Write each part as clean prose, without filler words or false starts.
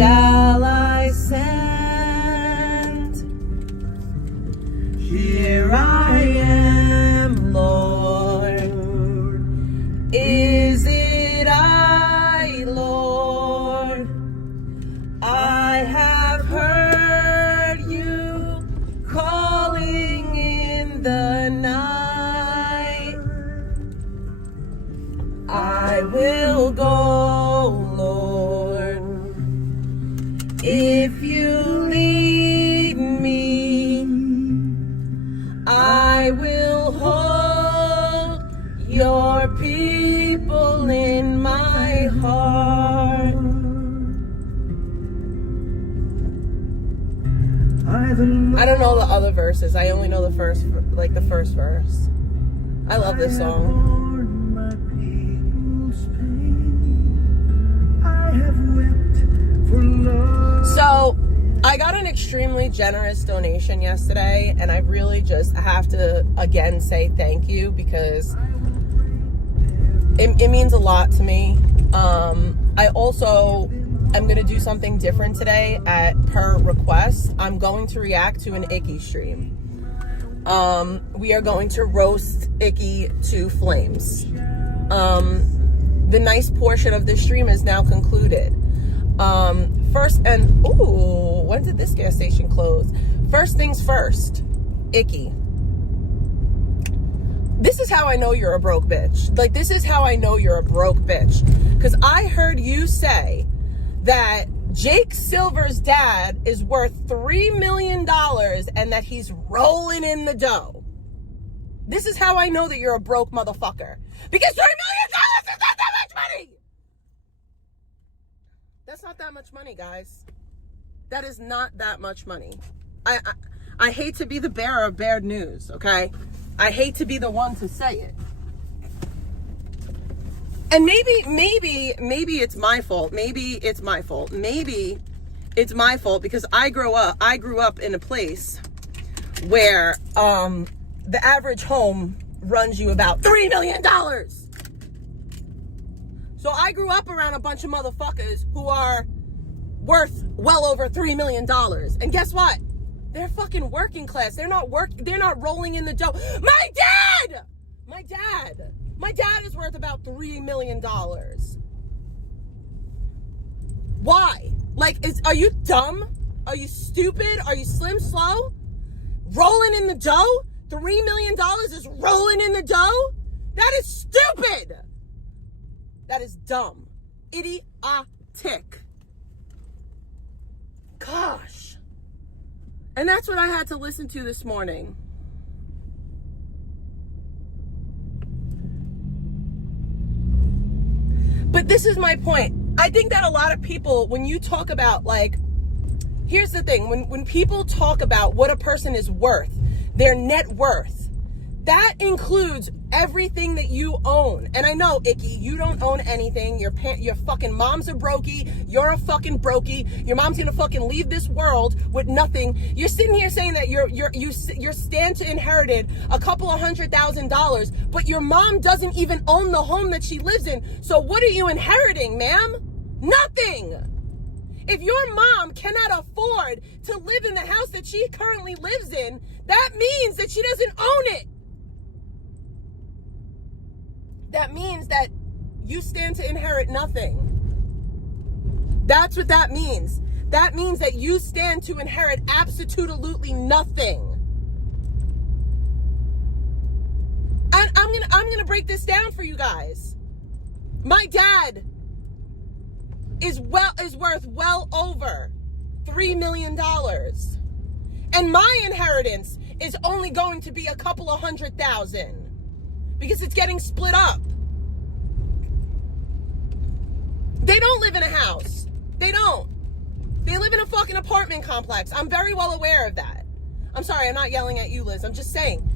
shall I send? Here I am, Lord. Is it I, Lord? I have heard you calling in the night. I will go, Lord, if you lead me. I will hold your people in my heart. I don't know the other verses. I only know the first verse. I love this song. So, I got an extremely generous donation yesterday, and I really just have to again say thank you because it means a lot to me. I also am going to do something different today at per request. I'm going to react to an Icky stream. We are going to roast Icky to flames. The nice portion of this stream is now concluded. When did this gas station close? First things first, Icky. This is how I know you're a broke bitch. Like, this is how I know you're a broke bitch. Because I heard you say that Jake Silver's dad is worth $3 million and that he's rolling in the dough. This is how I know that you're a broke motherfucker. Because $3 million is not that much money! That's not that much money, guys. That is not that much money. I hate to be the bearer of bad news, okay? I hate to be the one to say it. And maybe it's my fault. Maybe it's my fault. Maybe it's my fault because I grew up in a place where the average home runs you about $3 million. So I grew up around a bunch of motherfuckers who are worth well over $3 million. And guess what? They're fucking working class. They're not rolling in the dough. My dad is worth about $3 million. Why? Like, are you dumb? Are you stupid? Are you slim slow? Rolling in the dough? $3 million is rolling in the dough? That is stupid. That is dumb. Idiotic. Gosh. And that's what I had to listen to this morning. But this is my point. I think that a lot of people, when you talk about, like, here's the thing. When people talk about what a person is worth, their net worth, that includes everything that you own. And I know, Icky, you don't own anything. Your fucking mom's a brokey. You're a fucking brokey. Your mom's gonna fucking leave this world with nothing. You're sitting here saying that you're stand to inherited a couple of $100,000, but your mom doesn't even own the home that she lives in. So what are you inheriting, ma'am? Nothing. If your mom cannot afford to live in the house that she currently lives in, that means that she doesn't own it. That means that you stand to inherit nothing. That's what that means. That means that you stand to inherit absolutely nothing. And I'm gonna break this down for you guys. My dad is worth well over $3 million. And my inheritance is only going to be a couple of $100,000 because it's getting split up. They don't live in a house. They don't. They live in a fucking apartment complex. I'm very well aware of that. I'm sorry, I'm not yelling at you, Liz. I'm just saying.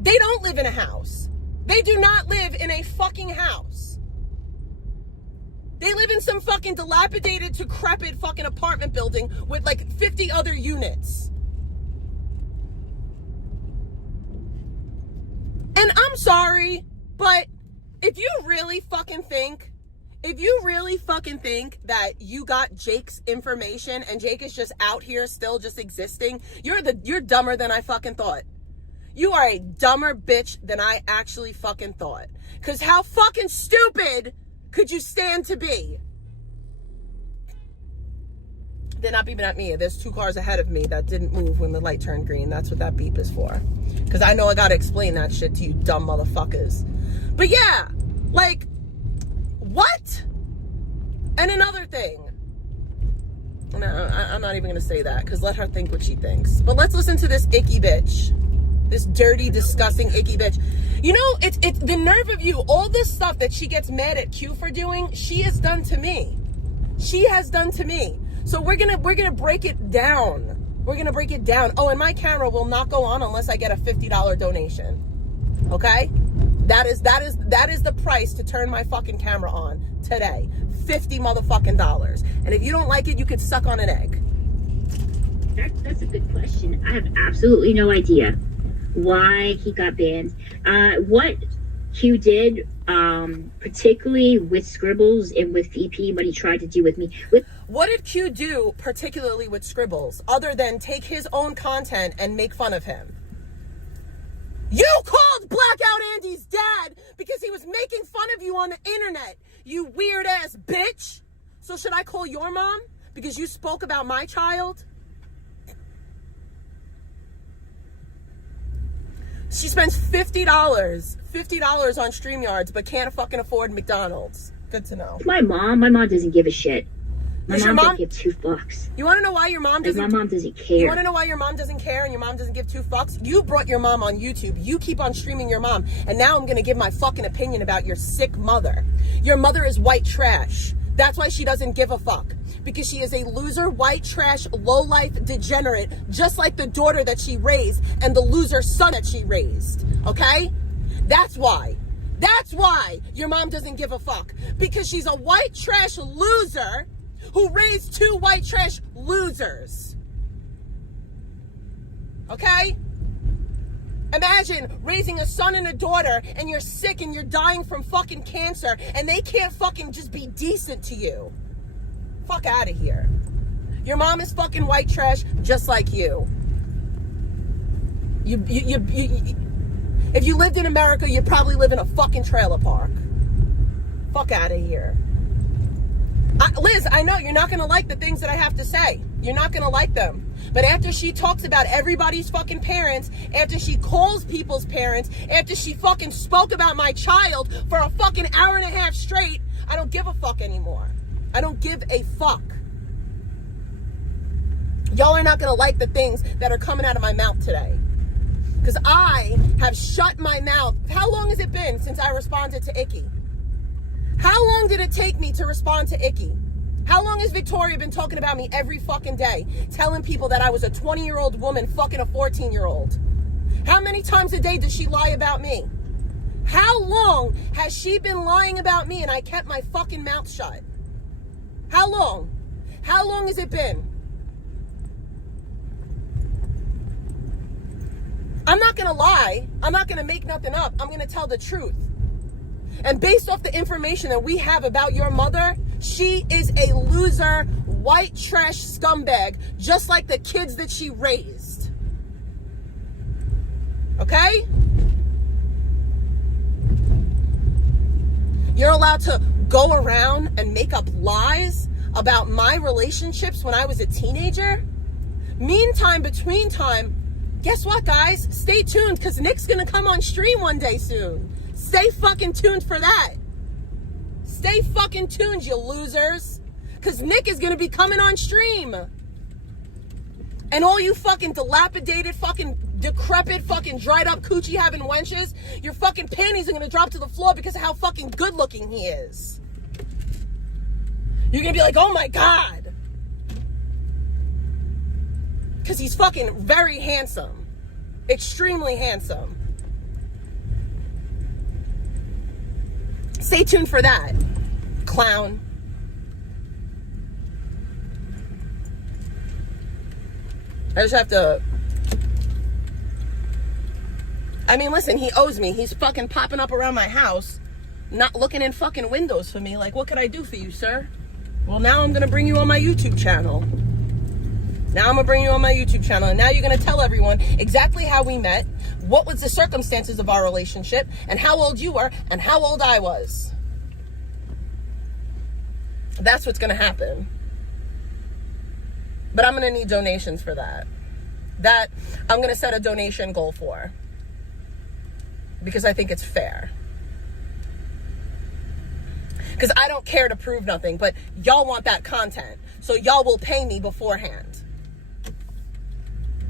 They don't live in a house. They do not live in a fucking house. They live in some fucking dilapidated, decrepit fucking apartment building with like 50 other units. And I'm sorry, but if you really fucking think if you really fucking think that you got Jake's information and Jake is just out here still just existing, you're dumber than I fucking thought. You are a dumber bitch than I actually fucking thought. Because how fucking stupid could you stand to be? They're not beeping at me. There's 2 cars ahead of me that didn't move when the light turned green. That's what that beep is for. Because I know I gotta explain that shit to you dumb motherfuckers. But yeah, like, what? And another thing. No, I'm not even gonna say that, because let her think what she thinks. But let's listen to this icky bitch. This dirty, disgusting, icky bitch. You know, it's the nerve of you. All this stuff that she gets mad at Q for doing, she has done to me. She has done to me. So we're gonna break it down. We're gonna break it down. Oh, and my camera will not go on unless I get a $50 donation. Okay? That is the price to turn my fucking camera on today. $50 motherfucking dollars. And if you don't like it, you could suck on an egg. That's a good question. I have absolutely no idea why he got banned. What Q did, particularly with Scribbles and with VP, what he tried to do with me. What did Q do particularly with Scribbles, other than take his own content and make fun of him? You called Blackout Andy's dad because he was making fun of you on the internet, you weird ass bitch. So should I call your mom because you spoke about my child? She spends $50 on StreamYards, but can't fucking afford McDonald's. Good to know. My mom doesn't give a shit. My mom doesn't give 2 fucks. You want to know why your mom doesn't? My mom doesn't care. You want to know why your mom doesn't care and your mom doesn't give 2 fucks? You brought your mom on YouTube. You keep on streaming your mom, and now I'm gonna give my fucking opinion about your sick mother. Your mother is white trash. That's why she doesn't give a fuck. Because she is a loser, white trash, low-life degenerate, just like the daughter that she raised and the loser son that she raised. Okay? That's why. That's why your mom doesn't give a fuck. Because she's a white trash loser who raised 2 white trash losers. Okay? Imagine raising a son and a daughter and you're sick and you're dying from fucking cancer and they can't fucking just be decent to you. Fuck out of here. Your mom is fucking white trash just like you. If you lived in America, you'd probably live in a fucking trailer park. Fuck out of here. Liz, I know you're not going to like the things that I have to say. You're not going to like them. But after she talks about everybody's fucking parents, after she calls people's parents, after she fucking spoke about my child for a fucking hour and a half straight, I don't give a fuck anymore. I don't give a fuck. Y'all are not going to like the things that are coming out of my mouth today. Because I have shut my mouth. How long has it been since I responded to Icky? How long did it take me to respond to Icky? How long has Victoria been talking about me every fucking day, telling people that I was a 20-year-old woman fucking a 14-year-old? How many times a day did she lie about me? How long has she been lying about me and I kept my fucking mouth shut? How long? How long has it been? I'm not going to lie. I'm not going to make nothing up. I'm going to tell the truth. And based off the information that we have about your mother, she is a loser, white trash scumbag, just like the kids that she raised. Okay? You're allowed to go around and make up lies about my relationships when I was a teenager. Meantime, between time, guess what, guys? Stay tuned, because Nick's going to come on stream one day soon. Stay fucking tuned for that. Stay fucking tuned, you losers. Because Nick is going to be coming on stream. And all you fucking dilapidated, fucking decrepit, fucking dried up coochie having wenches, your fucking panties are going to drop to the floor because of how fucking good looking he is. You're going to be like, oh my God. Because he's fucking very handsome. Extremely handsome. Stay tuned for that, clown. I just have to... I mean, listen, he owes me. He's fucking popping up around my house not looking in fucking windows for me. Like, what could I do for you, sir? Well, now I'm gonna bring you on my YouTube channel. Now I'm gonna bring you on my YouTube channel, and now you're gonna tell everyone exactly how we met, what was the circumstances of our relationship, and how old you were, and how old I was. That's what's gonna happen. But I'm gonna need donations for that. That I'm gonna set a donation goal for. Because I think it's fair. Because I don't care to prove nothing, but y'all want that content. So y'all will pay me beforehand.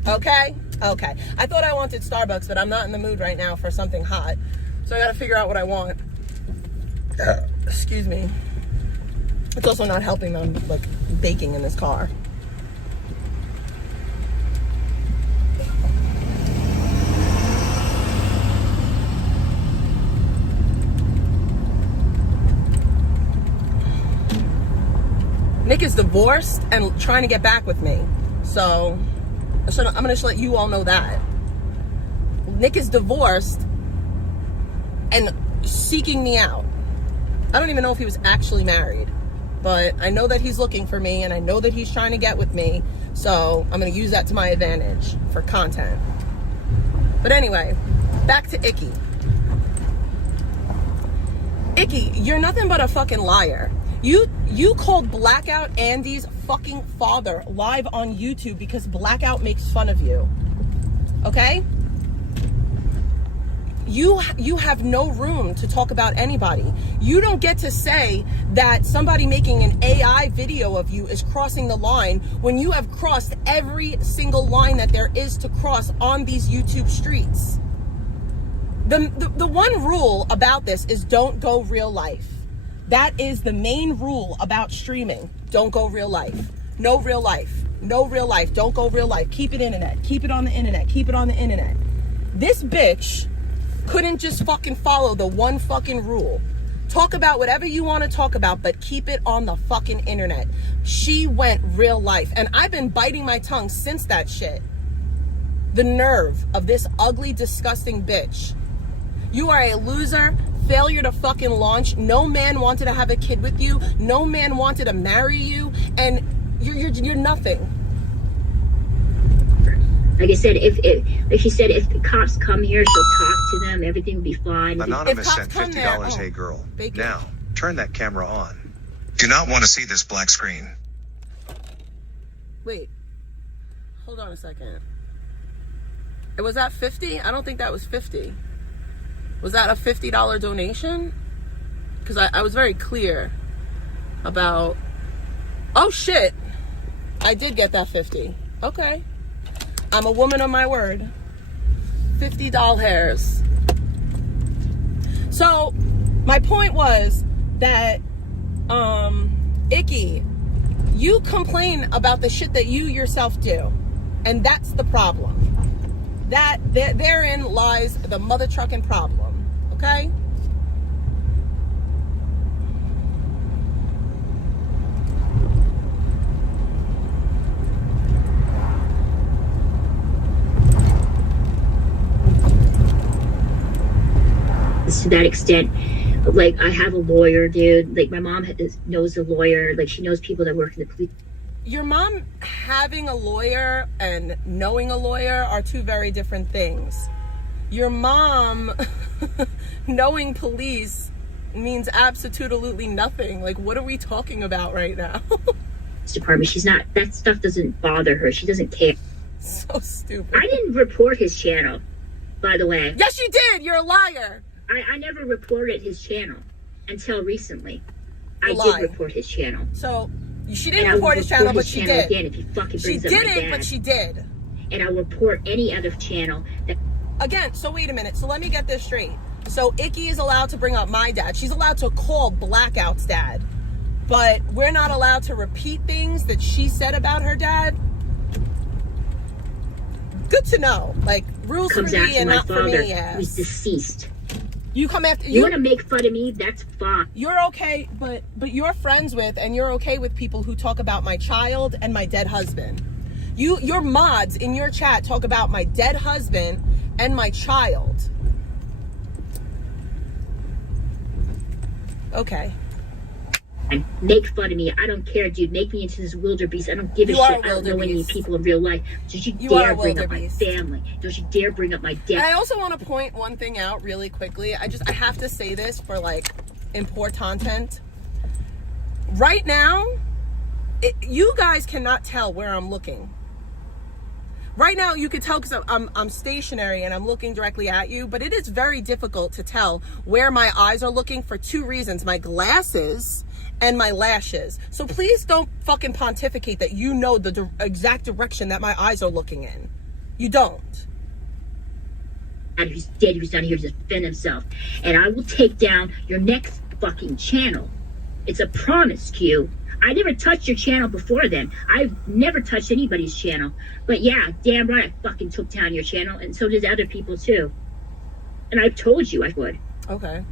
Okay? Okay. I thought I wanted Starbucks, but I'm not in the mood right now for something hot. So I gotta figure out what I want. Excuse me. It's also not helping them, like, baking in this car. Nick is divorced and trying to get back with me. So I'm gonna just let you all know that. Nick is divorced and seeking me out. I don't even know if he was actually married, but I know that he's looking for me, and I know that he's trying to get with me. So I'm gonna use that to my advantage for content. But anyway, back to Icky. Icky, you're nothing but a fucking liar. You called Blackout Andy's fucking father live on YouTube because Blackout makes fun of you. Okay? You have no room to talk about anybody. You don't get to say that somebody making an AI video of you is crossing the line when you have crossed every single line that there is to cross on these YouTube streets. The one rule about this is don't go real life. That is the main rule about streaming. Don't go real life. No real life. No real life. Don't go real life. Keep it internet. Keep it on the internet. Keep it on the internet. This bitch couldn't just fucking follow the one fucking rule. Talk about whatever you want to talk about, but keep it on the fucking internet. She went real life. And I've been biting my tongue since that shit. The nerve of this ugly, disgusting bitch. You are a loser. Failure to fucking launch. No man wanted to have a kid with you. No man wanted to marry you, and you're nothing. Like I said, like she said, if the cops come here, she'll talk to them. Everything will be fine. Anonymous sent $50. Hey girl, now turn that camera on. Do not want to see this black screen. Wait, hold on a second. Was that 50? I don't think that was 50. Was that a $50 donation? Because I was very clear about... Oh, shit. I did get that 50. Okay. I'm a woman of my word. $50 hairs. So, my point was that, Icky, you complain about the shit that you yourself do. And that's the problem. Therein lies the mother trucking problem. Okay? To that extent, like, I have a lawyer, dude. Like, my mom knows a lawyer. Like, she knows people that work in the police. Your mom having a lawyer and knowing a lawyer are two very different things. Your mom knowing police means absolutely nothing. Like, what are we talking about right now? Department. She's not, that stuff doesn't bother her. She doesn't care. So stupid. I didn't report his channel, by the way. Yes, you did. You're a liar. I never reported his channel until recently. I Lie. did report his channel. So she didn't report his channel, but she did. Again, if he fucking she brings up my didn't, dad. but she did. And I'll report any other channel that... Again, so wait a minute. So let me get this straight. So Icky is allowed to bring up my dad. She's allowed to call Blackout's dad. But we're not allowed to repeat things that she said about her dad. Good to know. Like, rules for me and not for me, yes. Who's deceased. You come after... You want to make fun of me? That's fine. You're okay, but you're friends with and you're okay with people who talk about my child and my dead husband. Your mods in your chat talk about my dead husband and my child. Okay. And make fun of me. I don't care, dude. Make me into this wildebeest. I don't give a You are shit. a I don't know any wildebeest. people in real life. Don't you, You dare are a bring up my wildebeest. family. Don't you dare bring up my And death. I also want to point one thing out really quickly. I have to say this for like important content. Right now, you guys cannot tell where I'm looking. Right now, you can tell because I'm stationary and I'm looking directly at you, but it is very difficult to tell where my eyes are looking for two reasons: my glasses and my lashes. So please don't fucking pontificate that you know the exact direction that my eyes are looking in. You don't. And who's dead, who's not here to defend himself. And I will take down your next fucking channel. It's a promise, Q. I never touched your channel before then. I've never touched anybody's channel. But yeah, damn right, I fucking took down your channel, and so did other people too. And I told you I would. Okay.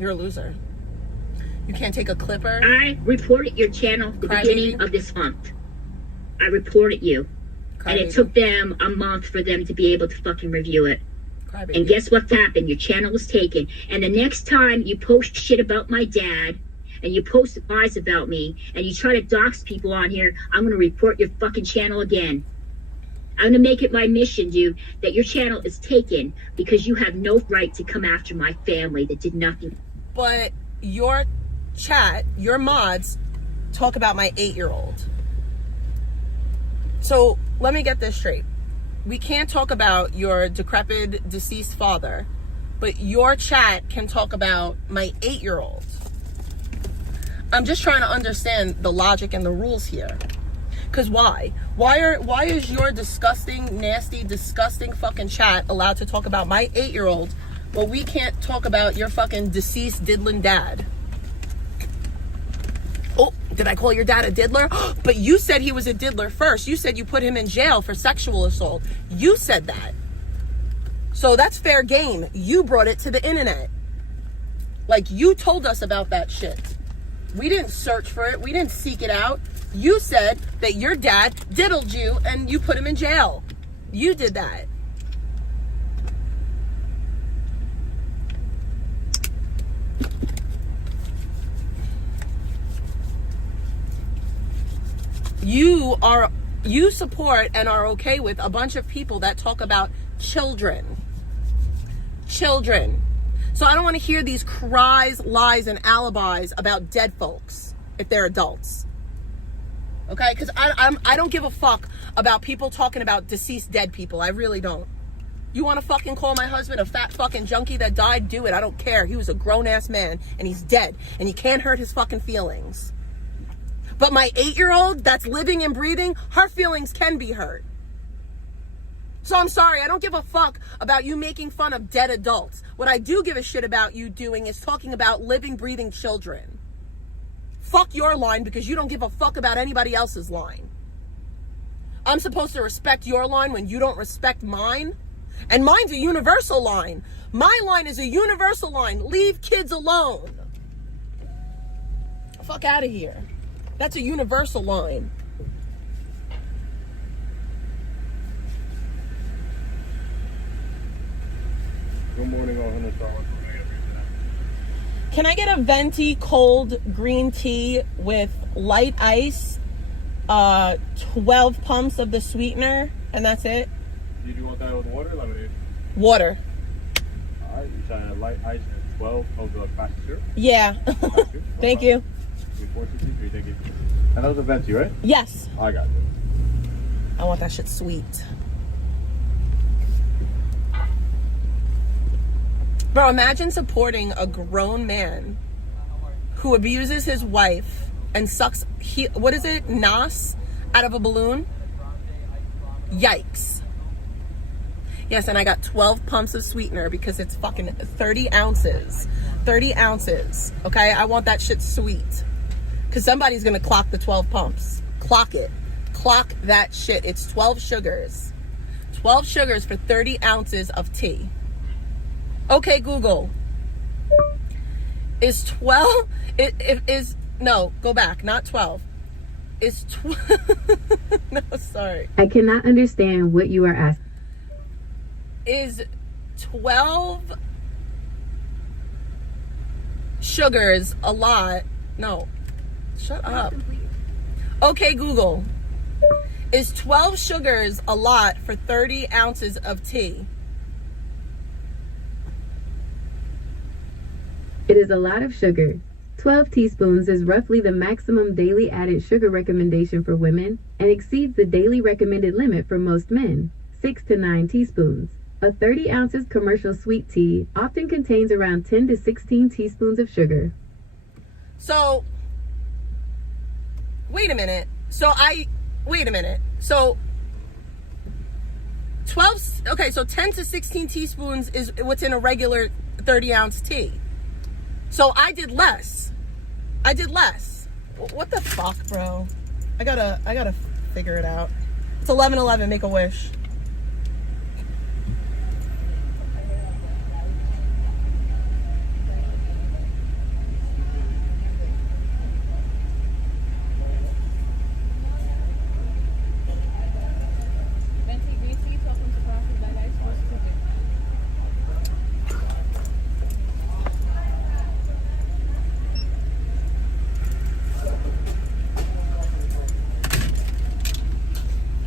You're a loser. You can't take a clipper. I reported your channel at the beginning of this month. I reported you. And it took them a month for them to be able to fucking review it. And guess what happened? Your channel was taken. And the next time you post shit about my dad, and you post lies about me, and you try to dox people on here, I'm going to report your fucking channel again. I'm going to make it my mission, dude, that your channel is taken because you have no right to come after my family that did nothing. But your chat, your mods, talk about my 8-year-old. So let me get this straight. We can't talk about your decrepit, deceased father, but your chat can talk about my 8-year-old. I'm just trying to understand the logic and the rules here. Cause why? Why is your disgusting, nasty, disgusting fucking chat allowed to talk about my 8-year-old, but we can't talk about your fucking deceased diddling dad? Oh, did I call your dad a diddler? But you said he was a diddler first. You said you put him in jail for sexual assault. You said that. So that's fair game. You brought it to the internet. Like, you told us about that shit. We didn't search for it. We didn't seek it out. You said that your dad diddled you and you put him in jail. You did that. You support and are okay with a bunch of people that talk about children. Children. So I don't want to hear these cries, lies, and alibis about dead folks if they're adults. Okay? Because I don't give a fuck about people talking about deceased dead people. I really don't. You want to fucking call my husband a fat fucking junkie that died? Do it. I don't care. He was a grown-ass man, and he's dead. And you can't hurt his fucking feelings. But my 8-year-old that's living and breathing, her feelings can be hurt. So I'm sorry, I don't give a fuck about you making fun of dead adults. What I do give a shit about you doing is talking about living, breathing children. Fuck your line because you don't give a fuck about anybody else's line. I'm supposed to respect your line when you don't respect mine? And mine's a universal line. My line is a universal line. Leave kids alone. Fuck out of here. That's a universal line. Good morning, all hundred dollars. Can I get a venti cold green tea with light ice, 12 pumps of the sweetener, and that's it? Did you want that with water or lemonade? Water. Alright, you trying to light ice and 12 of the fast syrup? Yeah. Thank you. 463, thank you. And that was a venti, right? Yes. I got it. I want that shit sweet. Bro, imagine supporting a grown man who abuses his wife and sucks, what is it, NOS out of a balloon? Yikes. Yes, and I got 12 pumps of sweetener because it's fucking 30 ounces. 30 ounces, okay? I want that shit sweet. Because somebody's going to clock the 12 pumps. Clock it. Clock that shit. It's 12 sugars. 12 sugars for 30 ounces of tea. Okay, Google. Is 12... No, go back. Not 12. Is 12... No, sorry. I cannot understand what you are asking. Is 12... sugars a lot. No, shut up. Okay, Google. Is 12 sugars a lot for 30 ounces of tea? It is a lot of sugar. 12 teaspoons is roughly the maximum daily added sugar recommendation for women and exceeds the daily recommended limit for most men, 6 to 9 teaspoons. A 30 ounces commercial sweet tea often contains around 10 to 16 teaspoons of sugar. So, wait a minute. So 10 to 16 teaspoons is what's in a regular 30 ounce tea. So I did less. What the fuck, bro? I gotta figure it out. It's 11:11, make a wish.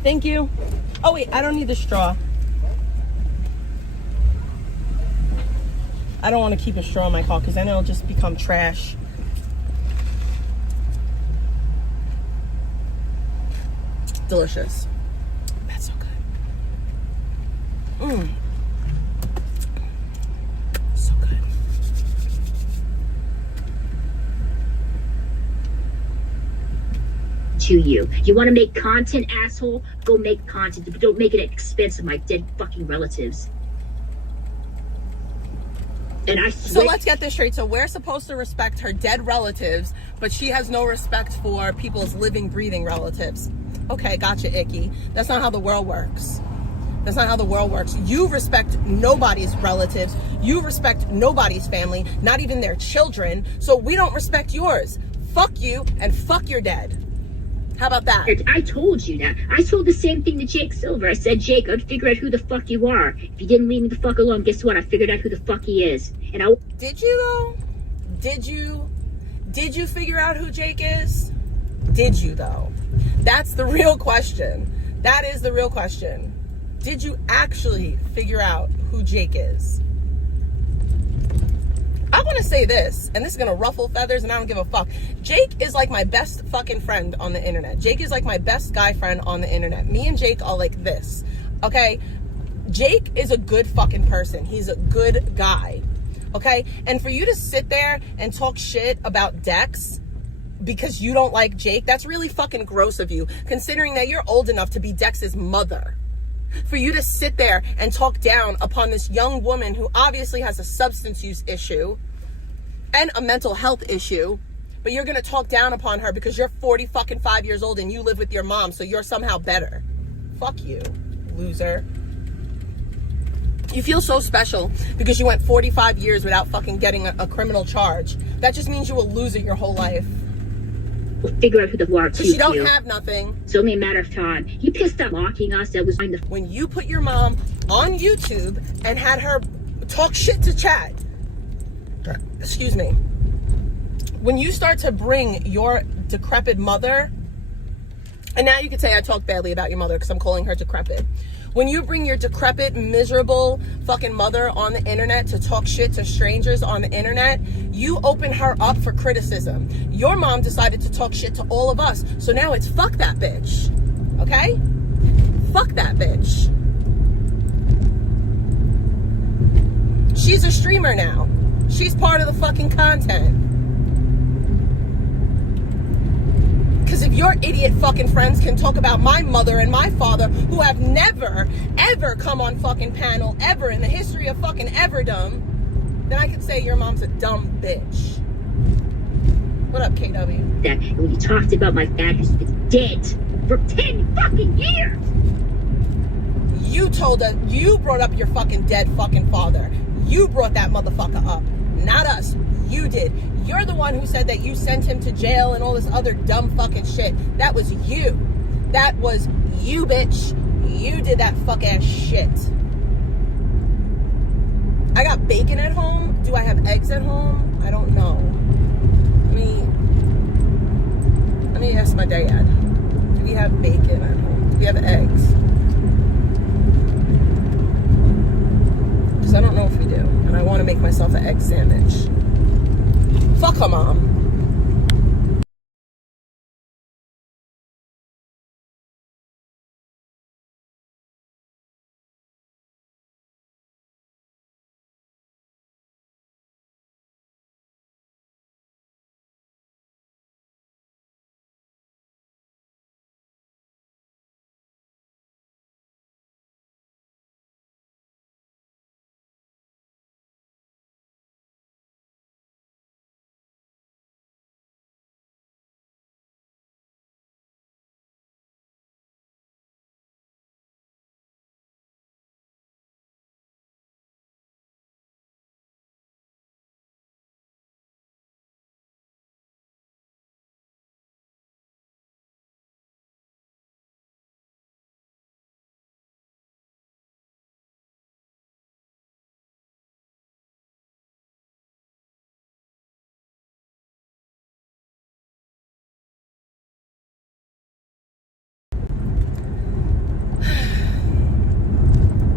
Thank you. Oh wait, I don't need the straw. I don't want to keep a straw in my car because then it'll just become trash. Delicious. That's so good. So good. To you. You want to make content, asshole? Go make content, but don't make it at the expense of my dead fucking relatives. And I swear. So let's get this straight. So we're supposed to respect her dead relatives, but she has no respect for people's living, breathing relatives. Okay, gotcha, Icky. That's not how the world works. That's not how the world works. You respect nobody's relatives. You respect nobody's family, not even their children. So we don't respect yours. Fuck you and fuck your dead. How about that? I told you that. I told the same thing to Jake Silver. I said, Jake, I'd figure out who the fuck you are. If you didn't leave me the fuck alone, guess what? I figured out who the fuck he is. And I... Did you though? Did you figure out who Jake is? Did you though? That's the real question. That is the real question. Did you actually figure out who Jake is? I want to say this, and this is going to ruffle feathers, and I don't give a fuck. Jake is like my best fucking friend on the internet. Jake is like my best guy friend on the internet. Me and Jake are like this, okay? Jake is a good fucking person. He's a good guy, okay? And for you to sit there and talk shit about Dex because you don't like Jake, that's really fucking gross of you, considering that you're old enough to be Dex's mother. For you to sit there and talk down upon this young woman who obviously has a substance use issue and a mental health issue, but you're gonna talk down upon her because you're 45 years old and you live with your mom, so you're somehow better. Fuck you, loser. You feel so special because you went 45 years without fucking getting a criminal charge. That just means you will lose it your whole life. We'll figure out who the war to. She don't have nothing. It's only a matter of time. You pissed off mocking us. That was when you put your mom on YouTube and had her talk shit to Chad. Excuse me. When you start to bring your decrepit mother, and now you could say I talk badly about your mother because I'm calling her decrepit. When you bring your decrepit, miserable fucking mother on the internet to talk shit to strangers on the internet, you open her up for criticism. Your mom decided to talk shit to all of us. So now it's fuck that bitch. Okay? Fuck that bitch. She's a streamer now. She's part of the fucking content. Because if your idiot fucking friends can talk about my mother and my father, who have never, ever come on fucking panel, ever in the history of fucking everdom, then I could say your mom's a dumb bitch. What up, KW? That, and when you talked about my dad who's been dead for 10 fucking years. You told us, you brought up your fucking dead fucking father. You brought that motherfucker up. Not us. You did. You're the one who said that you sent him to jail and all this other dumb fucking shit. That was you. That was you, bitch. You did that fuck ass shit. I got bacon at home. Do I have eggs at home? I don't know. Let me ask my dad. Do we have bacon at home? Do we have eggs? Because I don't know if we do. And I want to make myself an egg sandwich. Fuck her mom.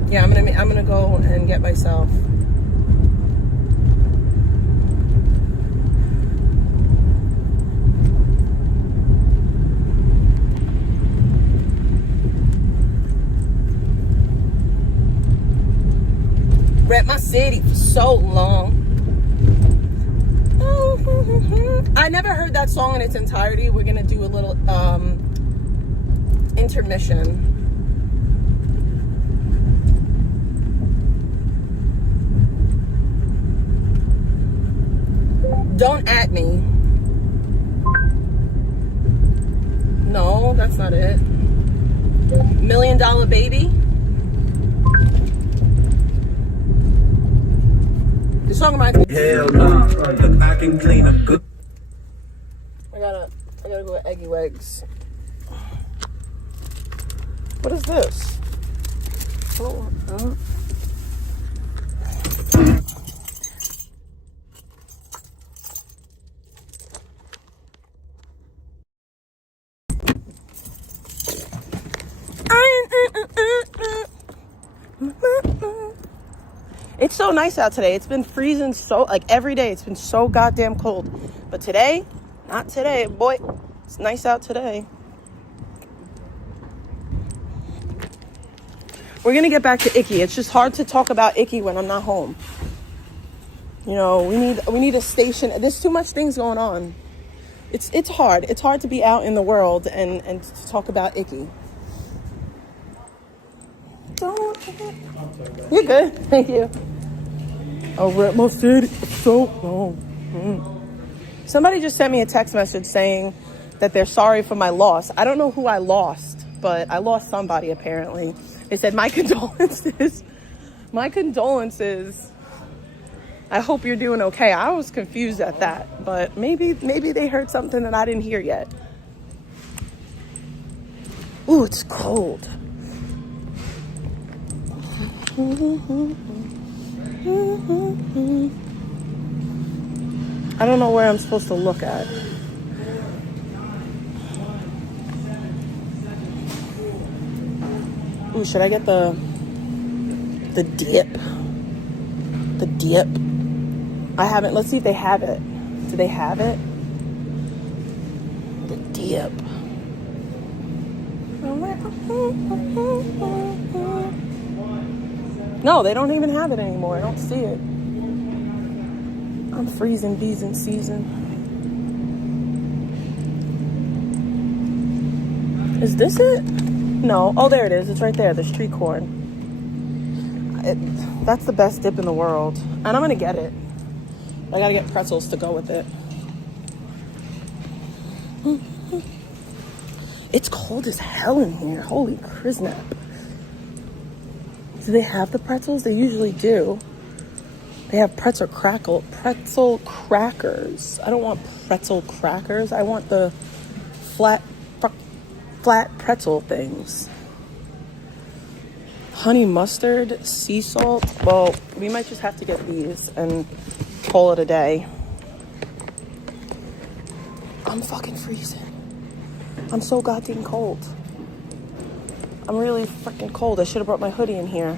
Yeah, I'm gonna go and get myself rep my city for so long. I never heard that song in its entirety. We're gonna do a little intermission. Don't at me. No, that's not it. $1 Million Baby. This song reminds me. Hell no. Look, I can clean up good. I gotta go with Eggy Legs. What is this? Oh, It's so nice out today. It's been freezing so, like, every day. It's been so goddamn cold. But today, not today, boy. It's nice out today. We're gonna get back to Icky. It's just hard to talk about Icky when I'm not home. You know, we need a station. There's too much things going on. It's hard. It's hard to be out in the world and to talk about Icky. You're good. Thank you. I'll rep my city so long. Somebody just sent me a text message saying that they're sorry for my loss. I don't know who I lost, but I lost somebody apparently. They said, my condolences. My condolences. I hope you're doing okay. I was confused at that, but maybe they heard something that I didn't hear yet. Ooh, it's cold. I don't know where I'm supposed to look at. Ooh, should I get the dip? The dip. I haven't. Let's see if they have it. Do they have it? The dip. No, they don't even have it anymore. I don't see it. I'm freezing bees in season. Is this it? No. Oh, there it is. It's right there. The street corn. That's the best dip in the world. And I'm going to get it. I got to get pretzels to go with it. It's cold as hell in here. Holy Chrisnap. Do they have the pretzels? They usually do. They have pretzel crackers. I don't want pretzel crackers. I want the flat pretzel things. Honey mustard, sea salt. Well, we might just have to get these and call it a day. I'm fucking freezing. I'm so goddamn cold. I'm really freaking cold. I should have brought my hoodie in here.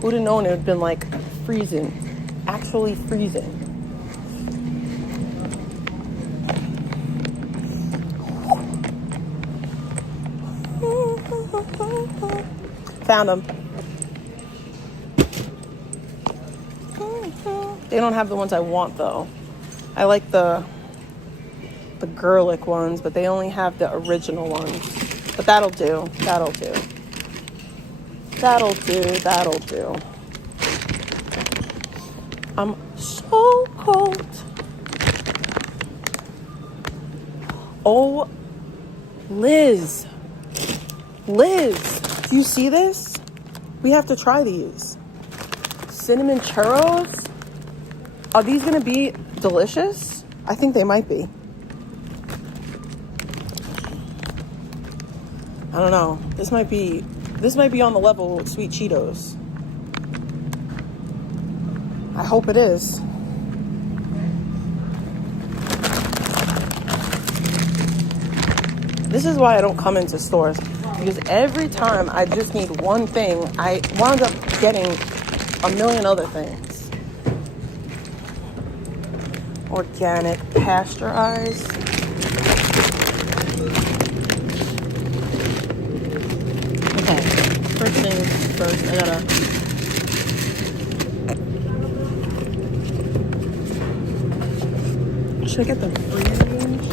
Who'd have known it would have been like freezing. Actually freezing. Found them. They don't have the ones I want though. I like the girlic ones, but they only have the original ones. But that'll do. That'll do. That'll do. That'll do. I'm so cold. Oh, Liz. Liz, do you see this? We have to try these. Cinnamon churros? Are these gonna be delicious? I think they might be. I don't know. This might be on the level with sweet Cheetos. I hope it is. This is why I don't come into stores, because every time I just need one thing, I wound up getting a million other things. Organic, pasteurized. Okay, first things first, I gotta... Should I get the free range?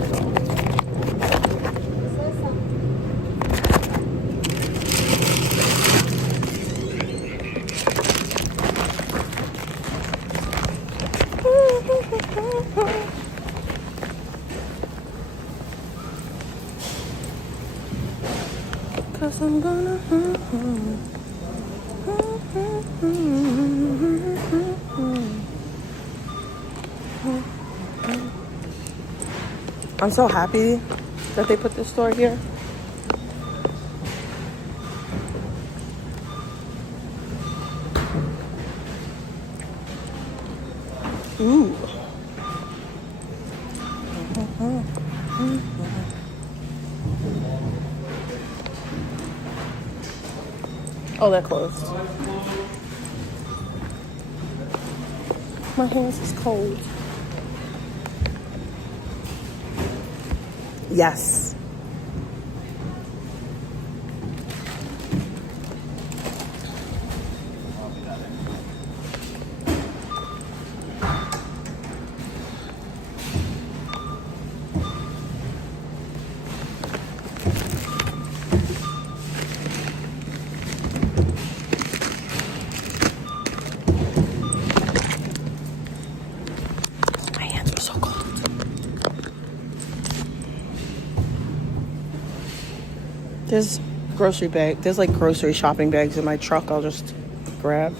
Cause I'm gonna I'm so happy that they put this store here. Ooh. Oh, they're closed. My hands is cold. Yes. There's there's like grocery shopping bags in my truck I'll just grab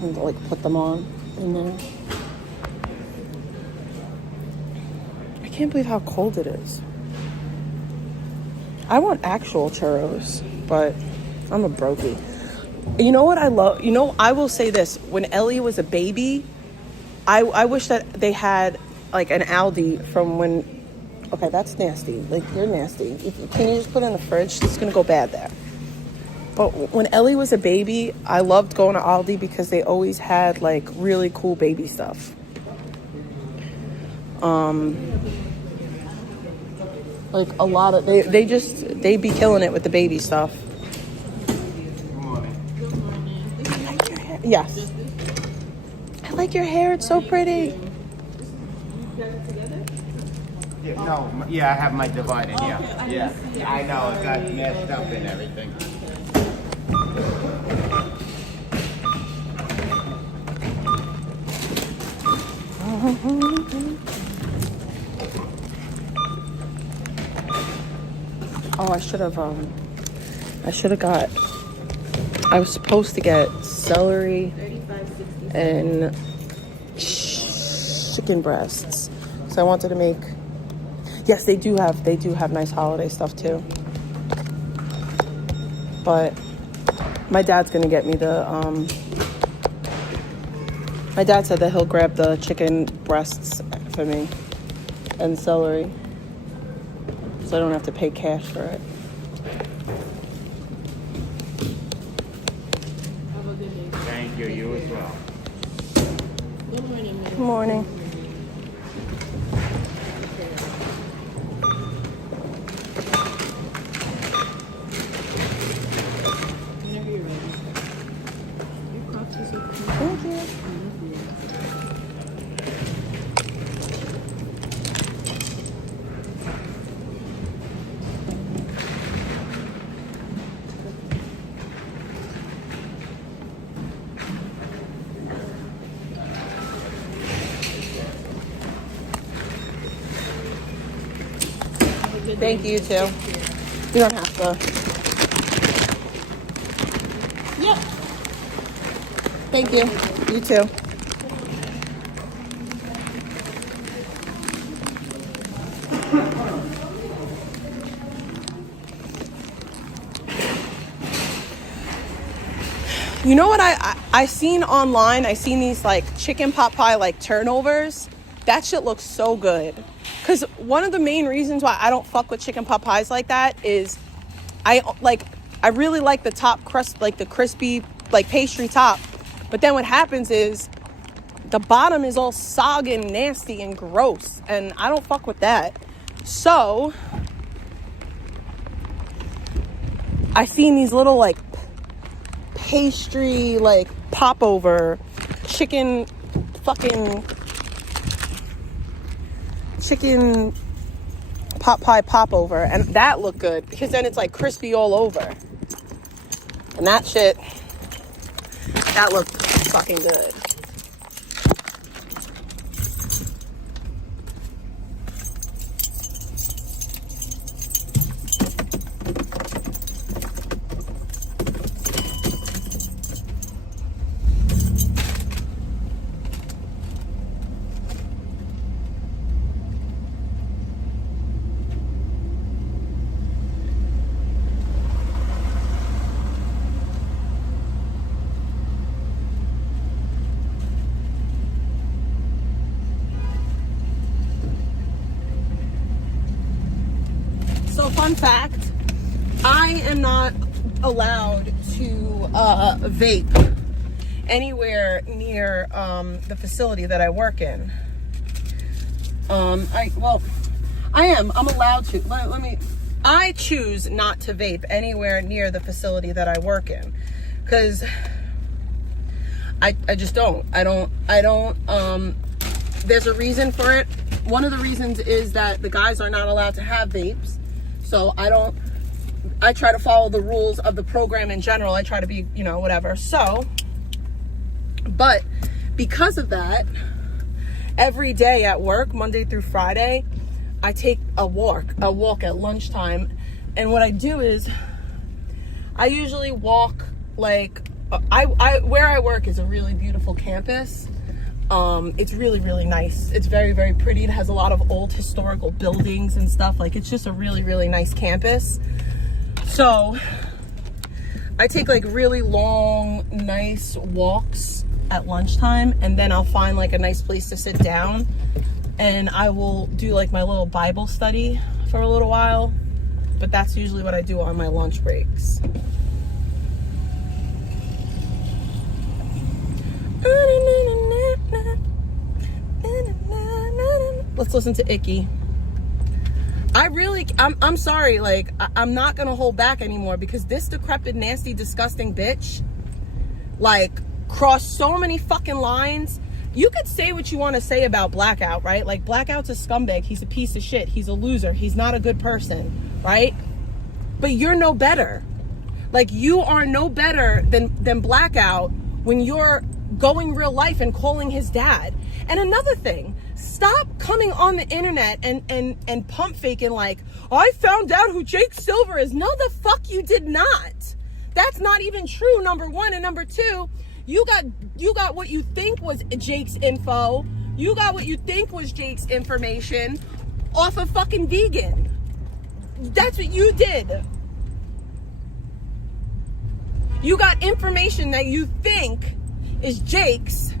and like put them on in there. I can't believe how cold it is. I want actual churros, but I'm a brokey. You know what I love? You know, I will say this. When Ellie was a baby, I wish that they had like an Aldi from when... Okay, that's nasty. Like, you're nasty. Can you just put it in the fridge? It's going to go bad there. But when Ellie was a baby, I loved going to Aldi because they always had, like, really cool baby stuff. Like, a lot of... They be killing it with the baby stuff. Good morning. I like your hair. Yes. I like your hair. It's so pretty. Yeah, no, yeah, I have my divider, yeah. Yeah, I know, it got messed up and everything. Oh, I was supposed to get celery and chicken breasts. So I wanted to make... Yes, they do have nice holiday stuff too. But my dad's gonna get me the my dad said that he'll grab the chicken breasts for me. and celery, so I don't have to pay cash for it. Have a good day. Thank you. You as well. Good morning, Good morning. Whenever you're ready. Your crocs are so cute. Thank you. Thank you too. You don't have to. Yep. Thank you. You too. You know what I seen online? I seen these like chicken pot pie like turnovers. That shit looks so good. Because one of the main reasons why I don't fuck with chicken pot pies like that is I really like the top crust, like the crispy, like pastry top. But then what happens is the bottom is all soggy and nasty and gross. And I don't fuck with that. So I seen these little like pastry, like popover chicken pot pie popover, and that looked good because then it's like crispy all over, and that shit, that looked fucking good. So fun fact, I am not allowed to vape anywhere near the facility that I work in. I'm allowed to. I choose not to vape anywhere near the facility that I work in, because I just don't. I don't. There's a reason for it. One of the reasons is that the guys are not allowed to have vapes. So I try to follow the rules of the program in general. I try to be, whatever. So, but because of that, every day at work, Monday through Friday, I take a walk at lunchtime. And what I do is I usually walk like, where I work is a really beautiful campus. It's really, really nice. It's very, very pretty. It has a lot of old historical buildings and stuff. Like, it's just a really, really nice campus. So I take like really long, nice walks at lunchtime, and then I'll find like a nice place to sit down, and I will do like my little Bible study for a little while. But that's usually what I do on my lunch breaks. Let's listen to Icky. I'm sorry, like, I'm not gonna hold back anymore, because this decrepit, nasty, disgusting bitch, like, crossed so many fucking lines. You could say what you want to say about Blackout, right? Like, Blackout's a scumbag. He's a piece of shit. He's a loser. He's not a good person, right? But you're no better. Like, you are no better than Blackout when you're going real life and calling his dad. And another thing, stop coming on the internet and pump faking like, I found out who Jake Silver is. No, the fuck you did not. That's not even true, number one. And number two, you got what you think was Jake's info. You got what you think was Jake's information off of fucking Vegan. That's what you did. You got information that you think is Jake's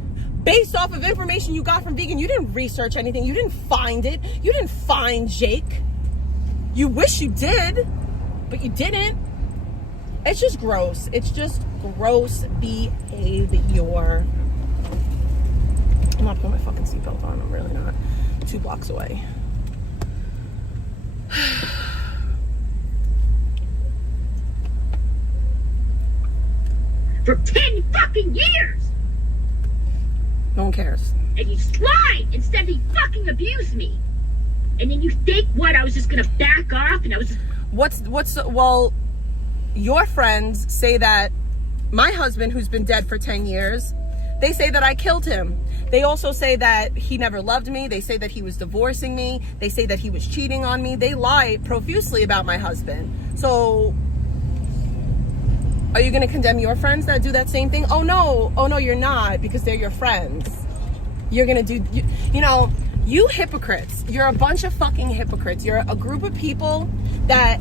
based off of information you got from vegan. You didn't research anything. You didn't find it. You didn't find Jake. You wish you did, but you didn't. It's just gross. It's just gross behavior. I'm not putting my fucking seatbelt on. I'm really not. 2 blocks away. For 10 fucking years! No one cares. And you lied instead of fucking abuse me. And then you think what? I was just gonna back off and I was just... Well, your friends say that my husband, who's been dead for 10 years, they say that I killed him. They also say that he never loved me. They say that he was divorcing me. They say that he was cheating on me. They lie profusely about my husband. So are you going to condemn your friends that do that same thing? Oh no, you're not, because they're your friends. You're going to do, you know, you hypocrites. You're a bunch of fucking hypocrites. You're a group of people that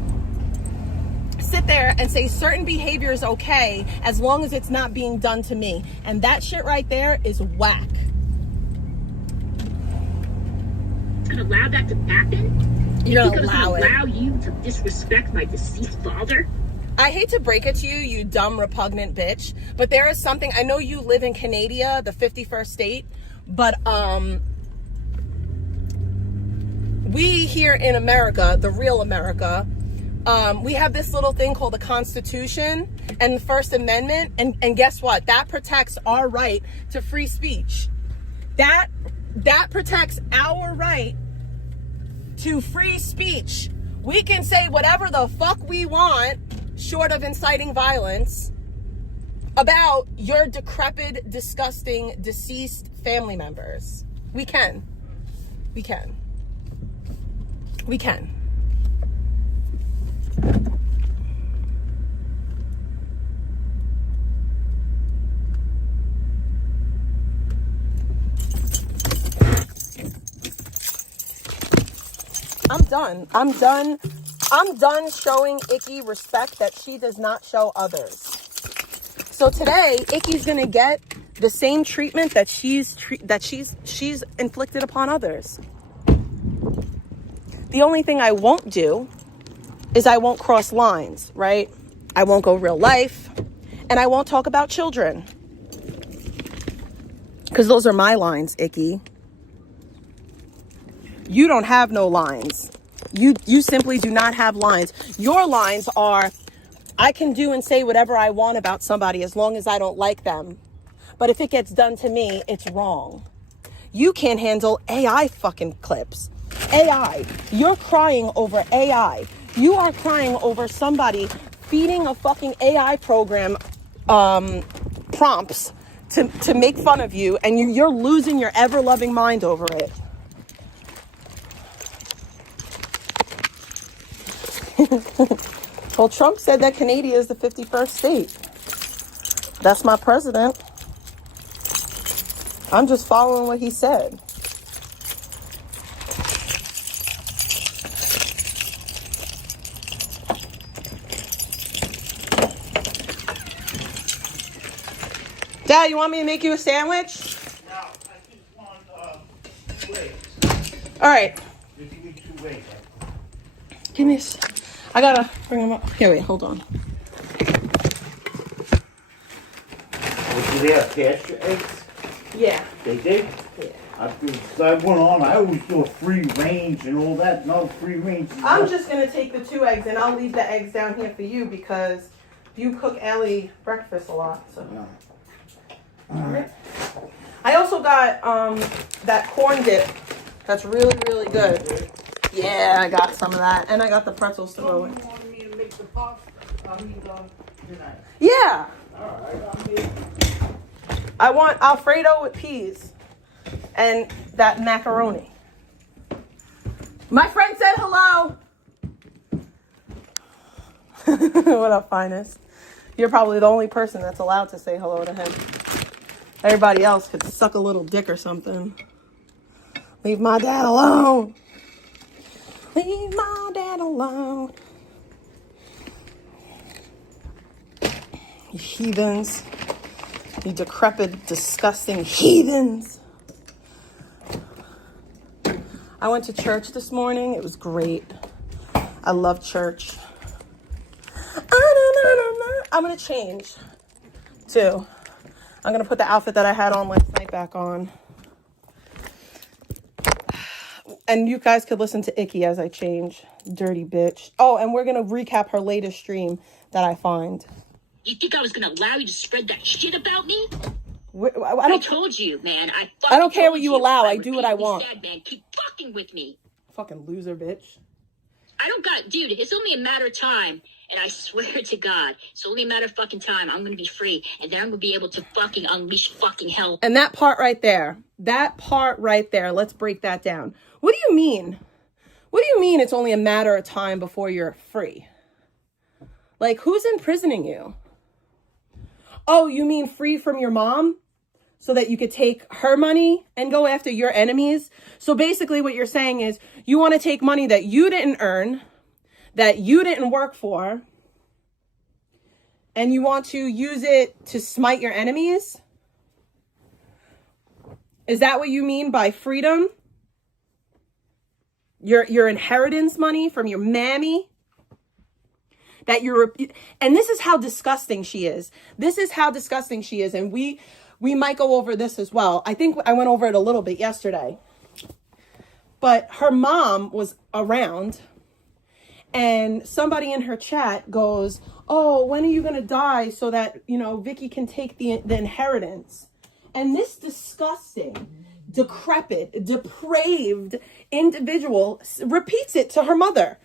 sit there and say certain behavior is okay as long as it's not being done to me. And that shit right there is whack. Gonna allow that to happen? You're gonna allow it. Allow you to disrespect my deceased father? I hate to break it to you, you dumb, repugnant bitch, but there is something. I know you live in Canada, the 51st state, but we here in America, the real America, we have this little thing called the Constitution and the First Amendment, and guess what? That protects our right to free speech. That protects our right to free speech. We can say whatever the fuck we want, short of inciting violence, about your decrepit, disgusting, deceased family members. We can. We can. We can. I'm done showing Icky respect that she does not show others. So today, Icky's gonna get the same treatment that she's inflicted upon others. The only thing I won't do is I won't cross lines, right? I won't go real life, and I won't talk about children. Because those are my lines, Icky. You don't have no lines. You simply do not have lines. Your lines are, I can do and say whatever I want about somebody as long as I don't like them. But if it gets done to me, it's wrong. You can't handle AI fucking clips. AI. You're crying over AI. You are crying over somebody feeding a fucking AI program prompts to make fun of you, and you're losing your ever-loving mind over it. Well, Trump said that Canada is the 51st state. That's my president. I'm just following what he said. Dad, you want me to make you a sandwich? No, I just want 2 eggs. All right. Just give me 2 eggs. Give me this. I gotta bring them up. Here, wait, hold on. Do they have pasture eggs? Yeah. They did? Yeah. I went on, I always do a free range and all that. No free range. I'm just gonna take the 2 eggs and I'll leave the eggs down here for you because you cook Ellie breakfast a lot. So. Yeah. All right. I also got that corn dip. That's really, really good. Yeah, I got some of that, and I got the pretzels to go with. You wanted me to make the pasta? Tonight. Yeah. Alright, I want Alfredo with peas and that macaroni. My friend said hello. What up, finest? You're probably the only person that's allowed to say hello to him. Everybody else could suck a little dick or something. Leave my dad alone. Leave my dad alone. You heathens. You decrepit, disgusting heathens. I went to church this morning. It was great. I love church. I'm going to change, too. I'm going to put the outfit that I had on last night back on. And you guys could listen to Icky as I change. Dirty bitch. Oh, and we're going to recap her latest stream that I find. You think I was going to allow you to spread that shit about me? I told you, man. I don't care what you allow. I do what I want. Said, man, keep fucking with me. Fucking loser, bitch. I don't got, dude, it's only a matter of time. And I swear to God, it's only a matter of fucking time. I'm going to be free. And then I'm going to be able to fucking unleash fucking hell. And that part right there, let's break that down. What do you mean? What do you mean it's only a matter of time before you're free? Like, who's imprisoning you? Oh, you mean free from your mom? So that you could take her money and go after your enemies? So basically what you're saying is you want to take money that you didn't earn, that you didn't work for, and you want to use it to smite your enemies? Is that what you mean by freedom? Your inheritance money from your mammy? That and this is how disgusting she is. This is how disgusting she is. And we might go over this as well. I think I went over it a little bit yesterday. But her mom was around and somebody in her chat goes, oh, when are you going to die so that, Vicky can take the inheritance? And this disgusting, decrepit, depraved individual repeats it to her mother,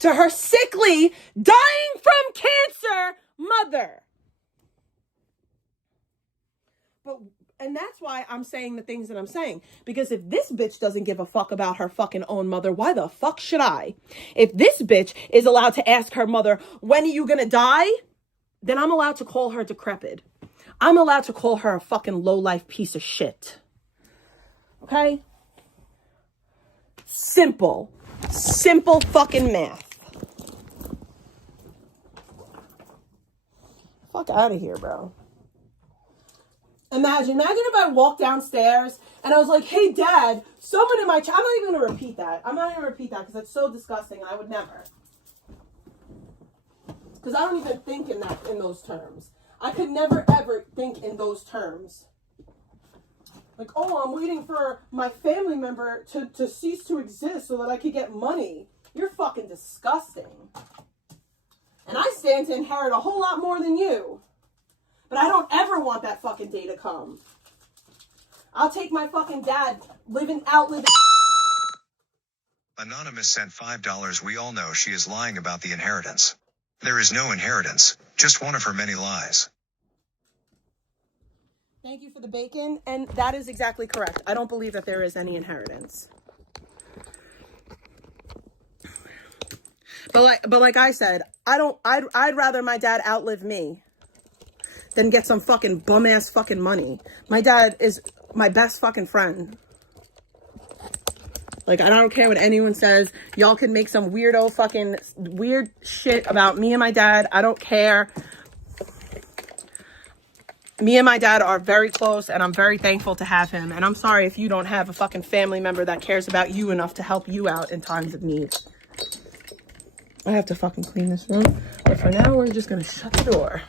to her sickly, dying from cancer mother. And that's why I'm saying the things that I'm saying. Because if this bitch doesn't give a fuck about her fucking own mother, why the fuck should I? If this bitch is allowed to ask her mother, when are you gonna die? Then I'm allowed to call her decrepit. I'm allowed to call her a fucking low-life piece of shit. Okay? Simple fucking math. Fuck out of here, bro. Imagine if I walked downstairs and I was like, hey, Dad, someone in my chat. I'm not even going to repeat that. Because that's so disgusting and I would never. Because I don't even think in those terms. I could never, ever think in those terms. Like, oh, I'm waiting for my family member to cease to exist so that I could get money. You're fucking disgusting. And I stand to inherit a whole lot more than you. But I don't ever want that fucking day to come. I'll take my fucking dad outliving. Anonymous sent $5. We all know she is lying about the inheritance. There is no inheritance, just one of her many lies. Thank you for the bacon. And that is exactly correct. I don't believe that there is any inheritance. But like I said, I'd rather my dad outlive me than get some fucking bum ass fucking money. My dad is my best fucking friend. Like, I don't care what anyone says. Y'all can make some weirdo fucking weird shit about me and my dad. I don't care. Me and my dad are very close and I'm very thankful to have him. And I'm sorry if you don't have a fucking family member that cares about you enough to help you out in times of need. I have to fucking clean this room. But for now, we're just gonna shut the door.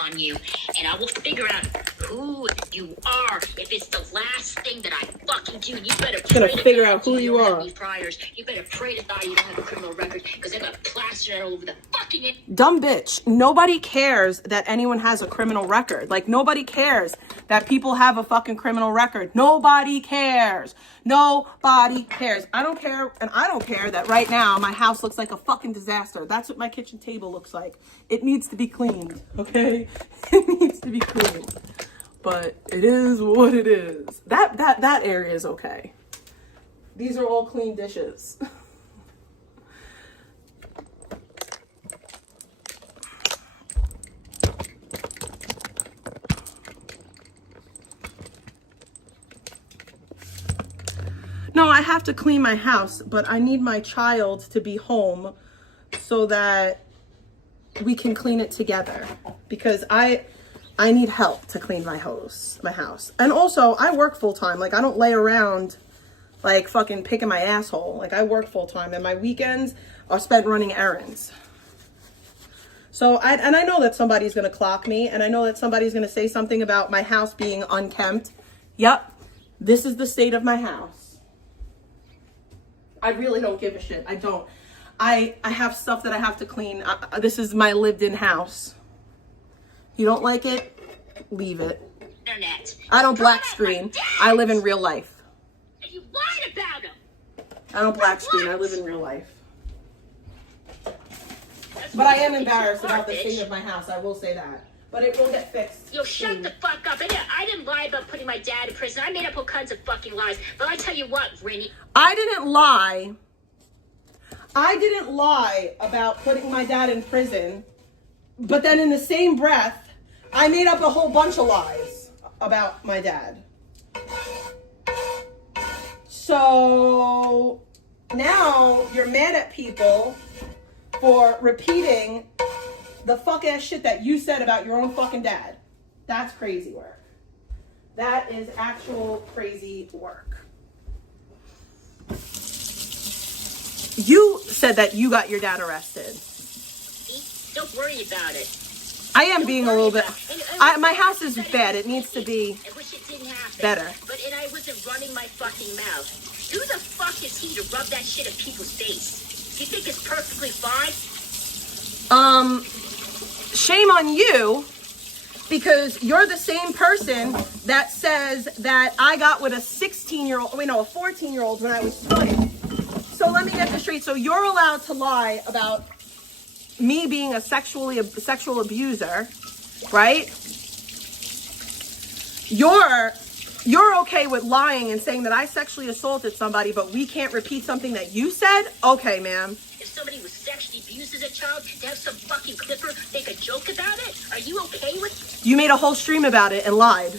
On you, and I will figure out who you are. If it's the last thing that I fucking do, you better pray to figure God out who you don't are. have these priors. You better pray to God you don't have a criminal record, because they're gonna plaster that all over the fucking dumb bitch. Nobody cares that anyone has a criminal record. Like, nobody cares that people have a fucking criminal record. Nobody cares. Nobody cares. I don't care, and I don't care that right now my house looks like a fucking disaster. That's what my kitchen table looks like. It needs to be cleaned, okay? It needs to be cleaned. But it is what it is. That area is okay. These are all clean dishes. No, I have to clean my house, but I need my child to be home so that we can clean it together, because I need help to clean my house. And also, I work full time. Like, I don't lay around like fucking picking my asshole. Like, I work full time, and my weekends are spent running errands. So I know that somebody's gonna clock me, and I know that somebody's gonna say something about my house being unkempt. Yep, this is the state of my house. I really don't give a shit. I don't. I have stuff that I have to clean. This is my lived-in house. You don't like it? Leave it. Internet. I don't black screen. I live in real life. And you lied about him. I don't black screen. I live in real life. But I am embarrassed about the state of my house. I will say that. But it will get fixed. Yo, shut the fuck up. I didn't lie about putting my dad in prison. I made up all kinds of fucking lies. But I tell you what, Rennie. I didn't lie. I didn't lie about putting my dad in prison. But then in the same breath, I made up a whole bunch of lies about my dad. So now you're mad at people for repeating the fuck ass shit that you said about your own fucking dad. That's crazy work. That is actual crazy work. You said that you got your dad arrested. Don't worry about it. I am being a little bit. My house is bad. It needs to be I wish it didn't happen. better. But I wasn't running my fucking mouth. Who the fuck is he to rub that shit in people's face? You think it's perfectly fine? Shame on you, because you're the same person that says that I got with a 14-year-old when I was 20. So let me get this straight. So you're allowed to lie about me being a sexual abuser, right? You're okay with lying and saying that I sexually assaulted somebody, but we can't repeat something that you said? Okay, ma'am. If somebody was sexually abused as a child, to have some fucking clipper make a joke about it? Are you okay with? You made a whole stream about it and lied.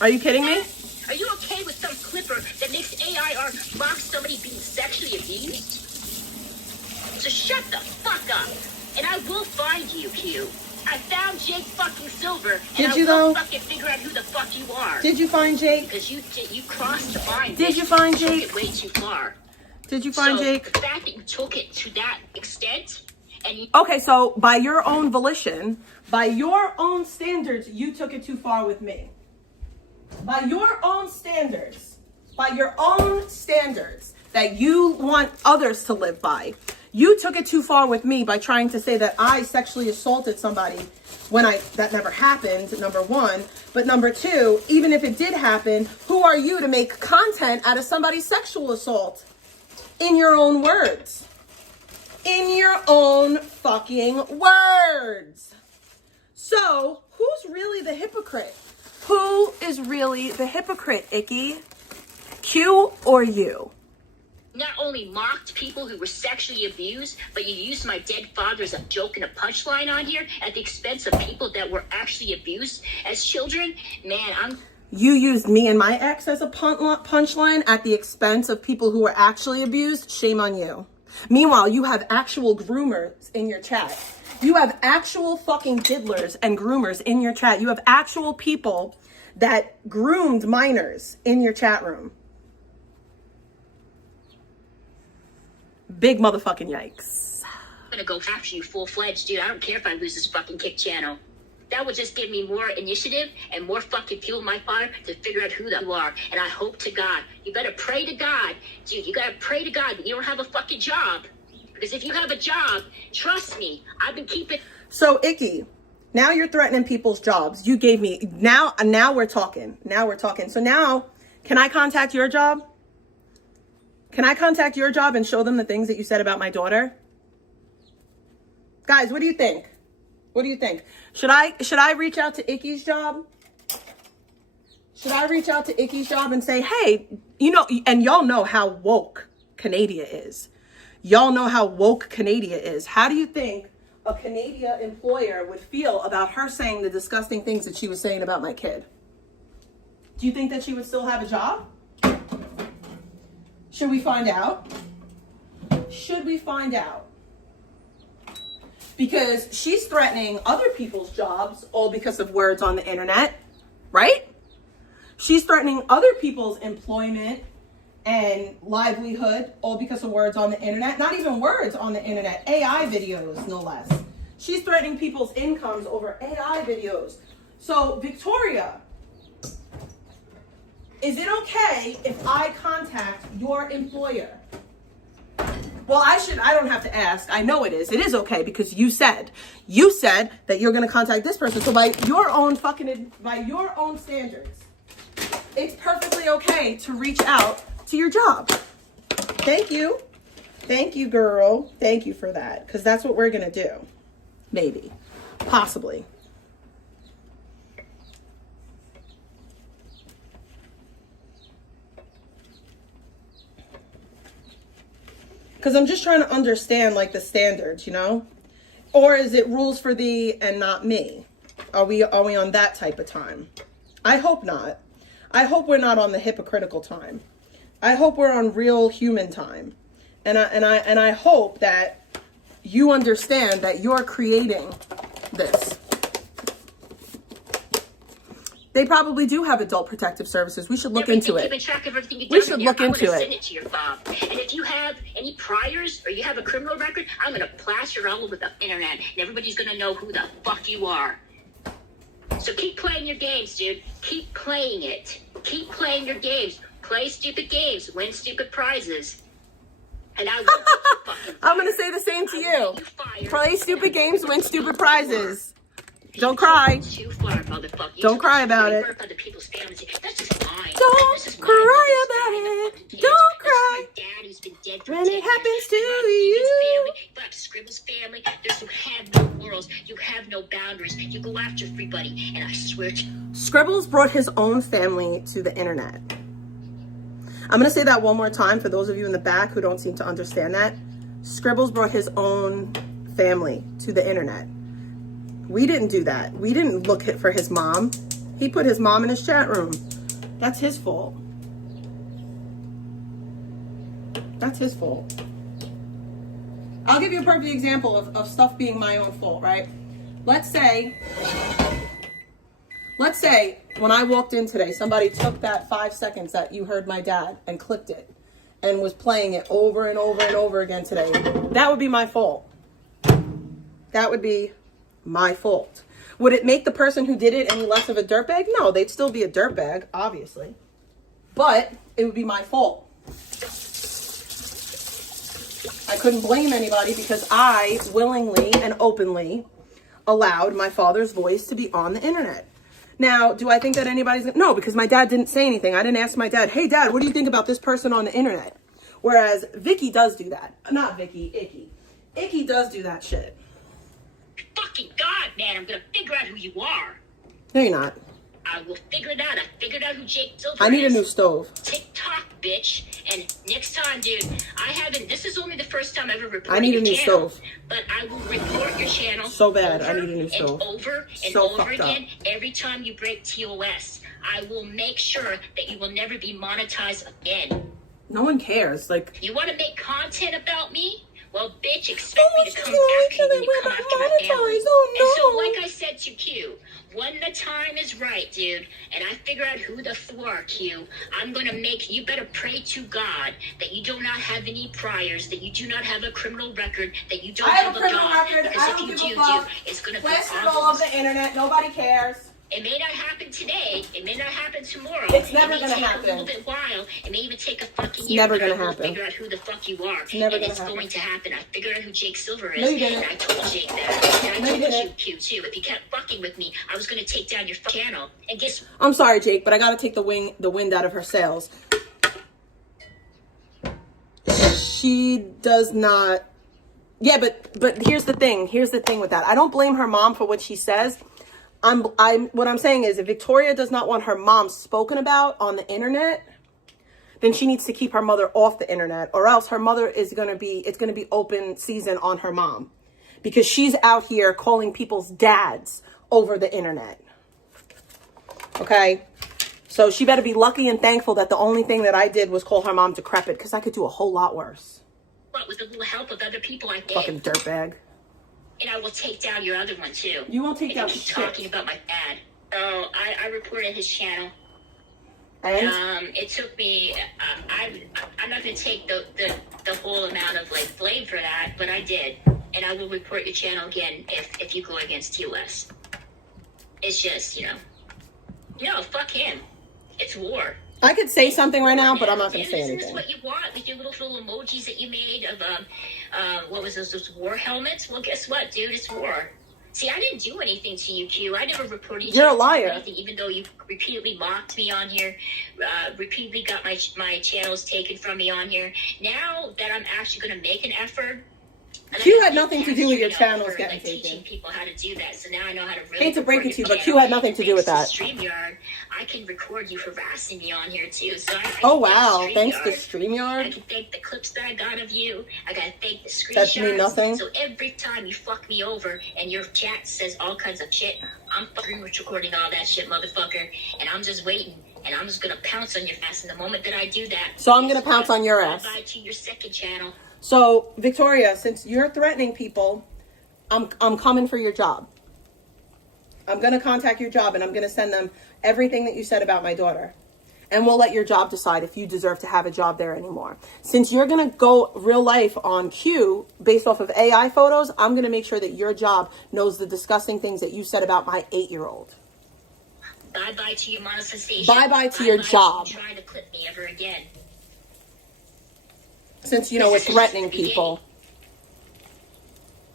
Are you kidding me? Are you okay with some clipper that makes AIR mock somebody being sexually abused? So shut the fuck up, and I will find you, Q. I found Jake fucking Silver, and I will fucking figure out who the fuck you are. Did you find Jake? Because you crossed the line. Did you find Jake? You took it way too far. Did you find Jake? The fact that you took it to that extent, and you... Okay, so by your own volition, by your own standards, you took it too far with me. By your own standards that you want others to live by, you took it too far with me by trying to say that I sexually assaulted somebody when that never happened, number one. But number two, even if it did happen, who are you to make content out of somebody's sexual assault? In your own words. In your own fucking words. So, who's really the hypocrite? Who is really the hypocrite, Icky? Q or you? Not only mocked people who were sexually abused, but you used my dead father as a joke and a punchline on here at the expense of people that were actually abused as children. Man, You used me and my ex as a punchline at the expense of people who were actually abused? Shame on you. Meanwhile, you have actual groomers in your chat. You have actual fucking diddlers and groomers in your chat. You have actual people that groomed minors in your chat room. Big motherfucking yikes. I'm gonna go after you full-fledged, dude. I don't care if I lose this fucking kick channel. That would just give me more initiative and more fucking fuel in my fire to figure out who you are. And I hope to God, you better pray to God, dude. You gotta pray to God that you don't have a fucking job. Because if you have a job, trust me, I've been keeping... So, Icky, now you're threatening people's jobs. You gave me... Now we're talking. So now, can I contact your job? Can I contact your job and show them the things that you said about my daughter? Guys, what do you think? Should I reach out to Icky's job? Should I reach out to Icky's job and say, hey, and y'all know how woke Canada is. How do you think a Canadian employer would feel about her saying the disgusting things that she was saying about my kid? Do you think that she would still have a job? Should we find out? because she's threatening other people's jobs all because of words on the internet, right? She's threatening other people's employment and livelihood all because of words on the internet. Not even words on the internet, AI videos, no less. She's threatening people's incomes over AI videos. So, Victoria, is it okay if I contact your employer? Well, I don't have to ask. I know it is. It is okay because you said that you're going to contact this person. So by your own standards, it's perfectly okay to reach out to your job. Thank you. Thank you, girl. Thank you for that. Because that's what we're going to do. Maybe. Possibly. Because I'm just trying to understand, like, the standards, you know? Or is it rules for thee and not me? Are we on that type of time? I hope not. I hope we're not on the hypocritical time. I hope we're on real human time. And I hope that you understand that you're creating this. They probably do have adult protective services. We should look into it. We should look into it. Send it to your Bob. And if you have any priors or you have a criminal record, I'm going to plaster all over the internet. And everybody's going to know who the fuck you are. So keep playing your games, dude. Keep playing it. Keep playing your games. Play stupid games. Win stupid prizes. And I will get you fucking I'm going to say the same to you. Play stupid games, win stupid prizes. Don't cry. Too far, motherfucker. Don't cry about it. That's just mine. Don't cry about it. Don't cry. Dad who's been dead for when 10 it happens to years. you. You have Scribble's family. You have no morals. You have no boundaries. You go after everybody. And I swear to you. Scribbles brought his own family to the internet. I'm going to say that one more time for those of you in the back who don't seem to understand that. Scribbles brought his own family to the internet. We didn't do that. We didn't look for his mom. He put his mom in his chat room. That's his fault. That's his fault. I'll give you a perfect example of stuff being my own fault, right? Let's say when I walked in today, somebody took that 5 seconds that you heard my dad and clipped it and was playing it over and over and over again today. That would be my fault. That would be my fault. Would it make the person who did it any less of a dirtbag? No, they'd still be a dirtbag, obviously. But it would be my fault. I couldn't blame anybody because I willingly and openly allowed my father's voice to be on the internet. Now, do I think that anybody's gonna... No, because my dad didn't say anything. I didn't ask my dad, hey, Dad, what do you think about this person on the internet? Whereas Vicky does do that. Not Vicky, Icky. Icky does do that shit. Fucking God, man, I'm gonna figure out who you are. No, you're not. I will figure it out. I figured out who Jake Silver is. I need a new stove. TikTok, bitch. And next time, dude, this is only the first time I've ever reported I need a your new channel, stove. But I will report your channel. So bad, I need a new stove. And over and so over again, up. every time you break TOS. I will make sure that you will never be monetized again. No one cares. Like, you want to make content about me? Well, bitch, expect me to come after you when you come after my family. And so, like I said to Q, when the time is right, dude, and I figure out who the fuck are, Q, I'm going to make, you better pray to God that you do not have any priors, that you do not have a criminal record, that you don't have a job. Because I don't give a fuck. It's going to be plastered all over the internet. Nobody cares. It may not happen today. It may not happen tomorrow. It's never gonna happen. It may take a little bit while. It may even take a fucking year. Never gonna happen. Figure out who the fuck you are. It's never and gonna it's happen. going to happen. I figured out who Jake Silver is. No, you didn't. And I told Jake that. And I No, you told you, didn't. Q, too. If you kept fucking with me, I was gonna take down your channel. And guess I'm sorry, Jake, but I gotta take the wind out of her sails. She does not. Yeah, but here's the thing. Here's the thing with that. I don't blame her mom for what she says. What I'm saying is, if Victoria does not want her mom spoken about on the internet, then she needs to keep her mother off the internet, or else her mother it's going to be open season on her mom, because she's out here calling people's dads over the internet. Okay? So she better be lucky and thankful that the only thing that I did was call her mom decrepit, because I could do a whole lot worse. what, with a little help of other people I did. Fucking dirtbag. And I will take down your other one too. You won't take down keep shit. talking about my ad. Oh, I reported his channel. And It took me. I'm not going to take the whole amount of like blame for that, but I did, and I will report your channel again if you go against US. It's just fuck him. It's war. I could say something right now, but I'm not going to say This anything. is what you want with your little emojis that you made of what was those war helmets? Well, guess what, dude? It's war. See, I didn't do anything to you, Q. I never reported you. You're a liar. Anything, even though you repeatedly mocked me on here, repeatedly got my channels taken from me on here. Now that I'm actually going to make an effort. Q had nothing to do with your channels getting taken. Teaching people how to do that, so now I know how to really. Hate to break it to you, but channel. Q had nothing to do with that. Thanks to StreamYard, I can record you harassing me on here too. So Oh wow! Thanks to I StreamYard. can thank the clips that I got of you. I gotta thank the screenshots. That mean nothing. So every time you fuck me over and your chat says all kinds of shit, I'm fucking recording all that shit, motherfucker, and I'm just waiting. And I'm just gonna pounce on your ass. And the moment that I do that, So I'm gonna pounce on your ass. Bye to your second channel. So Victoria, since you're threatening people, I'm coming for your job. I'm gonna contact your job and I'm gonna send them everything that you said about my daughter. And we'll let your job decide if you deserve to have a job there anymore. Since you're gonna go real life on Q based off of AI photos, I'm gonna make sure that your job knows the disgusting things that you said about my 8-year-old. Bye-bye to your monetization. Bye-bye to your job. To try to clip me ever again. Since, we're threatening people.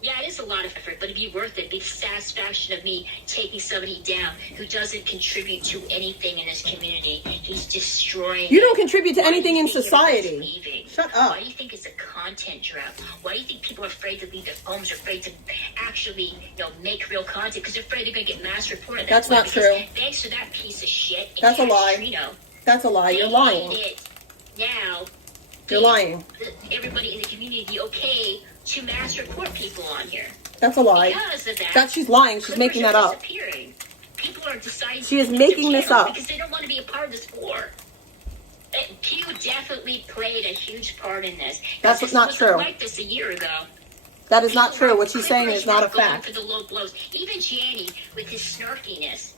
Yeah, it is a lot of effort, but it'd be worth it. The satisfaction of me taking somebody down who doesn't contribute to anything in this community. He's destroying. You don't contribute to anything in Why do you think everybody's society. leaving? Shut up. Why do you think it's a content drought? Why do you think people are afraid to leave their homes, are afraid to actually, make real content? Because they're afraid they're going to get mass reported. That's not true. Thanks to that piece of shit. That's a lie. Castrino, That's a lie. You're they lying. made it now. You're lying. Everybody in the community okay to mass report people on here. That's a lie. Because of That she's lying. She's making that up. People are deciding. She is making this up. Because they don't want to be a part of this war. Q definitely played a huge part in this. That's this not wasn't true. like this a year ago. That is not People true. were What she's saying is not a going fact. For the low blows. Even Janny with his snarkiness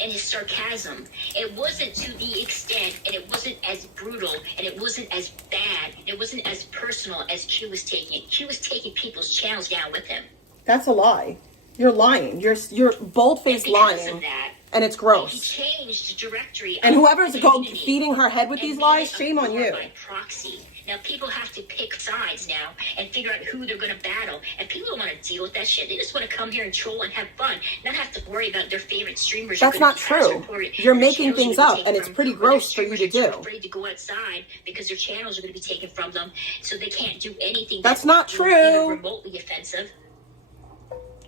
and his sarcasm, it wasn't to the extent, and it wasn't as brutal, and it wasn't as bad, and it wasn't as personal as Q was taking it. Q was taking people's channels down with him. That's a lie. You're lying. You're bold-faced lying. And it's gross. He changed the directory. And whoever's feeding her head with these lies, shame on you. By proxy. Now people have to pick sides now and figure out who they're going to battle. And people don't want to deal with that shit. They just want to come here and troll and have fun, not have to worry about their favorite streamers. That's not true. You're making things up, and it's pretty gross for you to do. Afraid to go outside because their channels are going to be taken from them, so they can't do anything. That's not true. Remotely offensive.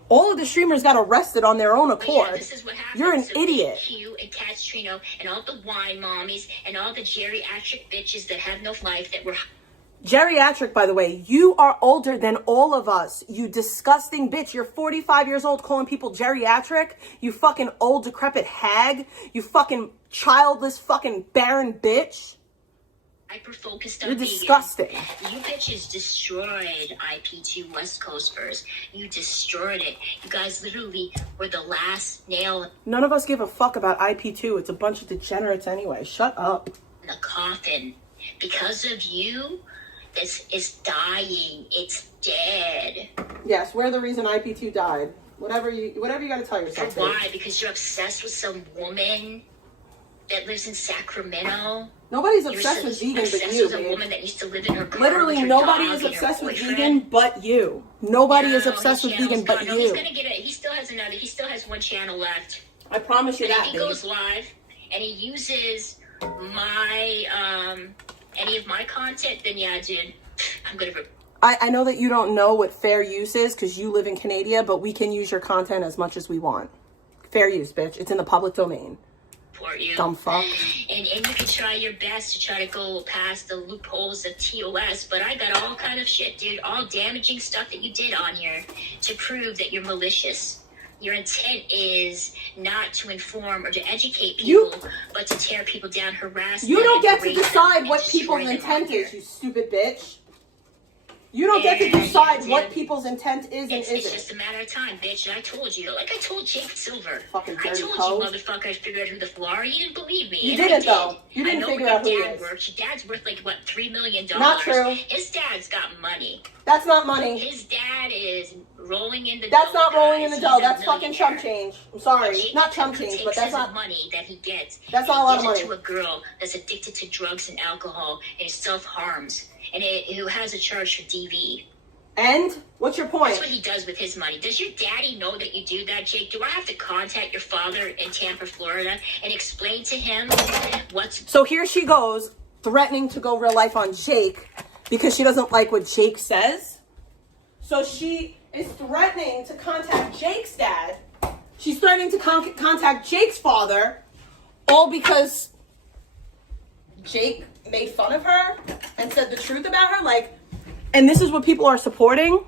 All of the streamers got arrested on their own accord. Yeah, this is what happens. You're an so idiot. Q and Castrino and all the wine mommies and all the geriatric bitches that have no life that were. Geriatric, by the way, you are older than all of us. You disgusting bitch. You're 45 years old calling people geriatric. You fucking old decrepit hag. You fucking childless fucking barren bitch. Hyper-focused on You're disgusting. You bitches destroyed IP2 West Coast first. You destroyed it. You guys literally were the last nail None of us give a fuck about IP2. It's a bunch of degenerates anyway. Shut up. in the coffin. Because of you, this is dying. It's dead. Yes, we're the reason IP2 died. Whatever you got to tell yourself. For why? Because you're obsessed with some woman that lives in Sacramento. Nobody's obsessed with vegan but you, with a babe. woman that used to live in her car Literally with her nobody dog is and her obsessed with boyfriend. vegan but you. Nobody is obsessed his with vegan channel's but gone. No, he's you. gonna get it. He still has another. He still has one channel left. I promise you And that, if he babe. goes live and he uses my any of my content, then yeah, dude, I'm gonna. I know that you don't know what fair use is because you live in Canada, but we can use your content as much as we want. Fair use, bitch. It's in the public domain. Support you. Dumb fuck. And you can try your best to try to go past the loopholes of TOS, but I got all kind of shit, dude. All damaging stuff that you did on here to prove that you're malicious. Your intent is not to inform or to educate people, but to tear people down, harass them. You don't get to degrade them, decide and what destroy people's them on intent here. is, you stupid bitch. You don't get to And decide what people's intent is and it's isn't. just a matter of time, bitch. And I told you, like I told Jake Silver. Fucking I dirty told hoe. you, motherfucker, I figured out who the flaw are. You didn't believe me. You and I didn't, did. though. You didn't I know figure what out who your he dad is. works. Your dad's worth like, what, $3 million? Not true. His dad's got money. That's not money. His dad is rolling in the That's dough, not rolling in guys. the dough. He's a That's fucking chump millionaire. change. I'm sorry. Jake Not chump change, takes but that's his not. money that he gets. That's not and a lot of gives it money. to a girl that's addicted to drugs and alcohol and self-harms and who has a charge for DV. And what's your point? That's what he does with his money. Does your daddy know that you do that, Jake? Do I have to contact your father in Tampa, Florida, and explain to him what's... So here she goes, threatening to go real life on Jake because she doesn't like what Jake says. So she is threatening to contact Jake's dad. She's threatening to contact Jake's father, all because Jake made fun of her and said the truth about her. Like, and this is what people are supporting.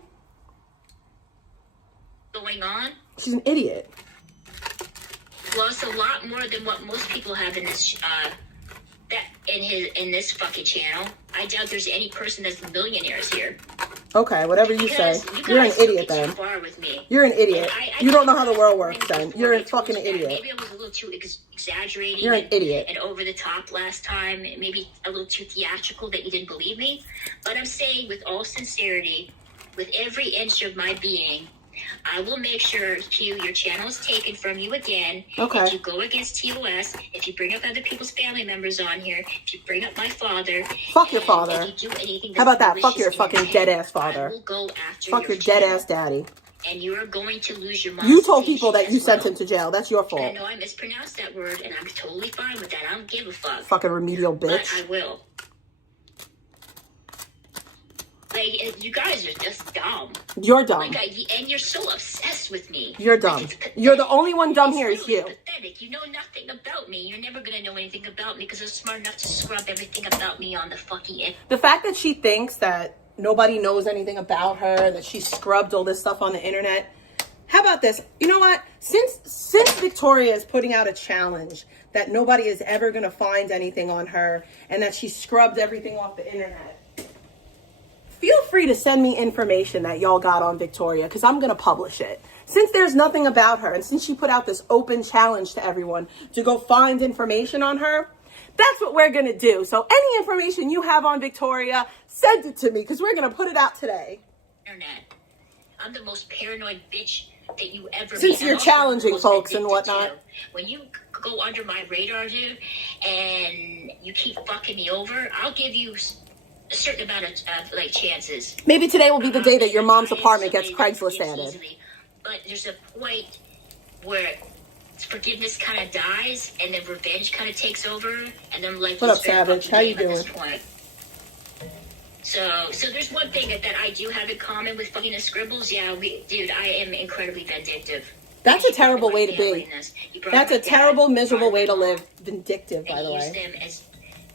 going on. She's an idiot. Well, it's a lot more than what most people have in this in this fucking channel. I doubt there's any person that's millionaires here. Okay, whatever you say. Because You're an guys took idiot it too then. far with me. You're an idiot. I You don't know how the world think works then. before You're I a fucking told you that. idiot. Maybe I was a little too exaggerating. You're an idiot. And over the top last time. Maybe a little too theatrical that you didn't believe me. But I'm saying with all sincerity, with every inch of my being, I will make sure, Q, your channel is taken from you again. Okay. If you go against TOS, if you bring up other people's family members on here, if you bring up my father. Fuck your and father. If you do anything How about that? malicious Fuck your in fucking head, dead-ass I father. will go after Fuck your channel. dead-ass daddy. And you are going to lose your You told monetization people that you as sent well. him to jail. That's your And I fault. know I mispronounced that word, and I'm totally fine with that. I don't give a fuck. Fucking remedial But bitch. I will. Like, you guys are just dumb. You're dumb. And you're so obsessed with me. You're dumb. It's pathetic. You're the only one dumb It's here is literally you. pathetic. You know nothing about me. You're never gonna know anything about me because you're smart enough to scrub everything about me on the fucking internet. The fact that she thinks that nobody knows anything about her, that she scrubbed all this stuff on the internet. How about this? You know what? Since Victoria is putting out a challenge that nobody is ever going to find anything on her and that she scrubbed everything off the internet, feel free to send me information that y'all got on Victoria because I'm going to publish it. Since there's nothing about her and since she put out this open challenge to everyone to go find information on her, that's what we're going to do. So any information you have on Victoria, send it to me because we're going to put it out today. Internet. I'm the most paranoid bitch that you ever Since meet. you're I'm also challenging the most folks and addicted whatnot. to. When you go under my radar, dude, and you keep fucking me over, I'll give you a certain amount of like chances. Maybe today will be the day that your mom's I am apartment gets somebody that Craigslist forgives added. easily, but there's a point where forgiveness kind of dies and then revenge kind of takes over, and then like What up, Savage? How you doing? At this point. So there's one thing that I do have in common with fucking the Scribbles. Yeah, dude, I am incredibly vindictive. That's You a terrible brought way my to be. family in this. You brought That's my a dad, terrible, you miserable brought way to my mom, live. Vindictive, by and the you used way. them as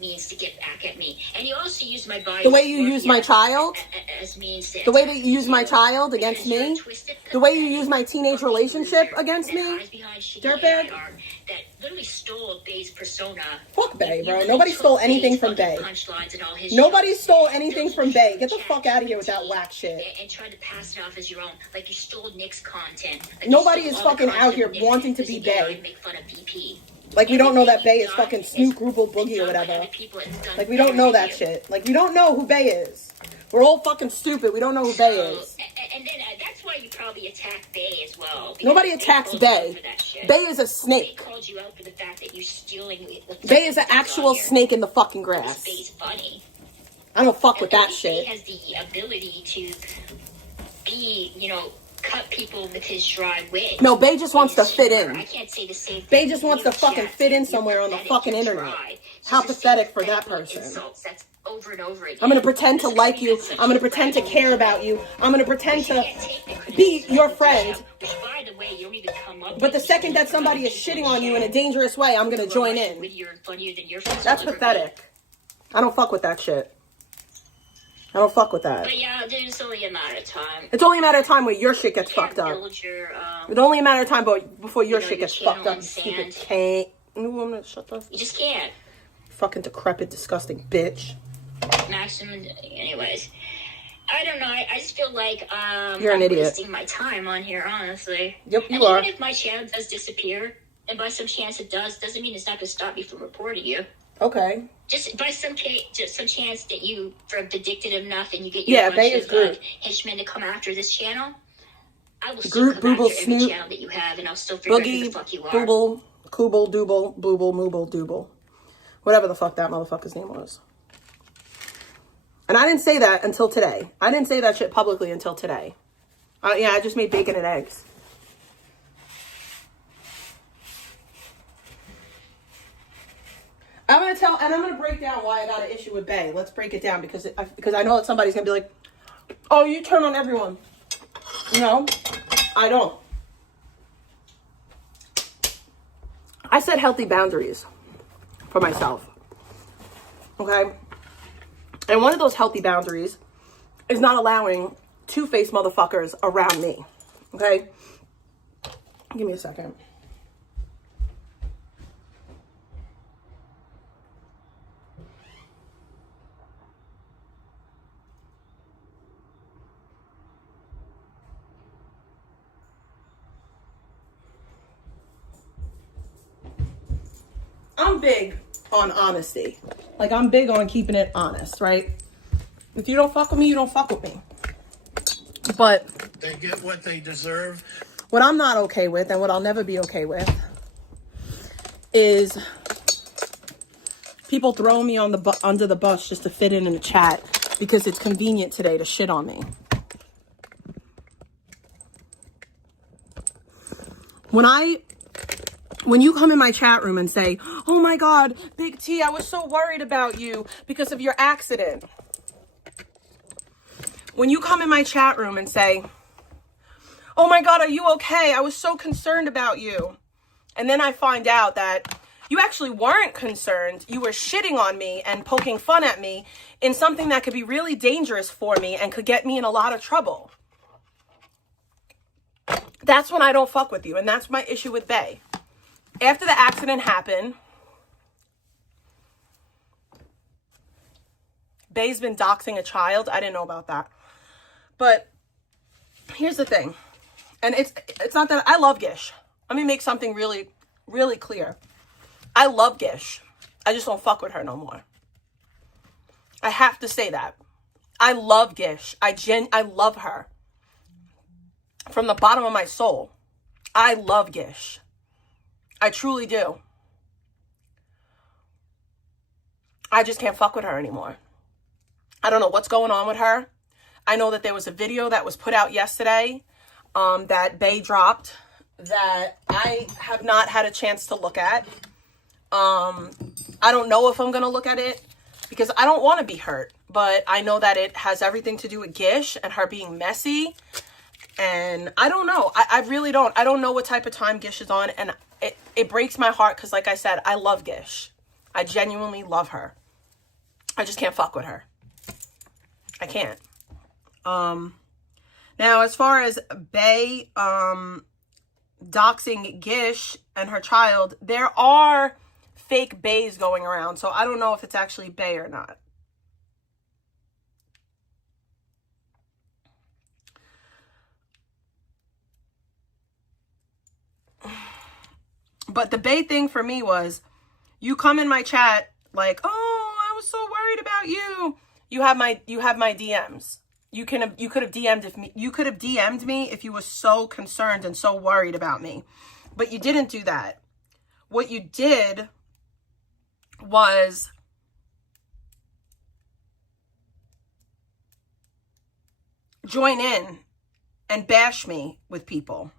means to get back at me. And you also use my body. The way you use my child, as means to the way that you use my attack child against because you're me, a twisted, the way you pathetic, use my teenage fucking relationship loser against that me, hides behind shitty dirtbag. AIR that literally stole Bay's persona. Fuck Bay, You bro. literally Nobody took stole Bay's anything from fucking Bay. punchlines and all his Nobody jokes, stole anything built from your Bay. Get the chat fuck out of here with that GPT whack shit. and tried to pass it off as your own, like you stole Nick's content. Like you Nobody stole is all the fucking out content here Nick wanting to was be in AI Bay. and make fun of BP. Like we don't know that Bay Everything is you've fucking done Snoop is Grooble Boogie or done by whatever. other people. It's done Like we don't know better that than you. shit. Like we don't know who Bay is. We're all fucking stupid. We don't know who Bay is. And then that's why you probably attack Bay as well. because Nobody they attacks called you out Bay. for that shit. Bay is a They snake. called you out for the fact that you're stealing. Bay is an actual snake in the fucking Because grass. Bay's funny. I don't fuck with And that Bay shit. has the ability to be, cut people with his dry wit. No, Bay just wants to fit in. I can't say the same thing. Bay just wants to You're fucking chat, fit in you're somewhere on the pathetic, fucking you're internet. dry. It's How just the same pathetic for that pathetic person. insults. That's over and over again. I'm gonna pretend to This like country you. has such I'm gonna a pretend to fragile care about you. I'm gonna pretend to can't take the be criticism your of the friend. jab, which, by the way, you don't even come up But the with. second You that come somebody up is with shitting on you in a chat. dangerous way, I'm gonna You are join much in. wittier and funnier than your That's friends will ever be. pathetic. I don't fuck with that shit. I don't fuck with that. But yeah, dude, it's only a matter of time. It's only a matter of time where your shit gets You can't fucked up. build your, It's only a matter of time before your you know, shit your gets channel fucked up. on You stupid sand. can't. Ooh, I'm gonna shut the you just can't. fucking decrepit, disgusting bitch. Maximum, anyways. I don't know. I just feel like You're an I'm idiot. wasting my time on here, honestly. Yep, and you are. even if my channel does disappear, and by some chance it doesn't mean it's not going to stop me from reporting you. Okay. Just by some chance that you are vindictive enough and you get your bunch of henchmen to come after this channel, I will still come after every channel that you have, and I'll still figure out who the fuck you are. Booble, Kooble, Dooble, Booble, Mooble, Dooble. Whatever the fuck that motherfucker's name was. And I didn't say that until today. I didn't say that shit publicly until today. Yeah, I just made bacon and eggs. I'm going to tell, and I'm going to break down why I got an issue with Bay. Let's break it down because I know that somebody's going to be like, oh, you turn on everyone. No, I don't. I set healthy boundaries for myself. Okay? And one of those healthy boundaries is not allowing two-faced motherfuckers around me. Okay? Give me a second. I'm big on honesty. Like, I'm big on keeping it honest, right? If you don't fuck with me, you don't fuck with me. But they get what they deserve. What I'm not okay with, and what I'll never be okay with, is people throwing me on under the bus just to fit in the chat because it's convenient today to shit on me. When you come in my chat room and say, oh my God, Big T, I was so worried about you because of your accident. When you come in my chat room and say, oh my God, are you okay? I was so concerned about you. And then I find out that you actually weren't concerned. You were shitting on me and poking fun at me in something that could be really dangerous for me and could get me in a lot of trouble. That's when I don't fuck with you. And that's my issue with Bay. After the accident happened, Bay's been doxing a child. I didn't know about that. But here's the thing. And it's not that I love Gish. Let me make something really, really clear. I love Gish. I just don't fuck with her no more. I have to say that. I love Gish. I love her. From the bottom of my soul. I love Gish. I truly do. I just can't fuck with her anymore. I don't know what's going on with her. I know that there was a video that was put out yesterday that Bay dropped that I have not had a chance to look at. I don't know if I'm going to look at it because I don't want to be hurt. But I know that it has everything to do with Gish and her being messy. And I don't know. I really don't. I don't know what type of time Gish is on. And it breaks my heart because, like I said, I love Gish. I genuinely love her. I just can't fuck with her. I can't. Now, as far as Bay doxing Gish and her child, there are fake Bays going around. So I don't know if it's actually Bay or not. But the Bay thing for me was, you come in my chat like, oh, I was so worried about you. You have my DMs. You could have DM'd me if you were so concerned and so worried about me. But you didn't do that. What you did was join in and bash me with people.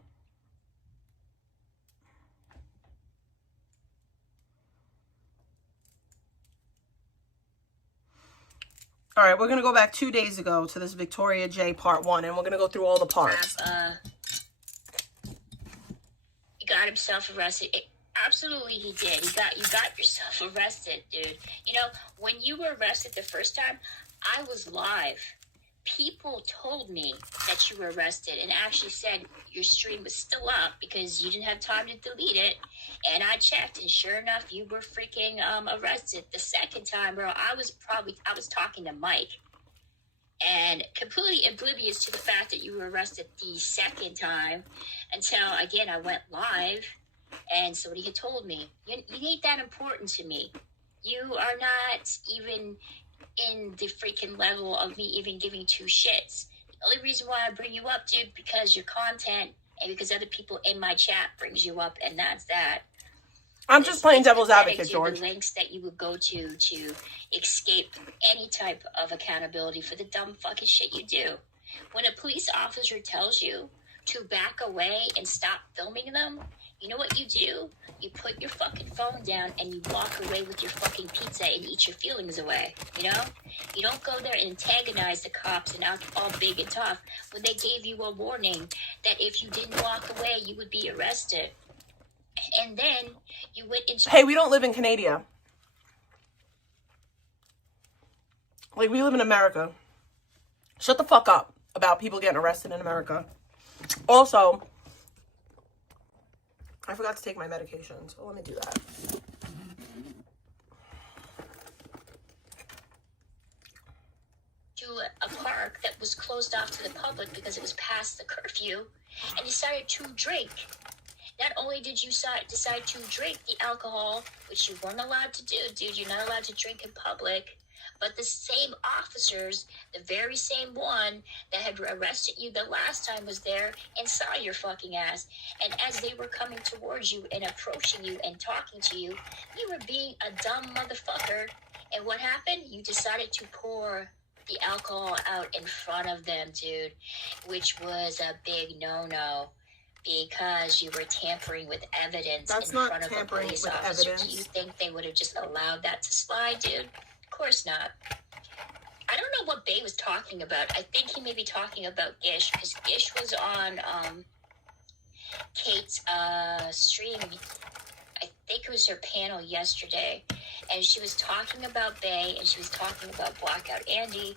All right, we're going to go back 2 days ago to this Victoria J part 1, and we're going to go through all the parts. He got himself arrested. Absolutely, he did. You got yourself arrested, dude. You know, when you were arrested the first time, I was live. People told me that you were arrested and actually said your stream was still up because you didn't have time to delete it. And I checked, and sure enough, you were freaking arrested. The second time, bro, I was talking to Mike, and completely oblivious to the fact that you were arrested the second time until, again, I went live and somebody had told me, you ain't that important to me. You are not even in the freaking level of me even giving two shits. The only reason why I bring you up, dude, because your content and because other people in my chat brings you up, and that's that. I'm just playing devil's advocate, to George. The links that you would go to escape any type of accountability for the dumb fucking shit you do. When a police officer tells you to back away and stop filming them, you know what you do? You put your fucking phone down and you walk away with your fucking pizza and eat your feelings away, you know? You don't go there and antagonize the cops and act all big and tough when they gave you a warning that if you didn't walk away, you would be arrested. And then you went into... Hey, we don't live in Canada. Like, we live in America. Shut the fuck up about people getting arrested in America. Also, I forgot to take my medication, so let me do that. To a park that was closed off to the public because it was past the curfew, and decided to drink. Not only did you decide to drink the alcohol, which you weren't allowed to do, dude, you're not allowed to drink in public, but the same officers, the very same one that had arrested you the last time was there and saw your fucking ass. And as they were coming towards you and approaching you and talking to you, you were being a dumb motherfucker. And what happened? You decided to pour the alcohol out in front of them, dude, which was a big no-no. Because you were tampering with evidence in front of a police officer. Do you think they would have just allowed that to slide, dude? Of course not. I don't know what Bay was talking about. I think he may be talking about Gish, because Gish was on Kate's stream. I think it was her panel yesterday. And she was talking about Bay, and she was talking about Blackout Andy,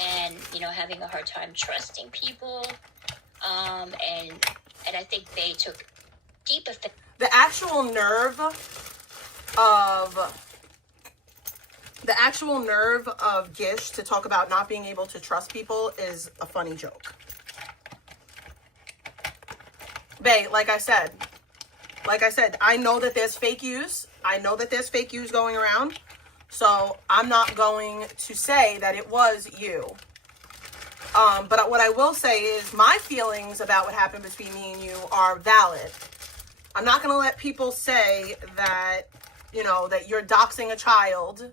and, you know, having a hard time trusting people. And I think they took deep effect. The actual nerve of Gish to talk about not being able to trust people is a funny joke. Bae, like I said, I know that there's fake use. I know that there's fake use going around. So I'm not going to say that it was you. But what I will say is my feelings about what happened between me and you are valid. I'm not going to let people say that, you know, that you're doxing a child.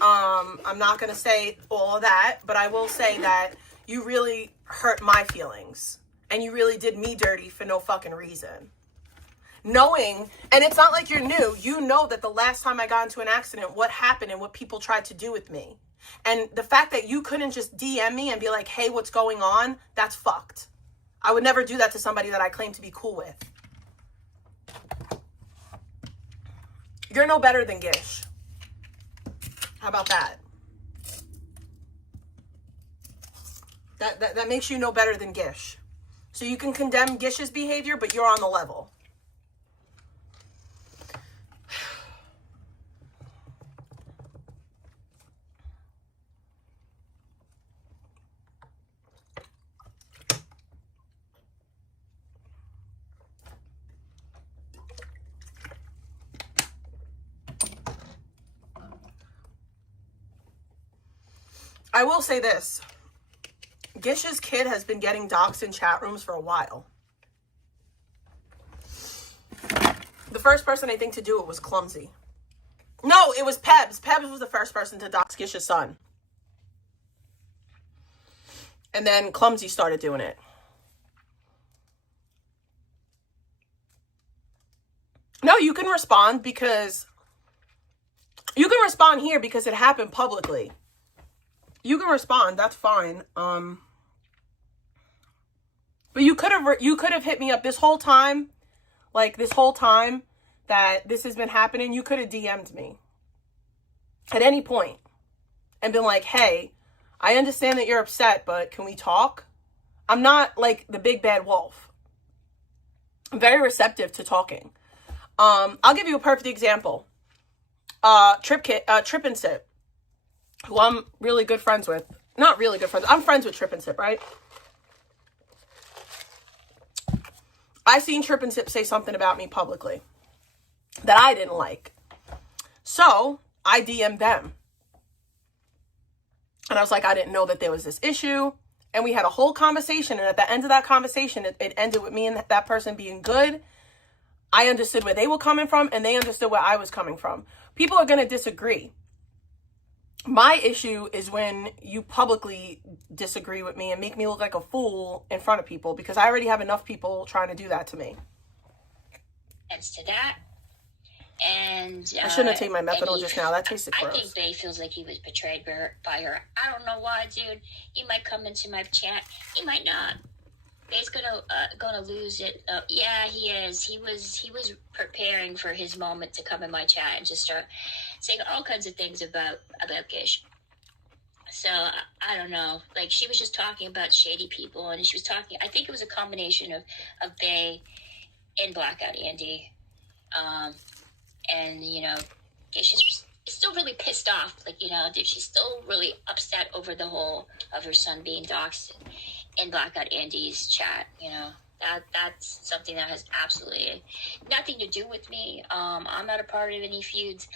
I'm not going to say all of that, but I will say that you really hurt my feelings and you really did me dirty for no fucking reason. Knowing, and it's not like you're new, you know that the last time I got into an accident, what happened and what people tried to do with me. And the fact that you couldn't just DM me and be like, hey, what's going on? That's fucked. I would never do that to somebody that I claim to be cool with. You're no better than Gish. How about that? That makes you no better than Gish. So you can condemn Gish's behavior, but you're on the level. I will say this. Gish's kid has been getting doxxed in chat rooms for a while. The first person I think to do it was Clumsy. No, it was Pebs. Pebs was the first person to dox Gish's son. And then Clumsy started doing it. No, you can respond because... You can respond here because it happened publicly. You can respond. That's fine. But you could have hit me up this whole time, like this whole time that this has been happening. You could have DM'd me at any point and been like, "Hey, I understand that you're upset, but can we talk?" I'm not like the big bad wolf. I'm very receptive to talking. I'll give you a perfect example. Trip and Sip, who I'm really good friends with. not really good friends. I'm friends with Trip and Sip, right? I seen Trip and Sip say something about me publicly that I didn't like. So I DM'd them. And I was like, I didn't know that there was this issue. And we had a whole conversation. And at the end of that conversation, it ended with me and that person being good. I understood where they were coming from and they understood where I was coming from. People are going to disagree. My issue is when you publicly disagree with me and make me look like a fool in front of people, because I already have enough people trying to do that to me. As to that, and I shouldn't have taken my methadone just now. That tasted gross. I think Bay feels like he was betrayed by her. I don't know why, dude. He might come into my chat. He might not. Bay's gonna lose it. Yeah, he is. He was preparing for his moment to come in my chat and just start saying all kinds of things about Gish. So I don't know. Like, she was just talking about shady people, and she was talking. I think it was a combination of Bay and Blackout Andy, and Gish is still really pissed off. Like, dude, she's still really upset over the whole of her son being doxxed in Blackout Andy's chat. That's something that has absolutely nothing to do with me. I'm not a part of any feuds.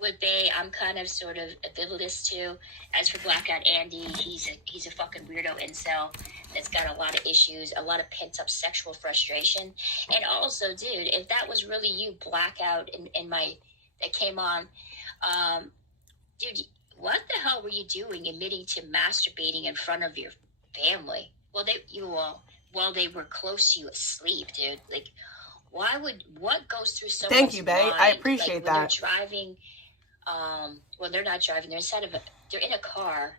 With Bay, I'm kind of sort of ambivalent too. As for Blackout Andy, he's a fucking weirdo incel that's got a lot of issues, a lot of pent up sexual frustration. And also, dude, if that was really you, Blackout, that came on, dude, what the hell were you doing admitting to masturbating in front of your family? Well, they were close to you asleep, dude. Like, what goes through someone's Thank you, Bay. mind? I appreciate when that. They're driving, they're not driving. They're in a car,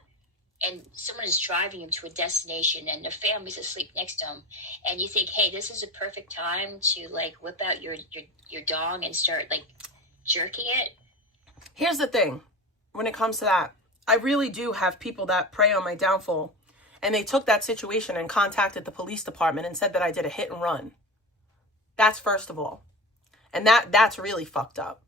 and someone is driving them to a destination, and their family's asleep next to them, and you think, hey, this is a perfect time to like whip out your dong and start like jerking it. Here's the thing. When it comes to that, I really do have people that prey on my downfall, and they took that situation and contacted the police department and said that I did a hit and run. That's first of all. And that's really fucked up.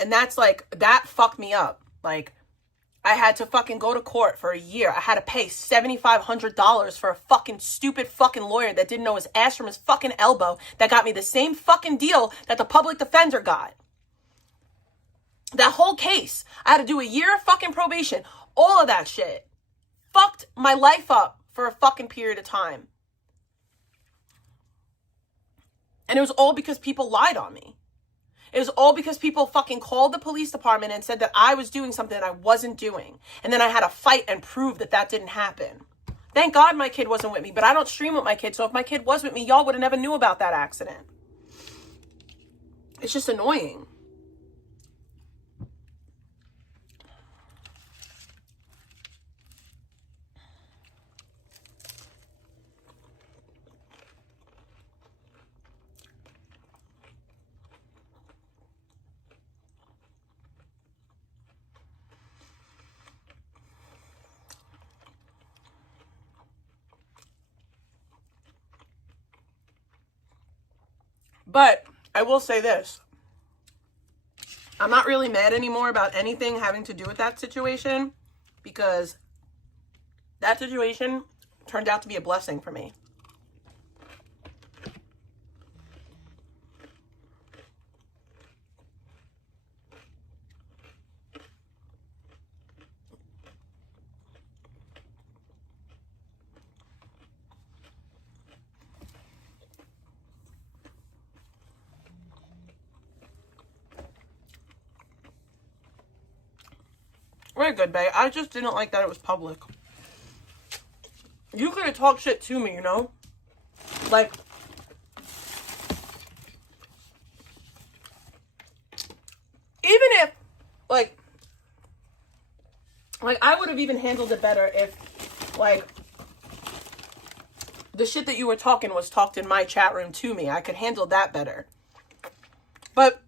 And that's like, that fucked me up. Like, I had to fucking go to court for a year. I had to pay $7,500 for a fucking stupid fucking lawyer that didn't know his ass from his fucking elbow, that got me the same fucking deal that the public defender got. That whole case, I had to do a year of fucking probation. All of that shit fucked my life up for a fucking period of time. And it was all because people lied on me. It was all because people fucking called the police department and said that I was doing something that I wasn't doing. And then I had to fight and prove that that didn't happen. Thank God my kid wasn't with me, but I don't stream with my kid. So if my kid was with me, y'all would have never knew about that accident. It's just annoying. But I will say this. I'm not really mad anymore about anything having to do with that situation, because that situation turned out to be a blessing for me. Very good, babe. I just didn't like that it was public. You could have talked shit to me, Like, even if, like I would have even handled it better if, like, the shit that you were talking was talked in my chat room to me. I could handle that better. But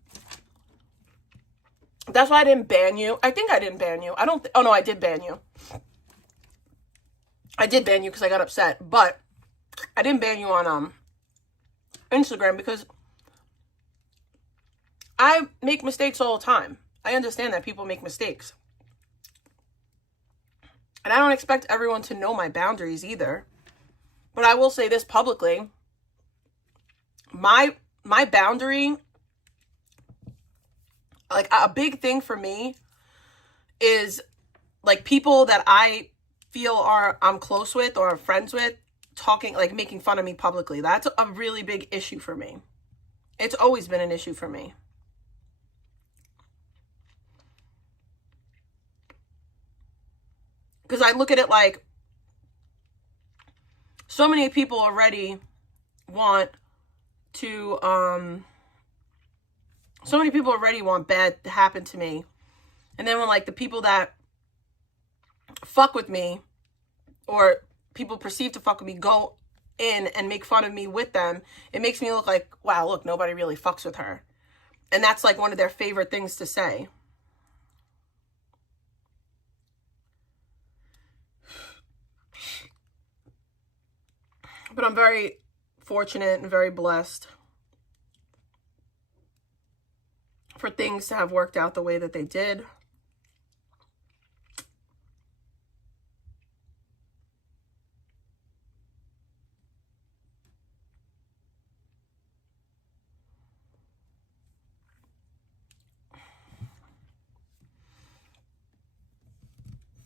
that's why I didn't ban you. I think I didn't ban you. Oh no, I did ban you. I did ban you because I got upset. But I didn't ban you on Instagram because I make mistakes all the time. I understand that people make mistakes. And I don't expect everyone to know my boundaries either. But I will say this publicly. My boundary, like a big thing for me is like people that I feel I'm close with or friends with talking, like making fun of me publicly. That's a really big issue for me. It's always been an issue for me. Because I look at it like so many people already want to, so many people already want bad to happen to me. And then when like the people that fuck with me or people perceive to fuck with me go in and make fun of me with them, it makes me look like, wow, look, nobody really fucks with her. And that's like one of their favorite things to say. But I'm very fortunate and very blessed for things to have worked out the way that they did.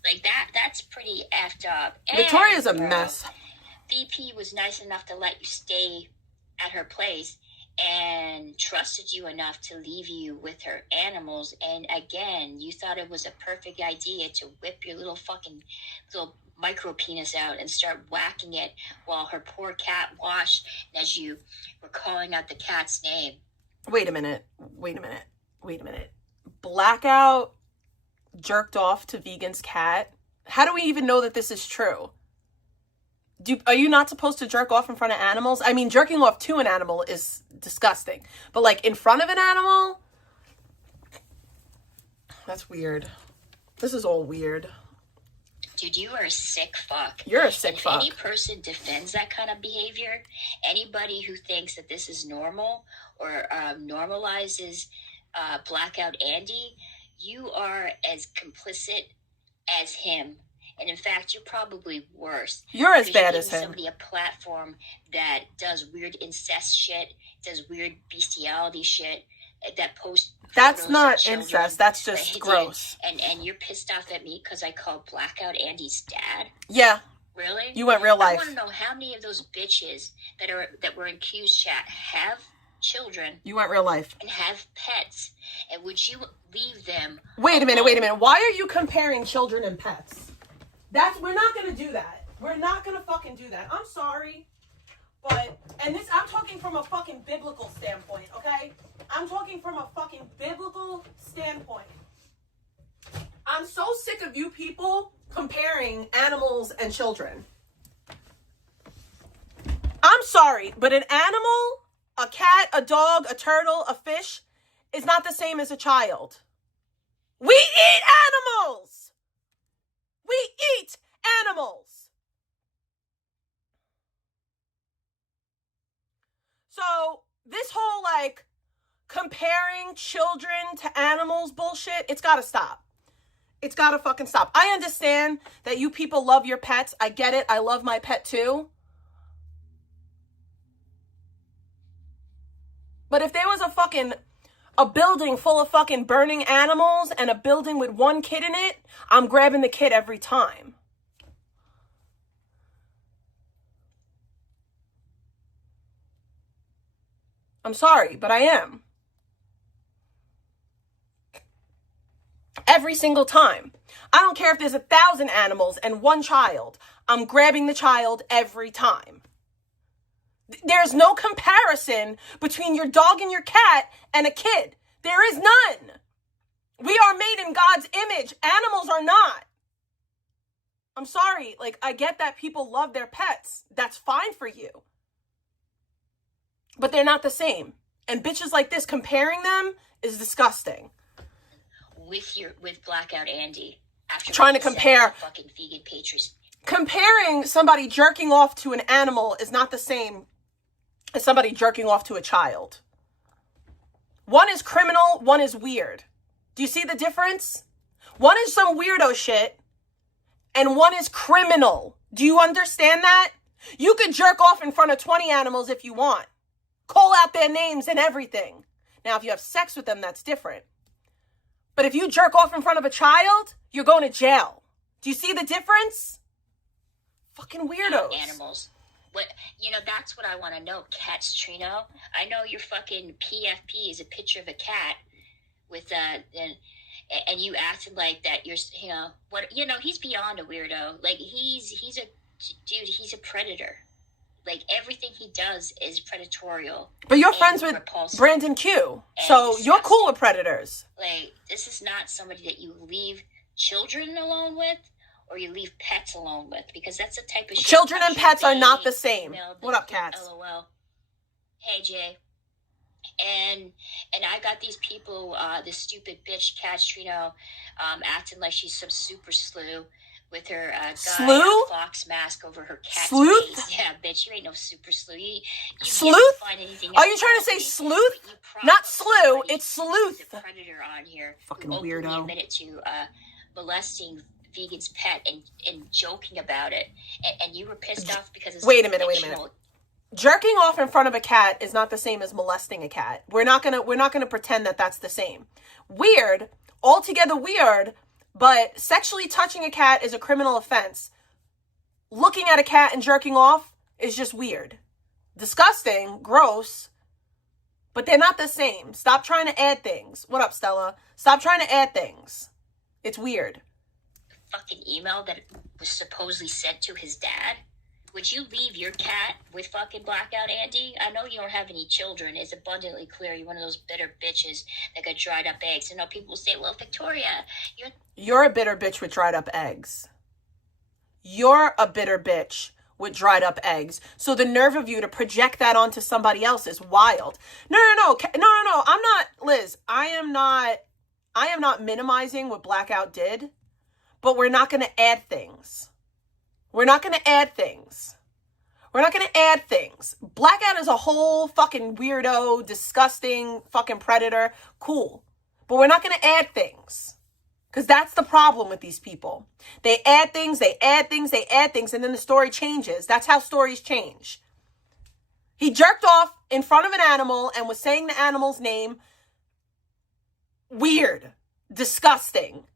Like that's pretty effed up. Victoria's a mess. VP was nice enough to let you stay at her place and trusted you enough to leave you with her animals. And again, you thought it was a perfect idea to whip your little fucking little micro penis out and start whacking it while her poor cat washed as you were calling out the cat's name. Wait a minute. Blackout jerked off to Vegan's cat? How do we even know that this is true? Are you not supposed to jerk off in front of animals? I mean, jerking off to an animal is disgusting. But like in front of an animal? That's weird. This is all weird. Dude, you are a sick fuck. You're a sick fuck. Any person defends that kind of behavior, anybody who thinks that this is normal or normalizes Blackout Andy, you are as complicit as him. And in fact, you're probably worse. You're as bad as him. Somebody a platform that does weird incest shit, does weird bestiality shit, that posts. That's not incest. That's just gross. And you're pissed off at me because I called Blackout Andy's dad. Yeah. Really? You went real life. I want to know how many of those bitches that were in Q's chat have children. You went real life. And have pets. And would you leave them? Wait a minute. Why are you comparing children and pets? We're not going to do that. We're not going to fucking do that. I'm sorry. But, I'm talking from a fucking biblical standpoint, okay? I'm talking from a fucking biblical standpoint. I'm so sick of you people comparing animals and children. I'm sorry, but an animal, a cat, a dog, a turtle, a fish is not the same as a child. We eat animals! We eat animals. So this whole like comparing children to animals bullshit, it's got to stop. It's got to fucking stop. I understand that you people love your pets. I get it. I love my pet too. But if there was a building full of fucking burning animals and a building with one kid in it, I'm grabbing the kid every time. I'm sorry, but I am. Every single time. I don't care if there's 1,000 animals and one child. I'm grabbing the child every time. There's no comparison between your dog and your cat and a kid. There is none. We are made in God's image. Animals are not. I'm sorry. Like, I get that people love their pets. That's fine for you. But they're not the same. And bitches like this, comparing them is disgusting. With Blackout Andy. After trying to compare. Fucking vegan patriots. Comparing somebody jerking off to an animal is not the same as somebody jerking off to a child. One is criminal, one is weird. Do you see the difference? One is some weirdo shit, and one is criminal. Do you understand that? You can jerk off in front of 20 animals if you want. Call out their names and everything. Now, if you have sex with them, that's different. But if you jerk off in front of a child, you're going to jail. Do you see the difference? Fucking weirdos. Animals. What, you know, that's what I want to know. Cats, Trino. I know your fucking PFP is a picture of a cat with and you acted like that. You're, you know, what, you know, he's beyond a weirdo. Like he's a dude. He's a predator. Like everything he does is predatorial. But you're friends with Brandon Q, so you're cool with predators. Like this is not somebody that you leave children alone with, or you leave pets alone with, because that's the type of shit. Children and pets are not the same. What up, cats? LOL. Hey, Jay. And I got these people, this stupid bitch, Castrino, acting like she's some super slew with her guy fox mask over her cat's face. Yeah, bitch, you ain't no super slew. You sleuth? Find anything are you trying to say sleuth? Not slew, it's sleuth. There's a predator on here. Fucking who weirdo. openly admitted to molesting Vegan's pet and joking about it. And you were pissed off because it's Wait a minute. Jerking off in front of a cat is not the same as molesting a cat. We're not gonna pretend that that's the same. Weird, altogether weird, but sexually touching a cat is a criminal offense. Looking at a cat and jerking off is just weird. Disgusting, gross, but they're not the same. Stop trying to add things. What up, Stella? Stop trying to add things. It's weird. Fucking email that was supposedly sent to his dad. Would you leave your cat with fucking Blackout Andy? I know you don't have any children. It's abundantly clear you're one of those bitter bitches that got dried up eggs. I know people will say, well, Victoria, you're a bitter bitch with dried up eggs. You're a bitter bitch with dried up eggs. So the nerve of you to project that onto somebody else is wild. No. I'm not, Liz. I am not minimizing what Blackout did, but we're not going to add things. We're not going to add things. Blackout is a whole fucking weirdo, disgusting fucking predator. Cool. But we're not going to add things. Because that's the problem with these people. They add things, and then the story changes. That's how stories change. He jerked off in front of an animal and was saying the animal's name. Weird. Disgusting.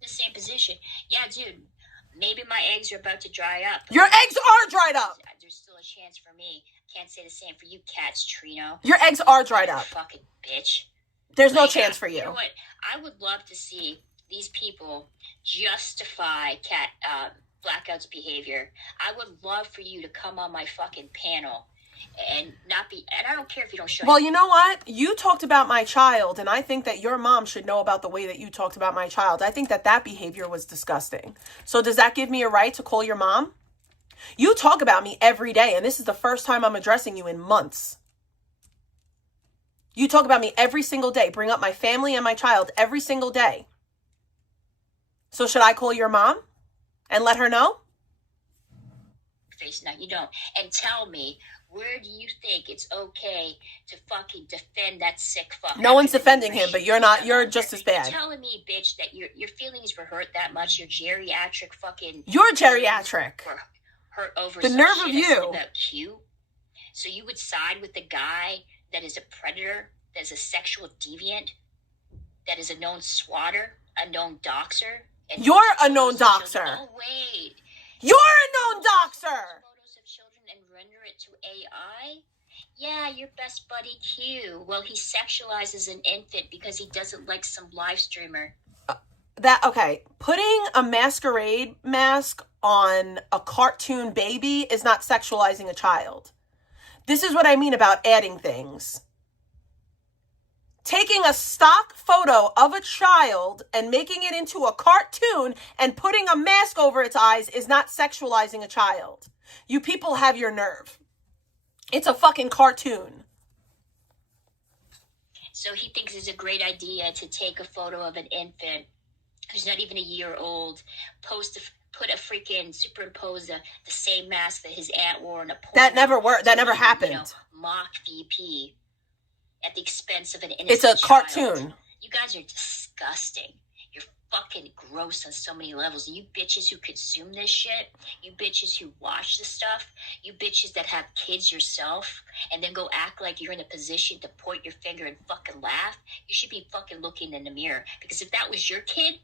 The same position. Yeah, dude. Maybe my eggs are about to dry up. Your eggs are dried up. There's still a chance for me. Can't say the same for you cats, Trino. Your eggs are dried up. Fucking bitch. There's no chance for you. You know what? I would love to see these people justify Blackout's behavior. I would love for you to come on my fucking panel and not be, and I don't care if you don't show. Well, you know what? You talked about my child, and I think that your mom should know about the way that you talked about my child. I think that behavior was disgusting. So does that give me a right to call your mom? You talk about me every day, and this is the first time I'm addressing you in months. You talk about me every single day, bring up my family and my child every single day. So should I call your mom and let her know? Face, no, you don't. And tell me, where do you think it's okay to fucking defend that sick fuck? No one's defending him, but you're not. You're just as bad. You're telling me, bitch, that your feelings were hurt that much. Your geriatric fucking. You're geriatric. Were hurt over the nerve of you. About Q. So you would side with the guy that is a predator, that is a sexual deviant, that is a known swatter, a known doxer. And you're a known doxer. Oh wait. You're a known doxer. And render it to AI? Yeah, your best buddy Q. Well, he sexualizes an infant because he doesn't like some live streamer. Okay, putting a masquerade mask on a cartoon baby is not sexualizing a child. This is what I mean about adding things. Taking a stock photo of a child and making it into a cartoon and putting a mask over its eyes is not sexualizing a child. You people have your nerve. It's a fucking cartoon. So he thinks it's a great idea to take a photo of an infant who's not even a year old, superimpose the same mask that his aunt wore in a porno. That never worked. That never happened. Mock VP. at the expense of an innocent It's a child. cartoon. You guys are disgusting. You're fucking gross on so many levels. And you bitches who consume this shit, you bitches who watch this stuff, you bitches that have kids yourself, and then go act like you're in a position to point your finger and fucking laugh, you should be fucking looking in the mirror. Because if that was your kid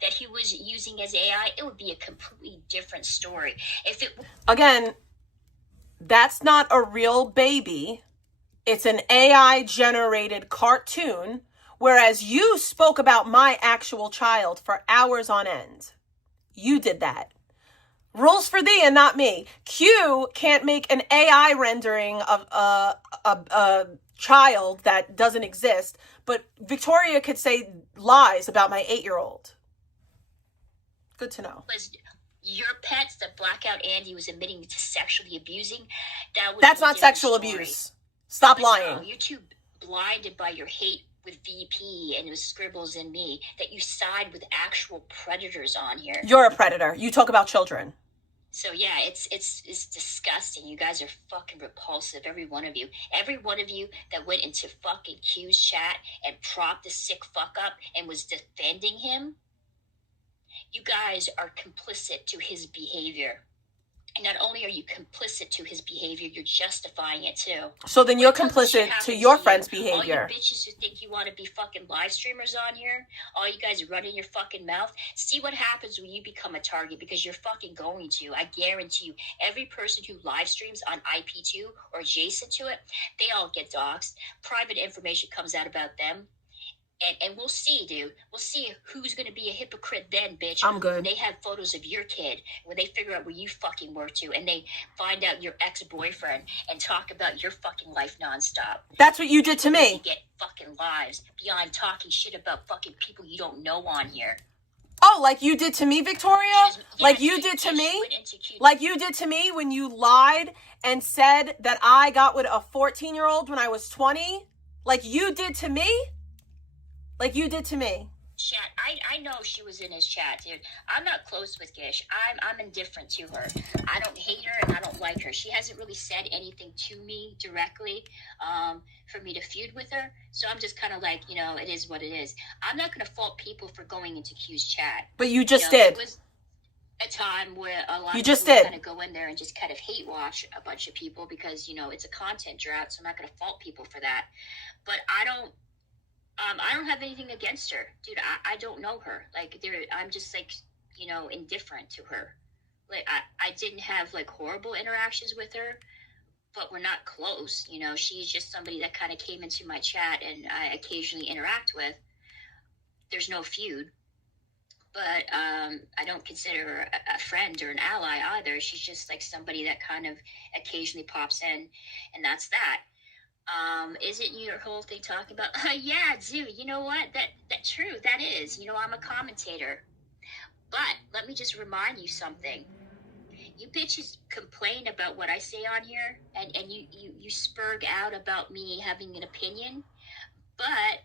that he was using as AI, it would be a completely different story. If it Again, that's not a real baby. It's an AI generated cartoon. Whereas you spoke about my actual child for hours on end. You did that. Rules for thee and not me. Q can't make an AI rendering of a child that doesn't exist, but Victoria could say lies about my 8-year-old. Good to know. was your pets that Blackout Andy was admitting to sexually abusing, that's not sexual abuse. Stop lying. You're too blinded by your hate with VP and with Scribbles and me that you side with actual predators on here. You're a predator. You talk about children. So yeah, it's disgusting. You guys are fucking repulsive, every one of you. Every one of you that went into fucking Q's chat and propped the sick fuck up and was defending him, you guys are complicit to his behavior. And not only are you complicit to his behavior, you're justifying it too. So then you're complicit to your friend's behavior. All you bitches who think you want to be fucking live streamers on here, all you guys running your fucking mouth, see what happens when you become a target, because you're fucking going to. I guarantee you, every person who live streams on IP2 or adjacent to it, they all get doxxed. Private information comes out about them. And we'll see, dude. We'll see who's going to be a hypocrite then, bitch. I'm good. When they have photos of your kid, when they figure out where you fucking were to, and they find out your ex-boyfriend and talk about your fucking life nonstop. That's what you did to me. You get fucking lives beyond talking shit about fucking people you don't know on here. Oh, like you did to me, Victoria? Like you did to me? Like you did to me when you lied and said that I got with a 14-year-old when I was 20? Like you did to me? Like you did to me. Chat. I know she was in his chat, dude. I'm not close with Gish. I'm indifferent to her. I don't hate her and I don't like her. She hasn't really said anything to me directly for me to feud with her. So I'm just kind of like, it is what it is. I'm not going to fault people for going into Q's chat. But you just did. It was a time where a lot you of just people did. kind of go in there and just kind of hate watch a bunch of people because, it's a content drought. So I'm not going to fault people for that. But I don't have anything against her, dude. I don't know her. Like, I'm just like, indifferent to her. Like, I didn't have like horrible interactions with her, but we're not close. She's just somebody that kind of came into my chat and I occasionally interact with. There's no feud, but I don't consider her a friend or an ally either. She's just like somebody that kind of occasionally pops in, and that's that. Isn't your whole thing talking about, yeah, dude, you know what? That true, that is. I'm a commentator. But let me just remind you something. You bitches complain about what I say on here, and you spurg out about me having an opinion, but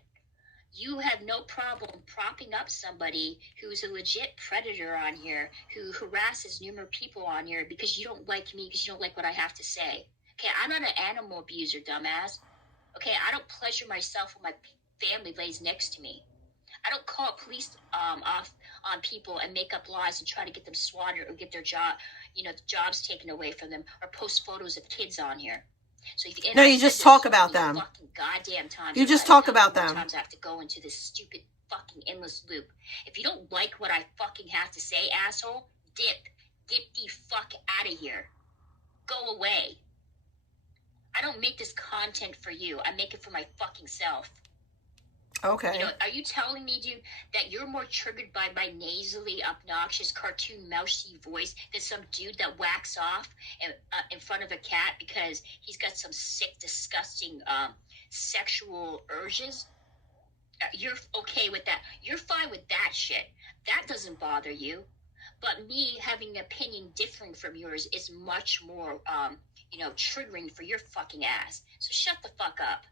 you have no problem propping up somebody who's a legit predator on here, who harasses numerous people on here because you don't like me, because you don't like what I have to say. Okay, I'm not an animal abuser, dumbass. Okay, I don't pleasure myself when my family lays next to me. I don't call police off on people and make up lies and try to get them swatted or get their jobs taken away from them, or post photos of kids on here. So you just talk about them. Fucking goddamn times. You just talk about them. Times I have to go into this stupid fucking endless loop. If you don't like what I fucking have to say, asshole, get the fuck out of here. Go away. I don't make this content for you. I make it for my fucking self. Okay. Are you telling me, dude, that you're more triggered by my nasally, obnoxious, cartoon, mousy voice than some dude that whacks off in front of a cat because he's got some sick, disgusting sexual urges? You're okay with that. You're fine with that shit. That doesn't bother you. But me having an opinion differing from yours is much more, triggering for your fucking ass. So shut the fuck up.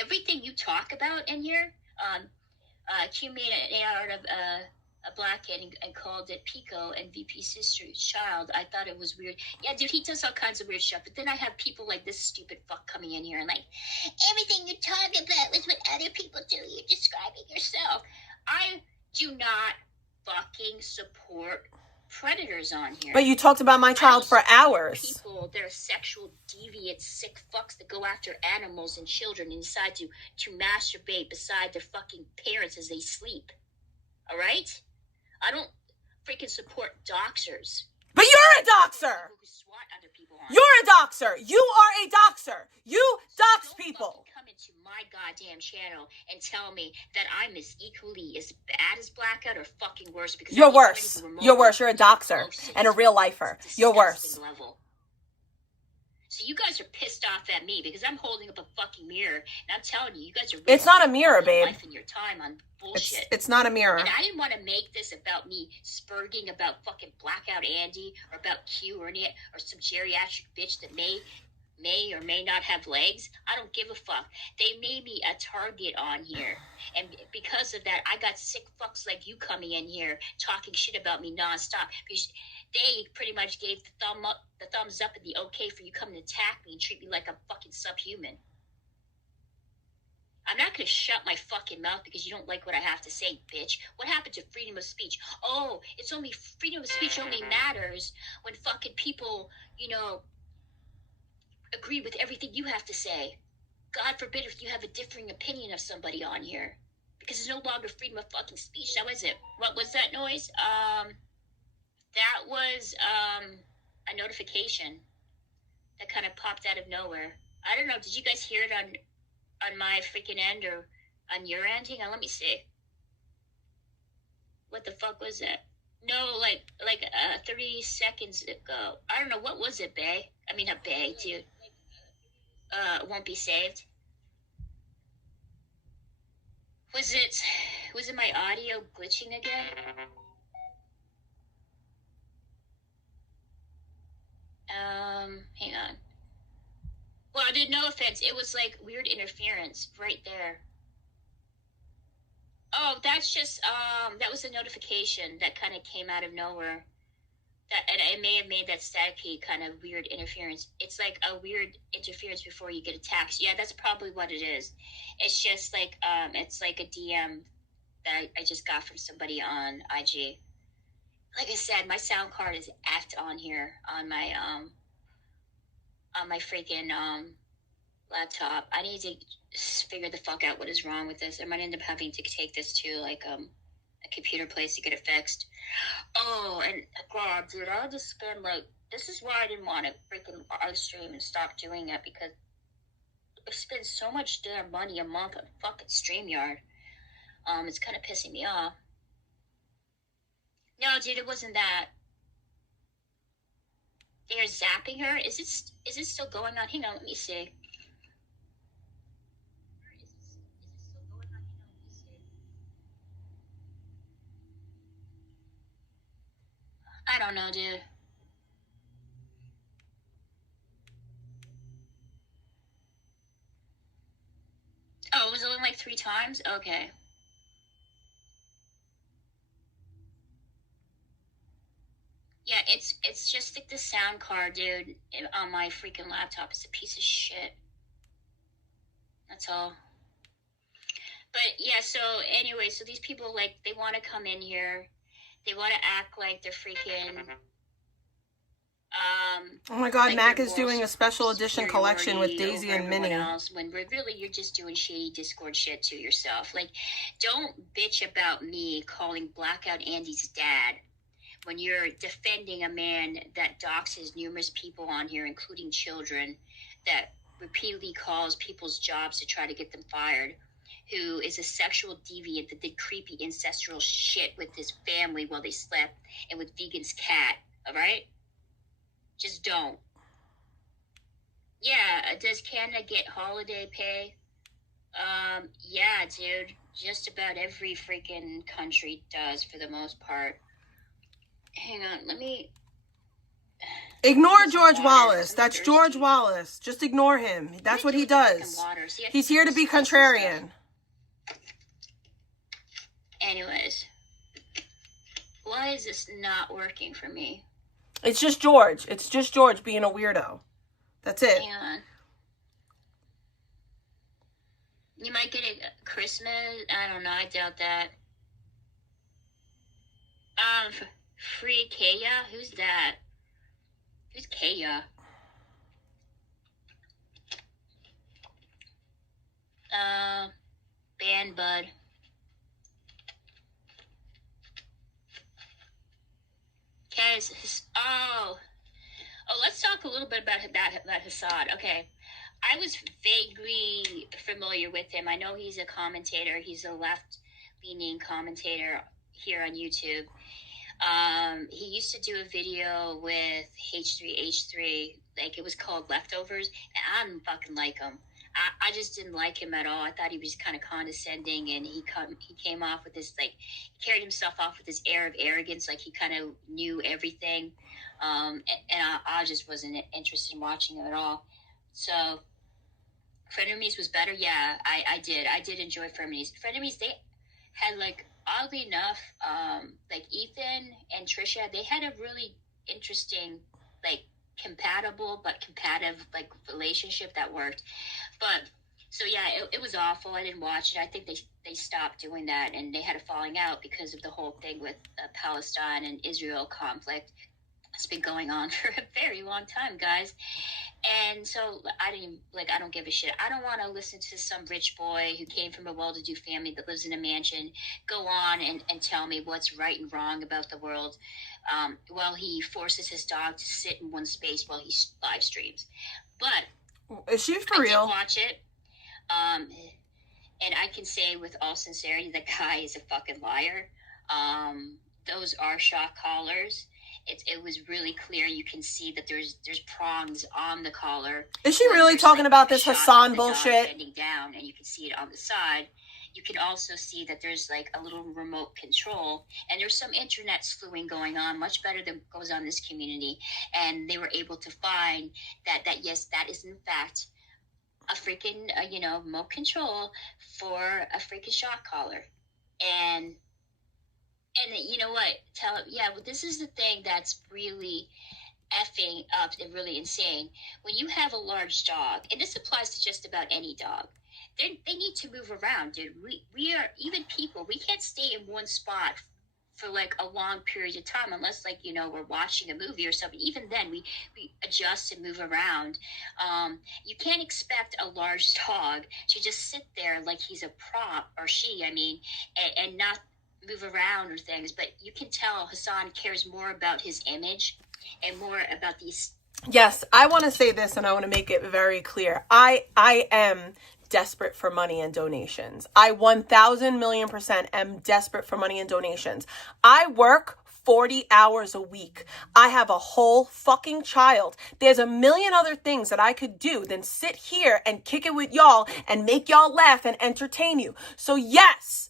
Everything you talk about in here, Q made an AI out of a black kid and called it Pico and VP's sister's child. I thought it was weird. Yeah, dude, he does all kinds of weird stuff. But then I have people like this stupid fuck coming in here and like, everything you're talking about is what other people do. You're describing yourself. I do not fucking support predators on here. But you talked about my child for hours. People, they're sexual deviant sick fucks that go after animals and children and decide to masturbate beside their fucking parents as they sleep. All right? I don't freaking support doxers. But you're a doxer. Who swat other people on. You're a doxer. You are a doxer. You dox people. Come into my goddamn channel and tell me that I'm as equally as bad as Blackout or fucking worse, because you're worse. You're worse. You're a doxer and a real lifer. You're worse. Level. So you guys are pissed off at me because I'm holding up a fucking mirror and I'm telling you, you guys are. It's not a mirror, babe. Life and your time on bullshit. It's not a mirror. And I didn't want to make this about me spurging about fucking Blackout Andy or about Q or any or some geriatric bitch that may or may not have legs. I don't give a fuck. They made me a target on here, and because of that, I got sick fucks like you coming in here talking shit about me nonstop because they pretty much gave the thumbs up, and the okay for you coming to attack me and treat me like I'm fucking subhuman. I'm not going to shut my fucking mouth because you don't like what I have to say, bitch. What happened to freedom of speech? Oh, it's only freedom of speech only matters when fucking people, agree with everything you have to say. God forbid if you have a differing opinion of somebody on here. Because it's no longer freedom of fucking speech. That was it. What was that noise? That was a notification that kind of popped out of nowhere. I don't know. Did you guys hear it on my freaking end or on your end? Hang on, let me see. What the fuck was that? No, like 30 seconds ago. I don't know. What was it, bae? I mean, not bae, dude. Won't be saved. Was it my audio glitching again? Hang on. Well, I did no offense. It was like weird interference right there. Oh, that's just, that was a notification that kind of came out of nowhere. And it may have made that staticky kind of weird interference. It's like a weird interference before you get a text. Yeah, that's probably what it is. It's just like, it's like a DM that I just got from somebody on IG. Like I said, my sound card is effed on here on my freaking, laptop. I need to figure the fuck out what is wrong with this. I might end up having to take this to like a computer place to get it fixed. Oh, and God, dude, I just spend like, this is why I didn't want to freaking live stream and stop doing it, because I spend so much damn money a month on fucking StreamYard. It's kind of pissing me off. No, dude, it wasn't that. They're zapping her. Is it still going on? Hang on, let me see. I don't know, dude. Oh, it was only like 3 times? Okay. Yeah, it's just like the sound card, dude, on my freaking laptop. It's a piece of shit. That's all. But yeah, so anyway, so these people, like, they want to come in here. They want to act like they're freaking, oh my God, like Mac they're is doing a special edition collection with superiority Daisy over and Minnie. everyone else, when really you're just doing shady Discord shit to yourself. Like, don't bitch about me calling Blackout Andy's dad when you're defending a man that doxes numerous people on here, including children, that repeatedly calls people's jobs to try to get them fired, who is a sexual deviant that did creepy ancestral shit with his family while they slept, and with Vegan's cat, all right? Just don't. Yeah, does Canada get holiday pay? Yeah, dude. Just about every freaking country does, for the most part. Hang on, let me... Ignore George Wallace. That's George Wallace. Just ignore him. That's what he does. He's here to be contrarian. Anyways. Why is this not working for me? It's just George. It's just George being a weirdo. That's it. Hang on. You might get it Christmas. I don't know. I doubt that. Free Kaya? Who's that? Who's Kaya? Band Bud. Let's talk a little bit about Hassan. Okay. I was vaguely familiar with him. I know he's a commentator. He's a left-leaning commentator here on YouTube. He used to do a video with H3H3, like it was called Leftovers, and I didn't fucking like him. I just didn't like him at all. I thought he was kind of condescending, and he came off with this, like, he carried himself off with this air of arrogance, like he kind of knew everything. And I just wasn't interested in watching him at all. So, Frenemies was better. Yeah, I did enjoy Frenemies. Frenemies, they had, like, oddly enough, like Ethan and Trisha, they had a really interesting, like, compatible but competitive, like, relationship that worked. But so yeah, it was awful. I didn't watch it. I think they stopped doing that, and they had a falling out because of the whole thing with Palestine and Israel conflict. It's been going on for a very long time, guys. And so I don't give a shit. I don't want to listen to some rich boy who came from a well-to-do family that lives in a mansion go on and tell me what's right and wrong about the world, while he forces his dog to sit in one space while he live streams. But is she for real? I did watch it, and I can say with all sincerity, the guy is a fucking liar. Those are shock collars. It was really clear. You can see that there's prongs on the collar. Is she really talking about this Hassan bullshit? Bending down, and you can see it on the side. You can also see that there's like a little remote control, and there's some internet sleuthing going on, much better than goes on this community. And they were able to find that yes, that is in fact a freaking remote control for a freaking shock collar. And you know what? This is the thing that's really effing up and really insane. When you have a large dog, and this applies to just about any dog, they need to move around, dude. We are, even people, we can't stay in one spot for like a long period of time unless we're watching a movie or something. Even then we adjust and move around. You can't expect a large dog to just sit there like he's a prop, or she, and not move around or things. But you can tell Hassan cares more about his image and more about these. Yes, I want to say this, and I want to make it very clear. I am desperate for money and donations. I 1,000,000,000% am desperate for money and donations. I work 40 hours a week. I have a whole fucking child. There's a million other things that I could do than sit here and kick it with y'all and make y'all laugh and entertain you. So yes,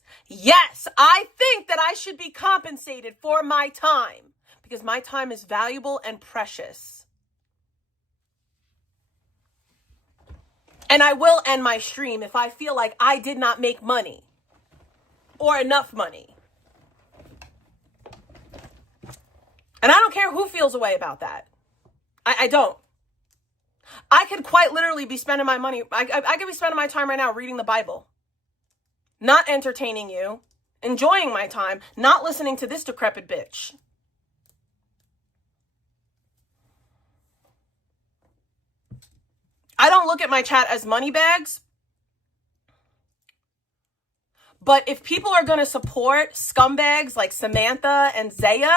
I think that I should be compensated for my time, because my time is valuable and precious. And I will end my stream if I feel like I did not make money or enough money. And I don't care who feels a way about that. I don't. I could quite literally be spending my money. I could be spending my time right now reading the Bible, not entertaining you, enjoying my time, not listening to this decrepit bitch. I don't look at my chat as money bags. But if people are going to support scumbags like Samantha and Zaya,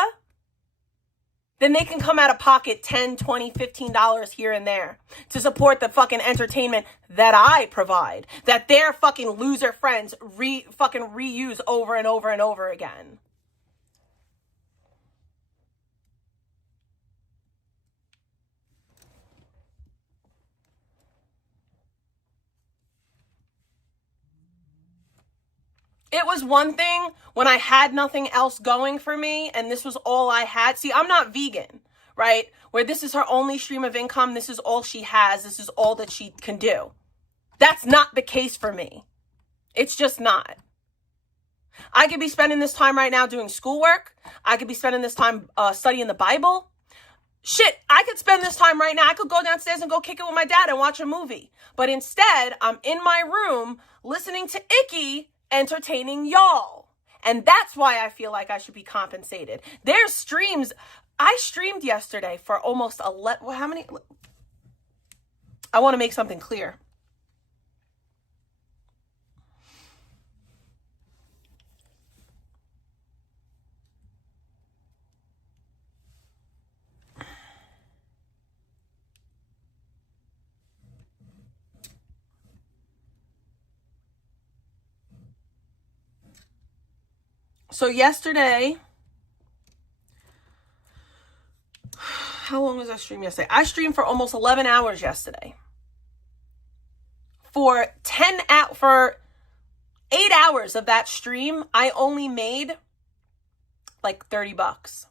then they can come out of pocket $10, $20, $15 here and there to support the fucking entertainment that I provide, that their fucking loser friends fucking reuse over and over and over again. It was one thing when I had nothing else going for me and this was all I had. See, I'm not vegan, right? Where this is her only stream of income. This is all she has. This is all that she can do. That's not the case for me. It's just not. I could be spending this time right now doing schoolwork. I could be spending this time studying the Bible. Shit, I could spend this time right now. I could go downstairs and go kick it with my dad and watch a movie. But instead, I'm in my room listening to Icky entertaining y'all. And that's why I feel like I should be compensated. There's streams. I streamed yesterday for almost 11. How many? I want to make something clear. So yesterday, how long was I stream yesterday? I streamed for almost 11 hours yesterday. For 8 hours of that stream, I only made like $30.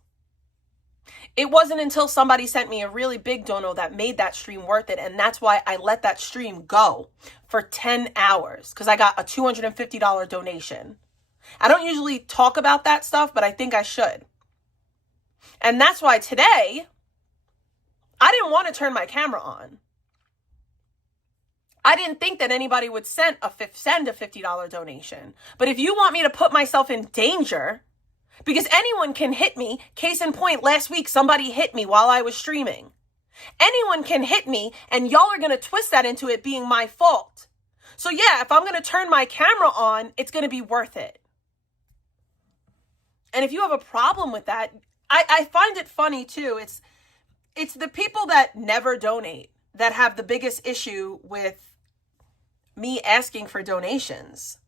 It wasn't until somebody sent me a really big dono that made that stream worth it. And that's why I let that stream go for 10 hours because I got a $250 donation. I don't usually talk about that stuff, but I think I should. And that's why today, I didn't want to turn my camera on. I didn't think that anybody would send a $50 donation. But if you want me to put myself in danger, because anyone can hit me, case in point, last week somebody hit me while I was streaming. Anyone can hit me, and y'all are going to twist that into it being my fault. So yeah, if I'm going to turn my camera on, it's going to be worth it. And if you have a problem with that, I find it funny too. It's the people that never donate that have the biggest issue with me asking for donations.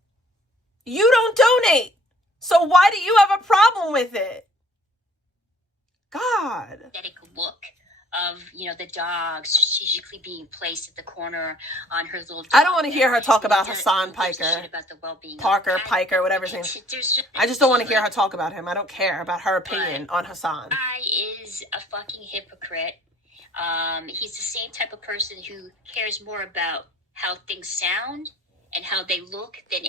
You don't donate. So why do you have a problem with it? God. Aesthetic look of, the dog strategically being placed at the corner on her little. I don't want to hear her talk about Hassan Piker, Parker, Piker, whatever his name. I just don't want to hear her talk about him. I don't care about her opinion on Hassan. Guy is a fucking hypocrite. He's the same type of person who cares more about how things sound and how they look than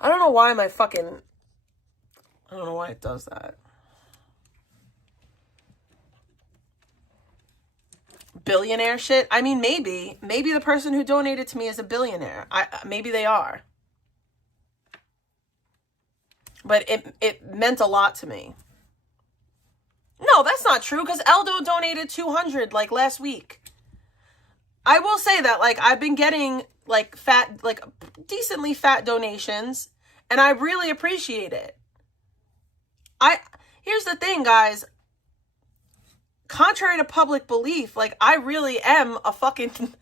I don't know why I don't know why it does that. Billionaire shit? I mean, maybe the person who donated to me is a billionaire. Maybe they are. But it meant a lot to me. No, that's not true, because Eldo donated $200 like last week. I will say that I've been getting decently fat donations, and I really appreciate it. Here's the thing, guys. Contrary to public belief, I really am a fucking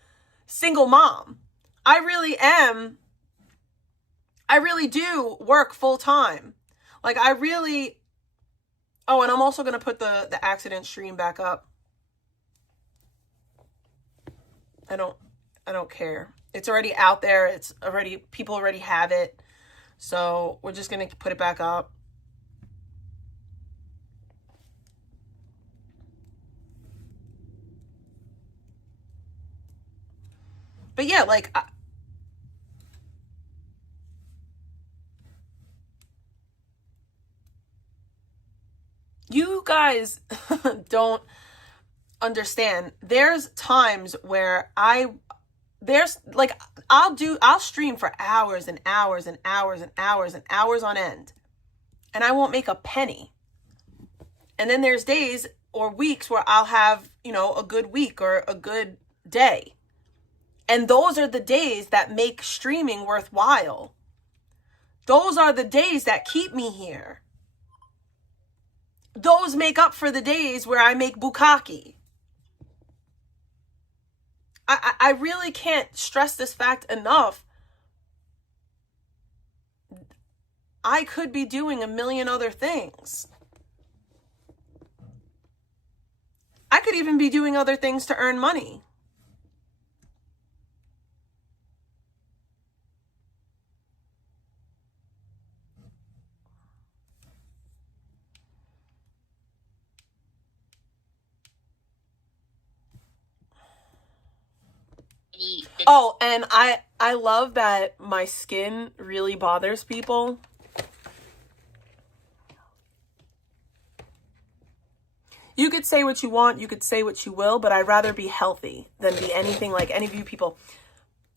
single mom. I really do work full time. Oh, and I'm also going to put the accident stream back up. I don't care. It's already out there. People already have it. So we're just going to put it back up. But yeah, you guys don't understand. There's times where I'll stream for hours and hours and hours and hours and hours on end, and I won't make a penny. And then there's days or weeks where I'll have, a good week or a good day. And those are the days that make streaming worthwhile. Those are the days that keep me here. Those make up for the days where I make bukkake. I really can't stress this fact enough. I could be doing a million other things. I could even be doing other things to earn money. Oh, and I love that my skin really bothers people. You could say what you want, you could say what you will, but I'd rather be healthy than be anything like any of you people.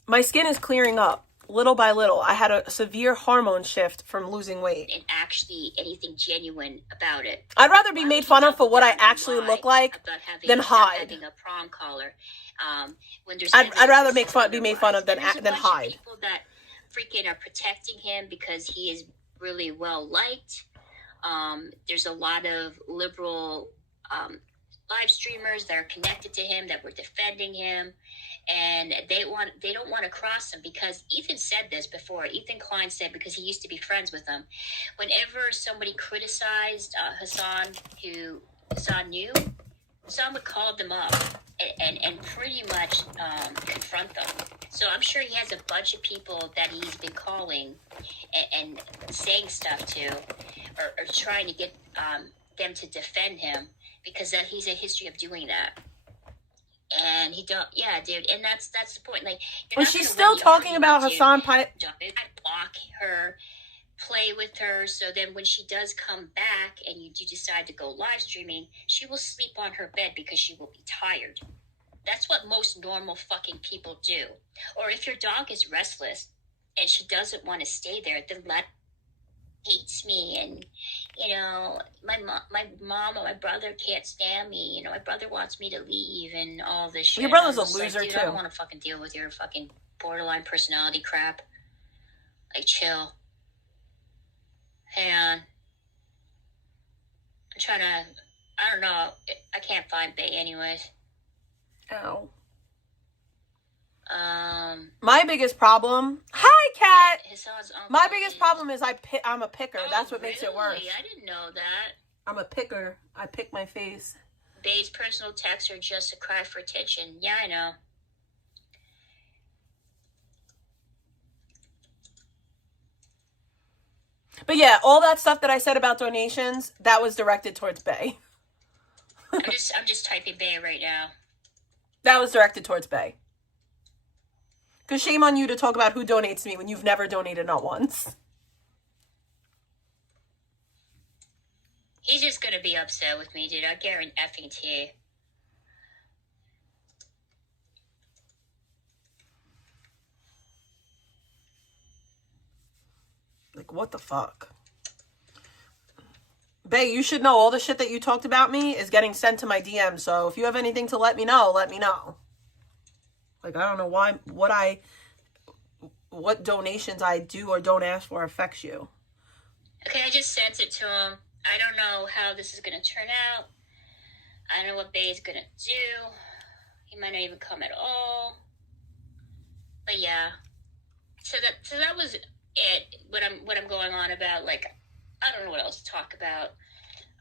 My skin is clearing up little by little. I had a severe hormone shift from losing weight. And actually anything genuine about it. I'd rather be made fun of for what I actually look like than hide. Having a prong collar. When there's I'd rather be made fun of than hide. People that freaking are protecting him because he is really well liked. There's a lot of liberal live streamers that are connected to him that were defending him, and they don't want to cross him because Ethan said this before. Ethan Klein said, because he used to be friends with him, whenever somebody criticized Hassan, who Hassan knew, Hassan would call them up and pretty much confront them. So I'm sure he has a bunch of people that he's been calling and saying stuff to, or trying to get them to defend him, because that he's a history of doing that. And he don't, yeah, dude. And that's the point. Like, and she's still talking about Hassan Pipe. Block her, play with her, so then when she does come back and you do decide to go live streaming, she will sleep on her bed because she will be tired. That's what most normal fucking people do. Or if your dog is restless and she doesn't want to stay there, then hates me, and my mom or my brother can't stand me. My brother wants me to leave and all this shit. Your brother's a loser, like, too. I don't want to fucking deal with your fucking borderline personality crap. Like, chill. Hang on. I'm trying to. I don't know. I can't find Bay anyways. Ow. My biggest problem. Hi, Kat. My biggest problem is I'm a picker. That's what makes it worse. I didn't know that. I'm a picker. I pick my face. Bay's personal texts are just a cry for attention. Yeah, I know. But yeah, all that stuff that I said about donations, that was directed towards Bay. I'm just typing Bay right now. That was directed towards Bay. Because shame on you to talk about who donates to me when you've never donated, not once. He's just gonna be upset with me, dude. I guarantee. Like, what the fuck? Bae, you should know all the shit that you talked about me is getting sent to my DM. So if you have anything to let me know, let me know. Like, I don't know what donations I do or don't ask for affects you. Okay, I just sent it to him. I don't know how this is going to turn out. I don't know what Bay is going to do. He might not even come at all. But yeah. So that was it. What I'm going on about. Like, I don't know what else to talk about.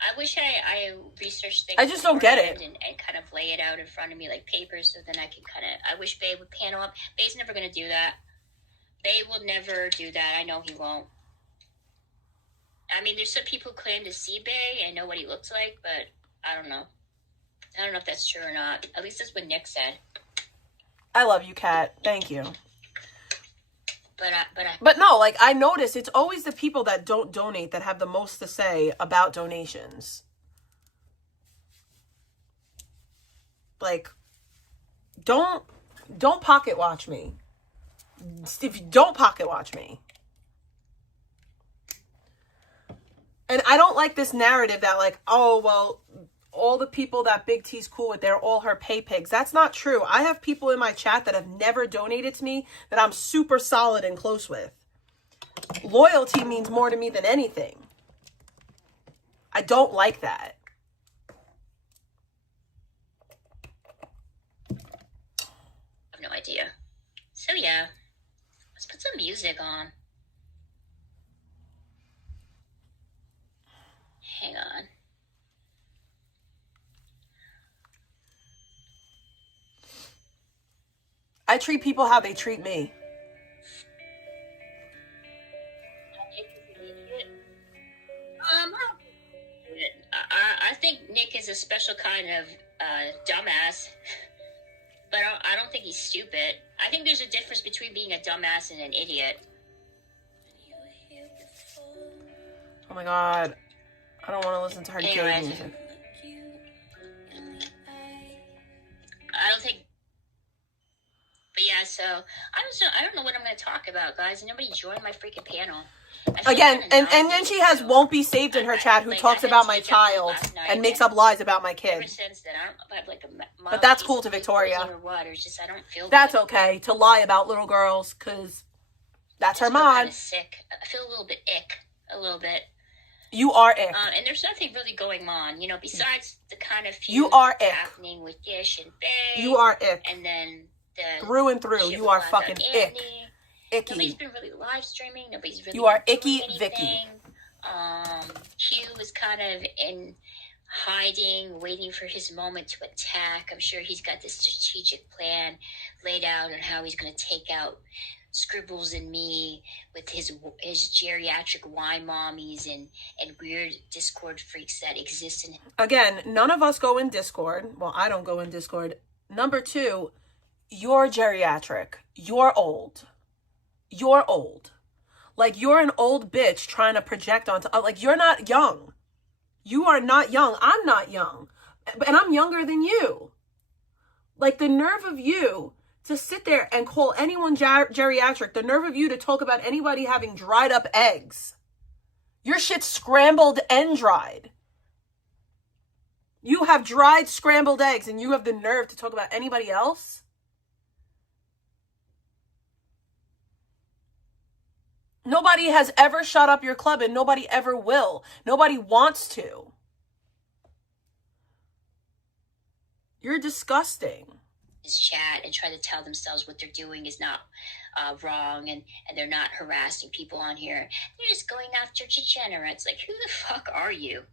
I wish I researched things. I just don't get it. And kind of lay it out in front of me like papers, so then I can kind of. I wish Bay would panel up. Bay's never going to do that. Bay will never do that. I know he won't. I mean, there's some people who claim to see Bay and know what he looks like, but I don't know. I don't know if that's true or not. At least that's what Nick said. I love you, Kat. Thank you. But no, like, I notice it's always the people that don't donate that have the most to say about donations. Like, don't pocket watch me. If you don't pocket watch me. And I don't like this narrative that, like, oh, well, all the people that Big T's cool with, they're all her pay pigs. That's not true. I have people in my chat that have never donated to me that I'm super solid and close with. Loyalty means more to me than anything. I don't like that. I have no idea. So yeah, let's put some music on. Hang on. I treat people how they treat me. I think Nick is a special kind of dumbass, but I don't think he's stupid. I think there's a difference between being a dumbass and an idiot. Oh my god. I don't want to listen to her gay music. I don't think. But yeah, so I don't know what I'm going to talk about, guys. Nobody joined my freaking panel. Again, and then she has won't be saved in her chat who talks about my child and makes up lies about my kid. Ever since then, I don't know if I have like a But that's cool to Victoria. Or what, or just I don't feel That's good. okay to lie about little girls because that's her I feel mod. kind of sick. I feel a little bit ick. A little bit. You are ick. And there's nothing really going on, you know, besides the kind of feud You are that's ick. happening with Dish and Faye. You are ick. And then the Through and through, shit you with are Black fucking Dog ick. Andy. Nobody's Icky. been really live streaming. Nobody's really You are been icky doing Vicky. anything. Q is kind of in hiding, waiting for his moment to attack. I'm sure he's got this strategic plan laid out on how he's going to take out Scribbles and me with his geriatric wine mommies and weird Discord freaks that exist in. Again, none of us go in Discord. Well, I don't go in Discord. Number two, you're geriatric. You're old. You're old. Like, you're an old bitch trying to project onto... Like, you're not young. You are not young. I'm not young. And I'm younger than you. Like, the nerve of you to sit there and call anyone geriatric. The nerve of you to talk about anybody having dried up eggs. Your shit's scrambled and dried. You have dried scrambled eggs and you have the nerve to talk about anybody else? Nobody has ever shut up your club and nobody ever will. Nobody wants to. You're disgusting. His chat and try to tell themselves what they're doing is not wrong and they're not harassing people on here. They're just going after degenerates. Like, who the fuck are you?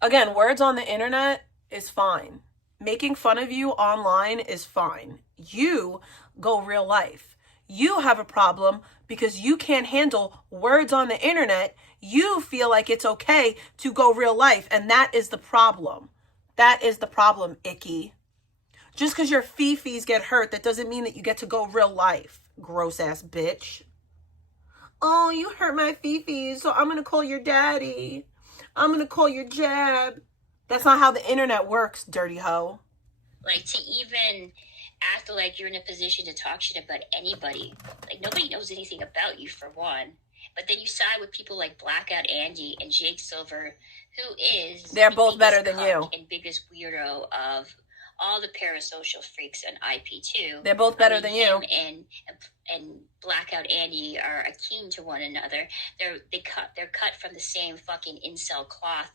Again, words on the internet is fine. Making fun of you online is fine. You go real life. You have a problem because you can't handle words on the internet. You feel like it's okay to go real life, and that is the problem. That is the problem, Icky. Just because your fifis get hurt, that doesn't mean that you get to go real life. Gross ass bitch. Oh, you hurt my fifis, so I'm going to call your daddy. I'm going to call your jab. That's not how the internet works, dirty hoe. Like, to even act like you're in a position to talk shit about anybody. Like, nobody knows anything about you, for one. But then you side with people like Blackout Andy and Jake Silver, who is... They're both better than you. And biggest weirdo of all the parasocial freaks on IP2. They're both better than you. Him and Blackout Andy are akin to one another. They're cut from the same fucking incel cloth,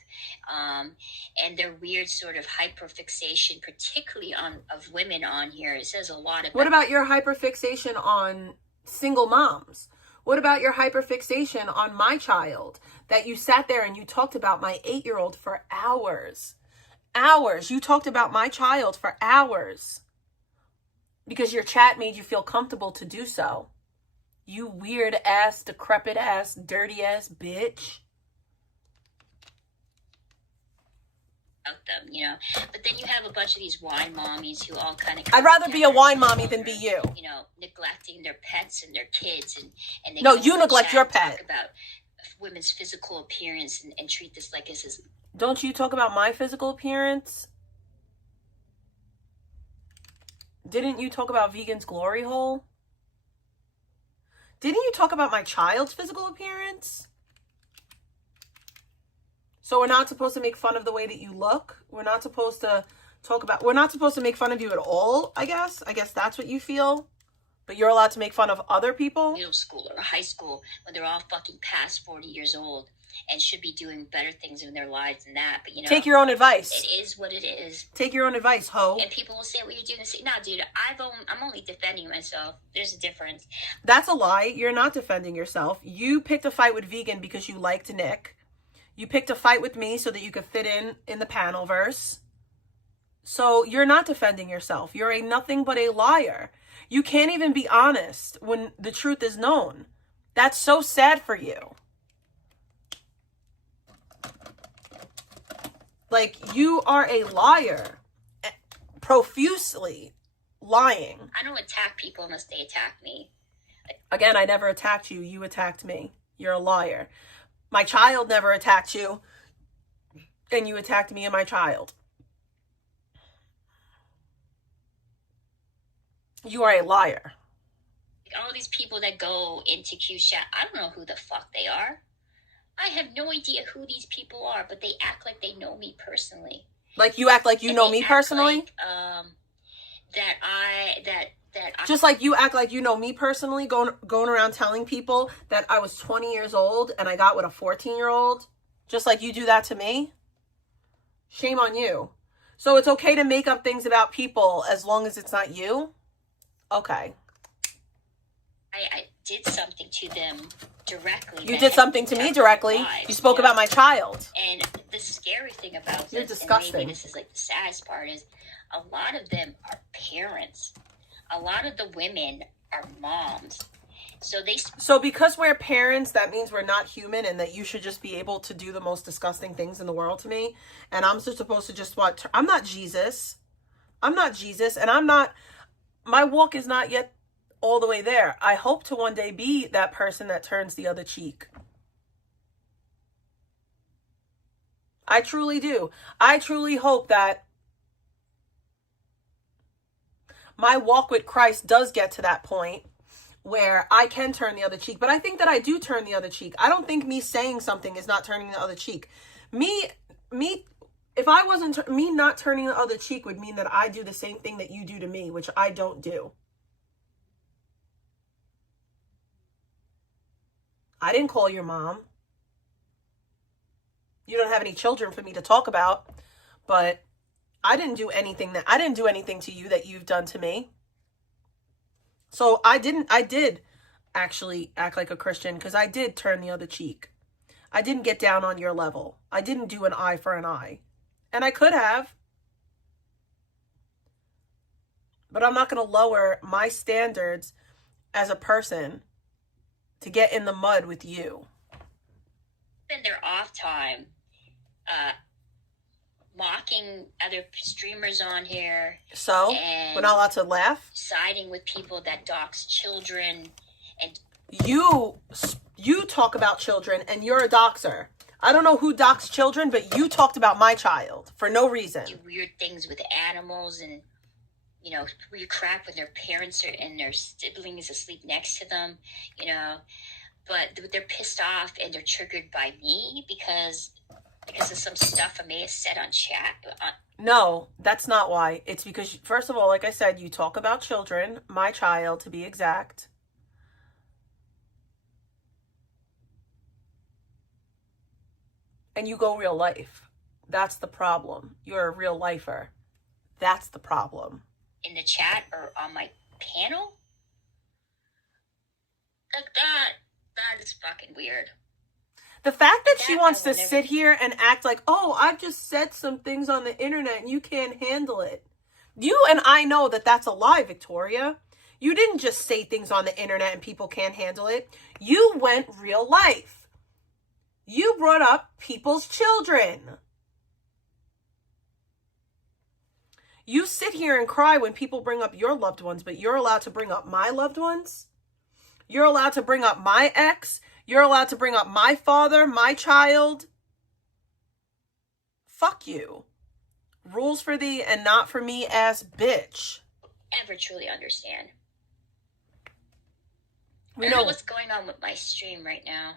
and their weird sort of hyperfixation, particularly of women on here. It says a lot about. What about your hyperfixation on single moms? What about your hyperfixation on my child? That you sat there and you talked about my 8-year-old for hours. Hours. You talked about my child for hours. Because your chat made you feel comfortable to do so. You weird ass, decrepit ass, dirty ass bitch. Them, you know, but then you have a bunch of these wine mommies who all kind of. I'd rather be a wine mommy than be you. You know, neglecting their pets and their kids, and they no, you neglect your pet. Talk about women's physical appearance and treat this like this is. Don't you talk about my physical appearance? Didn't you talk about Vegan's glory hole? Didn't you talk about my child's physical appearance? So we're not supposed to make fun of the way that you look? We're not supposed to we're not supposed to make fun of you at all, I guess? I guess that's what you feel? But you're allowed to make fun of other people? Middle school or high school when they're all fucking past 40 years old and should be doing better things in their lives than that. But, you know. Take your own advice. It is what it is. Take your own advice, ho. And people will say what you're doing. And say, no, dude, I'm only defending myself. There's a difference. That's a lie. You're not defending yourself. You picked a fight with Vegan because you liked Nick. You picked a fight with me so that you could fit in the panel verse. So you're not defending yourself. You're a nothing but a liar. You can't even be honest when the truth is known. That's so sad for you. Like, you are a liar. Profusely lying. I don't attack people unless they attack me. Again, I never attacked you. You attacked me. You're a liar. My child never attacked you, and you attacked me and my child. You are a liar. All these people that go into Q chat, I don't know who the fuck they are. I have no idea who these people are, but they act like they know me personally. Like you act like you know me personally? Like, just like you act like you know me personally, going around telling people that I was 20 years old and I got with a 14-year-old. Just like you do that to me. Shame on you. So it's okay to make up things about people as long as it's not you? Okay. I did something to them directly. You did something to me directly. You spoke about my child. And the scary thing about You're this, disgusting. and maybe this is like the saddest part, is a lot of them are parents. A lot of the women are moms. So because we're parents, that means we're not human, and that you should just be able to do the most disgusting things in the world to me. And I'm just supposed to just I'm not Jesus. I'm not Jesus, and my walk is not yet all the way there. I hope to one day be that person that turns the other cheek. I truly do. I truly hope that my walk with Christ does get to that point where I can turn the other cheek. But I think that I do turn the other cheek. I don't think me saying something is not turning the other cheek. If I wasn't, me not turning the other cheek would mean that I do the same thing that you do to me, which I don't do. I didn't call your mom. You don't have any children for me to talk about, but I didn't do anything to you that you've done to me. So I did actually act like a Christian, because I did turn the other cheek. I didn't get down on your level. I didn't do an eye for an eye. And I could have. But I'm not going to lower my standards as a person to get in the mud with you. In their off time, mocking other streamers on here. So, we're not allowed to laugh? Siding with people that dox children. And you talk about children, and you're a doxer. I don't know who doxed children, but you talked about my child for no reason. Do weird things with animals, and weird crap when their parents and their siblings asleep next to them, but they're pissed off and they're triggered by me because of some stuff I may have said on chat. No, that's not why. It's because, first of all, like I said, you talk about children, my child to be exact. And you go real life. That's the problem. You're a real lifer. That's the problem. In the chat or on my panel? Like that is fucking weird. The fact that she wants to sit here and act like, oh, I've just said some things on the internet and you can't handle it. You and I know that that's a lie, Victoria. You didn't just say things on the internet and people can't handle it. You went real life. You brought up people's children. You sit here and cry when people bring up your loved ones, but you're allowed to bring up my loved ones? You're allowed to bring up my ex? You're allowed to bring up my father, my child? Fuck you. Rules for thee and not for me, ass bitch. Ever truly understand. I don't know what's going on with my stream right now.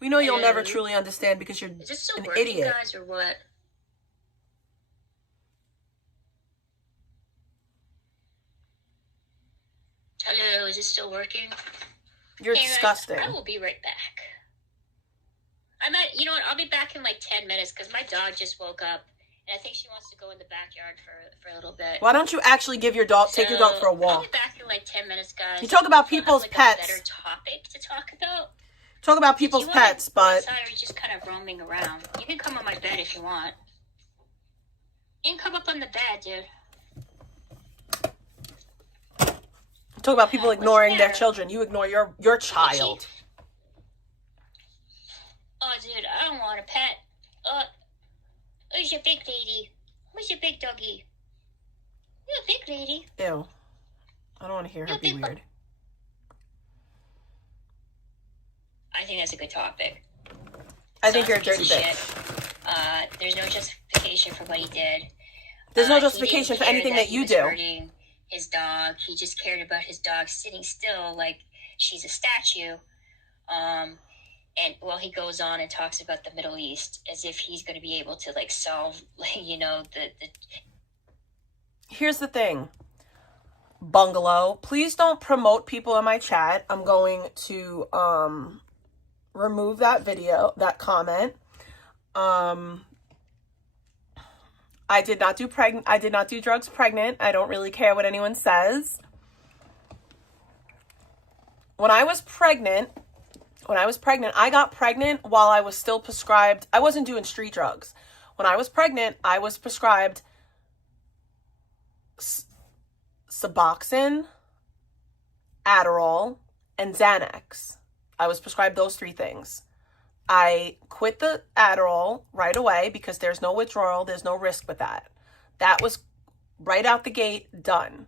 We know you'll never truly understand because you're Is this still an working, idiot. guys, or what? Hello, is it still working? You're disgusting. Guys, I will be right back. You know what? I'll be back in like 10 minutes because my dog just woke up and I think she wants to go in the backyard for a little bit. Why don't you actually take your dog for a walk? I'll be back in like 10 minutes, guys. You talk about people's pets. A better topic to talk about. Talk about people's pets, but outside, or just kind of roaming around. You can come on my bed if you want. You can come up on the bed, dude. Talk about people ignoring their children. You ignore your child. Oh, dude, I don't want a pet. Where's your big lady? Where's your big doggy? You're a big lady. Ew. I don't want to hear her be weird. I think that's a good topic. I think you're a dirty bitch. There's no justification for what he did. There's no justification for anything that you do. Hurting his dog. He just cared about his dog sitting still like she's a statue. And well, he goes on and talks about the Middle East as if he's going to be able to like solve, you know, the. Here's the thing, Bungalow. Please don't promote people in my chat. I'm going to remove that video, that comment. I did not do drugs pregnant. I don't really care what anyone says. When I was pregnant, I got pregnant while I was still prescribed. I wasn't doing street drugs. When I was pregnant, I was prescribed Suboxone, Adderall, and Xanax. I was prescribed those 3 things. I quit the Adderall right away because there's no withdrawal. There's no risk with that. That was right out the gate, done.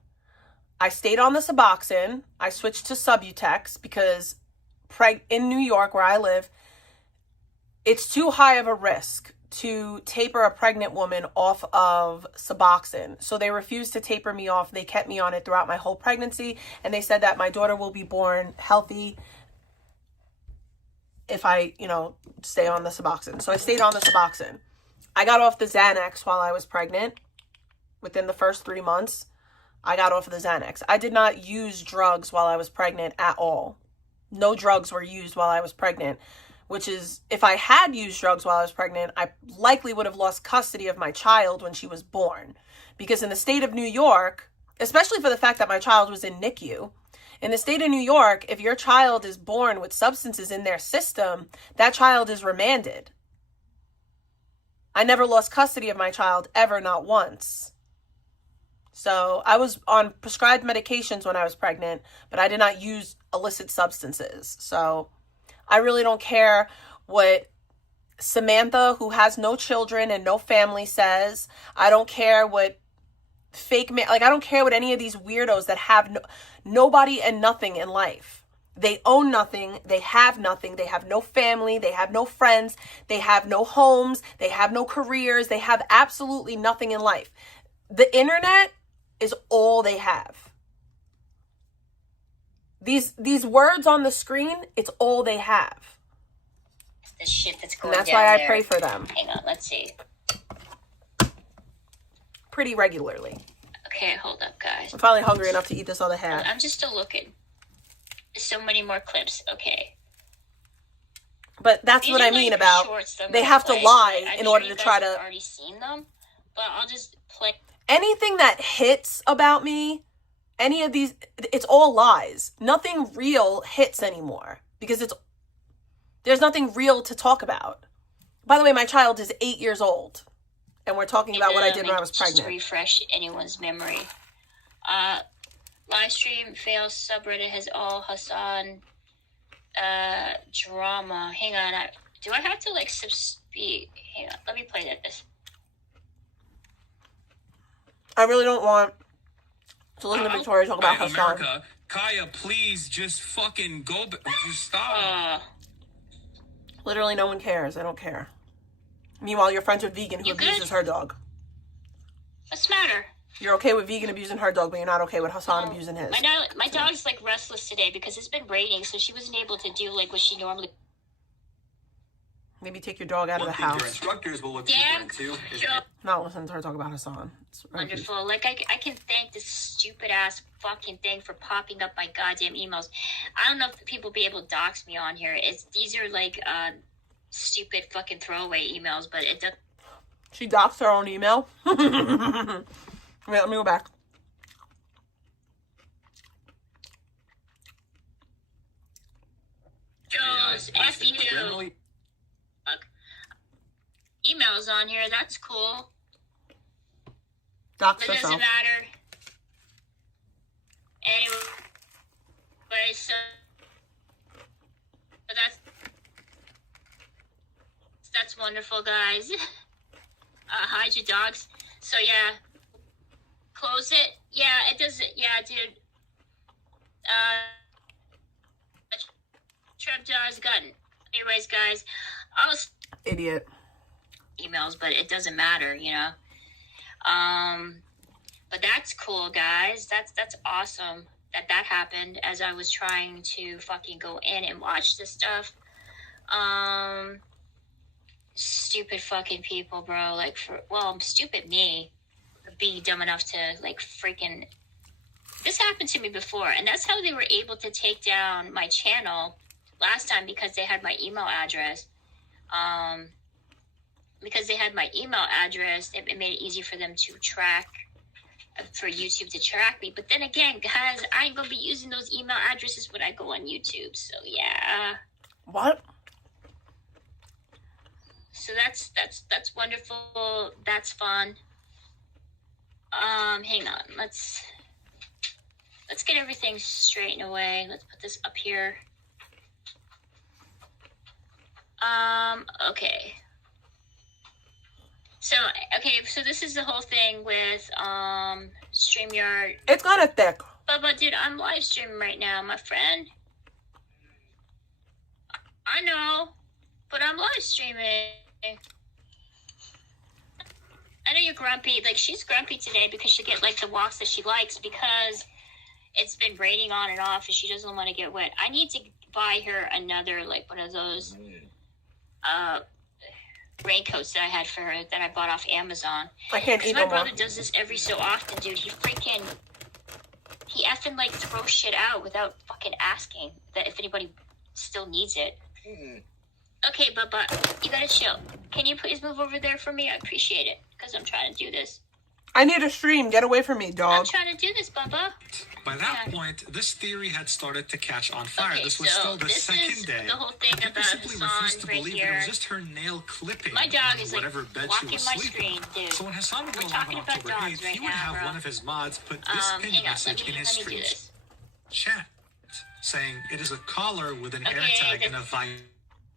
I stayed on the Suboxone. I switched to Subutex because in New York, where I live, it's too high of a risk to taper a pregnant woman off of Suboxone. So they refused to taper me off. They kept me on it throughout my whole pregnancy. And they said that my daughter will be born healthy if I, stay on the Suboxone. So I stayed on the Suboxone. I got off the Xanax while I was pregnant. Within the first 3 months, I got off of the Xanax. I did not use drugs while I was pregnant at all. No drugs were used while I was pregnant, which is, if I had used drugs while I was pregnant, I likely would have lost custody of my child when she was born. Because in the state of New York, especially for the fact that my child was in NICU, in the state of New York, if your child is born with substances in their system, that child is remanded. I never lost custody of my child ever, not once. So I was on prescribed medications when I was pregnant, but I did not use illicit substances. So I really don't care what Samantha, who has no children and no family, says. I don't care what I don't care what any of these weirdos that have nobody and nothing in life. They own nothing. They have nothing. They have no family. They have no friends. They have no homes. They have no careers. They have absolutely nothing in life. The internet is all they have. These words on the screen, it's all they have. The shit that's going and that's down why I there. pray for them. Hang on, let's see. Pretty regularly. Okay, hold up, guys. I'm finally hungry enough to eat this other half. I'm just still looking. There's so many more clips. Okay. But that's what I mean about they have to lie in order to try to. I've already seen them, but I'll just play. Anything that hits about me, any of these, it's all lies. Nothing real hits anymore because there's nothing real to talk about. By the way, my child is 8 years old. And we're talking about what I did when I was pregnant. Just to refresh anyone's memory. Live stream fails. Subreddit has all Hassan drama. Hang on. Do I have to speed? Hang on. Let me play this. I really don't want to listen to Victoria talk about Hassan. America, Kaya, please just fucking go. Just stop. Literally, no one cares. I don't care. Meanwhile, you're friends with Vegan who abuses her dog. What's the matter? You're okay with Vegan abusing her dog, but you're not okay with Hassan abusing his. My dog's restless today because it's been raining, so she wasn't able to do what she normally. Maybe take your dog out of the house. Your instructors will look too. Not listen to her talk about Hassan. It's wonderful. I can thank this stupid ass fucking thing for popping up my goddamn emails. I don't know if people be able to dox me on here. These are stupid fucking throwaway emails, but it does. She doxed her own email. Wait, let me go back. Joe's, F you. Emails on here, that's cool. Dox herself. It doesn't matter. Anyway, so that's wonderful, guys. Hide your dogs. So yeah, close it. Yeah, it doesn't. Yeah, dude. Trump has gotten. Anyways, guys, I'll Idiot. emails, but it doesn't matter, you know. But that's cool, guys. That's awesome that happened as I was trying to fucking go in and watch this stuff. Stupid fucking people, bro. Like, stupid me for being dumb enough to, like, freaking... This happened to me before, and that's how they were able to take down my channel last time, because they had my email address. Because they had my email address, it made it easy for them to track, for YouTube to track me. But then again, guys, I ain't gonna be using those email addresses when I go on YouTube, so yeah. What? So that's wonderful. That's fun. Hang on. Let's get everything straightened away. Let's put this up here. Okay. So this is the whole thing with StreamYard. It's kind of thick. But dude, I'm live streaming right now, my friend. I know, but I'm live streaming. I know you're grumpy. Like, she's grumpy today because she get like the walks that she likes because it's been raining on and off and she doesn't want to get wet. I need to buy her another, like, one of those raincoats that I had for her that I bought off Amazon. I can't eat my no more. brother does this every so often, dude. He effing like throws shit out without fucking asking that if anybody still needs it. Okay, but you gotta chill. Can you please move over there for me? I appreciate it, because I'm trying to do this. I need a stream. Get away from me, dog. I'm trying to do this, Bubba. By that point, this theory had started to catch on fire. Okay, this was so still the this second is day. the whole thing People about simply refused Hassan to right believe that here. it was just her nail clipping My dog on is like whatever bed she blocking was my sleeping. screen, dude. So when Hassan would We're go live on talking about October dogs 8th, right he would now, have bro. one of his mods put this pinned Hang on, message in his let me do stream's this. chat, saying it is a collar with an Okay, AirTag and a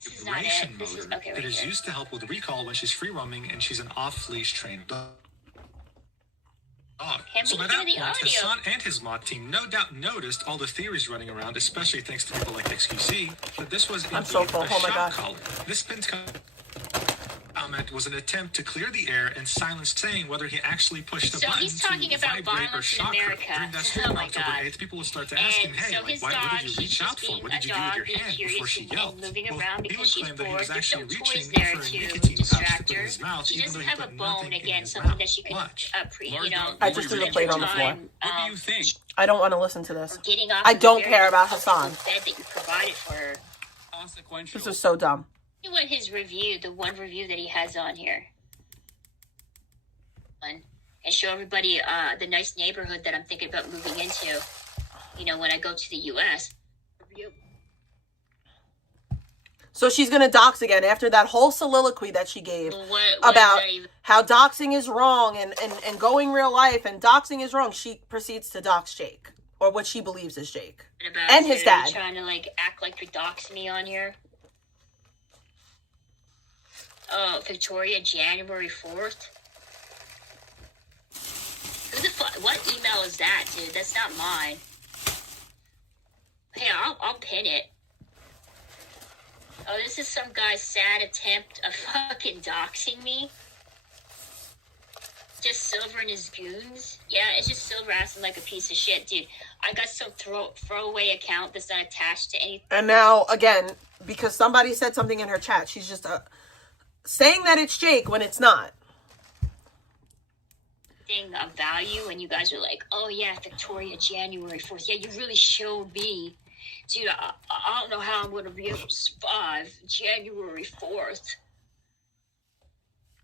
this is not it. vibration This is motor okay that right is here. used to help with recall when she's free roaming and she's an off-leash trained dog. Can So we by do that the point, audio? Hassan and his mod team no doubt noticed all the theories running around, especially thanks to people like XQC, that this was I'm so indeed full. a Oh my shock God. collar. This pinned comment was an attempt to clear the air and silence saying whether he actually pushed the So button he's talking to about vibrate or violence in shock her. America. During that stream Oh on my October God. 8th, people would start to ask him, And hey, so like, his what dog, did you he's reach just out for? being What a did you do with dog, your being hand curious before she and yelled? moving Well, around he because would she's claim that he bored. was There's actually no toys reaching there for a to nicotine pouch to distract put in her. his mouth, She even doesn't though he have a put bone, nothing in again, his something mouth. that she can, Watch. you know, I just threw the plate on the floor. What do you think? I don't want to listen to this. or getting off I of the don't very care about comfortable Hassan. bed that you provided for her. Consequential. This is so dumb. You want his review, the one review that he has on here. And show everybody the nice neighborhood that I'm thinking about moving into, you know, when I go to the U.S. So she's going to dox again after that whole soliloquy that she gave What about is that even how doxing is wrong and going real life and doxing is wrong. She proceeds to dox Jake, or what she believes is Jake. about? And his dude? dad. Trying to, like, act like you're doxing me on here. Oh, Victoria, January 4th. Who the fuck? What email is that, dude? That's not mine. Hey, I'll pin it. Oh, this is some guy's sad attempt of fucking doxing me. Just Silver and his goons. Yeah, it's just Silver acting like a piece of shit, dude. I got some throwaway account that's not attached to anything. And now, again, because somebody said something in her chat, she's just saying that it's Jake when it's not. Of value, and you guys are like, oh yeah, Victoria, January 4th. Yeah, you really showed me. Dude, I don't know how I'm going to be able to survive January 4th.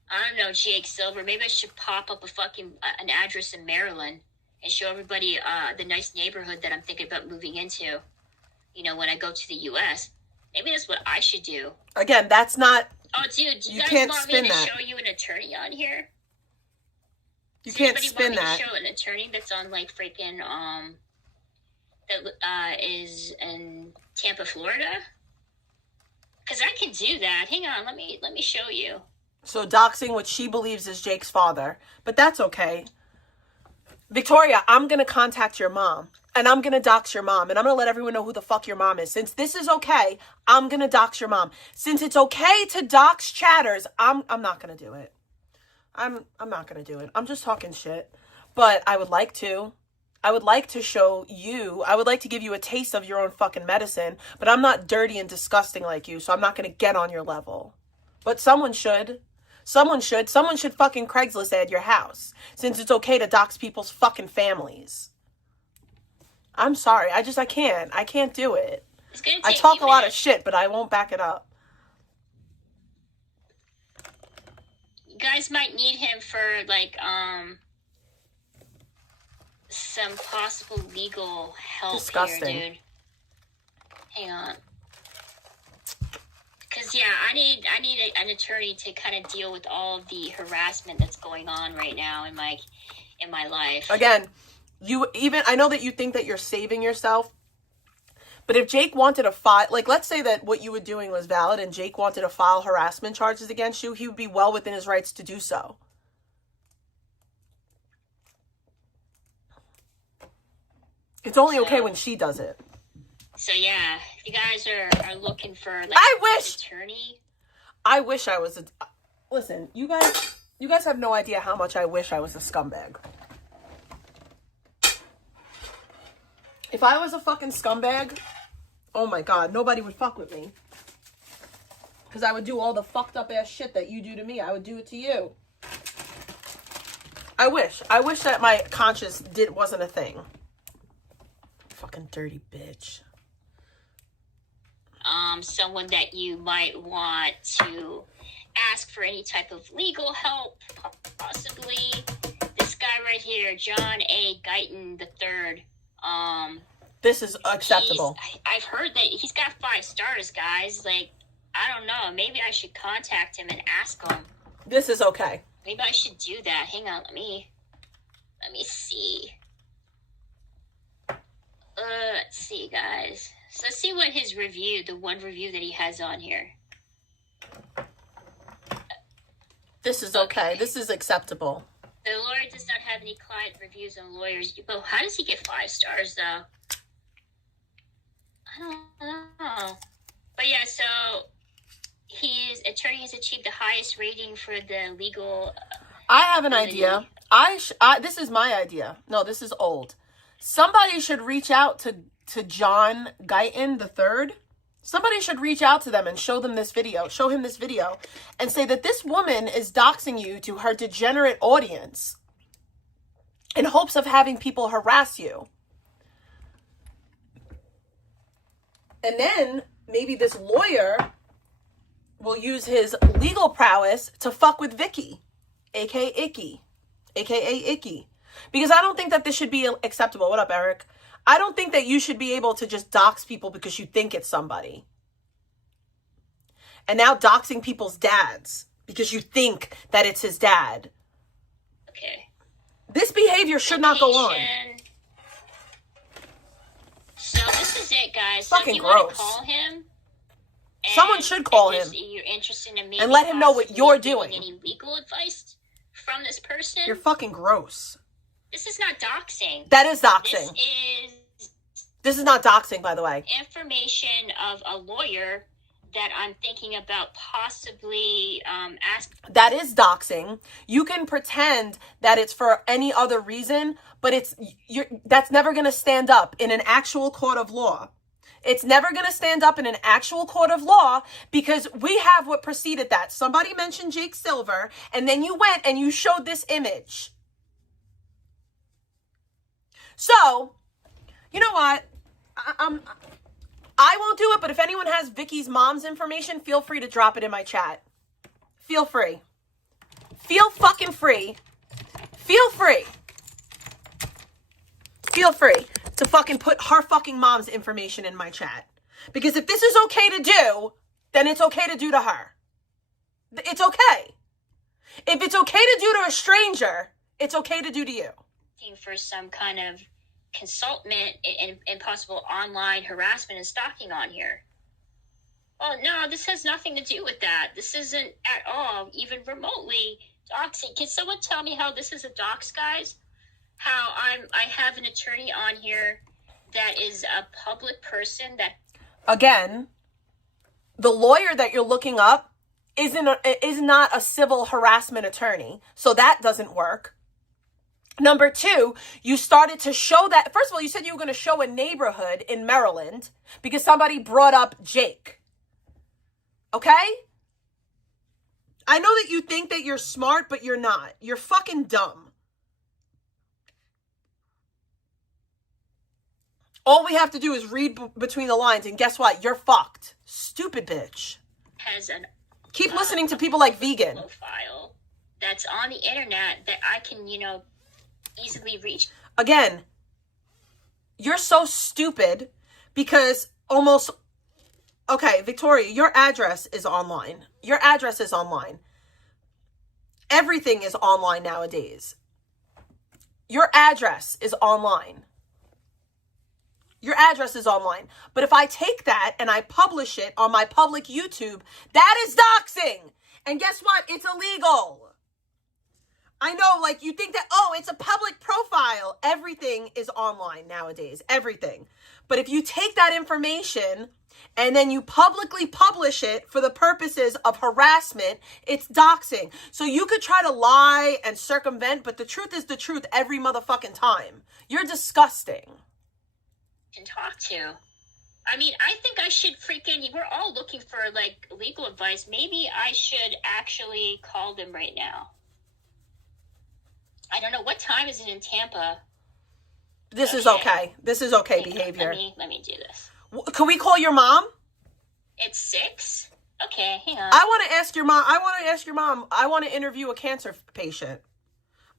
I don't know, Jake Silver. Maybe I should pop up a fucking an address in Maryland and show everybody the nice neighborhood that I'm thinking about moving into, you know, when I go to the U.S. Maybe that's what I should do. Again, that's not... Oh, dude, do you guys can't want spin me to that. show you an attorney on here? You Does can't anybody spin want me that. to show an attorney that's on, like, freaking, that is in Tampa, Florida? Because I can do that. Hang on, let me show you. So doxing what she believes is Jake's father. But that's okay. Victoria, I'm going to contact your mom. And I'm going to dox your mom. And I'm going to let everyone know who the fuck your mom is. Since this is okay, I'm going to dox your mom. Since it's okay to dox chatters, I'm not going to do it. I'm not going to do it. I'm just talking shit. But I would like to. I would like to show you. I would like to give you a taste of your own fucking medicine. But I'm not dirty and disgusting like you. So I'm not going to get on your level. But someone should. Someone should. Someone should fucking Craigslist ad your house. Since it's okay to dox people's fucking families. I'm sorry. I can't. I can't do it. I talk a lot of shit, but I won't back it up. You guys might need him for, like, some possible legal help Disgusting. here, dude. Hang on. Because, yeah, I need an attorney to kind of deal with all of the harassment that's going on right now in my life. Again, I know that you think that you're saving yourself, but if Jake wanted to file, like, let's say that what you were doing was valid and Jake wanted to file harassment charges against you, he would be well within his rights to do so. It's only okay when she does it. So, yeah, if you guys are looking for, like, an attorney. I wish I was listen, you guys have no idea how much I wish I was a scumbag. If I was a fucking scumbag, oh my God, nobody would fuck with me. Because I would do all the fucked up ass shit that you do to me. I would do it to you. I wish that my conscience wasn't a thing. Fucking dirty bitch. Someone that you might want to ask for any type of legal help, possibly. This guy right here, John A. Guyton III. This is acceptable. I've heard that he's got 5 stars, guys. Like, I don't know. Maybe I should contact him and ask him. This is okay. Maybe I should do that. Hang on, let me see. Let's see, guys. So let's see what his review, the one review that he has on here. This is okay. This is acceptable. The lawyer does not have any client reviews on lawyers. But how does he get 5 stars, though? I don't know. But yeah, so his attorney has achieved the highest rating for the legal... I have an idea. This is my idea. No, this is old. Somebody should reach out to John Guyton III. Somebody should reach out to them and show him this video, and say that this woman is doxing you to her degenerate audience in hopes of having people harass you. And then maybe this lawyer will use his legal prowess to fuck with Vicky, aka Icky. Because I don't think that this should be acceptable. What up, Eric? I don't think that you should be able to just dox people because you think it's somebody. And now doxing people's dads because you think that it's his dad. Okay. This behavior should not go on. So this is it, guys. Fucking so if you gross. want to call him, someone should call him. You're interested in and let him know what you're doing. Any legal advice from this person? You're fucking gross. This is not doxing. That is doxing. This is not doxing, by the way. Information of a lawyer that I'm thinking about possibly asking. That is doxing. You can pretend that it's for any other reason, but that's never going to stand up in an actual court of law. It's never going to stand up in an actual court of law because we have what preceded that. Somebody mentioned Jake Silver, and then you went and you showed this image. So, you know what? I won't do it, but if anyone has Vicky's mom's information, feel free to drop it in my chat. Feel free. Feel fucking free. Feel free. Feel free to fucking put her fucking mom's information in my chat. Because if this is okay to do, then it's okay to do to her. It's okay. If it's okay to do to a stranger, it's okay to do to you. For some kind of consultment and possible online harassment and stalking on here. Oh, no, this has nothing to do with that. This isn't at all, even remotely, doxing. Can someone tell me how this is a dox, guys? how I have an attorney on here that is a public person that... Again, the lawyer that you're looking up is not a civil harassment attorney. So that doesn't work. Number two, you started to show that. First of all, you said you were going to show a neighborhood in Maryland because somebody brought up Jake. Okay? I know that you think that you're smart, but you're not. You're fucking dumb. All we have to do is read between the lines, and guess what? You're fucked. Stupid bitch. Has an keep listening to people like Vegan. Profile that's on the internet that I can, easily reach. Again, you're so stupid because almost... Okay, Victoria, your address is online. Your address is online. Everything is online nowadays. Your address is online. Your address is online. But if I take that and I publish it on my public YouTube, that is doxing. And guess what? It's illegal. I know, like, you think that, oh, it's a public profile. Everything is online nowadays. Everything. But if you take that information and then you publicly publish it for the purposes of harassment, it's doxing. So you could try to lie and circumvent, but the truth is the truth every motherfucking time. You're disgusting. Can talk to. I mean, I think I should we're all looking for, like, legal advice. Maybe I should actually call them right now. I don't know. What time is it in Tampa? This is okay. This is okay behavior. Let me do this. Can we call your mom? It's 6? Okay, hang on. I want to ask your mom. I want to interview a cancer patient.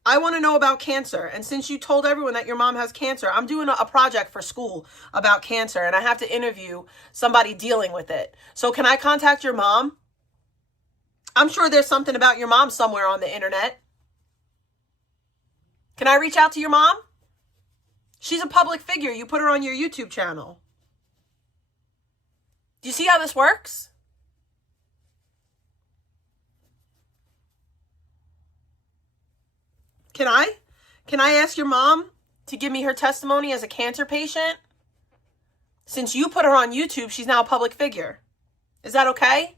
I want to know about cancer. And since you told everyone that your mom has cancer, I'm doing a project for school about cancer, and I have to interview somebody dealing with it. So can I contact your mom? I'm sure there's something about your mom somewhere on the internet. Can I reach out to your mom? She's a public figure. You put her on your YouTube channel. Do you see how this works? Can I ask your mom to give me her testimony as a cancer patient? Since you put her on YouTube, she's now a public figure. Is that okay?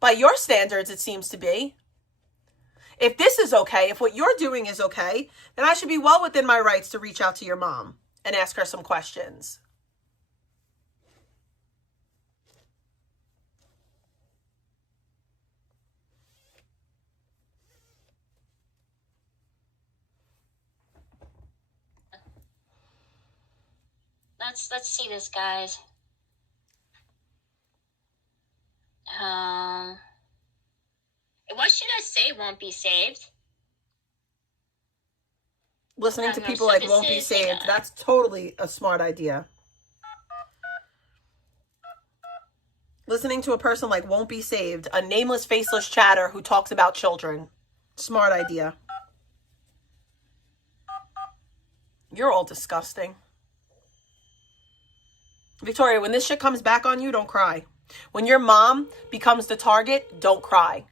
By your standards, it seems to be. If this is okay, if what you're doing is okay, then I should be well within my rights to reach out to your mom and ask her some questions. Let's see this, guys. What should I say won't be saved? Listening to people like won't be saved. That's totally a smart idea. Listening to a person like won't be saved. A nameless, faceless chatter who talks about children. Smart idea. You're all disgusting. Victoria, when this shit comes back on you, don't cry. When your mom becomes the target, don't cry.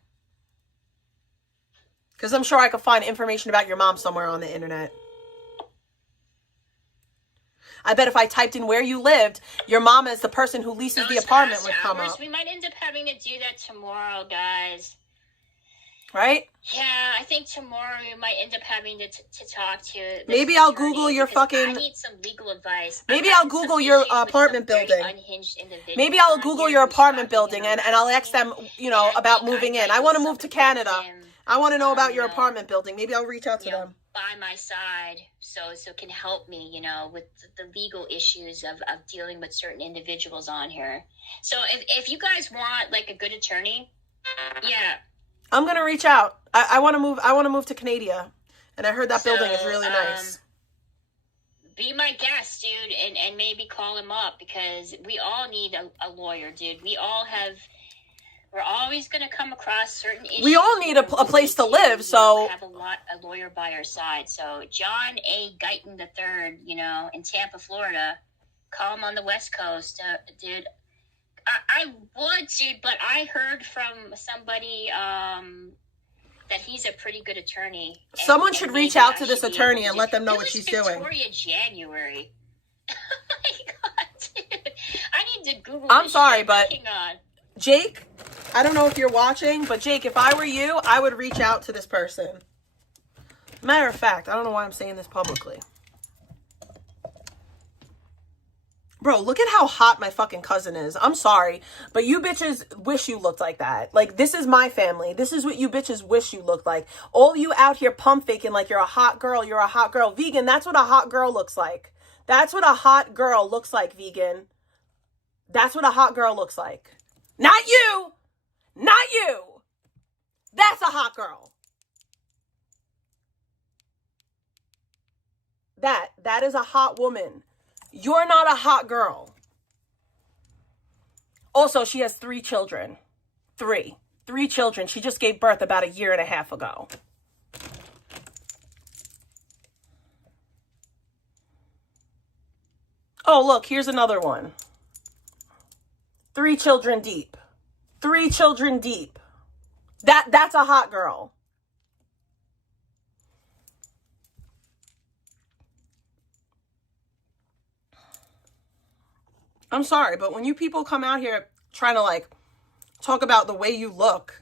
Because I'm sure I could find information about your mom somewhere on the internet. I bet if I typed in where you lived, your mom as the person who leases the apartment would come up. We might end up having to do that tomorrow, guys. Right? Yeah, I think tomorrow we might end up having to talk to. Maybe I'll Google your fucking. I need some legal advice. Maybe I'll Google your apartment building. Maybe I'll Google your apartment building and I'll ask them, about moving in. I want to move to Canada. I want to know about your apartment building. Maybe I'll reach out to them. By my side, so it can help me, with the legal issues of dealing with certain individuals on here. So if you guys want like a good attorney, yeah. I'm gonna reach out. I want to move. I want to move to Canada, and I heard that building is really nice. Be my guest, dude, and maybe call him up because we all need a lawyer, dude. We're always gonna come across certain issues. We all need a place to live, so have a lawyer by our side. So John A. Guyton III, in Tampa, Florida, call him on the West Coast, dude. I would, dude, but I heard from somebody that he's a pretty good attorney. Someone should reach maybe out I to this should be attorney able and to let them know Who what is she's doing. Victoria January. Oh my god, dude. I need to Google I'm this sorry, shit. but Hang on. Jake, I don't know if you're watching, but Jake, if I were you, I would reach out to this person. Matter of fact, I don't know why I'm saying this publicly. Bro, look at how hot my fucking cousin is. I'm sorry, but you bitches wish you looked like that. Like, this is my family. This is what you bitches wish you looked like. All you out here pump faking like you're a hot girl. You're a hot girl. Vegan, that's what a hot girl looks like. That's what a hot girl looks like, Vegan. That's what a hot girl looks like. Not you. Not you. That's a hot girl. That is a hot woman. You're not a hot girl. Also, she has 3 children. 3 children. She just gave birth about 1.5 years ago. Oh, look, here's another one. 3 children deep. 3 children deep. That's a hot girl. I'm sorry, but when you people come out here trying to like talk about the way you look,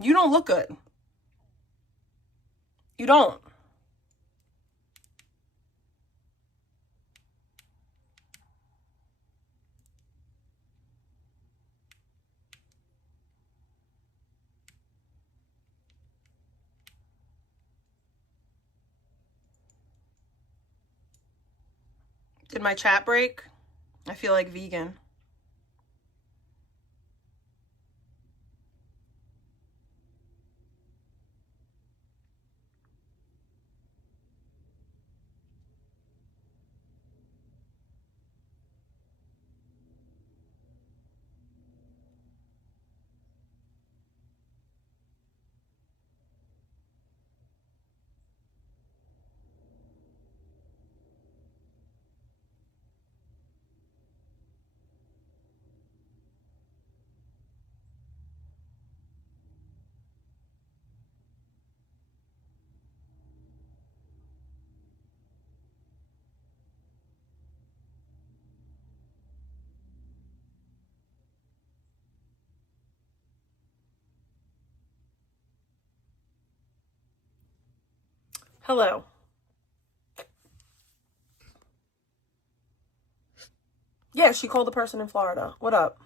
you don't look good. You don't. Did my chat break? I feel like vegan. Hello. Yeah, she called the person in Florida. What up?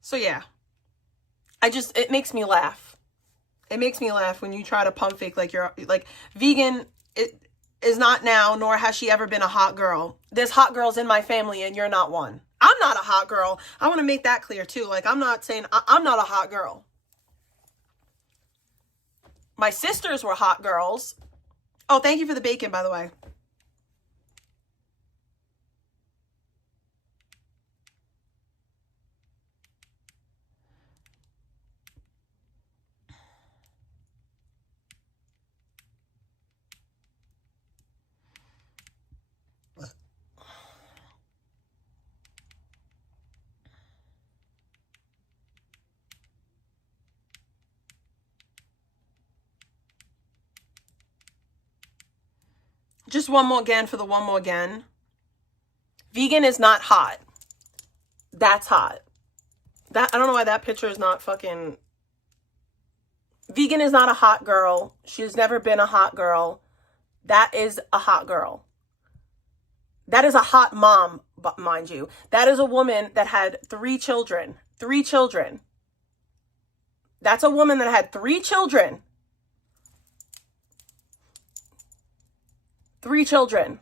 So yeah, it makes me laugh. It makes me laugh when you try to pump fake like you're like vegan. It is not now, nor has she ever been a hot girl. There's hot girls in my family and you're not one. I'm not a hot girl. I want to make that clear too. Like, I'm not saying I'm not a hot girl. My sisters were hot girls. Oh, thank you for the bacon, by the way. Just one more again for the one more again. Vegan is not hot. That's hot. That I don't know why that picture is not fucking... Vegan is not a hot girl. She's never been a hot girl. That is a hot girl. That is a hot mom, mind you. That is a woman that had 3 children. 3 children. That's a woman that had 3 children. 3 children.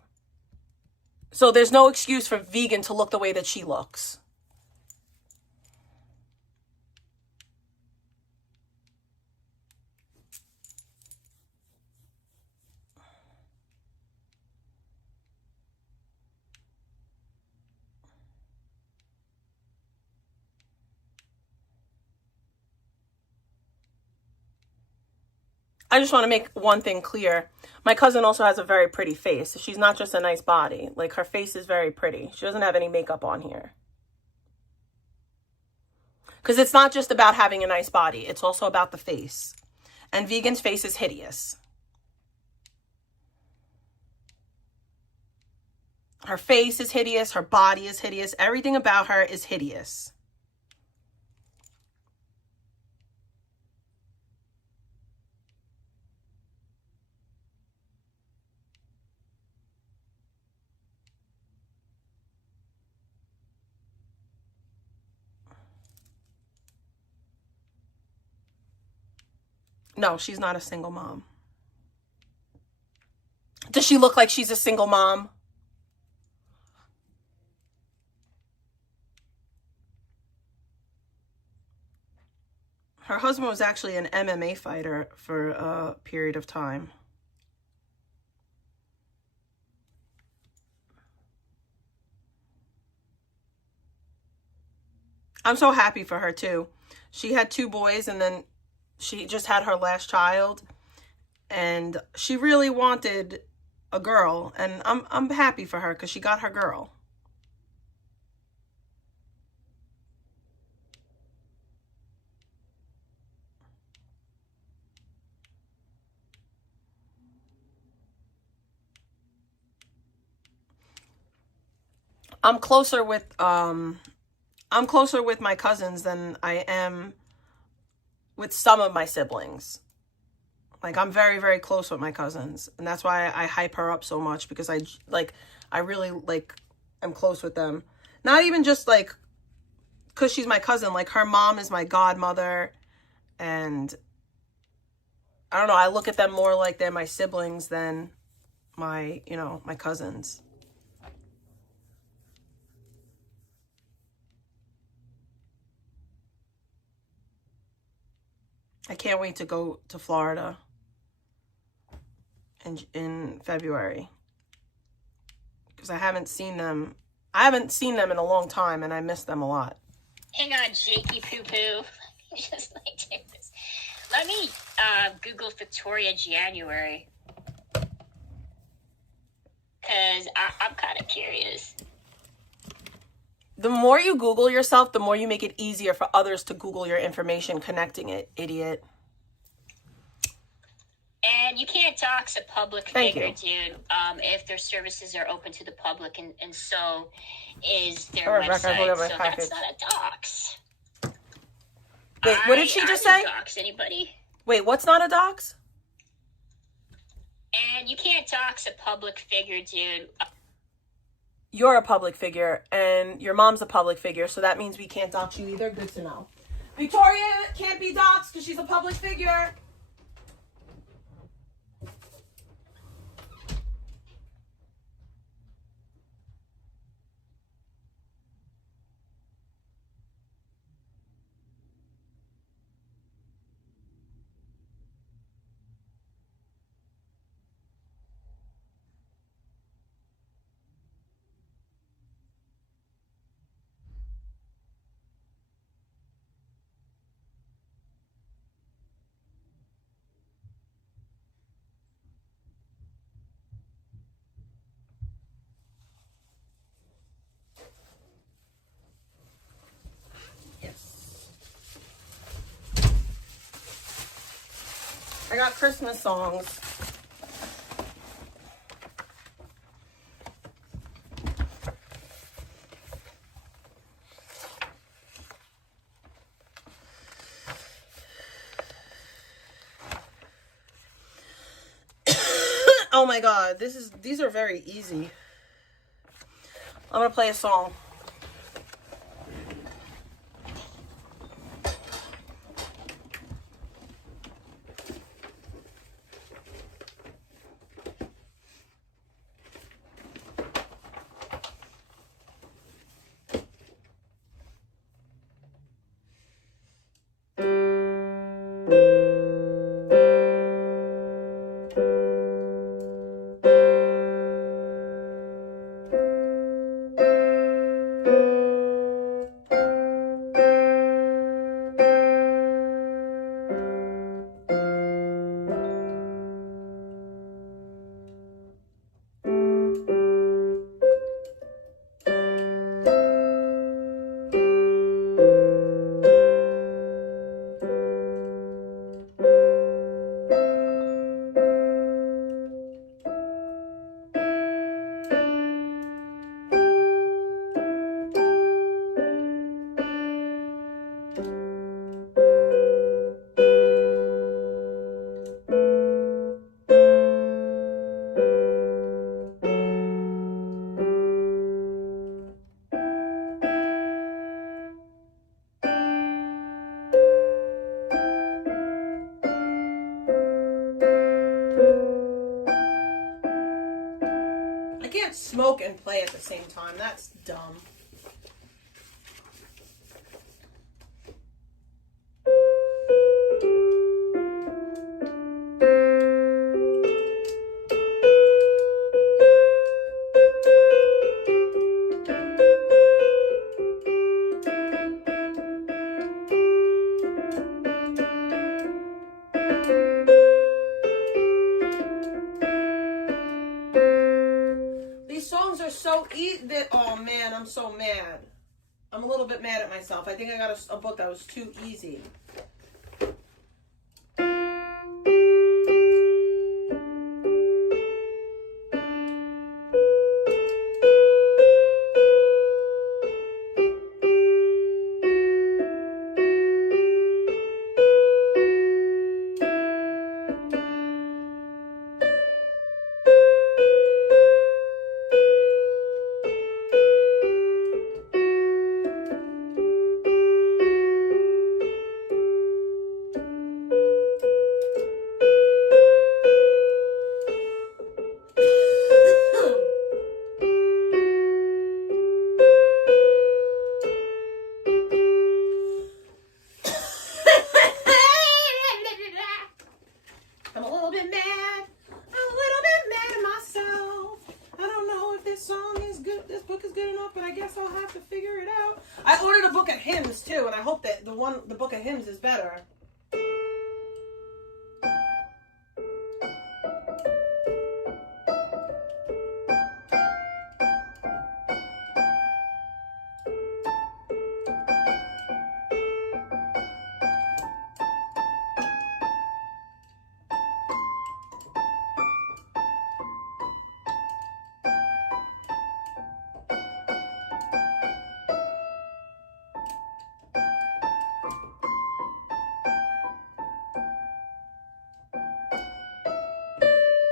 So there's no excuse for vegan to look the way that she looks. I just want to make one thing clear. My cousin also has a very pretty face. She's not just a nice body. Like, her face is very pretty. She doesn't have any makeup on here. Because it's not just about having a nice body. It's also about the face. And Vegan's face is hideous. Her face is hideous. Her body is hideous. Everything about her is hideous. No, she's not a single mom. Does she look like she's a single mom? Her husband was actually an MMA fighter for a period of time. I'm so happy for her too. She had 2 boys and then she just had her last child. And she really wanted a girl. And I'm happy for her because she got her girl. I'm closer with my cousins than I am with some of my siblings. Like, I'm very, very close with my cousins. And that's why I hype her up so much, because I really, like, am close with them. Not even just, like, because she's my cousin. Like, her mom is my godmother. And, I don't know, I look at them more like they're my siblings than my, you know, my cousins. I can't wait to go to Florida in February, because I haven't seen them. I haven't seen them in a long time, and I miss them a lot. Hang on, Jakey Poo Poo. Just like take this. Let me Google Victoria January, because I'm kind of curious. The more you Google yourself, the more you make it easier for others to Google your information, connecting it, idiot. And you can't dox a public Thank figure, you. dude, if their services are open to the public, and so is their All right, Rebecca, website. whatever, So package. that's not a dox. Wait, what did she just say? Dox anybody? Wait, what's not a dox? And you can't dox a public figure, dude. You're a public figure, and your mom's a public figure, so that means we can't dox you either. Good to know. Victoria can't be doxed because she's a public figure. I got Christmas songs. Oh my god, these are very easy. I'm gonna play a song. can't smoke and play at the same time. That's dumb. So easy that, oh man, I'm so mad. I'm a little bit mad at myself. I think I got a book that was too easy. The book of hymns is better.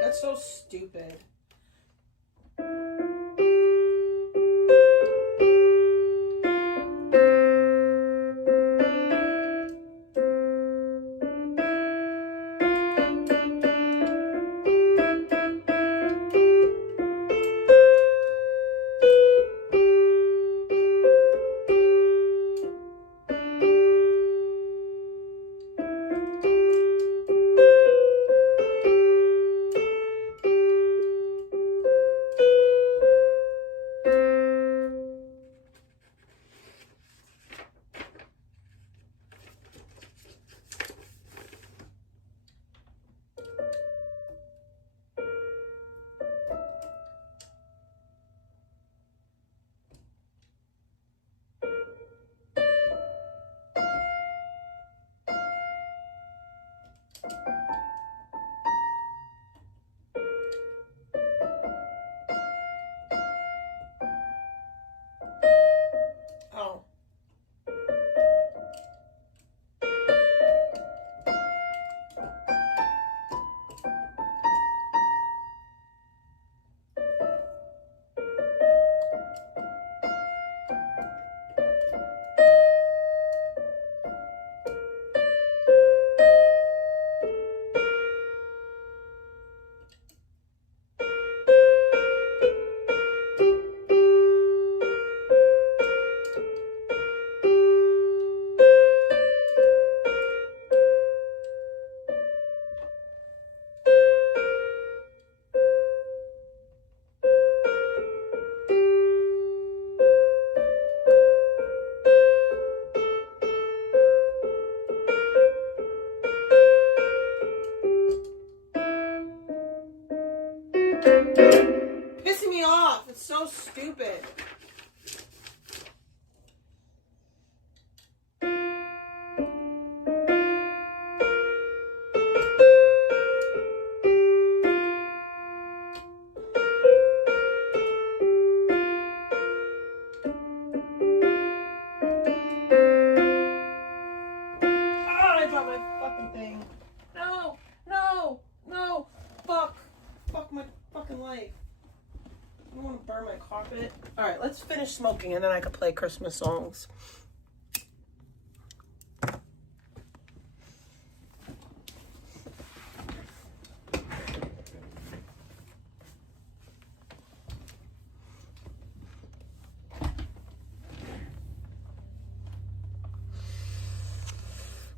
That's so stupid. Oh. Pissing me off. It's so stupid. I dropped my fucking thing. No, no, no. Fuck my fucking life. I don't want to burn my carpet. Alright, let's finish smoking and then I can play Christmas songs.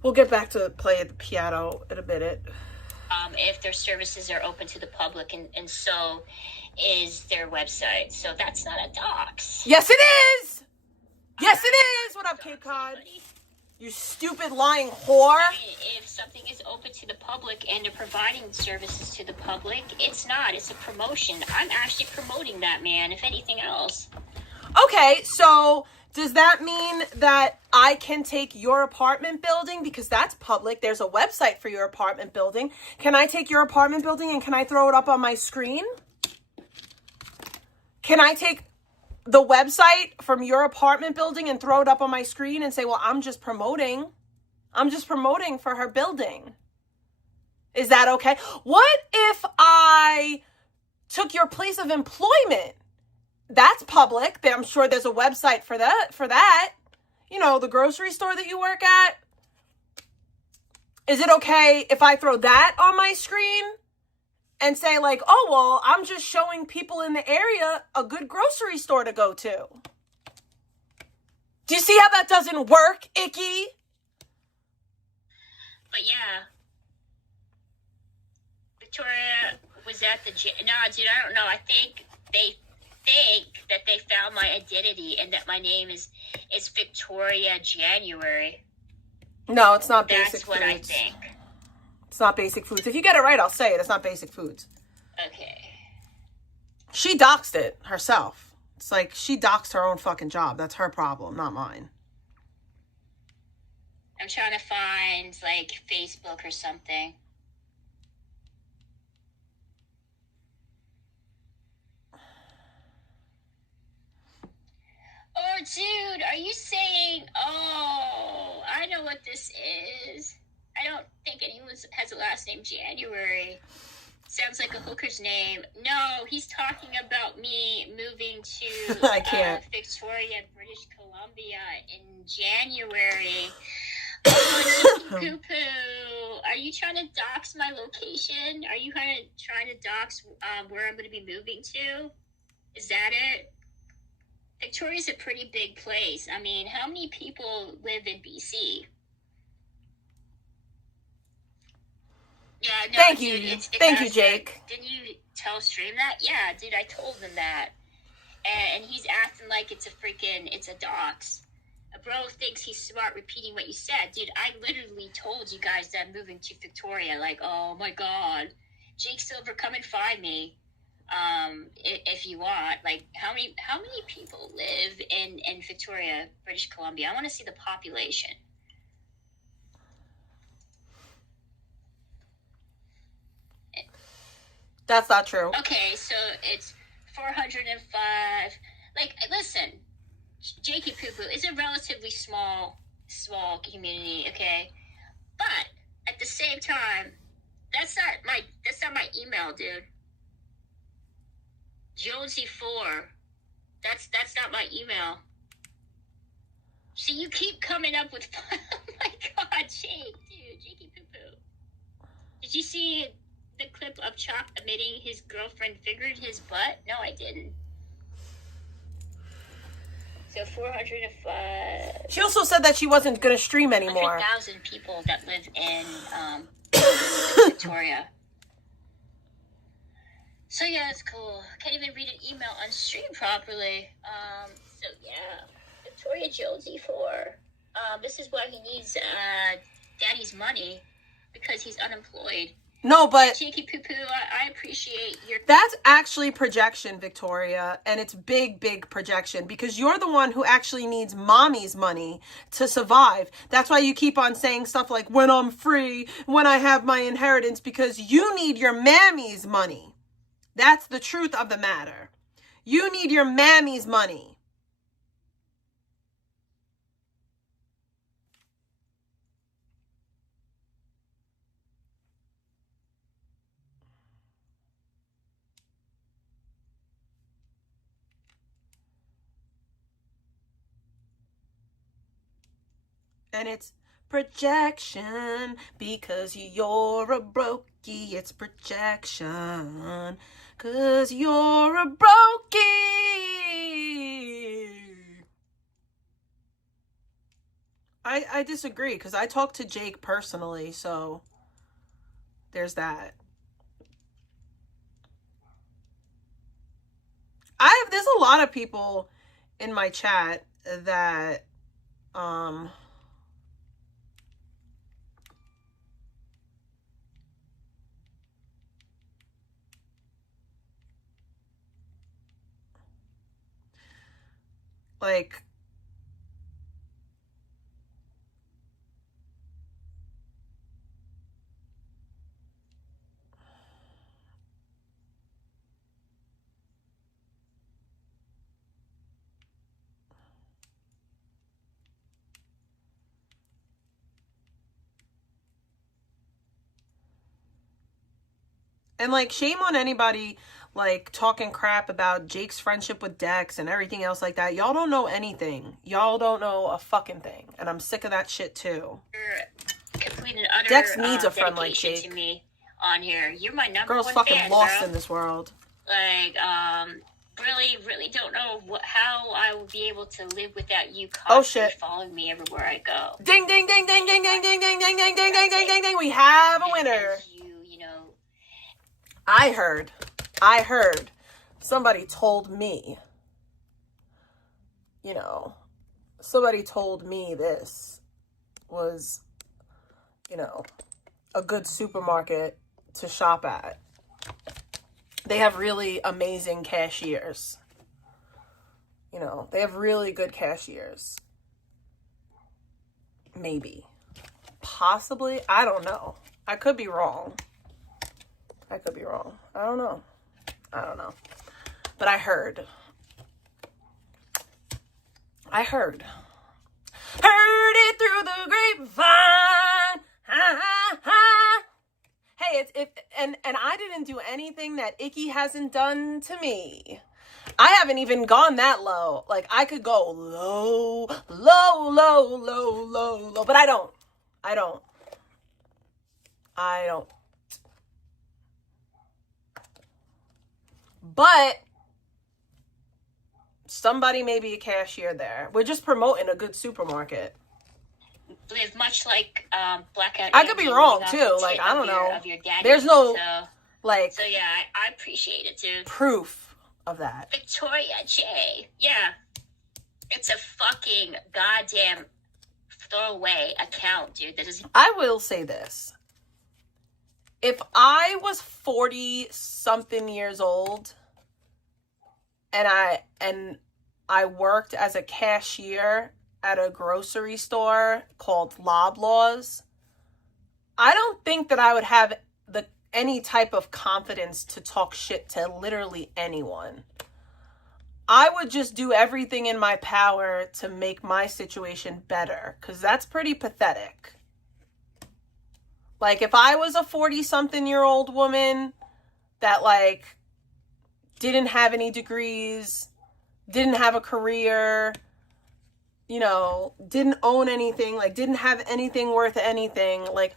We'll get back to play the piano in a minute. If their services are open to the public, and so is their website. So that's not a dox. Yes, it is. Yes, it is. What up, Cape Cod? You stupid lying whore. I mean, if something is open to the public and they're providing services to the public, it's not. It's a promotion. I'm actually promoting that, man, if anything else. Okay, so does that mean that I can take your apartment building? Because that's public. There's a website for your apartment building. Can I take your apartment building and can I throw it up on my screen? Can I take the website from your apartment building and throw it up on my screen and say, well, I'm just promoting for her building? Is that okay? What if I took your place of employment? That's public. I'm sure there's a website for that. You know, the grocery store that you work at. Is it okay if I throw that on my screen and say like, oh, well, I'm just showing people in the area a good grocery store to go to? Do you see how that doesn't work, Icky? But yeah, Victoria was at the gym. No, dude, I don't know. I think they think that they found my identity and that my name is Victoria January. No, it's not Basic That's what Foods. I think. It's not Basic Foods. If you get it right, I'll say it. It's not Basic Foods. Okay. She doxed it herself. It's like she doxed her own fucking job. That's her problem, not mine. I'm trying to find, like, Facebook or something. Oh, dude, are you saying, oh, I know what this is. I don't think anyone has a last name January. Sounds like a hooker's name. No, he's talking about me moving to I can't. Victoria, British Columbia in January. Oh, poo-poo. Are you trying to dox my location? Are you trying to dox where I'm going to be moving to? Is that it? Victoria's a pretty big place. I mean, how many people live in BC? Yeah, no, Thank dude, you. Thank you, Jake. Didn't you tell Stream that? Yeah, dude, I told him that. And he's acting like it's a dox. A bro thinks he's smart repeating what you said. Dude, I literally told you guys that I'm moving to Victoria. Like, oh my God. Jake Silver, come and find me. If you want. Like, how many people live in Victoria, British Columbia? I want to see the population. That's not true. Okay, so it's 405. Like, listen, Jakey Poo Poo is a relatively small community, okay? But at the same time, that's not my email, dude. Jonesy4. That's not my email. See, you keep coming up with oh my God, Jake, dude, Jakey Poo Poo. Did you see the clip of Chop admitting his girlfriend figured his butt? No, I didn't. So 405. She also said that she wasn't going to stream anymore. 100,000 people that live in Victoria. So yeah, it's cool. Can't even read an email on stream properly. So yeah, Victoria Jonesy 4. This is why he needs daddy's money, because he's unemployed. No, but Cheeky Poo Poo, I appreciate your... That's actually projection, Victoria, and it's big projection, because you're the one who actually needs mommy's money to survive. That's why you keep on saying stuff like, when I'm free, when I have my inheritance, because you need your mammy's money. That's the truth of the matter. You need your mammy's money. And it's projection, because you're a brokey. It's projection, because you're a brokey. I disagree, because I talked to Jake personally, so there's that. There's a lot of people in my chat that like, and like, shame on anybody like talking crap about Jake's friendship with Dex and everything else like that. Y'all don't know anything. Y'all don't know a fucking thing, and I'm sick of that shit too. Complete and utter Dex needs a friend like dedication Jake. to me on here. You're my number Girl's one fucking fan, lost bro. in this world. Like, really don't know how I will be able to live without you Oh constantly shit. following me everywhere I go. Ding ding ding ding ding ding ding ding ding ding ding ding ding ding ding. We have a winner. You know. I heard somebody told me, you know, somebody told me this was, you know, a good supermarket to shop at. They have really amazing cashiers. You know, they have really good cashiers. Maybe. Possibly. I don't know. I could be wrong. I don't know. But I heard. Heard it through the grapevine. Ha, ha, ha. Hey, and I didn't do anything that Icky hasn't done to me. I haven't even gone that low. Like, I could go low, but I don't. But somebody may be a cashier there. We're just promoting a good supermarket. Live much like Blackout. I could be wrong too. Like, I don't know. Of your daddy. There's no So yeah, I appreciate it, dude. proof of that. Victoria J. Yeah, it's a fucking goddamn throwaway account, dude. That is. I will say this. If I was 40 something years old and I worked as a cashier at a grocery store called Loblaws, I don't think that I would have any type of confidence to talk shit to literally anyone. I would just do everything in my power to make my situation better, because that's pretty pathetic. Like, if I was a 40-something-year-old woman that, like, didn't have any degrees, didn't have a career, you know, didn't own anything, like, didn't have anything worth anything, like,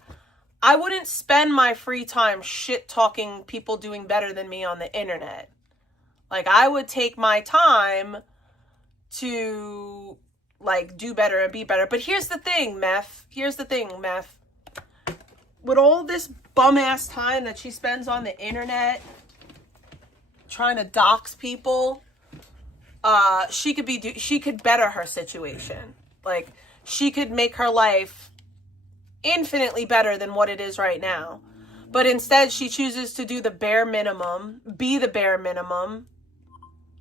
I wouldn't spend my free time shit-talking people doing better than me on the internet. Like, I would take my time to, like, do better and be better. But here's the thing, Meth. With all this bum-ass time that she spends on the internet trying to dox people, she could better her situation. Like, she could make her life infinitely better than what it is right now. But instead, she chooses to do the bare minimum, be the bare minimum,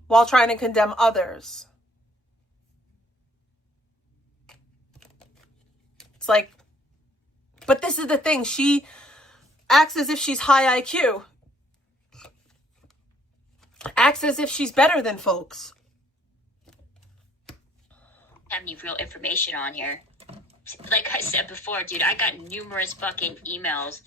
while trying to condemn others. It's like, but this is the thing. She acts as if she's high IQ. Acts as if she's better than folks. Have any real information on here? Like I said before, dude, I got numerous fucking emails.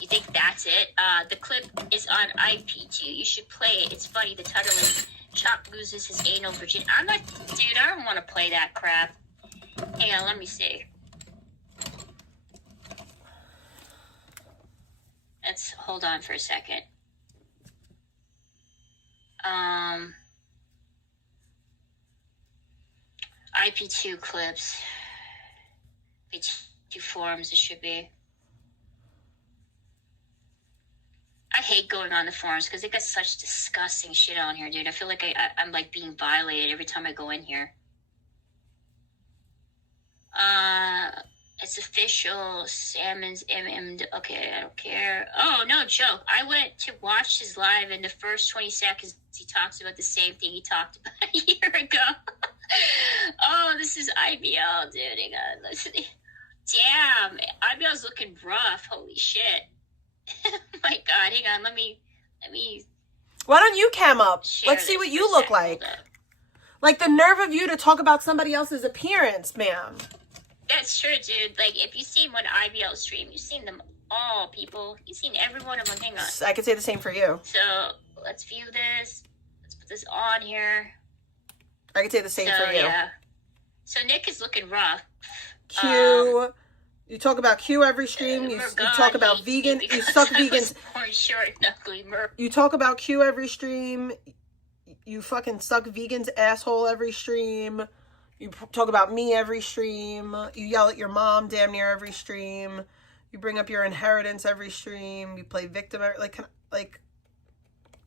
You think that's it? The clip is on IP2. You should play it. It's funny. The Tutterling Chop loses his anal virginity. I'm not, dude. I don't want to play that crap. Hang on, let me see. Let's hold on for a second. IP2 clips. Two forums, it should be. I hate going on the forums because they got such disgusting shit on here, dude. I feel like I'm like being violated every time I go in here. It's official. Salmon's MM. Okay, I don't care. Oh, no joke. I went to watch his live, and the first 20 seconds he talks about the same thing he talked about a year ago. Oh, this is IBL, dude. Hang on. Listen. Damn, IBL's looking rough. Holy shit. My God, hang on. Let me. Why don't you cam up? Let's see this what for you a look sec. like. Hold up. Like the nerve of you to talk about somebody else's appearance, ma'am. That's true, dude. Like, if you've seen one IBL stream, you've seen them all, people. You've seen every one of them. Hang on. I could say the same for you. So, let's view this. Let's put this on here. I could say the same for you. Yeah. So, Nick is looking rough. Q. You talk about Q every stream. You talk about vegan. You suck vegans. Short, ugly, merp. You talk about Q every stream. You fucking suck vegans asshole every stream. You talk about me every stream. You yell at your mom damn near every stream. You bring up your inheritance every stream. You play victim. Like,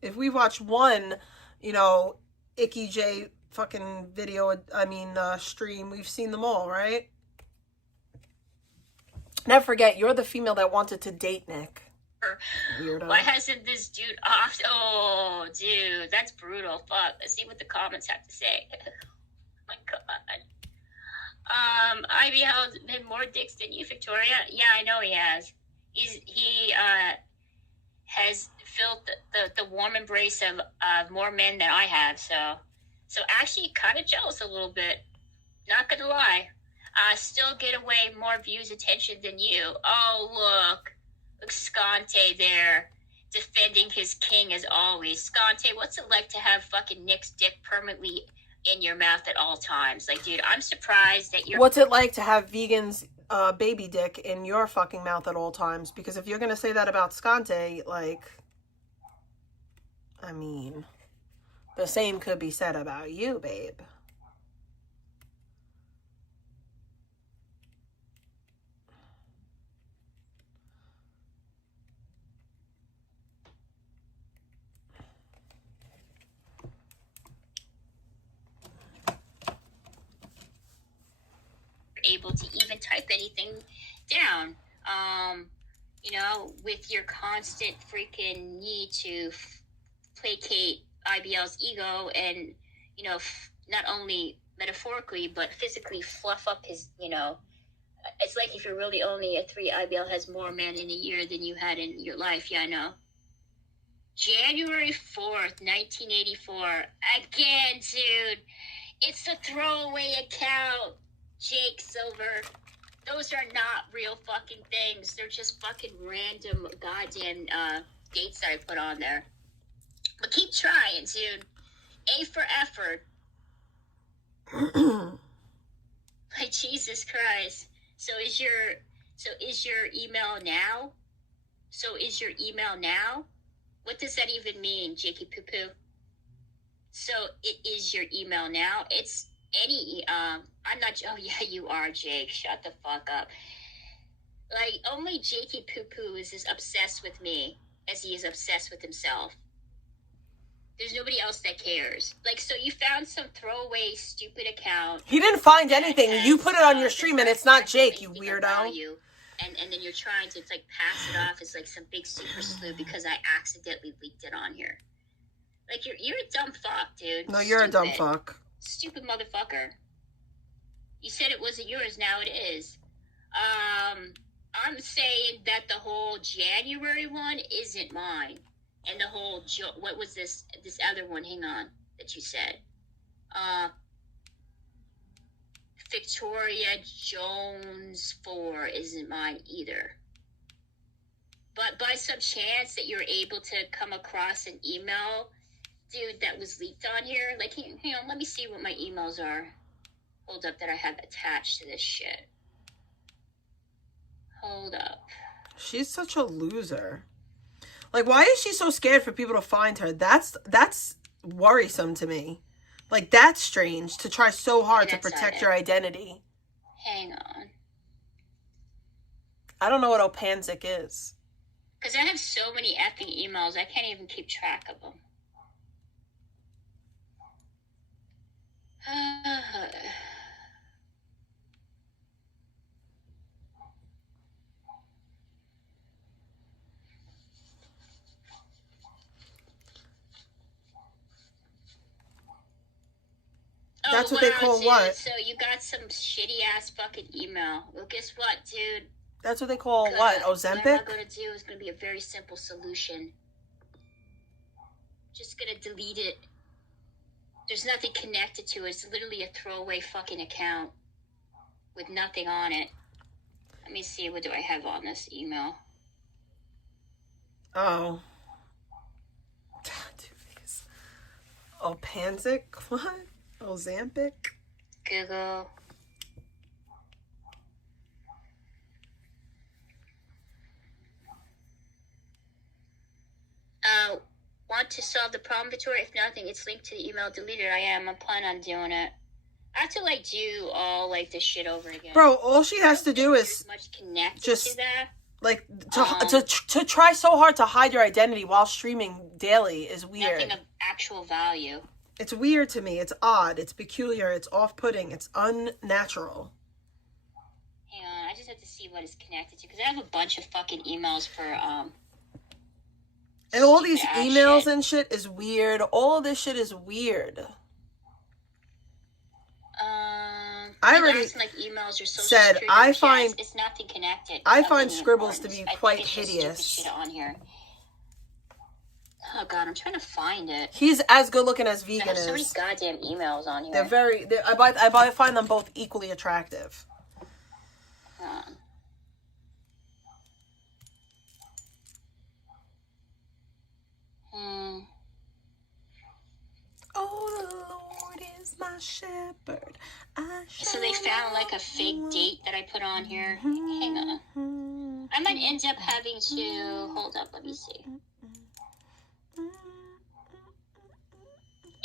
if we watch one, Icky J fucking video, stream, we've seen them all, right? Never forget, you're the female that wanted to date Nick. Weirdo. Why hasn't this dude off? Oh, dude, that's brutal. Fuck. Let's see what the comments have to say. Oh my God. Ivy held more dicks than you, Victoria. Yeah, I know he has. He has felt the warm embrace of more men than I have. So actually, kind of jealous a little bit. Not gonna lie. Still get away more views, attention than you. Oh, look Scante there, defending his king as always. Scante, what's it like to have fucking Nick's dick permanently in your mouth at all times? Like, dude, I'm surprised that you're... What's it like to have vegans baby dick in your fucking mouth at all times? Because if you're gonna say that about Scante, like, the same could be said about you, babe. able to even type anything down, with your constant freaking need to placate IBL's ego and, not only metaphorically, but physically fluff up his, it's like if you're really only a 3, IBL has more men in a year than you had in your life. Yeah, I know. January 4th, 1984. Again, dude. It's a throwaway account. Jake Silver. Those are not real fucking things. They're just fucking random goddamn dates that I put on there. But keep trying, dude. A for effort. Like, Jesus Christ. So is your email now? What does that even mean, Jakey Poo Poo? So it is your email now. It's any I'm not. Oh yeah, you are, Jake. Shut the fuck up. Like, only Jakey Poo Poo is as obsessed with me as he is obsessed with himself. There's nobody else that cares. Like, so you found some throwaway stupid account. He didn't find anything. You put it on your stream and it's not Jake, you weirdo. And then you're trying to like pass it off as like some big super sleuth because I accidentally leaked it on here. Like, you're a dumb fuck, dude. No, you're a dumb fuck. Stupid motherfucker. You said it wasn't yours, now it is. I'm saying that the whole January one isn't mine. And the whole, what was this other one, hang on, that you said? Victoria Jones 4 isn't mine either. But by some chance that you're able to come across an email, dude, that was leaked on here, like, hang on, let me see what my emails are. Hold up, that I have attached to this shit. Hold up. She's such a loser. Like, why is she so scared for people to find her? That's worrisome to me. Like, that's strange to try so hard to protect your identity. Hang on. I don't know what Opanzic is. Because I have so many effing emails, I can't even keep track of them. That's what they call dude, what? So you got some shitty ass fucking email. Well, guess what, dude? That's what they call what? Ozempic? What I'm going to do is going to be a very simple solution. Just going to delete it. There's nothing connected to it. It's literally a throwaway fucking account with nothing on it. Let me see. What do I have on this email? Oh. Opanzic? What? Ozempic? Google. Want to solve the problem, Victoria? If nothing, it's linked to the email. Deleted. I plan on doing it. I have to like do all like this shit over again. Bro, all she has to do is much connected just to that. like to try so hard to hide your identity while streaming daily is weird. Nothing of actual value. It's weird to me. It's odd. It's peculiar. It's off-putting. It's unnatural. Hang on, I just have to see what it's connected to because I have a bunch of fucking emails for And all these emails and shit is weird. All of this shit is weird. I already like emails or social said I find it's nothing connected. I find Scribbles to be quite hideous. Shit on here. Oh god, I'm trying to find it. He's as good looking as Vegan I have so is. many goddamn emails on here. They're very. I find them both equally attractive. Oh, the Lord is my shepherd. So they found like a fake date that I put on here. Hang on. I might end up having to hold up. Let me see.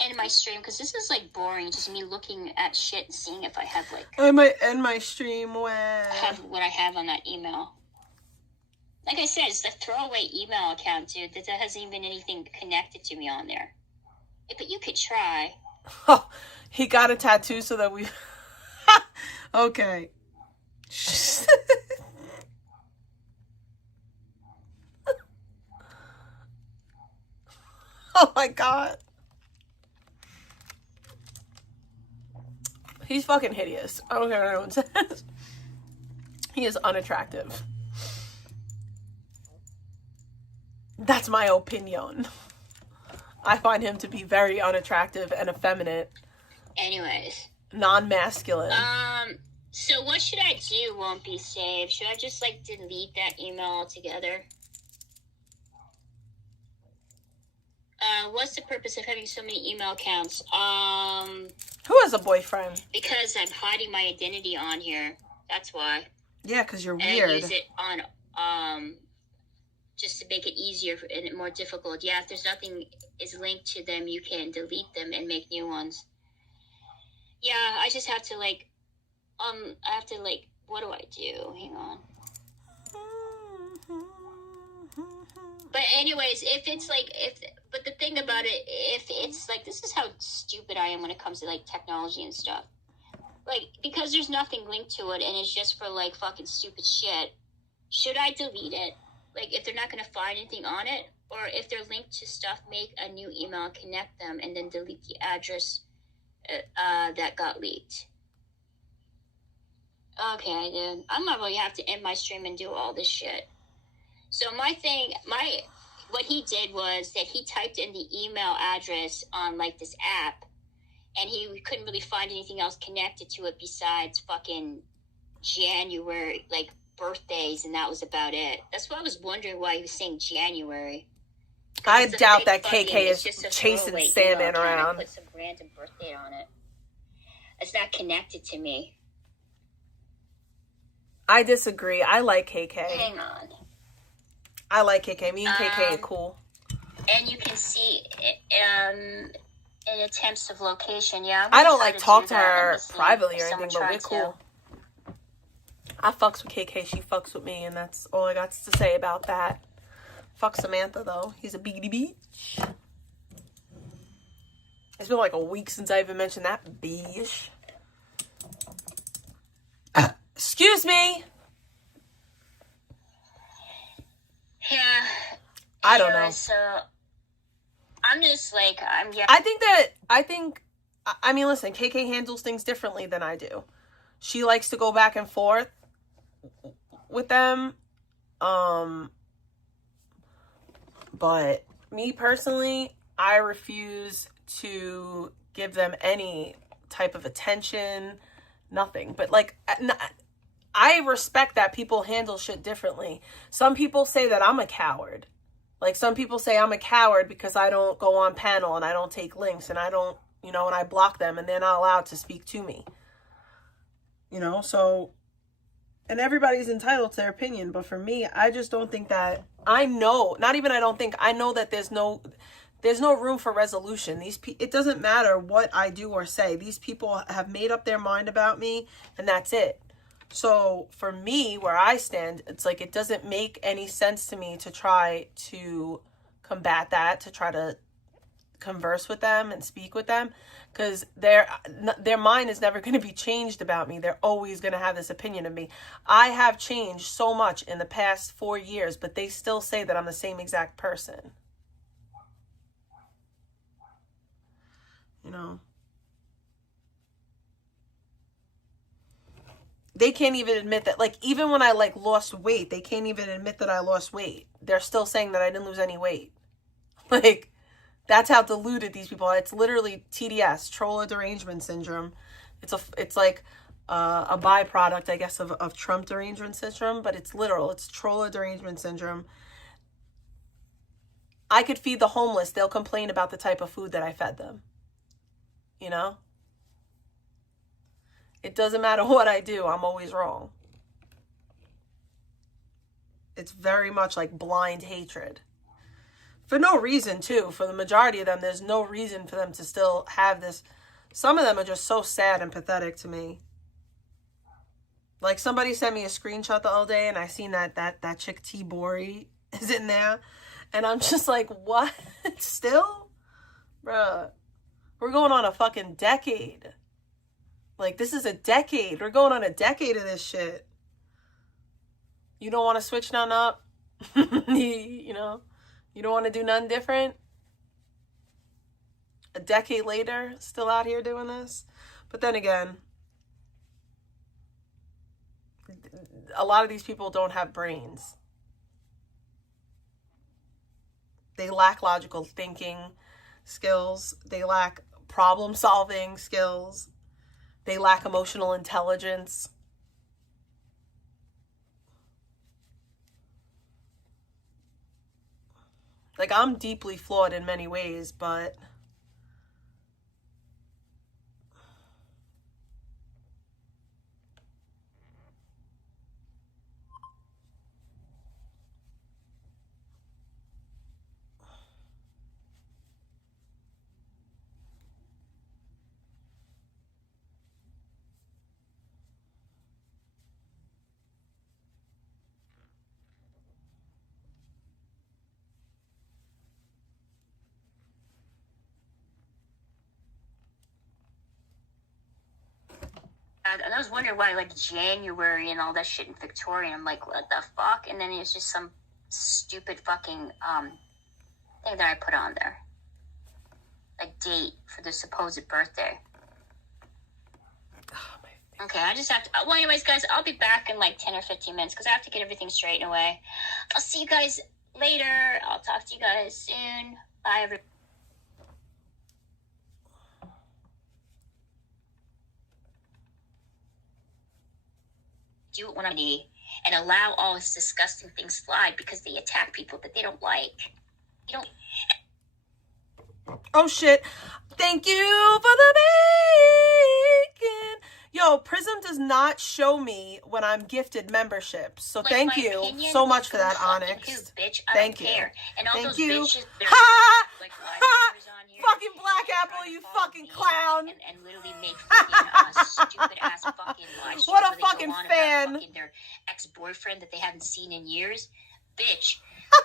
End my stream because this is like boring. Just me looking at shit and seeing if I have like. I might end my stream when have what I have on that email. Like I said, it's a throwaway email account, dude. That hasn't even anything connected to me on there. But you could try. Oh, he got a tattoo so that we. Okay. Oh my god. He's fucking hideous. I don't care what anyone says. He is unattractive. That's my opinion. I find him to be very unattractive and effeminate. Anyways. Non-masculine. So what should I do won't be saved? Should I just, like, delete that email altogether? What's the purpose of having so many email accounts? Who has a boyfriend? Because I'm hiding my identity on here. That's why. Yeah, because you're and weird. I use it on, just to make it easier and more difficult. Yeah, if there's nothing is linked to them, you can delete them and make new ones. Yeah, I just have to, like, what do I do? Hang on. But anyways, but the thing about it, if it's like, this is how stupid I am when it comes to like technology and stuff. Like, because there's nothing linked to it and it's just for like fucking stupid shit, should I delete it? Like, if they're not going to find anything on it, or if they're linked to stuff, make a new email, connect them, and then delete the address that got leaked. Okay, I did. I'm not really have to end my stream and do all this shit. So what he did was that he typed in the email address on like this app, and he couldn't really find anything else connected to it besides fucking January, like birthdays, and that was about it. That's why I was wondering why he was saying January. I doubt that KK is chasing Sandman around. Put some random birthday on it. It's not connected to me. I disagree. I like KK. Hang on. I like KK. Me and KK are cool. And you can see in attempts of location. Yeah, I don't like talk to her privately or anything, but we're cool. I fucks with KK, she fucks with me, and that's all I got to say about that. Fuck Samantha, though. He's a biggity beach. It's been like a week since I even mentioned that bitch. Excuse me. Yeah. I don't know. So I'm just like, I mean, listen, KK handles things differently than I do. She likes to go back and forth with them. But me personally, I refuse to give them any type of attention, nothing. But like, I respect that people handle shit differently. Some people say that I'm a coward. Like, some people say I'm a coward because I don't go on panel and I don't take links and I don't, you know, and I block them and they're not allowed to speak to me. You know, so, and everybody's entitled to their opinion. But for me, I just don't think that, I know that there's no room for resolution. It doesn't matter what I do or say. These people have made up their mind about me and that's it. So for me, where I stand, it's like, it doesn't make any sense to me to try to combat that, to try to converse with them and speak with them, because their mind is never going to be changed about me. They're always going to have this opinion of me. I have changed so much in the past 4 years, but they still say that I'm the same exact person. You know? They can't even admit that, like, even when I, like, lost weight, they can't even admit that I lost weight. They're still saying that I didn't lose any weight. Like, that's how deluded these people are. It's literally TDS, Troller Derangement Syndrome. It's like a byproduct, I guess, of Trump Derangement Syndrome, but it's literal. It's Troller Derangement Syndrome. I could feed the homeless. They'll complain about the type of food that I fed them. You know? It doesn't matter what I do, I'm always wrong. It's very much like blind hatred. For no reason, too. For the majority of them, there's no reason for them to still have this. Some of them are just so sad and pathetic to me. Like, somebody sent me a screenshot the other day, and I seen that chick T. Bori is in there. And I'm just like, what? Still? Bruh. We're going on a fucking decade. Like, this is a decade. We're going on a decade of this shit. You don't want to switch none up? You know? You don't want to do nothing different? A decade later, still out here doing this? But then again, a lot of these people don't have brains. They lack logical thinking skills. They lack problem-solving skills. They lack emotional intelligence. Like, I'm deeply flawed in many ways, but and I was wondering why, like, January and all that shit in Victoria. I'm like, what the fuck? And then it's just some stupid fucking thing that I put on there. A date for the supposed birthday. Okay, I just have to... Well, anyways, guys, I'll be back in like 10 or 15 minutes because I have to get everything straightened away. I'll see you guys later. I'll talk to you guys soon. Bye, everybody. Do it when I'm and allow all this disgusting things slide because they attack people that they don't like. You don't... Oh, shit. Thank you for the bacon. Yo, Prism does not show me when I'm gifted memberships. So like, thank you so much for that, Onyx. Bitch, thank you. Care. And all thank those you. Bitches, Ha! like, Ha! Fucking black apple, you fucking clown. And literally make fucking stupid ass fucking live streams What a where they go fucking on about fan. fucking their ex-boyfriend that they haven't seen in years. Bitch,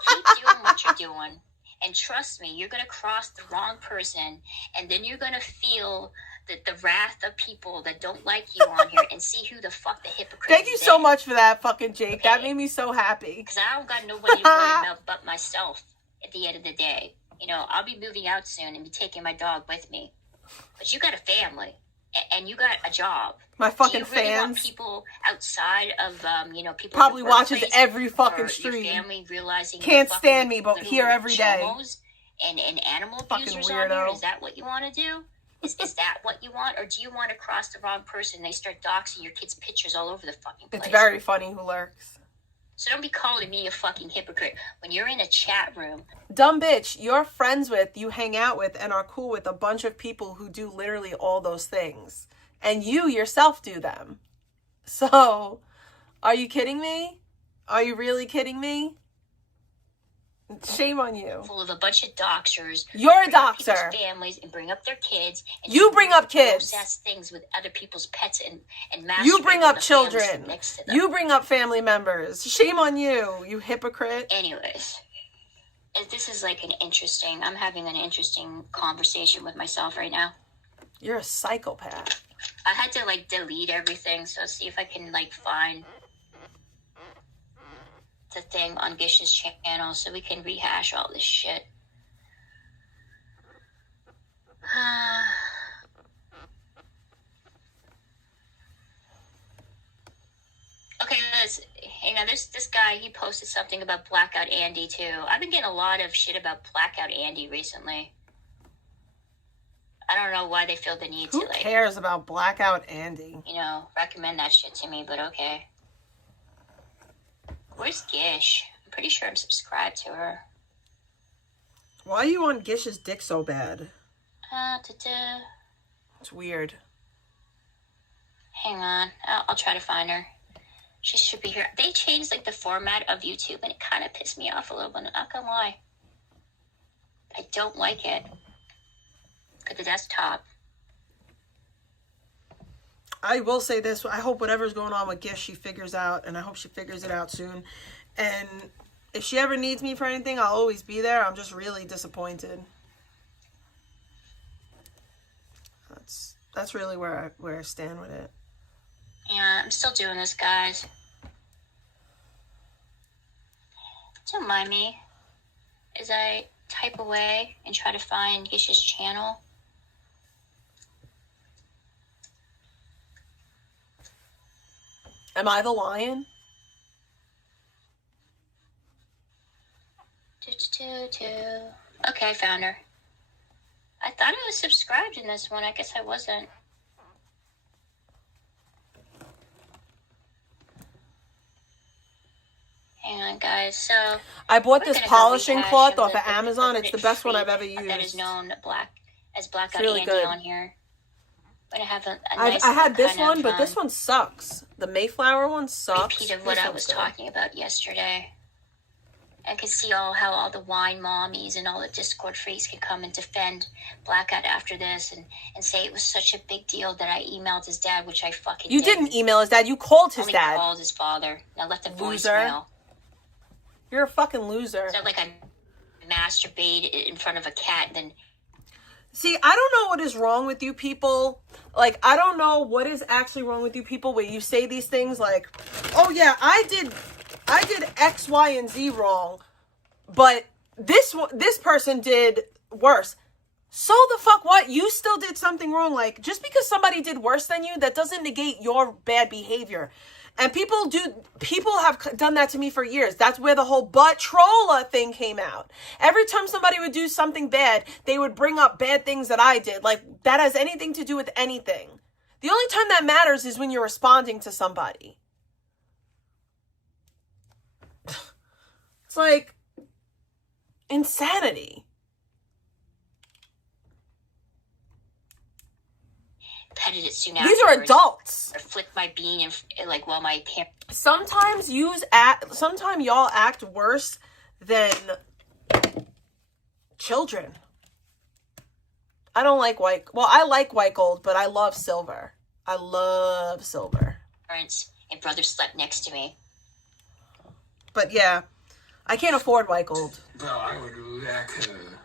keep doing what you're doing. And trust me, you're going to cross the wrong person. And then you're going to feel the wrath of people that don't like you on here and see who the fuck the hypocrite is. Thank you so much for that, fucking Jake. Okay. That made me so happy. Because I don't got nobody to worry about but myself at the end of the day. You know, I'll be moving out soon and be taking my dog with me. But you got a family. And you got a job. My fucking Do you really fans. Want people outside of, people probably watches every fucking stream. Your family realizing can't stand me, but here every day. And animal fucking abusers weirdo. on here. Is that what you want to do? Is that what you want, or do you want to cross the wrong person? And they start doxing your kids' pictures all over the fucking place. It's very funny who lurks. So don't be calling me a fucking hypocrite when you're in a chat room. Dumb bitch, you're friends with, you hang out with, and are cool with a bunch of people who do literally all those things. And you yourself do them. So, are you kidding me? Are you really kidding me? Shame on you. Full of a bunch of doxers. You're a doxer. Families and bring up their kids. And you bring up kids. Gross-ass things with other people's pets and you bring up children. You bring up family members. Shame on you, you hypocrite. Anyways, this is like I'm having an interesting conversation with myself right now. You're a psychopath. I had to delete everything, so see if I can find the thing on Gish's channel so we can rehash all this shit. Okay, this guy, he posted something about Blackout Andy too. I've been getting a lot of shit about Blackout Andy recently. I don't know why they feel the need to Who cares about Blackout Andy? Recommend that shit to me, but okay. Where's Gish? I'm pretty sure I'm subscribed to her. Why are you on Gish's dick so bad? It's weird. Hang on. I'll try to find her. She should be here. They changed the format of YouTube and it kind of pissed me off a little bit. Not gonna lie. I don't like it. Look at the desktop. I will say this. I hope whatever's going on with Gish, she figures out, and I hope she figures it out soon. And if she ever needs me for anything, I'll always be there. I'm just really disappointed. That's really where I stand with it. Yeah, I'm still doing this, guys. Don't mind me as I type away and try to find Gish's channel. Am I the lion? Okay, I found her. I thought I was subscribed in this one. I guess I wasn't. Hang on, guys. So I bought this polishing cloth off of Amazon. It's the best one I've ever used. That is known as Blackout really Andy good. on here. I have a I had this one, but this one sucks. The Mayflower one sucks. Repeat of what I was talking about yesterday. I could see how all the wine mommies and all the Discord freaks could come and defend Blackout after this and say it was such a big deal that I emailed his dad, which I fucking You didn't email his dad. You called his dad. I called his father. And I left a Loser. voicemail. You're a fucking loser. It's not like I masturbate in front of a cat and then... See, I don't know what is wrong with you people. I don't know what is actually wrong with you people where you say these things like, oh yeah, I did X, Y, and Z wrong, but this person did worse. So the fuck what? You still did something wrong. Just because somebody did worse than you, that doesn't negate your bad behavior. And people have done that to me for years. That's where the whole butt trolla thing came out. Every time somebody would do something bad, they would bring up bad things that I did. That has anything to do with anything. The only time that matters is when you're responding to somebody. It's insanity. Petted it soon These afterwards. are adults. Or flicked my bean and while my camera. Sometimes y'all act worse than children. I don't like white. Well, I like white gold, but I love silver. I love silver. Parents and brother slept next to me. But yeah, I can't afford white gold. Bro, I would wreck her.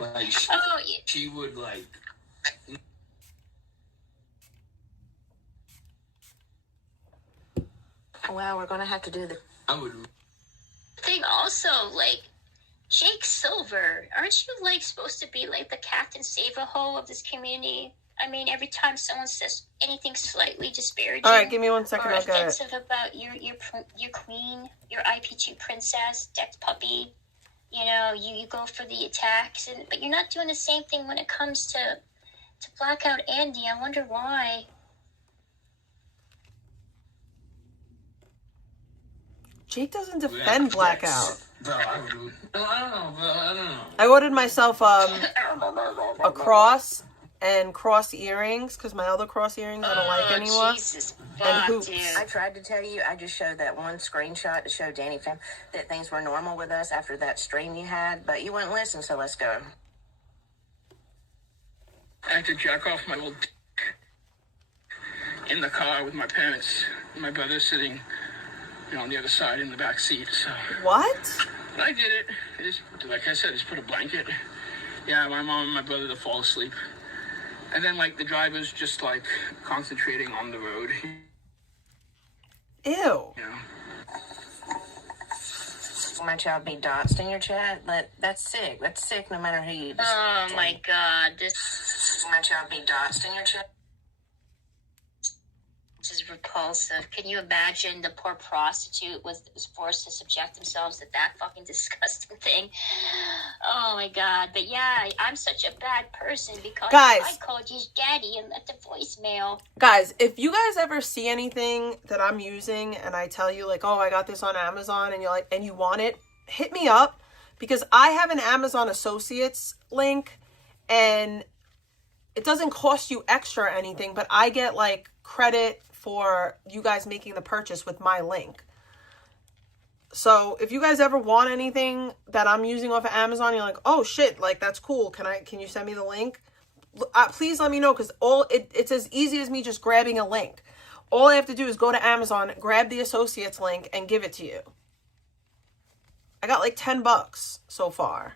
Like, she would, like... Well, we're gonna have to do the... I would... Thing also, like, Jake Silver, aren't you, like, supposed to be, like, the Captain Save-A-Ho of this community? I mean, every time someone says anything slightly disparaging... All right, give me 1 second. or I'll get it. offensive about your queen, your IP2 princess, decked puppy, you know, you go for the attacks, but you're not doing the same thing when it comes to Blackout Andy. I wonder why. Jake doesn't defend Blackout. Bro, I don't know, bro. I don't know. I ordered myself a cross and cross earrings because my other cross earrings I don't like anymore. Jesus, And hoops. dude. I tried to tell you, I just showed that one screenshot to show Danny Fam that things were normal with us after that stream you had, but you wouldn't listen, so let's go. I had to jack off my little in the car with my parents. My brother sitting, on the other side in the back seat. So What? but I did it. Like I said, just put a blanket. Yeah, my mom and my brother to fall asleep, and then like the driver's just like concentrating on the road. Ew. My child be doxed in your chat, that's sick. That's sick no matter who you... Oh my god, this My child be doxed in your chat. is repulsive. Can you imagine the poor prostitute was forced to subject themselves to that fucking disgusting thing? Oh my god. But yeah, I'm such a bad person because Guys. I called you daddy and left the voicemail. Guys, if you guys ever see anything that I'm using and I tell you like, oh, I got this on Amazon and you're like, and you want it, hit me up because I have an Amazon Associates link and it doesn't cost you extra or anything, but I get like credit for you guys making the purchase with my link. So if you guys ever want anything that I'm using off of Amazon, you're like, oh shit, like that's cool. Can you send me the link? Please let me know because it's as easy as me just grabbing a link. All I have to do is go to Amazon, grab the Associates link, and give it to you. I got like $10 so far.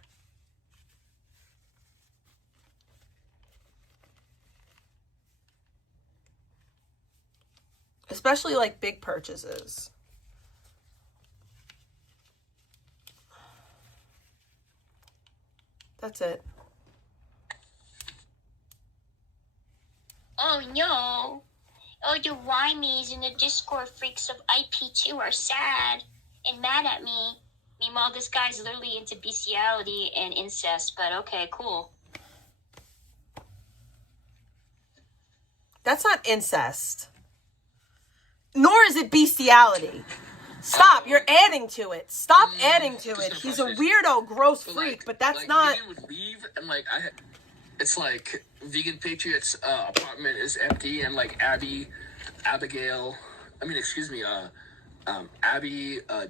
Especially like big purchases. That's it. Oh no. Oh, the Wymies and the Discord freaks of IP2 are sad and mad at me. Meanwhile, this guy's literally into bestiality and incest, but okay, cool. That's not incest. Nor is it bestiality. Stop, you're adding to it. Stop adding to it. He's a weirdo, gross freak, but that's not... Vivian would leave and it's like Vegan Patriots apartment is empty and like Abby,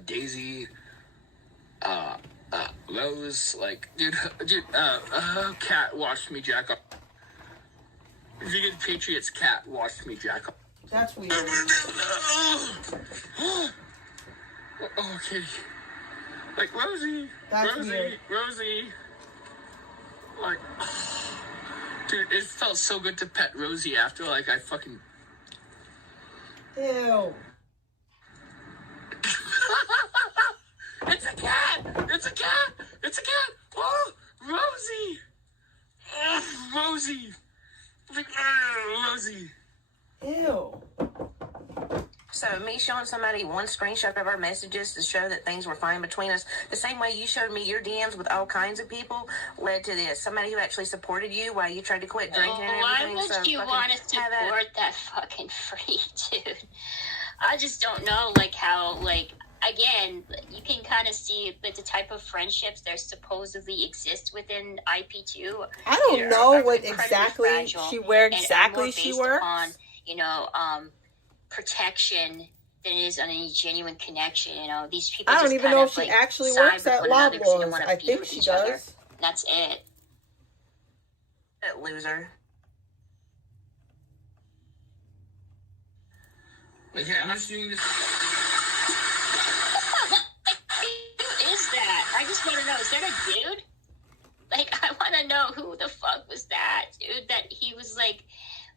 Daisy, Rose, cat watched me jack up. Vegan Patriots cat watched me jack up. That's weird. Oh, kitty. Like, Rosie. That's weird. Rosie. Like, dude, it felt so good to pet Rosie after, I fucking... Ew. It's a cat! It's a cat! It's a cat! Oh, Rosie! Rosie! Rosie! Ew. So me showing somebody one screenshot of our messages to show that things were fine between us, the same way you showed me your DMs with all kinds of people, led to this. Somebody who actually supported you while you tried to quit drinking and everything. Why would you want to support that fucking freak, dude? I just don't know, how, again, you can kind of see the type of friendships that supposedly exist within IP2. I don't know what exactly where exactly she works. Upon, protection than it is on any genuine connection. These people. I don't even know if she actually works at Loblaws. I think she does. That's it. loser. Okay, I'm just doing this. Who is that? I just want to know, is that a dude? Like, I want to know who the fuck was that dude that he was, like,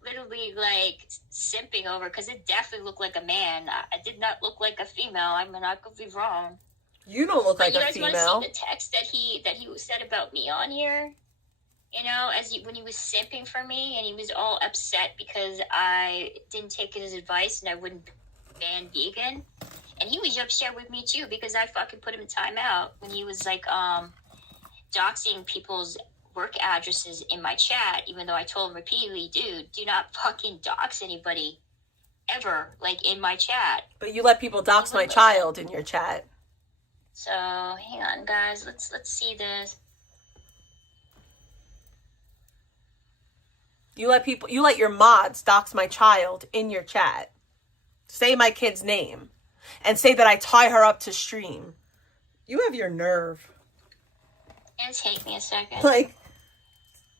literally, like, simping over, because it definitely looked like a man. I did not look like a female. I mean, I could be wrong. You don't look like a you guys female. want to see the text that he said about me on here? You know, when he was simping for me, and he was all upset because I didn't take his advice and I wouldn't ban vegan. And he was upset with me too because I fucking put him in timeout when he was like doxing people's work addresses in my chat, even though I told him repeatedly, dude, do not fucking dox anybody ever, like, in my chat. But you let people dox my child in your chat. So hang on, guys. Let's see this. You let your mods dox my child in your chat. Say my kid's name. And say that I tie her up to stream. You have your nerve. It'll take me a second. Like,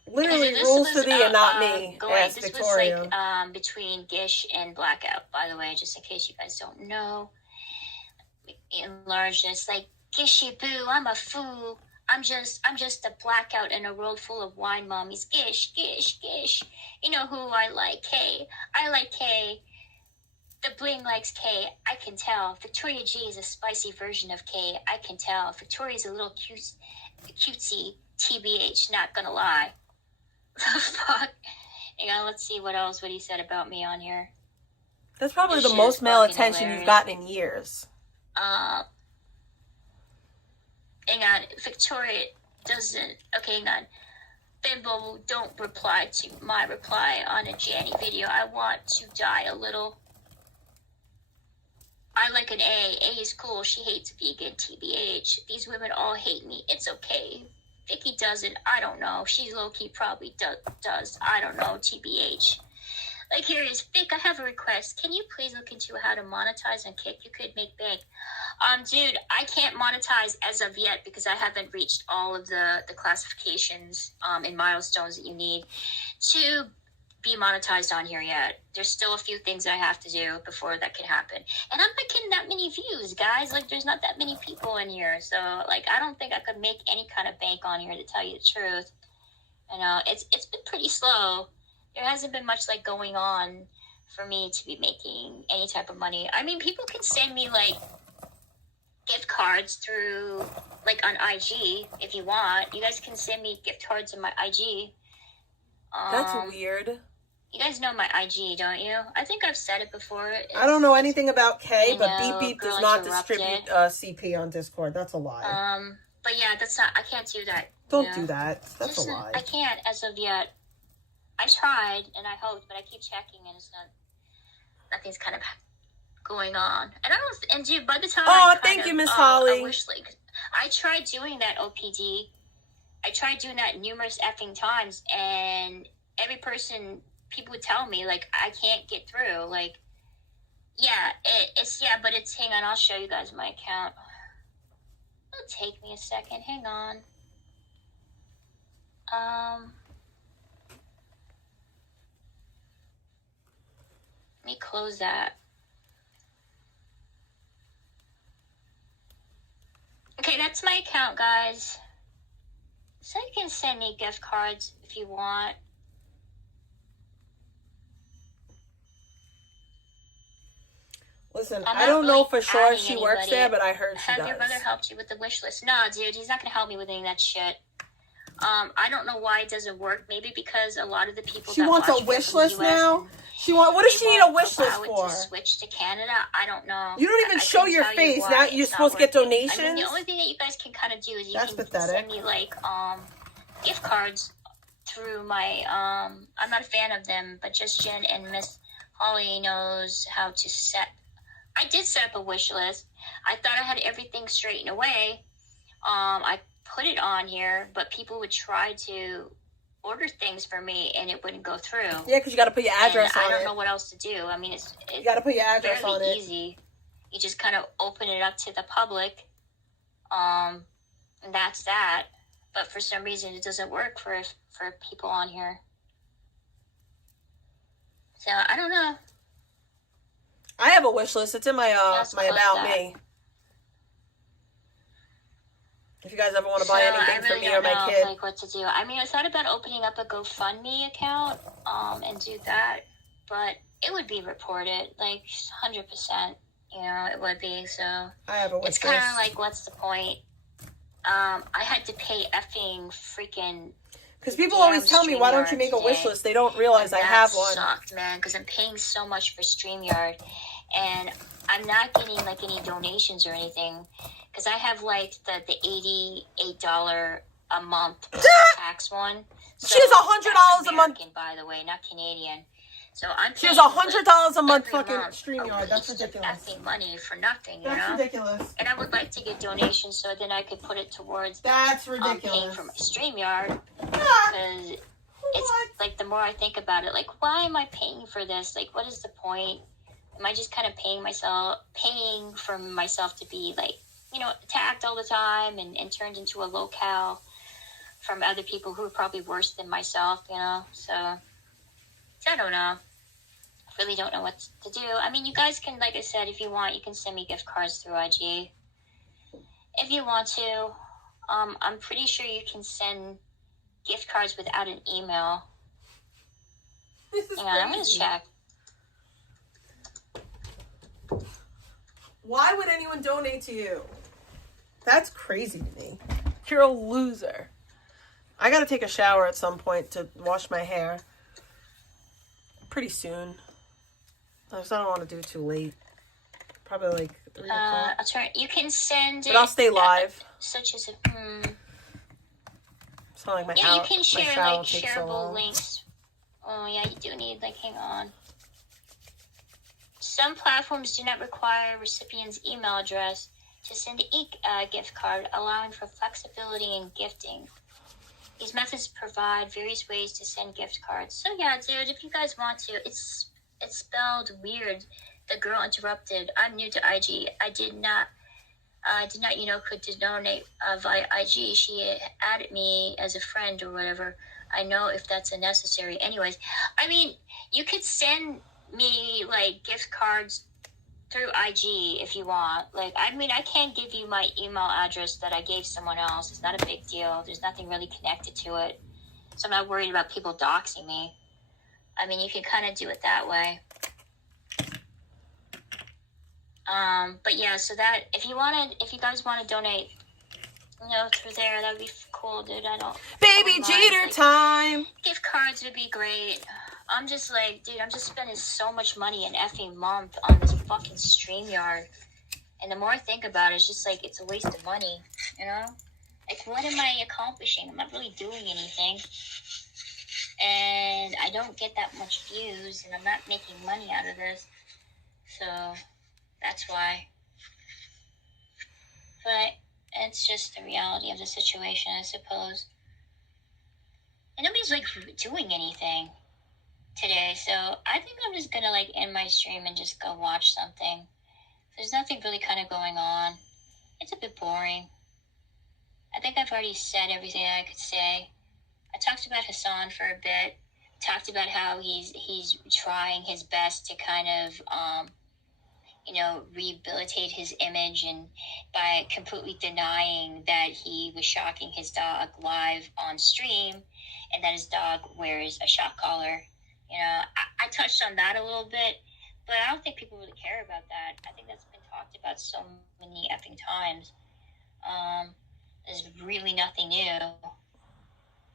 literally rules to thee and not me. This Victoria. Was like between Gish and Blackout, by the way, just in case you guys don't know. Enlarge this, like, Gishy boo, I'm a fool. I'm just a blackout in a world full of wine mommies. Gish, gish, gish. You know who I like, K. I like K. The bling likes K. I can tell. Victoria G is a spicy version of K. I can tell. Victoria's a little cutesy. TBH, not gonna lie. The fuck? Hang on, let's see what he said about me on here. That's probably the most male attention you've gotten in years. Hang on, Victoria doesn't. Okay, hang on. Bimbo, don't reply to my reply on a Janny video. I want to die a little. I like an A. A is cool. She hates vegan. TBH. These women all hate me. It's okay. Vicky doesn't. I don't know. She's low-key probably does. I don't know. TBH. Like, here it is. Vic, I have a request. Can you please look into how to monetize on Kick? You could make bank. Dude, I can't monetize as of yet because I haven't reached all of the classifications and milestones that you need to be monetized on here yet. There's still a few things I have to do before that can happen. And I'm not getting that many views, guys. Like, there's not that many people in here. So, like, I don't think I could make any kind of bank on here, to tell you the truth. You know, it's been pretty slow. There hasn't been much, like, going on for me to be making any type of money. I mean, people can send me, like, gift cards through, like, on IG if you want. You guys can send me gift cards in my IG. That's weird. You guys know my IG, don't you? I think I've said it before. I don't know anything about K, but Beep Beep does not distribute CP on Discord. That's a lie. But yeah, that's not. I can't do that. Don't do that. That's a lie. I can't as of yet. I tried and I hoped, but I keep checking and it's not. Nothing's kind of going on. And I don't. And dude, by the time thank you, Miss Holly. I tried doing that OPD. I tried doing that numerous effing times, and every person, people would tell me, like, I can't get through. Like, yeah, but it's, hang on, I'll show you guys my account. It'll take me a second, hang on. Let me close that. Okay, that's my account, guys. So you can send me gift cards if you want. Listen, I don't know for sure if she works there, but I heard she does. Have your brother helped you with the wish list? No, dude, he's not going to help me with any of that shit. I don't know why it doesn't work. Maybe because a lot of the people she wants a wish list now. What does she need a wish list for? To switch to Canada, I don't know. You don't even show your face. Now you're supposed to get donations. I mean, the only thing that you guys can kind of do is you can send me like gift cards through my I'm not a fan of them, but just Jen and Miss Holly knows how to set. I did set up a wish list. I thought I had everything straightened away. I put it on here, but people would try to order things for me and it wouldn't go through. Yeah, because you got to put your address on it. I don't know what else to do. I mean, it's you got to put your address on it. Easy. You just kind of open it up to the public, and that's that. But for some reason, it doesn't work for people on here. So I don't know. I have a wish list. It's in my Just my close About that. Me. If you guys ever want to buy anything for me or my know, kid. like, what to do. I mean, I thought about opening up a GoFundMe account, and do that, but it would be reported, like, 100%. You know, it would be. So I have a wish it's kind list. of like, what's the point? I had to pay effing freaking. Because people always tell me, why don't you make a wish list? They don't realize I have one. That sucked, man, because I'm paying so much for StreamYard, and I'm not getting, like, any donations or anything, because I have, like, the $88 a month tax one. So She has $100 a month. By the way, not Canadian. So I'm She has paying, $100 a month every fucking month StreamYard. That's just ridiculous. effing money for nothing, you That's know? ridiculous. And I would like to get donations so then I could put it towards That's paying ridiculous. for my StreamYard, because it's like, the more I think about it, like, why am I paying for this? Like, what is the point? Am I just kind of paying for myself to be, like, you know, attacked all the time and turned into a locale from other people who are probably worse than myself, you know? So I don't know. I really don't know what to do. I mean, you guys can, like I said, if you want, you can send me gift cards through IG. If you want to, I'm pretty sure you can send gift cards without an email. This is Hang on, I'm going to crazy. check. Why would anyone donate to you? That's crazy to me. You're a loser. I gotta take a shower at some point to wash my hair. Pretty soon. I just don't want to do it too late. Probably like 3 o'clock. I'll try. You can send it. But I'll stay live. Such as a. It's not like my Yeah, you out- can my share, shower like, takes so shareable long. links. Oh, yeah, you do need, like, hang on. Some platforms do not require recipient's email address to send a gift card, allowing for flexibility in gifting. These methods provide various ways to send gift cards. So, yeah, dude, if you guys want to, it's spelled weird. The girl interrupted. I'm new to IG. I did not, could donate via IG. She added me as a friend or whatever. I know if that's unnecessary. Anyways, I mean, you could send me, like, gift cards through IG if you want. Like, I mean, I can't give you my email address that I gave someone else. It's not a big deal. There's nothing really connected to it. So I'm not worried about people doxing me. I mean, you can kind of do it that way. But yeah, so that, if you guys want to donate, you know, through there, that would be cool, dude. Baby Jeter time! Gift cards would be great. I'm just like, dude, I'm just spending so much money an effing month on this fucking StreamYard. And the more I think about it, it's just like, it's a waste of money, you know? Like, what am I accomplishing? I'm not really doing anything. And I don't get that much views, and I'm not making money out of this. So, that's why. But it's just the reality of the situation, I suppose. And nobody's, like, doing anything today, so I think I'm just gonna, like, end my stream and just go watch something. There's nothing really kind of going on. It's a bit boring. I think I've already said everything I could say. I talked about Hassan for a bit. Talked about how he's trying his best to kind of rehabilitate his image, and by completely denying that he was shocking his dog live on stream, and that his dog wears a shock collar. You know, I touched on that a little bit, but I don't think people really care about that. I think that's been talked about so many effing times. There's really nothing new.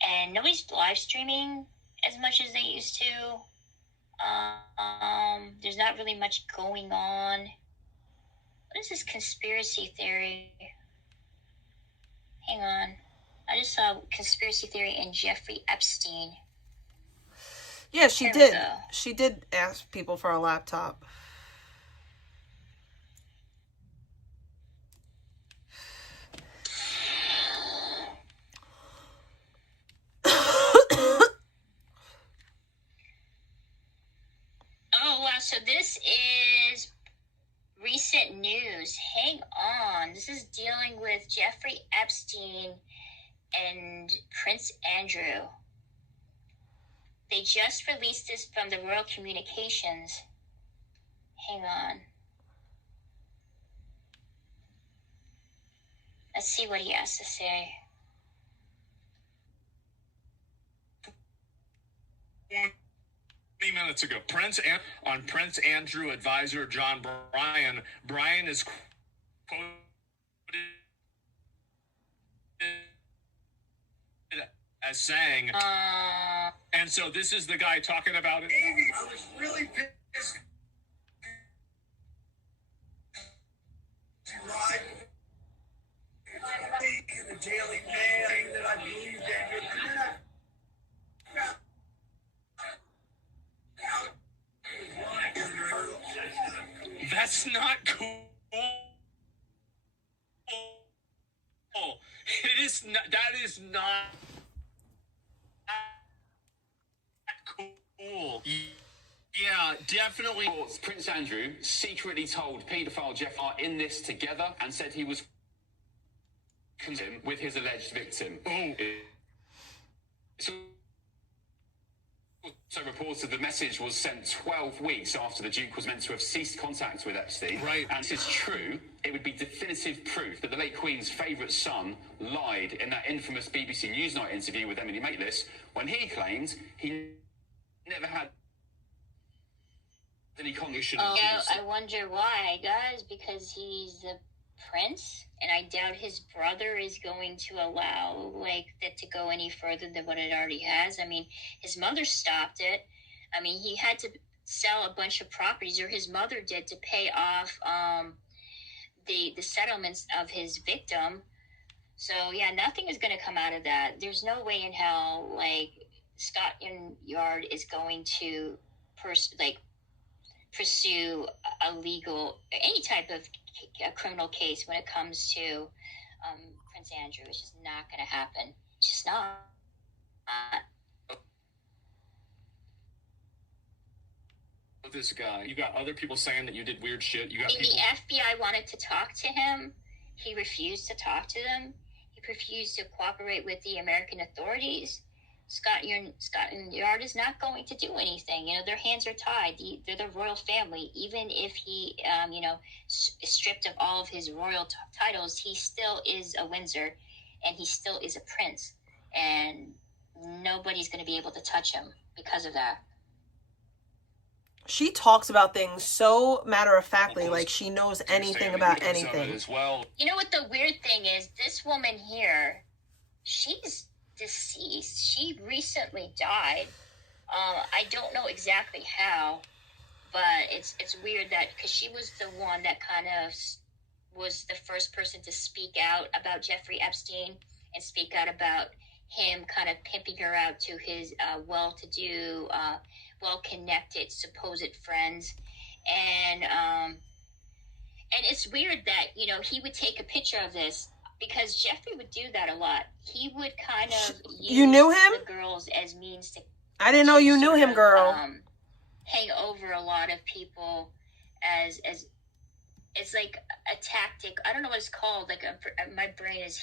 And nobody's live streaming as much as they used to. There's not really much going on. What is this conspiracy theory? Hang on. I just saw conspiracy theory in Jeffrey Epstein. Yeah, she There we did. go. She did ask people for a laptop. Oh, wow. So this is recent news. Hang on. This is dealing with Jeffrey Epstein and Prince Andrew. They just released this from the Royal Communications. Hang on. Let's see what he has to say. 20 minutes ago, on Prince Andrew advisor John Bryan. Bryan is quoted as saying, and so this is the guy talking about it. I was really pissed. Right. In the Daily Mail that I believe that That's not cool. It is not. That is not cool. Yeah, definitely. Prince Andrew secretly told paedophile Jeff are in this together and said he was with his alleged victim. So reported the message was sent 12 weeks after the Duke was meant to have ceased contact with Epstein. Right. And if it's true, it would be definitive proof that the late Queen's favourite son lied in that infamous BBC Newsnight interview with Emily Maitlis when he claimed he never had any cognition. Yeah, I wonder why, guys, because he's the prince, and I doubt his brother is going to allow that to go any further than what it already has. I mean, his mother stopped it. I mean, he had to sell a bunch of properties, or his mother did, to pay off the settlements of his victim. So yeah, nothing is going to come out of that. There's no way in hell Scotland Yard is going to pursue a legal, any type of a criminal case when it comes to Prince Andrew. It's just not going to happen. It's just not. This guy, you got other people saying that you did weird shit. You got people. The FBI wanted to talk to him. He refused to talk to them. He refused to cooperate with the American authorities. Scotland Yard is not going to do anything. You know, their hands are tied. They're the royal family. Even if he, is stripped of all of his royal titles, he still is a Windsor, and he still is a prince. And nobody's going to be able to touch him because of that. She talks about things so matter-of-factly, like she knows anything about anything. As well. You know what the weird thing is? This woman here, she's deceased. She recently died. I don't know exactly how, but it's weird that, because she was the one that kind of was the first person to speak out about Jeffrey Epstein and speak out about him kind of pimping her out to his well-to-do, well-connected supposed friends. And it's weird that, he would take a picture of this, because Jeffrey would do that a lot. He would kind of use the girls as means to... I didn't know you knew him, girl. Hang over a lot of people as it's like a tactic. I don't know what it's called. My brain is...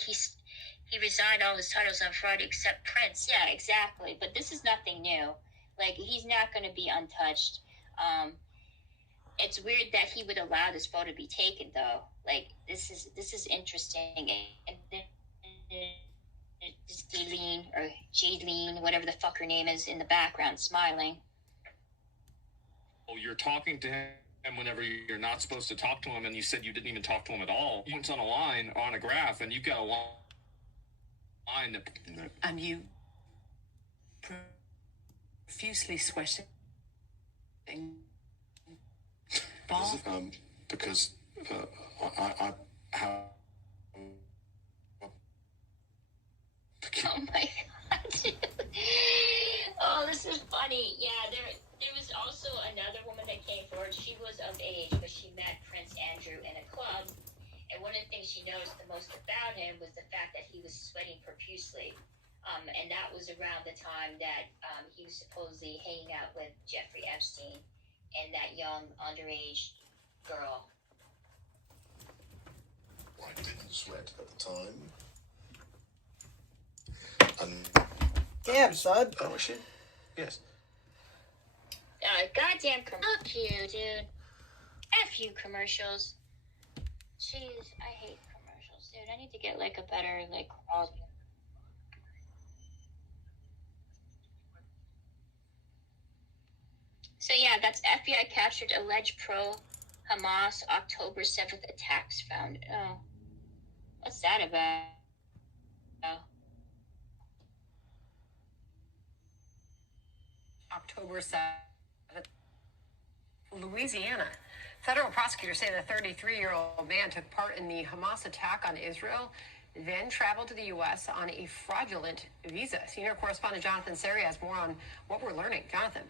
He resigned all his titles on Friday except Prince. Yeah, exactly. But this is nothing new. He's not going to be untouched. It's weird that he would allow this photo to be taken, though. This is interesting. And then Jaylene, or Jaylene, whatever the fuck her name is, in the background, smiling. You're talking to him whenever you're not supposed to talk to him, and you said you didn't even talk to him at all. You went on a line, on a graph, and you got a line that... And you profusely sweating. Because I have... Oh my god. Oh, this is funny. Yeah, there was also another woman that came forward. She was of age, but she met Prince Andrew in a club. And one of the things she noticed the most about him was the fact that he was sweating profusely. And that was around the time that he was supposedly hanging out with Jeffrey Epstein and that young underage girl. I didn't sweat at the time. And damn, son. Oh, is she? Yes. goddamn Fuck you, dude. F you, commercials. Jeez, I hate commercials, dude. I need to get, like, a better, like, quality. So, yeah, that's FBI captured alleged pro-Hamas October 7th attacks found. Oh. What's that about? Oh. October 7th, Louisiana. Federal prosecutors say the 33-year-old man took part in the Hamas attack on Israel, then traveled to the U.S. on a fraudulent visa. Senior correspondent Jonathan Seri has more on what we're learning. Jonathan.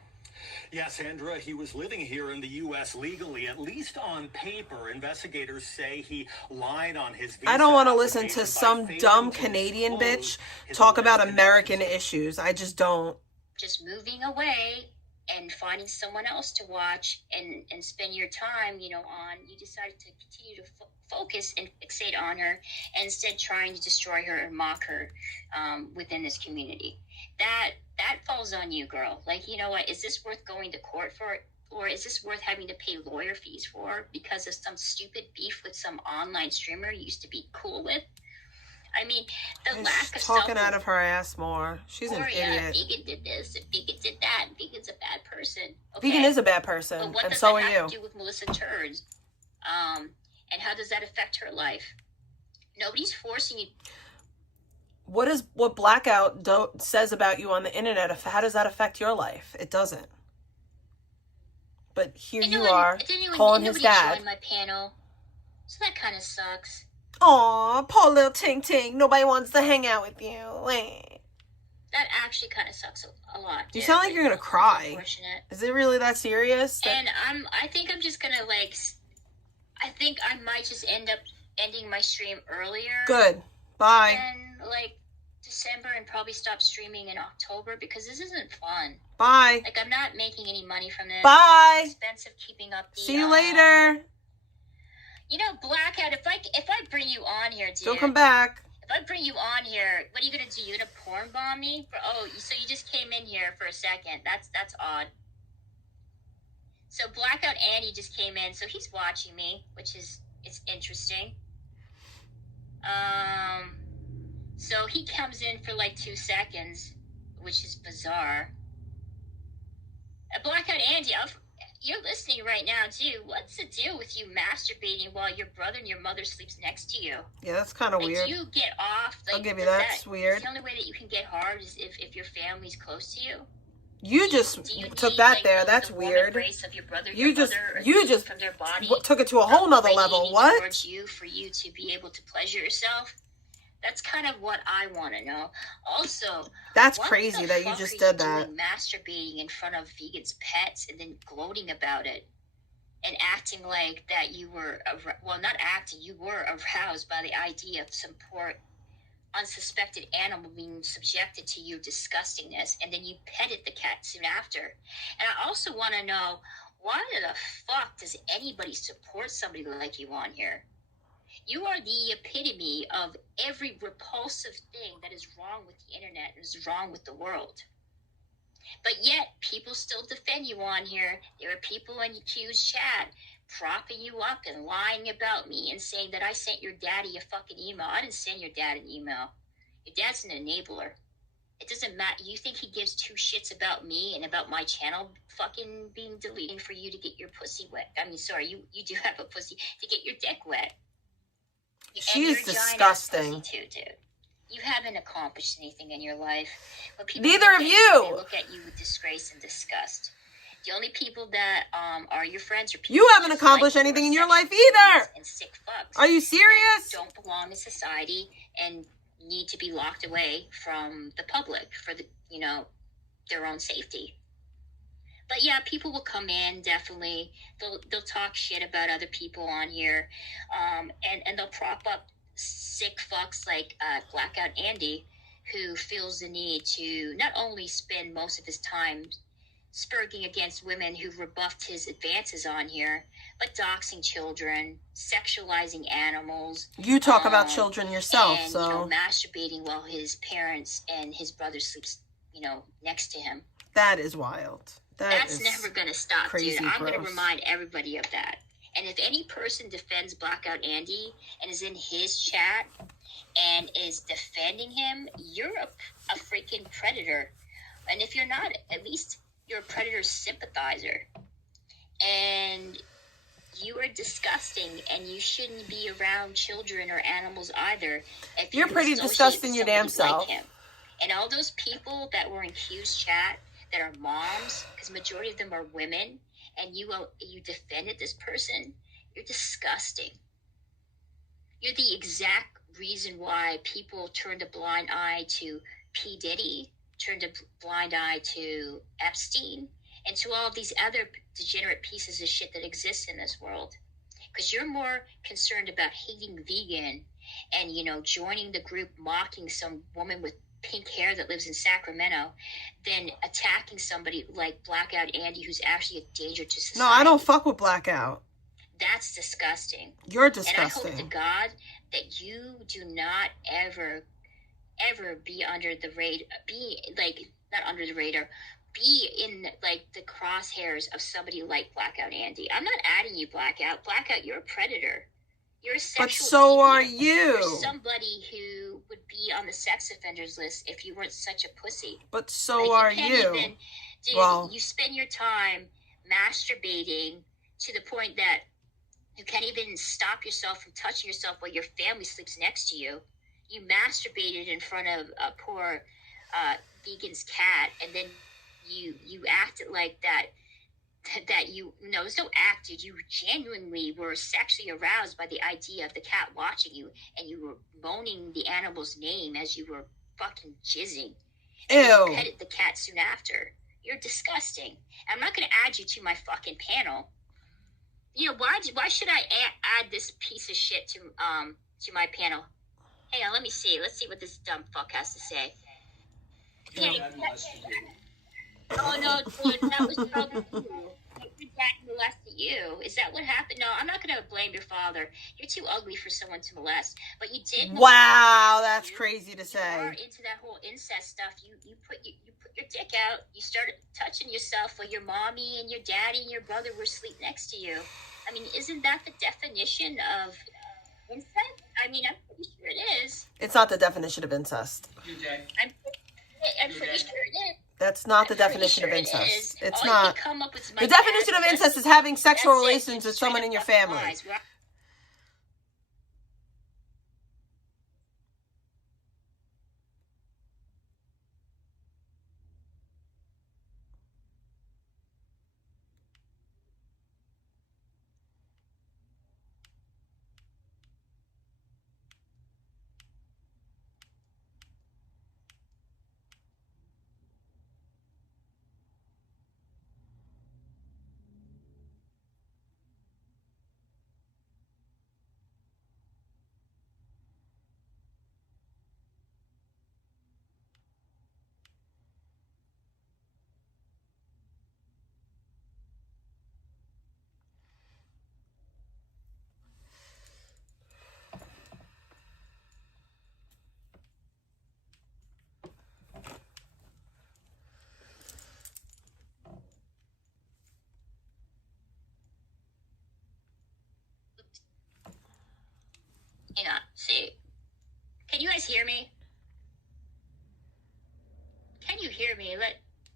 Yes, Sandra, he was living here in the U.S. legally, at least on paper. Investigators say he lied on his visa. I don't want to listen to some dumb Canadian bitch talk about American issues. I just don't. Just moving away and finding someone else to watch and spend your time, you know, on, you decided to continue to focus and fixate on her and instead trying to destroy her and mock her within this community. That falls on you, girl. Like, you know what, is this worth going to court for? Or is this worth having to pay lawyer fees for because of some stupid beef with some online streamer you used to be cool with? I mean, the lack of talking out of her ass more. She's an idiot. Vegan did this, and Vegan did that, and Vegan's a bad person. Okay? Vegan is a bad person, but what and does so that are you. have to do with Melissa Turds? And how does that affect her life? Nobody's forcing you. What Blackout says about you on the internet? How does that affect your life? It doesn't. But here you are calling his dad. Joined my panel, so that kind of sucks. Aw, poor little Ting Ting. Nobody wants to hang out with you. That actually kind of sucks a lot. You sound like you're gonna cry. Is it really that serious? And I think I'm just gonna I think I might just end up ending my stream earlier. Good. Bye. And December and probably stop streaming in October because this isn't fun. Bye. Like, I'm not making any money from this. Bye. It's expensive keeping up the. See you later. You know, Blackout, if I bring you on here, dude. Don't come back. If I bring you on here, what are you gonna do? You gonna porn bomb me? So you just came in here for a second. That's odd. So Blackout Andy just came in, so he's watching me, which is interesting. So he comes in for like 2 seconds, which is bizarre. Blackout Andy, you're listening right now too. What's the deal with you masturbating while your brother and your mother sleeps next to you? Yeah, that's kind of weird. Do you get off? I'll give you that. That's weird. The only way that you can get hard is if your family's close to you. You just took that there. That's weird. You just from their body, took it to a whole nother level. What? Towards you for you to be able to pleasure yourself. That's kind of what I want to know. Also, that's crazy that you just did that. Masturbating in front of Vegan's pets and then gloating about it and acting like that you were, not acting, you were aroused by the idea of some poor unsuspected animal being subjected to your disgustingness, and then you petted the cat soon after. And I also want to know, why the fuck does anybody support somebody like you on here? You are the epitome of every repulsive thing that is wrong with the internet and is wrong with the world. But yet, people still defend you on here. There are people in Q's chat propping you up and lying about me and saying that I sent your daddy a fucking email. I didn't send your dad an email. Your dad's an enabler. It doesn't matter. You think he gives two shits about me and about my channel fucking being deleted for you to get your pussy wet? I mean, sorry, you do have a pussy to get your dick wet. She's disgusting. Too, dude. You haven't accomplished anything in your life. Neither of you. They look at you with disgrace and disgust. The only people that are your friends are people you haven't accomplished anything in your life either. And sick fucks. Are you serious? Don't belong in society and need to be locked away from the public for their own safety. But yeah, people will come in, definitely. They'll talk shit about other people on here, and they'll prop up sick fucks like Blackout Andy, who feels the need to not only spend most of his time spurging against women who rebuffed his advances on here, but doxing children, sexualizing animals. You talk about children yourself, and, so masturbating while his parents and his brother sleeps, next to him. That is wild. That's never going to stop, crazy, dude. I'm going to gross. remind everybody of that. And if any person defends Blackout Andy and is in his chat and is defending him, you're a freaking predator. And if you're not, at least you're a predator sympathizer. And you are disgusting, and you shouldn't be around children or animals either. If You're you pretty associate disgusting with your damn somebody self. like him. And all those people that were in Q's chat that are moms, because majority of them are women, and you defended this person, you're disgusting. You're the exact reason why people turned a blind eye to P. Diddy, turned a blind eye to Epstein, and to all of these other degenerate pieces of shit that exist in this world. Because you're more concerned about hating vegan and, joining the group mocking some woman with pink hair that lives in Sacramento than attacking somebody like Blackout Andy, who's actually a danger to society. No, I don't fuck with Blackout. That's disgusting. You're disgusting. And I hope to God that you do not ever be under the radar, not under the radar, be in the crosshairs of somebody like Blackout Andy. I'm not adding you, Blackout. Blackout, you're a predator. You're a sexual But so deviant. are you. You're somebody who would be on the sex offenders list if you weren't such a pussy. But so are you. You spend your time masturbating to the point that you can't even stop yourself from touching yourself while your family sleeps next to you. You masturbated in front of a poor vegan's cat, and then you acted like that there's no act, dude. You genuinely were sexually aroused by the idea of the cat watching you, and you were moaning the animal's name as you were fucking jizzing. And Ew. you petted the cat soon after. You're disgusting. I'm not going to add you to my fucking panel. Why should I add this piece of shit to my panel? Hang on, let me see. Let's see what this dumb fuck has to say. Oh no, dude, that was probably you. Your dad molested you. Is that what happened? No, I'm not gonna blame your father. You're too ugly for someone to molest. But you did. Wow, that's crazy to say. You are into that whole incest stuff. You put your dick out. You started touching yourself while your mommy and your daddy and your brother were asleep next to you. I mean, isn't that the definition of incest? I mean, I'm pretty sure it is. It's not the definition of incest. I'm pretty sure it is. That's not the definition of incest. It It's all not. You can come up with is my The definition of dad, incest is having sexual that's it. relations with someone in your family. Lies. Hang on. See. Can you guys hear me? Can you hear me?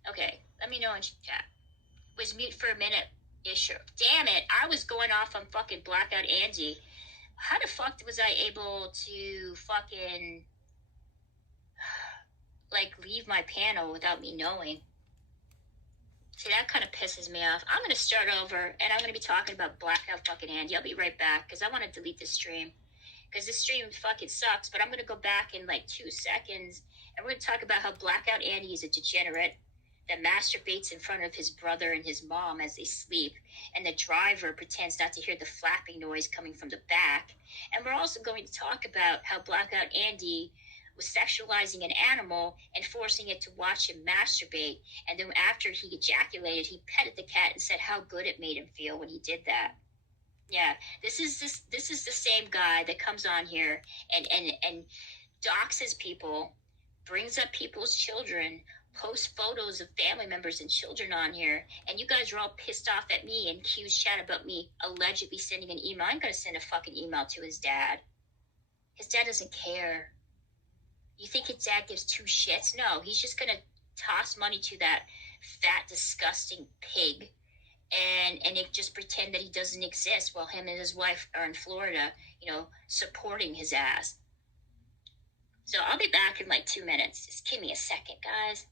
Okay. Let me know in chat. Was mute for a minute. Yeah, sure. Damn it. I was going off on fucking Blackout Angie. How the fuck was I able to fucking leave my panel without me knowing? See, that kind of pisses me off. I'm going to start over, and I'm going to be talking about Blackout fucking Andy. I'll be right back, because I want to delete this stream. Because this stream fucking sucks, but I'm going to go back in 2 seconds, and we're going to talk about how Blackout Andy is a degenerate that masturbates in front of his brother and his mom as they sleep, and the driver pretends not to hear the flapping noise coming from the back. And we're also going to talk about how Blackout Andy was sexualizing an animal and forcing it to watch him masturbate, and then after he ejaculated, he petted the cat and said how good it made him feel when he did that. Yeah, this is the same guy that comes on here and doxes people, brings up people's children, post photos of family members and children on here, and you guys are all pissed off at me and accuse Chad about me allegedly sending an email. I'm going to send a fucking email to his dad. His dad doesn't care. You think his dad gives two shits? No, he's just going to toss money to that fat, disgusting pig and it just pretend that he doesn't exist while him and his wife are in Florida, you know, supporting his ass. So I'll be back in like 2 minutes. Just give me a second, guys.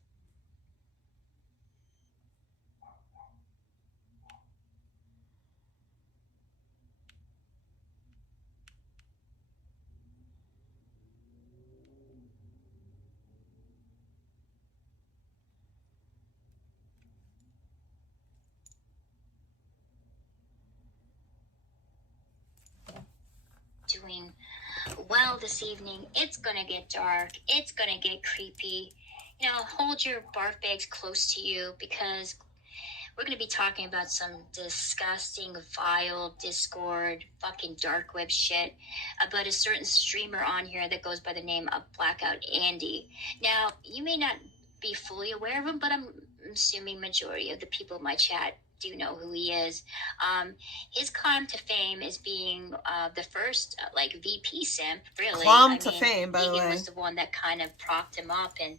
Doing well this evening. It's gonna get dark. It's gonna get creepy. You know, hold your barf bags close to you because we're gonna be talking about some disgusting, vile Discord, fucking dark web shit about a certain streamer on here that goes by the name of Blackout Andy. Now, you may not be fully aware of him, but I'm assuming majority of the people in my chat do know who he is. His climb to fame is being the first like VP simp, really. Climb to fame, by the way. He was the one that kind of propped him up and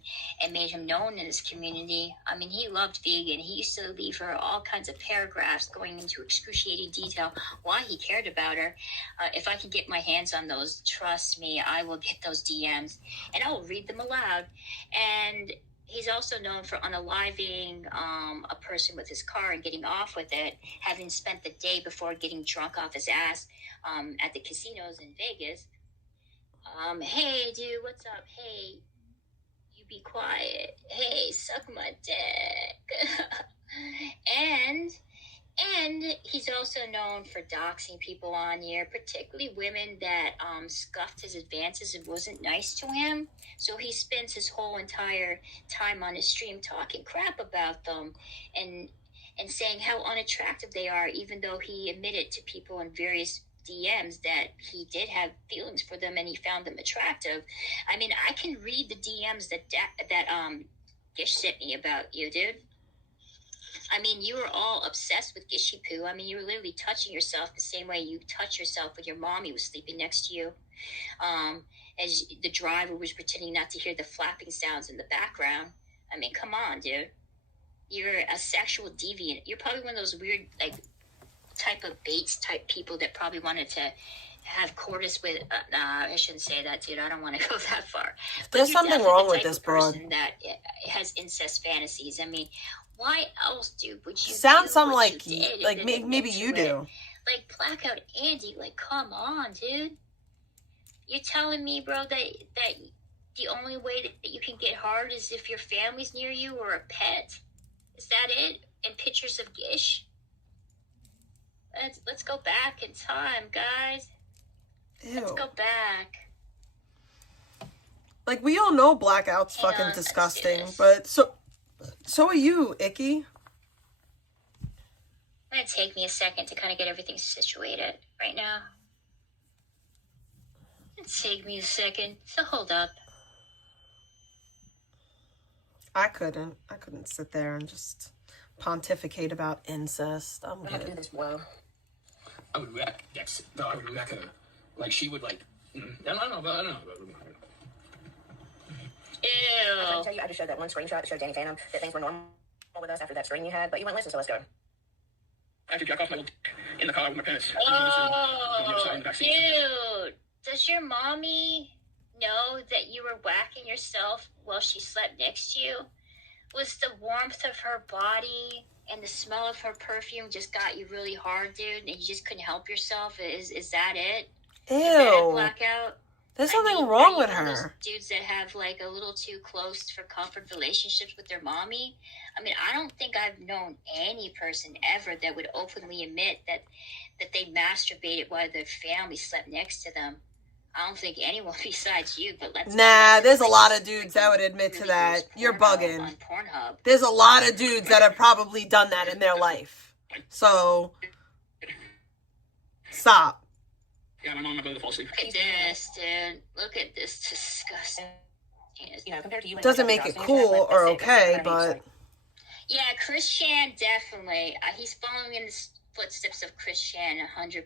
made him known in his community. I mean, he loved vegan. He used to leave her all kinds of paragraphs going into excruciating detail why he cared about her. If I can get my hands on those, trust me, I will get those DMs and I will read them aloud. And he's also known for unaliving a person with his car and getting off with it, having spent the day before getting drunk off his ass at the casinos in Vegas. Hey, dude, what's up? Hey, you be quiet. Hey, suck my dick. And he's also known for doxing people on here, particularly women that scuffed his advances and wasn't nice to him. So he spends his whole entire time on his stream talking crap about them and saying how unattractive they are, even though he admitted to people in various DMs that he did have feelings for them and he found them attractive. I mean, I can read the DMs that Gish sent me about you, dude. I mean, you were all obsessed with Gishy Poo. I mean, you were literally touching yourself the same way you touch yourself when your mommy was sleeping next to you. As the driver was pretending not to hear the flapping sounds in the background. I mean, come on, dude. You're a sexual deviant. You're probably one of those weird, like, type of Bates type people that probably wanted to have coitus with. I shouldn't say that, dude. I don't want to go that far. But there's something wrong with this broad. That has incest fantasies. I mean, why else, dude, would you sounds some like maybe you do. Like Blackout Andy, like come on, dude. You're telling me, bro, that the only way that you can get hard is if your family's near you or a pet? Is that it? And pictures of Gish? Let's go back in time, guys. Ew. Let's go back. Like, we all know Blackout's fucking disgusting, but so are you, Icky. It's gonna take me a second to kind of get everything situated right now. It's take me a second, so hold up. I couldn't sit there and just pontificate about incest. I'm gonna do this well. I would react, Dex. No, I would react her. Like, she would, like, I don't know. Ew. I tell you, I just showed that one screenshot that showed Danny Phantom that things were normal with us after that stream you had, but you wouldn't listen, so let's go. I have to jack off my little in the car with my penis. Oh, dude. Does your mommy know that you were whacking yourself while she slept next to you? Was the warmth of her body and the smell of her perfume just got you really hard, dude, and you just couldn't help yourself? Is that it? Ew. Blackout? There's something wrong with her. Those dudes that have like a little too close for comfort relationships with their mommy. I mean, I don't think I've known any person ever that would openly admit that they masturbated while their family slept next to them. I don't think anyone besides you, but let's... Nah, there's a lot of dudes that would admit to that. You're bugging. There's a lot of dudes that have probably done that in their life. So, stop. Yeah, my mom and my brother fall asleep. Look at this, dude. Look at this disgusting penis. You know, compared to you. Doesn't make it cool or okay, but Yeah, Chris Chan definitely. He's following in the footsteps of Chris Chan 100%.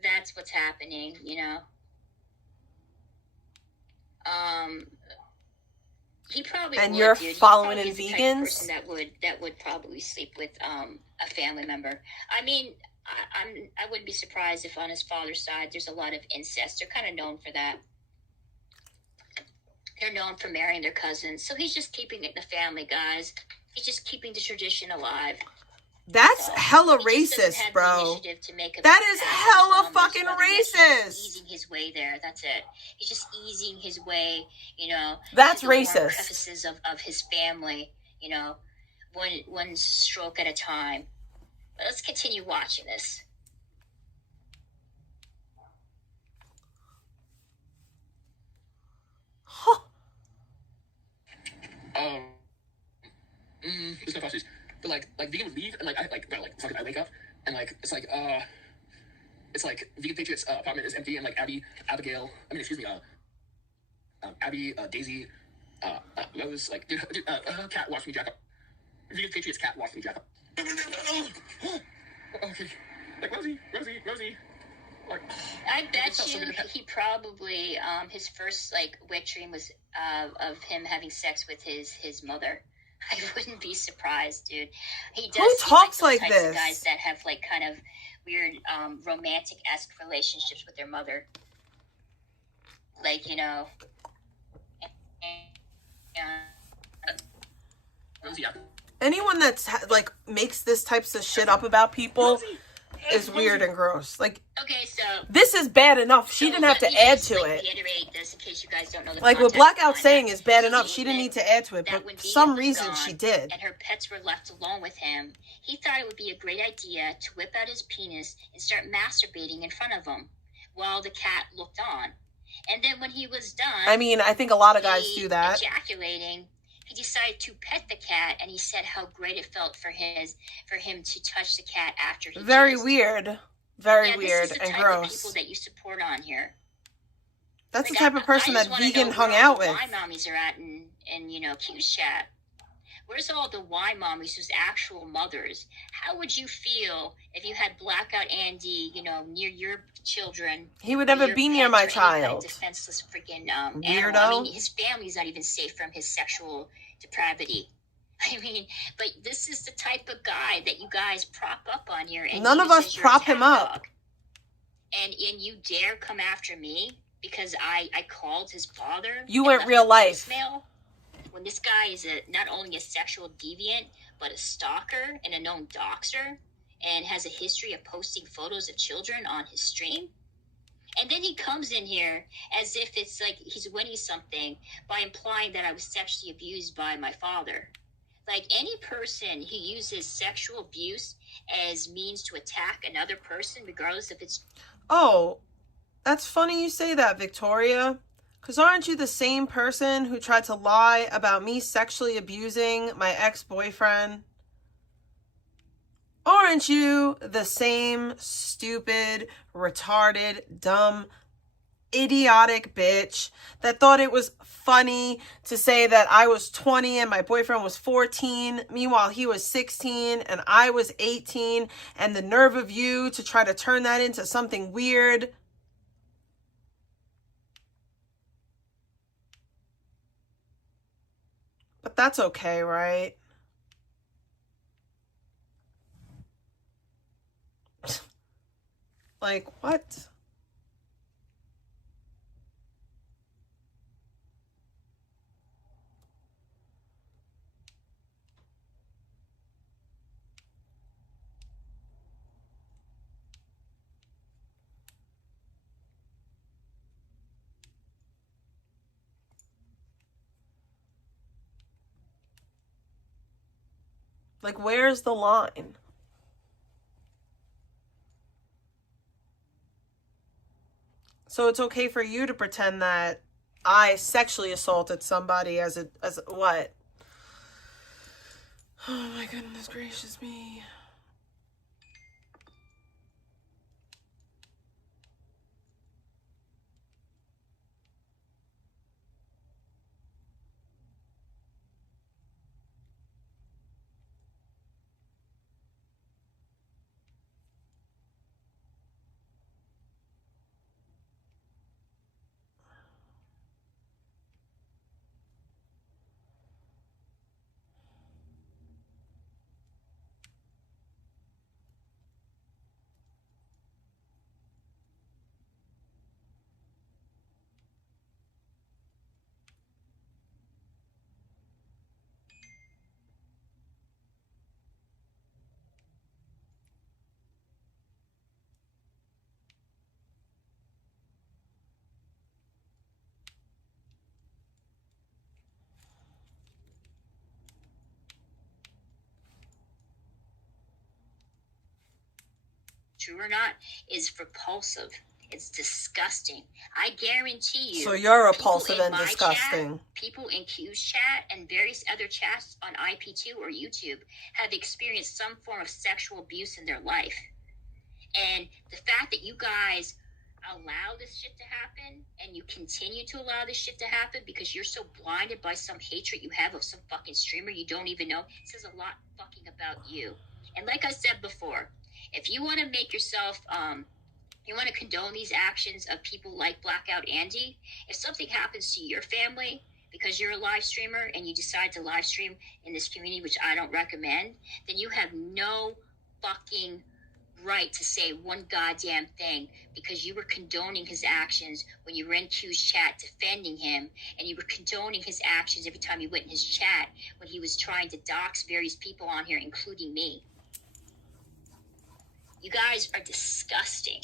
That's what's happening, you know. He probably and would, you're dude. following in He's the type of person vegans. that would probably sleep with a family member. I mean, I wouldn't be surprised if on his father's side there's a lot of incest. They're kind of known for that. They're known for marrying their cousins, so he's just keeping it in the family, guys. He's just keeping the tradition alive. That's hella racist, bro. That is hella fucking racist. He's easing his way there. That's it. He's just easing his way, you know. That's to the warm racist. crevices of his family, you know, one stroke at a time. But let's continue watching this. Huh. This kind of sausages. But like vegan would leave, and like fucking I wake up, and like it's like Vegan Patriots apartment is empty, and like Abby, Daisy, Rose, like dude, cat watch me jack up. Vegan Patriots cat watch me jack up. Okay, like Rosie. Like, I bet you he probably his first like wet dream was of him having sex with his mother. I wouldn't be surprised, dude. He does. Who talks like types of this? guys that have like kind of weird romantic-esque relationships with their mother, like, you know. Anyone that's like makes this types of shit up about people is weird and gross. Like, okay, so this is bad enough. She didn't have to add to it. Reiterate this in case you guys don't know the Like what context Blackout behind saying it. is bad enough. She didn't need to add to it, but When for some Vegan was reason gone she did. And her pets were left alone with him, he thought it would be a great idea to whip out his penis and start masturbating in front of him while the cat looked on. And then when he was done, I mean, I think a lot of guys do that. Ejaculating, he decided to pet the cat, and he said how great it felt for him to touch the cat after he Very kissed. weird. Very Yeah, weird this is the and type gross. of people that you support on here. That's Like, the type of person I that just wanna Vegan know hung where all out the with. Y mommies are at in you know, Q's chat. Where's all the Y mommies whose actual mothers? How would you feel if you had Blackout Andy, you know, near your children? He would never your be near pets, my or any kind of child. defenseless freaking animal. Weirdo. I mean, his family's not even safe from his sexual depravity. I mean, but this is the type of guy that you guys prop up on here. And None of use us as your prop attack him up. dog. And you dare come after me because I called his father? You and weren't left real a life. voicemail? When this guy is not only a sexual deviant, but a stalker and a known doxer, and has a history of posting photos of children on his stream. And then he comes in here as if it's like he's winning something by implying that I was sexually abused by my father. Like, any person who uses sexual abuse as means to attack another person, regardless if it's... Oh, that's funny you say that, Victoria. Because aren't you the same person who tried to lie about me sexually abusing my ex-boyfriend? Aren't you the same stupid, retarded, dumb, idiotic bitch that thought it was funny to say that I was 20 and my boyfriend was 14, meanwhile he was 16 and I was 18, and the nerve of you to try to turn that into something weird? But that's okay, right? Like, what? Like, where's the line? So it's okay for you to pretend that I sexually assaulted somebody as what? Oh my goodness gracious me. true or not, is repulsive. It's disgusting. I guarantee you. So you're people repulsive in and my disgusting. Chat, people in Q's chat and various other chats on IP2 or YouTube have experienced some form of sexual abuse in their life. And the fact that you guys allow this shit to happen and you continue to allow this shit to happen because you're so blinded by some hatred you have of some fucking streamer you don't even know says a lot fucking about you. And like I said before, if you want to make yourself you want to condone these actions of people like Blackout Andy, if something happens to your family because you're a live streamer and you decide to live stream in this community, which I don't recommend, then you have no fucking right to say one goddamn thing because you were condoning his actions when you were in Q's chat defending him, and you were condoning his actions every time you went in his chat when he was trying to dox various people on here, including me. You guys are disgusting.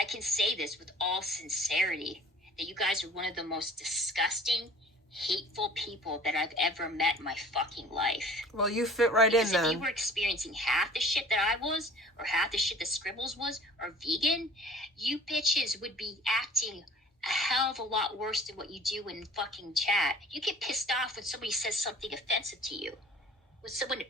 I can say this with all sincerity, that you guys are one of the most disgusting, hateful people that I've ever met in my fucking life. Well, you fit right because in if then. you were experiencing half the shit that I was, or half the shit that Scribbles was, or vegan, you bitches would be acting a hell of a lot worse than what you do in fucking chat. You get pissed off when somebody says something offensive to you. When someone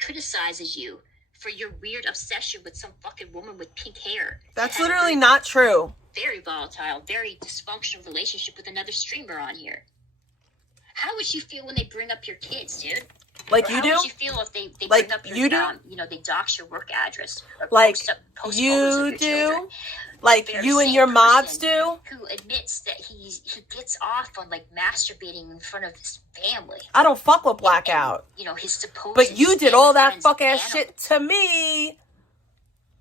criticizes you for your weird obsession with some fucking woman with pink hair. That's literally not true. Very volatile, very dysfunctional relationship with another streamer on here. How would you feel when they bring up your kids, dude? Like or you how do? Would you feel if they like bring up your, you do? They dox your work address? Or like post photos of you your do? children? Like Very you and same your mods person do? Who admits that he gets off on like masturbating in front of his family. I don't fuck with Blackout. And, his supposed. But you did all that fuck ass shit to me.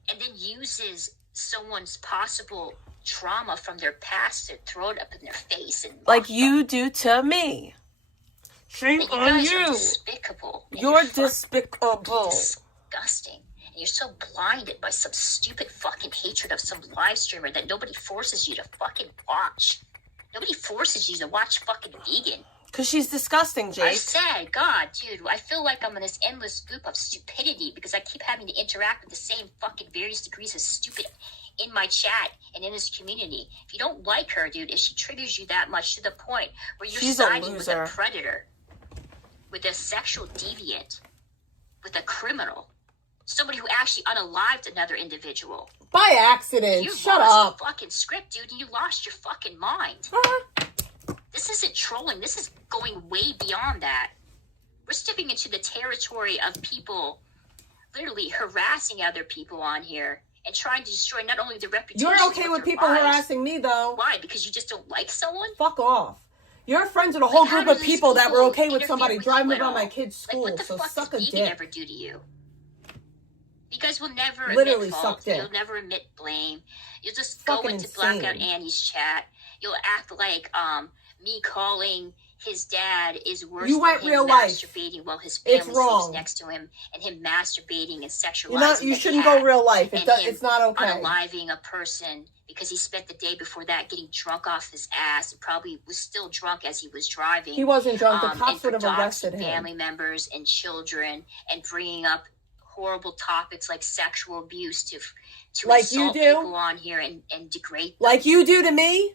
And then uses someone's possible trauma from their past to throw it up in their face and like you do to me. Shame on you. Are despicable. You're despicable. Disgusting. And you're so blinded by some stupid fucking hatred of some live streamer that nobody forces you to fucking watch. Nobody forces you to watch fucking vegan. Because she's disgusting, Jake. I said, God, dude, I feel like I'm in this endless loop of stupidity because I keep having to interact with the same fucking various degrees of stupid in my chat and in this community. If you don't like her, dude, if she triggers you that much to the point where you're siding with a predator, with a sexual deviant, with a criminal, somebody who actually unalived another individual. By accident. Shut up. The fucking script, dude, and you lost your fucking mind. This isn't trolling. This is going way beyond that. We're stepping into the territory of people literally harassing other people on here and trying to destroy not only their reputation. You're okay with people harassing me, though. Why? Because you just don't like someone? Fuck off. You're friends with a whole group of people that were okay with somebody driving around my kid's school. Like, what the so fuck suck a does dick. ever do to you? You guys will never literally admit suck fault. dick. You'll never admit blame. You'll just Fucking go into insane. Blackout Annie's chat. You'll act like me calling his dad is worse You than went him real life. masturbating while his family It's wrong. sleeps next to him and him masturbating and sexualizing You the shouldn't cat go real life. and It's not okay. unaliving a person because he spent the day before that getting drunk off his ass and probably was still drunk as he was driving. He wasn't drunk. The cops and would have arrested him. family members and children and bringing up horrible topics like sexual abuse to like insult you do? people on here and degrade them. Like you do to me?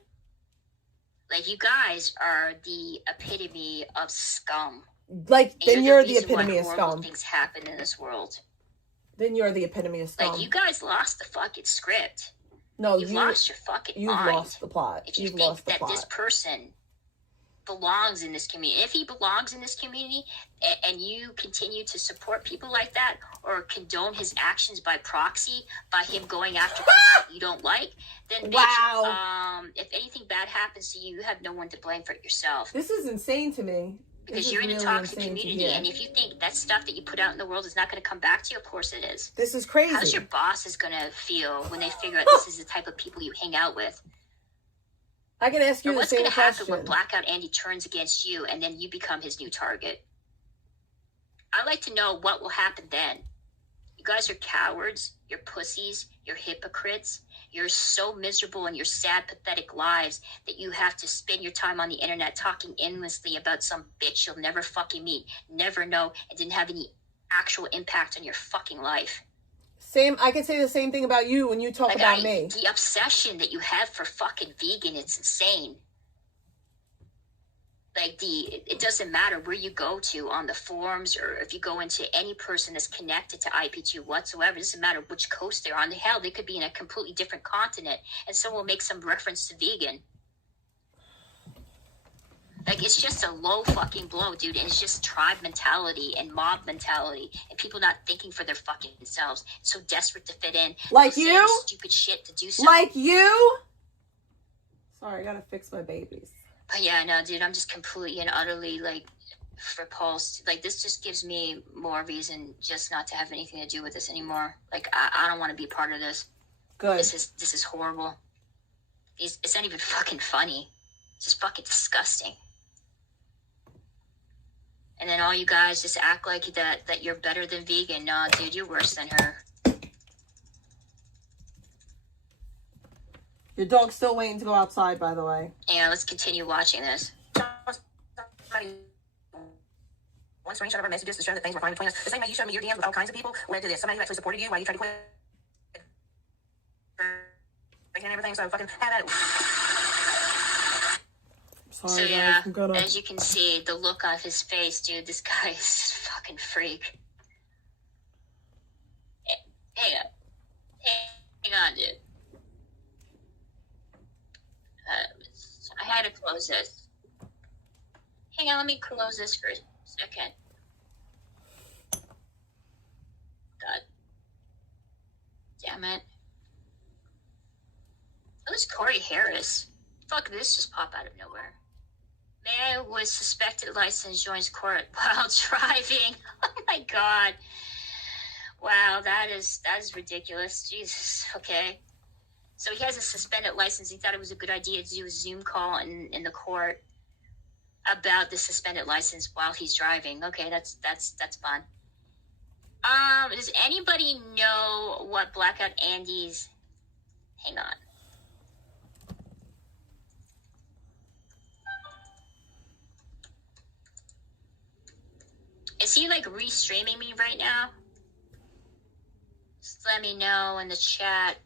Like you guys are the epitome of scum. Like, And then you're the reason why epitome of horrible scum. things happen in this world. Then you're the epitome of scum. Like you guys lost the fucking script. No, You've lost your fucking you've mind. lost the plot. If you You've think lost the that plot. this person belongs in this community, if he belongs in this community, and you continue to support people like that or condone his actions by proxy, by him going after people that you don't like, then bitch, if anything bad happens to you, you have no one to blame for it yourself. This is insane to me. Because you're in a toxic community, and if you think that stuff that you put out in the world is not going to come back to you, of course it is. This is crazy. How's your boss is going to feel when they figure out this is the type of people you hang out with? I can ask you Or the what's same going to happen question. when Blackout Andy turns against you and then you become his new target? I'd like to know what will happen then. You guys are cowards, you're pussies, you're hypocrites. You're so miserable in your sad, pathetic lives that you have to spend your time on the internet talking endlessly about some bitch you'll never fucking meet, never know, and didn't have any actual impact on your fucking life. Same. I can say the same thing about you when you talk about me. The obsession that you have for fucking vegan, it's insane. Like, it doesn't matter where you go to on the forums, or if you go into any person that's connected to IP2 whatsoever. It doesn't matter which coast they're on. Hell, they could be in a completely different continent, and someone will make some reference to vegan. Like, it's just a low fucking blow, dude. And it's just tribe mentality and mob mentality, and people not thinking for their fucking selves, so desperate to fit in, Like you, stupid shit to do something. Like you. Sorry, I gotta fix my babies. But yeah, no, dude, I'm just completely and utterly, like, repulsed. Like, this just gives me more reason just not to have anything to do with this anymore. Like, I don't want to be part of this. Good. This is horrible. It's not even fucking funny. It's just fucking disgusting. And then all you guys just act like that you're better than vegan. Nah, dude, you're worse than her. Your dog's still waiting to go outside, by the way. Yeah, let's continue watching this. One screenshot of our messages to show that things were fine between us. The same way you showed me your DMs with all kinds of people led to this. Somebody who actually supported you while you tried to quit and everything. So fucking have at it. Sorry, So guys, yeah, I'm gonna... as you can see, the look on his face, dude, this guy is just a fucking freak. Hang on, dude. I had to close this. Hang on, let me close this for a second. God damn it. Who's Corey Harris? Fuck, this just popped out of nowhere. Man was suspected license joins court while driving. Oh my god. Wow, that is ridiculous. Jesus. Okay. So he has a suspended license. He thought it was a good idea to do a Zoom call in the court about the suspended license while he's driving. Okay, that's fun. Does anybody know what Blackout Andy's... Hang on. Is he, like, restreaming me right now? Just let me know in the chat.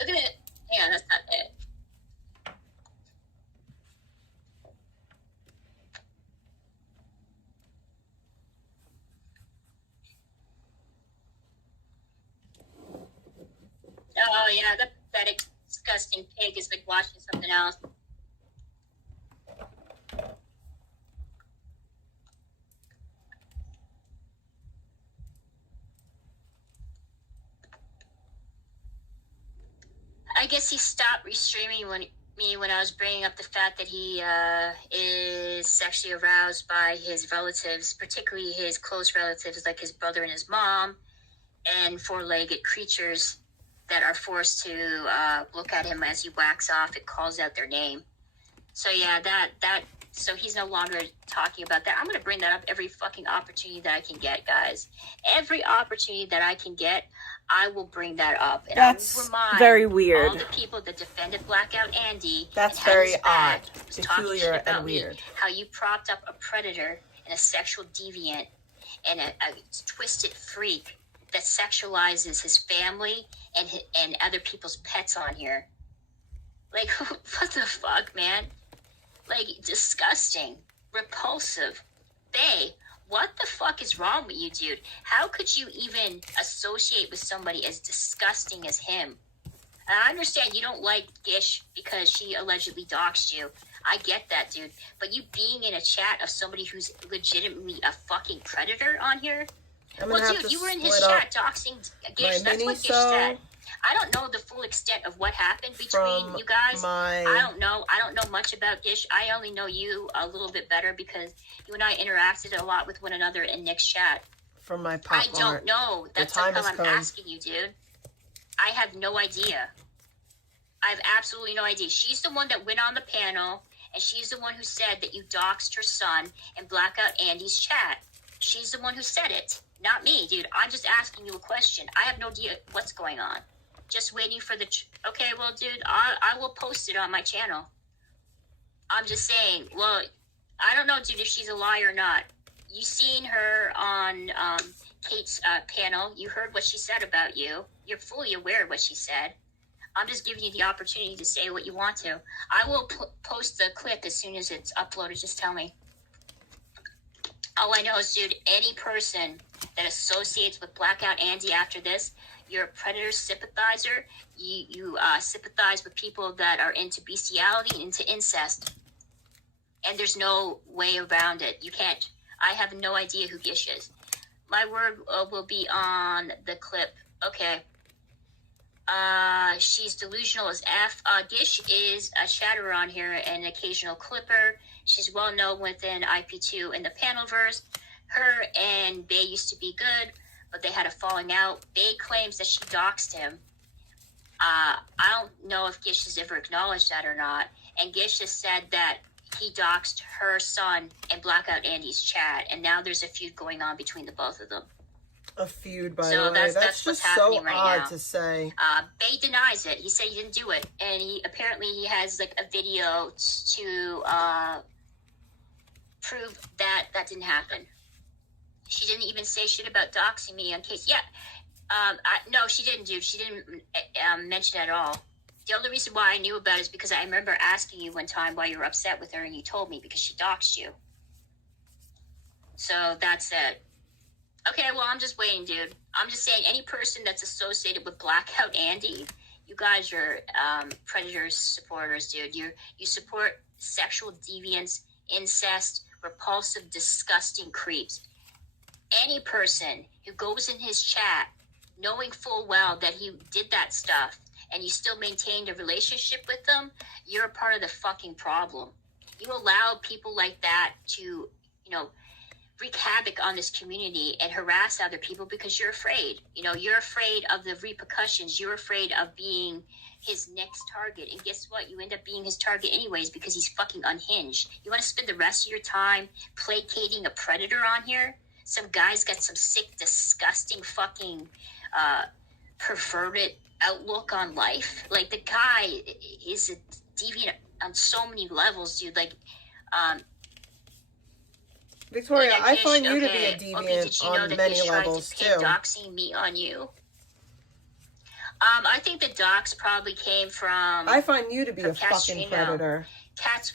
Look at it. Hang on, that's not it. Oh, yeah, that pathetic, disgusting pig is like watching something else. I guess he stopped restreaming when I was bringing up the fact that he is sexually aroused by his relatives, particularly his close relatives like his brother and his mom, and four-legged creatures that are forced to look at him as he whacks off and calls out their name. So yeah, so he's no longer talking about that. I'm going to bring that up every fucking opportunity that I can get, guys. Every opportunity that I can get, I will bring that up. And that's I will remind very weird. all the people that defended Blackout Andy. That's and very his odd, back was peculiar, and weird. How you propped up a predator and a sexual deviant and a twisted freak that sexualizes his family and other people's pets on here. Like, what the fuck, man? Like, disgusting, repulsive. Bae, what the fuck is wrong with you, dude? How could you even associate with somebody as disgusting as him? And I understand you don't like Gish because she allegedly doxed you. I get that, dude. But you being in a chat of somebody who's legitimately a fucking predator on here? Well, dude, you were in his chat doxing Gish. That's what Gish said. I don't know the full extent of what happened between you guys. I don't know. I don't know much about Gish. I only know you a little bit better because you and I interacted a lot with one another in Nick's chat. From my pop I don't know. That's how I'm asking you, dude. I have no idea. I have absolutely no idea. She's the one that went on the panel And she's the one who said that you doxed her son and blackout Andy's chat. She's the one who said it, not me, dude. I'm just asking you a question. I have no idea what's going on. Just waiting for the... Okay, well, dude, I will post it on my channel. I'm just saying, well, I don't know, dude, if she's a liar or not. You seen her on Kate's panel. You heard what she said about you. You're fully aware of what she said. I'm just giving you the opportunity to say what you want to. I will post the clip as soon as it's uploaded. Just tell me. All I know is, dude, any person that associates with Blackout Andy after this, you're a predator sympathizer. You sympathize with people that are into bestiality and into incest. And there's no way around it. You can't. I have no idea who Gish is. My word will be on the clip. Okay. She's delusional as F. Gish is a chatterer on here and an occasional clipper. She's well known within IP2 in the panelverse. Her and Bay used to be good, but they had a falling out. Bay claims that she doxed him. I don't know if Gish has ever acknowledged that or not. And Gish has said that he doxed her son and Blackout Andy's chat, and now there's a feud going on between the both of them. A feud, by So the way. that's just what's so happening right odd now. to say. Bay denies it. He said he didn't do it, and he has like a video to prove that didn't happen. She didn't even say shit about doxing me on case. Yeah, no, she didn't, dude. She didn't mention it at all. The only reason why I knew about it is because I remember asking you one time why you were upset with her, and you told me because she doxed you. So that's it. Okay, well, I'm just waiting, dude. I'm just saying any person that's associated with Blackout Andy, you guys are predators, supporters, dude. You support sexual deviance, incest, repulsive, disgusting creeps. Any person who goes in his chat knowing full well that he did that stuff and you still maintained a relationship with them, you're a part of the fucking problem. You allow people like that to, wreak havoc on this community and harass other people because you're afraid. You're afraid of the repercussions. You're afraid of being his next target. And guess what? You end up being his target anyways because he's fucking unhinged. You want to spend the rest of your time placating a predator on here? Some guy's got some sick, disgusting fucking perverted outlook on life. Like, the guy is a deviant on so many levels, dude. Like, Victoria, I Gish, find you to be okay. a deviant Okay, did you know on that many Gish tried levels, to pin too. doxing me on you? I think the dox probably came from... I find you to be a fucking Castrino. predator. Cats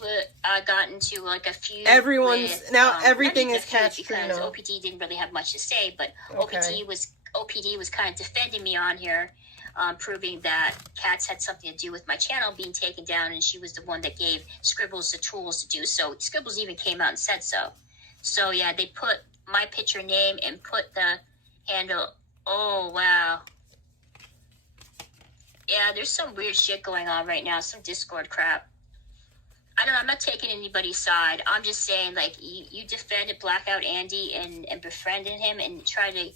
got into like a feud. Everyone's with, now everything not is even a feud because Castrino. OPD didn't really have much to say, but Okay. OPD was kind of defending me on here, proving that Cats had something to do with my channel being taken down, and she was the one that gave Scribbles the tools to do so. Scribbles even came out and said so. So yeah, they put my picture name and put the handle. Oh wow. Yeah, there's some weird shit going on right now, some Discord crap. I don't know, I'm not taking anybody's side. I'm just saying, like, you defended Blackout Andy and befriended him and tried to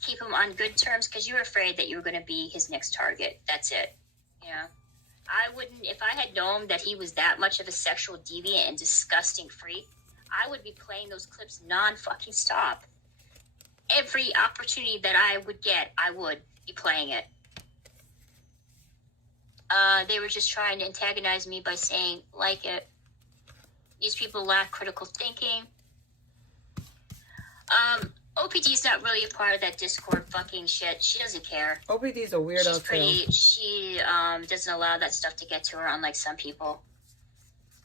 keep him on good terms because you were afraid that you were going to be his next target. That's it. I wouldn't, if I had known that he was that much of a sexual deviant and disgusting freak, I would be playing those clips non-fucking stop. Every opportunity that I would get, I would be playing it. They were just trying to antagonize me by saying, like it. These people lack critical thinking. OPD's not really a part of that Discord fucking shit. She doesn't care. OPD's a weirdo, too. She doesn't allow that stuff to get to her, unlike some people.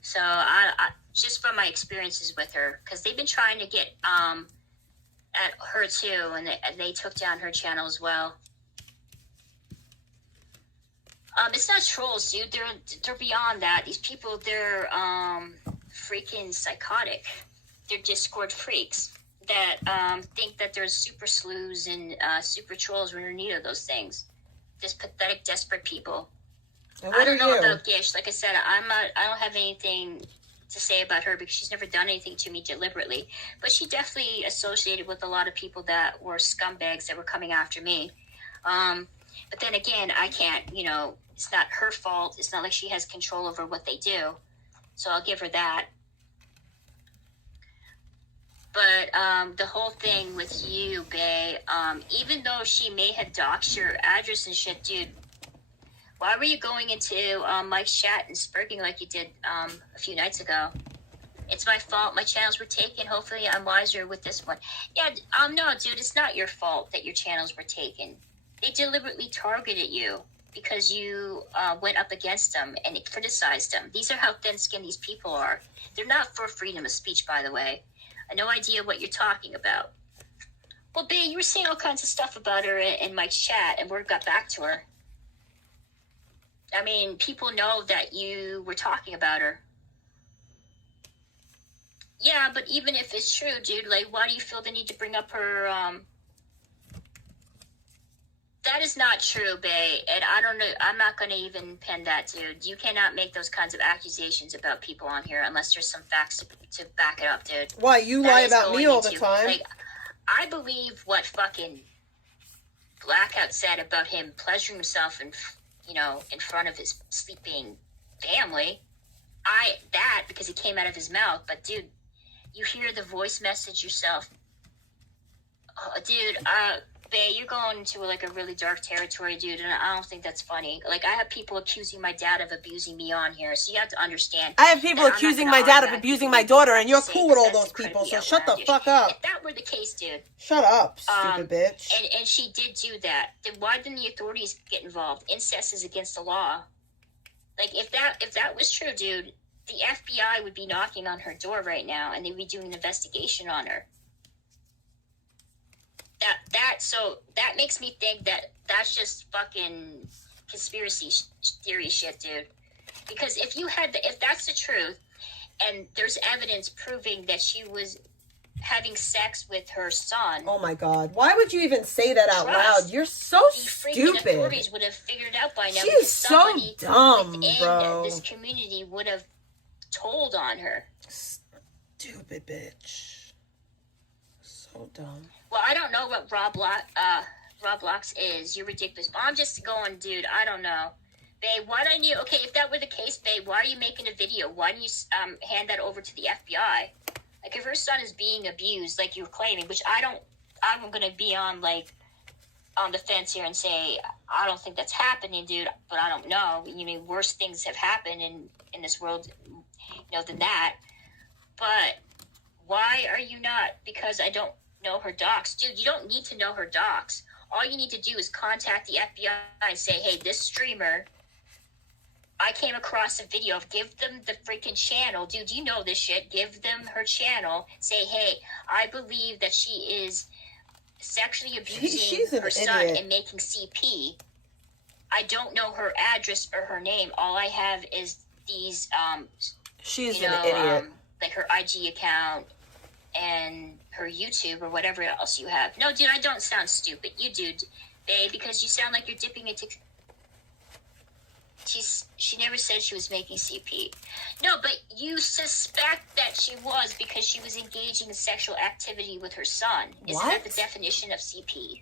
So, I just from my experiences with her, because they've been trying to get at her, too, and they took down her channel as well. It's not trolls, dude. They're beyond that. These people, they're freaking psychotic. They're Discord freaks that think that there's super sleuths and super trolls when you're in need of those things. Just pathetic, desperate people. And I don't know about Gish. Like I said, I don't have anything to say about her because she's never done anything to me deliberately. But she definitely associated with a lot of people that were scumbags that were coming after me. But then again, I can't, it's not her fault. It's not like she has control over what they do. So I'll give her that. But the whole thing with you, Bae, even though she may have doxed your address and shit, dude, why were you going into Mike's chat and spurging like you did a few nights ago? It's my fault. My channels were taken. Hopefully I'm wiser with this one. Yeah, no, dude, it's not your fault that your channels were taken. They deliberately targeted you because you went up against them and criticized them. These are how thin-skinned these people are. They're not for freedom of speech, by the way. I have no idea what you're talking about. Well, Bae, you were saying all kinds of stuff about her in Mike's chat, and word got back to her. I mean, people know that you were talking about her. Yeah, but even if it's true, dude, like, why do you feel the need to bring up her, That is not true, Bae, and I don't know, I'm not going to even pen that, dude. You cannot make those kinds of accusations about people on here unless there's some facts to back it up, dude. Why, you lie about me all the time? Like, I believe what fucking Blackout said about him pleasuring himself in, in front of his sleeping family. Because it came out of his mouth, but dude, you hear the voice message yourself. Oh, dude, Bae, you're going into like a really dark territory, dude, and I don't think that's funny. Like, I have people accusing my dad of abusing me on here, so you have to understand. I have people accusing my dad of abusing my daughter, and you're cool with all those people, so shut the fuck up. If that were the case, dude. Shut up, stupid bitch. And she did do that. Then why didn't the authorities get involved? Incest is against the law. Like, if that was true, dude, the FBI would be knocking on her door right now, and they'd be doing an investigation on her. So that makes me think that that's just fucking conspiracy theory shit, dude. Because if that's the truth, and there's evidence proving that she was having sex with her son. Oh my God! Why would you even say that out loud? You're so stupid. The authorities would have figured it out by now. She's so dumb, bro. This community would have told on her. Stupid bitch. So dumb. Well, I don't know what Roblox is. You're ridiculous. I'm just going, dude, I don't know. Bae, okay, if that were the case, Bae, why are you making a video? Why don't you hand that over to the FBI? Like, if her son is being abused, like you're claiming, which I'm going to be on the fence here and say, I don't think that's happening, dude, but I don't know. You mean, worse things have happened in this world, than that. But why are you not? Because I don't know her docs. Dude, you don't need to know her docs. All you need to do is contact the FBI and say, hey, this streamer, I came across a video of, give them the freaking channel. Dude, you know this shit. Give them her channel. Say, hey, I believe that she is sexually abusing her son and making CP. I don't know her address or her name. All I have is these, she's an idiot. Like her IG account and her YouTube or whatever else you have. No, dude, I don't sound stupid. You do, Bae, because you sound like you're dipping into... She never said she was making CP. No, but you suspect that she was because she was engaging in sexual activity with her son. Isn't that the definition of CP?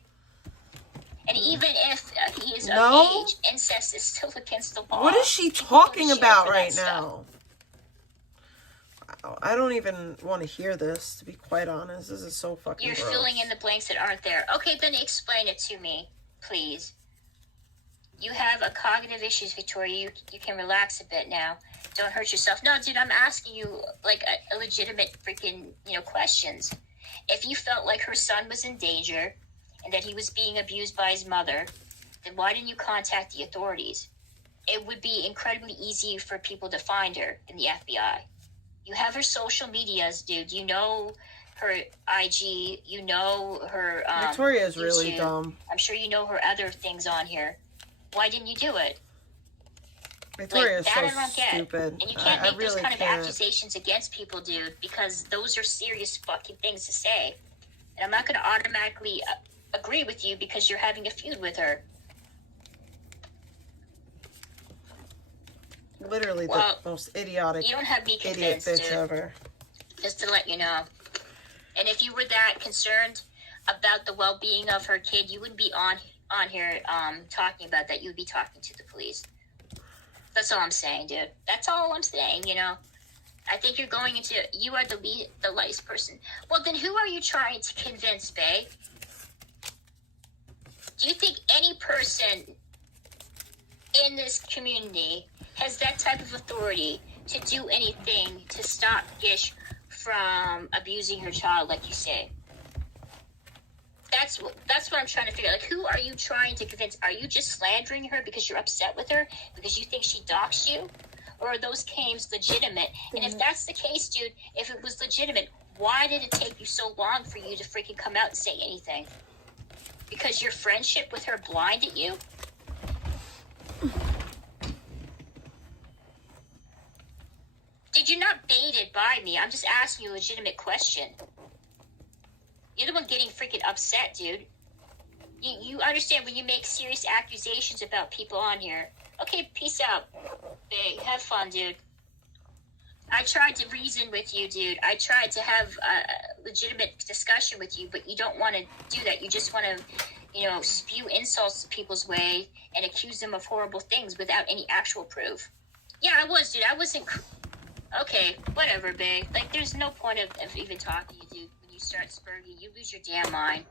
And even if he is of age, incest is still against the law. What is she talking about right now? I don't even want to hear this, to be quite honest. This is so fucking You're gross. filling in the blanks that aren't there. Okay, then explain it to me, please. You have a cognitive issues, Victoria. You can relax a bit now. Don't hurt yourself. No, dude, I'm asking you, like, a legitimate freaking, questions. If you felt like her son was in danger and that he was being abused by his mother, then why didn't you contact the authorities? It would be incredibly easy for people to find her in the FBI. You have her social medias, dude. You know her IG. You know her Victoria is YouTube. really dumb. I'm sure you know her other things on here. Why didn't you do it? Victoria is so I don't get. stupid. And you can't make really those kind of accusations against people, dude, because those are serious fucking things to say. And I'm not going to automatically agree with you because you're having a feud with her. Literally the most idiotic you don't have me idiot convinced, bitch dude. ever. Just to let you know. And if you were that concerned about the well-being of her kid, you wouldn't be on here talking about that. You would be talking to the police. That's all I'm saying, dude. That's all I'm saying, I think you're going into, you are the lightest person. Well, then who are you trying to convince, bae? Do you think any person in this community has that type of authority to do anything to stop Gish from abusing her child, like you say? That's what I'm trying to figure out. Like, who are you trying to convince? Are you just slandering her because you're upset with her? Because you think she doxed you? Or are those claims legitimate? And if that's the case, dude, if it was legitimate, why did it take you so long for you to freaking come out and say anything? Because your friendship with her blinded you? Dude, you're not baited by me. I'm just asking you a legitimate question. You're the one getting freaking upset, dude. You understand when you make serious accusations about people on here. Okay, peace out. Hey, have fun, dude. I tried to reason with you, dude. I tried to have a legitimate discussion with you, but you don't want to do that. You just want to, spew insults to people's way and accuse them of horrible things without any actual proof. Yeah, I was, dude. I wasn't... Okay, whatever, babe. Like, there's no point of even talking to you, dude. When you start spurging, you lose your damn mind.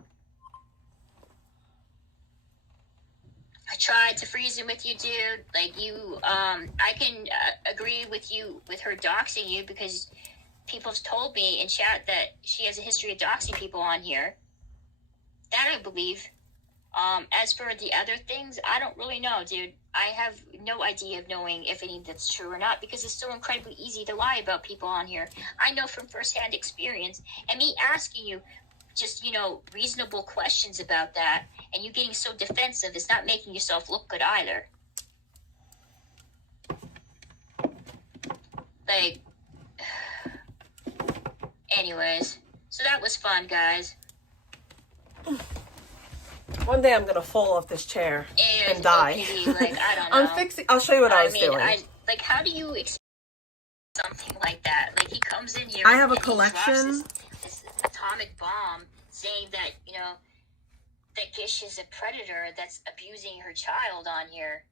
I tried to reason with you, dude. Like, I can agree with you with her doxing you because people have told me in chat that she has a history of doxing people on here. That I believe. As for the other things, I don't really know, dude. I have no idea of knowing if any of that's true or not because it's so incredibly easy to lie about people on here. I know from firsthand experience, and me asking you just, reasonable questions about that, and you getting so defensive is not making yourself look good either. Like, anyways, so that was fun, guys. One day I'm gonna fall off this chair and die. Like, I don't know. I'll show you what I was doing. Like, how do you expect something like that? Like, he comes in here. I have a collection. This atomic bomb saying that, that Gish is a predator that's abusing her child on here.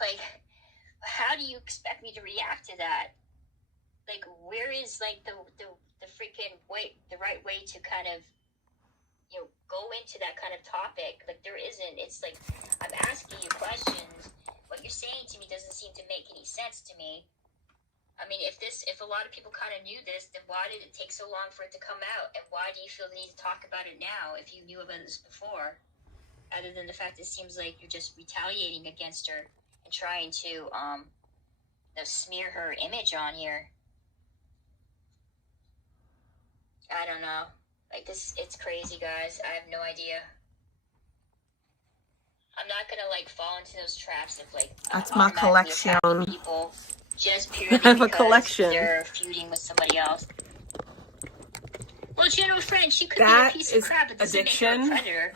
Like, how do you expect me to react to that? Like, where is, like, the freaking way, the right way to kind of, go into that kind of topic? Like, there isn't. It's like, I'm asking you questions. What you're saying to me doesn't seem to make any sense to me. I mean, if a lot of people kind of knew this, then why did it take so long for it to come out? And why do you feel the need to talk about it now if you knew about this before? Other than the fact it seems like you're just retaliating against her and trying to smear her image on here. I don't know. Like, it's crazy, guys. I have no idea. I'm not gonna, fall into those traps of, that's my collection. People just purely I have a because collection. they're feuding with somebody else. Well, General Friend, she could be a piece of crap, but doesn't make her a predator.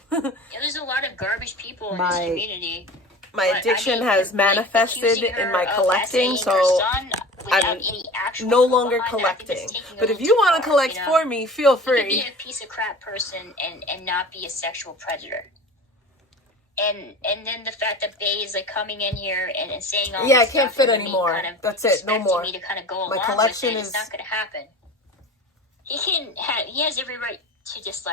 There's a lot of garbage people in this community. My addiction has manifested in my collecting, so I'm no longer collecting. But if you want to collect for me, feel free. You could be a piece of crap person and not be a sexual predator. And then the fact that Bae is coming in here and saying all this I can't fit anymore. Kind of that's it, no more. Me to kind of go my along collection with it. is It's not going to happen. He has every right to just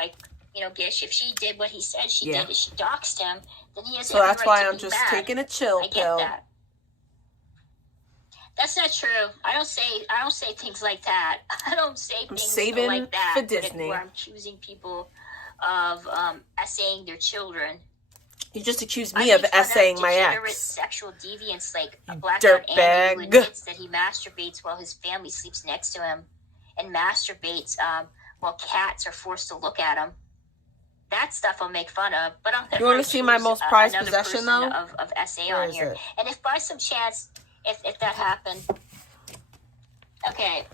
Gish. If she did what he said she did, if she doxed him, then he has every right to be mad. So that's why I'm just taking a chill pill. That. That's not true. I don't say things like that. I don't say things like that. For Disney. Where I'm accusing people of essaying their children. You just accused me of essaying my ex. Sexual deviance, like a black dirtbag who admits that he masturbates while his family sleeps next to him, and masturbates while cats are forced to look at him. That stuff I'll make fun of, but I'll never. You want to see my most prized possession, though? Of essay on here, and if by some chance, if that happened, okay,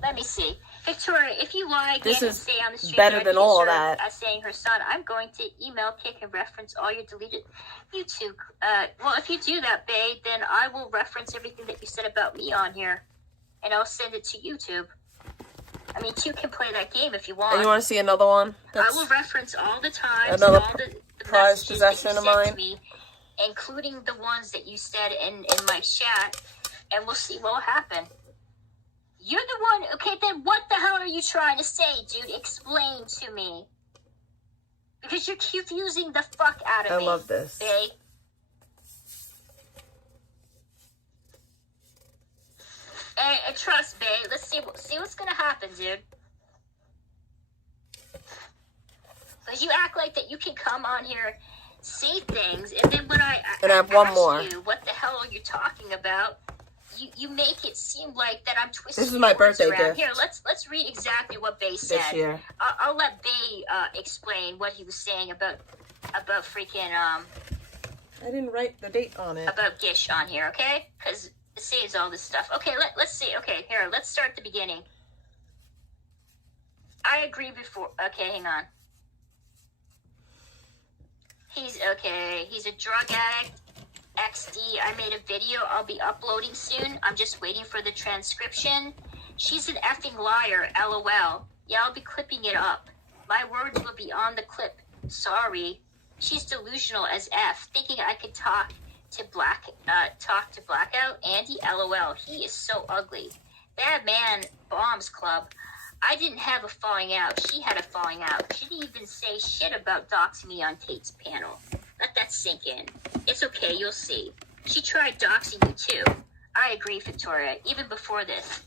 let me see. Victoria, if you like this and is stay on the stream, better than all of that. Saying her son, I'm going to email, kick, and reference all your deleted YouTube. Well, if you do that, Bae, then I will reference everything that you said about me on here, and I'll send it to YouTube. I mean, you can play that game if you want. And you want to see another one? I will reference all the times, another all the prized possession of mine, me, including the ones that you said in my chat, and we'll see what will happen. You're the one. Okay, then what the hell are you trying to say, dude? Explain to me. Because you're confusing the fuck out of me. I love this. Babe. And trust, babe. Let's see what's gonna happen, dude. Because you act like that you can come on here, say things, and then when I have one ask more. you what the hell are you talking about, you make it seem like that I'm twisting. This is my words birthday around. gift. Here, let's read exactly what Bay said. This year. I'll let Bay explain what he was saying about freaking I didn't write the date on it. about Gish on here, okay? Because it saves all this stuff. Okay, let's see. Okay, here, let's start at the beginning. I agree before. Okay, hang on. He's a drug addict. XD, I made a video I'll be uploading soon. I'm just waiting for the transcription. She's an effing liar, LOL. Yeah, I'll be clipping it up. My words will be on the clip. Sorry. She's delusional as F, thinking I could talk to Blackout. Andy, LOL. He is so ugly. Bad man, Bombs Club. I didn't have a falling out. She had a falling out. She didn't even say shit about doxing me on Tate's panel. Let that sink in. It's okay, you'll see. She tried doxing you too. I agree, Victoria, even before this.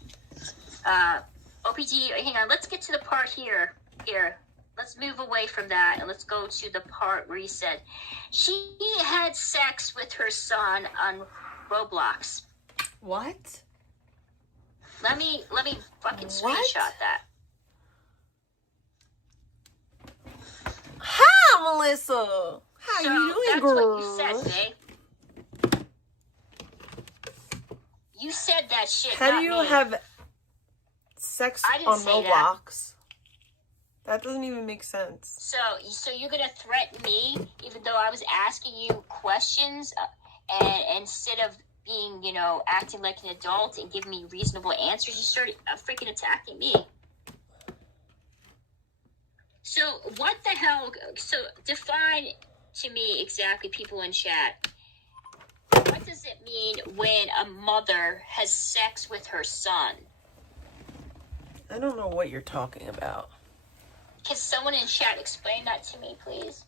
OPG, hang on, let's get to the part here. Here, let's move away from that and let's go to the part where he said she had sex with her son on Roblox. What? Let me fucking screenshot that. Hi, Melissa. How you doing, that's girl? What you said, babe. You said that shit. How not do you me. have sex I didn't on say Roblox? That doesn't even make sense. So you're gonna threaten me, even though I was asking you questions, and instead of being, acting like an adult and giving me reasonable answers, you started freaking attacking me. So what the hell? So define to me exactly, people in chat. What does it mean when a mother has sex with her son? I don't know what you're talking about. Can someone in chat explain that to me, please?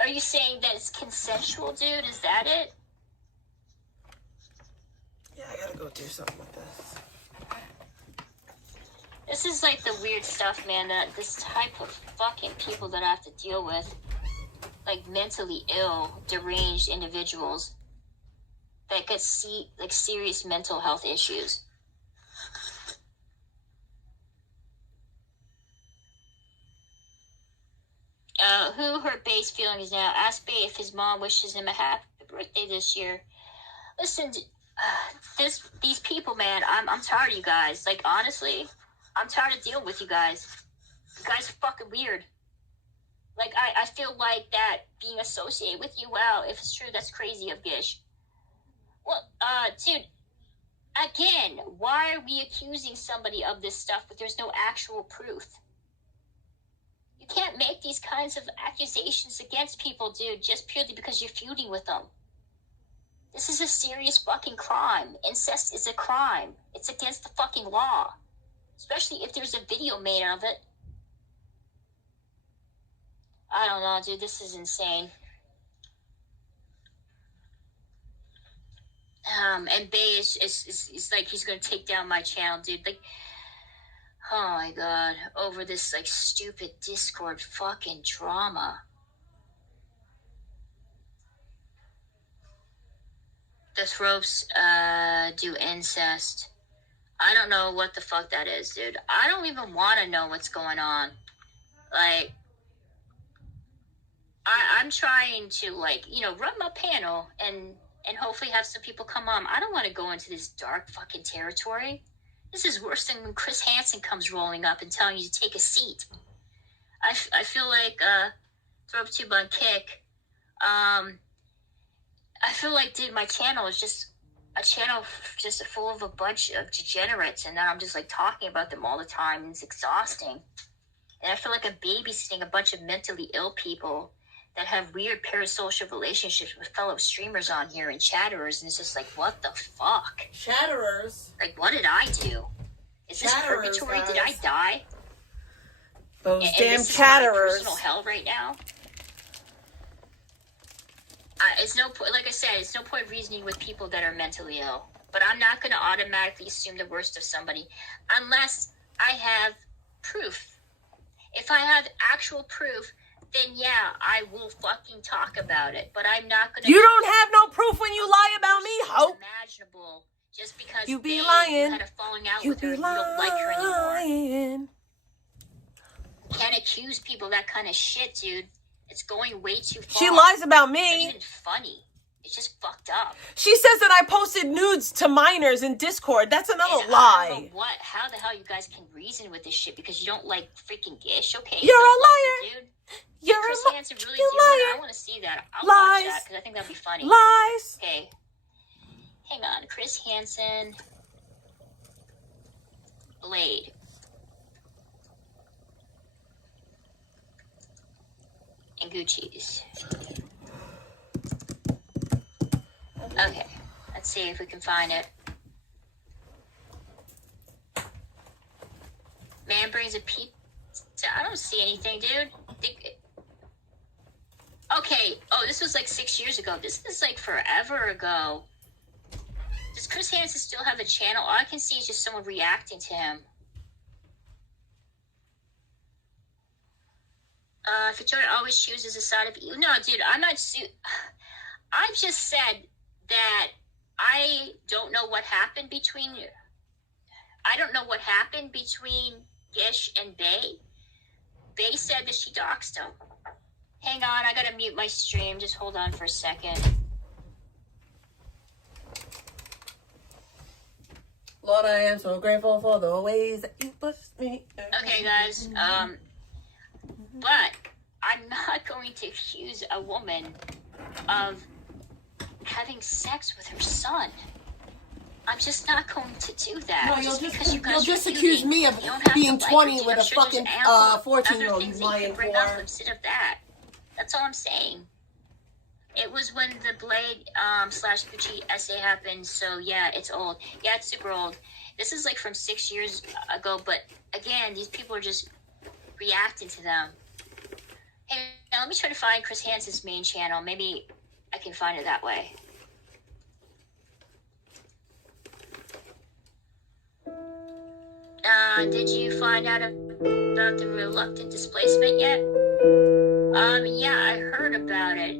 Are you saying that it's consensual, dude? Is that it? Yeah, I gotta go do something with this. This is like the weird stuff, man, that this type of fucking people that I have to deal with. Like mentally ill, deranged individuals that could see like serious mental health issues. Who hurt Bay's feelings now? Ask Bay if his mom wishes him a happy birthday this year. Listen, these people, man, I'm tired of you guys. Like, honestly, I'm tired of dealing with you guys. You guys are fucking weird. Like, I feel like that being associated with you, wow, if it's true, that's crazy of Gish. Well, dude, again, why are we accusing somebody of this stuff but there's no actual proof? You can't make these kinds of accusations against people, dude, just purely because you're feuding with them. This is a serious fucking crime. Incest is a crime. It's against the fucking law. Especially if there's a video made of it. I don't know, dude. This is insane. And Bay is like, he's gonna take down my channel, dude. Like, oh my god. Over this, like, stupid Discord fucking drama. The Thropes, do incest. I don't know what the fuck that is, dude. I don't even want to know what's going on. Like, I'm trying to, like, run my panel and hopefully have some people come on. I don't want to go into this dark fucking territory. This is worse than when Chris Hansen comes rolling up and telling you to take a seat. I feel like, ThropeTube on Kick, I feel like, dude, my channel is just a channel just full of a bunch of degenerates, and then I'm just, like, talking about them all the time, and it's exhausting. And I feel like I'm babysitting a bunch of mentally ill people that have weird parasocial relationships with fellow streamers on here and chatterers, and it's just like, what the fuck? Chatterers? Like, what did I do? Is this Chatterers, purgatory? guys. Did I die? Those And damn this is chatterers. my personal hell right now. It's no point, like I said, it's no point reasoning with people that are mentally ill. But I'm not going to automatically assume the worst of somebody unless I have proof. If I have actual proof, then yeah, I will fucking talk about it. But I'm not going to. You don't have no proof when you lie about me, ho. Imaginable, just because you be you lying. had a falling out You with her, be and you don't like her anymore. lying. Can't accuse people of that kind of shit, dude. It's going way too far. She lies about It's me. not even funny. It's just fucked up. She says that I posted nudes to minors in Discord. That's another And lie. I don't know how the hell you guys can reason with this shit because you don't like freaking Gish, okay? You're You a don't like liar. her, dude. You're Chris a Hansen really you do it? liar. I want to see that. I'll Lies. watch that because I think that'd be funny. Lies. Okay. Hang on. Chris Hansen. Blade. And Gucci's. Okay. Let's see if we can find it. Man brings a pizza. I don't see anything, dude. Okay. Oh, this was like 6 years ago. This is like forever ago. Does Chris Hansen still have a channel? All I can see is just someone reacting to him. Victoria always chooses a side of you. No, dude, I'm not. I've just said that I don't know what happened between. I don't know what happened between Gish and Bay. Bay said that she doxed him. Hang on, I gotta mute my stream. Just hold on for a second. Lord, I am so grateful for the ways that you pushed me. Okay, guys. But I'm not going to accuse a woman of having sex with her son. I'm just not going to do that. No, you'll just accuse me of being 20 with a fucking 14-year-old. You lying bring up whore. instead of that. That's all I'm saying. It was when the Blade / Gucci essay happened, so yeah, it's old. Yeah, it's super old. This is like from 6 years ago, but again, these people are just reacting to them. Hey, now let me try to find Chris Hansen's main channel. Maybe I can find it that way. Did you find out about the reluctant displacement yet? Yeah, I heard about it.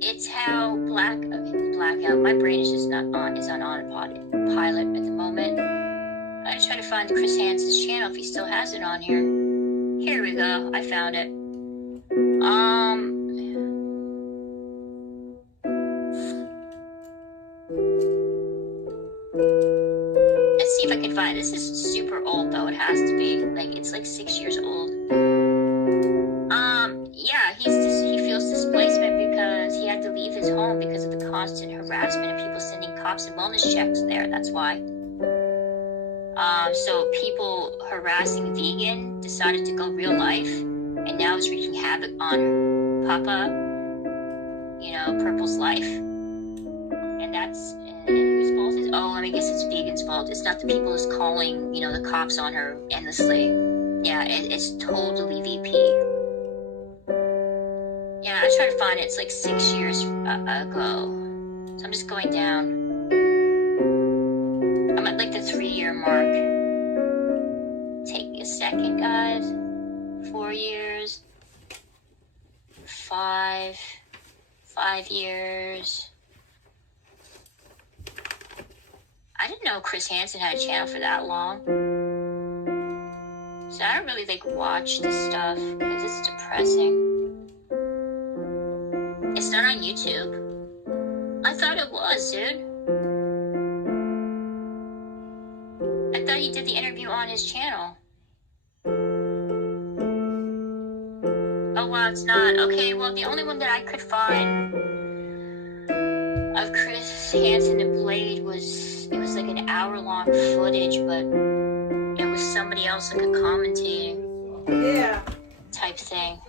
It's how blackout. My brain is just not on. Is on autopilot at the moment. I try to find Chris Hansen's channel if he still has it on here. Here we go. I found it. Let's see if I can find it. This is super old though. It has to be. Like it's like 6 years old. Yeah, he feels displacement because he had to leave his home because of the constant harassment of people sending cops and wellness checks there. That's why. So people harassing vegan decided to go real life, and now is wreaking havoc on Papa, Purple's life. And that's whose fault is? Oh, I guess it's vegan's fault. It's not the people who's calling, the cops on her endlessly. Yeah, it's totally VP. Yeah, I tried to find it. It's like 6 years ago. So I'm just going down. I'm at like the 3-year mark. Take me a second, guys. 4 years. 5 years. I didn't know Chris Hansen had a channel for that long. So I don't really watch this stuff because it's depressing. It's not on YouTube. I thought it was, dude. I thought he did the interview on his channel. Oh, wow, it's not. Okay, well, the only one that I could find of Chris Hansen and Blade was like an hour-long footage, but it was somebody else like a commentating type thing.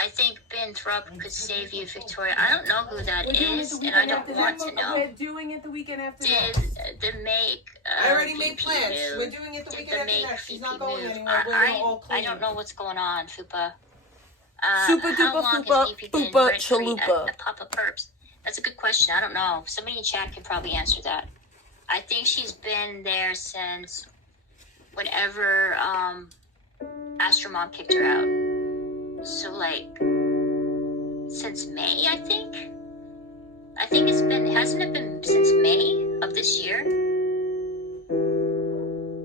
I think Ben Thrupp could save you, Victoria. I don't know who that We're doing it is, the and weekend I don't after want that. to know. We're doing it the weekend after Did that. the make? I already made VP plans. move? We're doing it the Did weekend the after make that. She's VP not going move? anywhere. We're gonna all I clean. don't know what's going on, Fupa. Super How duper long fupa has VP been fupa rent-free chalupa. at Papa Perps? That's a good question. I don't know. Somebody in chat can probably answer that. I think she's been there since whenever Astro Mom kicked her out. So like since May, I think. I think it's been, hasn't it been since May of this year?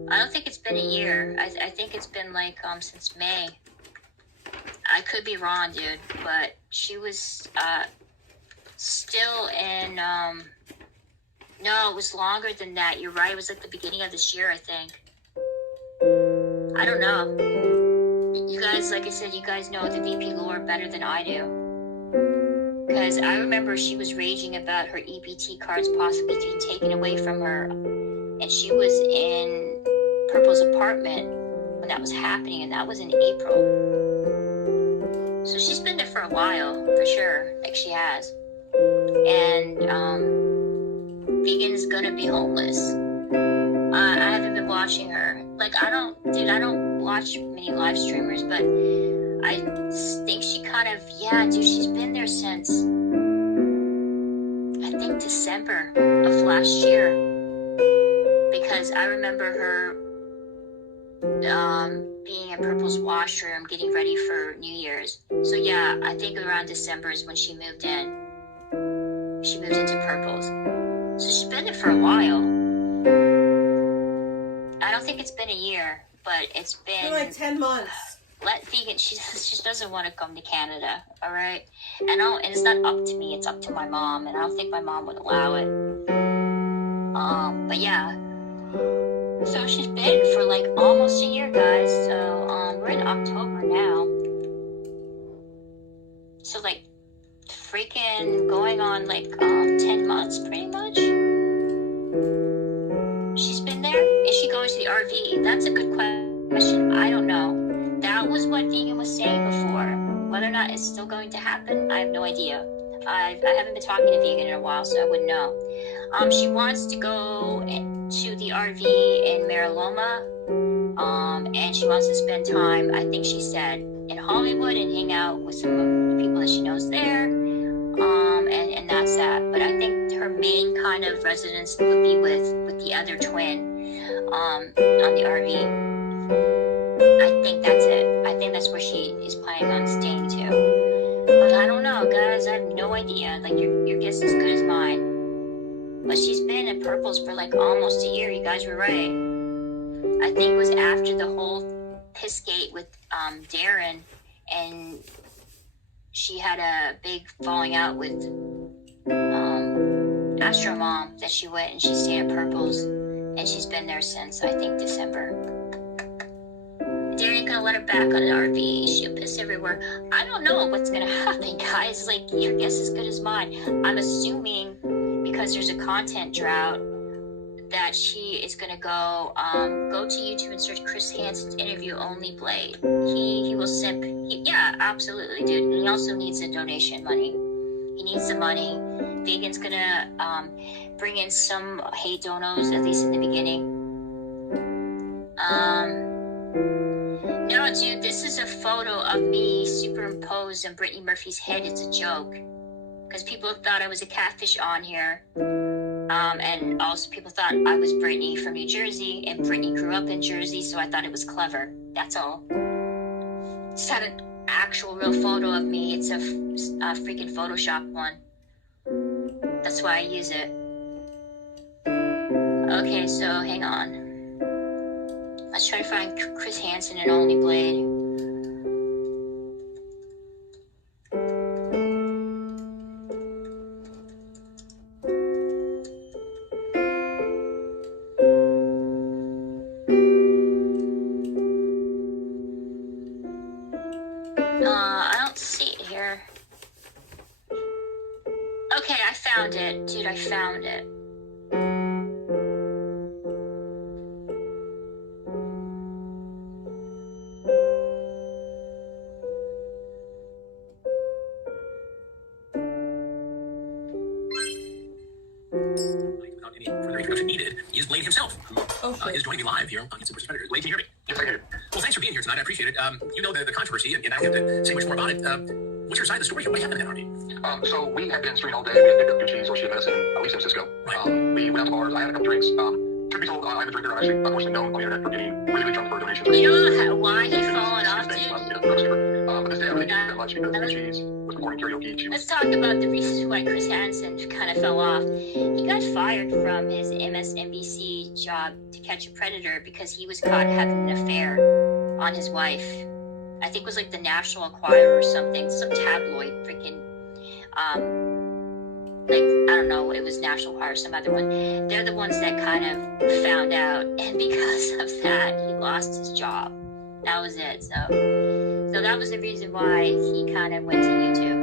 I don't think it's been a year. I think it's been like since May. I could be wrong, dude, but she was still in no, it was longer than that. You're right, it was like the beginning of this year, I think. I don't know. You guys, like I said, you guys know the VP lore better than I do. Because I remember she was raging about her EBT cards possibly being taken away from her. And she was in Purple's apartment when that was happening, and that was in April. So she's been there for a while, for sure, like she has. And Vegan's gonna be homeless. I haven't been watching her. Like, I don't watch many live streamers, but I think she kind of, yeah, dude, she's been there since, I think, December of last year. Because I remember her being in Purple's washroom getting ready for New Year's. So yeah, I think around December is when she moved in. She moved into Purple's. So she's been there for a while. I don't think it's been a year, but it's been like 10 months. Let Vegan, she doesn't want to come to Canada, all right? And it's not up to me, it's up to my mom, and I don't think my mom would allow it. But yeah. So she's been for like almost a year, guys. So we're in October now. So like freaking going on like 10 months pretty much. She's been there. Is she going to the RV? That's a good question. I don't know. That was what Vegan was saying before. Whether or not it's still going to happen, I have no idea. I haven't been talking to Vegan in a while, so I wouldn't know. She wants to go to the RV in Mariloma, and she wants to spend time, I think she said, in Hollywood and hang out with some of the people that she knows there, and that's that. But I think her main kind of residence would be with the other twin on the RV. I think that's it. I think that's where she is planning on staying to. But I don't know, guys. I have no idea. Like, your guess is as good as mine. But she's been in Purple's for like almost a year. You guys were right. I think it was after the whole pissgate with Darren, and she had a big falling out with Astro Mom that she went and she stayed at Purple's, and she's been there since I think December. Darren gonna let her back on an RV. She'll piss everywhere. I don't know what's gonna happen, guys. Like, your guess is as good as mine. I'm assuming because there's a content drought that she is gonna go to YouTube and search Chris Hansen's interview Only Blade. He will simp. Yeah, absolutely, dude. And he also needs the donation money. He needs the money. Vegan's gonna bring in some hate donos, at least in the beginning. No, dude, this is a photo of me superimposed on Brittany Murphy's head. It's a joke. Because people thought I was a catfish on here. And also people thought I was Brittany from New Jersey, and Brittany grew up in Jersey, so I thought it was clever. That's all. It's not an actual real photo of me. It's a freaking Photoshop one. That's why I use it. Okay, so hang on. Let's try to find Chris Hansen and Only Blade. I don't see it here. Okay, I found it. Dude, I found it. further introduction needed is Blade himself, who is joining me live here on Instant vs. Predators. Blade, can you hear me? Yes, I hear you. Well, thanks for being here tonight. I appreciate it. You know the controversy, and I don't have to say much more about it. What's your side of the story here? What happened in that RV? So we had been streaming all day. We had picked up Gucci's or Shea Medicine, at least in Cisco. We went out to bars. I had a couple drinks. Truth be told, I'm a drinker. I'm actually unfortunately known on the internet for getting really, really drunk for donations. You know why he's fallen off, dude? But this day I really didn't do that much because Gucci's was performing karaoke. Let's talk about the reasons why Chris Hansen kind of fell off. He got fired from his MSNBC job to catch a predator because he was caught having an affair on his wife. I think it was like the National Enquirer or something, some tabloid freaking, like, I don't know, it was National Enquirer, some other one. They're the ones that kind of found out, and because of that, he lost his job. That was it. So that was the reason why he kind of went to YouTube.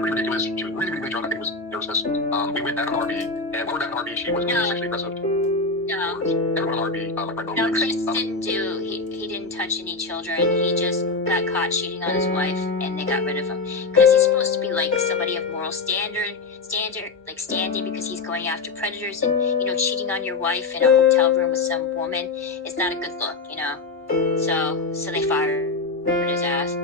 Pretty ridiculous. She was really, really drunk. I think it was nervousness. We went back on RV, and when we were back on RV, she was sexually aggressive. No. Everyone on RV, my friend No, Chris didn't do. He didn't touch any children. He just got caught cheating on his wife, and they got rid of him because he's supposed to be like somebody of moral standing, because he's going after predators, and cheating on your wife in a hotel room with some woman is not a good look, So they fired his ass.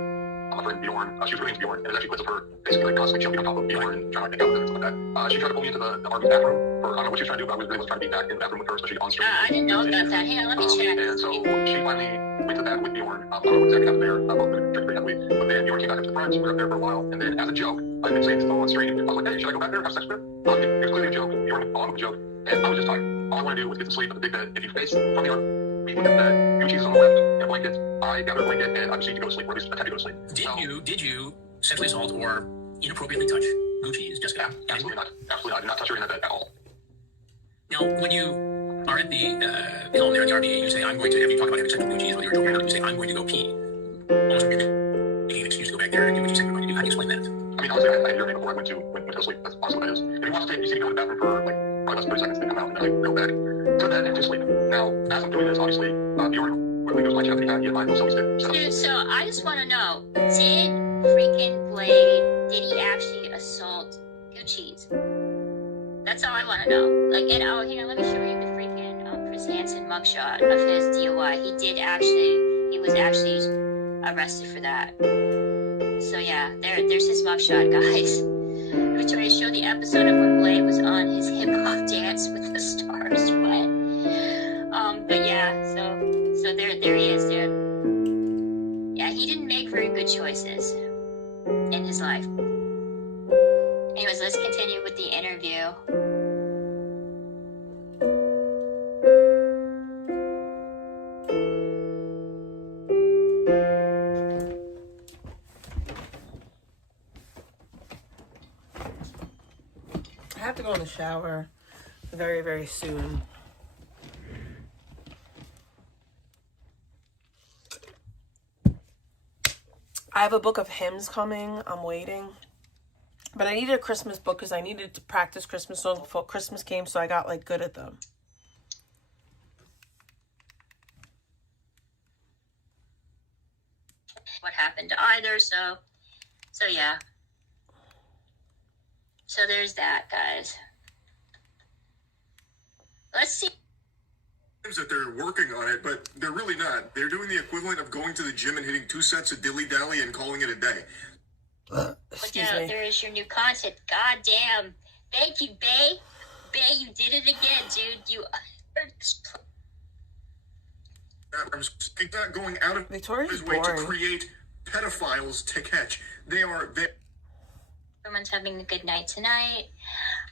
My friend Bjorn, she was really into Bjorn, and it was actually clips of her basically like constantly jumping on top of Bjorn and trying to make out with him and stuff like that. She tried to pull me into the RV bathroom, or I don't know what she was trying to do, but I was really trying to be back in the bathroom with her, especially on stream. I didn't know about that. Hang on, let me check. And so she finally went to the bath with Bjorn. I don't know what exactly happened there. I both drinking pretty heavily, but then Bjorn came back up to the front. We were up there for a while, and then as a joke, I've been saying this on stream. I was like, hey, should I go back there and have sex with her? It was clearly a joke. Bjorn went along with the joke, and I was just tired. All I want to do was get to sleep at the big bed. If you face from the RV, look at the bed. Gucci's on the left, and a blanket. I got a blanket, and I just need to go to sleep, or at least attempt to go to sleep. Did you sexually assault or inappropriately touch Gucci's Jessica? Absolutely not. Absolutely not. I did not touch her in that bed at all. Now, when you are at the home there in the RV, you say, I'm going to have you talk about having sex with Gucci's, whether you're joking or not, you say, I'm going to go pee. Almost like you're making an excuse to go back there and do what you said you're going to do. How do you explain that? I mean, honestly, I had urinated before I went to sleep. That's honestly what it is. If you want to take, you see me go to the bathroom for like probably less than 30 seconds, then come out and then I go back to bed and to sleep. Now, as I'm doing this, obviously, Bjorn quickly goes to my chat that he had in mind, so Dude, so I just want to know, did freaking Blade, did he actually assault Gucci's? That's all I want to know. Like, and hang on, let me show you the freaking Chris Hansen mugshot of his DOI. He was actually arrested for that. So yeah, there's his mugshot, guys. Let me try to show the episode of when Blade was on his hip hop dance with the stars. But yeah, so there he is, dude. Yeah, he didn't make very good choices in his life. Anyways, let's continue with the interview. I have to go in the shower very, very soon. I have a book of hymns coming. I'm waiting. But I needed a Christmas book because I needed to practice Christmas songs before Christmas came, so I got like good at them. What happened to either, so yeah. So there's that, guys. Let's see. That they're working on it, but they're really not. They're doing the equivalent of going to the gym and hitting 2 sets of dilly-dally and calling it a day. Excuse me. There is your new content. God damn. Thank you, Bay. Bay, you did it again, dude. You... He's not going out of his way to create pedophiles to catch. Everyone's having a good night tonight.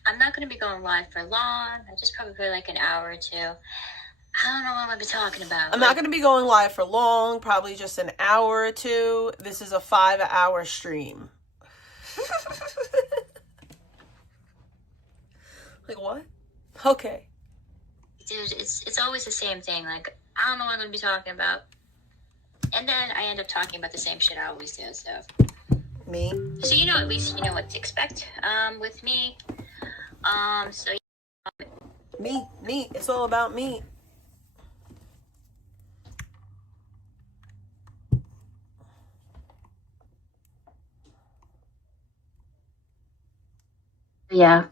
I'm not going to be going live for long. I just probably like an hour or two. I don't know what I'm going to be talking about. I'm not going to be going live for long, probably just an hour or two. This is a 5-hour stream. Like, what? Okay. Dude, it's always the same thing. Like, I don't know what I'm going to be talking about. And then I end up talking about the same shit I always do, so. Me? So at least you know what to expect with me. So. Me. It's all about me. yeah.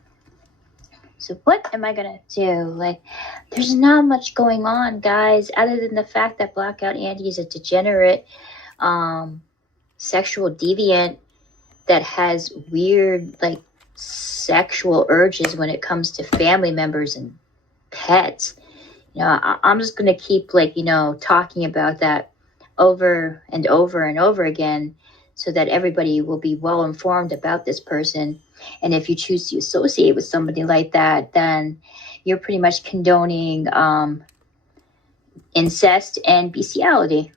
So what am I gonna do? Like, there's not much going on, guys, other than the fact that Blackout Andy is a degenerate, sexual deviant that has weird, like, sexual urges when it comes to family members and pets. You know, I'm just gonna keep, like, you know, talking about that over and over and over again, so that everybody will be well informed about this person. And if you choose to associate with somebody like that, then you're pretty much condoning incest and bestiality.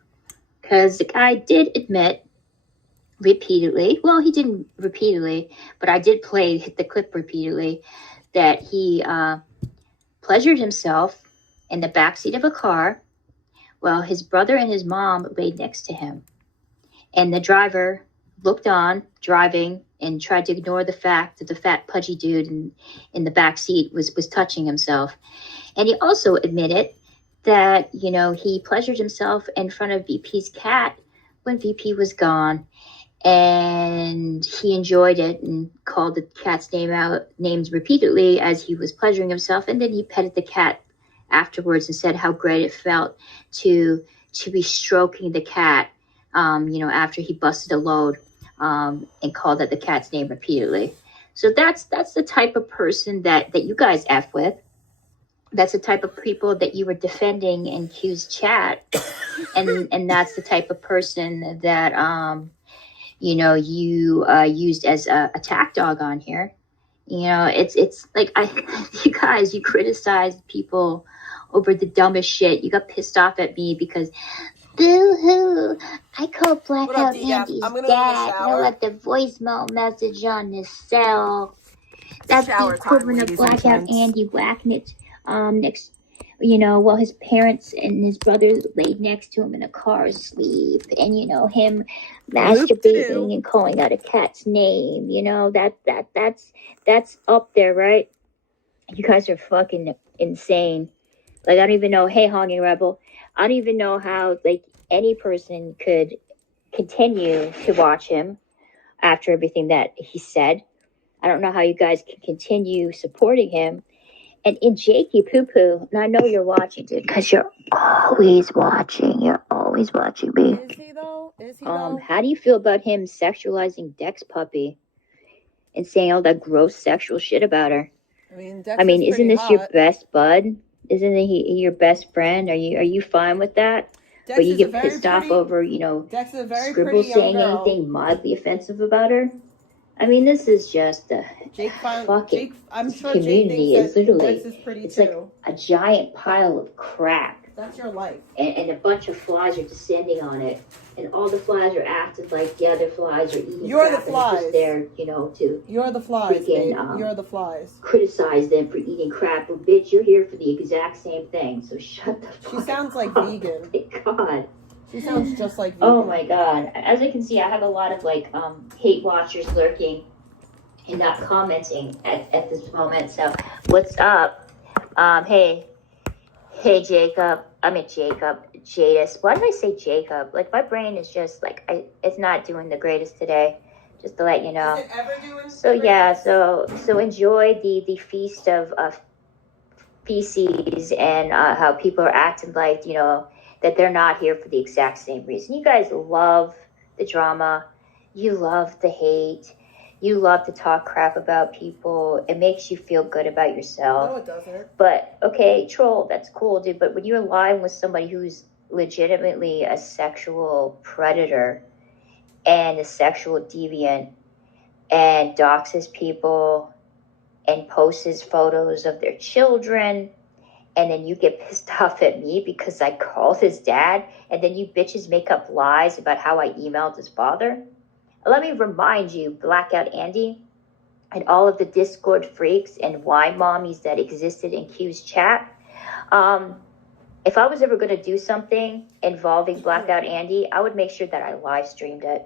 Because the guy did admit repeatedly, well, he didn't repeatedly, but I did play the clip repeatedly, that he pleasured himself in the backseat of a car while his brother and his mom laid next to him. And the driver looked on, driving, and tried to ignore the fact that the fat, pudgy dude in the back seat was touching himself. And he also admitted that, you know, he pleasured himself in front of VP's cat when VP was gone. And he enjoyed it and called the cat's names repeatedly as he was pleasuring himself. And then he petted the cat afterwards and said how great it felt to be stroking the cat, you know, after he busted a load, and called out the cat's name repeatedly. So that's the type of person that you guys F with. That's the type of people that you were defending in Q's chat. And that's the type of person that, you know, you used as a attack dog on here. You know, it's like, you guys, you criticize people over the dumbest shit. You got pissed off at me because, boo-hoo, I called Blackout Andy's dad. I left a voicemail message on his cell. That's the equivalent of Blackout Andy whacking it next, you know, while his parents and his brother laid next to him in a car asleep, and, you know, him masturbating and calling out a cat's name. You know, that's up there, right? You guys are fucking insane. Like, I don't even know. Hey, Honging Rebel, I don't even know how, like, any person could continue to watch him after everything that he said. I don't know how you guys can continue supporting him. And in Jakey Poo Poo, and I know you're watching, dude, because you're always watching. You're always watching me. Is he though? Is he though? How do you feel about him sexualizing Dex Puppy and saying all that gross sexual shit about her? I mean, isn't this your best bud? Isn't he your best friend? Are you fine with that? Dex But you is get a very pissed off pretty- over, you know, Dex is a very Scribble pretty young saying girl. anything mildly offensive about her? I mean, this is just a I'm sure community Jake is thinks literally, Dex is pretty it's too. like a giant pile of crap. That's your life. And a bunch of flies are descending on it. And all the flies are acting like the other flies are eating You're crap. the flies. And it's just there, you know, to You're the flies, freaking, babe. You're the flies. criticize them for eating crap. Well, bitch, you're here for the exact same thing. So shut the fuck up. She sounds like vegan. My God. She sounds just like vegan. Oh my God. As I can see, I have a lot of, like, hate watchers lurking and not commenting at this moment. So what's up? Hey Jacob. Jadis. Why did I say Jacob? Like, my brain is just like, it's not doing the greatest today. Just to let you know. Is it ever doing So yeah, so enjoy the feast of feces and how people are acting like, you know, that they're not here for the exact same reason. You guys love the drama. You love the hate. You love to talk crap about people. It makes you feel good about yourself. No, it doesn't. But, okay, troll, that's cool, dude. But when you're lying with somebody who's legitimately a sexual predator and a sexual deviant and doxes people and posts photos of their children, and then you get pissed off at me because I called his dad, and then you bitches make up lies about how I emailed his father. Let me remind you, Blackout Andy, and all of the Discord freaks and why mommies that existed in Q's chat. If I was ever going to do something involving Blackout Andy, I would make sure that I live streamed it.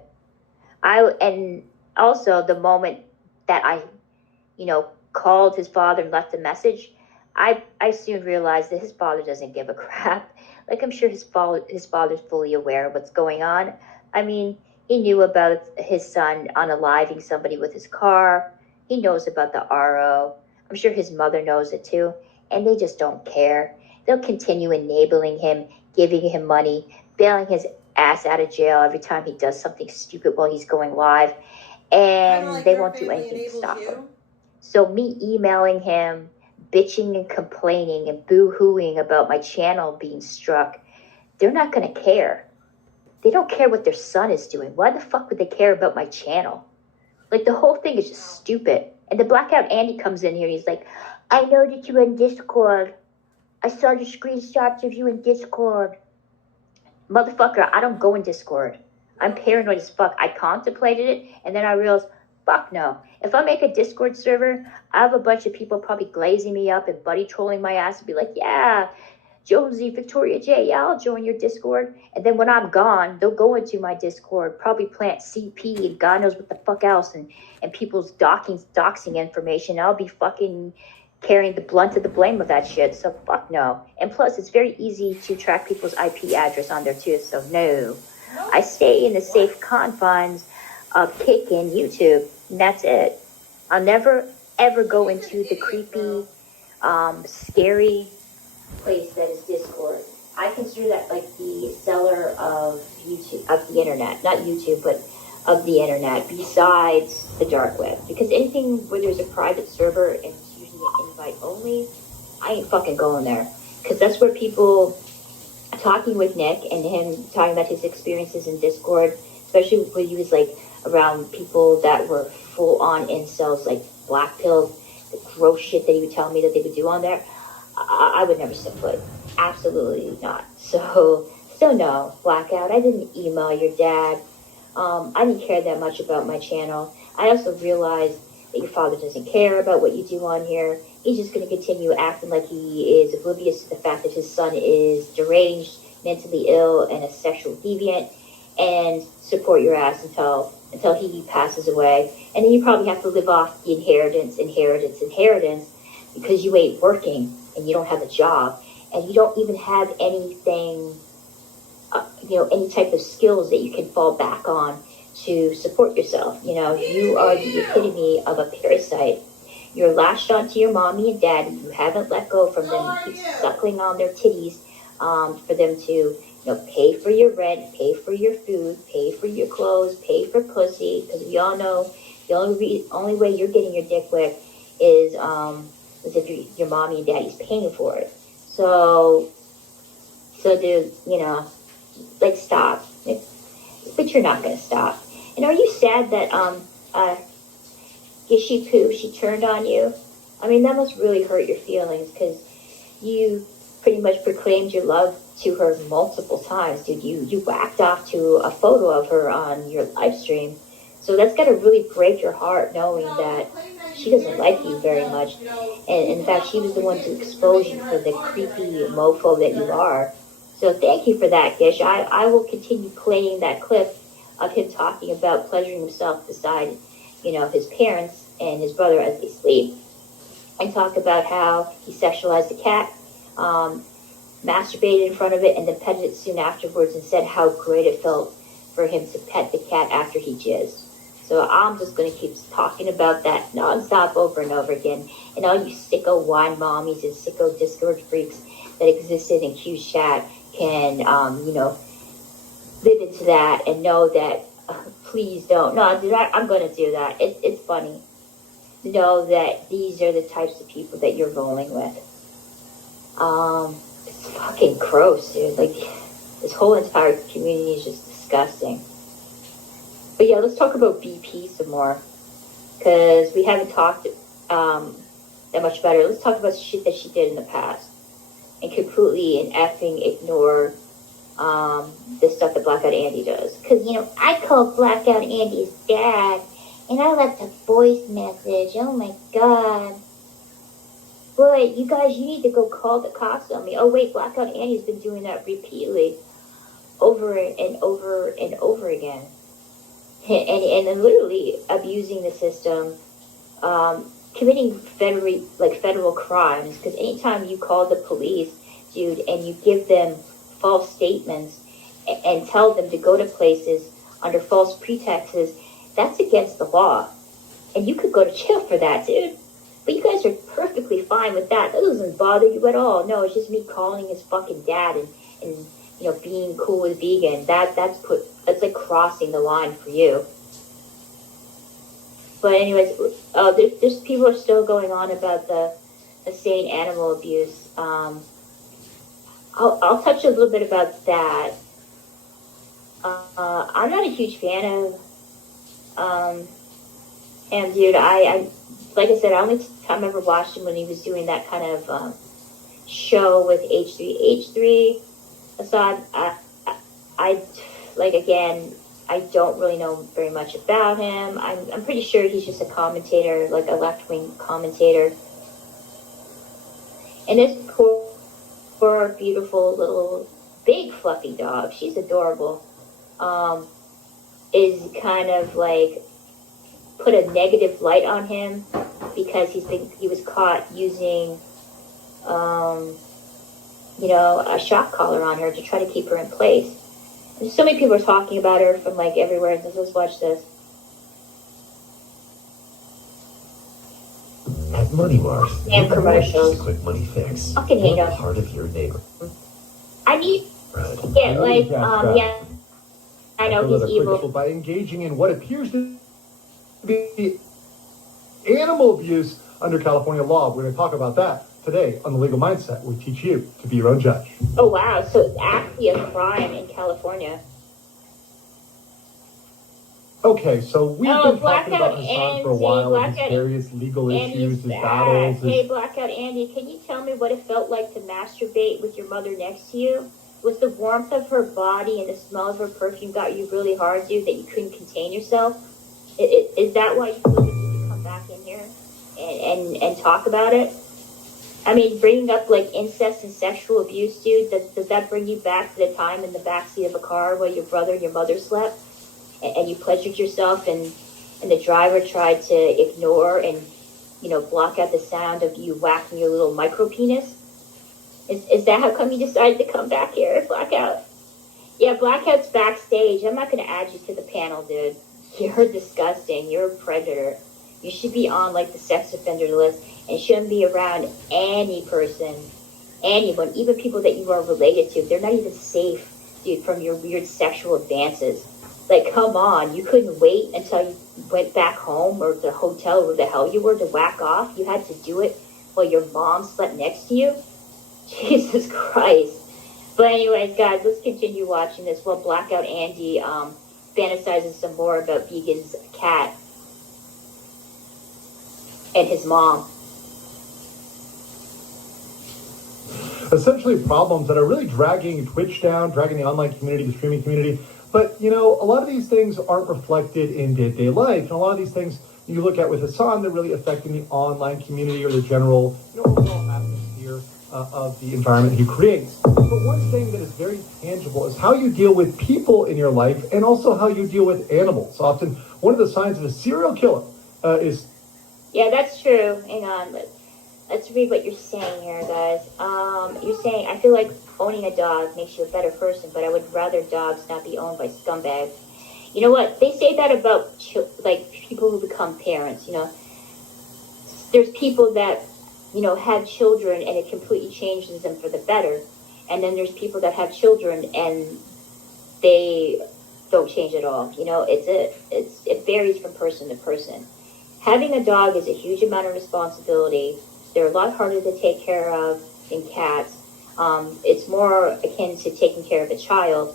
And also the moment that I, you know, called his father and left a message, I soon realized that his father doesn't give a crap. Like, I'm sure his father's fully aware of what's going on. I mean, he knew about his son unaliving somebody with his car. He knows about the RO. I'm sure his mother knows it too. And they just don't care. They'll continue enabling him, giving him money, bailing his ass out of jail every time he does something stupid while he's going live. And like they won't do anything to stop him. So me emailing him, bitching and complaining and boo-hooing about my channel being struck, they're not going to care. They don't care what their son is doing. Why the fuck would they care about my channel? Like, the whole thing is just stupid. And the Blackout Andy comes in here and he's like, I know that you're in Discord. I saw your screenshots of you in Discord. Motherfucker, I don't go in Discord. I'm paranoid as fuck. I contemplated it, and then I realized, fuck no. If I make a Discord server, I have a bunch of people probably glazing me up and buddy trolling my ass and be like, yeah, Josie, Victoria J, yeah, I'll join your Discord. And then when I'm gone, they'll go into my Discord, probably plant CP and God knows what the fuck else, and people's doxing information. I'll be fucking carrying the blunt of the blame of that shit. So fuck no. And plus, it's very easy to track people's IP address on there too. So no. I stay in the safe confines of Kick and YouTube, and that's it. I'll never ever go into the creepy, scary place that is Discord. I consider that like the seller of YouTube, of the internet, not YouTube, but of the internet, besides the dark web. Because anything where there's a private server and it's usually an invite only, I ain't fucking going there. Because that's where people talking with Nick and him talking about his experiences in Discord, especially when he was like around people that were full on incels, like black pill, the gross shit that he would tell me that they would do on there. I would never step foot. Absolutely not. So no, Blackout. I didn't email your dad. I didn't care that much about my channel. I also realized that your father doesn't care about what you do on here. He's just going to continue acting like he is oblivious to the fact that his son is deranged, mentally ill, and a sexual deviant, and support your ass until he passes away. And then you probably have to live off the inheritance, because you ain't working and you don't have a job and you don't even have anything, any type of skills that you can fall back on to support yourself. You are the epitome of a parasite. You're lashed onto your mommy and daddy. You haven't let go from them. You keep suckling on their titties for them to, pay for your rent, pay for your food, pay for your clothes, pay for pussy. Because we all know the only way you're getting your dick wet is if your mommy and daddy's paying for it. So dude, stop. But you're not gonna stop. And are you sad that Gishy Poo, she turned on you? I mean, that must really hurt your feelings, because you pretty much proclaimed your love to her multiple times, dude. You whacked off to a photo of her on your live stream. So that's gotta really break your heart, knowing that she doesn't like you very much. And in fact, she was the one to expose you for the creepy mofo that you are. So thank you for that, Gish. I will continue playing that clip of him talking about pleasuring himself beside, his parents and his brother as they sleep. And talk about how he sexualized the cat, masturbated in front of it, and then petted it soon afterwards, and said how great it felt for him to pet the cat after he jizzed. So I'm just going to keep talking about that nonstop over and over again. And all you sicko wine mommies and sicko Discord freaks that existed in Q's chat can, live into that and know that, please don't. No, dude, I'm going to do that. It's funny. Know that these are the types of people that you're rolling with. It's fucking gross, dude. Like, this whole entire community is just disgusting. But yeah, let's talk about BP some more, because we haven't talked that much about her. Let's talk about shit that she did in the past and completely and effing ignore the stuff that Blackout Andy does. Because, I called Blackout Andy's dad and I left a voice message. Oh my god. Boy, you guys, you need to go call the cops on me. Oh wait, Blackout Andy's been doing that repeatedly over and over and over again. And literally abusing the system, committing federal crimes. Because anytime you call the police, dude, and you give them false statements and tell them to go to places under false pretexts, that's against the law. And you could go to jail for that, dude. But you guys are perfectly fine with that. That doesn't bother you at all. No, it's just me calling his fucking dad and you know, being cool with vegan. That's like crossing the line for you. But anyways, there's people are still going on about the sane animal abuse. I'll touch a little bit about that. I'm not a huge fan of him, dude. I like I said, the only time I ever watched him when he was doing that kind of show with H3. Assad, I like, again, I don't really know very much about him. I'm pretty sure he's just a commentator, like a left-wing commentator. And this poor, beautiful little big fluffy dog, she's adorable, is kind of like put a negative light on him because he was caught using you know, a shock collar on her to try to keep her in place. And so many people are talking about her from like everywhere. Let's watch this. At Money Mart, Damn commercials. quick money fix. Fucking hate We're them. part of your neighbor. I need to get like yeah. I know he's evil. By engaging in what appears to be animal abuse under California law. We're going to talk about that today on The Legal Mindset. We teach you to be your own judge. Oh, wow. So it's actually a crime in California. Okay, so we've been talking about Hassan for a while and his various legal issues, his battles. Hey, Blackout Andy, can you tell me what it felt like to masturbate with your mother next to you? Was the warmth of her body and the smell of her perfume got you really hard, dude, that you couldn't contain yourself? Is that why you feel the need to come back in here and talk about it? I mean, bringing up like incest and sexual abuse, dude, does that bring you back to the time in the backseat of a car while your brother and your mother slept? And you pleasured yourself and the driver tried to ignore and, you know, block out the sound of you whacking your little micro penis? Is that how come you decided to come back here, Blackout? Yeah, Blackout's backstage. I'm not going to add you to the panel, dude. You're disgusting. You're a predator. You should be on, like, the sex offender list and shouldn't be around any person, anyone, even people that you are related to. They're not even safe, dude, from your weird sexual advances. Like, come on. You couldn't wait until you went back home or the hotel or where the hell you were to whack off. You had to do it while your mom slept next to you. Jesus Christ. But anyways, guys, let's continue watching this while Blackout Andy fantasizes some more about Vegan's cat and his mom. Essentially problems that are really dragging Twitch down, dragging the online community, the streaming community. But, you know, a lot of these things aren't reflected in day-to-day life. And a lot of these things you look at with Hassan, they're really affecting the online community or the general, you know, overall atmosphere of the environment he creates. But one thing that is very tangible is how you deal with people in your life and also how you deal with animals. Often, one of the signs of a serial killer is... Yeah, that's true. Hang on. Let's read what you're saying here, guys. You're saying, I feel like owning a dog makes you a better person, but I would rather dogs not be owned by scumbags. You know what? They say that about, like, people who become parents, you know. There's people that, you know, have children and it completely changes them for the better. And then there's people that have children and they don't change at all. You know, it varies from person to person. Having a dog is a huge amount of responsibility. They're a lot harder to take care of than cats. It's more akin to taking care of a child.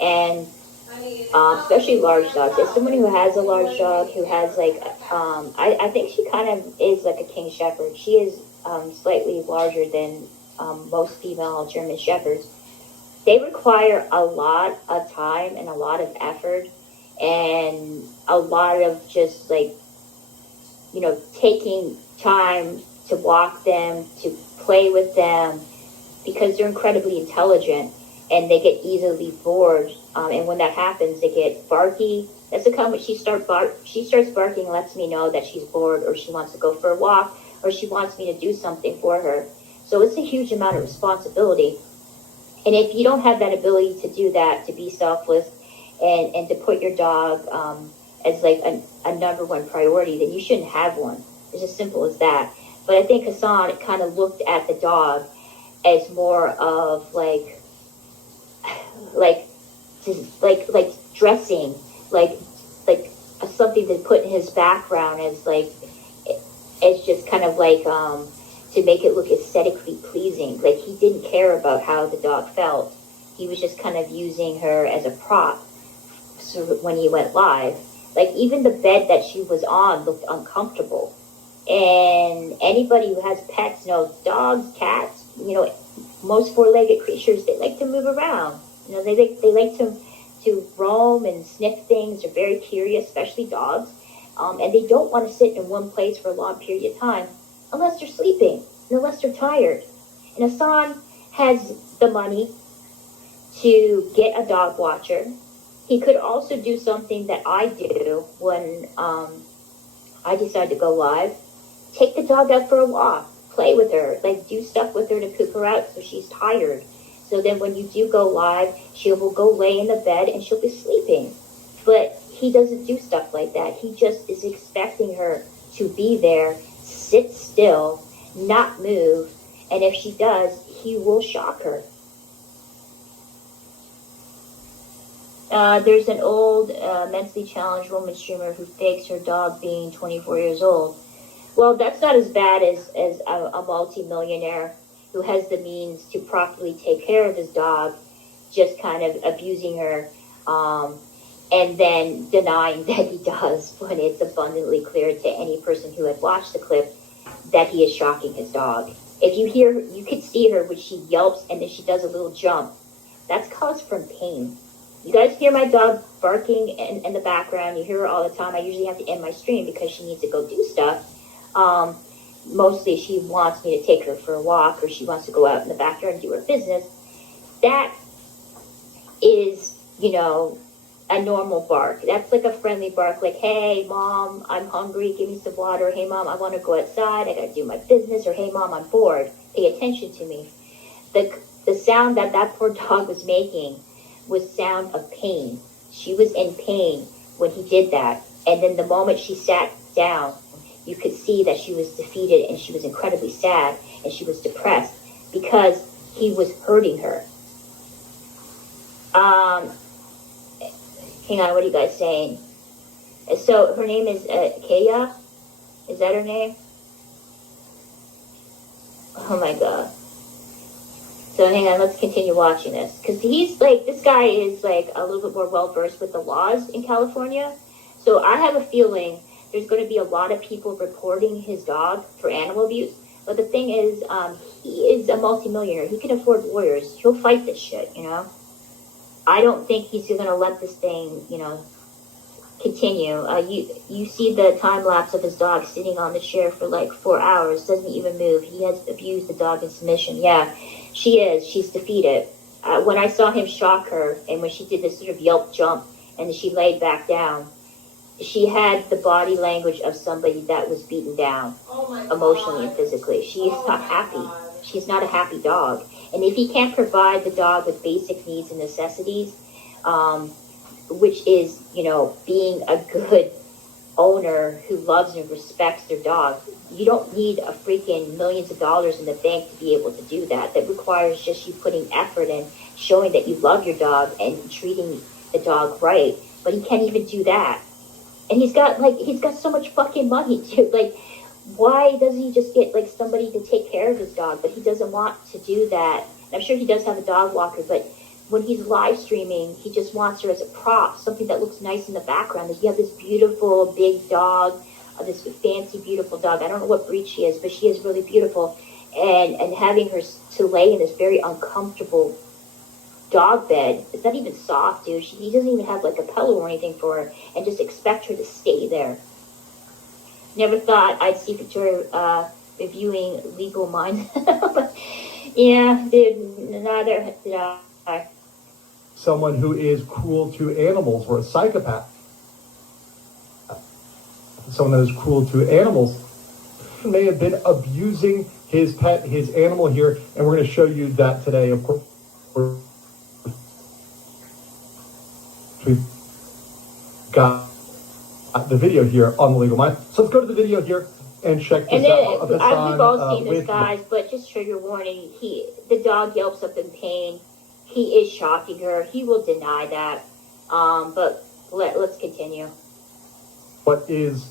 And especially large dogs. As someone who has a large dog, who has like, I think she kind of is like a King Shepherd. She is slightly larger than most female German Shepherds. They require a lot of time and a lot of effort and a lot of just like, you know, taking time to walk them, to play with them, because they're incredibly intelligent and they get easily bored. And when that happens, they get barky. That's the time when she starts barking and lets me know that she's bored or she wants to go for a walk or she wants me to do something for her. So it's a huge amount of responsibility. And if you don't have that ability to do that, to be selfless and to put your dog as like a number one priority, then you shouldn't have one. It's as simple as that. But I think Hassan kind of looked at the dog as more of like dressing, like something to put in his background as just kind of like to make it look aesthetically pleasing. Like he didn't care about how the dog felt. He was just kind of using her as a prop. So when he went live, like even the bed that she was on looked uncomfortable. And anybody who has pets knows dogs, cats, most four-legged creatures, they like to move around. They like to roam and sniff things. They're very curious, especially dogs. And they don't want to sit in one place for a long period of time unless they're sleeping and unless they're tired. And Hassan has the money to get a dog watcher. He could also do something that I do when I decide to go live. Take the dog out for a walk, play with her, like do stuff with her to poop her out so she's tired. So then when you do go live, she will go lay in the bed and she'll be sleeping. But he doesn't do stuff like that. He just is expecting her to be there, sit still, not move. And if she does, he will shock her. There's an old, mentally challenged woman streamer who fakes her dog being 24 years old. Well, that's not as bad as a multi-millionaire who has the means to properly take care of his dog, just kind of abusing her, and then denying that he does when it's abundantly clear to any person who had watched the clip that he is shocking his dog. If you could see her when she yelps and then she does a little jump. That's caused from pain. You guys hear my dog barking in the background. You hear her all the time. I usually have to end my stream because she needs to go do stuff. Mostly she wants me to take her for a walk or she wants to go out in the backyard and do her business. That is, a normal bark. That's like a friendly bark, like, hey, Mom, I'm hungry, give me some water. Hey, Mom, I want to go outside, I got to do my business. Or, hey, Mom, I'm bored, pay attention to me. The sound that poor dog was making was sound of pain. She was in pain when he did that. And then the moment she sat down, you could see that she was defeated and she was incredibly sad and she was depressed because he was hurting her. Hang on, what are you guys saying? So her name is Kaya? Is that her name? Oh my God. So hang on, let's continue watching this. Because this guy is like a little bit more well-versed with the laws in California. So I have a feeling there's going to be a lot of people reporting his dog for animal abuse. But the thing is, he is a multimillionaire. He can afford lawyers. He'll fight this shit, I don't think he's going to let this thing, continue. You see the time lapse of his dog sitting on the chair for like 4 hours, doesn't even move. He has abused the dog in submission. Yeah, she is. She's defeated. When I saw him shock her, and when she did this sort of yelp jump, and she laid back down, she had the body language of somebody that was beaten down, emotionally and physically. She is not happy. She's not a happy dog. And if he can't provide the dog with basic needs and necessities, which is, being a good owner who loves and respects their dog, you don't need a freaking millions of dollars in the bank to be able to do that. That requires just you putting effort in, showing that you love your dog and treating the dog right. But he can't even do that. And he's got so much fucking money, too. Why doesn't he just get somebody to take care of his dog? But he doesn't want to do that. And I'm sure he does have a dog walker, but when he's live streaming, he just wants her as a prop, something that looks nice in the background. You have this beautiful big dog, this fancy beautiful dog. I don't know what breed she is, but she is really beautiful. And having her to lay in this very uncomfortable dog bed. It's not even soft, dude. He doesn't even have a pillow or anything for her, and just expect her to stay there. Never thought I'd see Victoria reviewing Legal Minds. But yeah, dude, neither did I. Someone who is cruel to animals or a psychopath. Someone that is cruel to animals may have been abusing his pet, his animal here, and we're going to show you that today, of course. We've got the video here on the Legal Mind. So let's go to the video here and check this And then out. Of we've Hassan, all seen this, with- guys, but just trigger warning. The dog yelps up in pain. He is shocking her. He will deny that. But let's continue. What is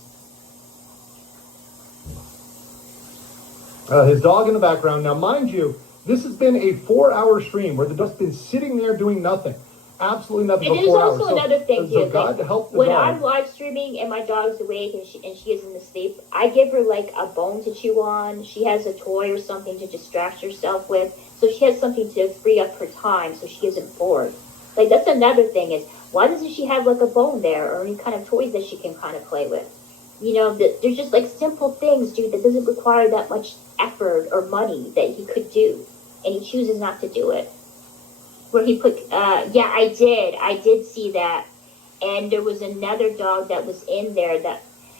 his dog in the background? Now, mind you, this has been a 4-hour stream where the dog's been sitting there doing nothing. Absolutely nothing And for there's 4 hours. also another thing, so too. God Like, to help the when dog. I'm live streaming and my dog's awake and she is in the sleep, I give her like a bone to chew on. She has a toy or something to distract herself with. So she has something to free up her time so she isn't bored. Like, that's another thing is, why doesn't she have like a bone there or any kind of toys that she can kind of play with? You know, there's just like simple things, dude, that doesn't require that much effort or money that he could do. And he chooses not to do it. Where he put, yeah, I did see that. And there was another dog that was in there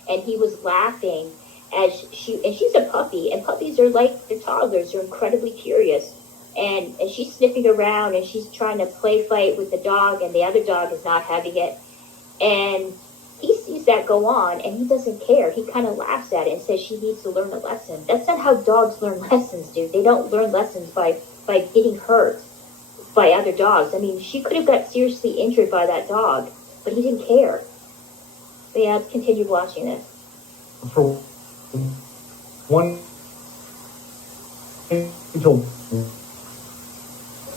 and he was laughing and she's a puppy, and puppies are like the toddlers, they're incredibly curious. And she's sniffing around and she's trying to play fight with the dog, and the other dog is not having it. And he sees that go on and he doesn't care. He kind of laughs at it and says she needs to learn a lesson. That's not how dogs learn lessons, dude. They don't learn lessons by getting hurt by other dogs. I mean, she could have got seriously injured by that dog, but he didn't care. But yeah, let's continue watching this. For one to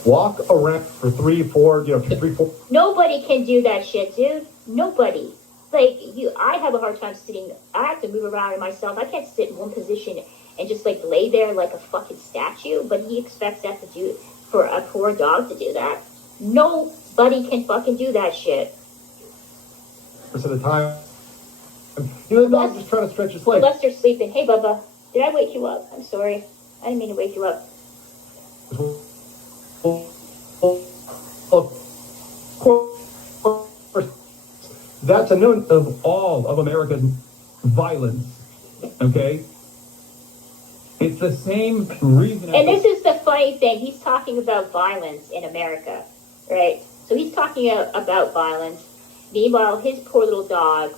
walk around for 3, 4, 3, 4. Nobody can do that shit, dude. Nobody. Like, I have a hard time sitting. I have to move around in myself. I can't sit in one position and just like lay there like a fucking statue. But he expects that to do for a poor dog to do that. Nobody can fucking do that shit. At the time, the dog's just trying to stretch his legs. Unless they're sleeping. Hey, Bubba, did I wake you up? I'm sorry. I didn't mean to wake you up. Of course, that's a note of all of American violence. Okay, it's the same reason. And this is the funny thing. He's talking about violence in America, right? So he's talking about violence. Meanwhile, his poor little dog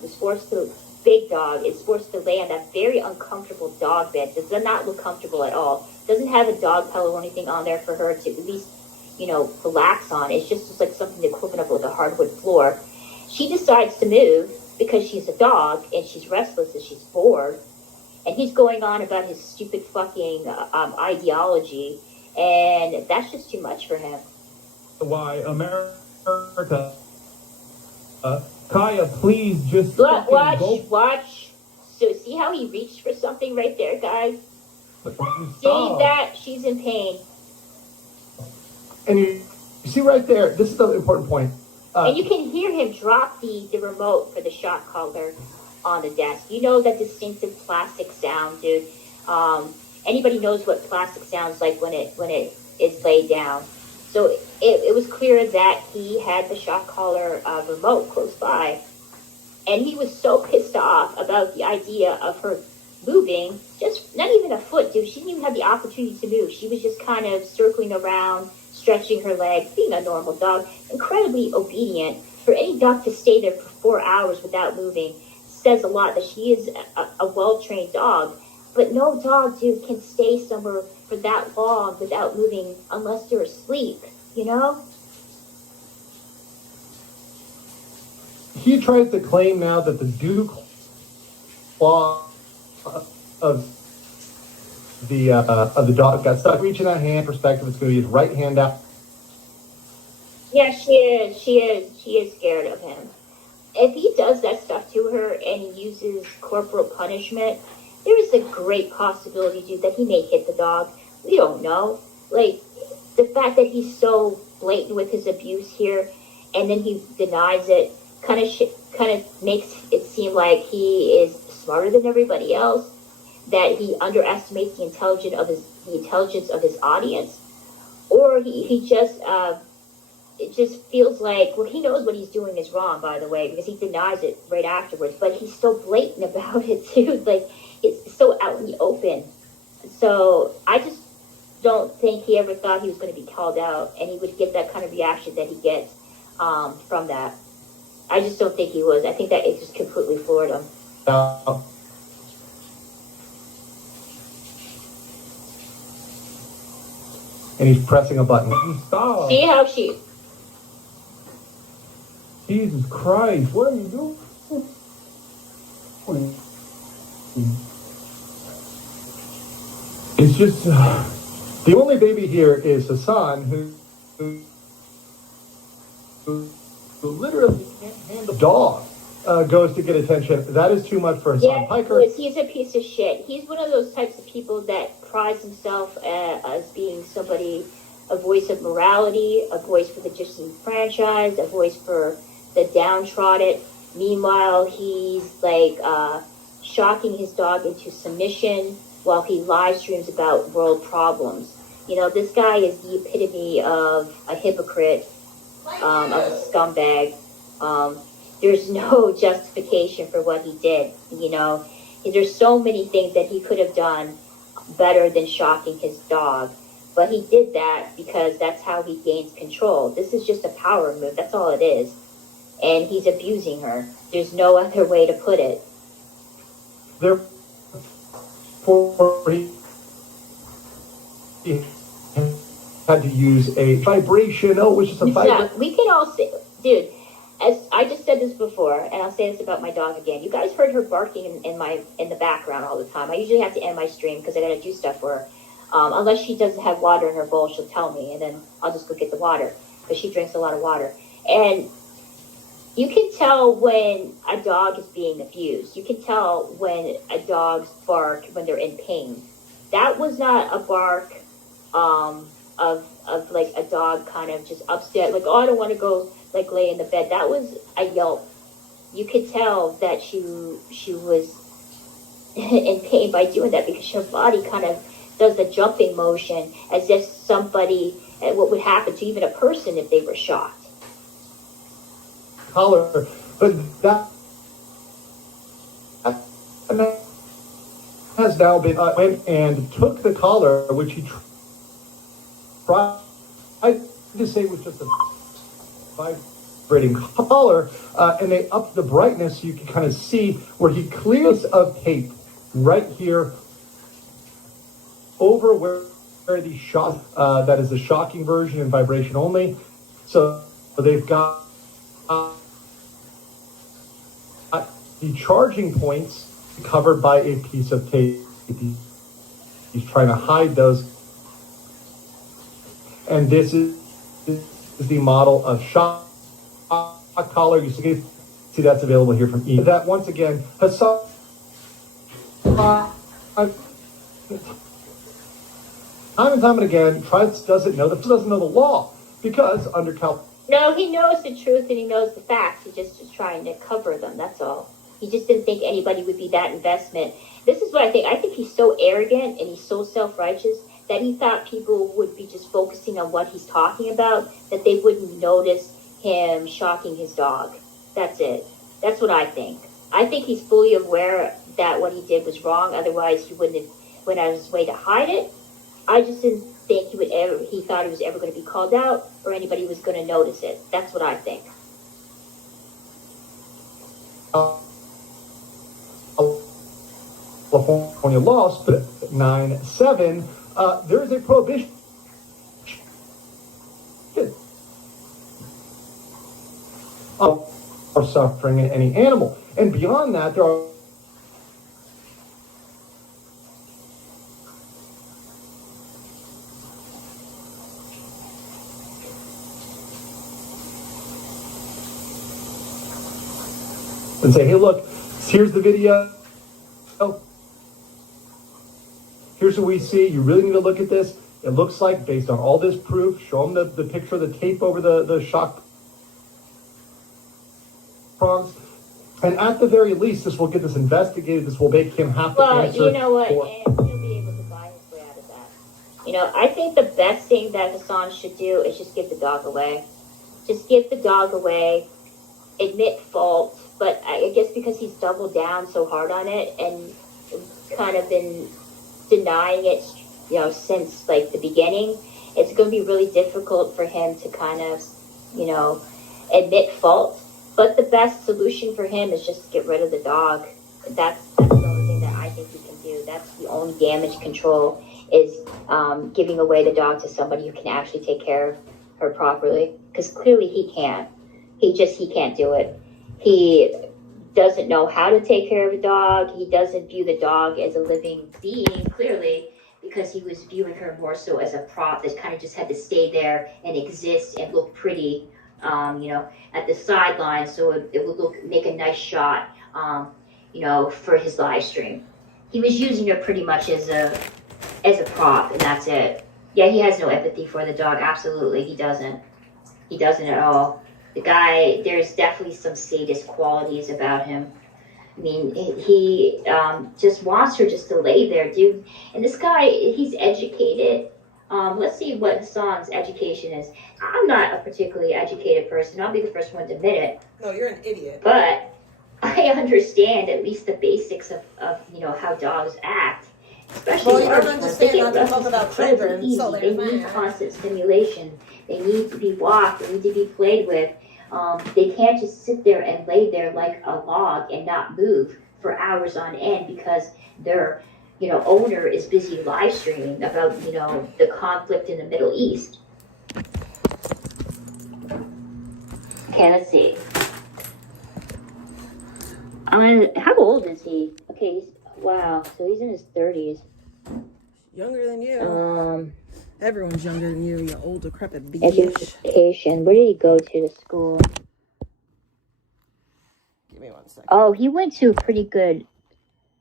big dog is forced to lay on that very uncomfortable dog bed. Does not look comfortable at all. Doesn't have a dog pillow or anything on there for her to at least, relax on. It's just like something equivalent of a hardwood floor. She decides to move because she's a dog and she's restless and she's bored. And he's going on about his stupid fucking ideology, and that's just too much for him. Why America? Kaya, please just watch. So see how he reached for something right there, guys? See that? She's in pain. And you see right there, this is the important point. And you can hear him drop the remote for the shot caller on the desk. You know that distinctive plastic sound, dude. Anybody knows what plastic sounds like when it is laid down. So it was clear that he had the shot caller remote close by. And he was so pissed off about the idea of her moving, just not even a foot, dude. She didn't even have the opportunity to move. She was just kind of circling around, stretching her legs, being a normal dog, incredibly obedient. For any dog to stay there for 4 hours without moving says a lot that she is a well-trained dog. But no dog, dude, can stay somewhere for that long without moving unless they're asleep, He tries to claim now that the dew claw of the dog got stuck reaching that hand perspective. It's going to be his right hand out. Yeah, she is scared of him. If he does that stuff to her and he uses corporal punishment, there is a great possibility, dude, that he may hit the dog. We don't know. Like, the fact that he's so blatant with his abuse here and then he denies it kind of makes it seem like he is smarter than everybody else, that he underestimates the intelligence of his audience, or he just it just feels like, well, he knows what he's doing is wrong, by the way, because he denies it right afterwards, but he's so blatant about it too. Like, it's so out in the open. So I just don't think he ever thought he was going to be called out and he would get that kind of reaction that he gets from that. I just don't think he was. I think that it just completely floored him. And he's pressing a button. Stop. See how she... Jesus Christ, what are you doing? It's just... the only baby here is Hassan, who literally can't handle. Dog goes to get attention. That is too much for Hassan Piker. He's a piece of shit. He's one of those types of people that prides himself as being somebody, a voice of morality, a voice for the disenfranchised, a voice for the downtrodden. Meanwhile, he's like shocking his dog into submission while he live streams about world problems. You know, this guy is the epitome of a hypocrite, of a scumbag. There's no justification for what he did. You know, there's so many things that he could have done better than shocking his dog. But he did that because that's how he gains control. This is just a power move. That's all it is. And he's abusing her. There's no other way to put it. Therefore, he had to use a vibration. Oh, which is a vibration. We can all say, dude, as I just said this before, and I'll say this about my dog again. You guys heard her barking in the background all the time. I usually have to end my stream because I got to do stuff for her. Unless she doesn't have water in her bowl, she'll tell me, and then I'll just go get the water because she drinks a lot of water. And you can tell when a dog is being abused. You can tell when a dog's bark when they're in pain. That was not a bark of like a dog kind of just upset, like, oh, I don't want to go like lay in the bed. That was a yelp. You could tell that she was in pain by doing that because her body kind of does the jumping motion as if somebody, what would happen to even a person if they were shot. Collar, but that has now been went and took the collar, which he tried to say was just a vibrating collar, and they upped the brightness so you can kind of see where he clears of tape right here over where the shock, that is the shocking version and vibration only. So they've got the charging points covered by a piece of tape. He's trying to hide those. And this is the model of shock collar. You see that's available here from E. That once again, Hassan time and time and again doesn't know the law because under Cal. No, he knows the truth and he knows the facts. He's just trying to cover them. That's all. He just didn't think anybody would be that investment. This is what I think. I think he's so arrogant and he's so self-righteous that he thought people would be just focusing on what he's talking about, that they wouldn't notice him shocking his dog. That's it. That's what I think. I think he's fully aware that what he did was wrong. Otherwise, he wouldn't have went out of his way to hide it. I just didn't think he thought he was ever going to be called out or anybody was going to notice it. That's what I think. California law, but 9/7, there is a prohibition of suffering in any animal. And beyond that, there are and say, hey, look, here's the video. Here's what we see. You really need to look at this. It looks like, based on all this proof, show them the picture of the tape over the shock prongs. And at the very least, this will get this investigated. This will make him have to answer. Well, you know what? And he'll be able to buy his way out of that. You know, I think the best thing that Hassan should do is just give the dog away. Just give the dog away. Admit fault. But I guess because he's doubled down so hard on it and kind of been denying it, you know, since like the beginning, it's going to be really difficult for him to kind of, you know, admit fault. But the best solution for him is just to get rid of the dog. That's the only thing that I think he can do. That's the only damage control is giving away the dog to somebody who can actually take care of her properly. Because clearly he can't. He can't do it. He doesn't know how to take care of a dog. He doesn't view the dog as a living being, clearly, because he was viewing her more so as a prop that kind of just had to stay there and exist and look pretty, at the sideline, so it would make a nice shot, for his live stream. He was using her pretty much as a prop, and that's it. Yeah, he has no empathy for the dog. Absolutely, he doesn't. He doesn't at all. The guy, there's definitely some sadist qualities about him. I mean, he just wants her just to lay there, dude. And this guy, he's educated. Let's see what Hassan's education is. I'm not a particularly educated person. I'll be the first one to admit it. No, you're an idiot. But I understand at least the basics of how dogs act. Especially you don't understand not to talk about children. So they need constant stimulation. They need to be walked. They need to be played with. They can't just sit there and lay there like a log and not move for hours on end because their owner is busy live streaming about the conflict in the Middle East. Okay, let's see. How old is he? Okay, wow. So he's in his 30s. Younger than you. Everyone's younger than you, you old decrepit bitch. Education. Where did he go to school? Give me 1 second. Oh, he went to a pretty good.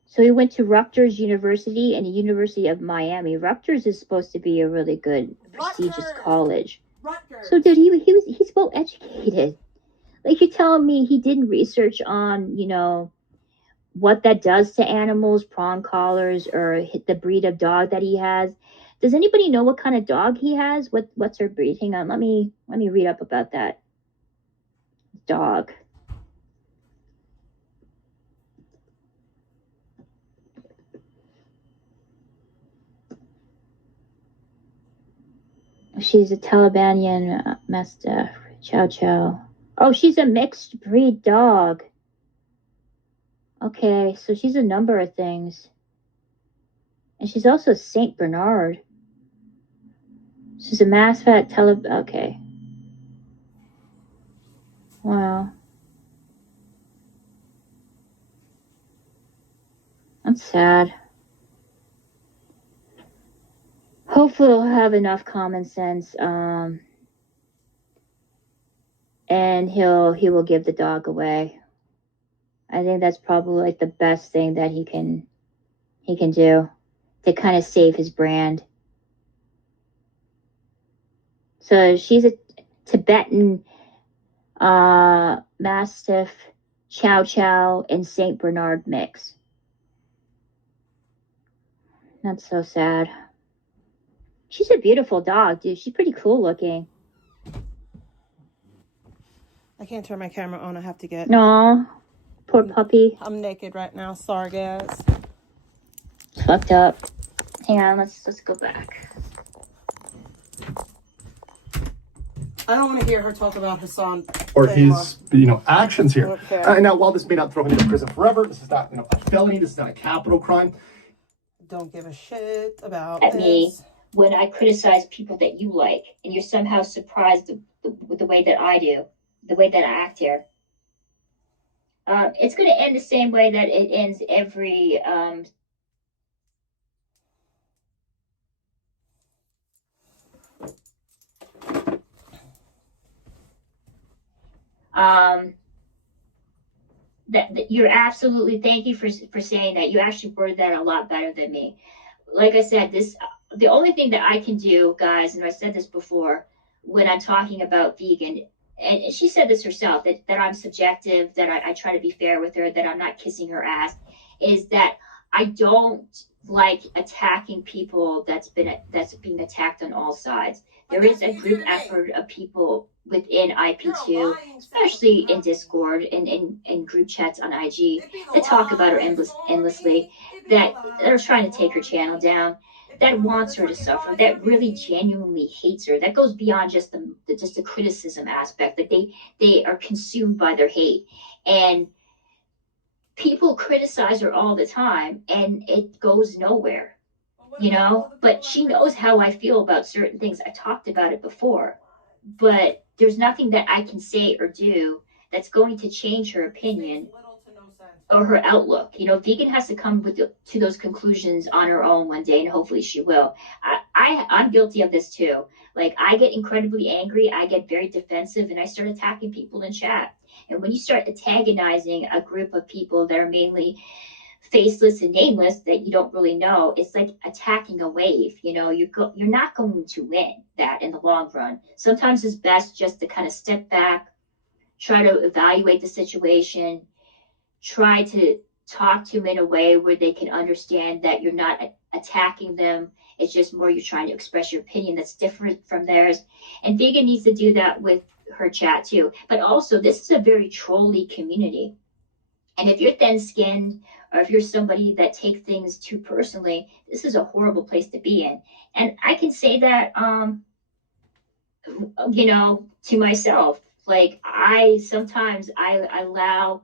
So he went to Rutgers University and the University of Miami. Rutgers is supposed to be a really good, prestigious college. Rutgers. So, dude, he's well educated. Like, you're telling me he did research on, what that does to animals, prong collars, or the breed of dog that he has. Does anybody know what kind of dog he has? What's her breed? Hang on, let me read up about that dog. She's a Talibanian Mastiff, Chow Chow. Oh, she's a mixed breed dog. Okay, so she's a number of things. And she's also Saint Bernard. She's a mass fat okay. Wow. That's sad. Hopefully he'll have enough common sense, and he will give the dog away. I think that's probably like the best thing that he can do to kind of save his brand. So she's a Tibetan Mastiff, Chow Chow, and Saint Bernard mix. That's so sad. She's a beautiful dog, dude. She's pretty cool looking. I can't turn my camera on. I have to get... No. Poor puppy. I'm naked right now. Sorry, guys. It's fucked up. Hang on. Let's go back. I don't want to hear her talk about Hassan or anymore. his, actions here. Okay. Now, while this may not throw him into prison forever, this is not, a felony. This is not a capital crime. Don't give a shit about At this. me when I criticize people that you like, and you're somehow surprised with the way that I do, the way that I act here. It's going to end the same way that it ends every that you're absolutely, thank you for saying that. You actually worded that a lot better than me. Like I said, the only thing that I can do, guys, and I said this before when I'm talking about vegan, and she said this herself, that I'm subjective, that I try to be fair with her, that I'm not kissing her ass, is that I don't like attacking people that's being attacked on all sides. There is a group effort of people within IP2, especially in Discord and in group chats on IG, that talk about her endlessly, that are trying to take her channel down. that wants her to suffer, that really genuinely hates her, that goes beyond just the criticism aspect. Like they are consumed by their hate, and people criticize her all the time, and it goes nowhere, you know. But she knows how I feel about certain things. I talked about it before, but there's nothing that I can say or do that's going to change her opinion or her outlook. You know, Vegan has to come to those conclusions on her own one day, and hopefully she will. I'm guilty of this too. Like, I get incredibly angry, I get very defensive, and I start attacking people in chat. And when you start antagonizing a group of people that are mainly faceless and nameless that you don't really know, it's like attacking a wave. You know, you're not going to win that in the long run. Sometimes it's best just to kind of step back, try to evaluate the situation, try to talk to them in a way where they can understand that you're not attacking them. It's just more you're trying to express your opinion that's different from theirs. And Vegan needs to do that with her chat too. But also, this is a very trolly community. And if you're thin-skinned, or if you're somebody that takes things too personally, this is a horrible place to be in. And I can say that, you know, to myself. Like, sometimes I allow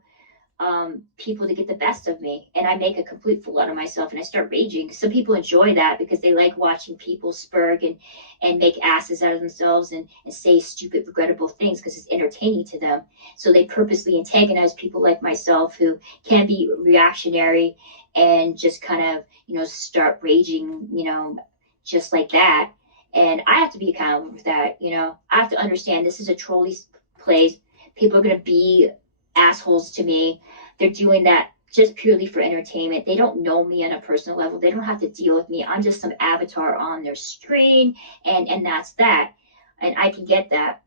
people to get the best of me, and I make a complete fool out of myself, and I start raging. Some people enjoy that because they like watching people spurg and make asses out of themselves and say stupid, regrettable things because it's entertaining to them. So they purposely antagonize people like myself who can be reactionary and just kind of, you know, start raging, you know, just like that. And I have to be accountable for that. You know, I have to understand this is a trolley place. People are going to be assholes to me. They're doing that just purely for entertainment. They don't know me on a personal level. They don't have to deal with me. I'm just some avatar on their screen, and that's that. And I can get that.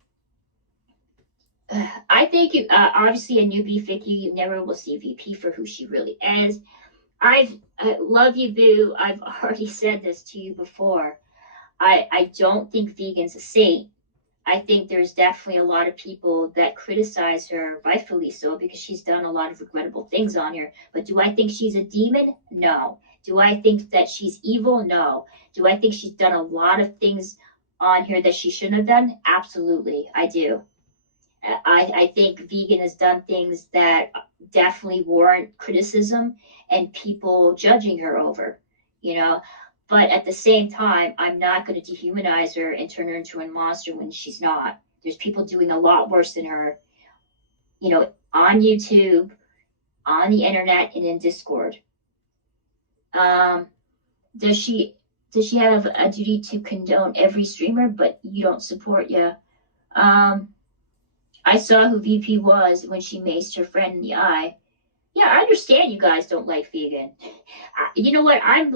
I think you, obviously a newbie Vicky, you never will see VP for who she really is. I love you, Boo. I've already said this to you before. I don't think Vegan's a saint. I think there's definitely a lot of people that criticize her, rightfully so, because she's done a lot of regrettable things on here. But do I think she's a demon? No. Do I think that she's evil? No. Do I think she's done a lot of things on here that she shouldn't have done? Absolutely, I do. I think Vegan has done things that definitely warrant criticism and people judging her over, you know. But at the same time, I'm not going to dehumanize her and turn her into a monster when she's not. There's people doing a lot worse than her, you know, on YouTube, on the internet, and in Discord. Does she have a duty to condone every streamer, but you don't support? Yeah. I saw who VP was when she maced her friend in the eye. Yeah, I understand you guys don't like vegan. You know what? I'm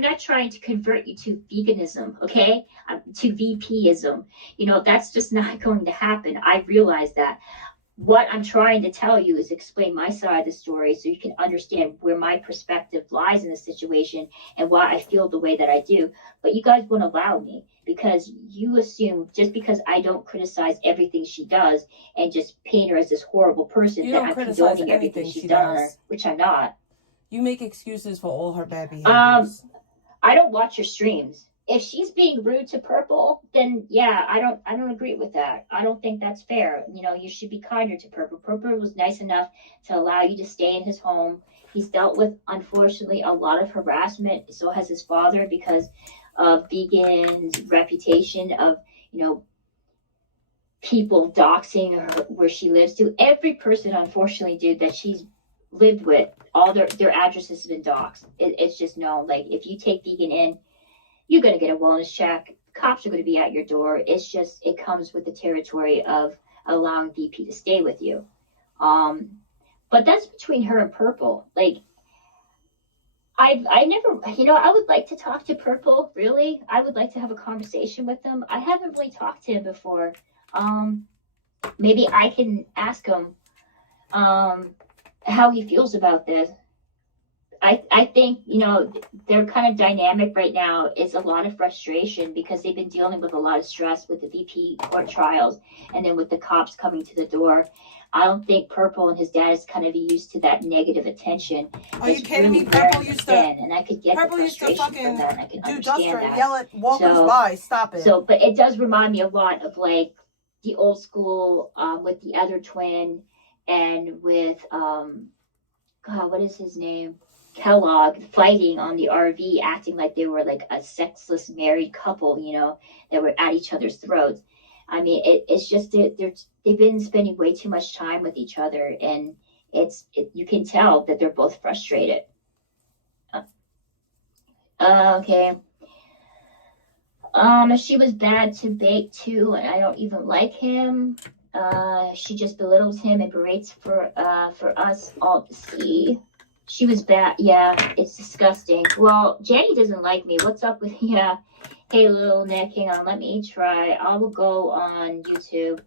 not trying to convert you to veganism, okay? To VPism. You know, that's just not going to happen. I realize that. What I'm trying to tell you is explain my side of the story so you can understand where my perspective lies in the situation and why I feel the way that I do. But you guys won't allow me because you assume just because I don't criticize everything she does and just paint her as this horrible person that I'm condoning everything she's done on her, which I'm not. You make excuses for all her bad behaviors. I don't watch her streams. If she's being rude to Purple, then yeah, I don't agree with that. I don't think that's fair. You know, you should be kinder to Purple. Purple was nice enough to allow you to stay in his home. He's dealt with, unfortunately, a lot of harassment. So has his father because of Vegan's reputation of, you know, people doxing her where she lives to. Every person, unfortunately, dude, that she's lived with, all their addresses have been doxed. It's just known. Like, if you take Vegan in, you're going to get a wellness check. Cops are going to be at your door. It's just, it comes with the territory of allowing VP to stay with you. But that's between her and Purple. Like, I never, you know, I would like to talk to Purple, really. I would like to have a conversation with him. I haven't really talked to him before. Maybe I can ask him how he feels about this. I think, you know, their kind of dynamic right now is a lot of frustration because they've been dealing with a lot of stress with the VP court trials and then with the cops coming to the door. I don't think Purple and his dad is kind of used to that negative attention. Are you kidding me? Purple used to, and I could get Purple the used to frustration fucking from that. And I can do understand Duster and that. yell at walkers So- by. Stop it. So, but it does remind me a lot of like the old school with the other twin and with God, what is his name? Kellogg fighting on the RV, acting like they were like a sexless married couple, you know, that were at each other's throats. I mean, it's just they've been spending way too much time with each other, and you can tell that they're both frustrated. Okay. She was bad to bake too, and I don't even like him. She just belittles him and berates for us all to see. She was bad. Yeah, it's disgusting. Well, Jenny doesn't like me. What's up with yeah? Hey, little Nick, hang on. Let me try. I will go on YouTube,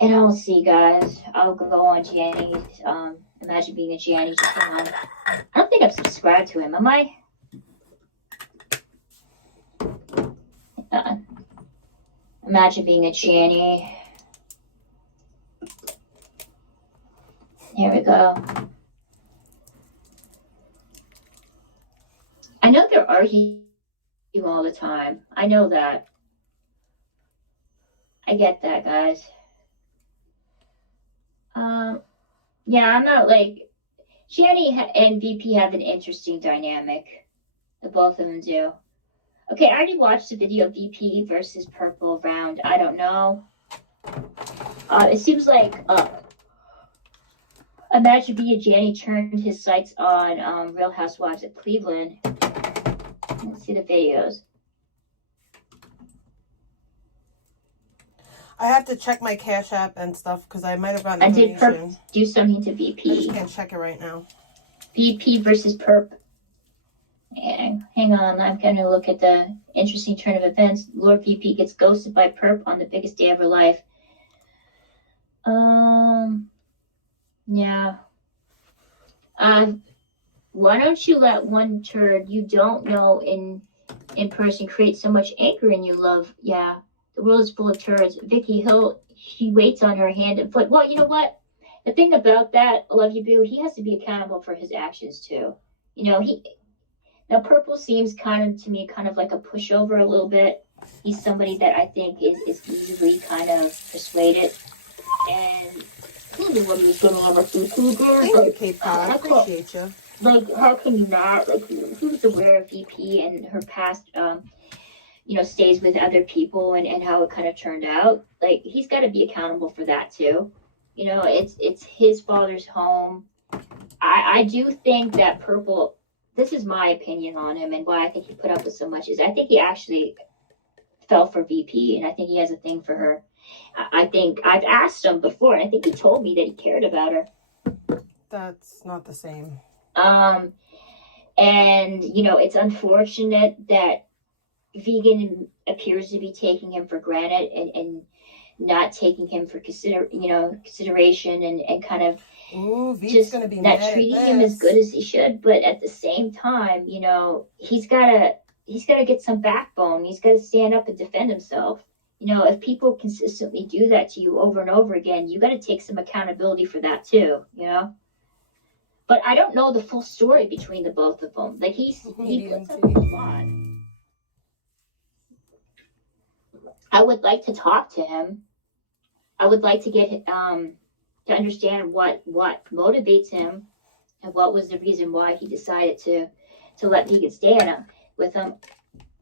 and I'll see, guys. I'll go on Jenny's. Imagine being a Jenny. Just hang on. I don't think I'm subscribed to him. Am I? Imagine being a Jenny. Here we go. I know they're arguing all the time. I know that. I get that, guys. Yeah, I'm not like Jenny and VP have an interesting dynamic. The both of them do. Okay, I already watched the video of VP versus Purple round. I don't know. It seems like Imagine being Janny turned his sights on Real Housewives of Cleveland. Let's see the videos. I have to check my Cash App and stuff because I might have gotten a I did donation. Perp do something to I VP. just can't check it right now. VP versus Perp. Hang on, I'm going to look at the interesting turn of events. Lord VP gets ghosted by Perp on the biggest day of her life. Yeah. Why don't you let one turd you don't know in person create so much anger in you, love? Yeah. The world is full of turds. Vicky Hill, he waits on her hand and foot. Well, you know what? The thing about that, I love you, boo, he has to be accountable for his actions too. You know, now Purple seems kind of, to me, kind of like a pushover a little bit. He's somebody that I think is easily kind of persuaded. And who's the one who's getting on my food? Thank you, K-Pod. I appreciate you. Like, how can you not? Like, who's aware of VP and her past, stays with other people and how it kind of turned out? Like, he's got to be accountable for that too. You know, it's his father's home. I do think that Purple, this is my opinion on him and why I think he put up with so much, is I think he actually fell for VP, and I think he has a thing for her. I think I've asked him before, and I think he told me that he cared about her. That's not the same. And, you know, it's unfortunate that Vegan appears to be taking him for granted and not taking him for consideration and kind of just gonna be not treating him as good as he should. But at the same time, you know, he's gotta get some backbone. He's gotta stand up and defend himself. You know, if people consistently do that to you over and over again, you gotta take some accountability for that too, you know? But I don't know the full story between the both of them. Like he puts up a lot. I would like to talk to him. I would like to get to understand what motivates him and what was the reason why he decided to let Vegan stay with him.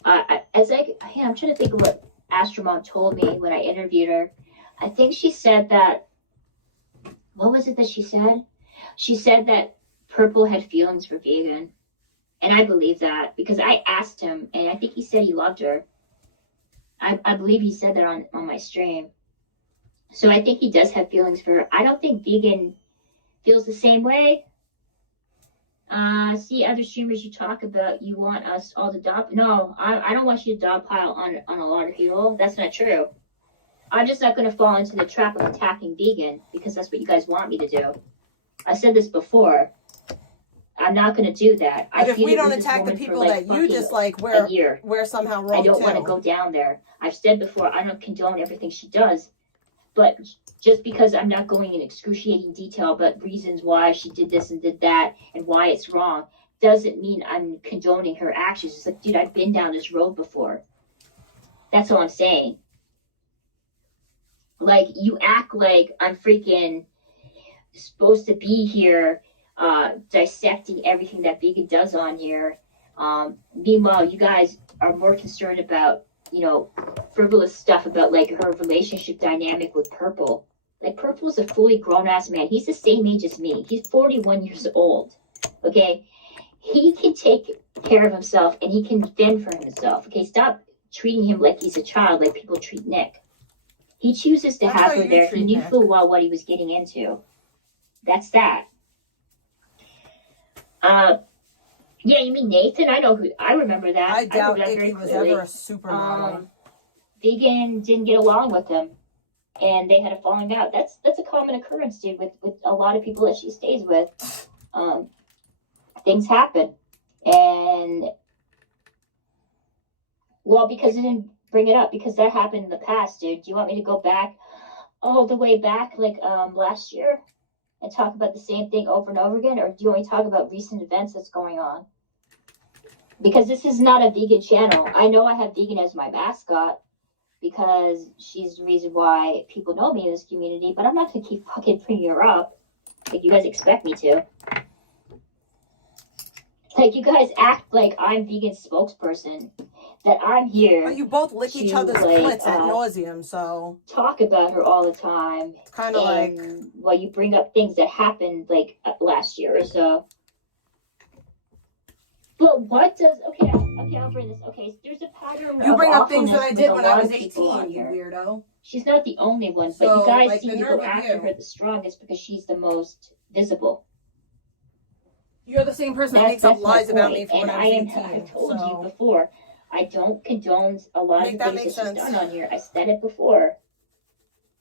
I'm trying to think of what Astromon told me when I interviewed her. I think she said that. What was it that she said? She said that Purple had feelings for Vegan, and I believe that because I asked him, and I think he said he loved her. I believe he said that on my stream. So I think he does have feelings for her. I don't think Vegan feels the same way. See other streamers you talk about, you want us all to dog. No, I don't want you to dogpile on a lot of people. That's not true. I'm just not going to fall into the trap of attacking Vegan because that's what you guys want me to do. I said this before. I'm not going to do that. But if we don't attack the people that you dislike, we're somehow wrong I don't too. want to go down there. I've said before, I don't condone everything she does, but just because I'm not going in excruciating detail about reasons why she did this and did that and why it's wrong, doesn't mean I'm condoning her actions. It's like, dude, I've been down this road before. That's all I'm saying. Like, you act like I'm freaking supposed to be here dissecting everything that Vegan does on here. Meanwhile, you guys are more concerned about, you know, frivolous stuff about like her relationship dynamic with Purple. Like, Purple is a fully grown-ass man. He's the same age as me. He's 41 years old. Okay? He can take care of himself and he can fend for himself. Okay? Stop treating him like he's a child, like people treat Nick. He chooses to have her there. He knew full well what he was getting into. That's that. Yeah, you mean Nathan? I remember that. I doubt remember that Icky very was clearly. ever a supermodel. Vegan didn't get along with him, and they had a falling out. That's a common occurrence, dude, with a lot of people that she stays with. Things happen, and well, because I didn't bring it up, because that happened in the past, dude. Do you want me to go back all the way back, like last year, and talk about the same thing over and over again, or do you want me to talk about recent events that's going on? Because this is not a vegan channel. I know I have Vegan as my mascot because she's the reason why people know me in this community, but I'm not going to keep fucking bringing her up like you guys expect me to. Like, you guys act like I'm Vegan's spokesperson, that I'm here. But you both lick each other's clits ad nauseum, so talk about her all the time. Kind of like, well, you bring up things that happened like last year or so. But what does okay? I'll bring this. Okay, there's a pattern. You bring of up things that I awfulness did with when a I lot was of people 18, on you here. weirdo. She's not the only one, but So, you guys like, seem the to nerve go of after you. her the strongest because she's the most visible. You're the same person that makes up lies about me from when I was 18. I've told you before, I don't condone a lot of the things that she's done on here. I said it before.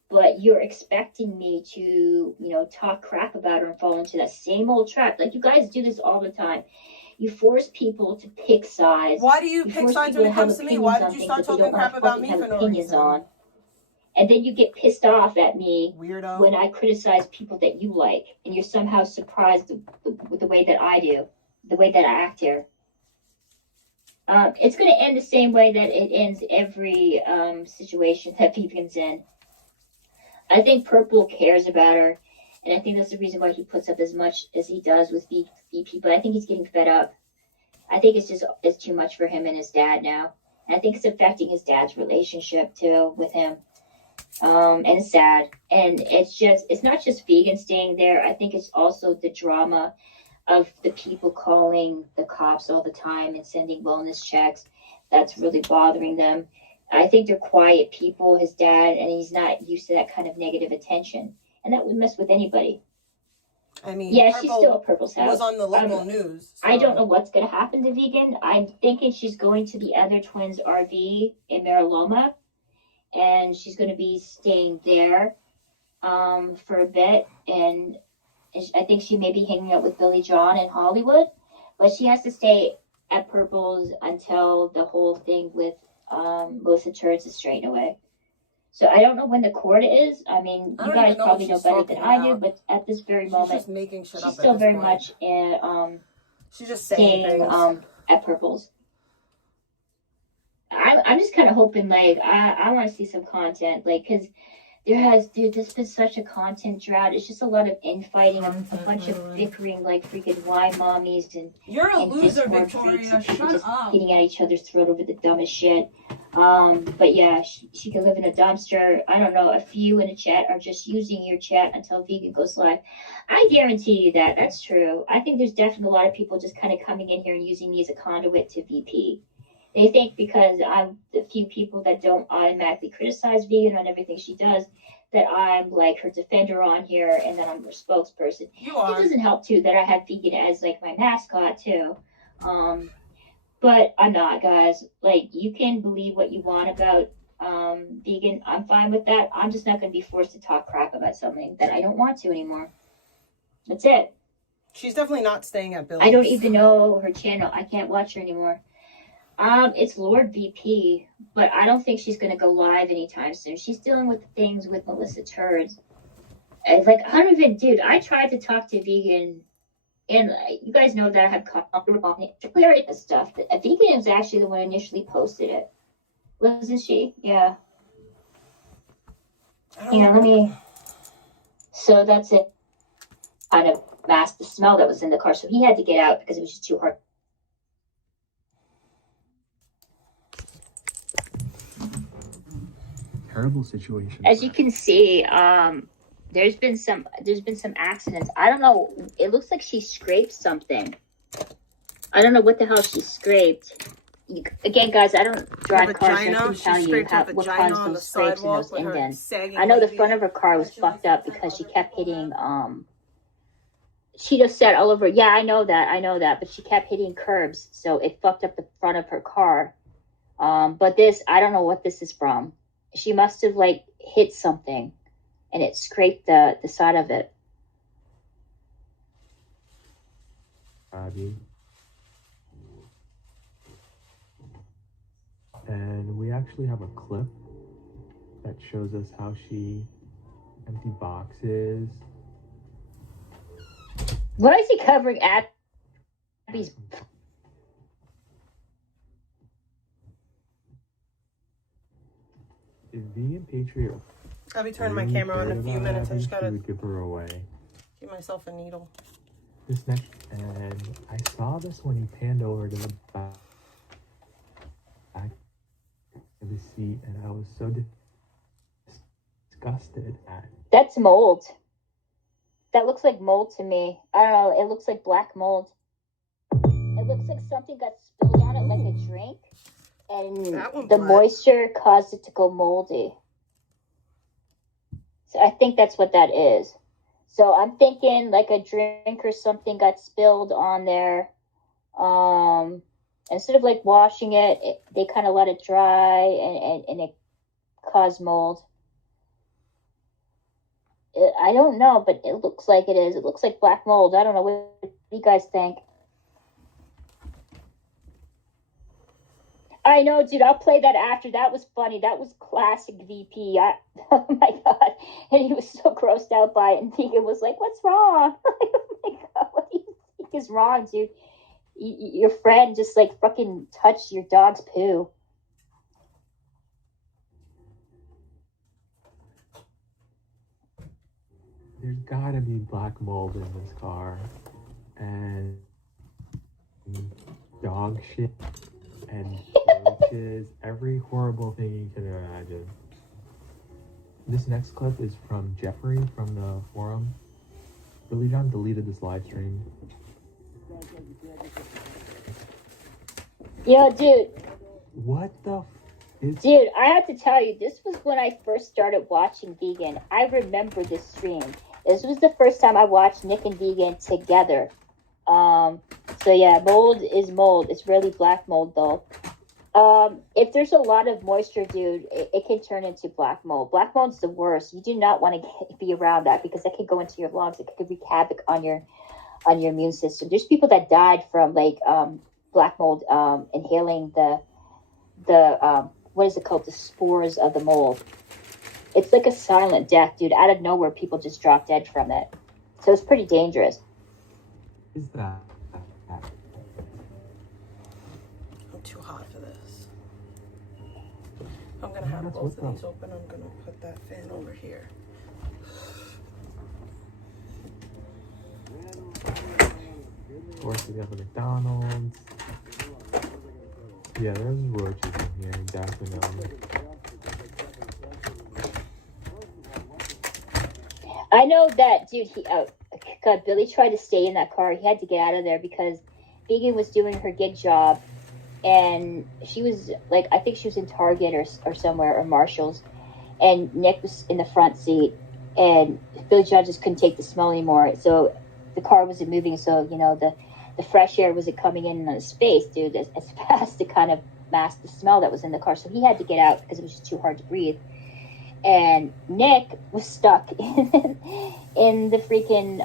But you're expecting me to, you know, talk crap about her and fall into that same old trap. Like, you guys do this all the time. You force people to pick sides. Why do you pick sides when it comes to me? Why did you start talking crap about me for no reason? And then you get pissed off at me Weirdo. when I criticize people that you like, and you're somehow surprised with the way that I do, the way that I act here. It's going to end the same way that it ends every situation that Vivian's in. I think Purple cares about her, and I think that's the reason why he puts up as much as he does with VP, but I think he's getting fed up. I think it's too much for him and his dad now. And I think it's affecting his dad's relationship too with him. And it's sad. And it's not just Vegan staying there. I think it's also the drama of the people calling the cops all the time and sending wellness checks. That's really bothering them. I think they're quiet people, his dad, and he's not used to that kind of negative attention. And that would mess with anybody. I mean, yeah, she's still at Purple's house. Was on the local news. So. I don't know what's going to happen to Vegan. I'm thinking she's going to the other twins' RV in Mariloma, and she's going to be staying there for a bit. And I think she may be hanging out with Billy John in Hollywood, but she has to stay at Purple's until the whole thing with Melissa Turds is straightened away. So I don't know when the court is. I mean, you guys probably know better than I do, but at this very moment, just making shit up she's still at this very point. much in, she's just saying things. At Purple's. I'm just kind of hoping, like, I want to see some content, like, because there's been such a content drought. It's just a lot of infighting, a bunch of bickering, like freaking wine mommies and you're a loser, Discord Victoria. freaks and people Shut just up. getting at each other's throat over the dumbest shit. But yeah, she can live in a dumpster. I don't know. A few in the chat are just using your chat until Vegan goes live. I guarantee you that that's true. I think there's definitely a lot of people just kind of coming in here and using me as a conduit to VP. They think because I'm the few people that don't automatically criticize Vegan on everything she does, that I'm like her defender on here and that I'm her spokesperson. You are. It doesn't help too that I have Vegan as like my mascot too. But I'm not, guys. Like, you can believe what you want about Vegan. I'm fine with that. I'm just not going to be forced to talk crap about something that I don't want to anymore. That's it. She's definitely not staying at Billy's. I don't even know her channel. I can't watch her anymore. It's Lord VP, but I don't think she's gonna go live anytime soon. She's dealing with things with Melissa Turd. Like, I don't even, dude, I tried to talk to Vegan, and you guys know that I have clear this stuff. Vegan was actually the one who initially posted it. Wasn't she? Yeah. Let me, so that's it. Kind of masked the smell that was in the car, so he had to get out because it was just too hard. Terrible situation. As you can see, there's been some accidents. I don't know. It looks like she scraped something. I don't know what the hell she scraped. Again, guys, I don't drive cars. So I can tell you what caused those scrapes and those indents. I know the front of her car was fucked up because she kept hitting Cheeto set all over. Yeah, I know that. But she kept hitting curbs, so it fucked up the front of her car. But this, I don't know what this is from. She must have like hit something, and it scraped the side of it. Abby. And we actually have a clip that shows us how she empty boxes. Why is he covering Abby's? Is Vegan Patriot? I'll be turning my camera on in a few minutes. I just gotta give her away. give myself a needle. This next, and I saw this when he panned over to the back of the seat, and I was so disgusted at. That's mold. That looks like mold to me. I don't know. It looks like black mold. It looks like something got spilled on it like a drink, and the moisture caused it to go moldy. So I think that's what that is. So I'm thinking like a drink or something got spilled on there. Instead of like washing it, they kind of let it dry, and it caused mold. I don't know, but it looks like it is. It looks like black mold. I don't know. What do you guys think? I know, dude. I'll play that after. That was funny. That was classic VP. Oh my god! And he was so grossed out by it. And Vegan was like, "What's wrong?" Oh my god! What do you think is wrong, dude? Your friend just like fucking touched your dog's poo. There's gotta be black mold in this car, and dog shit, and roaches, every horrible thing you can imagine. This next clip is from Jeffrey from the forum. Billy John deleted this live stream. Yo, dude. What the Dude, I have to tell you, this was when I first started watching Vegan. I remember this stream. This was the first time I watched Nick and Vegan together. So yeah, mold is mold. It's really black mold though. If there's a lot of moisture, dude, it can turn into black mold. Black mold's the worst. You do not want to be around that because that can go into your lungs. It could wreak havoc on your immune system. There's people that died from like black mold, inhaling the what is it called? The spores of the mold. It's like a silent death, dude. Out of nowhere, people just drop dead from it. So it's pretty dangerous. Is that? I'm too hot for this. I'm gonna have both of these open. I'm gonna put that fan over here. Of course, we have a McDonald's. Yeah, there's roaches in here, definitely. I know that, dude. God, Billy tried to stay in that car. He had to get out of there because Vegan was doing her gig job, and she was like, I think she was in Target or somewhere, or Marshall's, and Nick was in the front seat, and Billy John just couldn't take the smell anymore. So the car wasn't moving. So the fresh air wasn't coming in his face, dude, as fast to kind of mask the smell that was in the car. So he had to get out because it was just too hard to breathe. And Nick was stuck in the freaking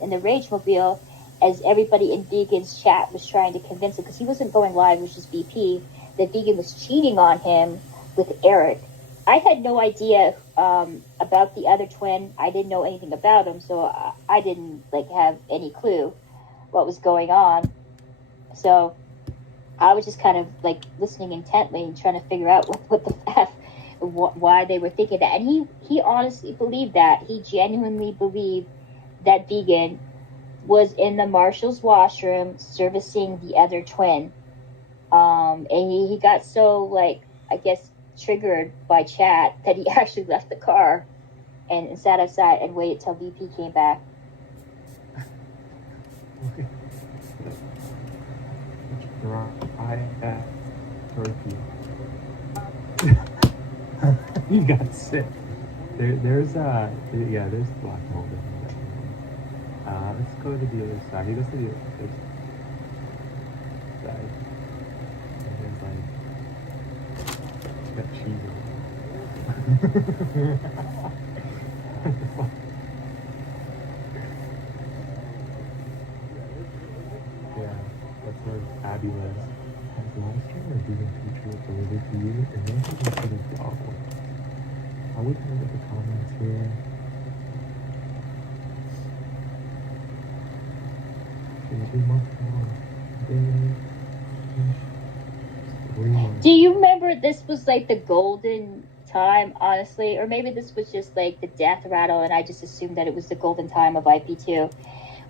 in the Rage Mobile, as everybody in Vegan's chat was trying to convince him, because he wasn't going live, it was just VP, that Vegan was cheating on him with Eric. I had no idea about the other twin. I didn't know anything about him, so I didn't like have any clue what was going on. So I was just kind of like listening intently and trying to figure out what the F, why they were thinking that. And he honestly believed that. He genuinely believed that Vegan was in the Marshall's washroom servicing the other twin. And he got so, like, I guess, triggered by chat that he actually left the car and sat outside and waited till VP came back. You got sick. There's black mold in there. Let's go to the other side. He goes to the other side. And there's like got cheese on it. Yeah, that's where Abby was. Has live stream or vegan feature related to you? And then she can put a dog one. Are we gonna get the comments here? Do you remember this was like the golden time, honestly? Or maybe this was just like the death rattle and I just assumed that it was the golden time of IP2.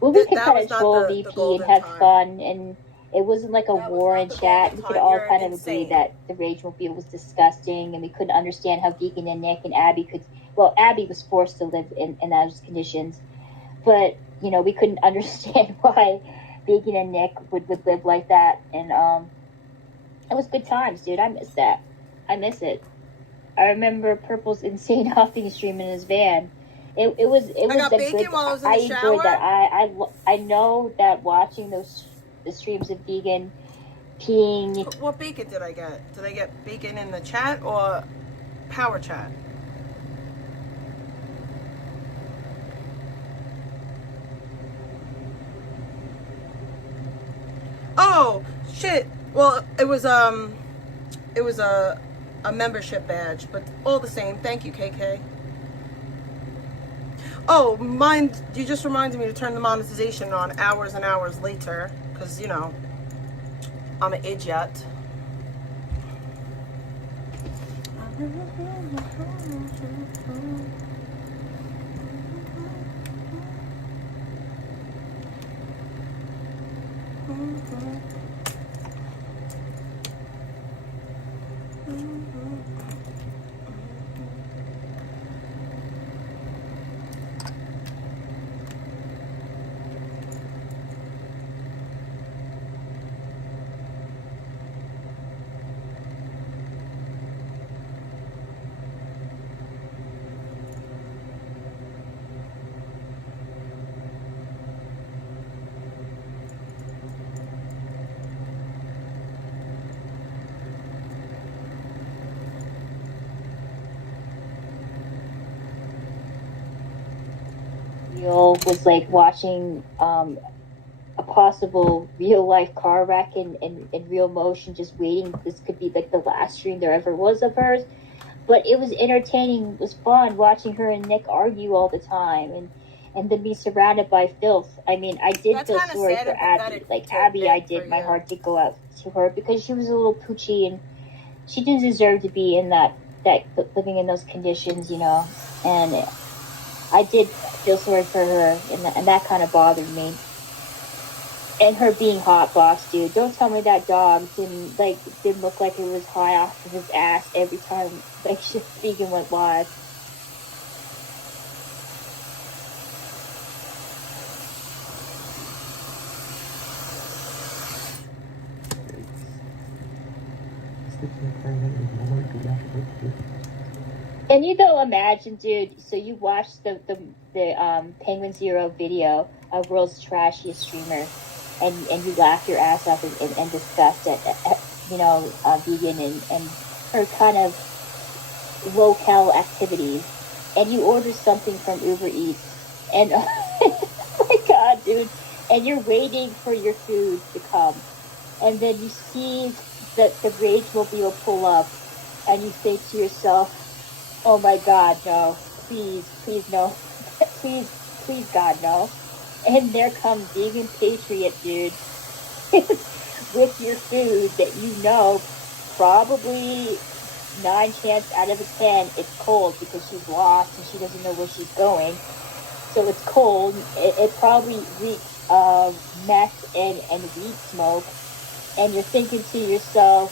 Well, we could kind of troll VP and have fun, and it wasn't like a war in chat. We could all kind of agree that the Rage Mobile was disgusting, and we couldn't understand how Vegan and Nick and Abby could. Well, Abby was forced to live in those conditions, but you know, we couldn't understand why Vegan and Nick would live like that. And it was good times, dude. I miss that. I miss it. I remember Purple's insane huffing stream in his van. It was a good. I enjoyed that. I know that watching the streams of Vegan peeing. What bacon did I get? Did I get bacon in the chat or power chat? Oh shit! Well, it was a membership badge, but all the same. Thank you, KK. Oh, mind, you just reminded me to turn the monetization on hours and hours later, because, you know, I'm an idiot. Was like watching a possible real life car wreck in real motion, just waiting. This could be like the last stream there ever was of hers, but it was entertaining. It was fun watching her and Nick argue all the time, and then be surrounded by filth. I mean, I did feel sorry for Abby. Like Abby, I did. My heart did go out to her because she was a little poochie and she didn't deserve to be in that living in those conditions, you know. And I did feel sorry for her, and that kind of bothered me. And her being hot box, dude. Don't tell me that dog didn't look like it was high off of his ass every time like Vegan went live. And you don't imagine, dude. So you watched the Penguin Zero video of world's trashiest streamer, and you laugh your ass off and disgust at Vegan and her kind of locale activities, and you order something from Uber Eats, and oh my god, dude, and you're waiting for your food to come, and then you see the rage mobile pull up, and you think to yourself, oh my God, no, please no, please God, no. And there comes Vegan Patriot, dude, with your food that you know probably 9 chances out of 10 it's cold because she's lost and she doesn't know where she's going. So it's cold. It probably reeks of meth and weed smoke. And you're thinking to yourself,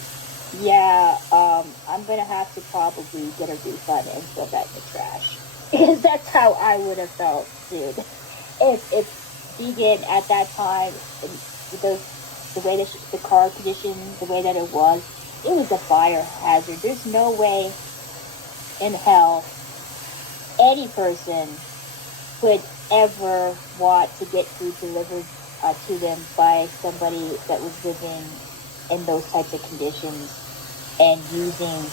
yeah, I'm going to have to probably get a refund and throw that in the trash. Because that's how I would have felt, dude. If Vegan at that time, the way that the car condition, the way that it was a fire hazard. There's no way in hell any person could ever want to get food delivered to them by somebody that was living in those types of conditions and using,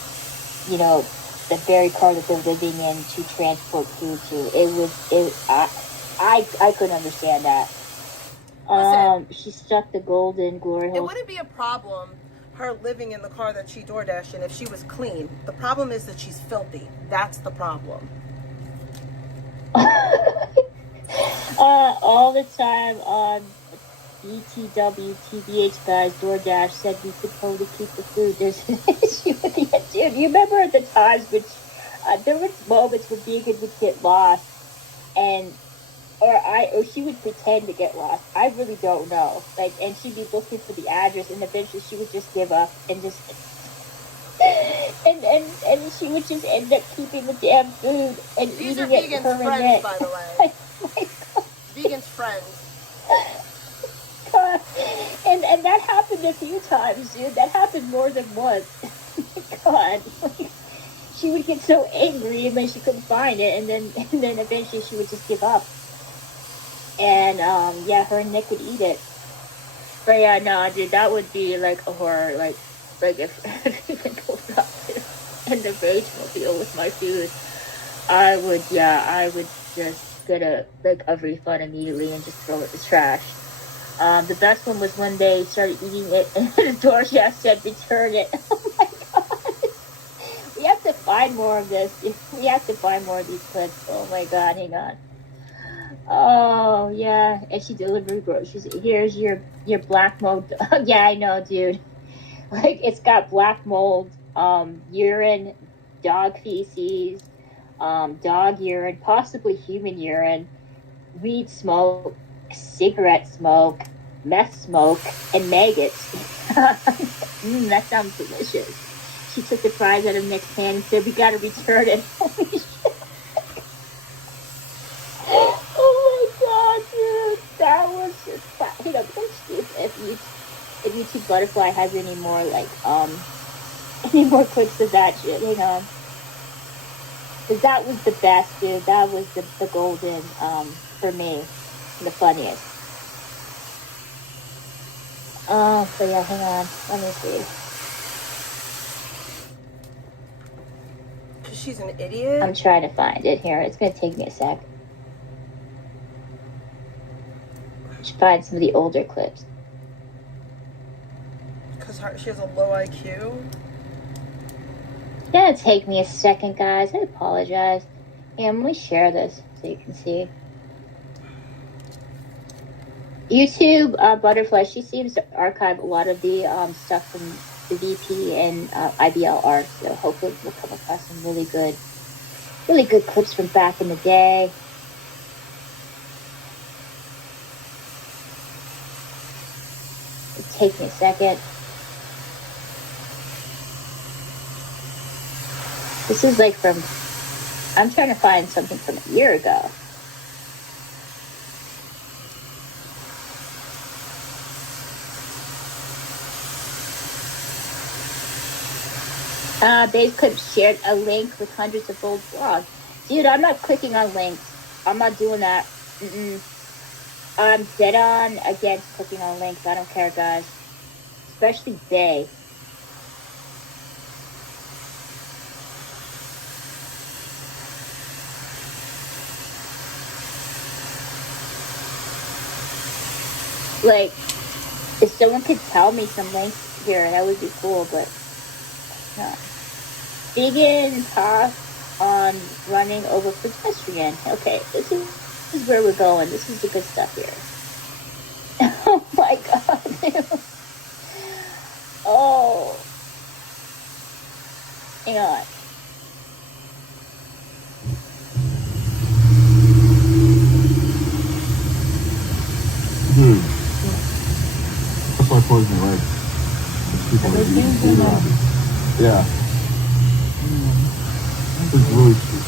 you know, the very car that they're living in to transport food to. I couldn't understand that. She struck the golden glory hole. It wouldn't be a problem her living in the car that she DoorDashed in if she was clean. The problem is that she's filthy. That's the problem. All the time on BTW, TBH guys, DoorDash said we could totally keep the food. There's an issue with it, dude. You remember at the times which there were moments when Vegan would get lost, or she would pretend to get lost. I really don't know. Like, and she'd be looking for the address, and eventually she would just give up and just and she would just end up keeping the damn food and These eating are it Vegan's her friends, by the way. Vegan's friends. God. And that happened a few times, dude. That happened more than once. God. She would get so angry and then she couldn't find it, and then eventually she would just give up. And yeah, her and Nick would eat it. But yeah, no, dude, that would be like a horror. Like if you can pull it up in the rage mobile with my food, I would just get a refund immediately and just throw it in the trash. The best one was when they started eating it and the DoorDash said return it. Oh my God. We have to find more of this. We have to find more of these clips. Oh my God, hang on. Oh yeah, and she delivered groceries. Here's your black mold. Yeah, I know, dude. Like, it's got black mold, urine, dog feces, dog urine, possibly human urine, weed smoke, cigarette smoke, meth smoke, and maggots. That sounds delicious. She took the fries out of Nick's hand and said, "We gotta return it." Holy shit. Oh my God, dude. That was just, you know, if YouTube Butterfly has any more, any more clips of that shit, hang on. Because that was the best, dude. That was the golden, for me, the funniest. So yeah, hang on. Let me see. Because she's an idiot? I'm trying to find it here. It's going to take me a sec. I should find some of the older clips. Because she has a low IQ? It's going to take me a second, guys. I apologize. Yeah, let me share this so you can see. YouTube Butterfly, she seems to archive a lot of the stuff from the VP and IBL art, so hopefully we'll come across some really good clips from back in the day. It'll take me a second. This is like from, I'm trying to find something from a year ago. Dave Clip shared a link with hundreds of old blogs. Dude, I'm not clicking on links. I'm not doing that. I'm dead on against clicking on links. I don't care, guys. Especially they. Like, if someone could tell me some links here, that would be cool, but no. Vegan talk on running over pedestrian. Okay, this is where we're going. This is the good stuff here. Oh my god, dude. Oh. Hang on. Dude. That's why I closed my leg. People are eating food around me. Yeah. It's really sweet.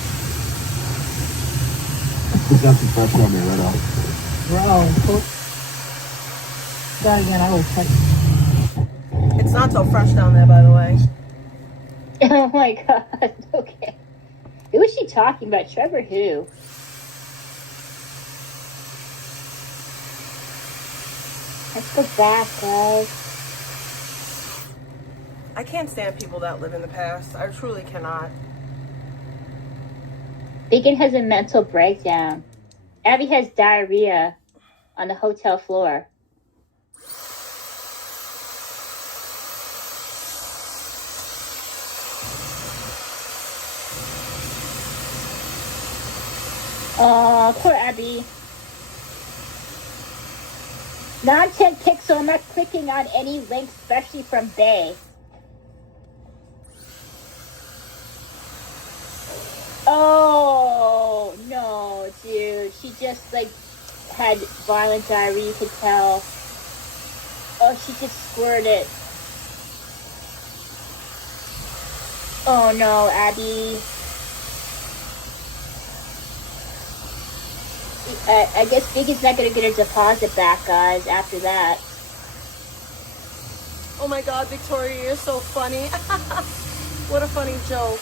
There's nothing fresh on me right now. Bro, that again, I was touching. It's not so fresh down there, by the way. Oh my god, okay. Who was she talking about? Trevor who? Let's go back, guys. I can't stand people that live in the past. I truly cannot. Vegan has a mental breakdown. Abby has diarrhea on the hotel floor. Oh, poor Abby. Non-10 pixel, I'm not clicking on any links, especially from Bay. Oh, no, dude. She just, like, had violent diarrhea, you could tell. Oh, she just squirted. Oh, no, Abby. I guess Biggie's not going to get her deposit back, guys, after that. Oh my god, Victoria, you're so funny. What a funny joke.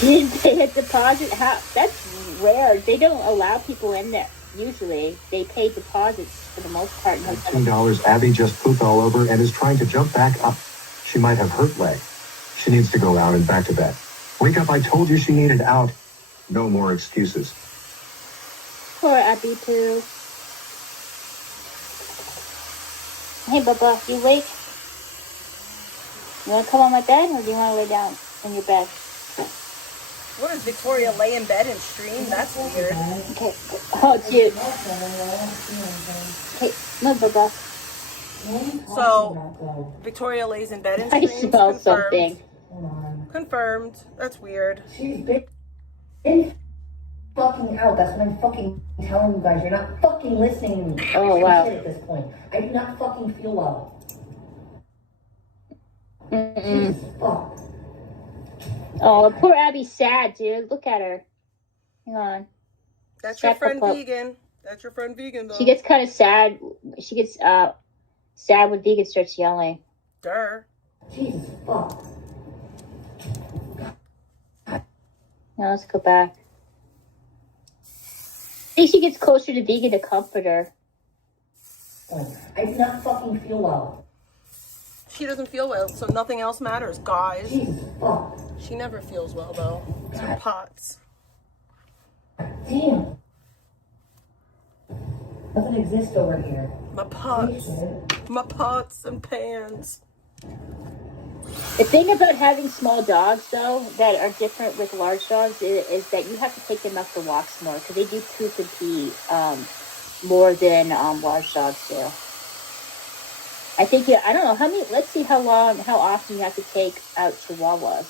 She didn't pay a deposit? How? That's rare. They don't allow people in there. Usually, they pay deposits for the most part. $10. Abby just pooped all over and is trying to jump back up. She might have hurt leg. She needs to go out and back to bed. Wake up, I told you she needed out. No more excuses. Poor Abby Poo. Hey, Bubba, you awake? You want to come on my bed, or do you want to lay down in your bed? What does Victoria lay in bed and stream? That's weird. Okay. Oh, dude. Okay, move, Bubba. So, Victoria lays in bed and I streams. smell Confirmed. something. Confirmed. That's weird. She's been fucking out. That's what I'm fucking telling you guys. You're not fucking listening to me. Oh, wow. At this point, I do not fucking feel well. Mm-mm. Jesus fuck. Oh, poor Abby's sad, dude. Look at her. Hang on. That's your friend Vegan. That's your friend Vegan, though. She gets kind of sad. She gets sad when Vegan starts yelling. Durr. Jesus fuck. Now let's go back. I think she gets closer to Vegan to comfort her. I do not fucking feel well. She doesn't feel well, so nothing else matters, guys. Jesus fuck. She never feels well, though. It's her pots. Damn. Doesn't exist over here. My pots. My pots and pans. The thing about having small dogs, though, that are different with large dogs is that you have to take them out for walks more, because they do poop and pee more than large dogs do. I think, I don't know, how many, let's see how often you have to take out Chihuahuas.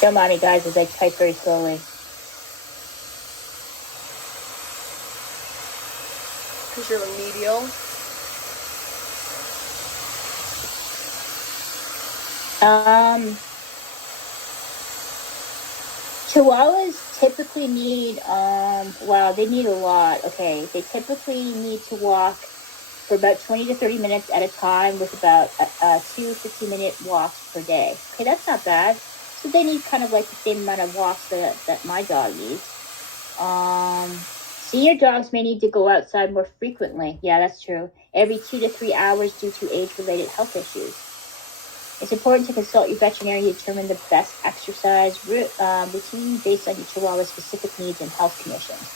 Don't mind me, guys, as I type very slowly. Because you're remedial. Chihuahuas typically need, wow, they need a lot. Okay, they typically need to walk for about 20 to 30 minutes at a time with about 2 15-minute walks per day. Okay, that's not bad. So they need kind of like the same amount of walks that my dog needs. Senior dogs may need to go outside more frequently. Yeah, that's true. Every 2 to 3 hours due to age-related health issues. It's important to consult your veterinarian to determine the best exercise routine based on your Chihuahua's specific needs and health conditions.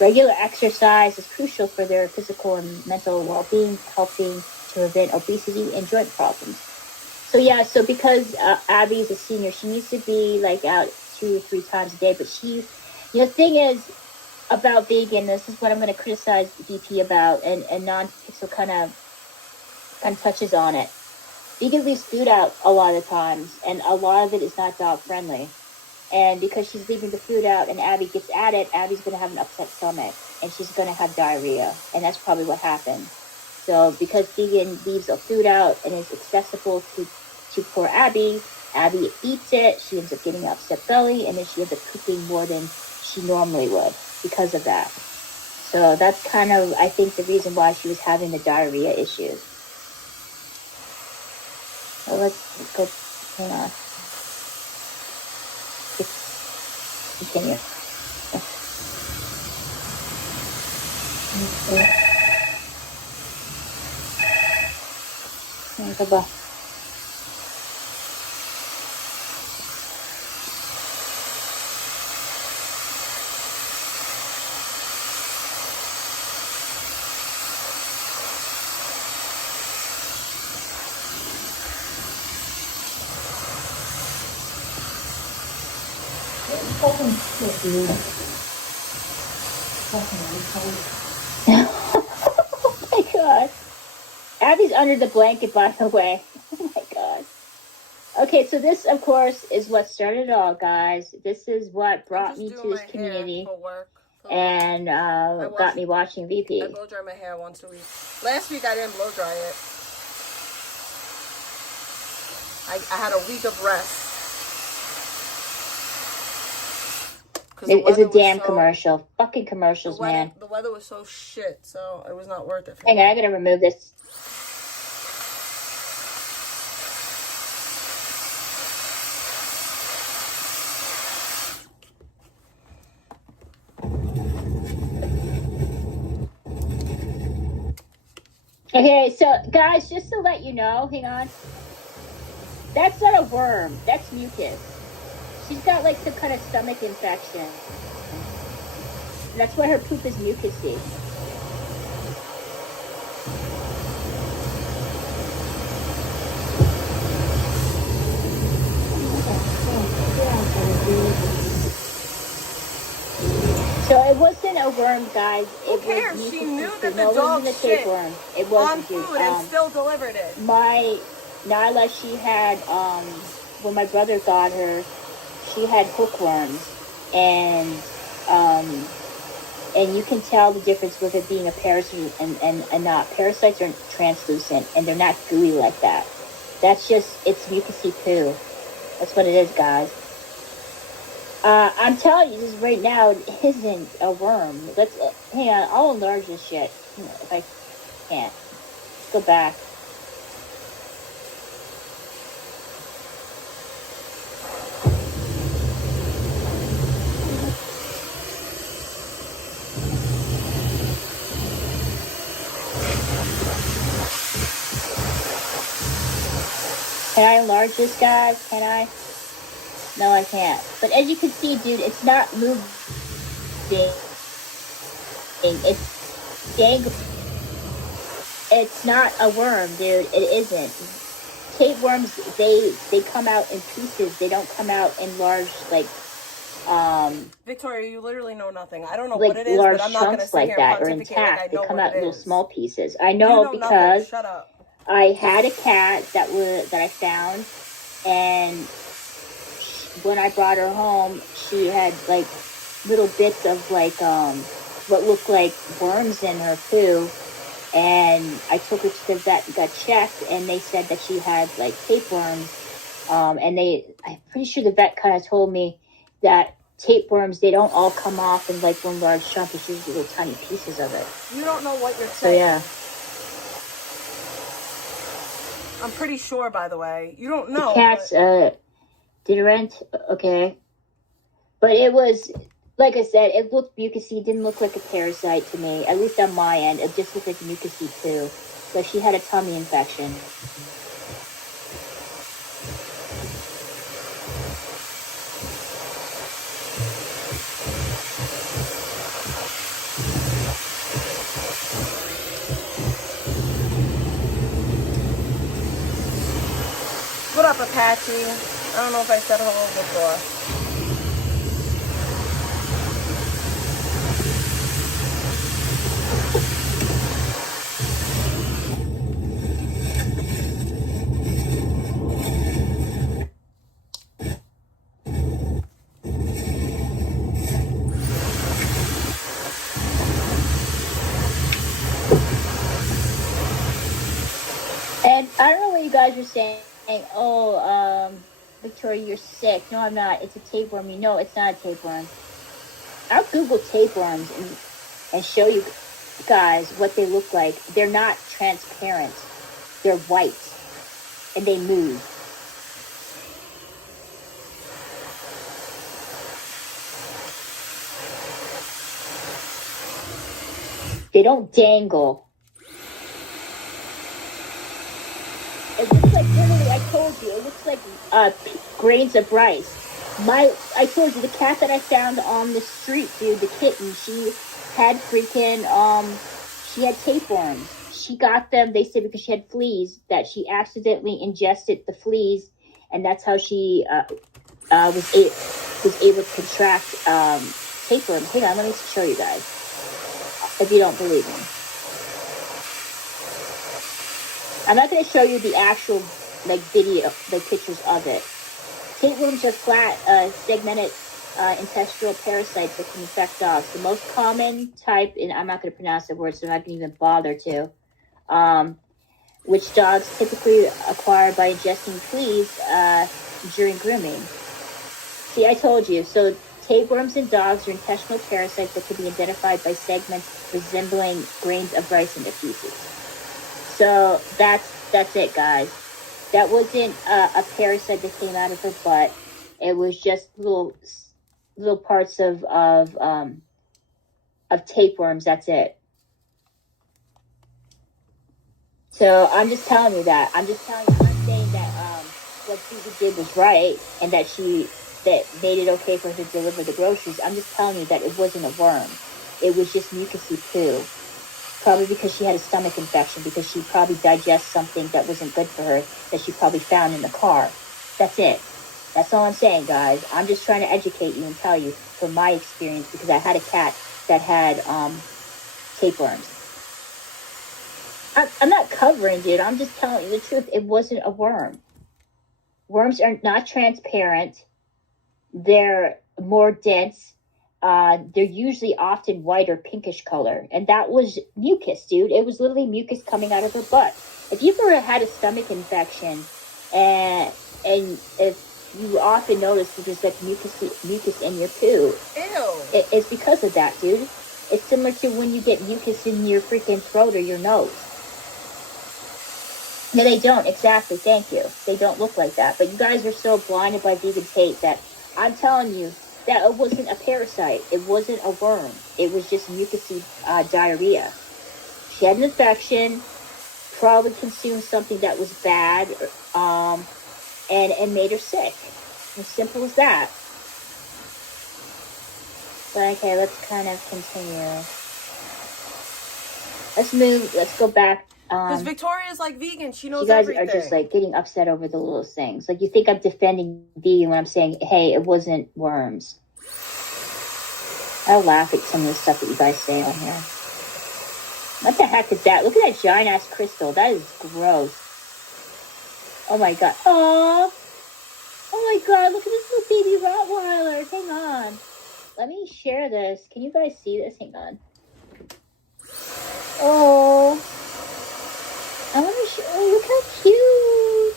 Regular exercise is crucial for their physical and mental well-being, helping to prevent obesity and joint problems. So yeah, so because Abby is a senior, she needs to be like out 2 or 3 times a day. But the thing is about vegan, this is what I'm going to criticize VP about, and non-pixel kind of touches on it. Vegan leaves food out a lot of times, and a lot of it is not dog friendly. And because she's leaving the food out and Abby gets at it, Abby's going to have an upset stomach and she's going to have diarrhea. And that's probably what happened. So because vegan leaves the food out and is accessible to poor Abby, Abby eats it. She ends up getting an upset belly, and then she ends up pooping more than she normally would because of that. So that's kind of, I think, the reason why she was having the diarrhea issues. So let's go, hang on. Continue. Goodbye. Oh my god. Abby's under the blanket, by the way. Oh my god. Okay, so this, of course, is what started it all, guys. This is what brought me to this community and got me watching VP. I blow dry my hair once a week. Last week I didn't blow dry it. I had a week of rest. It's a damn commercial. Fucking commercials, man. The weather was so shit, so it was not worth it. Hang on, I gotta remove this. Okay, so guys, just to let you know, hang on. That's not a worm. That's mucus. She's got like some kind of stomach infection. That's why her poop is mucusy. So it wasn't a worm, guys. It was mucus. She knew that No, the dog it wasn't a shit tapeworm. It wasn't on food and still delivered it. My Nyla, she had when my brother got her, she had hookworms, and you can tell the difference with it being a parasite and not. Parasites are translucent and they're not gooey like that. That's just, it's mucusy poo. That's what it is, guys. I'm telling you this right now, it isn't a worm. Let's hang on. I'll enlarge this shit if I can't. Let's go back. Can I enlarge this, guys? Can I? No, I can't. But as you can see, dude, it's not moving. It's dangling. It's not a worm, dude. It isn't. Tapeworms, they come out in pieces. They don't come out in large, like, Victoria, you literally know nothing. I don't know like what it is, large but I'm not going to chunks sit like here that and or pontificate like I intact. They know come what out in it little is. small pieces. I You know know because nothing. Shut up. I had a cat that I found, and when I brought her home, she had like little bits of like what looked like worms in her poo, and I took her to the vet and got checked, and they said that she had like tapeworms, and I'm pretty sure the vet kind of told me that tapeworms, they don't all come off in like one large chunk. It's usually little tiny pieces of it. You don't know what you're So saying. yeah. I'm pretty sure, by the way. You don't The know. cats, deodorant, okay. But it was, like I said, it looked mucusy. It didn't look like a parasite to me, at least on my end. It just looked like mucusy too. So she had a tummy infection. What up, Apache? I don't know if I said hello before. And I don't know what you guys were saying. Oh, Victoria, you're sick. No, I'm not. It's a tapeworm. You know, it's not a tapeworm. I'll Google tapeworms and show you guys what they look like. They're not transparent. They're white. And they move. They don't dangle. It looks like, literally, I told you, it looks like grains of rice. I told you, the cat that I found on the street, dude, the kitten, she had freaking, she had tapeworms. She got them, they said, because she had fleas, that she accidentally ingested the fleas, and that's how she was able to contract tapeworm. Hang on, let me show you guys, if you don't believe me. I'm not going to show you the actual, like, video, like, pictures of it. Tapeworms are flat, segmented intestinal parasites that can infect dogs. The most common type, and I'm not going to pronounce the word, so I'm not going to even bother to, which dogs typically acquire by ingesting fleas during grooming. See, I told you. So tapeworms in dogs are intestinal parasites that can be identified by segments resembling grains of rice in their feces. So that's it, guys. That wasn't a parasite that came out of her butt. It was just little parts of tapeworms. That's it. So I'm just telling you that. I'm not saying that what Susan did was right and that made it okay for her to deliver the groceries. I'm just telling you that it wasn't a worm. It was just mucusy poo. Probably because she had a stomach infection, because she probably digests something that wasn't good for her that she probably found in the car. That's it. That's all I'm saying, guys. I'm just trying to educate you and tell you from my experience, because I had a cat that had tapeworms. I'm not covering, dude. I'm just telling you the truth. It wasn't a worm. Worms are not transparent. They're more dense. They're usually often white or pinkish color. And that was mucus, dude. It was literally mucus coming out of her butt. If you've ever had a stomach infection, and if you often notice that there's like mucus in your poo, Ew. It's because of that, dude. It's similar to when you get mucus in your freaking throat or your nose. No, they don't. Exactly. Thank you. They don't look like that. But you guys are so blinded by vegan tape that I'm telling you, that it wasn't a parasite. It wasn't a worm. It was just mucusy diarrhea. She had an infection, probably consumed something that was bad, and made her sick. As simple as that. But okay, let's kind of continue. Let's go back. Because Victoria's like vegan. She knows You guys everything. are just like getting upset over the little things. Like, you think I'm defending vegan when I'm saying, hey, it wasn't worms. I'll laugh at some of the stuff that you guys say on here. What the heck is that? Look at that giant ass crystal. That is gross. Oh my god. Oh my god. Look at this little baby Rottweiler. Hang on. Let me share this. Can you guys see this? Hang on. Oh. I want to show. Oh, look how cute.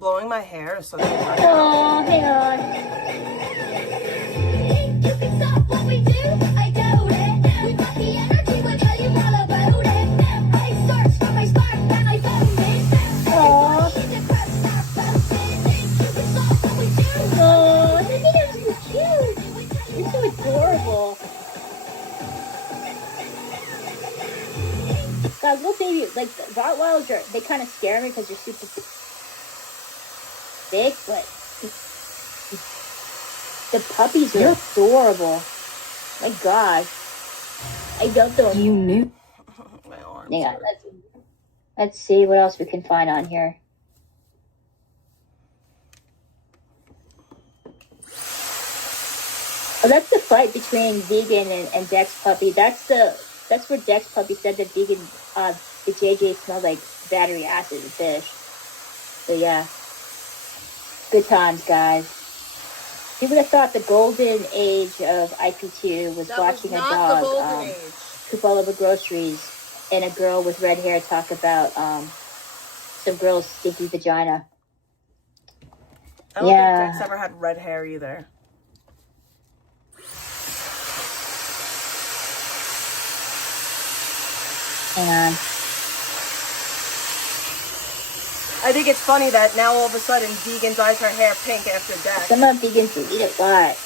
Blowing my hair is such a Oh, hang on. You can stop what we do. I doubt it. We got the energy. We'll tell you all about it. I searched for my spark and I found it. Oh, Oh, look at him, so cute. You're so adorable. God, little baby, like Rottweilers, they kind of scare me because they're super big, but the puppies are adorable. My God, I love them. You knew. Hang on, let's see what else we can find on here. Oh, that's the fight between Vegan and Dex Puppy. That's where Dex Puppy said that Vegan, the JJ smelled like battery acid and fish. So yeah, good times, guys. Who would have thought the golden age of IP2 was watching a dog poop all over groceries and a girl with red hair talk about some girl's stinky vagina. I don't think Dex ever had red hair either. Hang on. I think it's funny that now all of a sudden Vegan dyes her hair pink after Dex. Some of Vegans eat it, but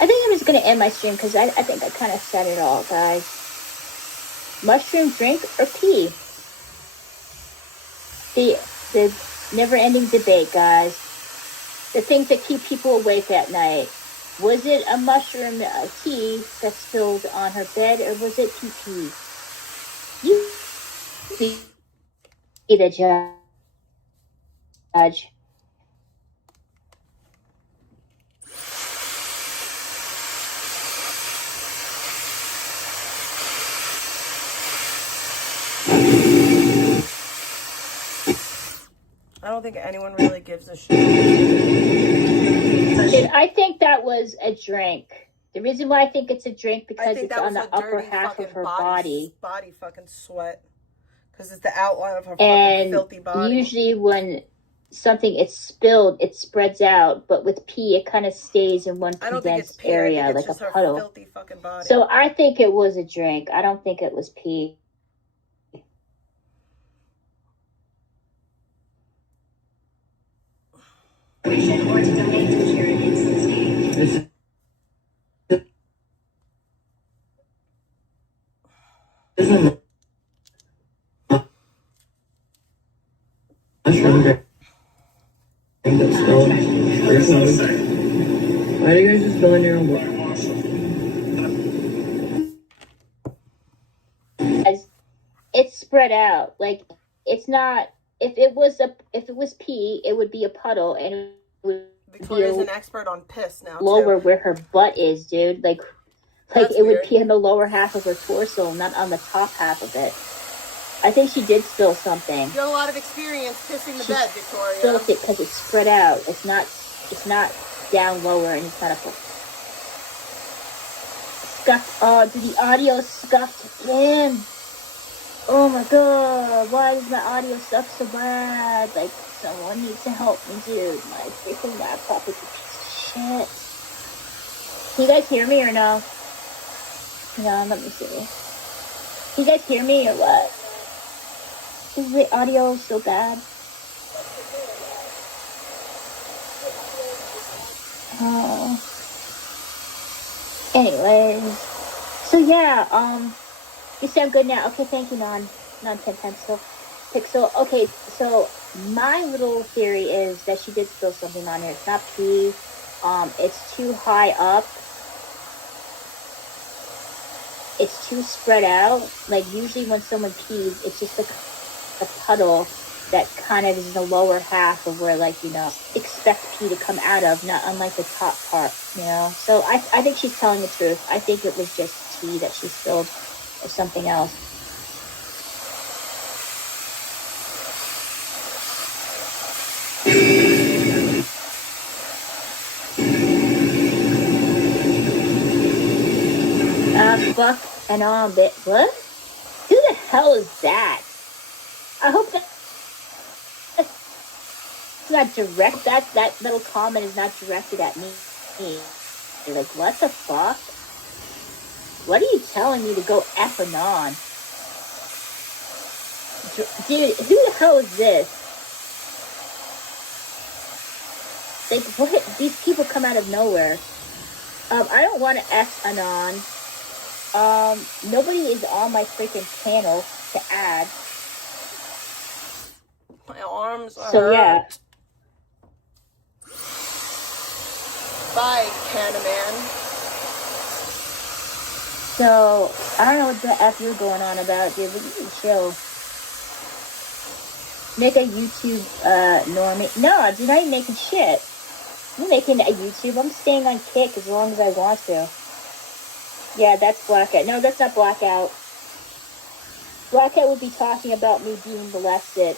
I think I'm just going to end my stream because I think I kind of said it all, guys. Mushroom drink or pee? The never-ending debate, guys. The things that keep people awake at night. Was it a mushroom tea that spilled on her bed, or was it pee-pee? You be the judge. I don't think anyone really gives a shit. Dude, I think that was a drink. The reason why I think it's a drink because it's on the upper half of her body. Body fucking sweat. Because it's the outline of her And fucking filthy body. usually when something is spilled, it spreads out. But with pee, it kind of stays in one I don't think it's condensed pee. I area, think like it's a just puddle. her filthy fucking body. So I think it was a drink. I don't think it was pee. Or to donate to charity. Mushroom drink that spilled. Why do you guys just spill in your own water? It's spread out. Like it's not. If it was pee, it would be a puddle, and it would Victoria's be an expert on piss now, lower too. where her butt is, dude. Like That's it would weird. pee in the lower half of her torso, not on the top half of it. I think she did spill something. You got a lot of experience pissing the bed, Victoria. Spilled it because it's spread out. It's not down lower, and it's not a scuffed. Oh, dude, the audio scuffed in. Oh my god, why is my audio stuff so bad? Like, someone needs to help me, dude. My freaking laptop is a piece of shit. Can you guys hear me or no? No, let me see. Can you guys hear me or what? Is the audio so bad? Oh. Anyways. So yeah, you sound good now. Okay, thank you, Pixel. Okay, so my little theory is that she did spill something on here. It's not pee. It's too high up. It's too spread out. Like usually when someone pees, it's just a puddle that kind of is in the lower half of where, like, you know, expect pee to come out of, not unlike the top part, you know. So I think she's telling the truth. I think it was just tea that she spilled or something else. Fuck and all bit. What? Who the hell is that? I hope that That's not direct. That little comment is not directed at me. You're like, what the fuck? What are you telling me to go F and on? Dude, who the hell is this? Like, what? These people come out of nowhere. I don't want to F anon. Nobody is on my freaking panel to add. My arms are So, yeah. Bye, Canaman. So, I don't know what the F you're going on about, dude, but you can chill. Make a YouTube, normie. No, dude, I ain't making shit. I'm making a YouTube. I'm staying on Kick as long as I want to. Yeah, that's Blackout. No, that's not Blackout. Blackout would be talking about me being molested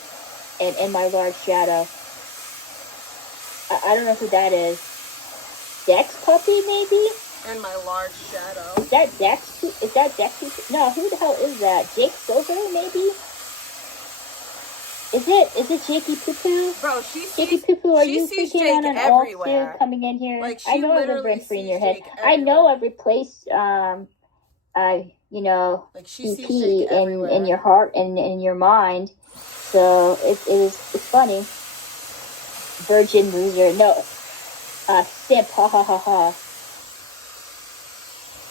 and in my large shadow. I don't know who that is. Dex Puppy, maybe? And my large shadow. Is that Dex? Is that Dex? No, who the hell is that? Jake Silver, maybe? Is it Jakey Poo Poo? Bro, she sees Jakey Poo Poo, are she you sees freaking Jake on an everywhere. alt coming in here? Like, she I know I've literally been free in your sees head. Jake I know I've replaced Like, she sees EP Jake everywhere. in your heart and in your mind. So it's funny. Virgin loser. No. Simp, ha ha ha ha.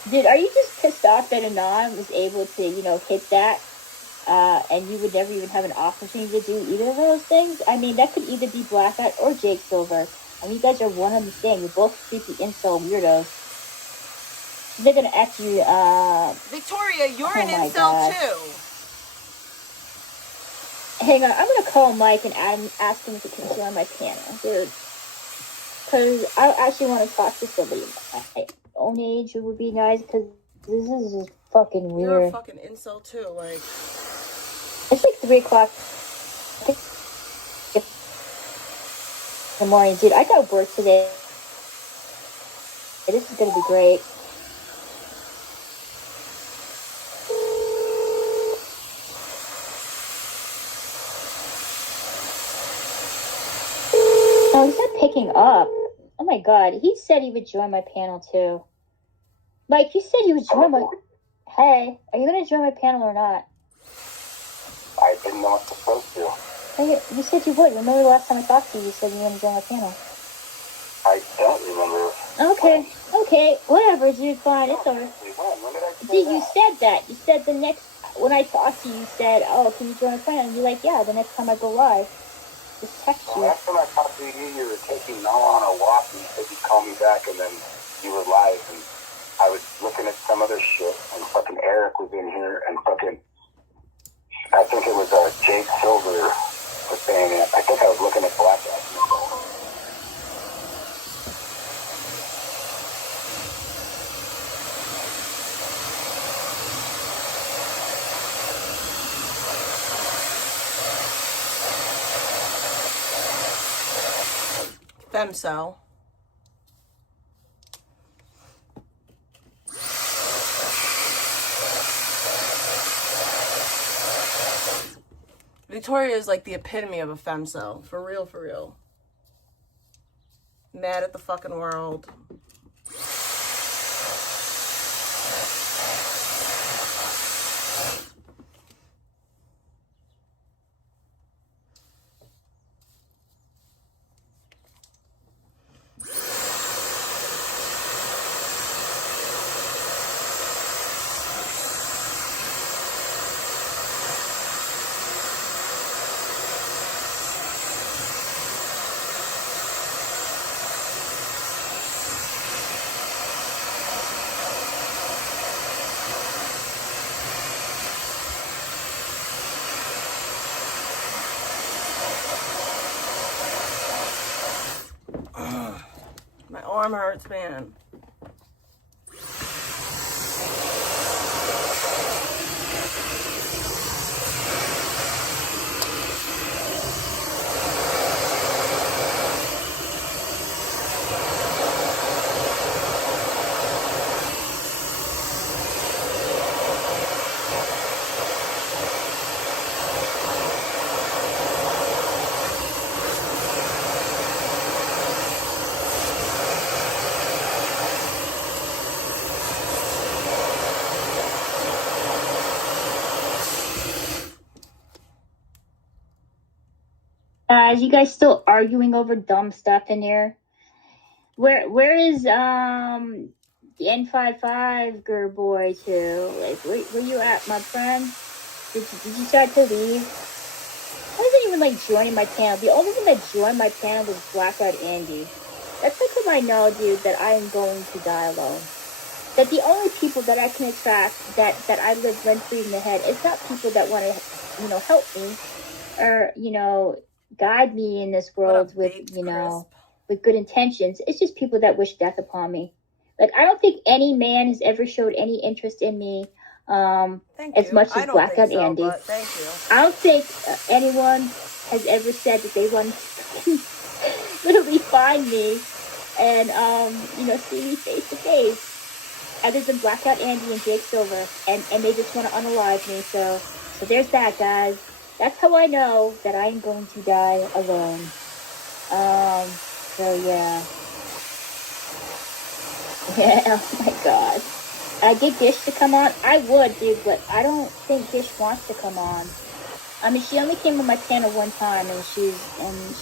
Dude, are you just pissed off that Anon was able to, hit that? And you would never even have an opportunity to do either of those things? I mean, that could either be Blackout or Jake Silver. I mean, you guys are one and the same. You're both creepy incel weirdos. They're gonna ask you, Victoria, you're oh an my incel God. too. Hang on, I'm gonna call Mike and ask him if he can join my panel, dude. Because I actually want to talk to somebody my own age. It would be nice, because this is just fucking weird. You're a fucking incel too, like. It's like 3 o'clock in the morning, dude. I got work today. This is gonna be great. Oh, he's not picking up. Oh my God, he said he would join my panel too. Mike, you said you would join my... Hey, are you going to join my panel or not? I didn't know what to supposed to. You said you would. Remember the last time I talked to you, you said you were going to join my panel. I don't remember. Okay, whatever, dude, fine, it's over. When did I say Dude, that? you said that. You said the next... When I talked to you, you said, oh, can you join a panel? And you're like, yeah, the next time I go live. Just text The you. last time I talked to you were taking Mel on a walk, and you said you'd call me back, and then you were live, and I was looking at some other shit, and fucking Eric was in here, and fucking, I think it was Jake Silver was saying it. I think I was looking at Blackout. Femcel. Victoria is like the epitome of a femcel. For real, for real. Mad at the fucking world. My arm hurts, man. Guys, you guys still arguing over dumb stuff in here? Where is the N55 girl boy too? Like, where you at, my friend? Did you start to leave? I wasn't even like joining my panel. The only thing that joined my panel was Blackout Andy. That's like how I know, dude, that I am going to die alone. That the only people that I can attract that I live rent-free in the head, it's not people that want to, help me or, guide me in this world with, with good intentions. It's just people that wish death upon me. Like, I don't think any man has ever showed any interest in me as much as Blackout Andy. Thank you. I don't think anyone has ever said that they want to literally find me and, see me face to face. Other than Blackout Andy and Jake Silver. And they just want to unalive me. So there's that, guys. That's how I know that I'm going to die alone. So yeah. Yeah, oh my god. I get Gish to come on? I would, dude, but I don't think Gish wants to come on. I mean, she only came on my panel one time, and she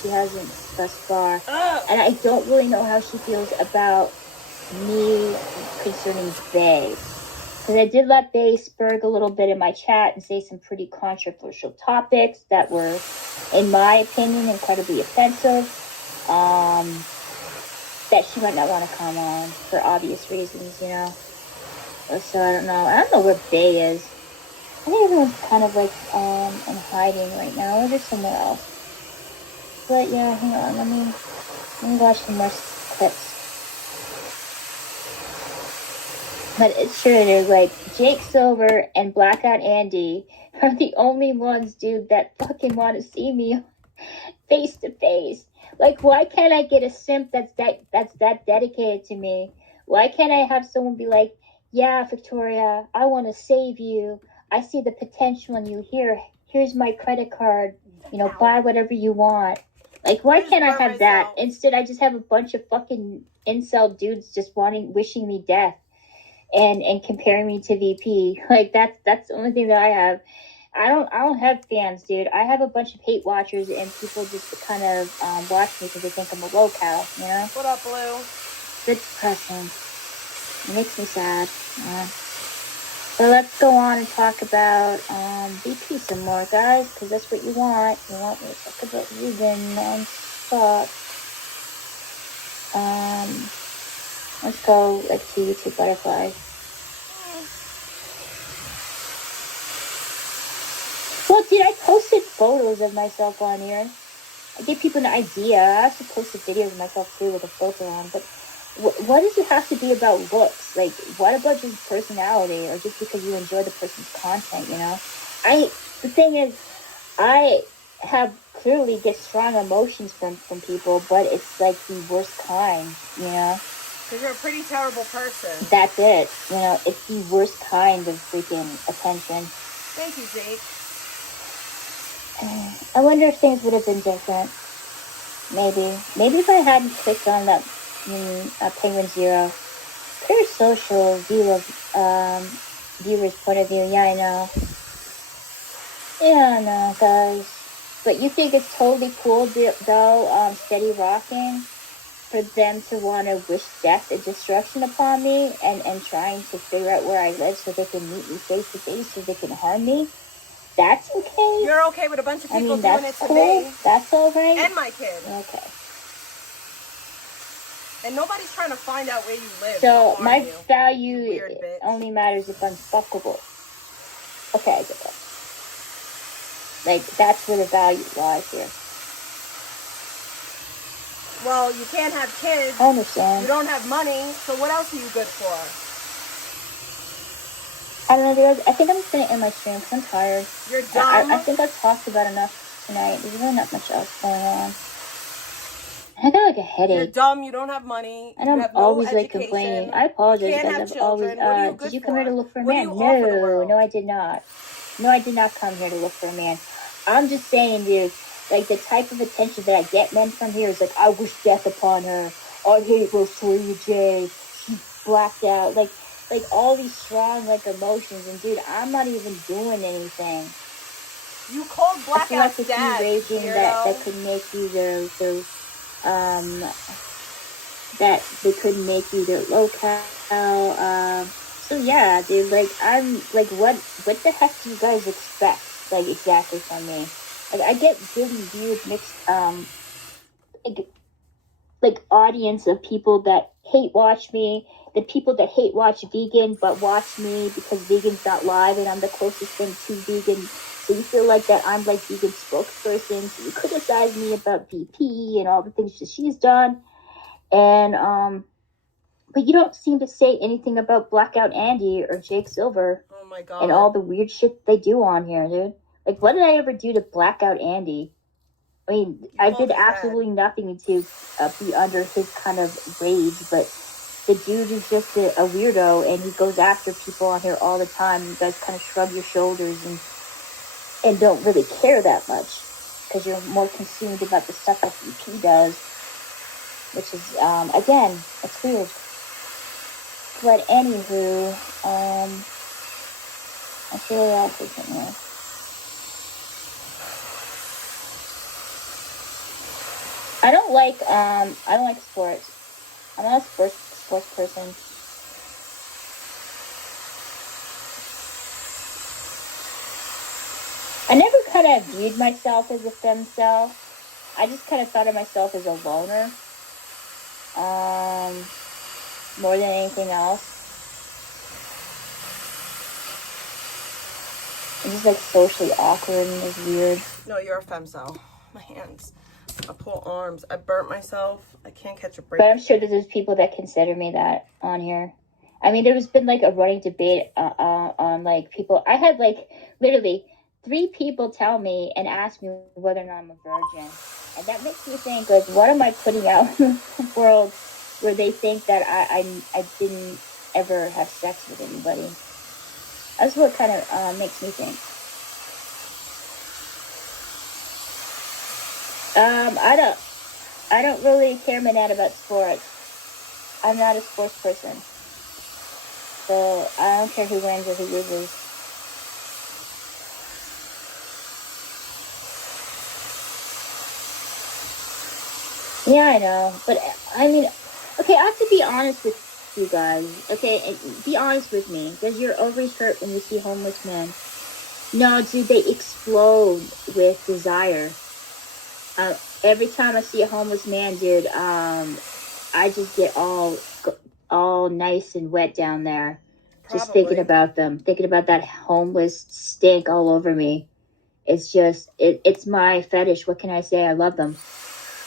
hasn't thus far. And I don't really know how she feels about me concerning Bae. Because I did let Bae spurg a little bit in my chat and say some pretty controversial topics that were, in my opinion, incredibly offensive. That she might not want to come on for obvious reasons, So I don't know. I don't know where Bae is. I think everyone's kind of like in hiding right now, or they're somewhere else. But yeah, hang on. Let me watch some more clips. But it's true, dude. Like, Jake Silver and Blackout Andy are the only ones, dude, that fucking want to see me face to face. Like, why can't I get a simp that's that dedicated to me? Why can't I have someone be like, yeah, Victoria, I want to save you. I see the potential in you. Here's my credit card. Buy whatever you want. Like, why can't I have that? Instead, I just have a bunch of fucking incel dudes just wishing me death. And comparing me to VP. Like, that's the only thing that I have. I don't have fans, dude. I have a bunch of hate watchers and people just to kind of watch me because they think I'm a locale, What up, Blue? It's depressing. It makes me sad. But let's go on and talk about VP some more, guys, because that's what you want. You want me to talk about Ruben non-stop. Let's go to YouTube Butterfly. Well, dude, I posted photos of myself on here. I gave people an idea. I also posted videos of myself, too, with a filter on. But what does it have to be about looks? Like, what about just personality? Or just because you enjoy the person's content, The thing is, I have clearly get strong emotions from people, but it's like the worst kind, Because you're a pretty terrible person. That's it. It's the worst kind of freaking attention. Thank you, Jake. I wonder if things would have been different. Maybe if I hadn't clicked on that Penguin Zero. Pure social view of viewer's point of view. Yeah, I know. Yeah, I know, guys. But you think it's totally cool, though, Steady Rocking, for them to want to wish death and destruction upon me and trying to figure out where I live so they can meet me face to face so they can harm me? That's okay? You're okay with a bunch of people doing it to cool. me. That's all right? And my kid. Okay. And nobody's trying to find out where you live. So my value only matters if I'm fuckable. Okay, I get that. Like, that's where the value lies here. Well, you can't have kids. I understand. You don't have money, so what else are you good for? I don't know, guys. I think I'm just going to end my stream because I'm tired. You're dumb. I think I've talked about enough tonight. There's really not much else going on. I got like a headache. You're dumb. You don't have money. And I'm always like complaining. I apologize, guys. I've always. Did you come here to look for a man? No, I did not. No, I did not come here to look for a man. I'm just saying, dude. Like, the type of attention that I get men from here is like, I wish death upon her. I hate Rosalia J. She's blacked out. Like all these strong, like, emotions. And, dude, I'm not even doing anything. You called I feel like blackouts it's dad, you raging weirdo. that could make you that they could make you their locale. So yeah, dude, like I'm like, what the heck do you guys expect? Like exactly from me? Like I get really weird mixed like audience of people that hate watch me, the people that hate watch vegan but watch me because vegan's not live and I'm the closest thing to vegan. So you feel like that I'm like vegan spokesperson. So you criticize me about VP and all the things that she's done. And but you don't seem to say anything about Blackout Andy or Jake Silver. Oh my god. And all the weird shit they do on here, dude. Like, what did I ever do to Blackout Andy? I mean, I did absolutely nothing to be under his kind of rage, but the dude is just a weirdo, and he goes after people on here all the time. You guys kind of shrug your shoulders and don't really care that much because you're more consumed about the stuff that VP does, which is, again, it's weird. But anywho, I feel like I'll take it here. I don't like sports. I'm not a sports person. I never kind of viewed myself as a femcel. I just kind of thought of myself as a loner. More than anything else. I'm just like socially awkward and it's weird. No, you're a femcel. My hands. I pull arms. I burnt myself. I can't catch a break. But I'm sure that there's people that consider me that on here. I mean, there's been like a running debate on like people. I had like literally 3 people tell me and ask me whether or not I'm a virgin. And that makes me think, like, what am I putting out in the world where they think that I didn't ever have sex with anybody? That's what kind of makes me think. I don't really care, Manette, about sports. I'm not a sports person. So I don't care who wins or who loses. Yeah, I know. But I mean, okay, I have to be honest with you guys. Okay, and be honest with me. Does your ovaries hurt when you see homeless men? No, dude, they explode with desire. Every time I see a homeless man, dude, I just get all nice and wet down there. Just thinking about them, thinking about that homeless stink all over me. It's just, it's my fetish. What can I say? I love them.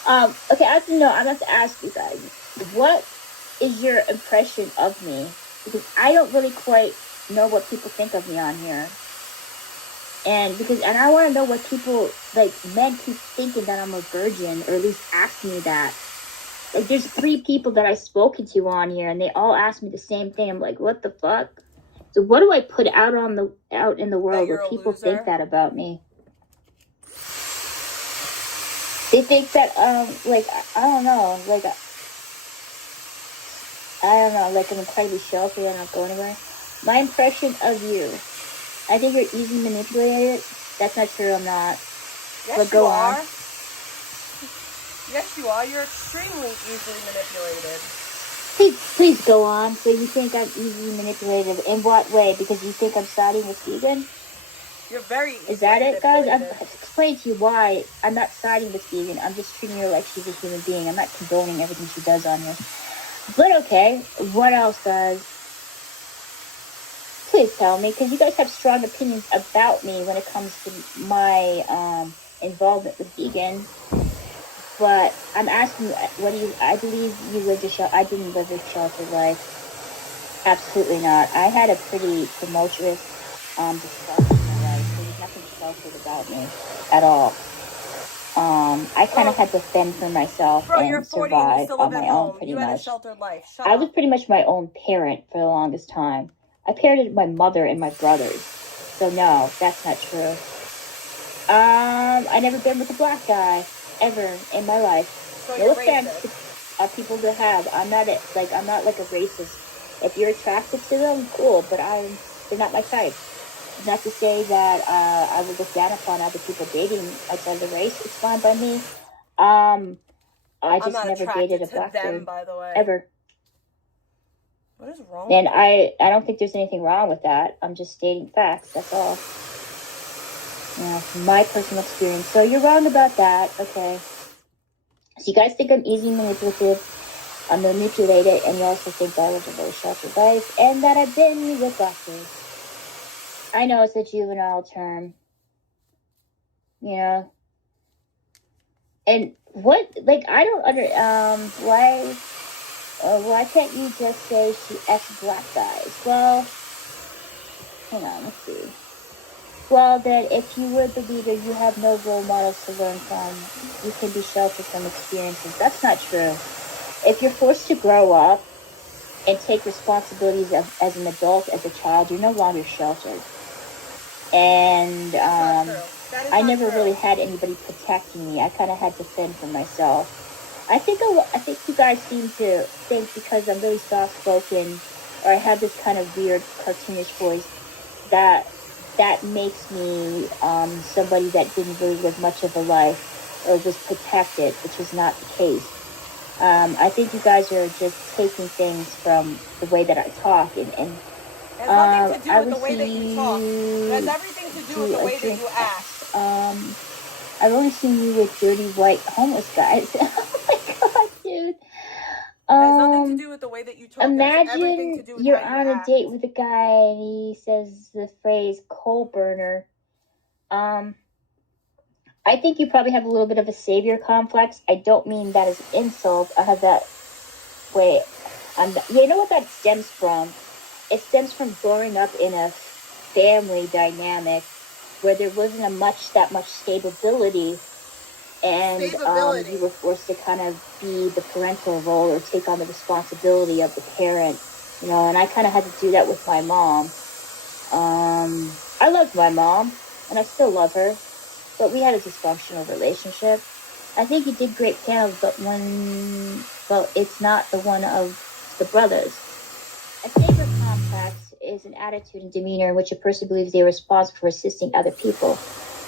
Okay, I have to know, I'm going to ask you guys, what is your impression of me? Because I don't really quite know what people think of me on here. And I want to know what people, like, men keep thinking that I'm a virgin, or at least ask me that. Like, there's 3 people that I've spoken to on here, and they all ask me the same thing. I'm like, what the fuck? So what do I put out in the world where people think that about me? They think that, like, I don't know, like I'm incredibly sheltered and not go anywhere. My impression of you, I think you're easily manipulated. That's not true, I'm not. Yes, but go on. Yes, you are. You're extremely easily manipulated. Please go on. So you think I'm easily manipulated. In what way? Because you think I'm siding with vegan? You're very easily Is that it, guys? I've explained to you why I'm not siding with vegan. I'm just treating her like she's a human being. I'm not condoning everything she does on here. But okay, what else, guys? Please tell me, because you guys have strong opinions about me when it comes to my involvement with vegan. But I'm asking you, I believe you lived I didn't live a sheltered life. Absolutely not. I had a pretty tumultuous discussion in my life. There was nothing sheltered about me at all. I kind of had to fend for myself and survive on my own, pretty much. A sheltered life. I was pretty much my own parent for the longest time. I parented my mother and my brothers. So no, that's not true. I never been with a black guy ever in my life. So no offense to people that have. I'm not like a racist. If you're attracted to them, cool. But they're not my type. Not to say that I would look down upon other people dating outside the race. It's fine by me. I I'm just not never attracted dated a to black them, dude. by the way. Ever. What is wrong And with I don't think there's anything wrong with that. I'm just stating facts. That's all. You know, from my personal experience. So you're wrong about that. Okay. So you guys think I'm easy manipulative. I'm manipulated, and you also think that I live a very sheltered life, and that I've been with doctors. I know it's a juvenile term. You know. And what, like, I don't why can't you just say she ex-black guys? Well, hang on, let's see. Well, then, if you were the leader, you have no role models to learn from. You can be sheltered from experiences. That's not true. If you're forced to grow up and take responsibilities as an adult, as a child, you're no longer sheltered. And I never really had anybody protecting me. I kind of had to fend for myself. I think you guys seem to think because I'm really soft-spoken, or I have this kind of weird cartoonish voice, that makes me somebody that didn't really live much of a life or was protected, which is not the case. I think you guys are just taking things from the way that I talk, and it has nothing to do with the way that you talk. It has everything to do with the way that you act. I've only seen you with dirty white homeless guys. Oh my god, dude. It has nothing to do with the way that you talk. Imagine you're on a date with a guy and he says the phrase coal burner. I think you probably have a little bit of a savior complex. I don't mean that as an insult. I have that way. You know what that stems from? It stems from growing up in a family dynamic where there wasn't that much stability, and you were forced to kind of be the parental role or take on the responsibility of the parent, you know. And I kind of had to do that with my mom. I loved my mom, and I still love her, but we had a dysfunctional relationship. I think you did great panels, but it's not the one of the brothers. A savior complex is an attitude and demeanor in which a person believes they are responsible for assisting other people.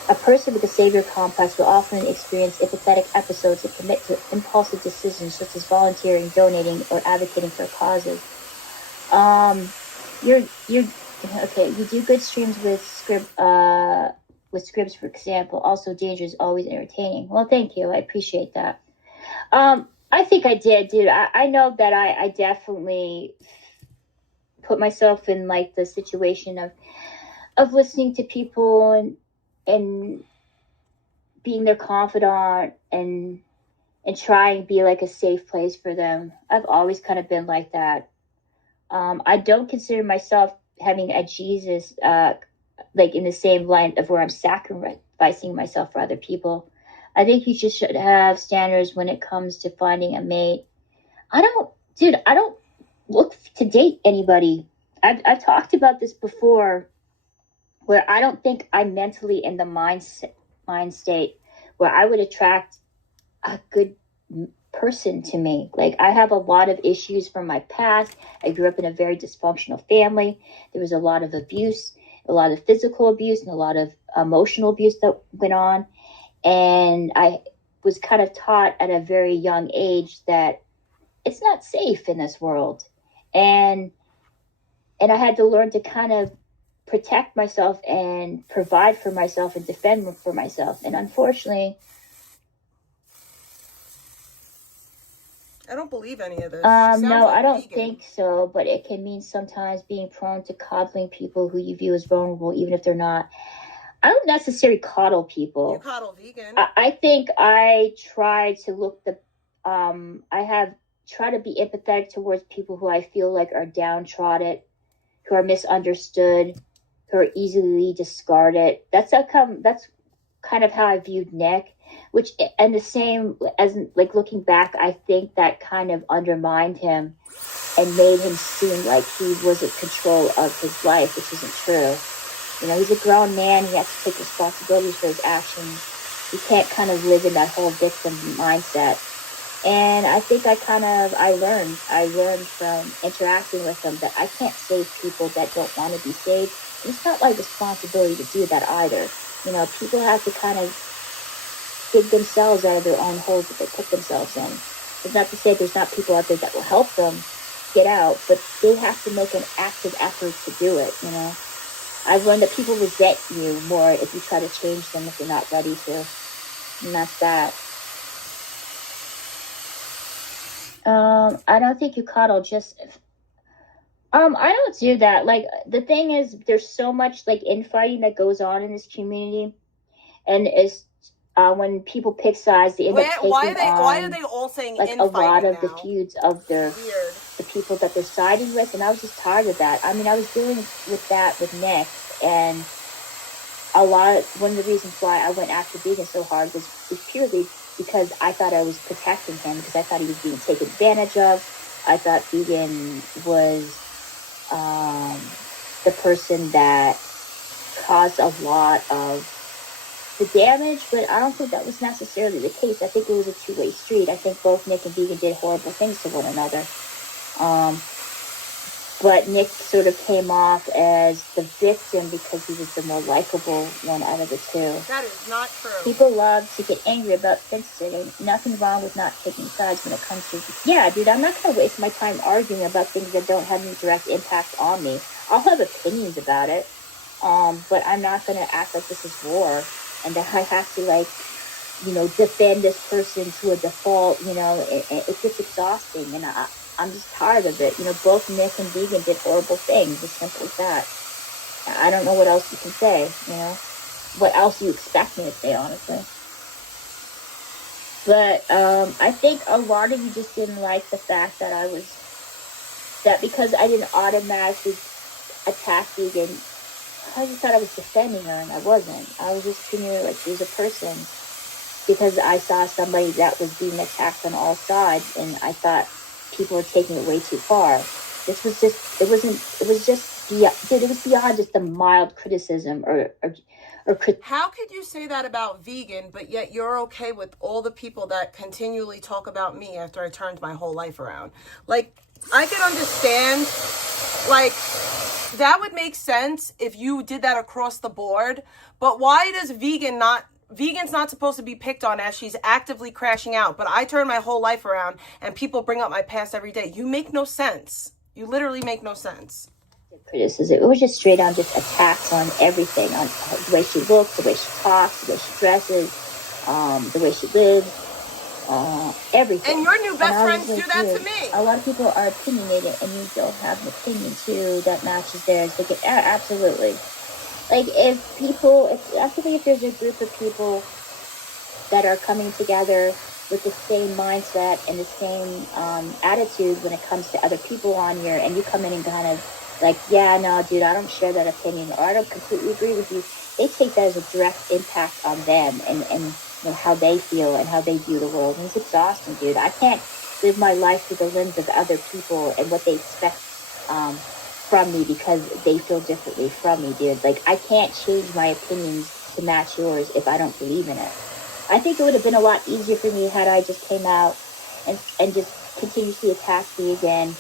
A person with a savior complex will often experience empathetic episodes that commit to impulsive decisions such as volunteering, donating, or advocating for causes. You do good streams with scripts, for example. Also, danger is always entertaining. Well, thank you. I appreciate that. I think I did, dude. I know that I definitely put myself in like the situation of listening to people and being their confidant and try and be like a safe place for them. I've always kind of been like that. I don't consider myself having a Jesus like in the same line of where I'm sacrificing myself for other people. I think you just should have standards when it comes to finding a mate. I don't look to date anybody. I've talked about this before, where I don't think I'm mentally in the mind state where I would attract a good person to me. Like, I have a lot of issues from my past. I grew up in a very dysfunctional family. There was a lot of abuse, a lot of physical abuse, and a lot of emotional abuse that went on. And I was kind of taught at a very young age that it's not safe in this world. And I had to learn to kind of protect myself and provide for myself and defend for myself. And unfortunately, I don't believe any of this. No, I don't think so, but it can mean sometimes being prone to coddling people who you view as vulnerable, even if they're not. I don't necessarily coddle people. You coddle vegan. I think I try to try to be empathetic towards people who I feel like are downtrodden, who are misunderstood, who are easily discarded. That's kind of how I viewed Nick, and the same as like looking back, I think that kind of undermined him and made him seem like he was in control of his life, which isn't true. You know, he's a grown man. He has to take responsibilities for his actions. He can't kind of live in that whole victim mindset. And I think I learned from interacting with him that I can't save people that don't want to be saved. it's not my responsibility to do that either. You know, people have to kind of dig themselves out of their own holes that they put themselves in. It's not to say there's not people out there that will help them get out, but they have to make an active effort to do it, you know. I've learned that people resent you more if you try to change them if you're not ready to. And that's that. I don't think you coddle, just... I don't do that. Like, the thing is, there's so much, like, infighting that goes on in this community. And it's... when people pick sides, they end up taking why are they all saying like a lot of now? the feuds of the people that they're siding with, and I was just tired of that. I mean, I was dealing with that with Nick, and one of the reasons why I went after Vegan so hard was purely because I thought I was protecting him, because I thought he was being taken advantage of. I thought Vegan was the person that caused a lot of the damage, but I don't think that was necessarily the case. I think it was a two-way street. I think both Nick and Vegan did horrible things to one another. But Nick sort of came off as the victim because he was the more likable one out of the two. That is not true. People love to get angry about things. There's nothing wrong with not taking sides when it comes to... Yeah, dude, I'm not going to waste my time arguing about things that don't have any direct impact on me. I'll have opinions about it, but I'm not going to act like this is war and that I have to, like, you know, defend this person to a default. You know, it gets exhausting, and I'm just tired of it. You know, both Nick and Vegan did horrible things, as simple as that. I don't know what else you can say, you know. What else you expect me to say, honestly. But I think a lot of you just didn't like the fact that that because I didn't automatically attack Vegan, I just thought I was defending her, and I wasn't. I was just treating her like she was a person because I saw somebody that was being attacked on all sides, and I thought people were taking it way too far. This was just, it was beyond just a mild criticism or How could you say that about Vegan, but yet you're okay with all the people that continually talk about me after I turned my whole life around? Like, I could understand, like, that would make sense if you did that across the board, but why does Vegan's not supposed to be picked on as she's actively crashing out, but I turn my whole life around and people bring up my past every day? You make no sense. You literally make no sense. Criticism. It was just straight on just attacks on everything, on the way she looks, the way she talks, the way she dresses, the way she lives, everything. And your new best friends do that to me. A lot of people are opinionated, and you don't have an opinion too that matches theirs. They get, absolutely. Like, I think if there's a group of people that are coming together with the same mindset and the same attitude when it comes to other people on here, and you come in and kind of like, yeah, no, dude, I don't share that opinion, or I don't completely agree with you, they take that as a direct impact on them and you know, how they feel and how they view the world. And it's exhausting, dude. I can't live my life through the lens of other people and what they expect from me because they feel differently from me, dude. Like, I can't change my opinions to match yours if I don't believe in it. I think it would have been a lot easier for me had I just came out and just continuously attacked me again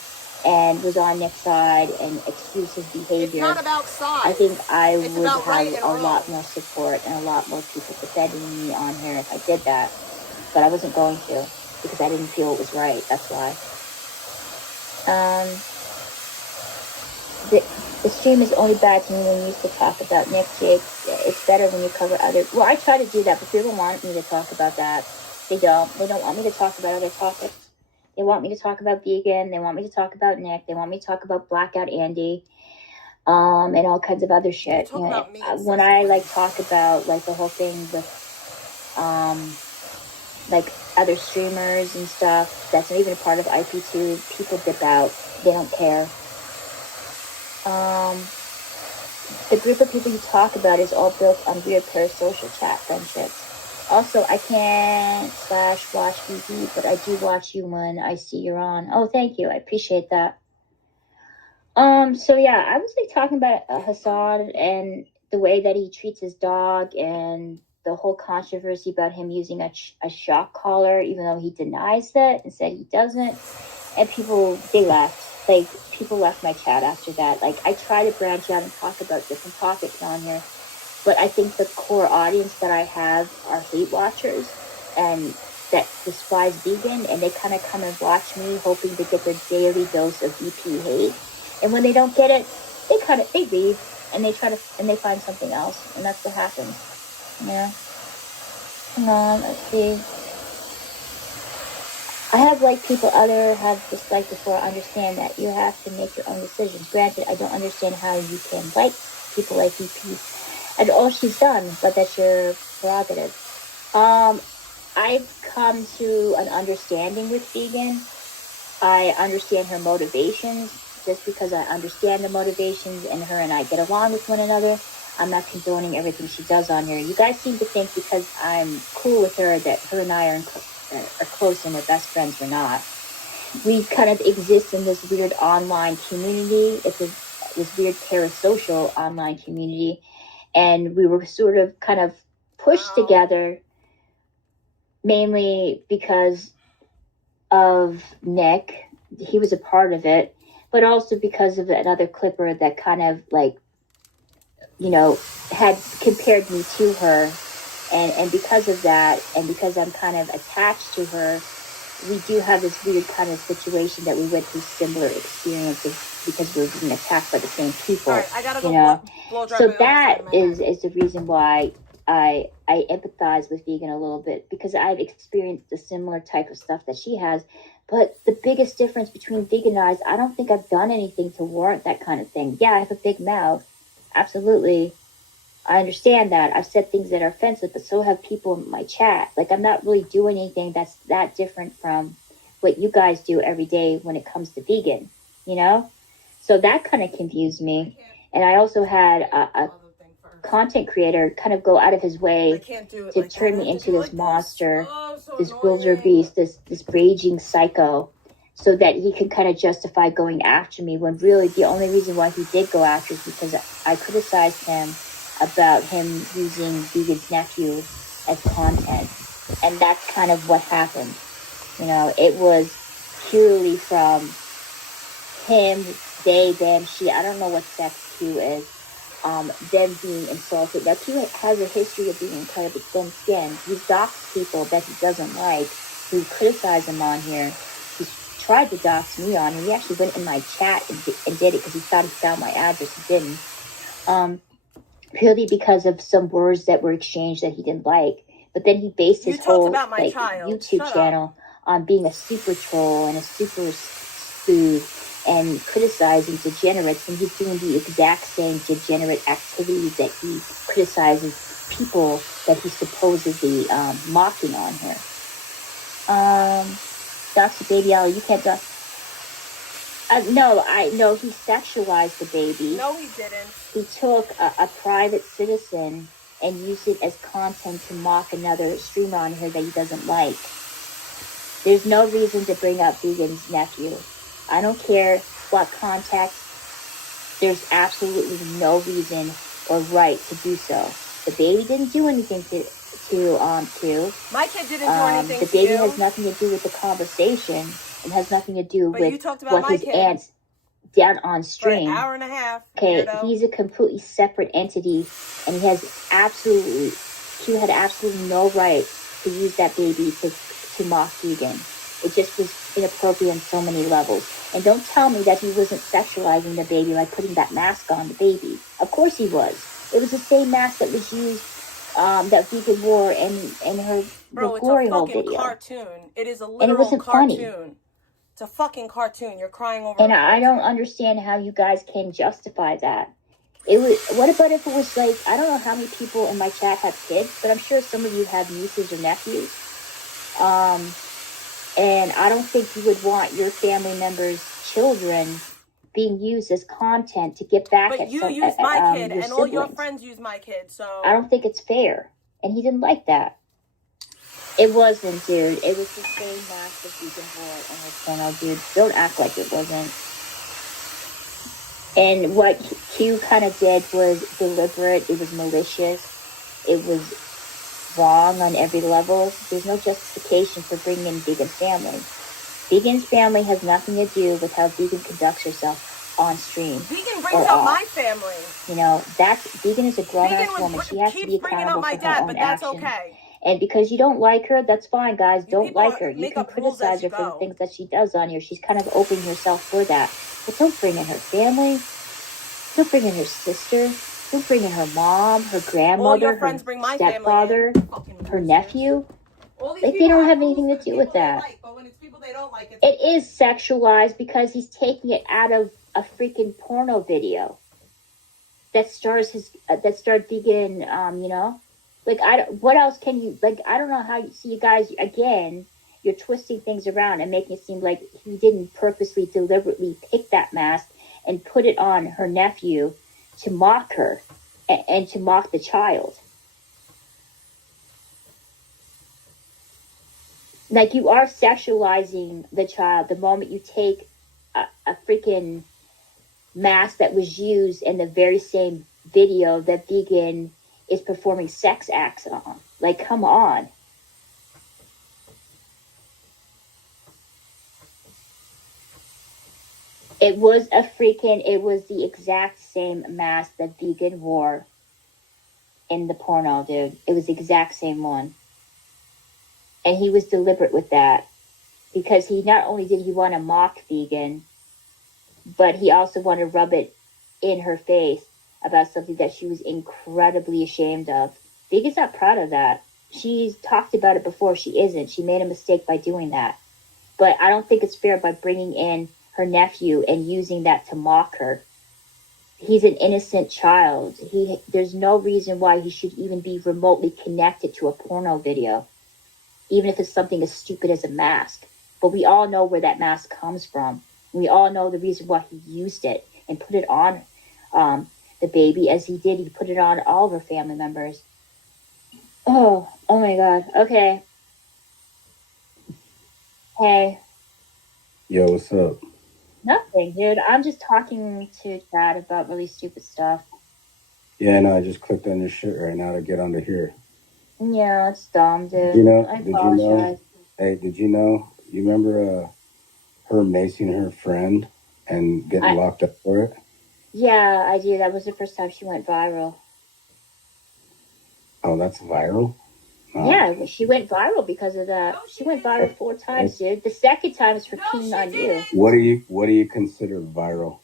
and was on Nick's side and excused his behavior. It's not about sides. I think I would have right and a wrong. lot more support and a lot more people defending me on here if I did that. But I wasn't going to because I didn't feel it was right. That's why. The stream is only bad to me when you used to talk about Nick, Jake. It's better when you cover other... Well, I try to do that, but people want me to talk about that. They don't. They don't want me to talk about other topics. They want me to talk about Vegan. They want me to talk about Nick. They want me to talk about Blackout Andy, and all kinds of other shit. You know, when I like talk about like the whole thing with like other streamers and stuff, that's not even a part of IP2. People dip out. They don't care. The group of people you talk about is all built on weird parasocial chat friendships. Also, I can't /watch VV, but I do watch you when I see you're on. Oh, thank you. I appreciate that. So yeah, I was like talking about Hassan and the way that he treats his dog and the whole controversy about him using a shock collar, even though he denies that and said he doesn't. And people, they left. like, people left my chat after that. Like, I try to branch out and talk about different topics on here, but I think the core audience that I have are hate watchers and that despise vegan, and they kind of come and watch me hoping to get their daily dose of VP hate. And when they don't get it, they leave and they find something else, and that's what happens. Yeah. Come on, let's see. I have liked people other have disliked before. I understand that you have to make your own decisions. Granted, I don't understand how you can like people like VP and all she's done, but that's your prerogative. I've come to an understanding with vegan. I understand her motivations. Just because I understand the motivations and her and I get along with one another, I'm not condoning everything she does on here. You guys seem to think because I'm cool with her that her and I are close and we're best friends. We're not. We kind of exist in this weird online community. It's this weird parasocial online community. And we were sort of kind of pushed together mainly because of Nick. He was a part of it, but also because of another clipper that kind of like, you know, had compared me to her. And because of that, and because I'm kind of attached to her, we do have this weird kind of situation that we went through similar experiences because we were being attacked by the same people. All right, I gotta go blow dry So my that own is the reason why I empathize with vegan a little bit, because I've experienced the similar type of stuff that she has. But the biggest difference between vegan and I don't think I've done anything to warrant that kind of thing. Yeah, I have a big mouth. Absolutely. I understand that. I've said things that are offensive, but so have people in my chat. Like, I'm not really doing anything that's that different from what you guys do every day when it comes to vegan, you know? So that kind of confused me. And I also had a content creator kind of go out of his way to turn me into this monster, this wildebeest, this raging psycho, so that he could kind of justify going after me, when really the only reason why he did go after is because I criticized him about him using Vegan's nephew as content. And that's kind of what happened. You know, it was purely from him, they, them, she. I don't know what sex Q is. Them being insulted. Now, Q has a history of being incredibly thin-skinned. He's doxed people that he doesn't like, who criticize him on here. He's tried to dox me on, and he actually went in my chat and did it because he thought he found my address. He didn't. Purely because of some words that were exchanged that he didn't like. But then he based his whole YouTube channel on being a super troll and a super spoof and criticizing degenerates, and he's doing the exact same degenerate activities that he criticizes people that he's supposedly mocking on here. Doxy Baby Alley, you can't dox. No, he sexualized the baby. No, he didn't. He took a private citizen and used it as content to mock another streamer on here that he doesn't like. There's no reason to bring up Vegan's nephew. I don't care what context. There's absolutely no reason or right to do so. The baby didn't do anything to my kid didn't do anything the baby has nothing to do with the conversation and has nothing to do with what his aunt's done on stream. For an hour and a half. Okay, he's a completely separate entity, and he had absolutely no right to use that baby to mock vegan. It just was inappropriate on so many levels. And don't tell me that he wasn't sexualizing the baby by putting that mask on the baby. Of course he was. It was the same mask that was used, that vegan wore in her glory hole video. It's a fucking cartoon. It is a literal and it wasn't cartoon. Funny. It's a fucking cartoon. You're crying over. And I don't understand how you guys can justify that. It was. What about if it was like, I don't know how many people in my chat have kids, but I'm sure some of you have nieces or nephews. And I don't think you would want your family members' children being used as content to get back at you some, use my kid, your and all your siblings. friends use my kid, so I don't think it's fair. And he didn't like that. It wasn't, dude. It was the same massive vegan war in her channel, dude. Don't act like it wasn't. And what Q kind of did was deliberate. It was malicious. It was wrong on every level. There's no justification for bringing in vegan family. Vegan's family has nothing to do with how Vegan conducts herself on stream. Vegan brings up my family. You know, Vegan is a grown-ass woman. She has to be Keeps bringing accountable up my for her dad, own but that's actions. okay. And because you don't like her, that's fine, guys. Don't people like her. You make can up rules as criticize you her for the go. things that she does on here. She's kind of opening herself for that. But don't bring in her family. Don't bring in her sister. Don't bring in her mom, her grandmother, your friends her bring my stepfather, her nephew. All these Like, they people don't have rules anything for to the do people with they that. like, but when it's people they don't like, It is sexualized because he's taking it out of a freaking porno video that stars Vegan. You know, like what else can you like? I don't know how you see you guys again. You're twisting things around and making it seem like he didn't purposely, deliberately pick that mask and put it on her nephew to mock her and to mock the child. Like, you are sexualizing the child the moment you take a freaking mask that was used in the very same video that Vegan is performing sex acts on. Like, come on. It was the exact same mask that Vegan wore in the porno, dude. It was the exact same one. And he was deliberate with that. Because he not only did he want to mock Vegan, but he also wanted to rub it in her face about something that she was incredibly ashamed of. Vegan's not proud of that. She's talked about it before. She isn't. She made a mistake by doing that. But I don't think it's fair by bringing in her nephew and using that to mock her. He's an innocent child. There's no reason why he should even be remotely connected to a porno video, even if it's something as stupid as a mask. But we all know where that mask comes from. We all know the reason why he used it and put it on the baby as he did. He put it on all of her family members. Oh my God. Okay. Hey. Yo, what's up? Nothing, dude. I'm just talking to Chad about really stupid stuff. Yeah, no, I just clicked on your shit right now to get onto here. Yeah, it's dumb, dude. Did you know? I apologize. Hey, did you know? You remember her macing her friend and getting locked up for it? Yeah, I do. That was the first time she went viral. Oh, that's viral? Oh. Yeah, she went viral because of that. She went viral 4 times, dude. The second time is for peeing on you. What do you consider viral?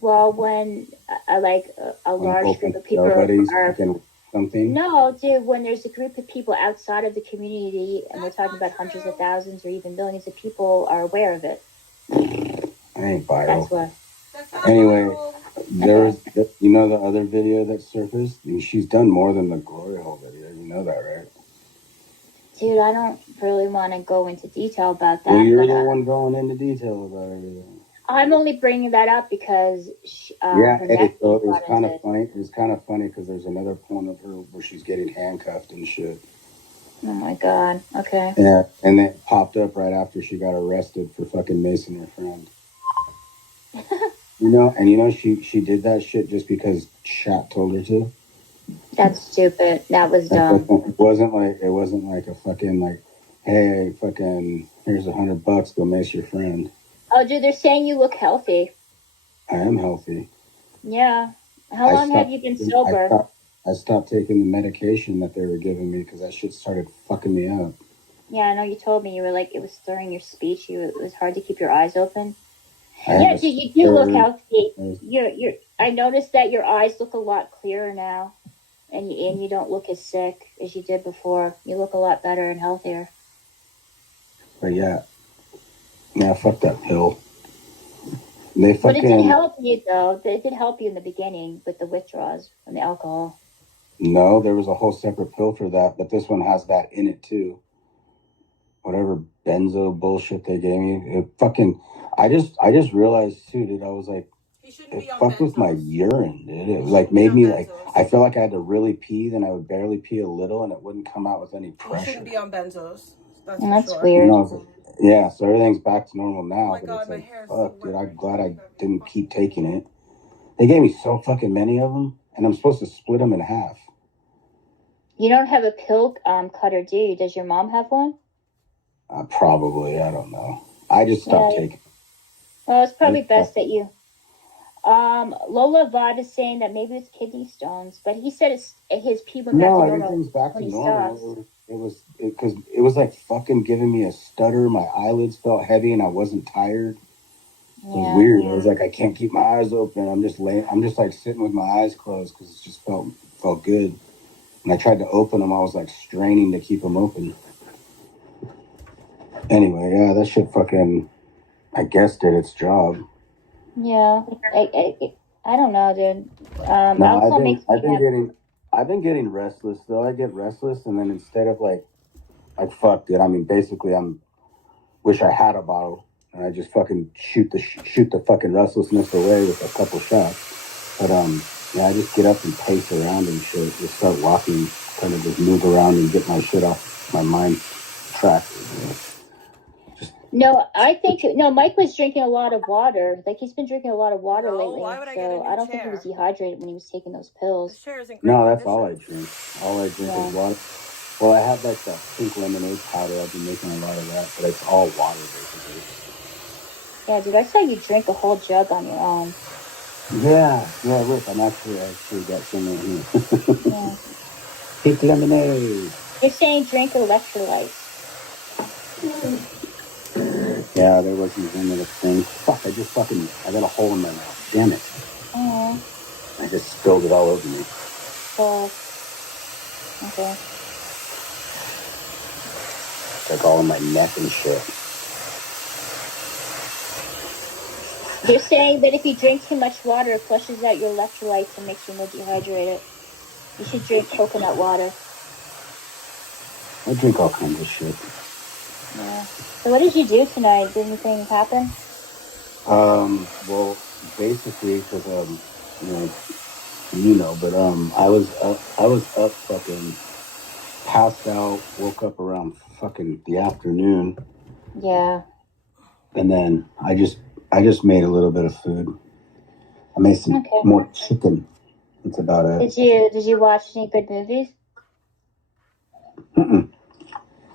Well, when a large group of people are something. No, dude. When there's a group of people outside of the community, and we're talking about hundreds of thousands or even millions of people are aware of it. I ain't viral. That's what. Anyway, there's you know the other video that surfaced. I mean, she's done more than the glory hole video. You know that, right? Dude, I don't really want to go into detail about that. Well, you're the one going into detail about everything. I'm only bringing that up because yeah, her so it was kind of funny. It was kind of funny because there's another point of her where she's getting handcuffed and shit. Oh my God. Okay. Yeah, and it popped up right after she got arrested for fucking macing her friend. You know, she did that shit just because Chat told her to. That's stupid. That was dumb. It wasn't like a fucking like, hey, fucking here's $100, go mace your friend. Oh, dude, they're saying you look healthy. I am healthy. Yeah. How long have you been sober? I stopped taking the medication that they were giving me because that shit started fucking me up. Yeah, I know you told me you were like, it was slurring your speech. It was hard to keep your eyes open. Yeah, dude, you do look healthy. I noticed that your eyes look a lot clearer now. And you don't look as sick as you did before. You look a lot better and healthier. But yeah, fuck that pill. But it did help you, though. It did help you in the beginning with the withdrawals from the alcohol. No, there was a whole separate pill for that, but this one has that in it too. Whatever benzo bullshit they gave me, it fucking. I just realized too, dude. I was like, it fucked with my urine, dude. It like made me like. I felt like I had to really pee, then I would barely pee a little, and it wouldn't come out with any pressure. You shouldn't be on benzos. That's weird. Yeah, so everything's back to normal now. Oh my but God, it's my like, hair is fuck, so dude. wet. I'm glad I didn't keep taking it. They gave me so fucking many of them, and I'm supposed to split them in half. You don't have a pill cutter, do you? Does your mom have one? Probably. I don't know. I just stopped Yeah. taking. Well, it's probably I- best that you. Lola Vod is saying that maybe it's kidney stones, but he said his pee went back No, to normal everything's back to when he normal. stopped. Because it was like fucking giving me a stutter. My eyelids felt heavy, and I wasn't tired. It was Yeah. weird. I was like, I can't keep my eyes open. I'm just like sitting with my eyes closed because it just felt good. And I tried to open them. I was like straining to keep them open. Anyway, yeah, that shit fucking, I guess, did its job. Yeah. I don't know, dude. No, alcohol makes me happy. I've been getting restless though. I get restless, and then instead of like fuck, dude. I mean, basically, wish I had a bottle, and I just fucking shoot the fucking restlessness away with a couple shots. But yeah, I just get up and pace around and shit. Just start walking, kind of just move around and get my shit off my mind track. No, Mike was drinking a lot of water. Like, he's been drinking a lot of water lately. why would I get a new I don't think he was dehydrated when he was taking those pills. This chair is in great No, that's condition. all I drink. All I drink is water. Well, I have like that pink lemonade powder. I've been making a lot of that, but it's all water basically. Yeah, dude, I saw you drink a whole jug on your own. Yeah. Look, I actually got some right here. Yeah. Pink lemonade. You're saying drink electrolytes. Yeah, there wasn't even a thing. Fuck, I got a hole in my mouth. Damn it. Oh. I just spilled it all over me. Oh. Okay. Like all in my neck and shit. You're saying that if you drink too much water, it flushes out your electrolytes and makes you more dehydrated. You should drink coconut water. I drink all kinds of shit. Yeah. So what did you do tonight? Did anything happen? Well, basically, because but I was up fucking passed out, woke up around fucking the afternoon. Yeah. And then I just made a little bit of food. I made some more chicken. That's about it. Did you watch any good movies? Mm-mm.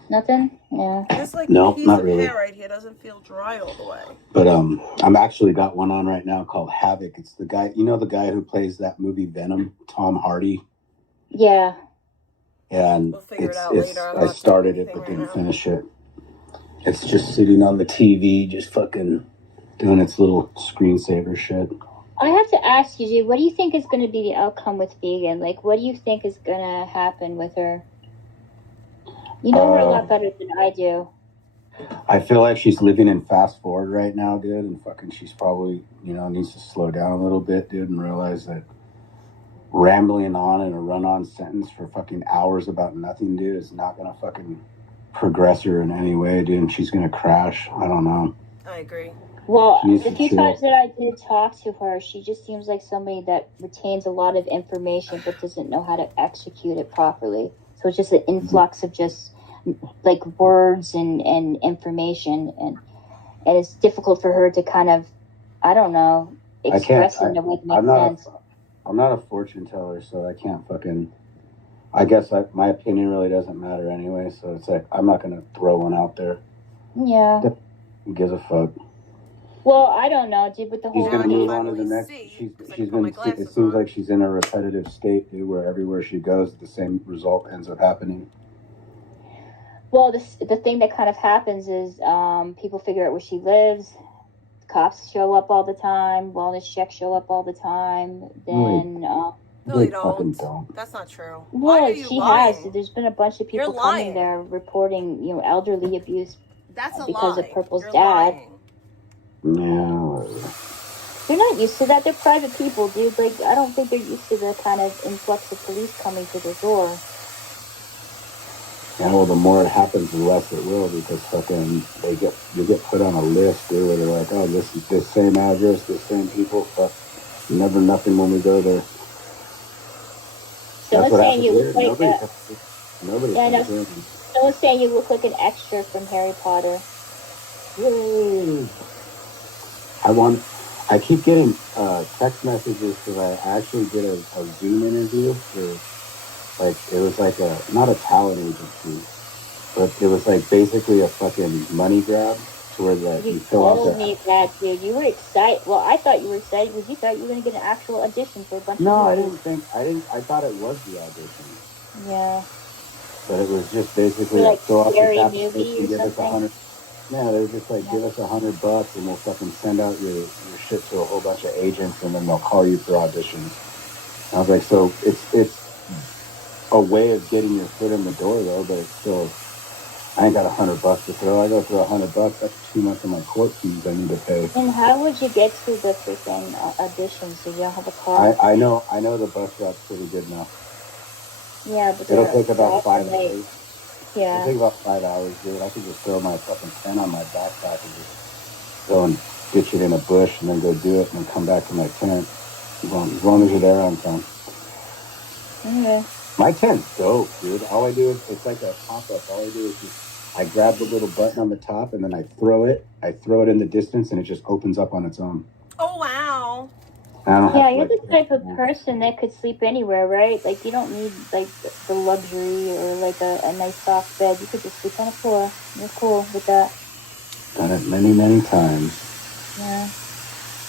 Nothing? Yeah. This No, piece not of really. hair right here doesn't feel dry all the way. But I'm actually got one on right now called Havoc. It's the guy, the guy who plays that movie Venom, Tom Hardy. Yeah. And We'll figure it out later. I'm I not started doing it but anything didn't right finish it. It's just sitting on the TV, just fucking doing its little screensaver shit. I have to ask you, G, what do you think is going to be the outcome with Vegan? Like, what do you think is going to happen with her? You know her a lot better than I do. I feel like she's living in fast forward right now, dude, and fucking she's probably, needs to slow down a little bit, dude, and realize that rambling on in a run-on sentence for fucking hours about nothing, dude, is not gonna fucking progress her in any way, dude, and she's gonna crash. I don't know. I agree. Well, She needs the to few chill. times that I did talk to her, she just seems like somebody that retains a lot of information but doesn't know how to execute it properly. So it's just an influx of just like words and information, and it's difficult for her to kind of, I don't know, express it in a way that makes sense. I'm not a fortune teller, so I can't fucking. I guess my opinion really doesn't matter anyway, so it's like I'm not gonna throw one out there. Yeah. Who gives a fuck? Well, I don't know, dude, with the She's whole gonna move on to the next. She's been. It seems like she's in a repetitive state, dude, where everywhere she goes, the same result ends up happening. Well, the thing that kind of happens is people figure out where she lives. Cops show up all the time. Wellness checks show up all the time. Then, No, they don't. That's not true. Why are you she lying? has. There's been a bunch of people You're coming lying. there reporting, elderly abuse. That's a because lie. of Purple's You're dad. No. They're not used to that. They're private people, dude. Like, I don't think they're used to the kind of influx of police coming to their door. Yeah, well, the more it happens, the less it will, because fucking you get put on a list, dude, where they're like, oh, this same address, this same people, fuck, never nothing when we go there. Someone's saying you look like Nobody yeah, comes no. in. Someone's saying you look like an extra from Harry Potter. Yay! I keep getting text messages because I actually did a Zoom interview for, like, it was like not a talent agency, but it was like basically a fucking money grab where that You you fill out told the. me that, dude. You were excited. Well, I thought you were excited because you thought you were going to get an actual audition for a bunch No, of I movies. didn't think. I thought it was the audition, Yeah. but it was just For basically like fill out this scary movie application, or give us something. $100. Yeah, they were just like, Yeah. give us $100 and we'll fucking send out your shit to a whole bunch of agents and then they'll call you for auditions. And I was like, so it's a way of getting your foot in the door though, but it's still, I ain't got $100 to throw. I go throw $100. That's 2 months of my court fees I need to pay. And how would you get to the freaking auditions? Did you have a car? I know the bus route's pretty good now. Yeah, but It'll they're take about awful 5 late. hours. Yeah. It'll take about 5 hours, dude. I could just throw my fucking tent on my backpack and just go and ditch it in a bush and then go do it and then come back to my tent. As long as you're there on time. Okay. My tent's dope, dude. All I do is, it's like a pop-up. All I do is just, I grab the little button on the top and then I throw it in the distance and it just opens up on its own. Oh, wow. I don't Yeah, have you're to, the type of person that could sleep anywhere, right? Like, you don't need, like, the luxury or, like, a nice soft bed. You could just sleep on the floor. You're cool with that. done it many, many times. Yeah.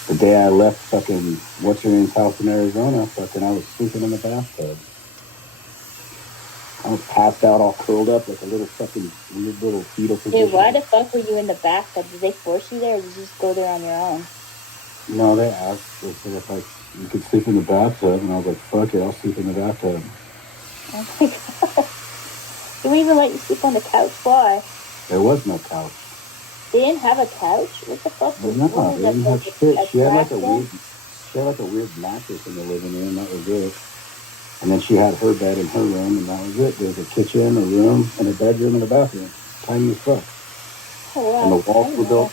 The day I left fucking what's-her-name's house in Arizona, fucking I was sleeping in the bathtub. I was passed out all curled up like a little fucking weird little fetal position. Dude, why the fuck were you in the bathtub? Did they force you there or did you just go there on your own? No, they asked. They said if you could sleep in the bathtub, and I was like, fuck it, I'll sleep in the bathtub. Oh my god. They wouldn't even let you sleep on the couch. Why? There was no couch. They didn't have a couch? What the fuck? No, What they didn't have shit. She had like a trash weird mattress in the living room. That was it. And then she had her bed in her room, and that was it. There was a kitchen, a room, and a bedroom, and a bathroom. Tiny as fuck. Oh, wow. And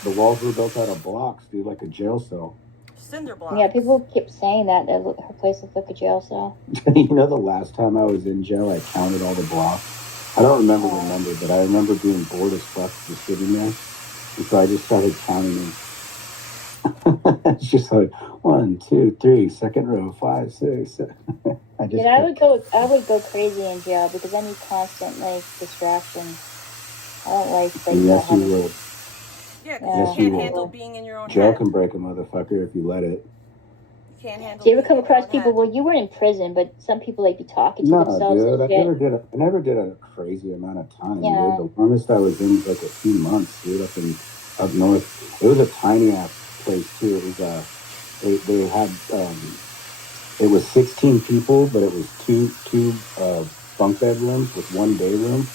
the walls were built out of blocks, dude, like a jail cell. Cinder blocks. Yeah, people keep saying that her place looks like a jail cell. You know, the last time I was in jail, I counted all the blocks. I don't remember the number, but I remember being bored as fuck just sitting there. And so I just started counting them. It's just like 1, 2, 3, second row, 5, 6. 7. I would go crazy in jail because I need constant like distraction. I don't like yes, you would. Yeah, because you can't handle being in your own Jail head. can break a motherfucker if you let it. You can't handle. Do you ever come across people? Well, you were in prison, but some people like be talking to themselves. No, dude, and I never did a crazy amount of time. Yeah. Dude. The longest I was in was like a few months, dude, up north. It was a tiny ass place too. It was they had it was 16 people, but it was two bunk bed rooms with 1 day room.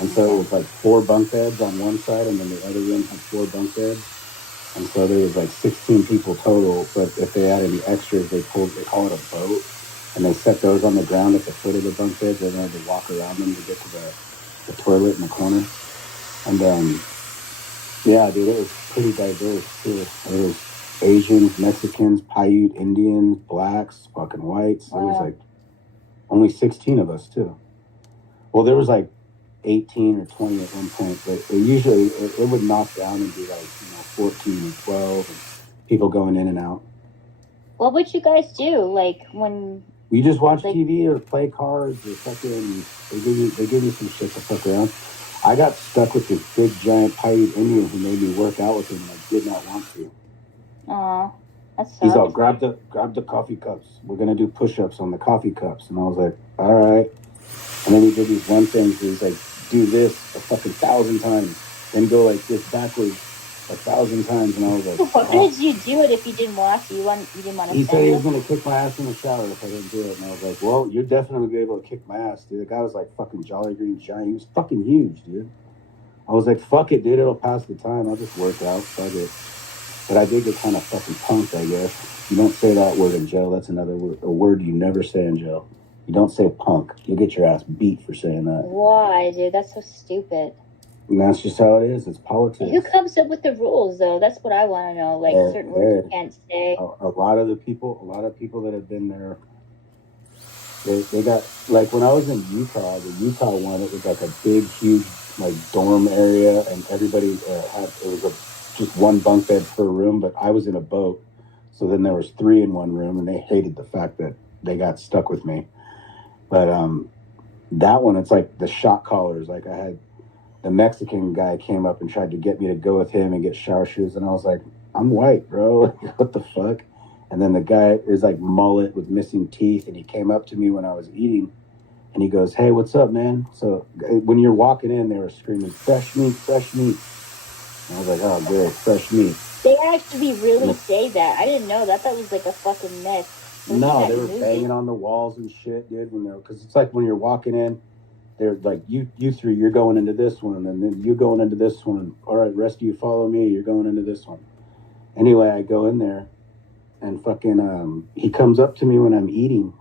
And so it was like 4 bunk beds on one side, and then the other room had 4 bunk beds. And so there was like 16 people total. But if they had any extras, they call it a boat, and they set those on the ground at the foot of the bunk beds. They had to walk around them to get to the toilet in the corner. And yeah, dude, it was pretty diverse too. There was Asians, Mexicans, Paiute Indians, blacks, fucking whites. There was like only 16 of us too. Well, there was like 18 or 20 at one point, but it would knock down and be like 14 or 12, and people going in and out. what would you guys do? Like when you just watch TV or play cards or fucking they give you some shit to fuck around. I got stuck with this big giant Paiute Indian who made me work out with him, and I did not want to. Aw, that sucks. He's all, grab the coffee cups. We're gonna do push-ups on the coffee cups, and I was like, all right. And then he did these one things where he's like, do this a fucking 1,000 times, then go like this backwards 1,000 times, and I was like, why did you do it if you didn't want to? You didn't want to. He said he was gonna kick my ass in the shower if I didn't do it, and I was like, well, you're definitely gonna be able to kick my ass, dude. The guy was like fucking Jolly Green Giant. He was fucking huge, dude. I was like, fuck it, dude. It'll pass the time. I'll just work out. Fuck it. But I did get kind of fucking punked, I guess. You don't say that word in jail. That's another word, a word you never say in jail. You don't say punk. You'll get your ass beat for saying that. Why, dude? That's so stupid. And that's just how it is. It's politics. Who comes up with the rules, though? That's what I want to know. Like certain words you can't say. A lot of people that have been there, they got, like when I was in Utah, the Utah one, it was like a big, huge like dorm area, and everybody just 1 bunk bed per room. But I was in a boat, so then there was 3 in one room, and they hated the fact that they got stuck with me. But that one, it's like the shot callers. Like I the Mexican guy came up and tried to get me to go with him and get shower shoes, and I was like, I'm white, bro. What the fuck? And then the guy is like mullet with missing teeth, and he came up to me when I was eating, and he goes, hey, what's up, man? So when you're walking in, they were screaming, fresh meat, fresh meat. And I was like, oh, good, fresh meat. They actually really say that. I didn't know that. That was like a fucking myth. No, they were banging on the walls and shit, dude. Because it's like when you're walking in, they're like, you three, you're going into this one, and then you going into this one. All right, rest of you follow me. You're going into this one. Anyway, I go in there, and fucking, he comes up to me when I'm eating,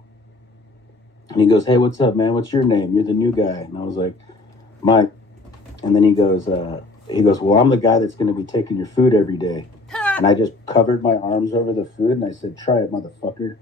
and he goes, hey, what's up, man? What's your name? You're the new guy. And I was like, Mike. And then he goes, well, I'm the guy that's going to be taking your food every day. And I just covered my arms over the food, and I said, try it, motherfucker.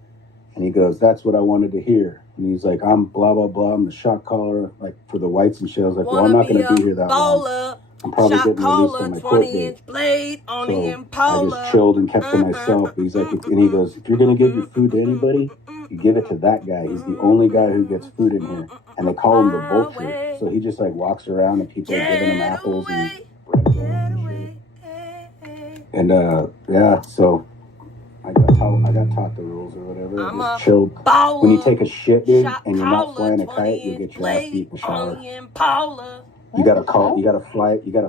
And he goes, that's what I wanted to hear. And he's like, I'm blah, blah, blah. I'm the shot caller, like, for the whites and shit. I was like, well, I'm not going to be here that long. I'm probably getting released on my court date. Blade on the So I Impala. just chilled and kept to myself. He's like, and he goes, if you're going to give your food to anybody, you give it to that guy. He's the only guy who gets food in here. And they call him the vulture. So he just, like, walks around, and people are giving him apples and bread. And, yeah, so I got taught the rules or whatever. I just chilled. When you take a shit, dude, and you're not flying a kite, you'll get your ass beat in the shower. You gotta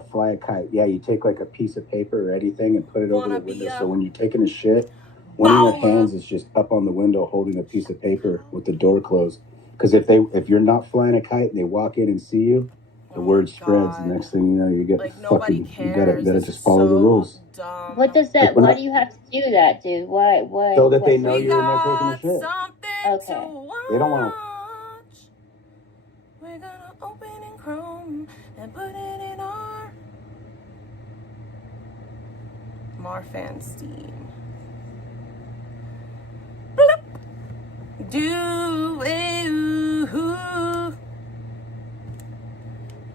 fly a kite. Yeah, you take like a piece of paper or anything and put it over the window. So when you're taking a shit, one of your hands is just up on the window holding a piece of paper with the door closed. Because if you're not flying a kite and they walk in and see you, the word spreads. The next thing you know, you get fucking. You gotta just follow the rules. What does that? Why do you have to do that, dude? Why? So that they know you're in there taking a shit. Okay. They don't want to. We're gonna open in Chrome and put it in our Marfan Steam. Bloop. Do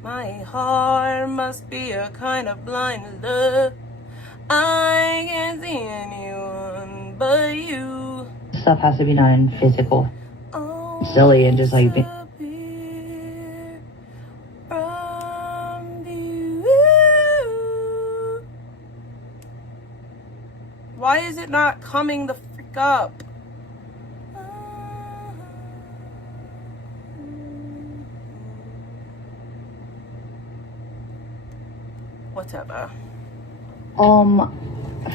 my heart must be a kind of blind love. I can't see anyone but you. Stuff has to be done in physical, silly, and just like. Why is it not coming the frick up? Whatever.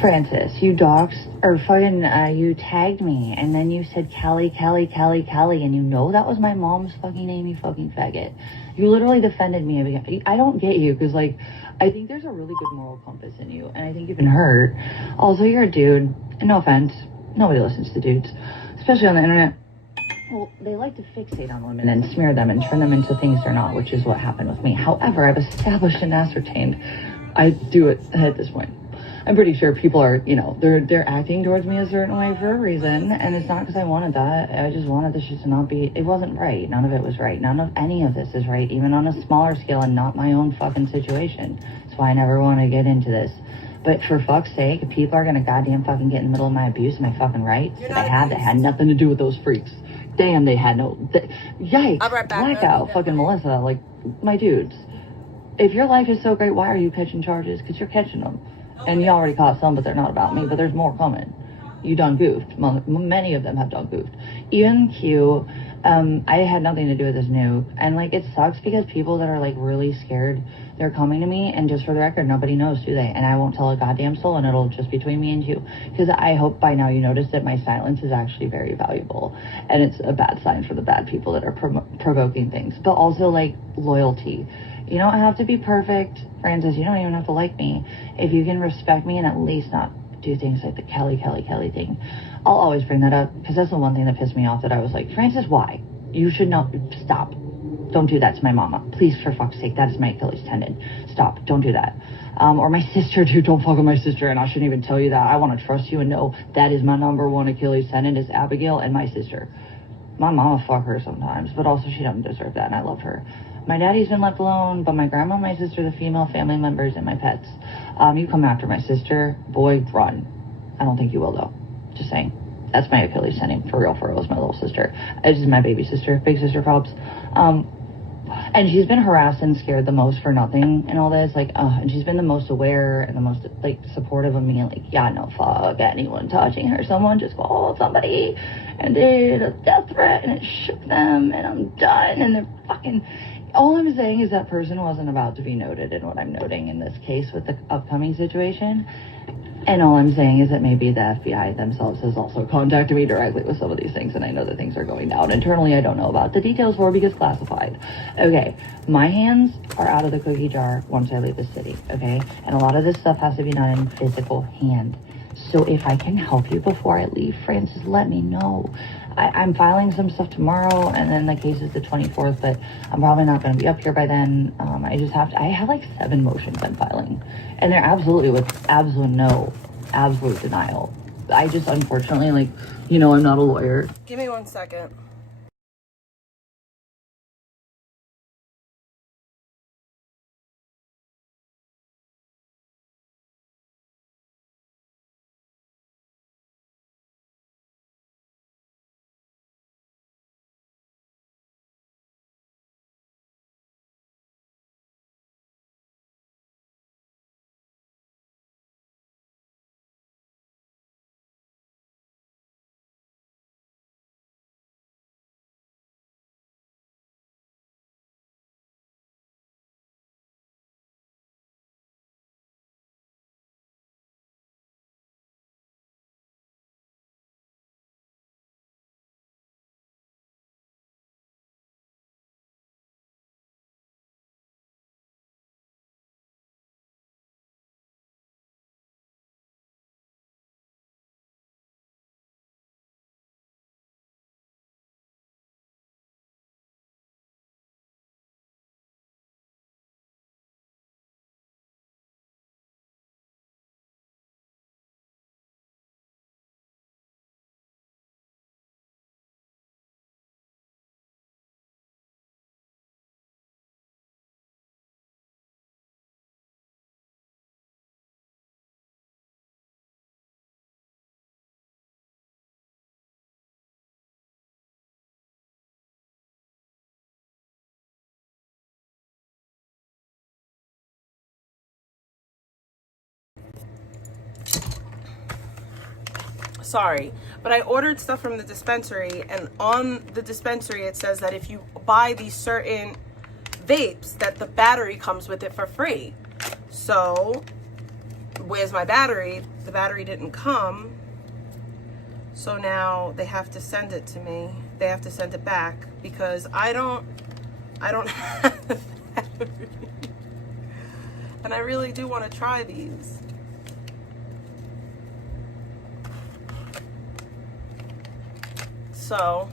Francis, you you tagged me, and then you said Kelly, and you know that was my mom's fucking name, you fucking faggot. You literally defended me. I don't get you, because, like, I think there's a really good moral compass in you, and I think you've been hurt. Also, you're a dude, and no offense, nobody listens to dudes, especially on the internet. Well, they like to fixate on women and smear them and turn them into things they're not, which is what happened with me. However, I've established and ascertained I do it at this point. I'm pretty sure people are, they're acting towards me a certain way for a reason, and it's not because I wanted that. I just wanted this shit to not be, it wasn't right. None of it was right. None of any of this is right, even on a smaller scale and not my own fucking situation. That's why I never want to get into this. But for fuck's sake, if people are going to goddamn fucking get in the middle of my abuse and my fucking rights that had nothing to do with those freaks. Damn, they had yikes. I'll be right back. Blackout, fucking Melissa, like, my dudes. If your life is so great, why are you catching charges? Because you're catching them. And you already caught some, but they're not about me. But there's more coming. You done goofed. Many of them have done goofed. Even Q, I had nothing to do with this nuke. And, like, it sucks because people that are, like, really scared, they're coming to me. And just for the record, nobody knows, do they? And I won't tell a goddamn soul, and it'll just be between me and you. Because I hope by now you notice that my silence is actually very valuable. And it's a bad sign for the bad people that are provoking things. But also, like, loyalty. You don't have to be perfect, Francis. You don't even have to like me. If you can respect me and at least not do things like the Kelly thing, I'll always bring that up, because that's the one thing that pissed me off, that I was like, Francis, why? You should not. Stop. Don't do that to my mama. Please, for fuck's sake. That is my Achilles tendon. Stop. Don't do that. Or my sister, dude. Don't fuck with my sister, and I shouldn't even tell you that. I want to trust you and know that is my number one Achilles tendon is Abigail and my sister. My mama fuck her sometimes, but also she doesn't deserve that, and I love her. My daddy's been left alone, but my grandma, my sister, the female family members, and my pets. You come after my sister, boy, run. I don't think you will, though. Just saying. That's my Achilles tendon, for real, is my little sister. This is my baby sister, big sister probs. And she's been harassed and scared the most for nothing and all this, like, and she's been the most aware and the most, like, supportive of me, and like, yeah, no, fuck anyone touching her. Someone just called somebody and did a death threat, and it shook them, and I'm done, and they're fucking... All I'm saying is that person wasn't about to be noted in what I'm noting in this case with the upcoming situation. And all I'm saying is that maybe the FBI themselves has also contacted me directly with some of these things, and I know that things are going down internally. I don't know about the details for because classified. Okay, my hands are out of the cookie jar once I leave the city, okay? And a lot of this stuff has to be done in physical hand. So if I can help you before I leave, Francis, let me know. I'm filing some stuff tomorrow, and then the case is the 24th, but I'm probably not going to be up here by then. I have like 7 motions I'm filing, and they're absolutely with absolute denial. I just, unfortunately, like, you know, I'm not a lawyer. Give me 1 second. Sorry, but I ordered stuff from the dispensary, and on the dispensary it says that if you buy these certain vapes that the battery comes with it for free. So where's my battery? The battery didn't come, so now they have to send it to me. They have to send it back because I don't have the battery. And I really do want to try these. So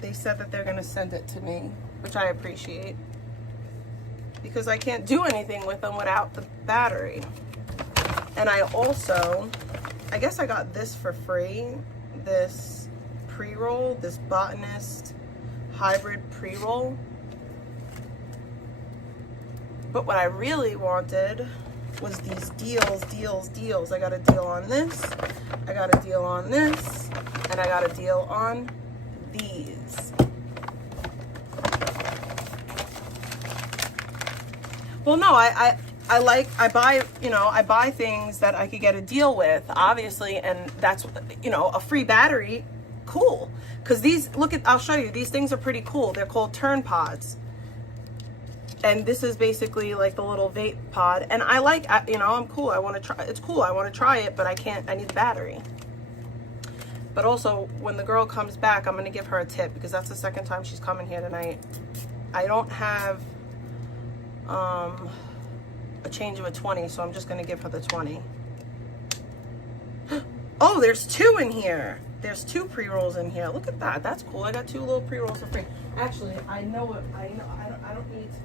they said that they're going to send it to me, which I appreciate because I can't do anything with them without the battery. And I also, I guess I got this for free, this pre-roll, this Botanist hybrid pre-roll. But what I really wanted was these deals. I got a deal on this, I got a deal on this, and I got a deal on these. Well, no, I buy things that I could get a deal with, obviously, and that's, you know, a free battery, cool. Because these, I'll show you, these things are pretty cool. They're called turn pods. And this is basically like the little vape pod. And I like, you know, I'm cool. I want to try, it's cool. I want to try it, but I need the battery. But also, when the girl comes back, I'm going to give her a tip because that's the second time she's coming here tonight. I don't have a change of a 20, so I'm just going to give her the 20. Oh, there's 2 in here. There's 2 pre-rolls in here. Look at that. That's cool. I got 2 little pre-rolls for free. Actually, I don't need to.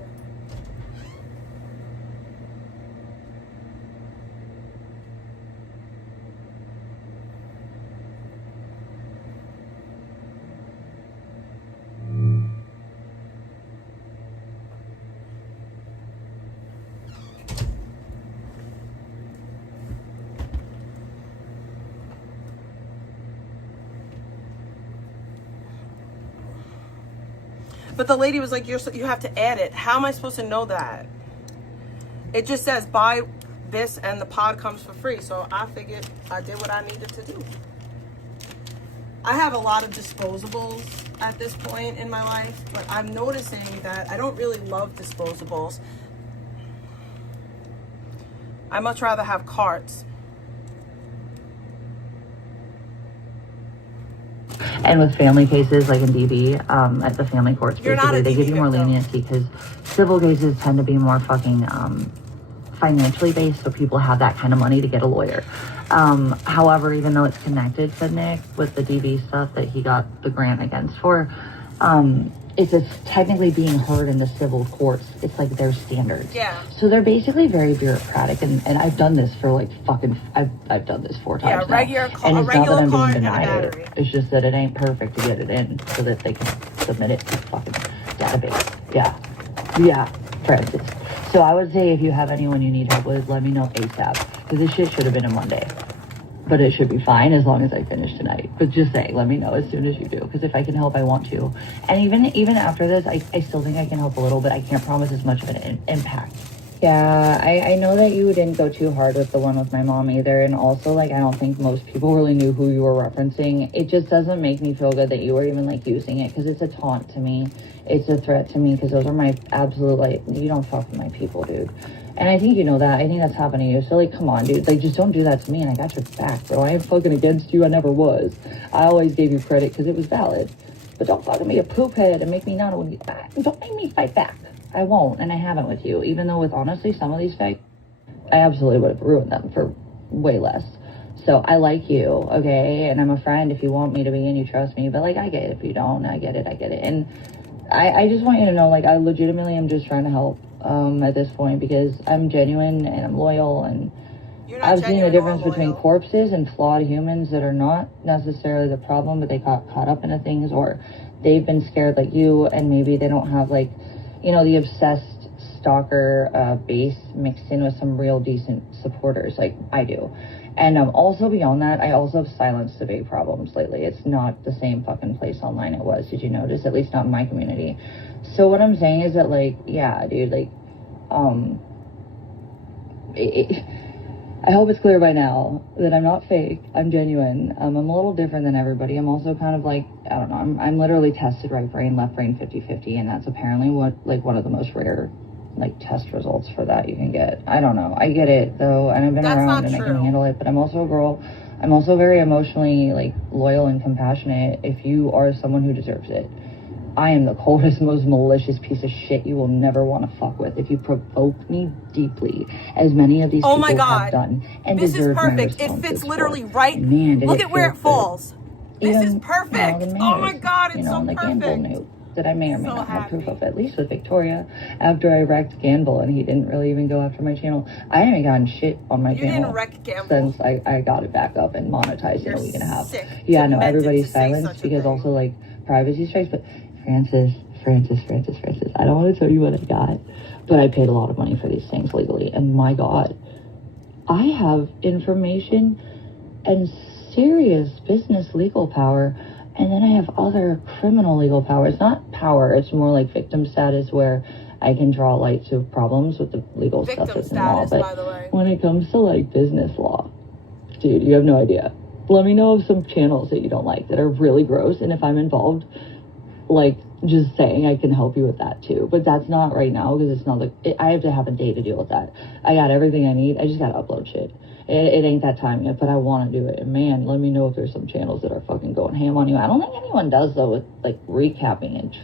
But the lady was like, you have to add it. How am I supposed to know that? It just says buy this and the pod comes for free. So I figured I did what I needed to do. I have a lot of disposables at this point in my life, but I'm noticing that I don't really love disposables. I much rather have carts. And with family cases, like in DV, at the family courts, basically, they give you more leniency because civil cases tend to be more fucking financially based, so people have that kind of money to get a lawyer. However, even though it's connected to Nick with the DV stuff that he got the grant against for, it's technically being heard in the civil courts. It's like their standards. Yeah. So they're basically very bureaucratic, and I've done this for like fucking, I've done this 4 times now. And it's not that I'm being denied it. It's just that it ain't perfect to get it in so that they can submit it to the fucking database. Yeah, Francis. So I would say if you have anyone you need help with, let me know ASAP. Because this shit should have been a Monday. But it should be fine as long as I finish tonight. But just say, let me know as soon as you do. Because if I can help, I want to. And even after this, I still think I can help a little bit. I can't promise as much of an impact. Yeah, I know that you didn't go too hard with the one with my mom either. And also, like, I don't think most people really knew who you were referencing. It just doesn't make me feel good that you were even, like, using it. Because it's a taunt to me. It's a threat to me. Because those are my absolute, like, you don't fuck with my people, dude. And I think you know that. I think that's happening to you. So, like, come on, dude. Like, just don't do that to me. And I got your back, bro. I ain't fucking against you. I never was. I always gave you credit because it was valid. But don't fucking be a poop head and make me not... Don't make me fight back. I won't. And I haven't with you. Even though with, honestly, some of these fights, I absolutely would have ruined them for way less. So, I like you, okay? And I'm a friend if you want me to be and you trust me. But, like, I get it. If you don't, I get it. And I just want you to know, like, I legitimately am just trying to help. At this point, because I'm genuine and I'm loyal, and I've seen the difference between corpses and flawed humans that are not necessarily the problem, but they got caught up into things, or they've been scared like you, and maybe they don't have, like, you know, the obsessed stalker base mixed in with some real decent supporters like I do. And also beyond that, I also have silenced debate problems lately. It's not the same fucking place online it was. Did you notice? At least not in my community. So what I'm saying is that, like, yeah, dude, like, I hope it's clear by now that I'm not fake. I'm genuine. I'm a little different than everybody. I'm also kind of like, I don't know, I'm literally tested right brain, left brain 50-50, and that's apparently what, like, one of the most rare, like, test results for that you can get. I don't know. I get it, though, and I've been around and I can handle it, but I'm also a girl. I'm also very emotionally, like, loyal and compassionate if you are someone who deserves it. I am the coldest, most malicious piece of shit you will never want to fuck with if you provoke me deeply, as many of these people have done and this deserve is perfect. my It fits responses literally for. right. Man, Look at where it falls. This is perfect. You know, Oh my God, it's so the perfect. Gamble nuke that I may or may So not have happy. proof of, at least with Victoria, after I wrecked Gamble and he didn't really even go after my channel. I haven't gotten shit on my channel didn't wreck Gamble. since I got it back up and monetized in a week and a half. Sick. Yeah, no, Demented everybody's to say silenced such a because thing. also, like, privacy strikes, but Francis, I don't want to tell you what I got, but I paid a lot of money for these things legally, and my God, I have information and serious business legal power, and then I have other criminal legal power. It's not power, it's more like victim status, where I can draw light to problems with the legal stuff that's in law, but when it comes to, like, business law, dude, you have no idea. Let me know of some channels that you don't like that are really gross, and if I'm involved, like, just saying I can help you with that too, but that's not right now because it's not like I have to have a day to deal with that. I got everything I need. I just gotta upload shit. It ain't that time yet, but I want to do it. And man, let me know if there's some channels that are fucking going ham on you. I don't think anyone does though with, like, recapping and,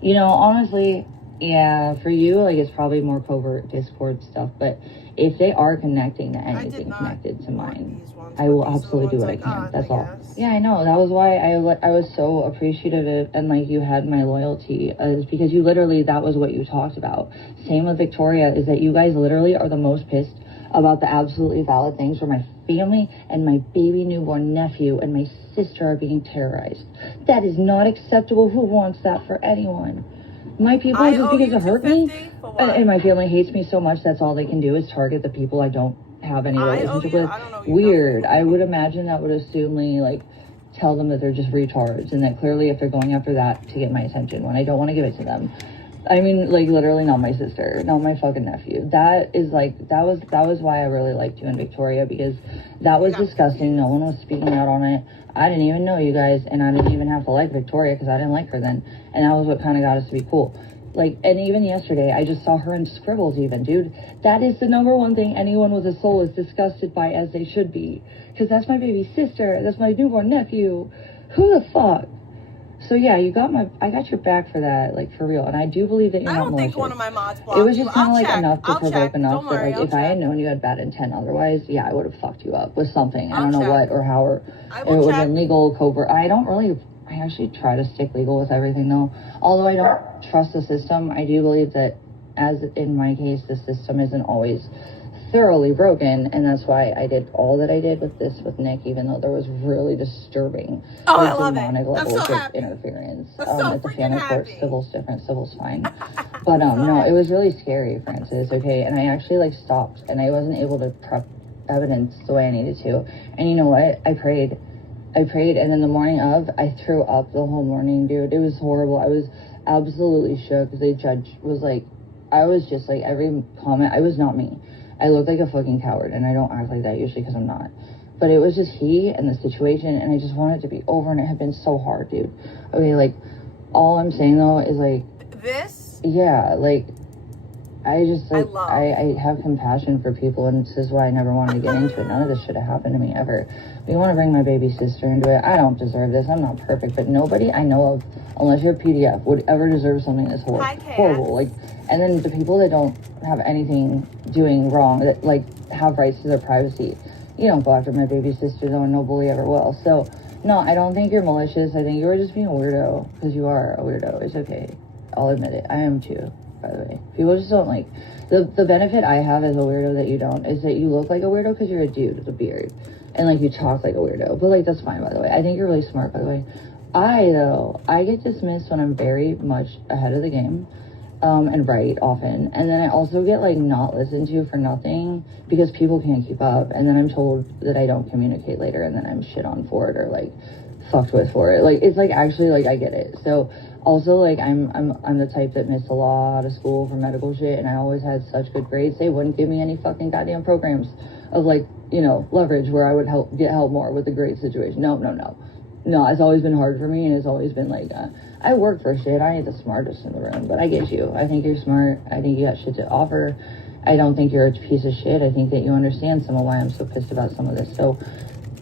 you know, honestly, yeah, for you, like, it's probably more covert Discord stuff, but if they are connecting to anything connected to mine, I will absolutely do what I can. That's all. Yeah, I know. That was why I was so appreciative and, like, you had my loyalty, is because you literally, that was what you talked about. Same with Victoria, is that you guys literally are the most pissed about the absolutely valid things where my family and my baby newborn nephew and my sister are being terrorized. That is not acceptable. Who wants that for anyone? My people, just because it hurt me, and my family hates me so much, that's all they can do is target the people I don't have any relationship with. Weird. I would imagine that would assume, like, tell them that they're just retards, and that clearly if they're going after that to get my attention when I don't want to give it to them. I mean, like, literally not my sister, not my fucking nephew. That is like, that was why I really liked you and Victoria, because that was disgusting. No one was speaking out on it. I didn't even know you guys, and I didn't even have to like Victoria because I didn't like her then, and that was what kind of got us to be cool. Like, and even yesterday, I just saw her in Scribbles even, dude. That is the number one thing anyone with a soul is disgusted by, as they should be. Because that's my baby sister. That's my newborn nephew. Who the fuck? So yeah, I got your back for that, like, for real. And I do believe that you're not malicious. I don't think one of my mods blocked It was just kind of like check. enough to provoke enough that, like, if I check. had known you had bad intent otherwise, yeah, I would have fucked you up with something. I I'll don't know check. what or how, or I it will would have check. been legal, covert. I actually try to stick legal with everything, though. Although I don't trust the system, I do believe that, as in my case, the system isn't always thoroughly broken, and that's why I did all that I did with Nick, even though there was really disturbing demonic levels of interference. At the family court, civil's different, civil's fine. But no, it was really scary, Francis, okay? And I actually, like, stopped, and I wasn't able to prep evidence the way I needed to. And you know what? I prayed, and then the morning of, I threw up the whole morning, dude. It was horrible. I was absolutely shook. The judge was like, I was just like, every comment, I was not me. I look like a fucking coward, and I don't act like that usually because I'm not. But it was just he and the situation, and I just wanted it to be over, and it had been so hard, dude. Okay, like, all I'm saying, though, is, like... This? Yeah, like, I just, like, I have compassion for people, and this is why I never wanted to get into it. None of this should have happened to me, ever. You want to bring my baby sister into it? I don't deserve this. I'm not perfect, but nobody I know of, unless you're a PDF, would ever deserve something this horrible. Like, and then the people that don't have anything doing wrong, that, like, have rights to their privacy. You don't go after my baby sister, though, and no bully ever will. So, no, I don't think you're malicious. I think you were just being a weirdo, because you are a weirdo. It's okay. I'll admit it. I am too, by the way. People just don't, like... The benefit I have as a weirdo that you don't is that you look like a weirdo because you're a dude with a beard. And, like, you talk like a weirdo. But, like, that's fine, by the way. I think you're really smart, by the way. I get dismissed when I'm very much ahead of the game. And right often, and then I also get, like, not listened to for nothing because people can't keep up, and then I'm told that I don't communicate later, and then I'm shit on for it, or, like, fucked with for it. Like, it's like, actually, like, I get it. So also, like, I'm the type that missed a lot of school for medical shit, and I always had such good grades. They wouldn't give me any fucking goddamn programs of, like, you know, leverage where I would get help more with the grade situation. No, it's always been hard for me, and it's always been like, I work for shit. I ain't the smartest in the room, but I get you. I think you're smart. I think you got shit to offer. I don't think you're a piece of shit. I think that you understand some of why I'm so pissed about some of this. So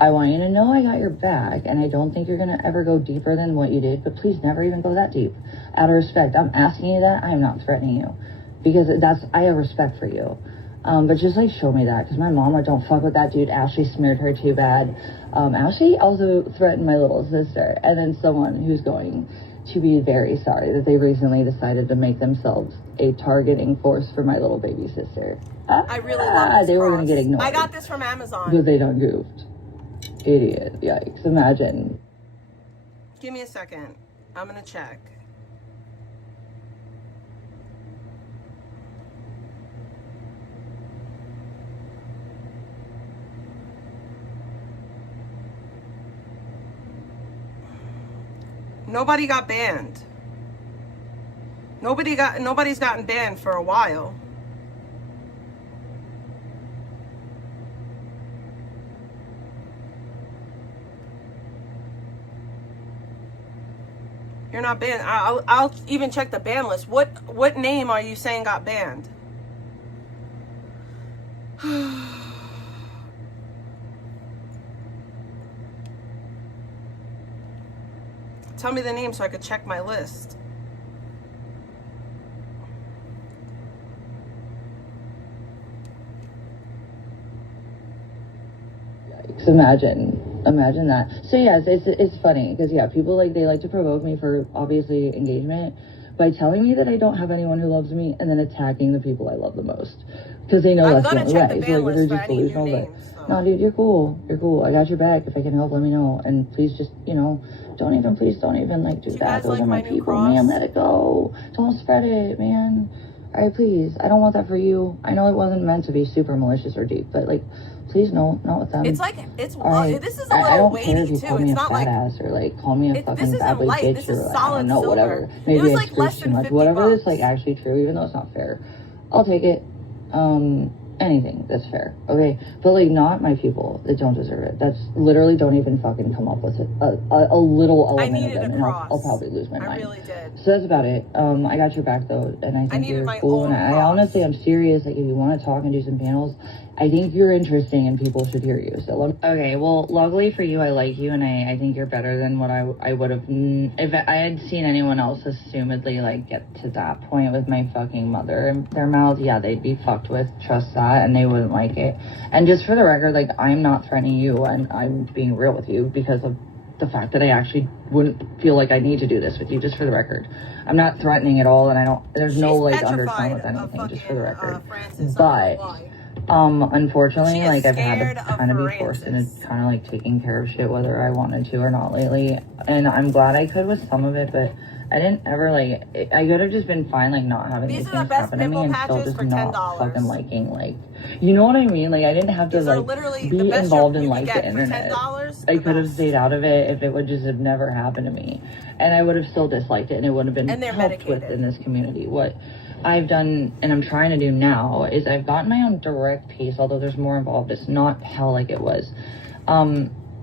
I want you to know I got your back, and I don't think you're going to ever go deeper than what you did, but please never even go that deep. Out of respect, I'm asking you that. I am not threatening you, because I have respect for you. But just, like, show me that, because my mama don't fuck with that dude. Ashley smeared her too bad. Ashley also threatened my little sister, and then someone who's going to be very sorry that they recently decided to make themselves a targeting force for my little baby sister. I really love this they were cross. going to get ignored. I got this from Amazon. But they done goofed. Idiot. Yikes. Imagine. Give me a second. I'm going to check. Nobody got banned. Nobody's gotten banned for a while. You're not banned. I'll even check the ban list. What name are you saying got banned? Tell me the name so I could check my list. Imagine that. So yes, it's funny because people they like to provoke me for obviously engagement by telling me that I don't have anyone who loves me and then attacking the people I love the most because they know that's the only way. So they're just delusional. But no, dude, you're cool. I got your back. If I can help, let me know. And please just don't even do that. Those are my people, man. Let it go. Don't spread it, man. All right, please. I don't want that for you. I know it wasn't meant to be super malicious or deep, but Please, no, not with them. It's like, it's, Alright, this is a I little don't weighty care if you too. call me It's a not fat like, ass or like call me a this fucking isn't bad light. bitch This or is like, I solid don't know, silver. whatever. It Maybe was I like less screeched too than much. 50 Whatever bucks. is like actually true, even though it's not fair, I'll take it. Anything that's fair, okay? But like, not my people that don't deserve it. That's literally, don't even fucking come up with it. A little element of them, and I'll probably lose my mind. I really did. So that's about it. I got your back though, and I think needed you're my cool. own And I honestly, I'm serious. Like, if you want to talk and do some panels, I think you're interesting and people should hear you. So okay, well, luckily for you, I like you, and I think you're better than what I would have if I had seen anyone else assumedly like get to that point with my fucking mother in their mouth. Yeah, they'd be fucked with. Trust that, and they wouldn't like it. And just for the record, like, I'm not threatening you, and I'm being real with you because of the fact that I actually wouldn't feel like I need to do this with you, just for the record. I'm not threatening at all, and there's no like undertone with anything, just for the record. But unfortunately, like, I've had to kind of be forced into kind of like taking care of shit whether I wanted to or not lately, and I'm glad I could with some of it, but I didn't ever like, I could have just been fine like not having these things happen to me and still just not fucking liking, like, you know what I mean? Like, I didn't have to like be involved in like the internet. I could have stayed out of it if it would just have never happened to me, and I would have still disliked it, and it wouldn't have been helped with in this community. What I've done and I'm trying to do now is I've gotten my own direct pace, although there's more involved. It's not hell like it was.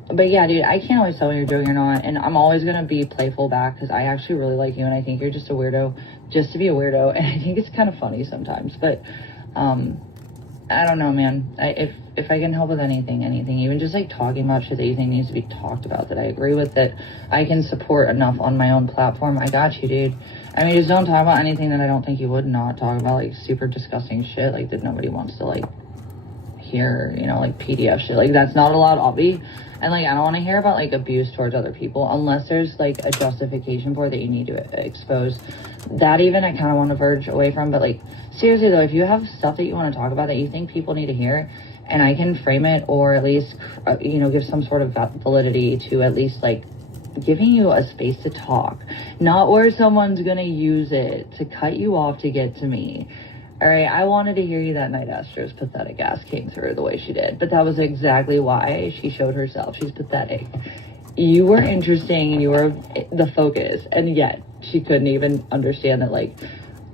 But yeah, dude, I can't always tell when you're doing or not, and I'm always gonna be playful back because I actually really like you, and I think you're just a weirdo just to be a weirdo, and I think it's kind of funny sometimes. But I don't know, man. If I can help with anything, even just like talking about shit that you think needs to be talked about that I agree with, that I can support enough on my own platform, I got you, dude. I mean, just don't talk about anything that I don't think you would not talk about, like super disgusting shit like that nobody wants to like hear, you know, like PDF shit. Like, that's not allowed, obvi. And like, I don't want to hear about like abuse towards other people unless there's like a justification for it that you need to expose. That even I kind of want to verge away from. But like, seriously though, if you have stuff that you want to talk about that you think people need to hear, and I can frame it or at least you know, give some sort of validity to at least like giving you a space to talk, not where someone's gonna use it to cut you off to get to me. All right, I wanted to hear you that night Astro's pathetic ass came through the way she did, but that was exactly why she showed herself. She's pathetic. You were interesting and you were the focus, and yet she couldn't even understand that, like,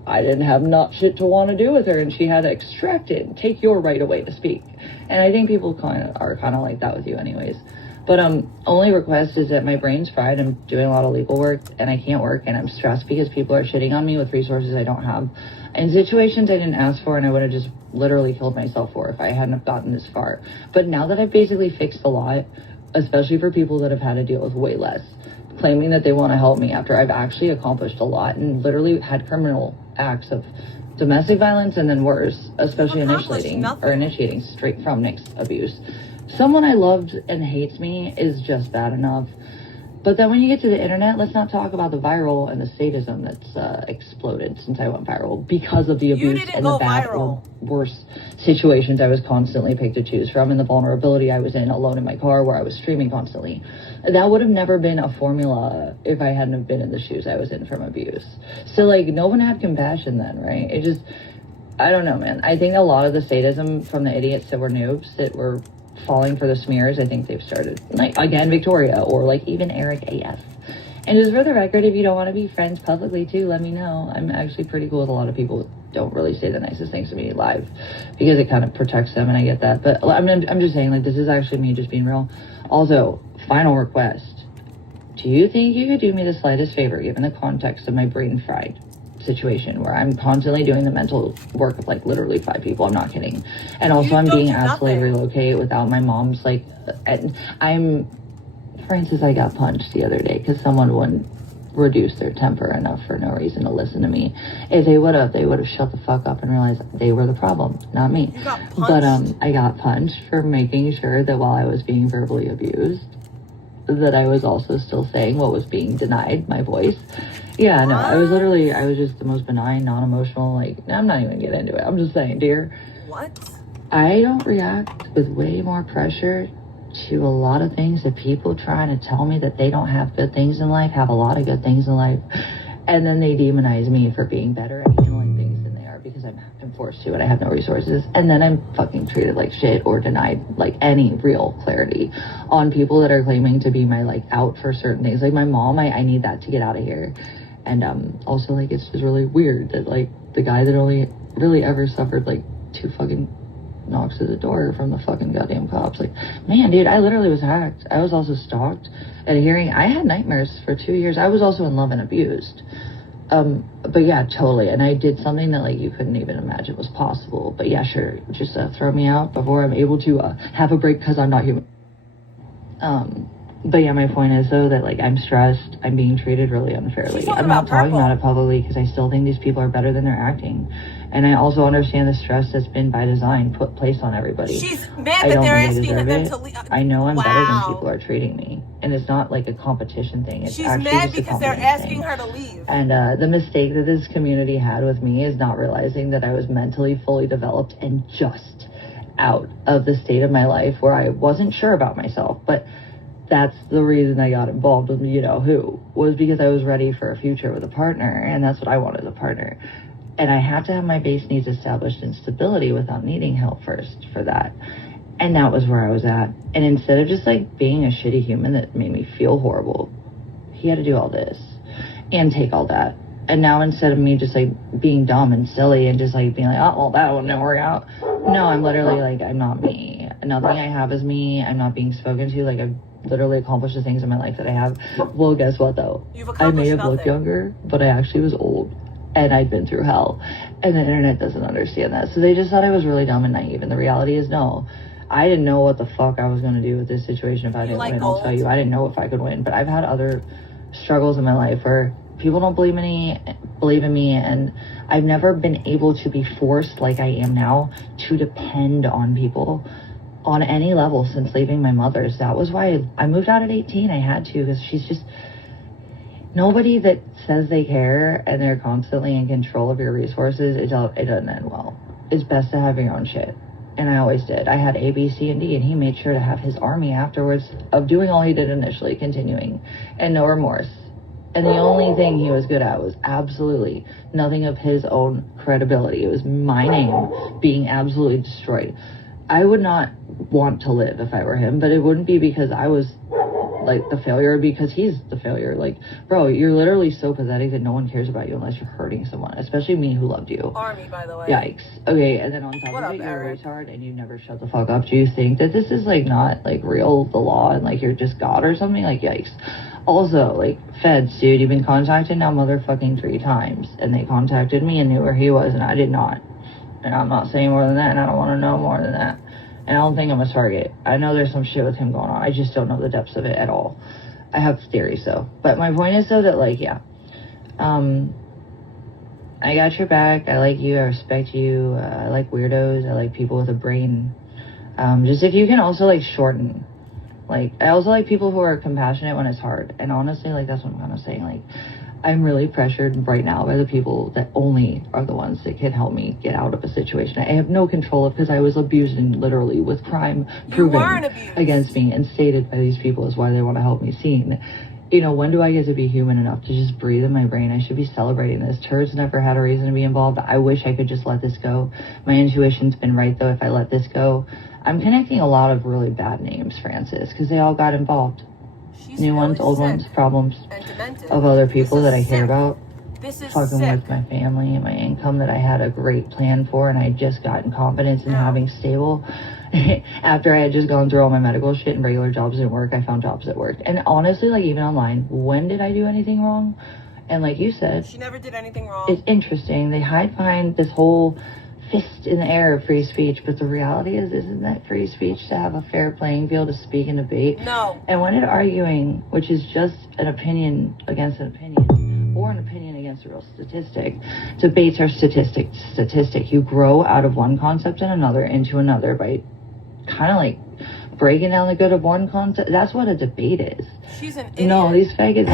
I didn't have not shit to want to do with her, and she had to extract it and take your right away to speak. And I think people are kind of like that with you anyways. But only request is that my brain's fried. I'm doing a lot of legal work and I can't work, and I'm stressed because people are shitting on me with resources I don't have in situations I didn't ask for, and I would have just literally killed myself for if I hadn't have gotten this far. But now that I've basically fixed a lot, especially for people that have had to deal with way less, claiming that they want to help me after I've actually accomplished a lot and literally had criminal acts of domestic violence and then worse, especially initiating straight from Nick's abuse. Someone I loved and hates me is just bad enough. But then when you get to the internet, let's not talk about the viral and the sadism that's exploded since I went viral because of the abuse and the bad or worse situations I was constantly picked to choose from, and the vulnerability I was in alone in my car where I was streaming constantly. That would have never been a formula if I hadn't have been in the shoes I was in from abuse. So like, no one had compassion then, right? It just, I don't know, man. I think a lot of the sadism from the idiots that were noobs that were falling for the smears, I think they've started, like, again, Victoria, or like even Eric AF. And just for the record, if you don't want to be friends publicly too, let me know. I'm actually pretty cool with a lot of people who don't really say the nicest things to me live because it kind of protects them, and I get that. But I'm just saying, like, this is actually me just being real. Also, final request. Do you think you could do me the slightest favor, given the context of my brain fried situation where I'm constantly doing the mental work of like literally 5 people? I'm not kidding. And also I'm being asked to like relocate without my mom's like, for instance, I got punched the other day because someone wouldn't reduce their temper enough for no reason to listen to me. If they would have shut the fuck up and realized they were the problem, not me. But I got punched for making sure that while I was being verbally abused, that I was also still saying what was being denied, my voice. Yeah, no, I was just the most benign, non-emotional, like, I'm not even gonna get into it. I'm just saying, dear. What? I don't react with way more pressure to a lot of things that people trying to tell me that they don't have good things in life, have a lot of good things in life, and then they demonize me for being better at handling things than they are because I'm forced to and I have no resources, and then I'm fucking treated like shit or denied like any real clarity on people that are claiming to be my like out for certain things. Like my mom, I need that to get out of here. And also like it's just really weird that like the guy that only really ever suffered like 2 fucking knocks at the door from the fucking goddamn cops. Like, man, dude, I literally was hacked. I was also stalked at a hearing. I had nightmares for 2 years. I was also in love and abused. But yeah, totally. And I did something that like you couldn't even imagine was possible. But yeah, sure, just throw me out before I'm able to have a break because I'm not human. But yeah, my point is though that like I'm stressed. I'm being treated really unfairly. I'm not talking about it publicly because I still think these people are better than they're acting. And I also understand the stress that's been by design placed on everybody. She's mad that they're asking them to leave. I know I'm better than people are treating me. And it's not like a competition thing. It's She's actually mad just a because they're confidence asking thing. her to leave. And the mistake that this community had with me is not realizing that I was mentally fully developed and just out of the state of my life where I wasn't sure about myself. But that's the reason I got involved with, you know, who was because I was ready for a future with a partner. And that's what I wanted, a partner. And I had to have my base needs established in stability without needing help first for that. And that was where I was at. And instead of just like being a shitty human that made me feel horrible, he had to do all this and take all that. And now instead of me just like being dumb and silly and just like being like, oh, well, that will never work out. No, I'm literally like, I'm not me. Nothing I have is me. I'm not being spoken to. Like I've literally accomplished the things in my life that I have. Well, guess what though? I may have looked younger, but I actually was old. And I'd been through hell. And the internet doesn't understand that. So they just thought I was really dumb and naive. And the reality is, no. I didn't know what the fuck I was going to do with this situation if I didn't win. I'll tell you, I didn't know if I could win. But I've had other struggles in my life where people don't believe in me. And I've never been able to be forced like I am now to depend on people on any level since leaving my mother's. That was why I moved out at 18. I had to, because she's just... Nobody that says they care and they're constantly in control of your resources, it doesn't end well. It's best to have your own shit. And I always did. I had A, B, C, and D, and he made sure to have his army afterwards of doing all he did initially, continuing, and no remorse. And the only thing he was good at was absolutely nothing of his own credibility. It was my name being absolutely destroyed. I would not want to live if I were him, but it wouldn't be because I was like the failure, because he's the failure. Like, bro, you're literally so pathetic that no one cares about you unless you're hurting someone, especially me who loved you. Army, by the way. Yikes. Okay, and then on top of it, you're a retard and you never shut the fuck up. Do you think that this is like not like real, the law, and like you're just God or something? Like, yikes. Also, like, feds, dude, you've been contacted now motherfucking 3 times, and they contacted me and knew where he was, and I did not. And I'm not saying more than that, and I don't want to know more than that. And I don't think I'm a target. I know there's some shit with him going on. I just don't know the depths of it at all. I have theories, though. But my point is, though, that, like, yeah. I got your back. I like you. I respect you. I like weirdos. I like people with a brain. Just if you can also, like, shorten. Like, I also like people who are compassionate when it's hard. And honestly, like, that's what I'm kind of saying. Like, I'm really pressured right now by the people that only are the ones that can help me get out of a situation I have no control of, because I was abused, and literally with crime proven against me and stated by these people is why they want to help me seen. You know, when do I get to be human enough to just breathe in my brain? I should be celebrating this. Turds never had a reason to be involved. I wish I could just let this go. My intuition's been right, though. If I let this go, I'm connecting a lot of really bad names, Francis, because they all got involved. New ones, old ones, problems of other people that I care about. Fucking with my family and my income that I had a great plan for, and I had just gotten confidence in having stable. After I had just gone through all my medical shit and regular jobs didn't work, I found jobs that worked. And honestly, like, even online, when did I do anything wrong? And like you said, she never did anything wrong. It's interesting. They hide behind this whole fist in the air of free speech, but the reality is, isn't that free speech to have a fair playing field to speak and debate? No. And when it arguing, which is just an opinion against an opinion, or an opinion against a real statistic, debates are statistic. You grow out of one concept and another into another by kind of like breaking down the good of one concept. That's what a debate is. She's an idiot. No, these faggots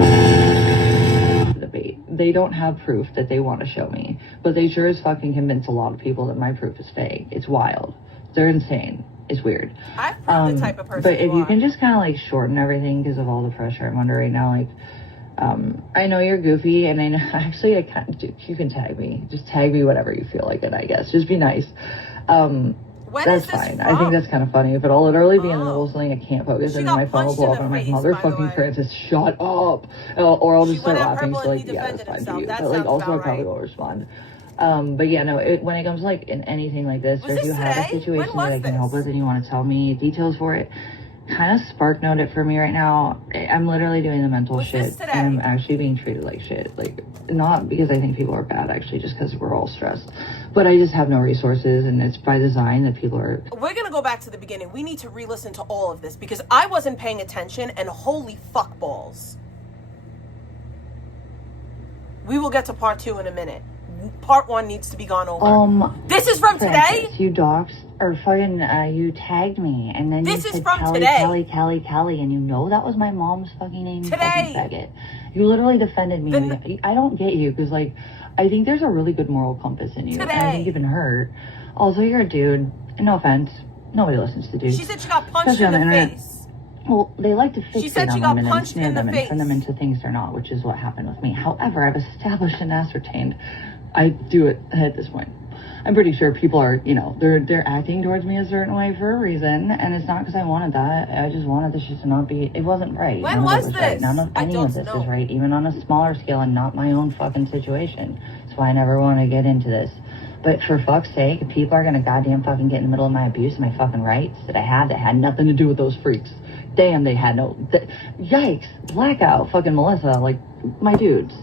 debate. They don't have proof that they want to show me, but they sure as fucking convince a lot of people that my proof is fake. It's wild. They're insane. It's weird. I'm the type of person. But if you can just kind of like shorten everything because of all the pressure I'm under right now, like, I know you're goofy, and I know actually you can tag me. Just tag me whatever you feel like it, I guess. Just be nice. That's fine. I think that's kind of funny, but I'll literally be in the middle of something I can't focus, and then my phone will blow up, and I'm like, motherfucking Francis, shut up. Or I'll just start laughing, so like, yeah, that's fine for you. But like, also I probably will respond. But yeah, no, when it comes to like in anything like this, or if you have a situation that I can help with and you want to tell me details for it, kind of spark note it for me right now. I'm literally doing the mental shit, and I'm actually being treated like shit. Like, not because I think people are bad, actually, just because we're all stressed. But I just have no resources, and it's by design that people are... We're gonna go back to the beginning. We need to re-listen to all of this, because I wasn't paying attention, and holy fuck balls. We will get to part 2 in a minute. Part 1 needs to be gone over. This is from Francis, today? You doxed, or fucking, you tagged me, and then This you is said from Kelly, today. Kelly, and you know that was my mom's fucking name, you Today. fucking faggot. You literally defended me. I don't get you, because, like, I think there's a really good moral compass in you, and I think you've been hurt. Also, you're a dude, and no offense, nobody listens to dudes. She said she got punched Especially in on the internet. face. Well, they like to She fixate said she on got women and punched snare in the them and turn them into things they're not, which is what happened with me. However, I've established and ascertained I do it at this point. I'm pretty sure people are, you know, they're acting towards me a certain way for a reason, and it's not because I wanted that. I just wanted this shit to not be, it wasn't right. When was this? Right. None of any of this is right, even on a smaller scale and not my own fucking situation. That's why I never want to get into this. But for fuck's sake, if people are gonna goddamn fucking get in the middle of my abuse and my fucking rights that I had that had nothing to do with those freaks. Damn, they had no, yikes, blackout, fucking Melissa, like, my dudes.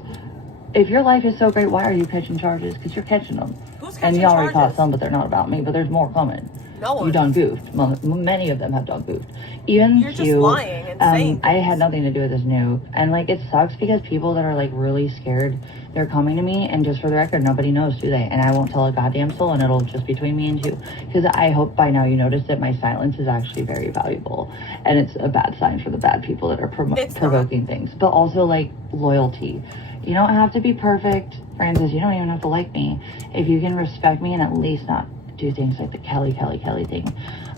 If your life is so great, why are you catching charges? Because you're catching them. Who's and you already caught some, but they're not about me. But there's more coming. No one. You done goofed. Many of them have done goofed. Even You're just lying and saying I had nothing to do with this nuke. And like, it sucks because people that are like really scared, they're coming to me. And just for the record, nobody knows, do they? And I won't tell a goddamn soul, and it'll just be between me and you. Because I hope by now you notice that my silence is actually very valuable. And it's a bad sign for the bad people that are provoking things. But also like loyalty. You don't have to be perfect, Francis. You don't even have to like me. If you can respect me and at least not do things like the Kelly thing,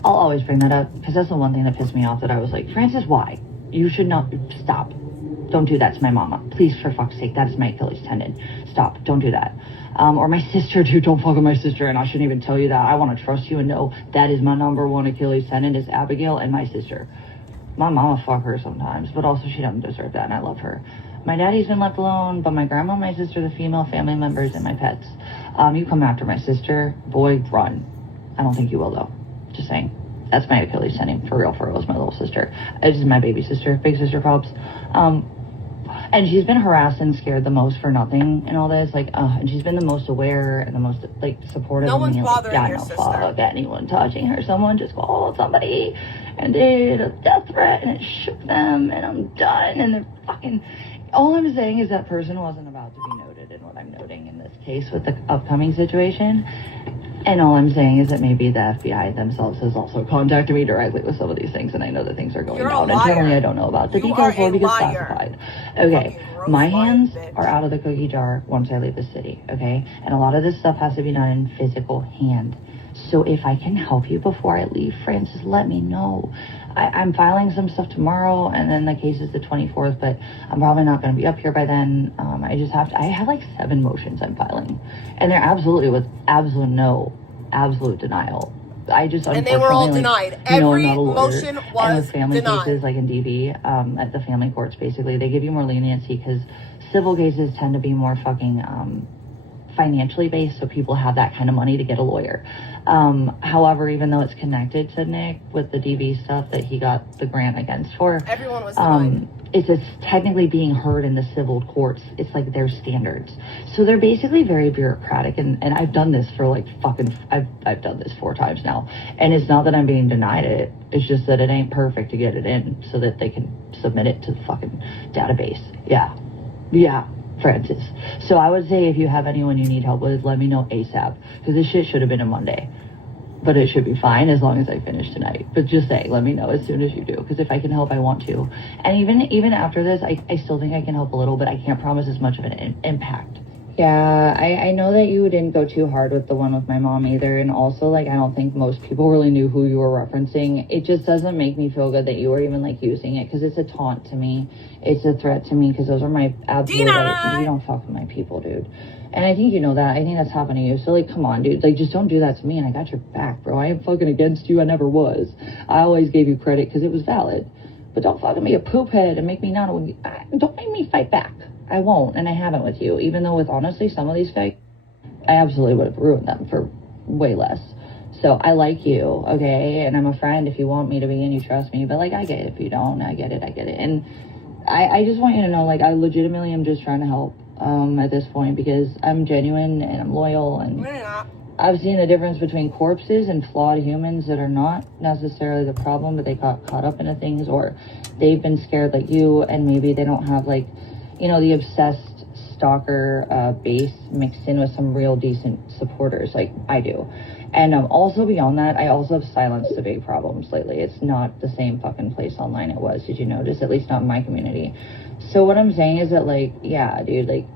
I'll always bring that up, because that's the one thing that pissed me off, that I was like, Francis, why? You should not, stop. Don't do that to my mama. Please, for fuck's sake, that's my Achilles tendon. Stop, don't do that. Or my sister, dude, don't fuck with my sister, and I shouldn't even tell you that. I want to trust you and know that is my #1 Achilles tendon is Abigail and my sister. My mama fuck her sometimes, but also she doesn't deserve that, and I love her. My daddy's been left alone, but my grandma, my sister, the female family members, and my pets. You come after my sister, boy, run. I don't think you will, though. Just saying. That's my Achilles tendon, for real, is my little sister. It's my baby sister, big sister props. And she's been harassed and scared the most for nothing and all this. Like, and she's been the most aware and the most, like, supportive of me. No one's bothering your sister. Fuck anyone touching her. Someone just called somebody and did a death threat, and it shook them, and I'm done, and they're fucking... All I'm saying is that person wasn't about to be noted in what I'm noting in this case with the upcoming situation. And all I'm saying is that maybe the FBI themselves has also contacted me directly with some of these things, and I know that things are going down internally. I don't know about the details will be classified. Okay, my hands are out of the cookie jar once I leave the city, okay? And a lot of this stuff has to be done in physical hand. So if I can help you before I leave, Francis, let me know. I'm filing some stuff tomorrow, and then the case is the 24th, but I'm probably not going to be up here by then. I have like 7 motions I'm filing, and they're absolutely with absolute denial. I just, and they were all denied. Every motion was and with family denied. cases, like in DV, at the family courts, basically, they give you more leniency because civil cases tend to be more fucking financially based, so people have that kind of money to get a lawyer. However, even though it's connected to Nick with the DV stuff that he got the grant against for, everyone was denied. It's technically being heard in the civil courts. It's like their standards. So they're basically very bureaucratic, and I've done this for like I've done this 4 times now. And it's not that I'm being denied it. It's just that it ain't perfect to get it in so that they can submit it to the fucking database. Yeah, Francis. So I would say if you have anyone you need help with, let me know ASAP. Because this shit should have been a Monday. But it should be fine as long as I finish tonight. But just say, let me know as soon as you do. Because if I can help, I want to. And even after this, I still think I can help a little, but I can't promise as much of an impact. Yeah, I know that you didn't go too hard with the one with my mom either, and also, like, I don't think most people really knew who you were referencing. It just doesn't make me feel good that you were even, like, using it, because it's a taunt to me. It's a threat to me, because those are my absolute, like, you don't fuck with my people, dude. And I think you know that. I think that's happened to you. So, like, come on, dude. Like, just don't do that to me, and I got your back, bro. I ain't fucking against you. I never was. I always gave you credit because it was valid. But don't fucking be a poop head and make me not... Don't make me fight back. I won't, and I haven't with you. Even though with, honestly, some of these fakes, I absolutely would have ruined them for way less. So, I like you, okay? And I'm a friend if you want me to be and you trust me. But, like, I get it if you don't. I get it. And I just want you to know, like, I legitimately am just trying to help at this point because I'm genuine and I'm loyal. And I've seen the difference between corpses and flawed humans that are not necessarily the problem, but they got caught up into things, or they've been scared like you, and maybe they don't have, like, you know, the obsessed stalker base mixed in with some real decent supporters like I do. And also beyond that, I also have silenced the big problems lately. It's not the same fucking place online it was. Did you notice? At least not in my community. So what I'm saying is that, like, yeah, dude, like,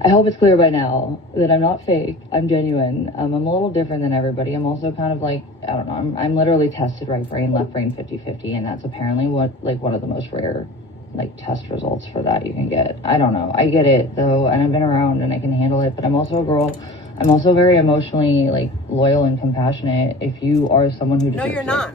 I hope it's clear by now that I'm not fake. I'm genuine. I'm a little different than everybody. I'm also kind of like, I don't know, I'm literally tested right brain, left brain 50-50, and that's apparently what, like, one of the most rare, like, test results for that you can get. I don't know. I get it, though, and I've been around, and I can handle it, but I'm also a girl. I'm also very emotionally, like, loyal and compassionate. If you are someone who deserves No, you're not.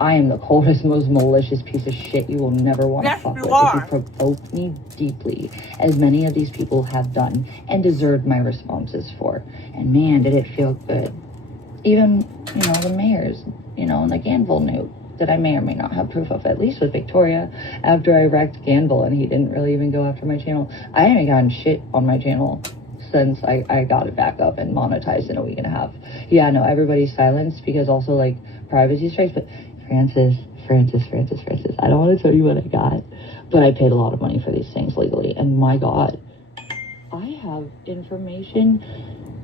I am the coldest, most malicious piece of shit you will never want to fuck with. Are. If you provoke me deeply, as many of these people have done and deserved my responses for. And man, did it feel good. Even, you know, the mayors, you know, like Ganville knew that I may or may not have proof of, at least with Victoria, after I wrecked Ganville and he didn't really even go after my channel. I haven't gotten shit on my channel since I got it back up and monetized in a week and a half. Yeah, no, everybody's silenced because also, like, privacy strikes, but Francis, I don't want to tell you what I got, but I paid a lot of money for these things legally, and my God, I have information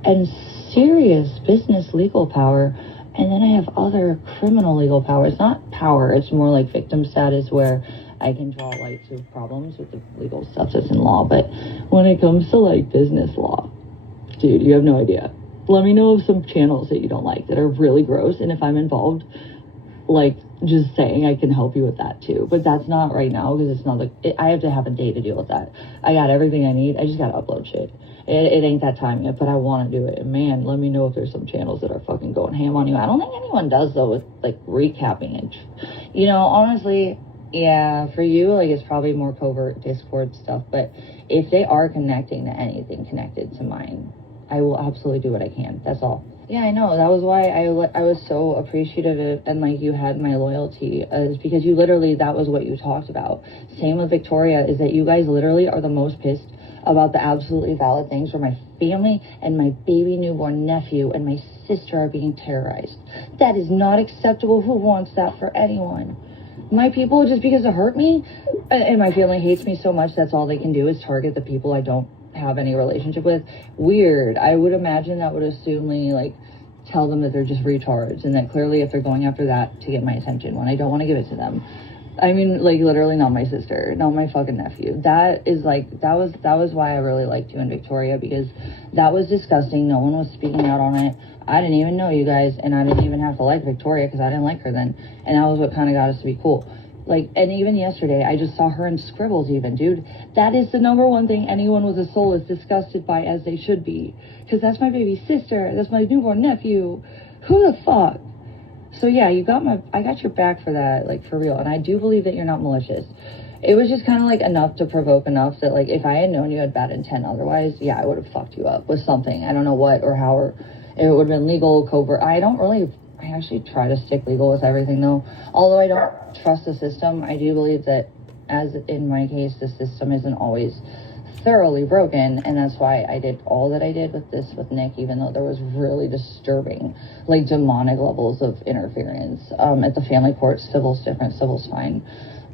and serious business legal power, and then I have other criminal legal power. It's not power, it's more like victim status, where I can draw light to problems with the legal stuff that's in law. But when it comes to, like, business law, dude, you have no idea. Let me know of some channels that you don't like that are really gross, and if I'm involved, like, just saying I can help you with that too. But that's not right now because it's not like I have to have a day to deal with that. I got everything I need. I just gotta upload shit. It ain't that time yet, but I want to do it. And man, let me know if there's some channels that are fucking going ham on you. I don't think anyone does though with, like, recapping it. You know, honestly, yeah, for you, like, it's probably more covert Discord stuff. But if they are connecting to anything connected to mine, I will absolutely do what I can. That's all. Yeah, I know. That was why I was so appreciative and, like, you had my loyalty, is because you literally, that was what you talked about. Same with Victoria, is that you guys literally are the most pissed about the absolutely valid things where my family and my baby newborn nephew and my sister are being terrorized. That is not acceptable. Who wants that for anyone? My people, just because it hurt me, and my family hates me so much, that's all they can do is target the people I don't have any relationship with. Weird. I would imagine that would assumely, like, tell them that they're just retards, and that clearly if they're going after that to get my attention when I don't want to give it to them. I mean, like, literally not my sister, not my fucking nephew. That is, like, that was why I really liked you and Victoria, because that was disgusting. No one was speaking out on it. I didn't even know you guys, and I didn't even have to like Victoria because I didn't like her then, and that was what kind of got us to be cool. Like, and even yesterday, I just saw her in scribbles even, dude. That is the number one thing anyone with a soul is disgusted by, as they should be. Because that's my baby sister. That's my newborn nephew. Who the fuck? So yeah, I got your back for that, like, for real. And I do believe that you're not malicious. It was just kind of, like, enough to provoke enough that, like, if I had known you had bad intent otherwise, yeah, I would have fucked you up with something. I don't know what or how, or it would have been legal, covert. I actually try to stick legal with everything, though. Although I don't trust the system, I do believe that, as in my case, the system isn't always thoroughly broken, and that's why I did all that I did with Nick, even though there was really disturbing, like, demonic levels of interference. At the family court, civil's different, civil's fine.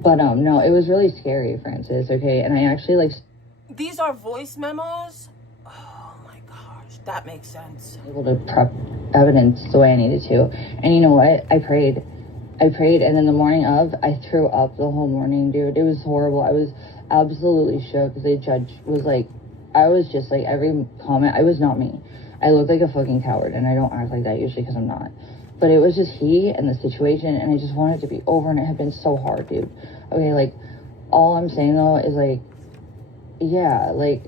But, no, it was really scary, Francis, okay? And I actually, like... These are voice memos? Oh, my gosh, that makes sense. Able to prep evidence the way I needed to. And you know what? I prayed, and then the morning of, I threw up the whole morning, dude. It was horrible. absolutely shook because the judge was like, I was just like, every comment, I was not me. I look like a fucking coward, and I don't act like that usually because I'm not. But it was just he and the situation, and I just wanted it to be over, and it had been so hard, dude. Okay, like, all I'm saying, though, is, like, yeah, like,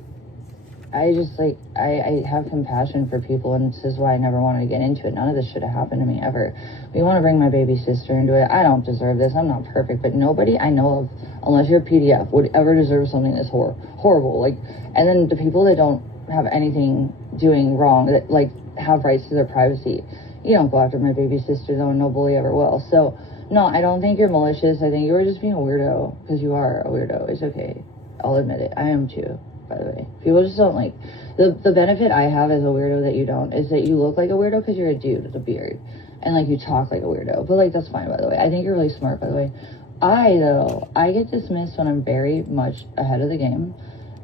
I just, like, I have compassion for people, and this is why I never wanted to get into it. None of this should have happened to me, ever. We want to bring my baby sister into it. I don't deserve this. I'm not perfect, but nobody I know of, unless you're a PDF, would ever deserve something this horrible. Like, and then the people that don't have anything doing wrong, that, like, have rights to their privacy. You don't go after my baby sister, though, and no bully ever will. So, no, I don't think you're malicious. I think you were just being a weirdo, because you are a weirdo. It's okay. I'll admit it. I am, too, by the way. People just don't, like... The benefit I have as a weirdo that you don't is that you look like a weirdo because you're a dude with a beard. And, like, you talk like a weirdo. But, like, that's fine, by the way. I think you're really smart, by the way. I get dismissed when I'm very much ahead of the game.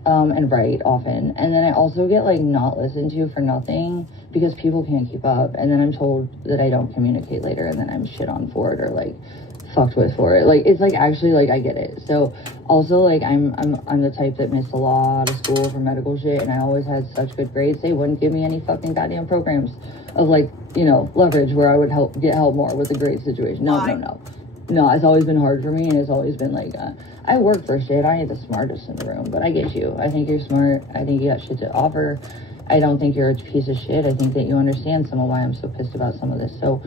And right often, and then I also get like not listened to for nothing because people can't keep up, and then I'm told that I don't communicate later, and then I'm shit on for it or like fucked with for it. Like, it's like actually like I get it. So also like I'm the type that missed a lot of school for medical shit, and I always had such good grades they wouldn't give me any fucking goddamn programs of like, you know, leverage where I would get help more with the grade situation. No, it's always been hard for me, and it's always been like, I work for shit. I ain't the smartest in the room, but I get you. I think you're smart. I think you got shit to offer. I don't think you're a piece of shit. I think that you understand some of why I'm so pissed about some of this. So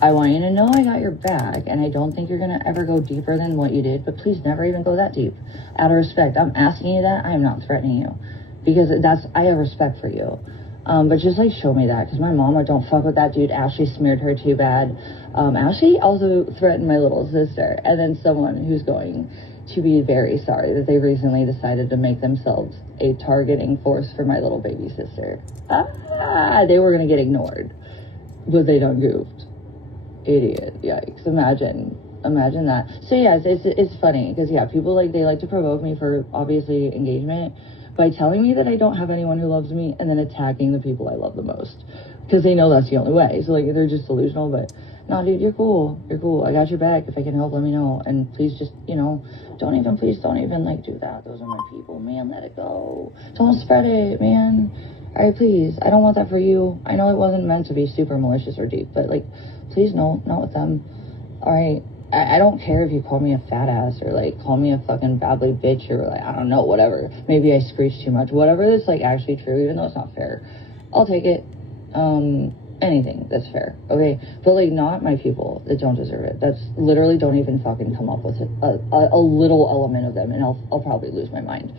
I want you to know I got your back, and I don't think you're going to ever go deeper than what you did, but please never even go that deep. Out of respect, I'm asking you that. I am not threatening you, because I have respect for you. But just like show me that, because my mama don't fuck with that dude. Ashley smeared her too bad. Ashley also threatened my little sister, and then someone who's going to be very sorry that they recently decided to make themselves a targeting force for my little baby sister. They were gonna get ignored, but they done goofed. Idiot. Yikes. Imagine that. So yeah, it's funny because yeah, people they like to provoke me for obviously engagement by telling me that I don't have anyone who loves me, and then attacking the people I love the most because they know that's the only way. So like they're just delusional. But no, dude, you're cool. I got your back. If I can help, let me know. And please just, don't even do that. Those are my people, man. Let it go. Don't spread it, man. All right, please. I don't want that for you. I know it wasn't meant to be super malicious or deep, but please, no, not with them. All right. I don't care if you call me a fat ass or call me a fucking badly bitch or I don't know, whatever. Maybe I screech too much. Whatever that's actually true, even though it's not fair. I'll take it. Anything that's fair. Okay. But not my people that don't deserve it. That's literally don't even fucking come up with a little element of them, and I'll probably lose my mind.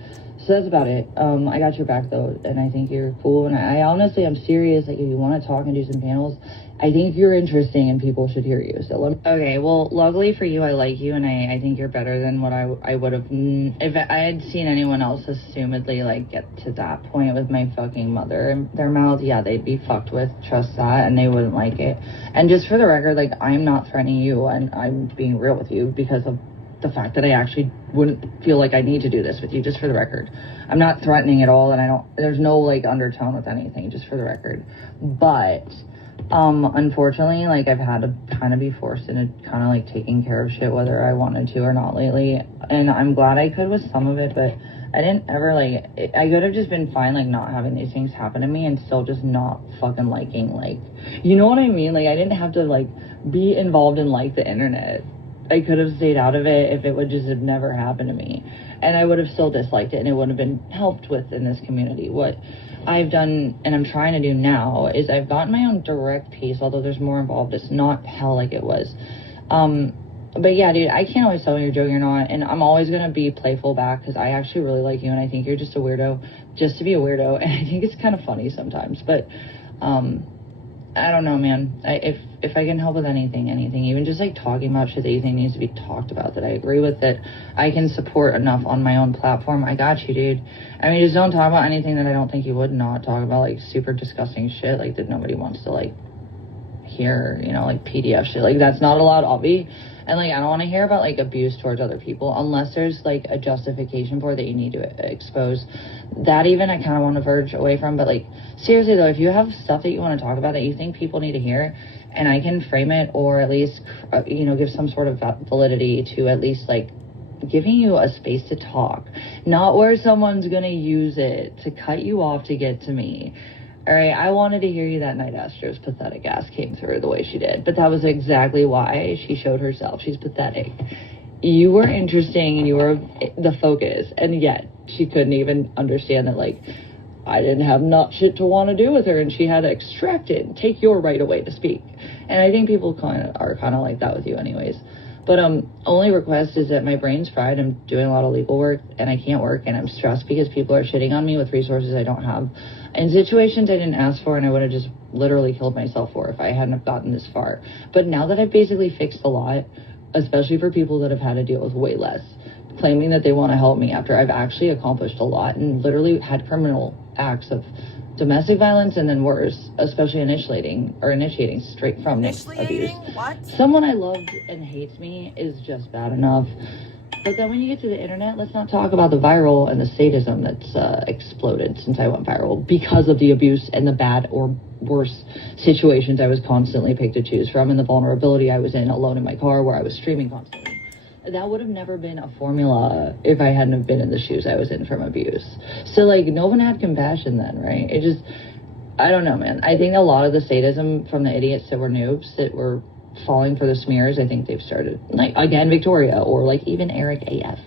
So that's about it. I got your back though, and I think you're cool, and I honestly, I'm serious. If you want to talk and do some panels, I think you're interesting and people should hear you. So okay, well, luckily for you, I like you, and I think you're better than what I would have if I had seen anyone else assumedly get to that point with my fucking mother in their mouth. Yeah, they'd be fucked with. Trust that, and they wouldn't like it. And just for the record, I'm not threatening you, and I'm being real with you because of the fact that I actually wouldn't feel like I need to do this with you, just for the record. I'm not threatening at all, and there's no undertone with anything, just for the record. But unfortunately, I've had to kind of be forced into kind of taking care of shit whether I wanted to or not lately, and I'm glad I could with some of it, but I didn't ever I could have just been fine not having these things happen to me and still just not fucking liking you know what I mean? I didn't have to be involved in the internet. I could have stayed out of it if it would just have never happened to me, and I would have still disliked it, and it wouldn't have been helped with in this community. What I've done and I'm trying to do now is I've gotten my own direct piece, although there's more involved. It's not hell like it was. But yeah, dude, I can't always tell when you're joking or not, and I'm always gonna be playful back because I actually really like you, and I think you're just a weirdo just to be a weirdo, and I think it's kind of funny sometimes. But I don't know, man. If I can help with anything, even just talking about shit that you think needs to be talked about that I agree with, that I can support enough on my own platform, I got you, dude. I mean, just don't talk about anything that I don't think you would not talk about, super disgusting shit, that nobody wants to, hear, PDF shit. That's not allowed, obvi. And, I don't want to hear about, abuse towards other people unless there's, a justification for it that you need to expose. That even I kind of want to verge away from. But, seriously, though, if you have stuff that you want to talk about that you think people need to hear, and I can frame it or at least, give some sort of validity to at least, giving you a space to talk, not where someone's gonna use it to cut you off to get to me. All right, I wanted to hear you that night. Astro's pathetic ass came through the way she did, but that was exactly why she showed herself. She's pathetic. You were interesting and you were the focus, and yet she couldn't even understand that, like, I didn't have not shit to want to do with her, and she had to extract it and take your right away to speak. And I think people are kind of like that with you anyways. But only request is that my brain's fried. I'm doing a lot of legal work and I can't work, and I'm stressed because people are shitting on me with resources I don't have in situations I didn't ask for, and I would have just literally killed myself for if I hadn't have gotten this far. But now that I've basically fixed a lot, especially for people that have had to deal with way less, claiming that they want to help me after I've actually accomplished a lot and literally had criminal acts of domestic violence and then worse, especially initiating straight from abuse. What? Someone I loved and hates me is just bad enough. But then when you get to the internet, let's not talk about the viral and the sadism that's exploded since I went viral because of the abuse and the bad or worse situations I was constantly picked to choose from, and the vulnerability I was in alone in my car where I was streaming constantly. That would have never been a formula if I hadn't have been in the shoes I was in from abuse. So, like, no one had compassion then, right? It just, I don't know, man. I think a lot of the sadism from the idiots that were noobs that were falling for the smears, I think they've started, like, again, Victoria, or, like, even Eric AF.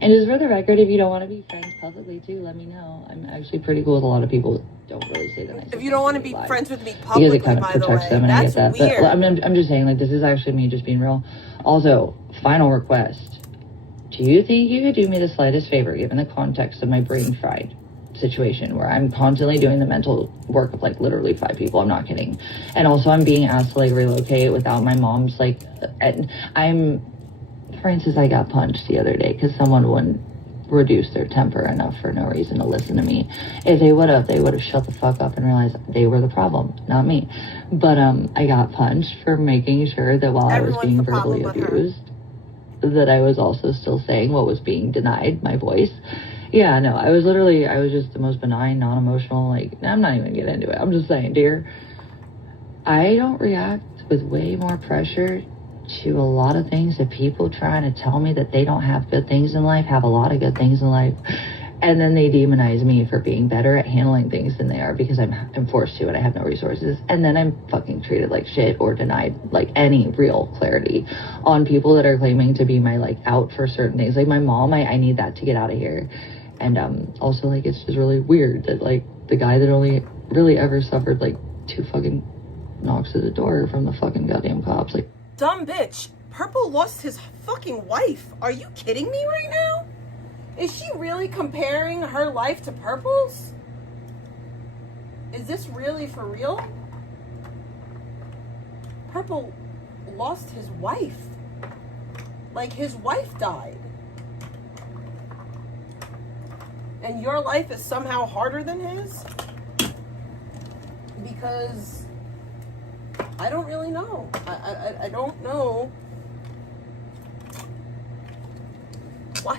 And just for the record, if you don't want to be friends publicly, too, let me know. I'm actually pretty cool with a lot of people that don't really say the nicest If you don't want to be friends with me because publicly, it kind of by the protects way, them, and I that's get that. weird. But I'm just saying, like, this is actually me just being real. Also, final request. Do you think you could do me the slightest favor, given the context of my brain fried situation, where I'm constantly doing the mental work of, like, literally 5 people? I'm not kidding. And also, I'm being asked to, like, relocate without my mom's, like, and for instance, I got punched the other day because someone wouldn't reduce their temper enough for no reason to listen to me. If they would have shut the fuck up and realized they were the problem, not me. But I got punched for making sure that while I was being verbally abused, that I was also still saying what was being denied, my voice. Yeah, no, I was just the most benign, non-emotional, like, I'm not even gonna get into it. I'm just saying, dear, I don't react with way more pressure to a lot of things that people trying to tell me that they don't have good things in life, have a lot of good things in life, and then they demonize me for being better at handling things than they are because I'm forced to and I have no resources, and then I'm fucking treated like shit or denied, like, any real clarity on people that are claiming to be my, like, out for certain things. Like my mom, I need that to get out of here. And also, like, it's just really weird that, like, the guy that only really ever suffered, like, 2 fucking knocks at the door from the fucking goddamn cops, like, Dumb bitch. Purple lost his fucking wife. Are you kidding me right now? Is she really comparing her life to Purple's? Is this really for real? Purple lost his wife. Like, his wife died. And your life is somehow harder than his? Because I don't really know. I don't know. What?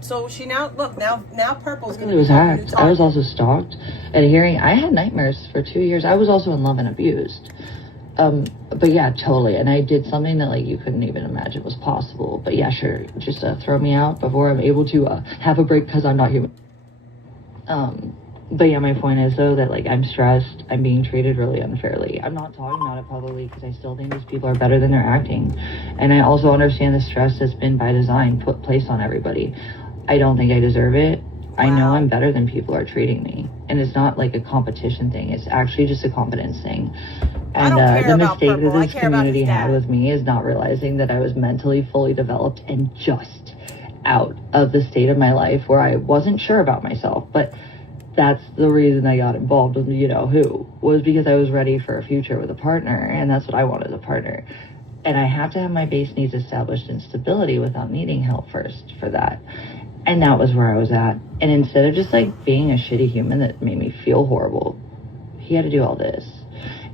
So she now, look, now Purple's gonna it was hacked. I was also stalked at a hearing. I had nightmares for 2 years. I was also in love and abused. But yeah, totally. And I did something that, like, you couldn't even imagine was possible. But yeah, sure. Just throw me out before I'm able to have a break because I'm not human. But yeah, my point is, though, that, like, I'm stressed. I'm being treated really unfairly. I'm not talking about it publicly because I still think these people are better than they're acting. And I also understand the stress that's been by design placed on everybody. I don't think I deserve it. I know I'm better than people are treating me. And it's not like a competition thing. It's actually just a confidence thing. And the mistake that this community had with me is not realizing that I was mentally fully developed and just out of the state of my life where I wasn't sure about myself. But that's the reason I got involved with, you know, who was because I was ready for a future with a partner. And that's what I wanted as a partner. And I have to have my base needs established in stability without needing help first for that. And that was where I was at. And instead of just, like, being a shitty human that made me feel horrible, he had to do all this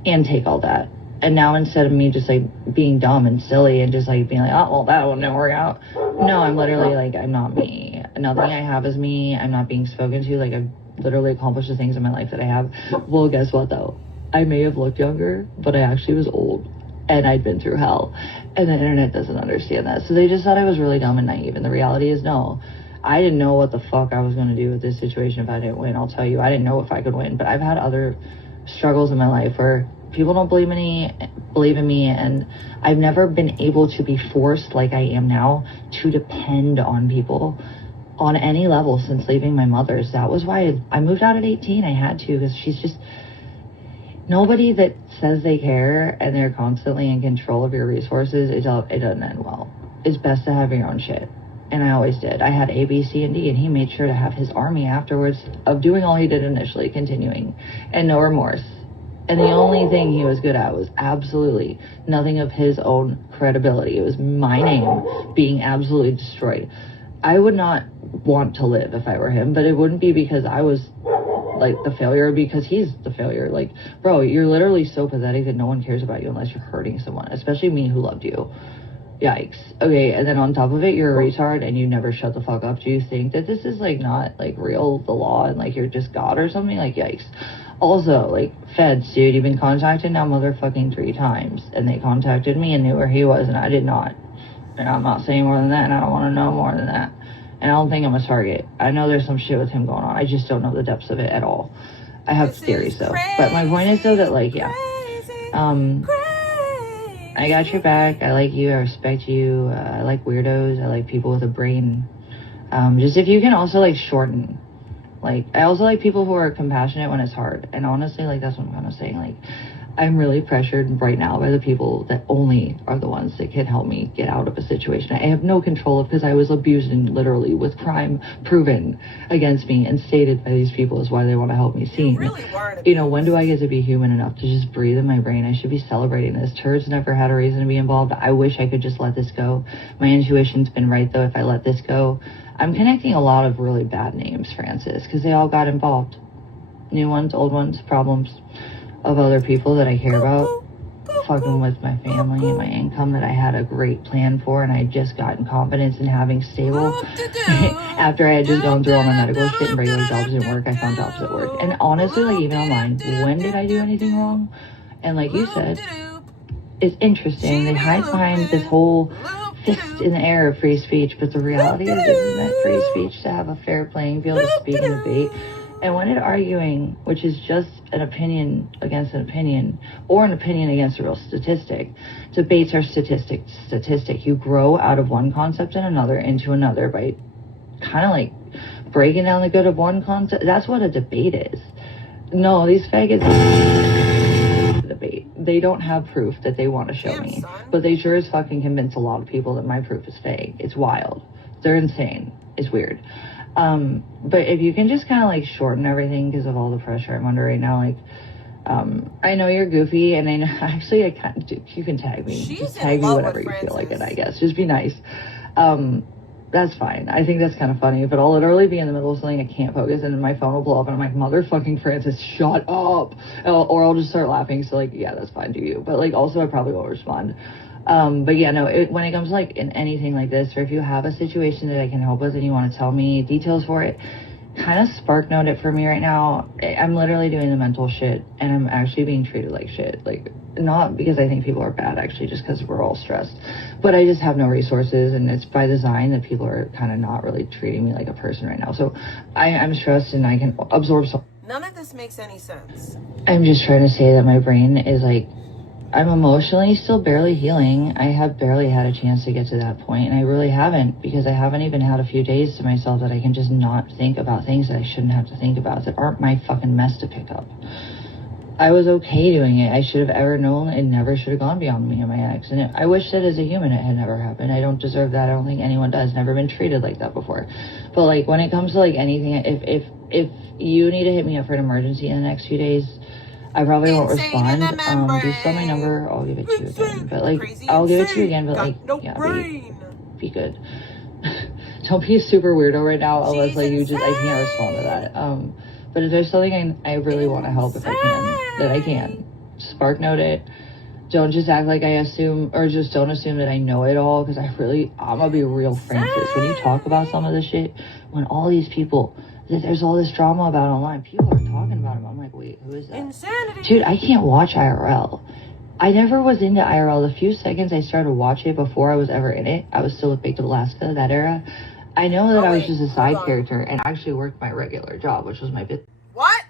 and take all that. And now instead of me just, like, being dumb and silly and just, like, being like, oh, well, that will never work out. No, I'm literally, like, I'm not me. Nothing I have is me. I'm not being spoken to. Like, I've literally accomplished the things in my life that I have. Well, guess what, though? I may have looked younger, but I actually was old. and I'd been through hell, and the internet doesn't understand that. So they just thought I was really dumb and naive, and the reality is no. I didn't know what the fuck I was going to do with this situation if I didn't win. I'll tell you, I didn't know if I could win, but I've had other struggles in my life where people don't believe in me, and I've never been able to be forced like I am now to depend on people on any level since leaving my mother's. That was why I moved out at 18. I had to, because she's just nobody that says they care and they're constantly in control of your resources. It doesn't end well. It's best to have your own shit. And I always did. I had A, B, C, and D, and he made sure to have his army afterwards of doing all he did initially, continuing, and no remorse. And the only thing he was good at was absolutely nothing of his own credibility. It was my name being absolutely destroyed. I would not want to live if I were him, but it wouldn't be because I was like the failure, because he's the failure. Like, bro, you're literally so pathetic that no one cares about you unless you're hurting someone, especially me who loved you. Yikes. Okay, and then on top of it, you're a retard and you never shut the fuck up. Do you think that this is like not like real, the law, and like you're just God or something? Like, yikes. Also, like, feds, dude, you've been contacted now motherfucking 3 times, and they contacted me and knew where he was, and I did not. And I'm not saying more than that, and I don't want to know more than that. And I don't think I'm a target. I know there's some shit with him going on. I just don't know the depths of it at all. I have theories though. But my point is though that, like, yeah. I got your back. I like you. I respect you. I like weirdos. I like people with a brain. Just if you can also like shorten. Like, I also like people who are compassionate when it's hard. And honestly, like, that's what I'm kind of saying. Like, I'm really pressured right now by the people that only are the ones that can help me get out of a situation I have no control of, because I was abused and literally with crime proven against me and stated by these people is why they want to help me see. You know, when do I get to be human enough to just breathe in my brain? I should be celebrating this. Turds never had a reason to be involved. I wish I could just let this go. My intuition's been right, though. If I let this go, I'm connecting a lot of really bad names, Francis, because they all got involved. New ones, old ones, problems of other people that I care about, fucking with my family and my income that I had a great plan for, and I just gotten confidence in having stable. After I had just gone through all my medical shit and regular jobs didn't work, I found jobs that work. And honestly, like, even online, when did I do anything wrong? And like you said, it's interesting. They hide behind this whole fist in the air of free speech, but the reality is, isn't that free speech to have a fair playing field to speak and debate? And when it arguing, which is just an opinion against an opinion, or an opinion against a real statistic, debates are statistic. You grow out of one concept and another into another by kind of like breaking down the good of one concept. That's what a debate is. No, these faggots debate. They don't have proof that they want to show me, but they sure as fucking convince a lot of people that my proof is fake. It's wild. They're insane. It's weird. But if you can just kind of like shorten everything because of all the pressure I'm under right now, like, I know you're goofy, and I know, actually, I can't, you can tag me. Just tag me whatever you feel like it, I guess. Just be nice. That's fine. I think that's kind of funny, but I'll literally be in the middle of something, I can't focus, and then my phone will blow up, and I'm like, motherfucking Francis, shut up! Or I'll just start laughing, so like, yeah, that's fine, do you. But like, also, I probably won't respond. But yeah, no, when it comes to like in anything like this, or if you have a situation that I can help with and you want to tell me details for it, kind of spark note it for me right now. I'm literally doing the mental shit, and I'm actually being treated like shit. Like, not because I think people are bad, actually, just because we're all stressed. But I just have no resources, and it's by design that people are kind of not really treating me like a person right now. So I'm stressed, and I can absorb so. None of this makes any sense. I'm just trying to say that my brain is like, I'm emotionally still barely healing. I have barely had a chance to get to that point, and I really haven't, because I haven't even had a few days to myself that I can just not think about things that I shouldn't have to think about, that aren't my fucking mess to pick up. I was okay doing it. I should have ever known it never should have gone beyond me and my ex. And I wish that as a human it had never happened. I don't deserve that. I don't think anyone does. Never been treated like that before. But like, when it comes to like anything, if you need to hit me up for an emergency in the next few days, I probably won't respond. Do you still my number? I'll give it to you again. But like, I'll give it to you again, but like, yeah, be good. Don't be a super weirdo right now, unless like you just, I can't respond to that. But if there's something I really want to help, if I can, that I can, spark note it. Don't just act like I assume, or just don't assume that I know it all, because I'm gonna be real Francis. When you talk about some of this shit, when all these people, there's all this drama about online, people are talking about them. I'm like, wait, who is that? Insanity. Dude, I can't watch IRL. I never was into IRL. The few seconds I started to watch it before I was ever in it, I was still with Baked Alaska, that era. I know that I was just a side character and actually worked my regular job, which was my bit. What?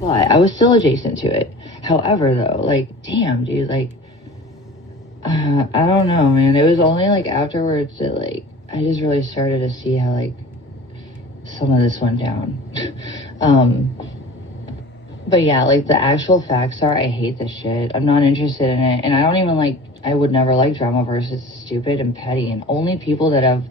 But I was still adjacent to it. However, though, like, damn, dude, like, I don't know, man. It was only, like, afterwards that, like, I just really started to see how, like, some of this went down. But yeah, like, the actual facts are, I hate this shit. I'm not interested in it. And I don't even, like, I would never like Dramaverse. It's stupid and petty. And only people that have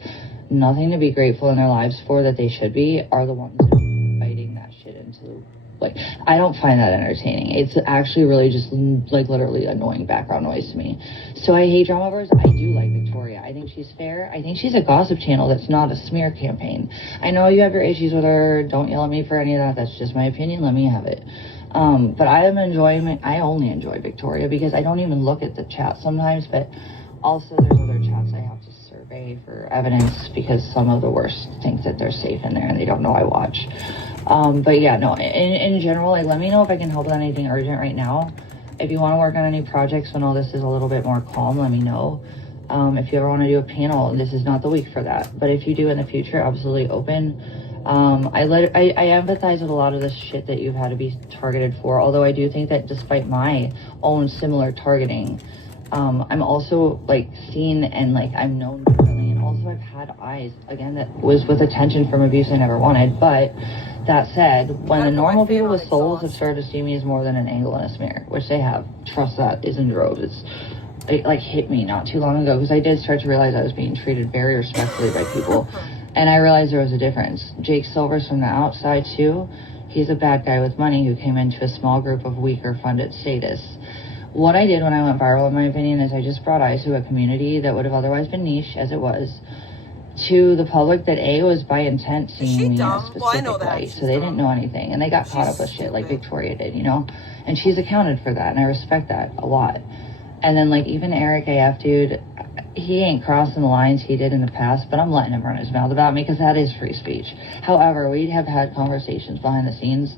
nothing to be grateful in their lives for that they should be are the ones that are fighting that shit into, like, I don't find that entertaining. It's actually really just, like, literally annoying background noise to me. So I hate Dramaverse. I do like Victoria. I think she's fair. I think she's a gossip channel that's not a smear campaign. I know you have your issues with her. Don't yell at me for any of that. That's just my opinion. Let me have it. But I only enjoy Victoria because I don't even look at the chat sometimes, but also there's other chats I have to survey for evidence because some of the worst think that they're safe in there and they don't know I watch. But yeah, no, in general, like, let me know if I can help with anything urgent right now. If you want to work on any projects when all this is a little bit more calm, let me know. If you ever want to do a panel, this is not the week for that. But if you do in the future, absolutely open. I empathize with a lot of the shit that you've had to be targeted for. Although I do think that despite my own similar targeting, I'm also like seen and like I'm known differently. And also I've had eyes again that was with attention from abuse I never wanted. But that said, when the normal people with souls have started to see me as more than an angle in a smear, which they have, trust that is in droves. It like hit me not too long ago because I did start to realize I was being treated very respectfully by people. And I realized there was a difference. Jake Silver's from the outside too. He's a bad guy with money who came into a small group of weaker funded statists. What I did when I went viral, in my opinion, is I just brought eyes to a community that would have otherwise been niche, as it was, to the public that A, was by intent seeing me in a specific light, so they didn't know anything, and they got caught up with shit like Victoria did, you know? And she's accounted for that, and I respect that a lot. And then, like, even Eric AF, dude, he ain't crossing the lines he did in the past, but I'm letting him run his mouth about me because that is free speech. However, we have had conversations behind the scenes.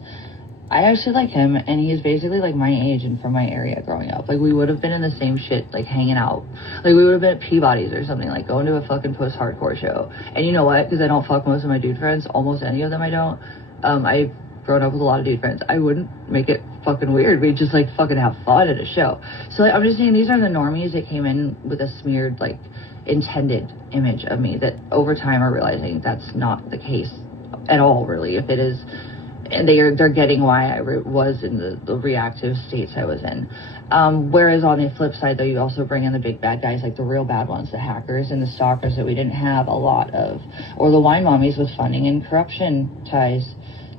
I actually like him, and he's basically like my age and from my area growing up. Like, we would have been in the same shit, like hanging out. Like, we would have been at Peabody's or something, like going to a fucking post-hardcore show. And you know what? Because I don't fuck most of my dude friends, almost any of them I don't. I've grown up with a lot of dude friends. I wouldn't make it fucking weird. We'd just like fucking have fun at a show. So like, I'm just saying these are the normies that came in with a smeared, like, intended image of me that over time are realizing that's not the case at all, really. If it is, and they're getting why I was in the reactive states I was in. Whereas on the flip side, though, you also bring in the big bad guys, like the real bad ones, the hackers and the stalkers that we didn't have a lot of, or the wine mommies with funding and corruption ties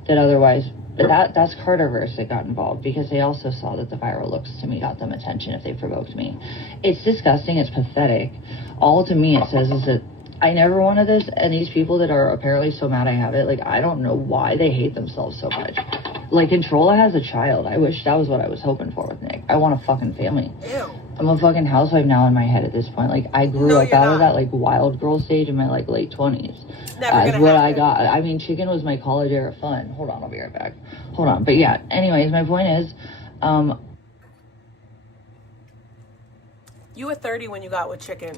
that otherwise, that's Carterverse that got involved because they also saw that the viral looks to me got them attention if they provoked me. It's disgusting. It's pathetic. All to me it says is that I never wanted this, and these people that are apparently so mad I have it, like, I don't know why they hate themselves so much. Like, Controlla has a child. I wish that was what I was hoping for with Nick. I want a fucking family. Ew. I'm a fucking housewife now in my head at this point. Like, I grew up out of that, like, wild girl stage in my, like, late 20s. That's what I got. I mean, chicken was my college era fun. Hold on, I'll be right back. Hold on. But yeah, anyways, my point is, you were 30 when you got with chicken.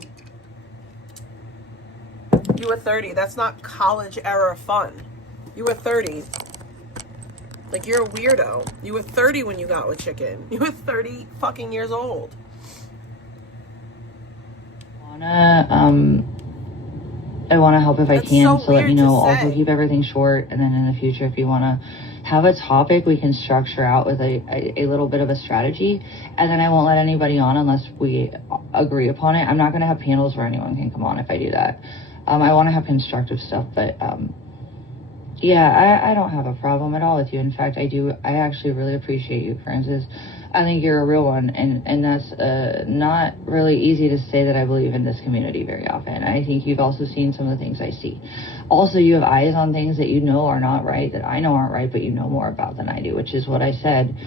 You were 30. That's not college era fun. You were 30. Like, you're a weirdo. You were 30 when you got with chicken. You were 30 fucking years old. I want to help if I can, so let me know. Also keep everything short, and then in the future, if you want to have a topic, we can structure out with a little bit of a strategy, and then I won't let anybody on unless we agree upon it. I'm not going to have panels where anyone can come on if I do that. I want to have constructive stuff, but yeah, I don't have a problem at all with you. In fact, I actually really appreciate you, Francis. I think you're a real one, and that's not really easy to say that I believe in this community very often. I think you've also seen some of the things I see. Also, you have eyes on things that you know are not right, that I know aren't right, but you know more about than I do, which is what I said.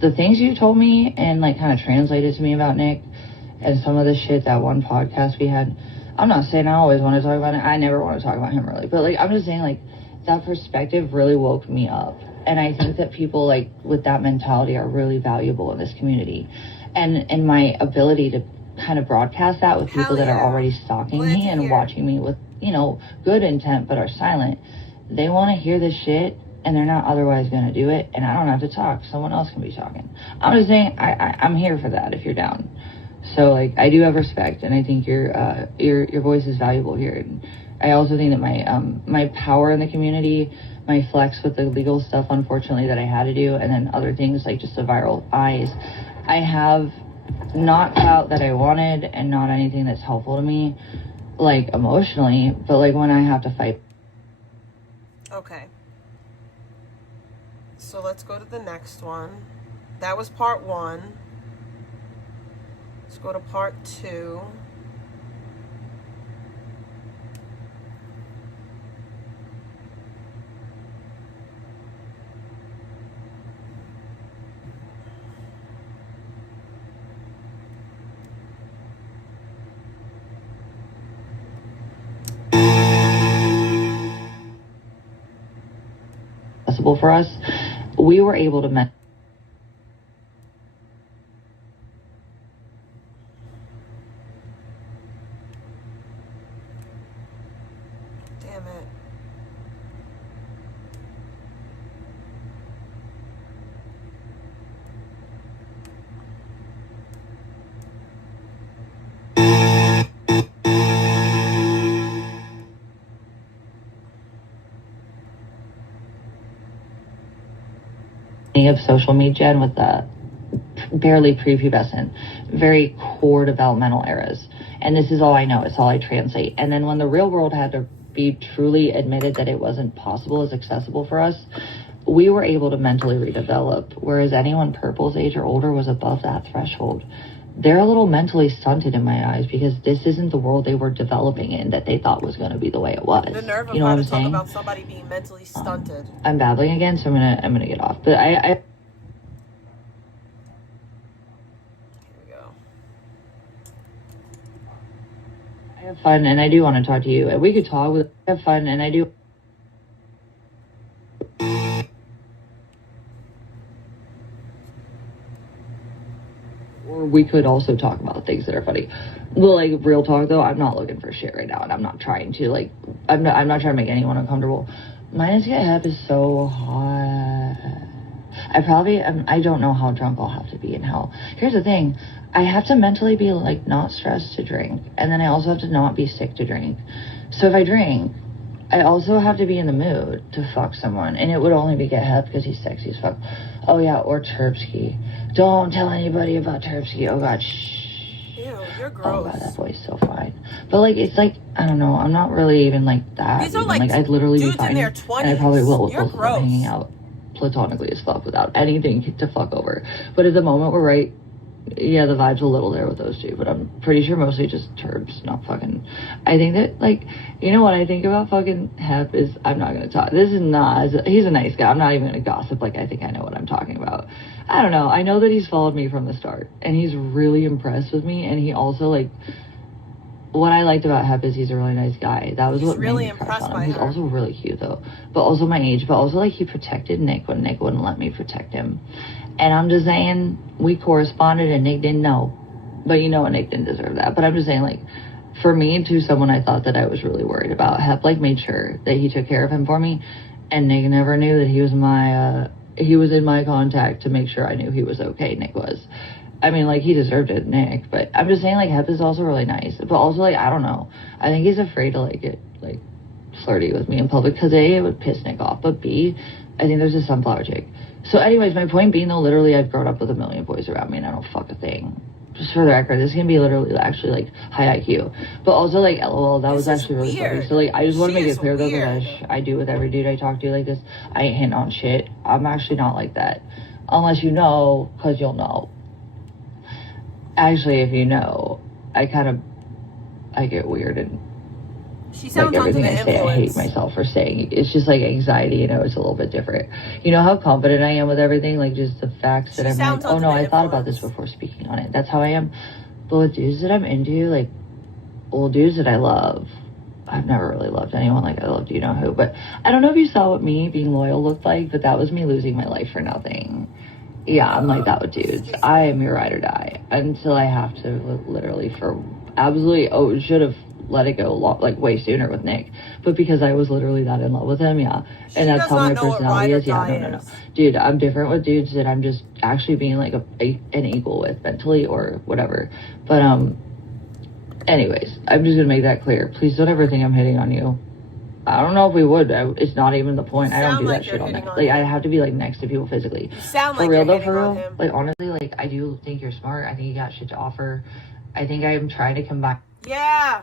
The things you told me and, like, kind of translated to me about Nick and some of the shit, that one podcast we had, I'm not saying I always want to talk about it. I never want to talk about him, really. But, like, I'm just saying, like, that perspective really woke me up. And I think that people, like, with that mentality are really valuable in this community. And my ability to kind of broadcast that with people that are already stalking me and watching me with, you know, good intent but are silent. They want to hear this shit, and they're not otherwise going to do it. And I don't have to talk. Someone else can be talking. I'm just saying I'm here for that if you're down. So, like, I do have respect, and I think your voice is valuable here. And I also think that my power in the community, my flex with the legal stuff, unfortunately, that I had to do, and then other things like just the viral eyes, I have not clout that I wanted and not anything that's helpful to me, like, emotionally, but, like, when I have to fight. Okay. So let's go to the next one. That was part 1. Let's go to part 2. Possible for us, we were able to Damn it. Of social media and with the barely prepubescent, very core developmental eras. And this is all I know. It's all I translate. And then when the real world had to be truly admitted that it wasn't possible as accessible for us, we were able to mentally redevelop, whereas anyone Purple's age or older was above that threshold. They're a little mentally stunted in my eyes because this isn't the world they were developing in that they thought was going to be the way it was. The nerve of you know how what I'm to talk saying? about somebody being mentally stunted. I'm babbling again, so I'm gonna get off. But I have fun and I do want to talk to you. And we could talk with have fun and I do. Or we could also talk about things that are funny. Well, like real talk though, I'm not looking for shit right now, and I'm not trying to like. I'm not trying to make anyone uncomfortable. Minus get hep is so hot. I don't know how drunk I'll have to be and how. Here's the thing, I have to mentally be like not stressed to drink, and then I also have to not be sick to drink. So if I drink, I also have to be in the mood to fuck someone, and it would only be get hep because he's sexy as fuck. Oh yeah, or Terpsky. Don't tell anybody about Terpsky. Oh god, shh. Ew, you're gross. Oh god, that boy's so fine. But like, it's like, I don't know, I'm not really even like that. These are like I'd literally be dudes fine, in their and 20s. I probably will with You're both of them gross. hanging out platonically as fuck without anything to fuck over. But at the moment we're right, yeah, the vibe's a little there with those two, but I'm pretty sure mostly just Terps, not fucking. I think that, like, you know what I think about fucking Hep is, I'm not gonna talk. This is not, he's a nice guy. I'm not even gonna gossip. Like, I think I know what I'm talking about. I don't know. I know that he's followed me from the start, and he's really impressed with me, and he also, like, what I liked about Hep is he's a really nice guy. That was what really made me crush impressed on him. by He's her. also really cute though, but also my age, but also like he protected Nick when Nick wouldn't let me protect him. And I'm just saying, we corresponded and Nick didn't know. But you know what, Nick didn't deserve that. But I'm just saying, like, for me, to someone I thought that I was really worried about, Hep like made sure that he took care of him for me, and Nick never knew that he was in my contact to make sure I knew he was okay. Nick was. I mean, like, he deserved it, Nick, but I'm just saying, like, Hep is also really nice, but also, like, I don't know, I think he's afraid to, like, get, like, flirty with me in public, because A, it would piss Nick off, but B, I think there's a sunflower chick. So anyways, my point being, though, literally, I've grown up with a million boys around me, and I don't fuck a thing. Just for the record, this can be literally, actually, like, high IQ, but also, like, LOL, that was actually really funny. So, like, I just want to make it clear, though, that I do with every dude I talk to like this, I ain't hitting on shit. I'm actually not like that, unless you know, because you'll know. Actually, if you know, I get weird and She sounds like everything under the I say, I hate influence. myself for saying. It's just like anxiety, you know, it's a little bit different. You know how confident I am with everything, like just the facts that I'm like, oh no, I thought about this before speaking on it. That's how I am. But with dudes that I'm into, like old dudes that I love, I've never really loved anyone like I loved you know who. But I don't know if you saw what me being loyal looked like, but that was me losing my life for nothing. Yeah, I'm like that with dudes. I am your ride or die until I have to literally for absolutely, should have let it go like way sooner with Nick. But because I was literally that in love with him, yeah. And that's how my personality is. Yeah, no. Dude, I'm different with dudes that I'm just actually being like an equal with mentally or whatever. But, anyways, I'm just gonna make that clear. Please don't ever think I'm hitting on you. I don't know if we would. It's not even the point. I don't do that shit all night. Like, I have to be, like, next to people physically. For real, though, for real. Like, honestly, like, I do think you're smart. I think you got shit to offer. I think I'm trying to combine. Yeah.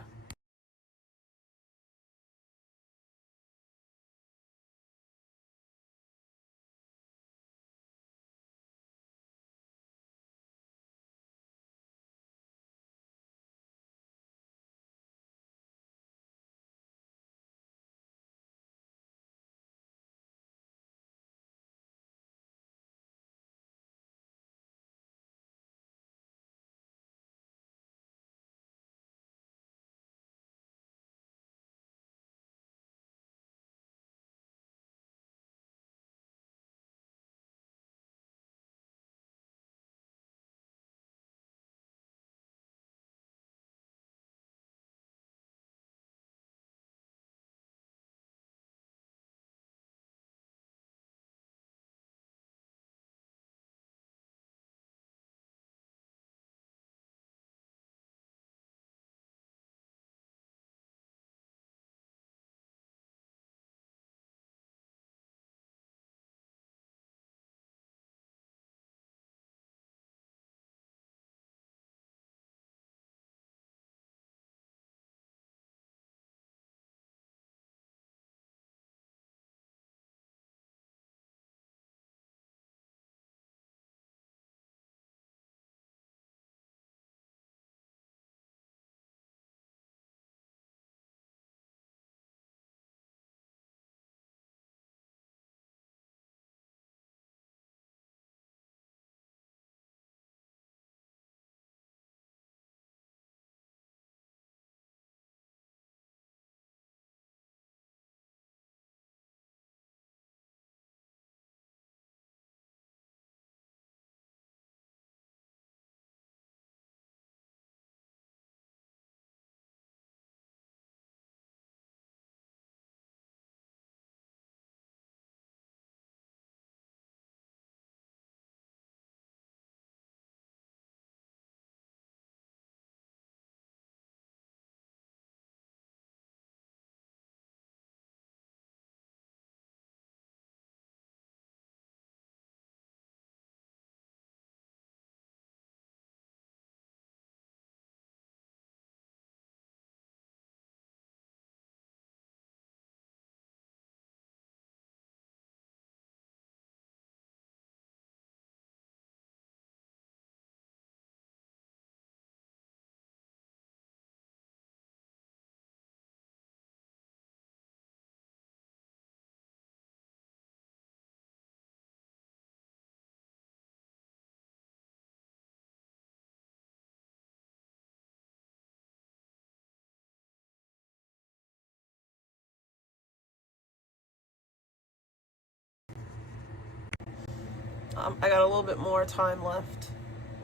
I got a little bit more time left.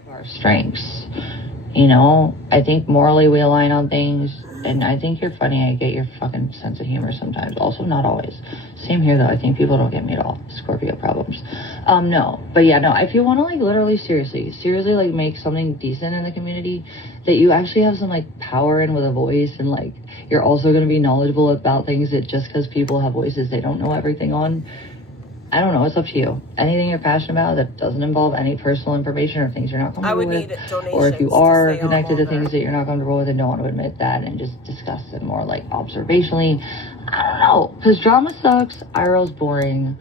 Our strengths. You know, I think morally we align on things, and I think you're funny. I get your fucking sense of humor sometimes. Also, not always. Same here, though. I think people don't get me at all. Scorpio problems. No. But yeah, no. If you want to, like, literally, seriously, like, make something decent in the community that you actually have some, like, power in with a voice, and, like, you're also going to be knowledgeable about things that just because people have voices, they don't know everything on. I don't know. It's up to you. Anything you're passionate about that doesn't involve any personal information or things you're not comfortable with, or if you are connected to things that you're not comfortable with and don't want to admit that and just discuss it more like observationally. I don't know, because drama sucks. IRL's boring,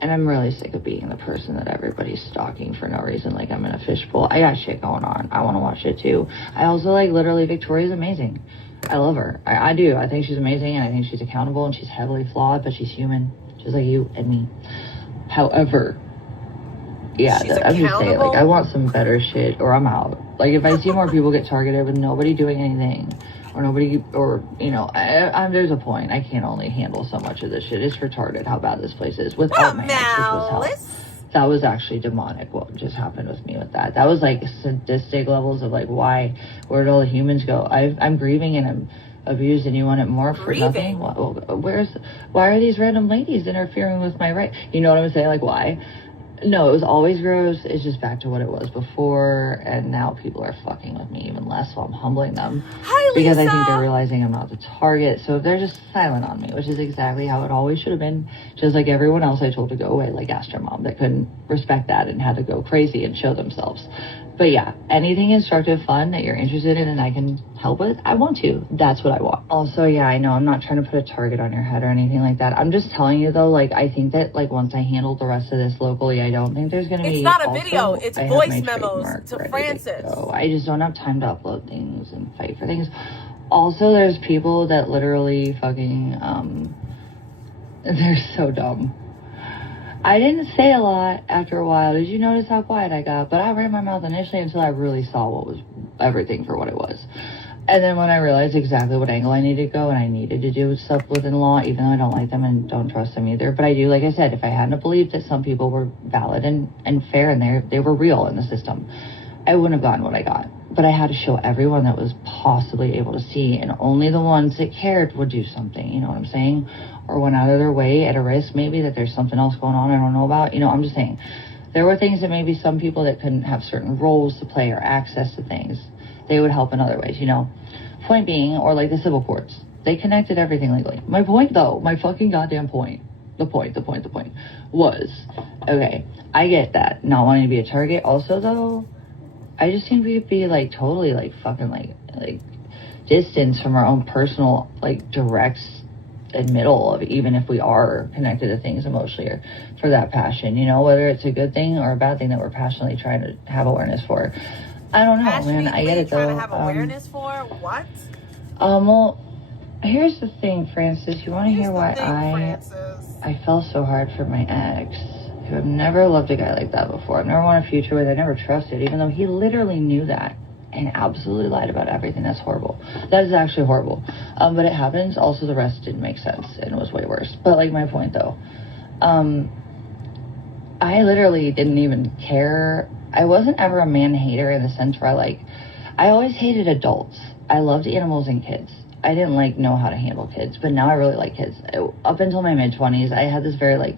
and I'm really sick of being the person that everybody's stalking for no reason. Like I'm in a fishbowl. I got shit going on. I want to watch it too. I also like literally Victoria's amazing. I love her. I do. I think she's amazing, and I think she's accountable, and she's heavily flawed, but she's human. Just like you and me. However, yeah, I'm just saying, like, I want some better shit, or I'm out. Like, if I see more people get targeted with nobody doing anything, or you know, there's a point. I can't only handle so much of this shit. It's retarded how bad this place is. Without my ex, which was hell. That was actually demonic, what just happened with me with that. That was, like, sadistic levels of, like, where'd all the humans go? I'm grieving and I'm abused, and you want it more for nothing? Why are these random ladies interfering with my right? You know what I'm saying? Like, why? No, it was always gross. It's just back to what it was before, and now people are fucking with me even less, so I'm humbling them. Hi, Lisa. Because I think they're realizing I'm not the target, so they're just silent on me, which is exactly how it always should have been. Just like everyone else I told to go away, like Astro Mom, that couldn't respect that and had to go crazy and show themselves. But yeah, anything instructive, fun that you're interested in and I can help with, I want to. That's what I want. Also, yeah, I know I'm not trying to put a target on your head or anything like that. I'm just telling you, though, like, I think that, like, once I handle the rest of this locally, I don't think there's going to be... It's not a video. It's voice memos to Francis. I just don't have time to upload things and fight for things. Also, there's people that literally fucking, they're so dumb. I didn't say a lot after a while. Did you notice how quiet I got? But I ran my mouth initially until I really saw what was everything for what it was. And then when I realized exactly what angle I needed to go, and I needed to do stuff within law, even though I don't like them and don't trust them either. But I do, like I said, if I hadn't believed that some people were valid and fair and they were real in the system, I wouldn't have gotten what I got. But I had to show everyone that was possibly able to see, and only the ones that cared would do something, you know what I'm saying? Or went out of their way at a risk maybe that there's something else going on I don't know about. You know, I'm just saying. There were things that maybe some people that couldn't have certain roles to play or access to things, they would help in other ways, you know. Point being, or like the civil courts, they connected everything legally. My point, though, my fucking goddamn point, the point was, okay, I get that, not wanting to be a target. Also, though, I just think we'd be, like, totally, like, fucking, like, distance from our own personal, like, direct admittal of even if we are connected to things emotionally or for that passion, you know, whether it's a good thing or a bad thing that we're passionately trying to have awareness for. I don't know, man. I get it, though. Trying to have awareness for what? Well, here's the thing, Francis. You want to hear why I fell so hard for my ex, who I've never loved a guy like that before. I've never wanted a future with. I never trusted, even though he literally knew that and absolutely lied about everything. That's horrible. That is actually horrible. But it happens. Also, the rest didn't make sense and it was way worse. But, like, my point, though, I literally didn't even care. I wasn't ever a man hater in the sense where I always hated adults. I loved animals and kids. I didn't know how to handle kids, but now I really like kids. Up until my mid-20s, I had this very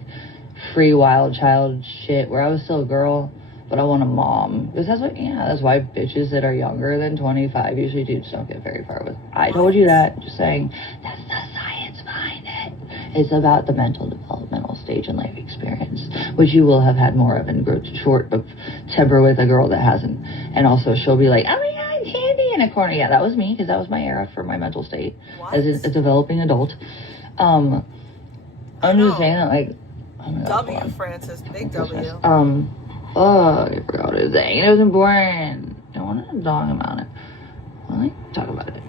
free wild child shit where I was still a girl, but I want a mom. Because that's why bitches that are younger than 25 usually dudes don't get very far with. I told you that, just saying, that's the science behind it. It's about the mental developmental stage and life experience, which you will have had more of and grow short of temper with a girl that hasn't. And also she'll be like, oh my God, candy in a corner. Yeah, that was me, because that was my era for my mental state as a developing adult. I'm just saying that, oh my God, W, Francis, big W. I forgot what it was saying. It was important. I wanted to talk about it. Let me talk about it.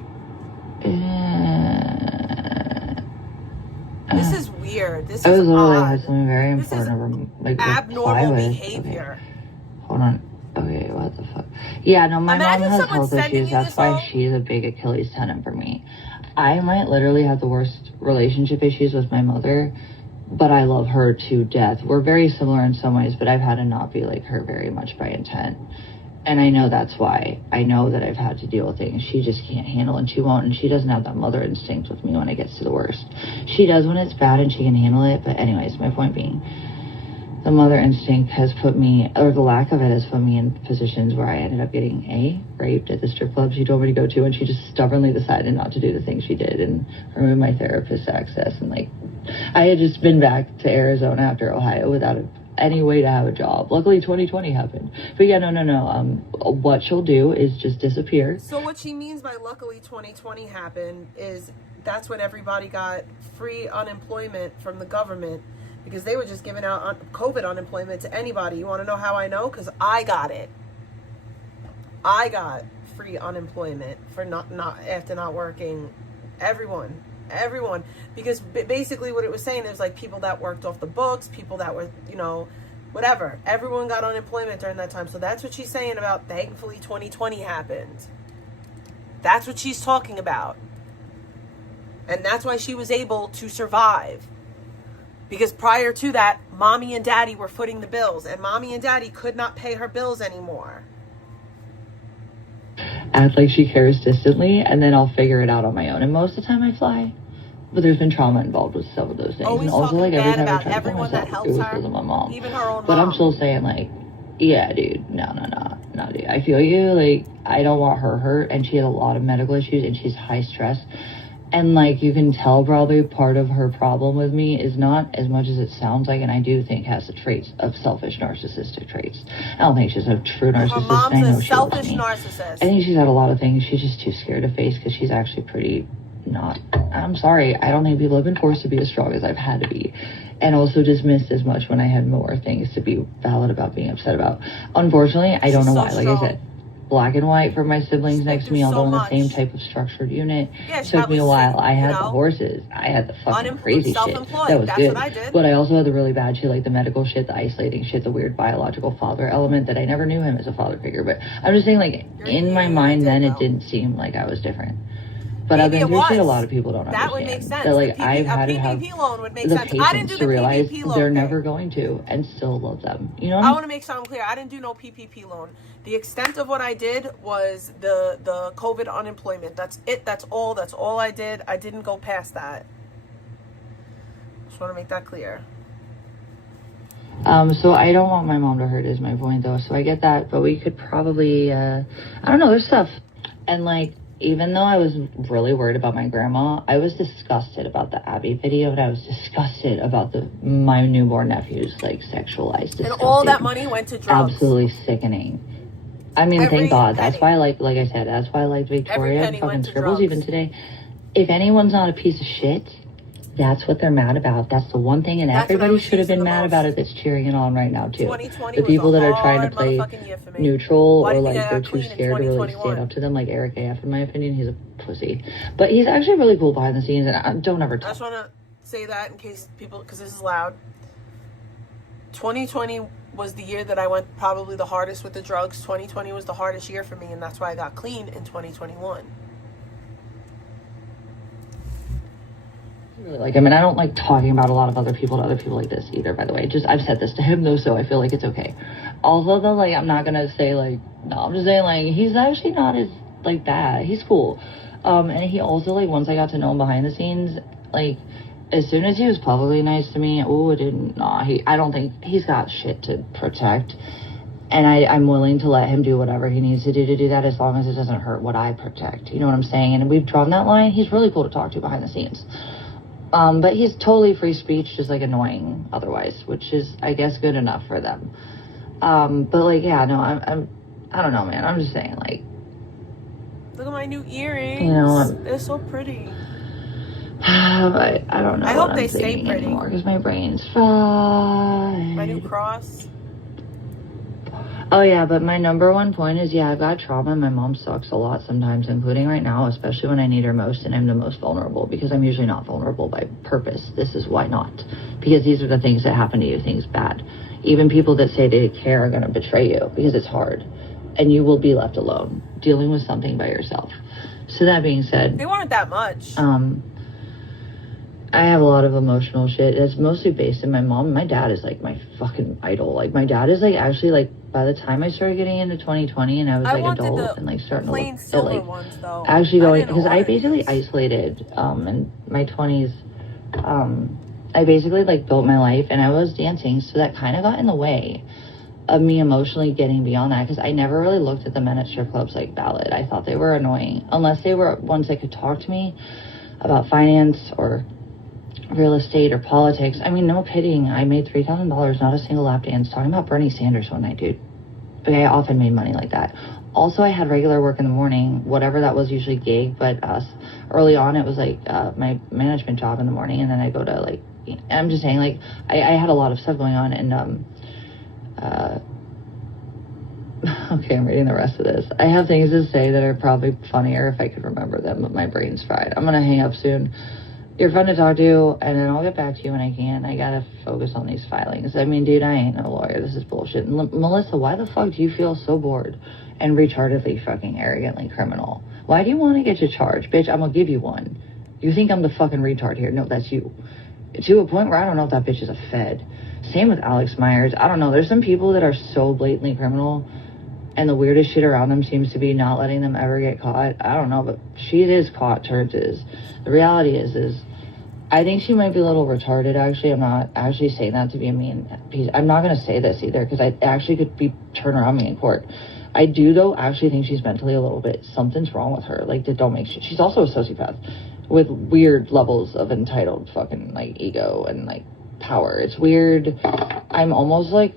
This is weird. This I was is literally odd. had something very important to abnormal behavior. Okay. Hold on. Okay, what the fuck? Yeah, no, my mom has health issues. That's why she's a big Achilles tendon for me. I might literally have the worst relationship issues with my mother but I love her to death. We're very similar in some ways, but I've had to not be like her very much by intent. And I know that's why. I know that I've had to deal with things she just can't handle, and she won't, and she doesn't have that mother instinct with me when it gets to the worst. She does when it's bad and she can handle it, but anyways, my point being, the mother instinct has put me, or the lack of it has put me in positions where I ended up getting raped at the strip club she told me to go to, and she just stubbornly decided not to do the things she did and remove my therapist access. And like, I had just been back to Arizona after Ohio without any way to have a job. Luckily 2020 happened. But yeah, no. What she'll do is just disappear. So what she means by luckily 2020 happened is that's when everybody got free unemployment from the government, because they were just giving out COVID unemployment to anybody. You want to know how I know? Because I got it. I got free unemployment for not after not working. Everyone. Because basically what it was saying, it was like people that worked off the books, people that were, whatever. Everyone got unemployment during that time. So that's what she's saying about thankfully 2020 happened. That's what she's talking about. And that's why she was able to survive. Because prior to that, mommy and daddy were footing the bills, and mommy and daddy could not pay her bills anymore. Act like she cares distantly, and then I'll figure it out on my own. And most of the time I fly. But there's been trauma involved with some of those things. Always and also, like, every time I try to pull everyone that myself, helps it was her, because of my mom. even her own But mom. I'm still saying, like, yeah, dude, no, dude. I feel you. Like, I don't want her hurt, and she has a lot of medical issues, and she's high stress. And, like, you can tell probably part of her problem with me is not as much as it sounds like, and I do think has the traits of selfish narcissistic traits. I don't think she's a true narcissist. Her mom's I know a she selfish loves me. narcissist. I think she's had a lot of things she's just too scared to face because she's actually pretty not. I'm sorry. I don't think people have been forced to be as strong as I've had to be. And also dismissed as much when I had more things to be valid about being upset about. Unfortunately, I don't know why. Like I said, black and white for my siblings next to me, although in the same type of structured unit. Yeah, Took me a while. I had the horses. I had the fucking crazy shit. That was That's good. what I did. But I also had the really bad shit, like the medical shit, the isolating shit, the weird biological father element that I never knew him as a father figure. But I'm just saying, like, in my mind then, it didn't seem like I was different. But I've been through shit a lot of people don't understand. That would make sense. That, like, The I've had to have PPP loan would make the sense. I didn't patience do to the realize PPP loan they're thing. never going to, and still love them. You know? I want to make something clear. I didn't do no PPP loan. The extent of what I did was the COVID unemployment. That's it. That's all I did. I didn't go past that. Just want to make that clear. So I don't want my mom to hurt is my point though. So I get that, but we could probably, I don't know, there's stuff. And like, even though I was really worried about my grandma, I was disgusted about the Abby video, and I was disgusted about my newborn nephew's like sexualized. And all that money went to drugs. Absolutely sickening. I mean, thank God. That's why, like I said, that's why I liked Victoria and fucking Scribbles even today. If anyone's not a piece of shit, that's what they're mad about. That's the one thing, and everybody should have been mad about it that's cheering it on right now too. The people that are trying to play neutral or like they're too scared to really stand up to them, like Eric AF, in my opinion, he's a pussy. But he's actually really cool behind the scenes, and I don't ever I just want to say that in case people, because this is loud. 2020 was the year that I went probably the hardest with the drugs. 2020 was the hardest year for me, and that's why I got clean in 2021. Like, I mean, I don't like talking about a lot of other people to other people like this either, by the way. Just, I've said this to him though, so I feel like it's okay. Also though, like, I'm not gonna say like, no, I'm just saying like, he's actually not as like bad. He's cool. And he also, like, once I got to know him behind the scenes, like, as soon as he was publicly nice to me, I don't think he's got shit to protect. And I'm willing to let him do whatever he needs to do that, as long as it doesn't hurt what I protect. You know what I'm saying? And we've drawn that line. He's really cool to talk to behind the scenes. But he's totally free speech, just like annoying otherwise, which is, I guess, good enough for them. But like, yeah, no, I don't know, man. I'm just saying, like, look at my new earrings. You know, they're so pretty. I don't know. I hope what they I'm stay thinking pretty. anymore because my brain's fried. My new cross. Oh yeah, but my number one point is, yeah, I've got trauma and my mom sucks a lot sometimes, including right now, especially when I need her most and I'm the most vulnerable, because I'm usually not vulnerable by purpose. This is why not. Because these are the things that happen to you, things bad. Even people that say they care are going to betray you because it's hard. And you will be left alone, dealing with something by yourself. So that being said... They weren't that much. I have a lot of emotional shit. It's mostly based in my mom. My dad is like my fucking idol. Like my dad is like actually like by the time I started getting into 2020 and I was like adult and like starting to look at like actually going, because I basically isolated in my 20s. I basically like built my life and I was dancing, so that kind of got in the way of me emotionally getting beyond that, because I never really looked at the men at strip clubs like valid. I thought they were annoying unless they were ones that could talk to me about finance or real estate or politics. I mean, no kidding. I made $3,000, not a single lap dance, talking about Bernie Sanders one night, dude. Okay, I often made money like that. Also, I had regular work in the morning, whatever that was, usually gig, but early on it was like my management job in the morning, and then I go to like, I'm just saying, like, I had a lot of stuff going on, and okay, I'm reading the rest of this. I have things to say that are probably funnier if I could remember them, but my brain's fried. I'm gonna hang up soon. You're fun to talk to, and then I'll get back to you when I can. I gotta focus on these filings. I mean, dude, I ain't no lawyer. This is bullshit. Melissa, why the fuck do you feel so bored and retardedly fucking arrogantly criminal? Why do you want to get your charge? Bitch, I'm gonna give you one. You think I'm the fucking retard here? No, that's you. To a point where I don't know if that bitch is a fed. Same with Alex Myers. I don't know. There's some people that are so blatantly criminal, and the weirdest shit around them seems to be not letting them ever get caught. I don't know, but she is caught, turns is. The reality is I think she might be a little retarded, actually. I'm not actually saying that to be a mean piece. I'm not going to say this either, because I actually could be turn around me in court. I do, though, actually think she's mentally a little bit, something's wrong with her. Like, don't make shit. She's also a sociopath with weird levels of entitled fucking, like, ego and, like, power. It's weird. I'm almost, like,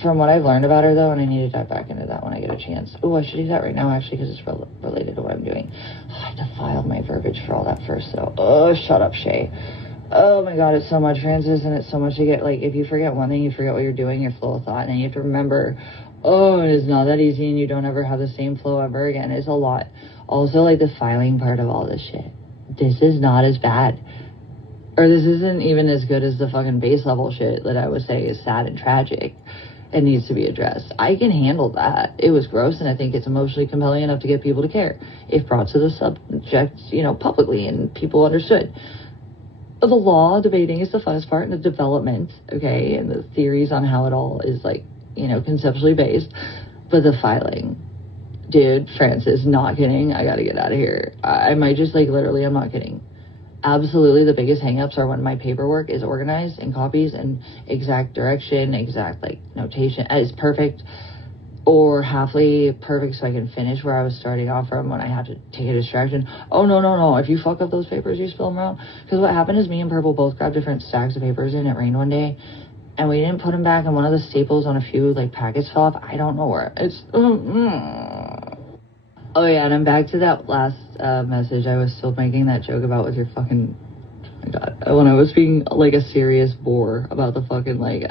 from what I've learned about her, though, and I need to dive back into that when I get a chance. Oh, I should do that right now, actually, because it's related to what I'm doing. I have to file my verbiage for all that first, though. Oh, shut up, Shay. Oh, my God, it's so much, Francis, and it's so much to get, like, if you forget one thing, you forget what you're doing, your flow of thought, and then you have to remember, oh, it is not that easy, and you don't ever have the same flow ever again. It's a lot. Also, like, the filing part of all this shit. This is not as bad. Or this isn't even as good as the fucking base level shit that I would say is sad and tragic and needs to be addressed. I can handle that. It was gross, and I think it's emotionally compelling enough to get people to care if brought to the subject, publicly and people understood. The law debating is the funnest part, and the development, okay, and the theories on how it all is, like, conceptually based. But the filing, dude, Francis, not kidding. I gotta get out of here. I might just, like, literally, I'm not kidding. Absolutely, the biggest hangups are when my paperwork is organized in copies and exact direction, exact, like, notation is perfect, or halfly perfect, so I can finish where I was starting off from when I had to take a distraction. Oh, no. If you fuck up those papers, you spill them around. Because what happened is me and Purple both grabbed different stacks of papers, and it rained one day, and we didn't put them back, and one of the staples on a few, like, packets fell off. I don't know where. It's... Oh, yeah, and I'm back to that last message I was still making that joke about with your fucking... Oh, my God. When I was being, like, a serious bore about the fucking, like...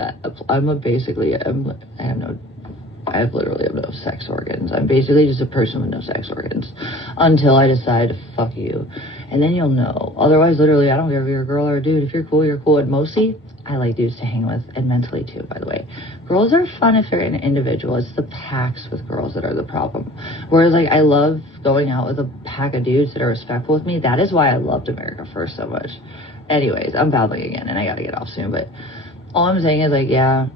I literally have no sex organs. I'm basically just a person with no sex organs. Until I decide to fuck you. And then you'll know. Otherwise, literally, I don't care if you're a girl or a dude. If you're cool, you're cool. And mostly, I like dudes to hang with. And mentally, too, by the way. Girls are fun if they're an individual. It's the packs with girls that are the problem. Whereas, like, I love going out with a pack of dudes that are respectful with me. That is why I loved America First so much. Anyways, I'm babbling again, and I gotta get off soon. But all I'm saying is, like, yeah,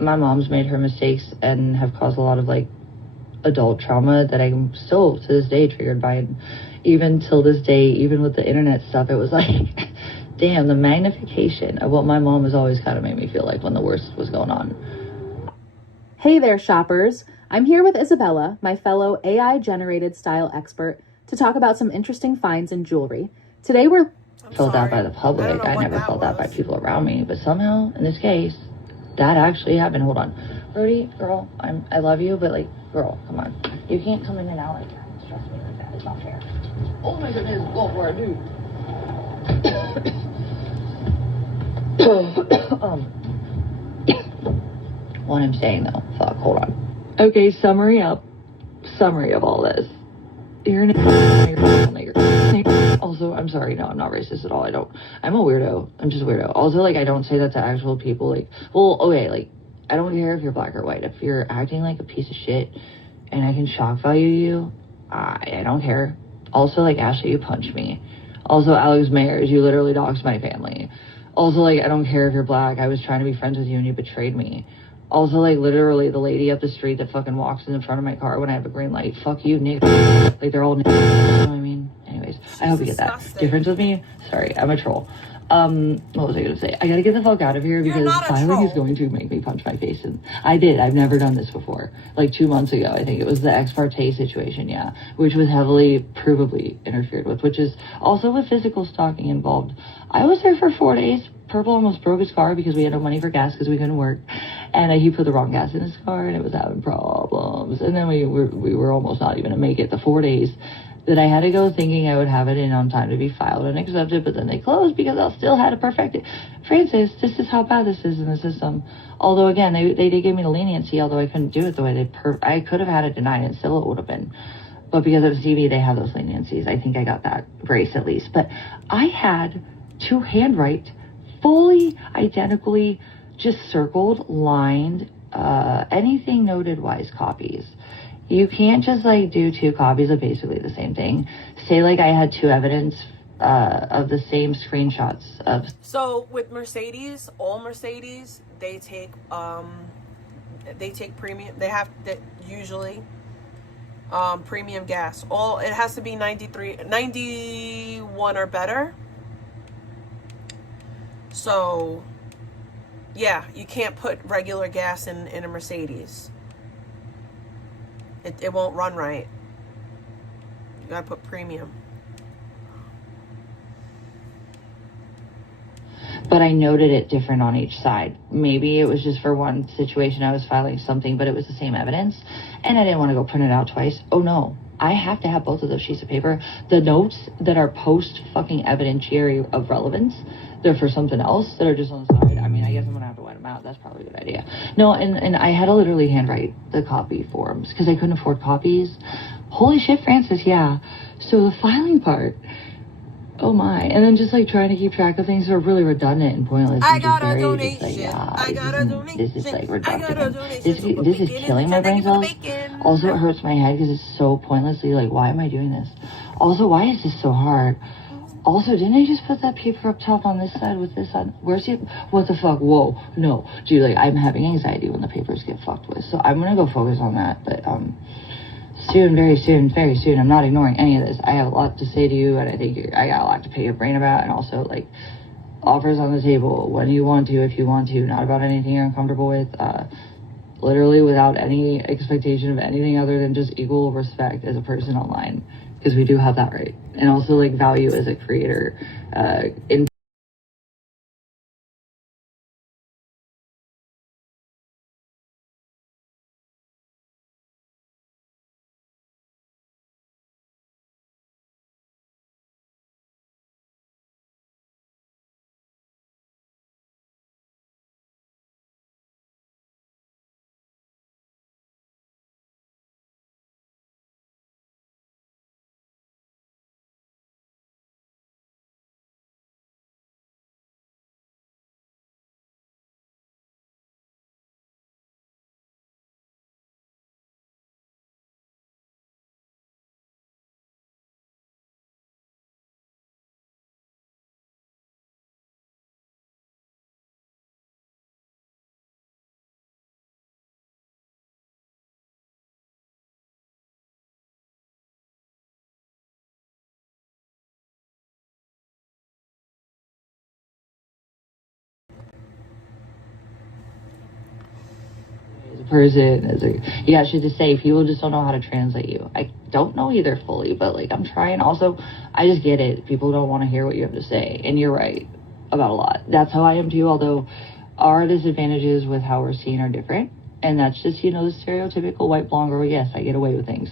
my mom's made her mistakes and have caused a lot of, like, adult trauma that I'm still, to this day, triggered by. And even till this day, even with the internet stuff, it was like, damn, the magnification of what my mom has always kind of made me feel like when the worst was going on. Hey there, shoppers. I'm here with Isabella, my fellow AI-generated style expert, to talk about some interesting finds in jewelry. Today we're... Felt that by the public. I never felt that by people around me. But somehow, in this case... that actually happened. Hold on. Brody, girl, I love you, but, like, girl, come on. You can't come in and out like that. Trust me like that. It's not fair. Oh my goodness, what for, dude? What I'm saying, though. Fuck, hold on. Okay, summary of all this. You're an nigger. Also, I'm sorry, no, I'm not racist at all. I'm a weirdo. I'm just a weirdo. Also, like, I don't say that to actual people. Like, well, okay, like, I don't care if you're black or white. If you're acting like a piece of shit and I can shock value you, I don't care. Also, like, Ashley, you punched me. Also, Alex Mayers, you literally doxed my family. Also, like, I don't care if you're black. I was trying to be friends with you and you betrayed me. Also, like, literally, the lady up the street that fucking walks in the front of my car when I have a green light. Fuck you, Nick. Like, they're all Nick. You know what I mean? Anyways, I hope you get that. Difference with me? Sorry, I'm a troll. What was I gonna say? I gotta get the fuck out of here because filing is going to make me punch my face. And I did. I've never done this before. Like 2 months ago, I think it was the ex parte situation, yeah, which was heavily provably interfered with, which is also with physical stalking involved. I was there for 4 days. Purple almost broke his car because we had no money for gas because we couldn't work, and he put the wrong gas in his car and it was having problems. And then we were almost not even to make it the 4 days that I had to go thinking I would have it in on time to be filed and accepted, but then they closed because I still had to perfect it. Francis, this is how bad this is in the system. Although, again, they gave me the leniency, although I couldn't do it the way I could have had it denied and still it would have been. But because of CV, they have those leniencies. I think I got that grace at least. But I had to handwrite fully identically, just circled, lined, anything noted wise copies. You can't just like do 2 copies of basically the same thing. Say like I had 2 evidence of the same screenshots of. So with Mercedes, all Mercedes, they take premium. They have that usually premium gas. It has to be 91 or better. So yeah, you can't put regular gas in a Mercedes. It won't run right. You gotta put premium. But I noted it different on each side. Maybe it was just for one situation I was filing something, but it was the same evidence. And I didn't want to go print it out twice. Oh no, I have to have both of those sheets of paper. The notes that are post fucking evidentiary of relevance, they're for something else that are just on the side. I mean, I guess I'm gonna have to white them out. That's probably a good idea. No, and I had to literally handwrite the copy forms because I couldn't afford copies. Holy shit, Francis, yeah. So the filing part, oh my. And then just like trying to keep track of things that are really redundant and pointless. I got a donation. I got a donation. This is like redundant. I got a donation. This is killing my brain cells. Also, it hurts my head because it's so pointlessly like, why am I doing this? Also, why is this so hard? Also, didn't I just put that paper up top on this side with this on? Where's it? What the fuck? Whoa. No. Dude, like, I'm having anxiety when the papers get fucked with. So I'm going to go focus on that. But, soon, very soon, I'm not ignoring any of this. I have a lot to say to you, and I think I got a lot to pick your brain about. And also, like, offers on the table when you want to, if you want to, not about anything you're uncomfortable with. Literally without any expectation of anything other than just equal respect as a person online. Because we do have that right. And also, like, value as a creator. Person, you got shit to say. People just don't know how to translate you. I don't know either fully, but like I'm trying. Also, I just get it. People don't want to hear what you have to say, and you're right about a lot. That's how I am too. Although our disadvantages with how we're seen are different, and that's just the stereotypical white blonde girl. Yes, I get away with things.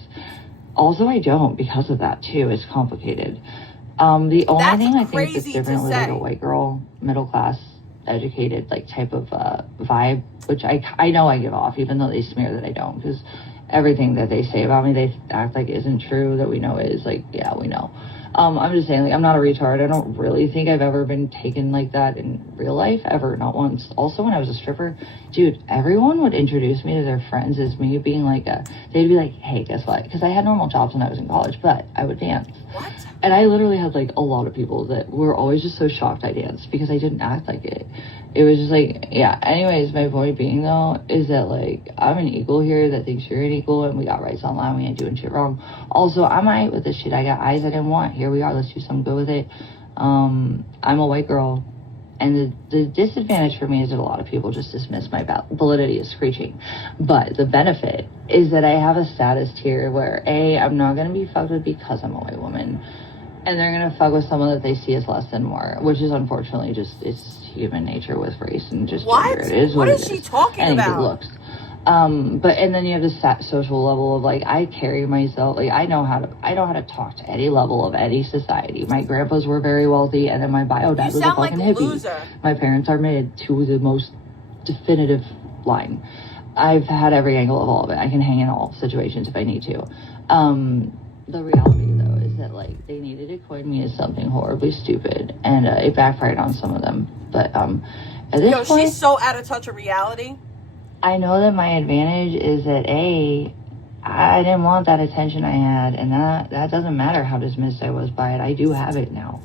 Also, I don't because of that too. It's complicated. The only thing I think that's different with like a white girl, middle class, educated like type of vibe, which I know I give off, even though they smear that I don't, because everything that they say about me they act like isn't true that we know is. Like, yeah, we know. I'm just saying, like, I'm not a retard. I don't really think I've ever been taken like that in real life, ever, not once. Also, when I was a stripper, dude, everyone would introduce me to their friends as me being like they'd be like, hey, guess what, because I had normal jobs when I was in college, but I would dance. What? And I literally had like a lot of people that were always just so shocked I danced because I didn't act like it. It was just like, yeah. Anyways, my point being though is that like I'm an equal here that thinks you're an equal, and we got rights online. We ain't doing shit wrong. Also, I'm alright with this shit. I got eyes I didn't want. Here we are. Let's do something good with it. I'm a white girl, and the disadvantage for me is that a lot of people just dismiss my validity as screeching. But the benefit is that I have a status tier where I'm not gonna be fucked with because I'm a white woman. And they're going to fuck with someone that they see as less than more, which is unfortunately just, it's human nature with race and just gender. It is what is she talking about? It looks. But, and then you have this social level of like, I carry myself, like I know how to talk to any level of any society. My grandpas were very wealthy, and then my bio dad was a fucking hippie. Loser. My parents are made to the most definitive line. I've had every angle of all of it. I can hang in all situations if I need to. The reality though is that like they needed to coin me as something horribly stupid, and it backfired on some of them. But at this point, she's so out of touch of reality. I know that my advantage is that I didn't want that attention I had, and that doesn't matter how dismissed I was by it. I do have it now.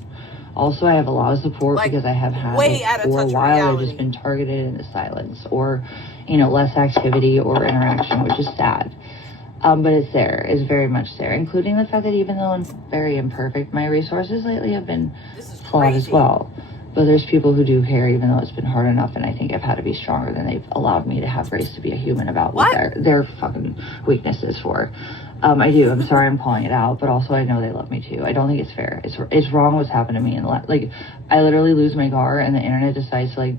Also, I have a lot of support because I have had it for a while. I've just been targeted into silence or, less activity or interaction, which is sad. But it's there. It's very much there, including the fact that even though I'm very imperfect, my resources lately have been flawed as well. But there's people who do care, even though it's been hard enough, and I think I've had to be stronger than they've allowed me to have grace to be a human about what their fucking weaknesses for. I do. I'm sorry I'm calling it out, but also I know they love me too. I don't think it's fair. It's wrong what's happened to me. And I literally lose my car, and the internet decides to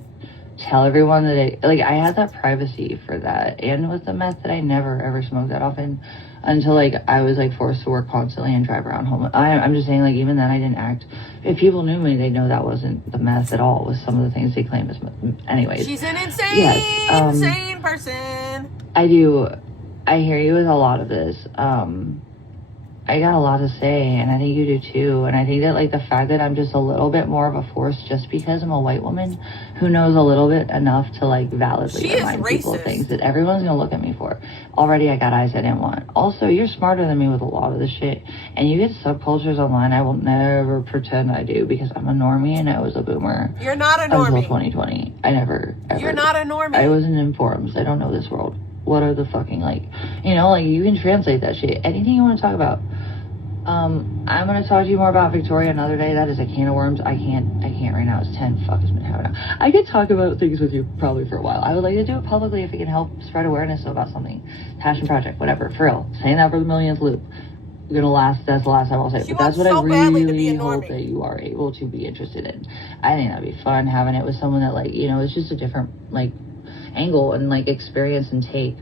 tell everyone that I had that privacy for that, and with the meth that I never ever smoked that often until I was forced to work constantly and drive around home. I'm just saying even then I didn't act. If people knew me, they'd know that wasn't the meth at all. Was some of the things they claim as anyways. She's an insane person. I hear you with a lot of this. I got a lot to say, and I think you do too. And I think that the fact that I'm just a little bit more of a force just because I'm a white woman who knows a little bit enough to validly remind people of things that everyone's gonna look at me for. Already I got eyes I didn't want. Also, you're smarter than me with a lot of this shit, and you get subcultures online I will never pretend I do because I'm a normie and I was a boomer. You're not a normie. Until 2020. I never ever. You're not a normie. I wasn't in forums. I don't know this world. What are the fucking you can translate that shit. Anything you want to talk about. I'm gonna talk to you more about Victoria another day. That is a can of worms. I can't right now. It's 10. Fuck, it's been having I could talk about things with you probably for a while. I would like to do it publicly if it can help spread awareness about something. Passion project, whatever. For real. Saying that for the millionth loop. That's the last time I'll say it. But that's what I really hope that you are able to be interested in. I think that'd be fun having it with someone that it's just a different angle and experience and take.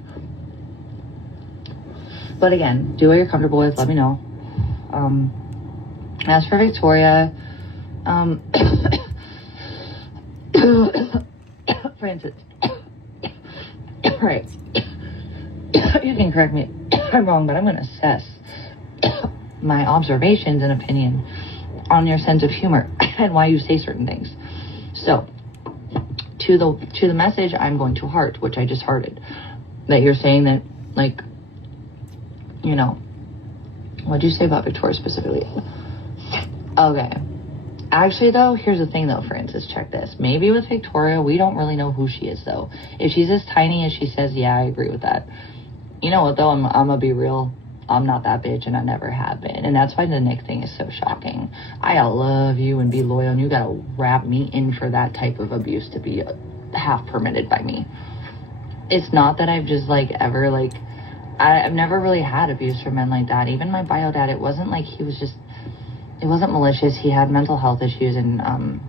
But again, do what you're comfortable with. Let me know. As for Victoria, Francis, right, you can correct me if I'm wrong, but I'm going to assess my observations and opinion on your sense of humor and why you say certain things. So, to the message I'm going to heart, which I just hearted, that you're saying that, what'd you say about Victoria specifically? Okay. Actually, though, here's the thing, though, Francis. Check this. Maybe with Victoria, we don't really know who she is, though. If she's as tiny as she says, yeah, I agree with that. You know what, though? I'm gonna be real. I'm not that bitch, and I never have been. And that's why the Nick thing is so shocking. I gotta love you and be loyal, and you gotta wrap me in for that type of abuse to be half permitted by me. It's not that I've just, ever, I've never really had abuse from men like that. Even my bio dad, it wasn't he was just, it wasn't malicious. He had mental health issues, and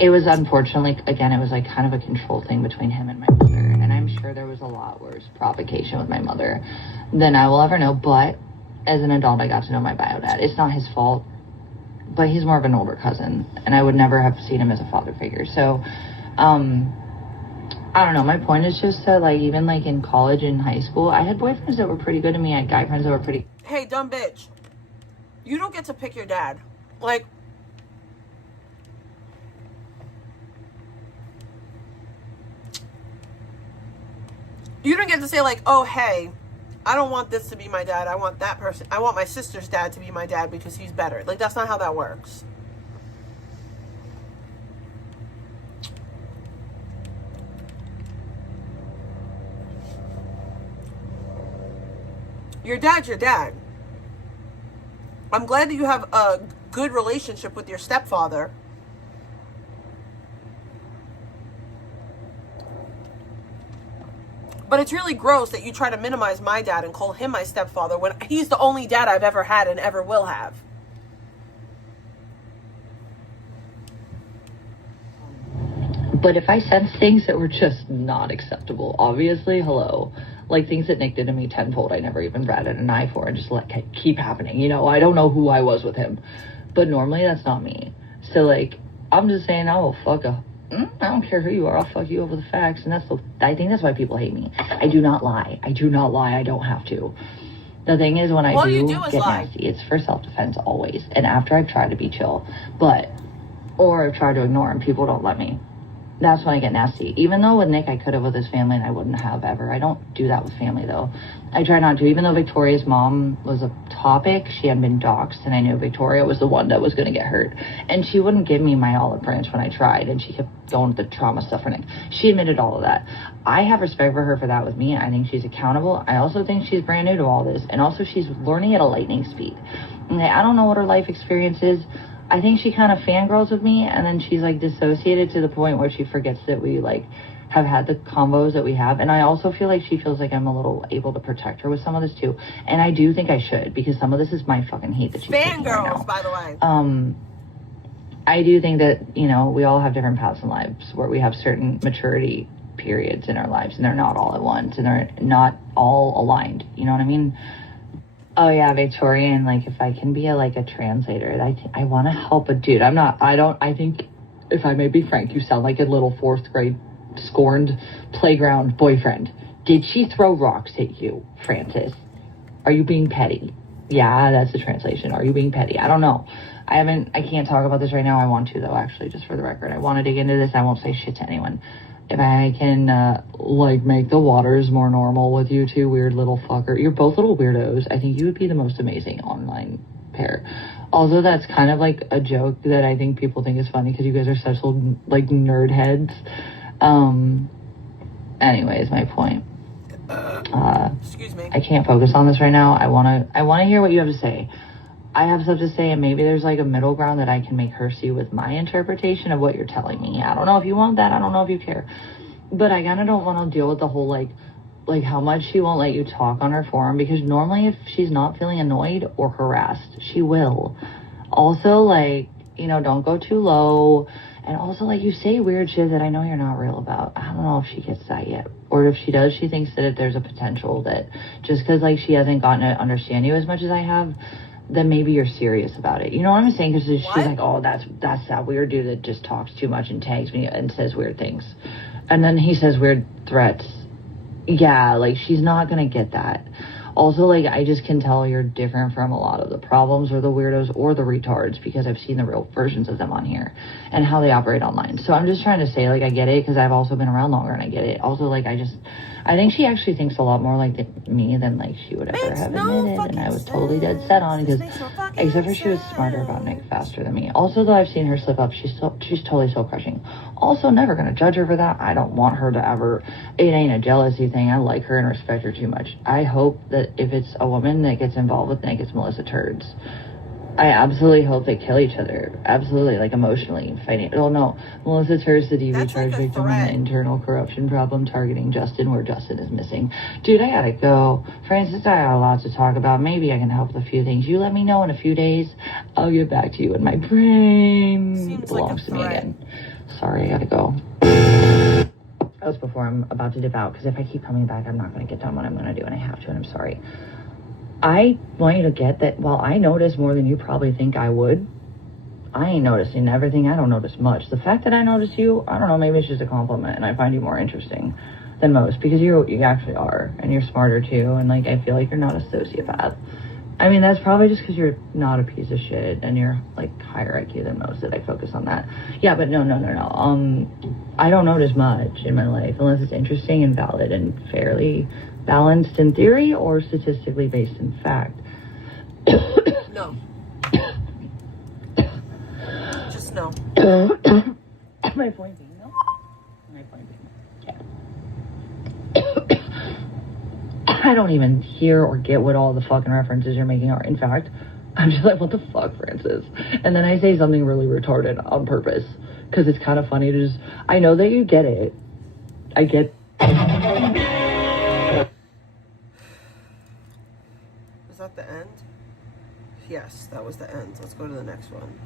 it was unfortunately, again, it was kind of a control thing between him and my mother. And I'm sure there was a lot worse provocation with my mother than I will ever know. But as an adult, I got to know my bio dad. It's not his fault, but he's more of an older cousin, and I would never have seen him as a father figure. So, I don't know. My point is just that, even, in college and high school, I had boyfriends that were pretty good to me. I had guy friends that were pretty... Hey, dumb bitch. You don't get to pick your dad. You don't get to say, oh, hey, I don't want this to be my dad. I want that person. I want my sister's dad to be my dad because he's better. Like, that's not how that works. Your dad's your dad. I'm glad that you have a good relationship with your stepfather. But it's really gross that you try to minimize my dad and call him my stepfather when he's the only dad I've ever had and ever will have. But if I sense things that were just not acceptable, obviously, hello, like things that Nick did to me tenfold, I never even batted an eye for, and just let keep happening. You know, I don't know who I was with him, but normally that's not me. So like, I'm just saying, I will fuck a. I don't care who you are. I'll fuck you over the facts, and I think that's why people hate me. I do not lie. I do not lie. I don't have to. The thing is, when I do get nasty, it's for self-defense always, and after I've tried to be chill, or I've tried to ignore him, people don't let me. That's when I get nasty. Even though with Nick, I could have with his family, and I wouldn't have ever. I don't do that with family, though. I try not to. Even though Victoria's mom was a topic, she had been doxxed, and I knew Victoria was the one that was going to get hurt. And she wouldn't give me my olive branch when I tried, and she kept going with the trauma stuff for Nick. She admitted all of that. I have respect for her for that with me. I think she's accountable. I also think she's brand new to all this, and also she's learning at a lightning speed. And I don't know what her life experience is. I think she kind of fangirls with me, and then she's like dissociated to the point where she forgets that we like have had the combos that we have. And I also feel like she feels like I'm a little able to protect her with some of this too. And I do think I should, because some of this is my fucking hate that she's taking right now. Fangirls, by the way. I do think that, you know, we all have different paths in lives where we have certain maturity periods in our lives, and they're not all at once, and they're not all aligned. You know what I mean? Oh yeah, Victorian, like if I can be a translator, I want to help a dude. I think, if I may be frank, you sound like a little 4th grade scorned playground boyfriend. Did she throw rocks at you, Francis? Are you being petty? Yeah, that's the translation. Are you being petty? I don't know. I can't talk about this right now. I want to though, actually, just for the record. I want to dig into this. I won't say shit to anyone. If I can, make the waters more normal with you two weird little fucker. You're both little weirdos. I think you would be the most amazing online pair. Also, that's kind of like a joke that I think people think is funny because you guys are such little, nerd heads. Anyways, my point. Excuse me. I can't focus on this right now. I wanna hear what you have to say. I have stuff to say, and maybe there's a middle ground that I can make her see with my interpretation of what you're telling me. I don't know if you want that. I don't know if you care. But I kind of don't want to deal with the whole, how much she won't let you talk on her forum, because normally if she's not feeling annoyed or harassed, she will. Also, don't go too low. And also, you say weird shit that I know you're not real about. I don't know if she gets that yet. Or if she does, she thinks that there's a potential that just because, she hasn't gotten to understand you as much as I have, then maybe you're serious about it. You know what I'm saying? Because she's like, oh, that's that weird dude that just talks too much and tags me and says weird things. And then he says weird threats. Yeah, she's not going to get that. Also, I just can tell you're different from a lot of the problems or the weirdos or the retards, because I've seen the real versions of them on here and how they operate online. So I'm just trying to say, I get it, because I've also been around longer and I get it. Also, I think she actually thinks a lot more like me than she would ever have admitted, and I was totally dead set on, because except for she was smarter about Nick faster than me. Also, though, I've seen her slip up, she's totally soul crushing. Also, never gonna judge her for that. I don't want her to ever. It ain't a jealousy thing. I like her and respect her too much. I hope that if it's a woman that gets involved with Nick, it's Melissa Turds. I absolutely hope they kill each other. Absolutely, emotionally, fighting. Oh no, Melissa Turds, the DV charge victim in the internal corruption problem targeting Justin, where Justin is missing. Dude, I gotta go. Francis, I got a lot to talk about. Maybe I can help with a few things. You let me know in a few days. I'll get back to you. And my brain belongs to me again. Sorry, I gotta go. That was before I'm about to dip out, because if I keep coming back, I'm not gonna get done what I'm gonna do, and I have to, and I'm sorry. I want you to get that while I notice more than you probably think I would, I ain't noticing everything. I don't notice much. The fact that I notice you, I don't know, maybe it's just a compliment, and I find you more interesting than most, because you actually are, and you're smarter too, and I feel like you're not a sociopath. I mean, that's probably just because you're not a piece of shit, and you're higher IQ than most, that I focus on that. Yeah, but no. I don't notice much in my life unless it's interesting and valid and fairly balanced in theory or statistically based in fact? No. Just no. My point being, no. My point being, yeah. I don't even hear or get what all the fucking references you're making are. In fact, I'm just like, what the fuck, Francis? And then I say something really retarded on purpose because it's kind of funny to just, I know that you get it. I get. Was that the end? Yes, that was the end. Let's go to the next one.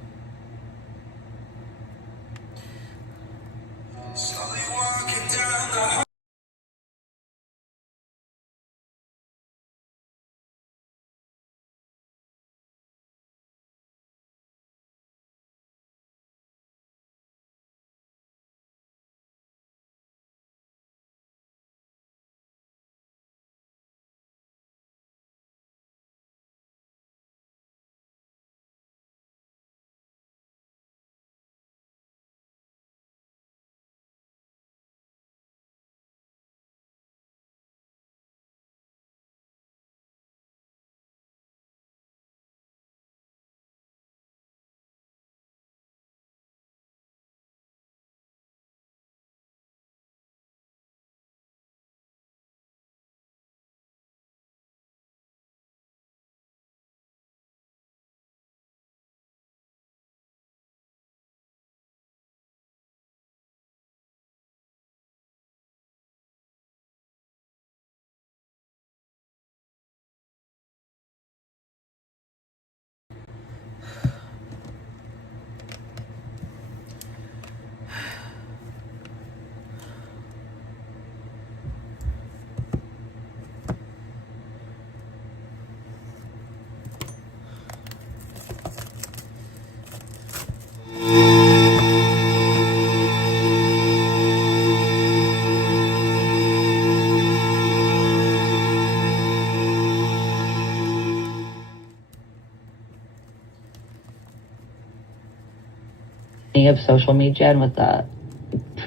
Of social media and with the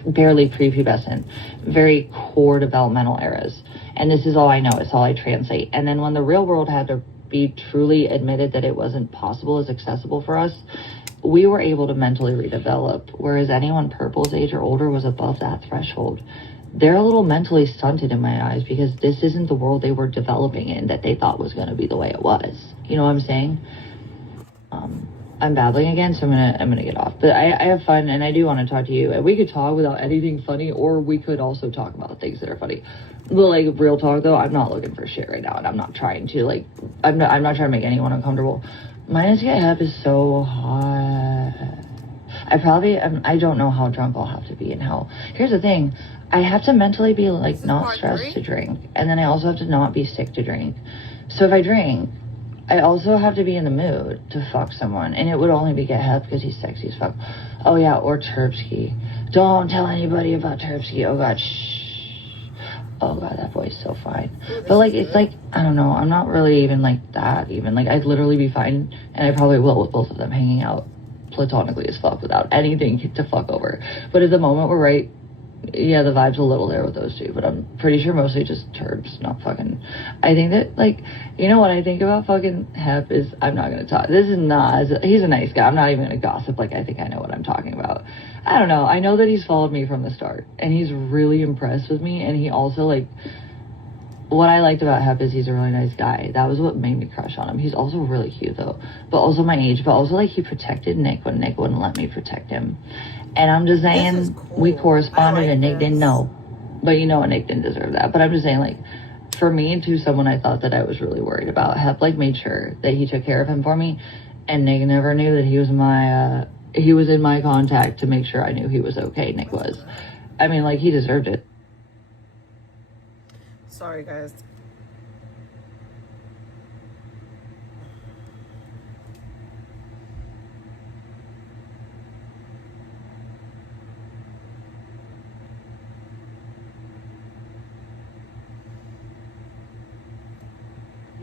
barely prepubescent, very core developmental eras. And this is all I know, it's all I translate. And then when the real world had to be truly admitted that it wasn't possible as accessible for us, we were able to mentally redevelop, whereas anyone purple's age or older was above that threshold. They're a little mentally stunted in my eyes because this isn't the world they were developing in that they thought was going to be the way it was. You know what I'm saying? I'm babbling again, so I'm gonna get off. But I have fun, and I do want to talk to you. And we could talk without anything funny, or we could also talk about things that are funny. But like real talk, though, I'm not looking for shit right now, and I'm not trying to I'm not trying to make anyone uncomfortable. My get hep is so hot. I don't know how drunk I'll have to be and how. Here's the thing, I have to mentally be like not stressed to drink, and then I also have to not be sick to drink. So if I drink, I also have to be in the mood to fuck someone, and it would only be get hep because he's sexy as fuck. Oh yeah, or Terpsky. Don't tell anybody about Terpsky. Oh god, shh. Oh god, that boy's so fine. But like, it's like, I don't know, I'm not really even like that even. Like, I'd literally be fine, and I probably will with both of them hanging out platonically as fuck without anything to fuck over. But at the moment, we're right. Yeah, the vibe's a little there with those two, but I'm pretty sure mostly just Terps, not fucking. I think that, like, you know what I think about fucking Hep is, I'm not gonna talk. This is not, he's a nice guy. I'm not even gonna gossip. Like, I think I know what I'm talking about. I don't know. I know that he's followed me from the start, and he's really impressed with me, and he also, like, what I liked about Hep is he's a really nice guy. That was what made me crush on him. He's also really cute, though, but also my age, but also, like, he protected Nick when Nick wouldn't let me protect him. And I'm just saying, cool. We corresponded and Nick didn't know. But you know what, Nick didn't deserve that. But I'm just saying, like, for me, to someone I thought that I was really worried about, Hep, like, made sure that he took care of him for me. And Nick never knew that he was he was in my contact to make sure I knew he was okay. Nick was. I mean, like, he deserved it. Sorry, guys.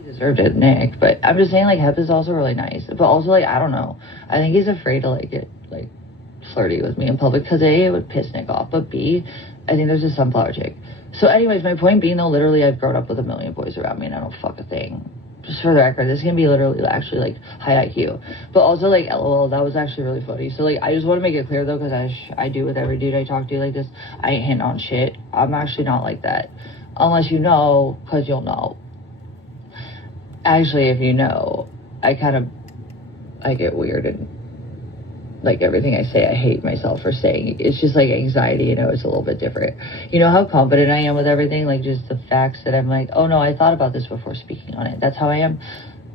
Deserved it, Nick, but I'm just saying, like, Hep is also really nice, but also, like, I don't know, I think he's afraid to, like, get, like, flirty with me in public, because A, it would piss Nick off, but B, I think there's a sunflower chick So anyways, my point being though, literally I've grown up with a million boys around me and I don't fuck a thing. Just for the record, this can be literally actually like high IQ, but also like LOL, that was actually really funny. So like I just want to make it clear though, because I do with every dude I talk to like this, I ain't hitting on shit. I'm actually not like that, unless you know, because you'll know. Actually, if you know, I get weird and like everything I say, I hate myself for saying. It's just like anxiety, you know, it's a little bit different. You know how confident I am with everything? Like just the facts that I'm like, oh no, I thought about this before speaking on it. That's how I am.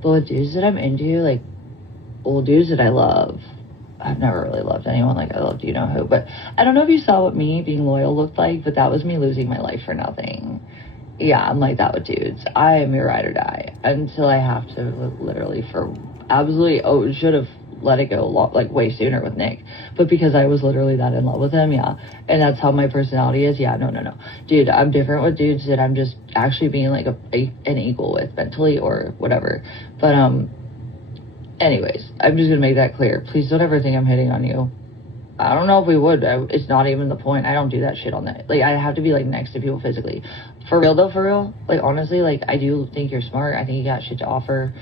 But with dudes that I'm into, like old dudes that I love, I've never really loved anyone like I loved you know who. But I don't know if you saw what me being loyal looked like, but that was me losing my life for nothing. Yeah, I'm like that with dudes. I am your ride or die until I have to literally for absolutely, should have let it go like way sooner with Nick, but because I was literally that in love with him, yeah, and that's how my personality is. Yeah, no, dude, I'm different with dudes that I'm just actually being like an equal with mentally or whatever. But anyways, I'm just gonna make that clear. Please don't ever think I'm hitting on you. I don't know if we would. It's not even the point. I don't do that shit on that. Like, I have to be like next to people physically. For real though, for real, like honestly, like I do think you're smart. I think you got shit to offer.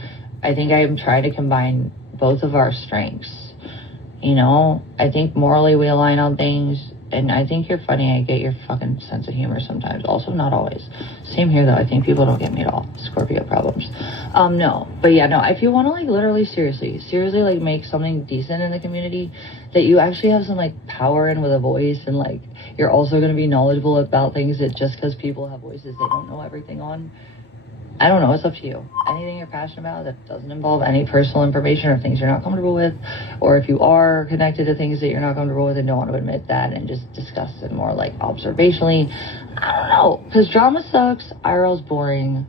I think I'm trying to combine both of our strengths. You know, I think morally we align on things, and I think you're funny. I get your fucking sense of humor sometimes. Also, not always. Same here though. I think people don't get me at all. Scorpio problems. No, but yeah, no. If you want to like literally seriously like make something decent in the community that you actually have some like power in with a voice, and like you're also going to be knowledgeable about things that just because people have voices they don't know everything on. I don't know, it's up to you. Anything you're passionate about that doesn't involve any personal information or things you're not comfortable with, or if you are connected to things that you're not comfortable with and don't want to admit that and just discuss it more like observationally, I don't know, because drama sucks, IRL's boring,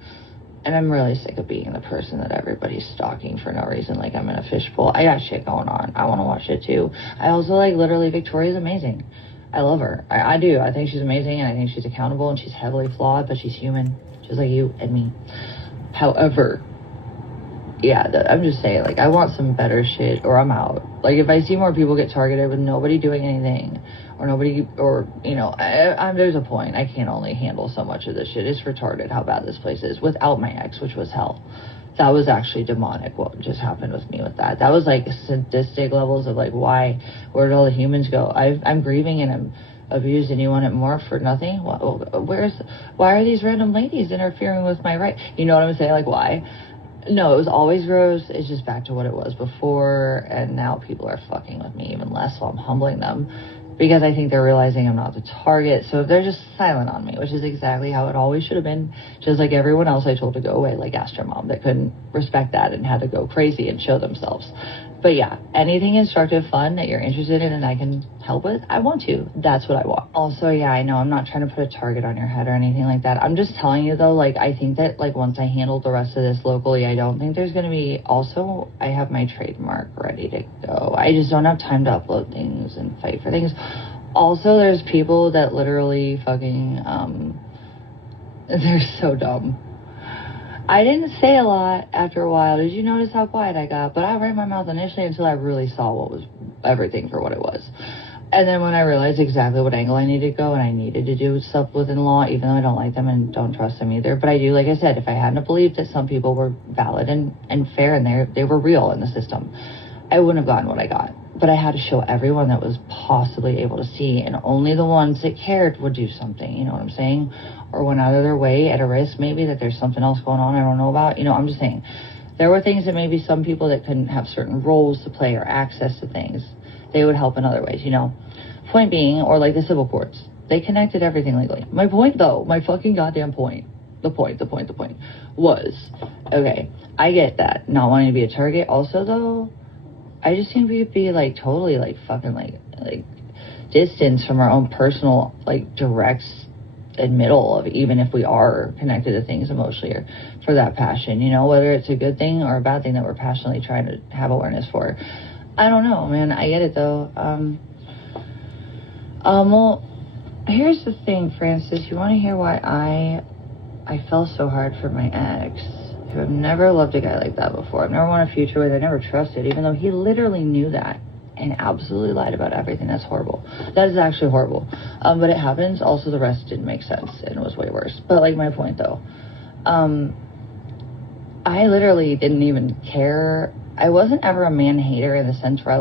and I'm really sick of being the person that everybody's stalking for no reason, like I'm in a fishbowl. I got shit going on. I want to watch it too. I also like literally Victoria's amazing. I love her. I do. I think she's amazing, and I think she's accountable, and she's heavily flawed, but she's human. Just like you and me. However, yeah, I'm just saying, like, I want some better shit or I'm out. Like, if I see more people get targeted with nobody doing anything or you know, there's a point. I can't only handle so much of this shit. It's retarded how bad this place is without my ex, which was hell. That was actually demonic what just happened with me with that. That was like sadistic levels of like, where did all the humans go? I'm grieving and I'm abused and you want it more for nothing? Why are these random ladies interfering with my right? You know what I'm saying? Like, why? No, it was always gross. It's just back to what it was before, and now people are fucking with me even less, so I'm humbling them because I think they're realizing I'm not the target. So they're just silent on me, which is exactly how it always should have been. Just like everyone else I told to go away, like Astro Mom, that couldn't respect that and had to go crazy and show themselves. But yeah, anything instructive, fun that you're interested in and I can help with, I want to. That's what I want. Also, yeah, I know I'm not trying to put a target on your head or anything like that. I'm just telling you though, like, I think that like once I handle the rest of this locally, I don't think there's going to be, also, I have my trademark ready to go. I just don't have time to upload things and fight for things. Also, there's people that literally fucking, they're so dumb. I didn't say a lot after a while. Did you notice how quiet I got? But I ran my mouth initially until I really saw what was everything for what it was. And then when I realized exactly what angle I needed to go and I needed to do stuff within law, even though I don't like them and don't trust them either. But I do, like I said, if I hadn't believed that some people were valid and fair and they were real in the system, I wouldn't have gotten what I got. But I had to show everyone that was possibly able to see, and only the ones that cared would do something, you know what I'm saying? Or went out of their way at a risk maybe that there's something else going on I don't know about. You know, I'm just saying. There were things that maybe some people that couldn't have certain roles to play or access to things, they would help in other ways, you know? Point being, or like the civil courts, they connected everything legally. My point though, my fucking goddamn point, the point was, okay, I get that, not wanting to be a target. Also though, I just think we'd be like totally like fucking like distance from our own personal like direct admittal of even if we are connected to things emotionally or for that passion, you know, whether it's a good thing or a bad thing that we're passionately trying to have awareness for. I don't know, man. I get it though. Well, here's the thing, Francis. You want to hear why I fell so hard for my ex? I've never loved a guy like that before. I've never wanted a future with. I never trusted, even though he literally knew that. and absolutely lied about everything. That's horrible. That is actually horrible. But it happens. Also, the rest didn't make sense and it was way worse. But like my point though, I literally didn't even care. I wasn't ever a man hater in the sense where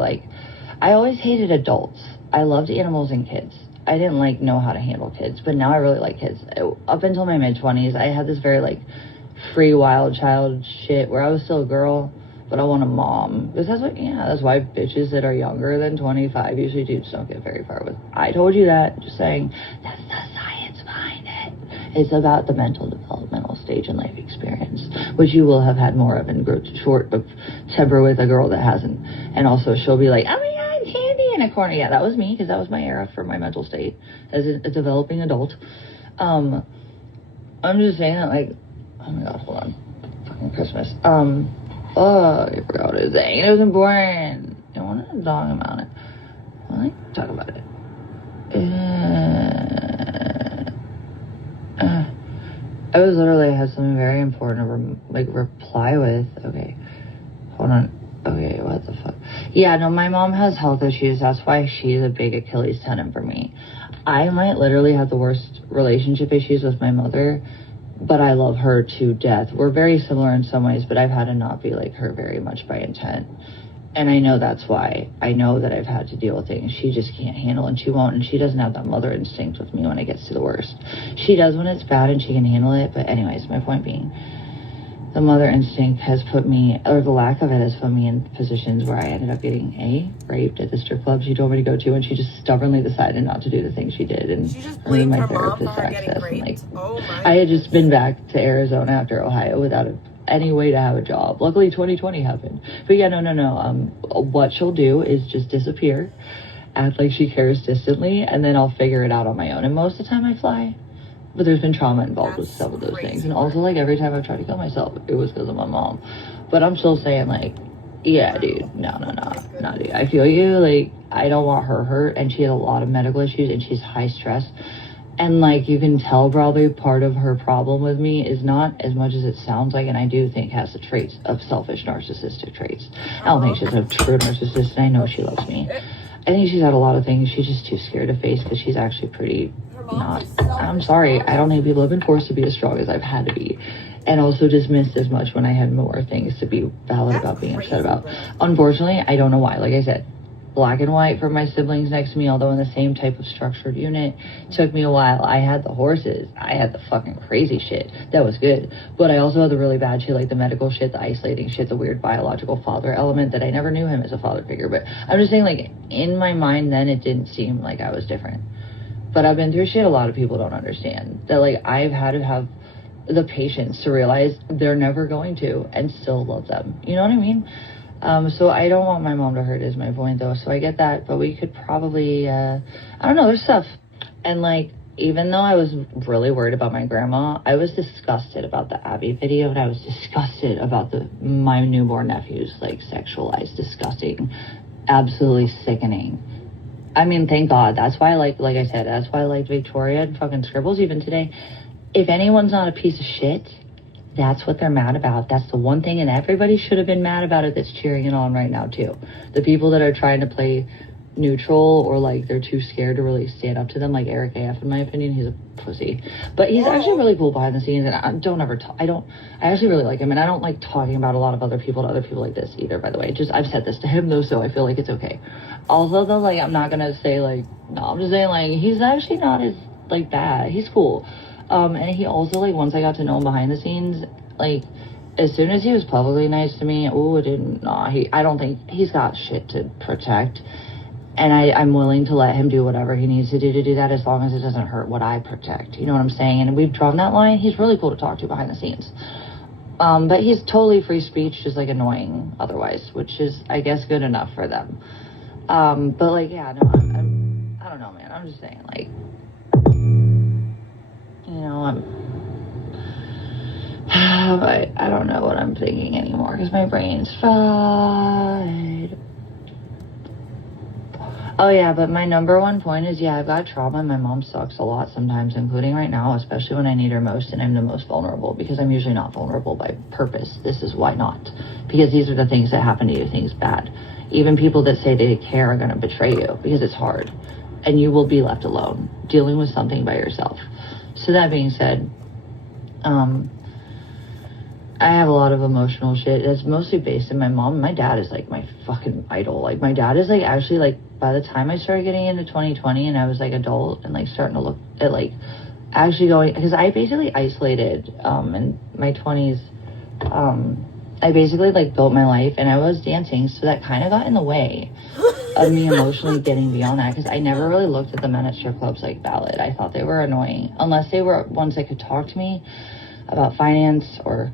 I always hated adults. I loved animals and kids. I didn't know how to handle kids, but now I really like kids. Up until my mid-20s, I had this very free wild child shit where I was still a girl, but I want a mom. Because that's why bitches that are younger than 25 usually dudes don't get very far with. I told you that, just saying, that's the science behind it. It's about the mental developmental stage and life experience, which you will have had more of and grow short of temper with a girl that hasn't. And also she'll be like, oh my God, candy in a corner. Yeah, that was me, because that was my era for my mental state as a developing adult. I'm just saying that oh my God, hold on. Fucking Christmas. I forgot what I was saying. It was important. I want to talk about it. I like to talk about it. I was literally had something very important to reply with. Okay, hold on. Okay, what the fuck? Yeah, no, my mom has health issues. That's why she's a big Achilles tendon for me. I might literally have the worst relationship issues with my mother, but I love her to death. We're very similar in some ways, but I've had to not be like her very much by intent. And I know that's why. I know that I've had to deal with things she just can't handle, and she won't, and she doesn't have that mother instinct with me when it gets to the worst. She does when it's bad and she can handle it, but anyways, my point being, the mother instinct has put me, or the lack of it has put me in positions where I ended up getting raped at the strip club she told me to go to, and she just stubbornly decided not to do the things she did, and ruined my therapist access. And I had just been back to Arizona after Ohio without any way to have a job. Luckily 2020 happened. But yeah, no. What she'll do is just disappear, act like she cares distantly, and then I'll figure it out on my own. And most of the time I fly. But there's been trauma involved with some of those things. And also, every time I've tried to kill myself, it was because of my mom. But I'm still saying, yeah, dude, no, dude. I feel you. I don't want her hurt. And she has a lot of medical issues, and she's high stress. And, you can tell probably part of her problem with me is not as much as it sounds like, and I do think has the traits of selfish narcissistic traits. I don't think she's a true narcissist, and I know she loves me. I think she's had a lot of things she's just too scared to face because she's actually pretty not. I'm sorry. I don't think people have been forced to be as strong as I've had to be. And also dismissed as much when I had more things to be valid about being upset about. Unfortunately, I don't know why. Like I said, black and white for my siblings next to me, although in the same type of structured unit. Took me a while. I had the horses. I had the fucking crazy shit. That was good. But I also had the really bad shit, the medical shit, the isolating shit, the weird biological father element that I never knew him as a father figure. But I'm just saying, in my mind then, it didn't seem like I was different. But I've been through shit a lot of people don't understand. That, I've had to have the patience to realize they're never going to and still love them. You know what I mean? So I don't want my mom to hurt is my point, though. So I get that, but we could probably, I don't know, there's stuff. And, even though I was really worried about my grandma, I was disgusted about the Abby video, and I was disgusted about my newborn nephew's, sexualized, disgusting, absolutely sickening. I mean, thank God. That's why like I said, that's why I liked Victoria and fucking Scribbles even today. If anyone's not a piece of shit, that's what they're mad about. That's the one thing, and everybody should have been mad about it that's cheering it on right now, too. The people that are trying to play neutral or, they're too scared to really stand up to them, like Eric AF, in my opinion. He's a pussy. But he's actually really cool behind the scenes, and I actually really like him, and I don't like talking about a lot of other people to other people like this either, by the way. I've said this to him, though, so I feel like it's okay. Also, though, I'm not gonna say, no, I'm just saying, he's actually not as, bad. He's cool. And he also, once I got to know him behind the scenes, as soon as he was publicly nice to me, I don't think he's got shit to protect. And I'm willing to let him do whatever he needs to do that, as long as it doesn't hurt what I protect. You know what I'm saying? And we've drawn that line. He's really cool to talk to behind the scenes. But he's totally free speech, just annoying otherwise, which is, I guess, good enough for them. But yeah, no, I don't know, man. I'm just saying, I don't know what I'm thinking anymore because my brain's fried. Oh yeah, but my number one point is, I've got trauma and my mom sucks a lot sometimes, including right now, especially when I need her most and I'm the most vulnerable, because I'm usually not vulnerable by purpose. This is why not. Because these are the things that happen to you, things bad. Even people that say they care are going to betray you because it's hard. And you will be left alone dealing with something by yourself. So that being said, I have a lot of emotional shit that's mostly based in my mom. My dad is like my fucking idol. Like my dad is like actually like by the time I started getting into 2020 and I was like adult and like starting to look at like actually going, because I basically isolated in my 20s. I basically like built my life and I was dancing, so that kind of got in the way of me emotionally getting beyond that, because I never really looked at the men at strip clubs like valid. I thought they were annoying unless they were ones that could talk to me about finance or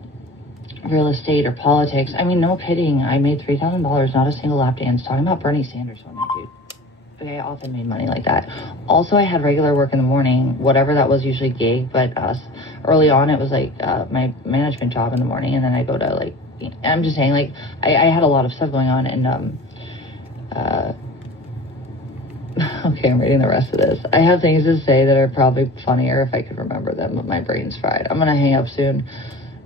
real estate or politics. I mean, no kidding. I made $3,000, not a single lap dance, talking about Bernie Sanders one night, dude. Okay, I often made money like that. Also, I had regular work in the morning, whatever that was, usually gig, but early on it was like my management job in the morning, and then I go to like, I'm just saying, like, I had a lot of stuff going on, and okay, I'm reading the rest of this. I have things to say that are probably funnier if I could remember them, but my brain's fried. I'm gonna hang up soon.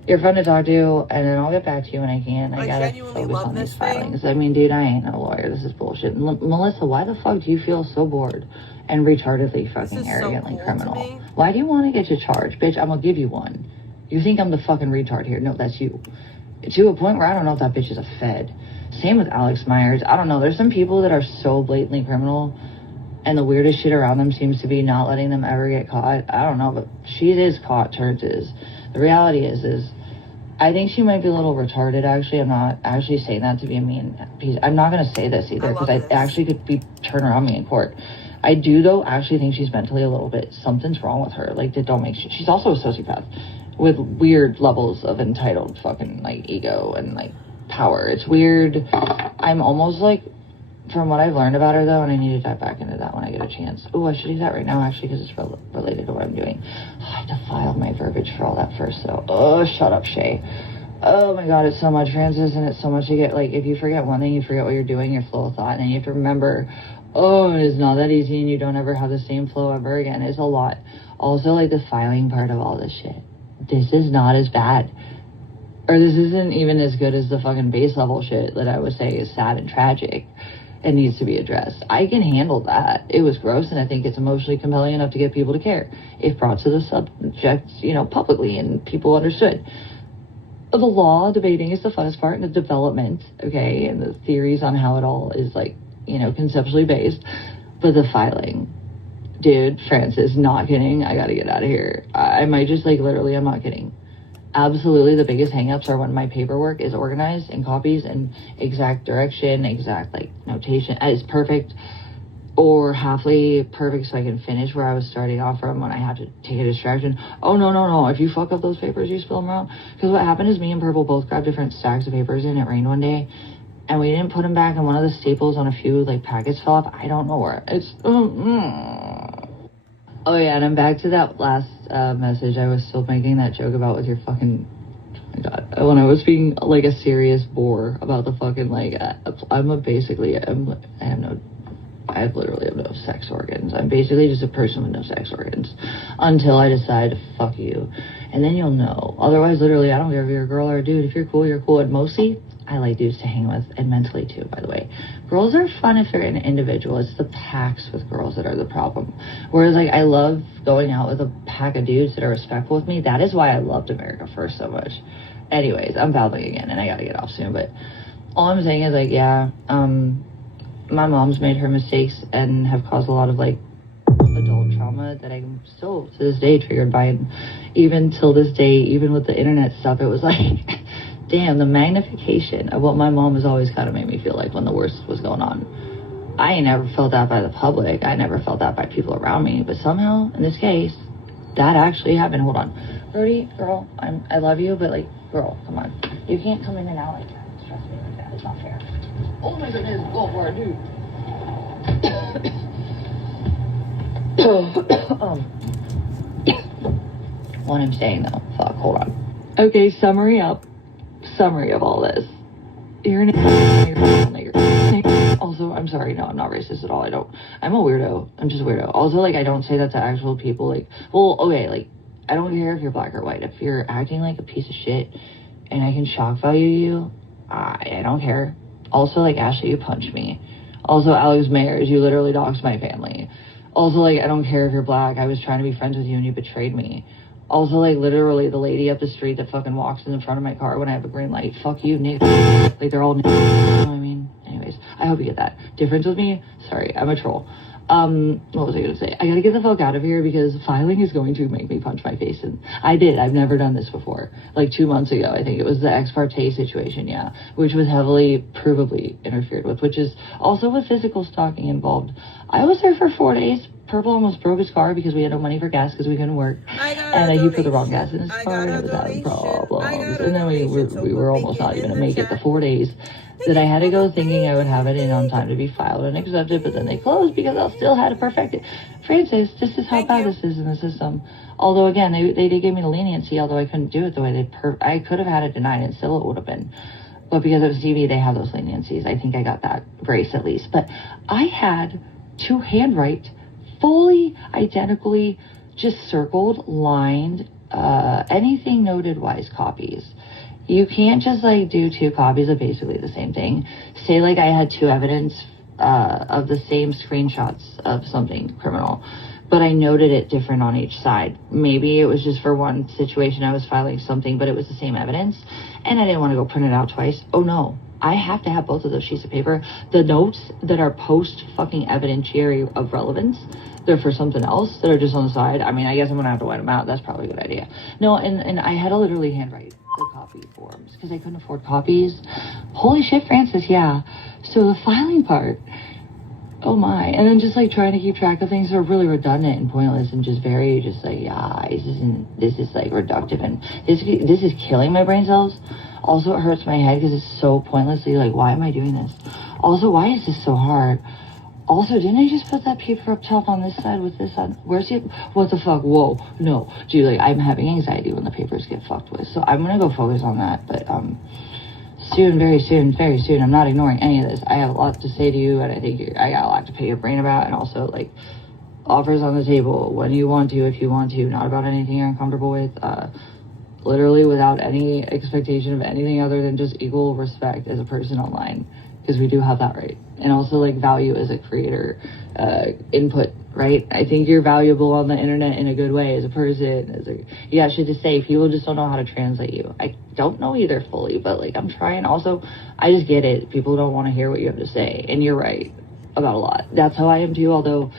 You're fun to talk to, and then I'll get back to you when I can. I gotta focus on these filings. I mean, dude, I ain't no lawyer. This is bullshit. Melissa, why the fuck do you feel so bored and retardedly fucking arrogantly criminal? Why do you want to get to charge? Bitch, I'm gonna give you one. You think I'm the fucking retard here? No, that's you. To a point where I don't know if that bitch is a fed. Same with Alex Myers. I don't know. There's some people that are so blatantly criminal, and the weirdest shit around them seems to be not letting them ever get caught. I don't know, but she is caught, turns is. The reality is I think she might be a little retarded, actually. I'm not actually saying that to be a mean piece. I'm not going to say this either, because I actually could be turn around me in court. I do, though, actually think she's mentally a little bit, something's wrong with her. Like, that don't make she's also a sociopath with weird levels of entitled fucking, like, ego and, like, power. It's weird. I'm almost, like, from what I've learned about her, though, and I need to dive back into that when I get a chance. Oh, I should do that right now, actually, because it's related to what I'm doing. I have to file my verbiage for all that first, though. Oh, shut up, Shay. Oh, my God, it's so much, Francis, and it's so much to get, like, if you forget one thing, you forget what you're doing, your flow of thought, and then you have to remember, oh, it is not that easy, and you don't ever have the same flow ever again. It's a lot. Also, like, the filing part of all this shit. This is not as bad. Or this isn't even as good as the fucking base level shit that I would say is sad and tragic and needs to be addressed. I can handle that. It was gross, and I think it's emotionally compelling enough to get people to care if brought to the subject, you know, publicly and people understood. The law debating is the funnest part, and the development, okay, and the theories on how it all is, like, you know, conceptually based. But the filing, dude, Francis, not kidding. I gotta get out of here. I might just, like, literally, I'm not kidding. Absolutely, the biggest hangups are when my paperwork is organized in copies and exact direction, exact, like, notation is perfect, or halfly perfect, so I can finish where I was starting off from when I have to take a distraction. Oh, no. If you fuck up those papers, you spill them around. Because what happened is me and Purple both grabbed different stacks of papers, and it rained one day, and we didn't put them back, and one of the staples on a few, like, packets fell off. I don't know where. It's... Oh, yeah, and I'm back to that last message I was still making that joke about with your fucking... Oh, my God. When I was being, like, a serious bore about the fucking, like... I literally have no sex organs. I'm basically just a person with no sex organs. Until I decide to fuck you. And then you'll know. Otherwise, literally, I don't care if you're a girl or a dude. If you're cool, you're cool. And mostly, I like dudes to hang with. And mentally, too, by the way. Girls are fun if they're an individual. It's the packs with girls that are the problem. Whereas, like, I love going out with a pack of dudes that are respectful with me. That is why I loved America First so much. Anyways, I'm babbling again, and I gotta get off soon. But all I'm saying is, like, yeah, my mom's made her mistakes and have caused a lot of, like, adult trauma that I'm still, to this day, triggered by. And even till this day, even with the internet stuff, it was like... Damn, the magnification of what my mom has always kind of made me feel like when the worst was going on. I ain't never felt that by the public. I never felt that by people around me. But somehow, in this case, that actually happened. Hold on. Brody, girl, I love you, but, like, girl, come on. You can't come in and out like that. Trust me like that. It's not fair. Oh, my goodness. Go for it, dude. What I'm saying, though. Fuck, hold on. Okay, summary of all this. You're an also, I'm sorry, no, I'm not racist at all. I'm a weirdo. I'm just a weirdo. Also, like, I don't say that to actual people. Like, well, okay, like, I don't care if you're black or white. If you're acting like a piece of shit and I can shock value you, I don't care. Also, like, Ashley, you punched me. Also, Alex Mayers, you literally doxed my family. Also, like, I don't care if you're black. I was trying to be friends with you and you betrayed me. Also, like, literally, the lady up the street that fucking walks in the front of my car when I have a green light. Fuck you, Nick. Like, they're all Nick. You know what I mean? Anyways, I hope you get that. Difference with me? Sorry, I'm a troll. What was I gonna say? I gotta get the fuck out of here because filing is going to make me punch my face. And I did. I've never done this before. Like 2 months ago, I think it was the ex parte situation, yeah, which was heavily, provably interfered with, which is also with physical stalking involved. I was there for 4 days. Purple almost broke his car because we had no money for gas because we couldn't work. And he put the wrong gas in his car and it was having problems. And then we were almost not even gonna make it the 4 days that I had to go thinking I would have it in on time to be filed and accepted, but then they closed because I still had to perfect it. Francis, this is how bad this is in the system. Although again, they gave me the leniency, although I couldn't do it the way I could have had it denied and still it would have been. But because it was TV, they have those leniencies. I think I got that grace at least. But I had to handwrite fully identically just circled, lined, anything noted wise copies. You can't just like do 2 copies of basically the same thing. Say like I had 2 evidence of the same screenshots of something criminal, but I noted it different on each side. Maybe it was just for one situation I was filing something, but it was the same evidence and I didn't want to go print it out twice. Oh no, I have to have both of those sheets of paper. The notes that are post fucking evidentiary of relevance, they're for something else that are just on the side. I mean, I guess I'm gonna have to white them out. That's probably a good idea. No, and I had to literally handwrite the copy forms because I couldn't afford copies. Holy shit, Francis, yeah. So the filing part, oh my. And then just like trying to keep track of things that are really redundant and pointless and just very just like, yeah, this is like reductive and this is killing my brain cells. Also, it hurts my head because it's so pointlessly like, why am I doing this? Also, why is this so hard? Also, didn't I just put that paper up top on this side with this on? Where's it? What the fuck? Whoa, no. Dude, like, I'm having anxiety when the papers get fucked with. So I'm gonna go focus on that. But, soon, very soon. I'm not ignoring any of this. I have a lot to say to you, and I think I got a lot to pick your brain about, and also, like, offers on the table when you want to, if you want to, not about anything you're uncomfortable with. Literally without any expectation of anything other than just equal respect as a person online, because we do have that right. And also like value as a creator, input, right? I think you're valuable on the internet in a good way as a person, you got shit to say. People just don't know how to translate you. I don't know either fully, but like I'm trying. Also, I just get it. People don't want to hear what you have to say, and you're right about a lot. That's how I am too, although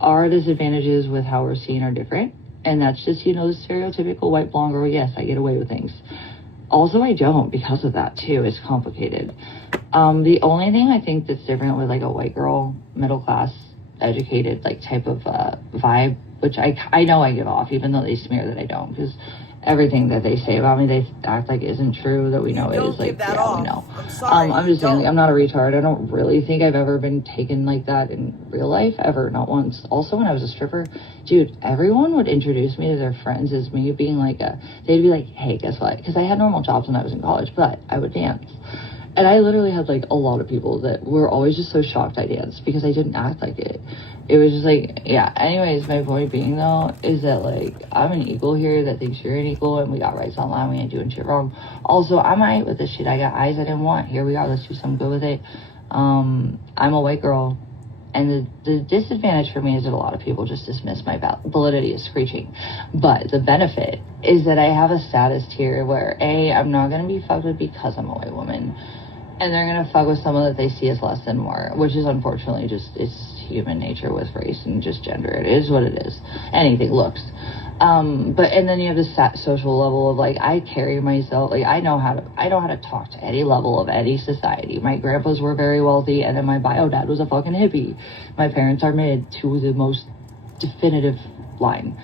our disadvantages with how we're seen are different. And that's just, you know, the stereotypical white blonde girl. Yes, I get away with things. Also, I don't because of that, too. It's complicated. The only thing I think that's different with, like, a white girl, middle-class, educated, like, type of vibe, which I know I give off, even though they smear that I don't, because everything that they say about me, they act like isn't true, that we know it is, like, yeah, we know. I'm sorry. I'm just saying, like, I'm not a retard. I don't really think I've ever been taken like that in real life, ever, not once. Also, when I was a stripper, dude, everyone would introduce me to their friends as me being like they'd be like, hey, guess what? Because I had normal jobs when I was in college, but I would dance. And I literally had, like, a lot of people that were always just so shocked I danced because I didn't act like it. It was just, like, yeah. Anyways, my point being, though, is that, like, I'm an equal here that thinks you're an equal, and we got rights online. We ain't doing shit wrong. Also, I'm alright with this shit. I got eyes I didn't want. Here we are. Let's do something good with it. I'm a white girl. And the disadvantage for me is that a lot of people just dismiss my validity as screeching. But the benefit is that I have a status tier where, A, I'm not going to be fucked with because I'm a white woman. And they're going to fuck with someone that they see as less than more, which is unfortunately just, it's human nature with race and just gender. It is what it is. Anything looks. And then you have this social level of, like, I carry myself, like, I know how to talk to any level of any society. My grandpas were very wealthy, and then my bio dad was a fucking hippie. My parents are mid to the most definitive line.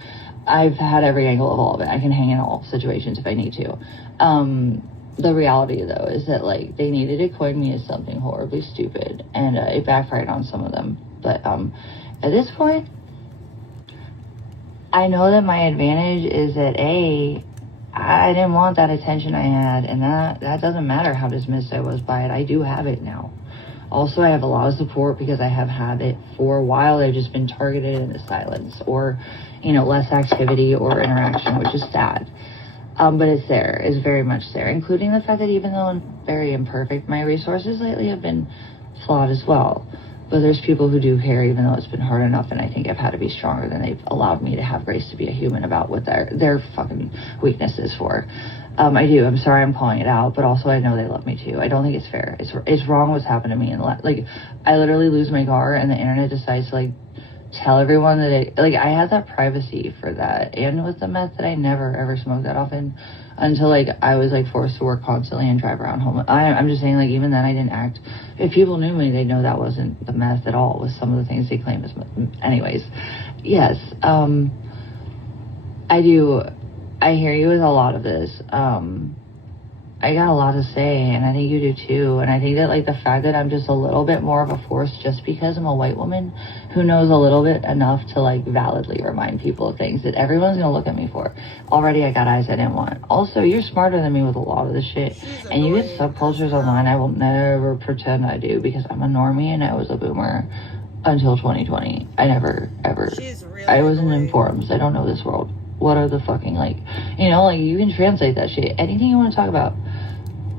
I've had every angle of all of it. I can hang in all situations if I need to. The reality, though, is that, like, they needed to coin me as something horribly stupid, and it backfired on some of them. But at this point, I know that my advantage is that, A, I didn't want that attention I had, and that doesn't matter how dismissed I was by it. I do have it now. Also, I have a lot of support because I have had it for a while. I've just been targeted into silence or, you know, less activity or interaction, which is sad. But it's there. It's very much there, including the fact that even though I'm very imperfect, my resources lately have been flawed as well. But there's people who do care, even though it's been hard enough, and I think I've had to be stronger than they've allowed me to have grace to be a human about what their fucking weaknesses for. I do. I'm sorry I'm calling it out, but also I know they love me too. I don't think it's fair. It's wrong what's happened to me. And like, I literally lose my car, and the internet decides to like tell everyone that I had that privacy for that. And with the meth, that I never ever smoked that often until like I was like forced to work constantly and drive around home. I'm just saying, like, even then I didn't act. If people knew me, they'd know that wasn't the meth at all. It was some of the things they claim as anyways. Yes. I hear you with a lot of this. I got a lot to say, and I think you do too. And I think that like the fact that I'm just a little bit more of a force just because I'm a white woman who knows a little bit enough to like validly remind people of things that everyone's gonna look at me for. Already I got eyes I didn't want. Also, you're smarter than me with a lot of this shit. And you get subcultures online I will never pretend I do, because I'm a normie and I was a boomer until 2020. I never ever I wasn't in forums. I don't know this world. What are the fucking, like, you know, like, you can translate that shit. Anything you want to talk about.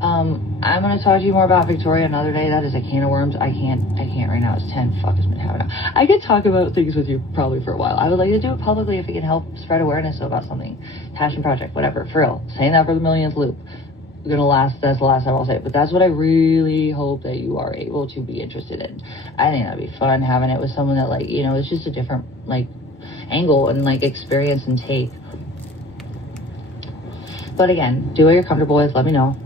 I'm going to talk to you more about Victoria another day. That is a can of worms. I can't right now. It's 10. Fuck, it's been having I could talk about things with you probably for a while. I would like to do it publicly if it can help spread awareness about something. Passion project, whatever. For real. Saying that for the millionth loop. That's the last time I'll say it. But that's what I really hope that you are able to be interested in. I think that'd be fun having it with someone that, like, you know, it's just a different, like, angle and like experience and take. But again, do what you're comfortable with. Let me know.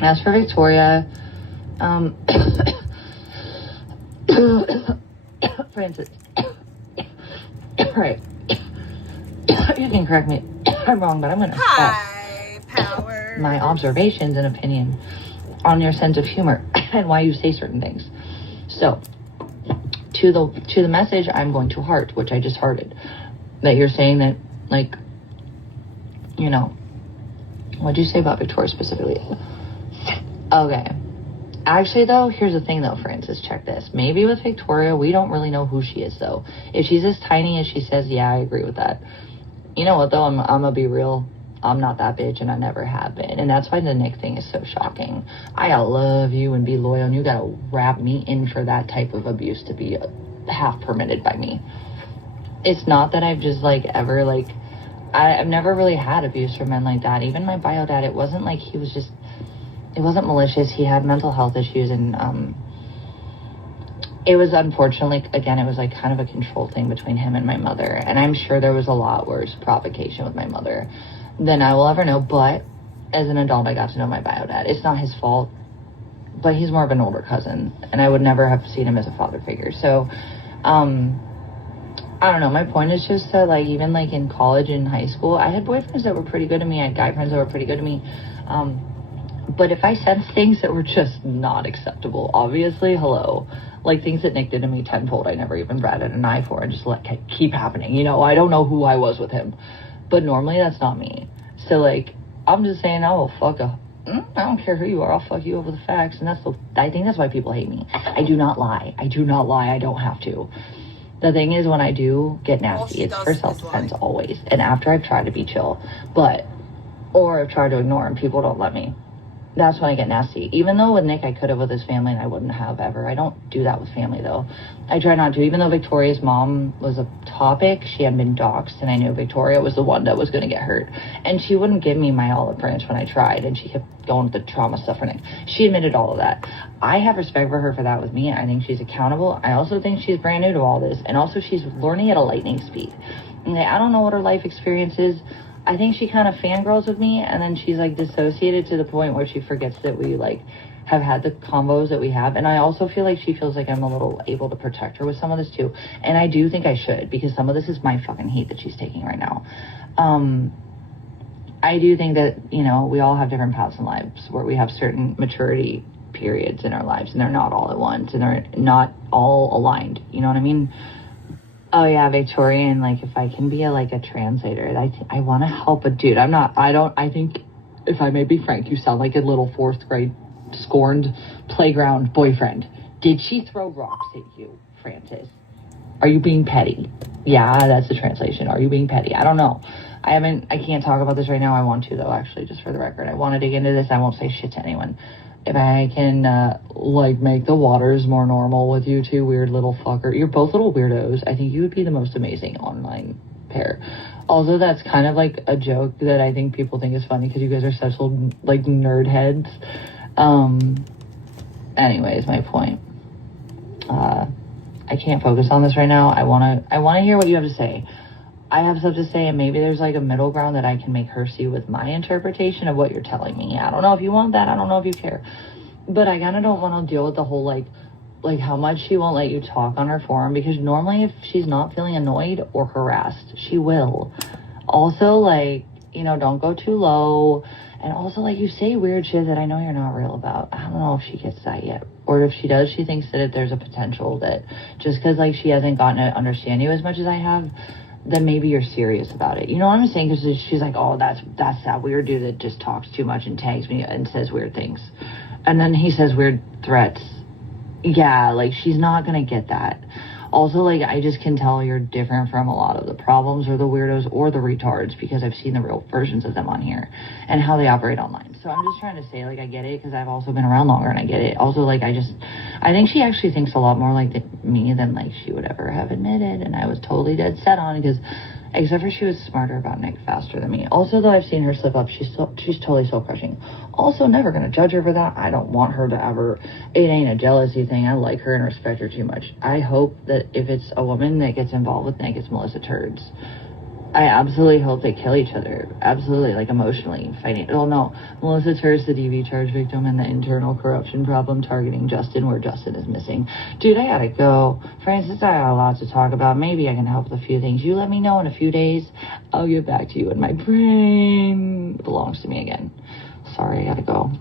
As for Victoria, Francis, right? You can correct me if I'm wrong, but I'm gonna express my observations and opinion on your sense of humor and why you say certain things. So, to the message I'm going to heart, which I just hearted, that you're saying that, like, you know, what'd you say about Victoria specifically? Okay. Actually, though, here's the thing, though, Francis, check this. Maybe with Victoria, we don't really know who she is, though. If she's as tiny as she says, yeah, I agree with that. You know what, though? I'm gonna be real. I'm not that bitch, and I never have been. And that's why the Nick thing is so shocking. I gotta love you and be loyal, and you gotta wrap me in for that type of abuse to be half permitted by me. It's not that I've just, like, ever, like, I've never really had abuse from men like that. Even my bio dad, it wasn't like he was just, it wasn't malicious. He had mental health issues, and it was unfortunately, again, it was like kind of a control thing between him and my mother. And I'm sure there was a lot worse provocation with my mother than I will ever know. But as an adult, I got to know my bio dad. It's not his fault, but he's more of an older cousin, and I would never have seen him as a father figure. So, I don't know. My point is just that, like, even like in college and high school, I had boyfriends that were pretty good to me. I had guy friends that were pretty good to me. But if I sensed things that were just not acceptable, obviously, hello, like things that Nick did to me tenfold, I never even batted an eye for, and just let keep happening. You know, I don't know who I was with him, but normally that's not me. So, like, I'm just saying, I will fuck I don't care who you are. I'll fuck you over the facts. And I think that's why people hate me. I do not lie. I don't have to. The thing is, when I do get nasty, it's for self-defense always. And after I've tried to be chill, or I've tried to ignore and people don't let me, that's when I get nasty. Even though with Nick, I could have with his family and I wouldn't have ever. I don't do that with family, though. I try not to. Even though Victoria's mom was a topic, she had been doxxed, and I knew Victoria was the one that was going to get hurt. And she wouldn't give me my olive branch when I tried, and she kept going with the trauma stuff for Nick. She admitted all of that. I have respect for her for that with me. I think she's accountable. I also think she's brand new to all this, and also she's learning at a lightning speed. And I don't know what her life experience is. I think she kind of fangirls with me, and then she's like dissociated to the point where she forgets that we like have had the combos that we have. And I also feel like she feels like I'm a little able to protect her with some of this too. And I do think I should, because some of this is my fucking hate that she's taking right now. I do think that, you know, we all have different paths in lives where we have certain maturity periods in our lives, and they're not all at once, and they're not all aligned. You know what I mean? Oh yeah, Victorian, like, if I can be a translator, I want to help a dude. I think, if I may be frank, you sound like a little 4th grade scorned playground boyfriend. Did she throw rocks at you, Francis? Are you being petty? Yeah, that's the translation. Are you being petty? I don't know. I can't talk about this right now. I want to, though, actually, just for the record. I want to dig into this. I won't say shit to anyone. If I can, make the waters more normal with you two weird little fucker. You're both little weirdos. I think you would be the most amazing online pair. Also, that's kind of like a joke that I think people think is funny because you guys are such little, nerd heads. Anyways, my point. I can't focus on this right now. I wanna hear what you have to say. I have stuff to say, and maybe there's a middle ground that I can make her see with my interpretation of what you're telling me. I don't know if you want that. I don't know if you care. But I kind of don't want to deal with the whole, how much she won't let you talk on her forum, because normally if she's not feeling annoyed or harassed, she will. Also, don't go too low. And also, you say weird shit that I know you're not real about. I don't know if she gets that yet. Or if she does, she thinks that there's a potential that just because, she hasn't gotten to understand you as much as I have, then maybe you're serious about it. You know what I'm saying? Because she's like, oh, that's that weird dude that just talks too much and tags me and says weird things. And then he says weird threats. Yeah, she's not going to get that. Also, I just can tell you're different from a lot of the problems or the weirdos or the retards, because I've seen the real versions of them on here and how they operate online. So I'm just trying to say, I get it, because I've also been around longer and I get it. Also, I think she actually thinks a lot more like me than, she would ever have admitted. And I was totally dead set on, because except for she was smarter about Nick faster than me. Also, though, I've seen her slip up. She's totally soul-crushing. Also, never going to judge her for that. I don't want her to ever... It ain't a jealousy thing. I like her and respect her too much. I hope that if it's a woman that gets involved with Nick, it's Melissa Turds. I absolutely hope they kill each other. Absolutely, emotionally fighting. Well, no, Melissa Turds, the DV charge victim, and the internal corruption problem targeting Justin, where Justin is missing. Dude, I gotta go. Francis, I got a lot to talk about. Maybe I can help with a few things. You let me know in a few days. I'll get back to you, and my brain belongs to me again. Sorry, I gotta go.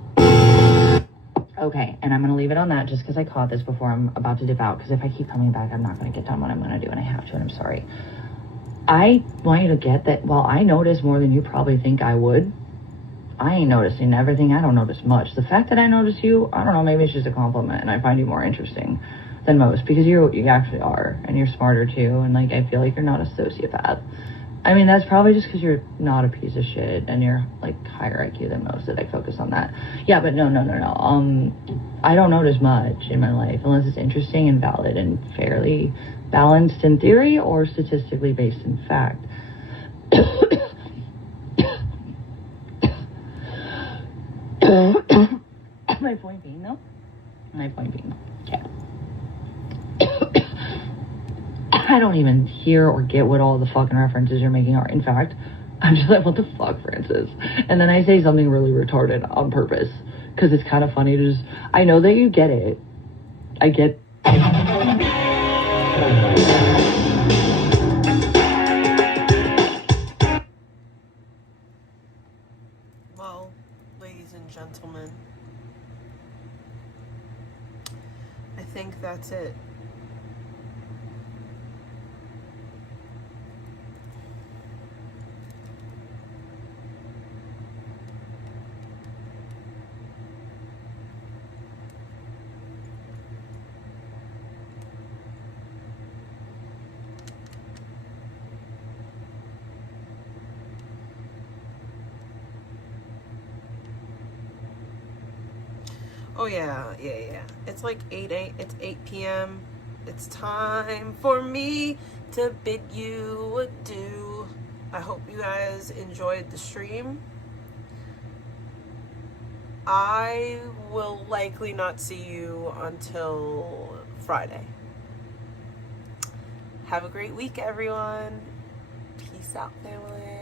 Okay, and I'm going to leave it on that just because I caught this before I'm about to dip out, because if I keep coming back, I'm not going to get done what I'm going to do, and I have to, and I'm sorry. I want you to get that while I notice more than you probably think I would, I ain't noticing everything. I don't notice much. The fact that I notice you, I don't know, maybe it's just a compliment, and I find you more interesting than most, because you actually are, and you're smarter too, and I feel like you're not a sociopath. I mean, that's probably just because you're not a piece of shit and you're higher IQ than most, that I focus on that. Yeah, but no. I don't notice much in my life unless it's interesting and valid and fairly balanced in theory or statistically based in fact. My point being, okay. I don't even hear or get what all the fucking references you're making are. In fact, I'm just like, what the fuck, Francis? And then I say something really retarded on purpose, because it's kind of funny to just... I know that you get it. I get... Well, ladies and gentlemen, I think that's it. Oh yeah. It's 8 p.m. It's time for me to bid you adieu. I hope you guys enjoyed the stream. I will likely not see you until Friday. Have a great week, everyone. Peace out, family.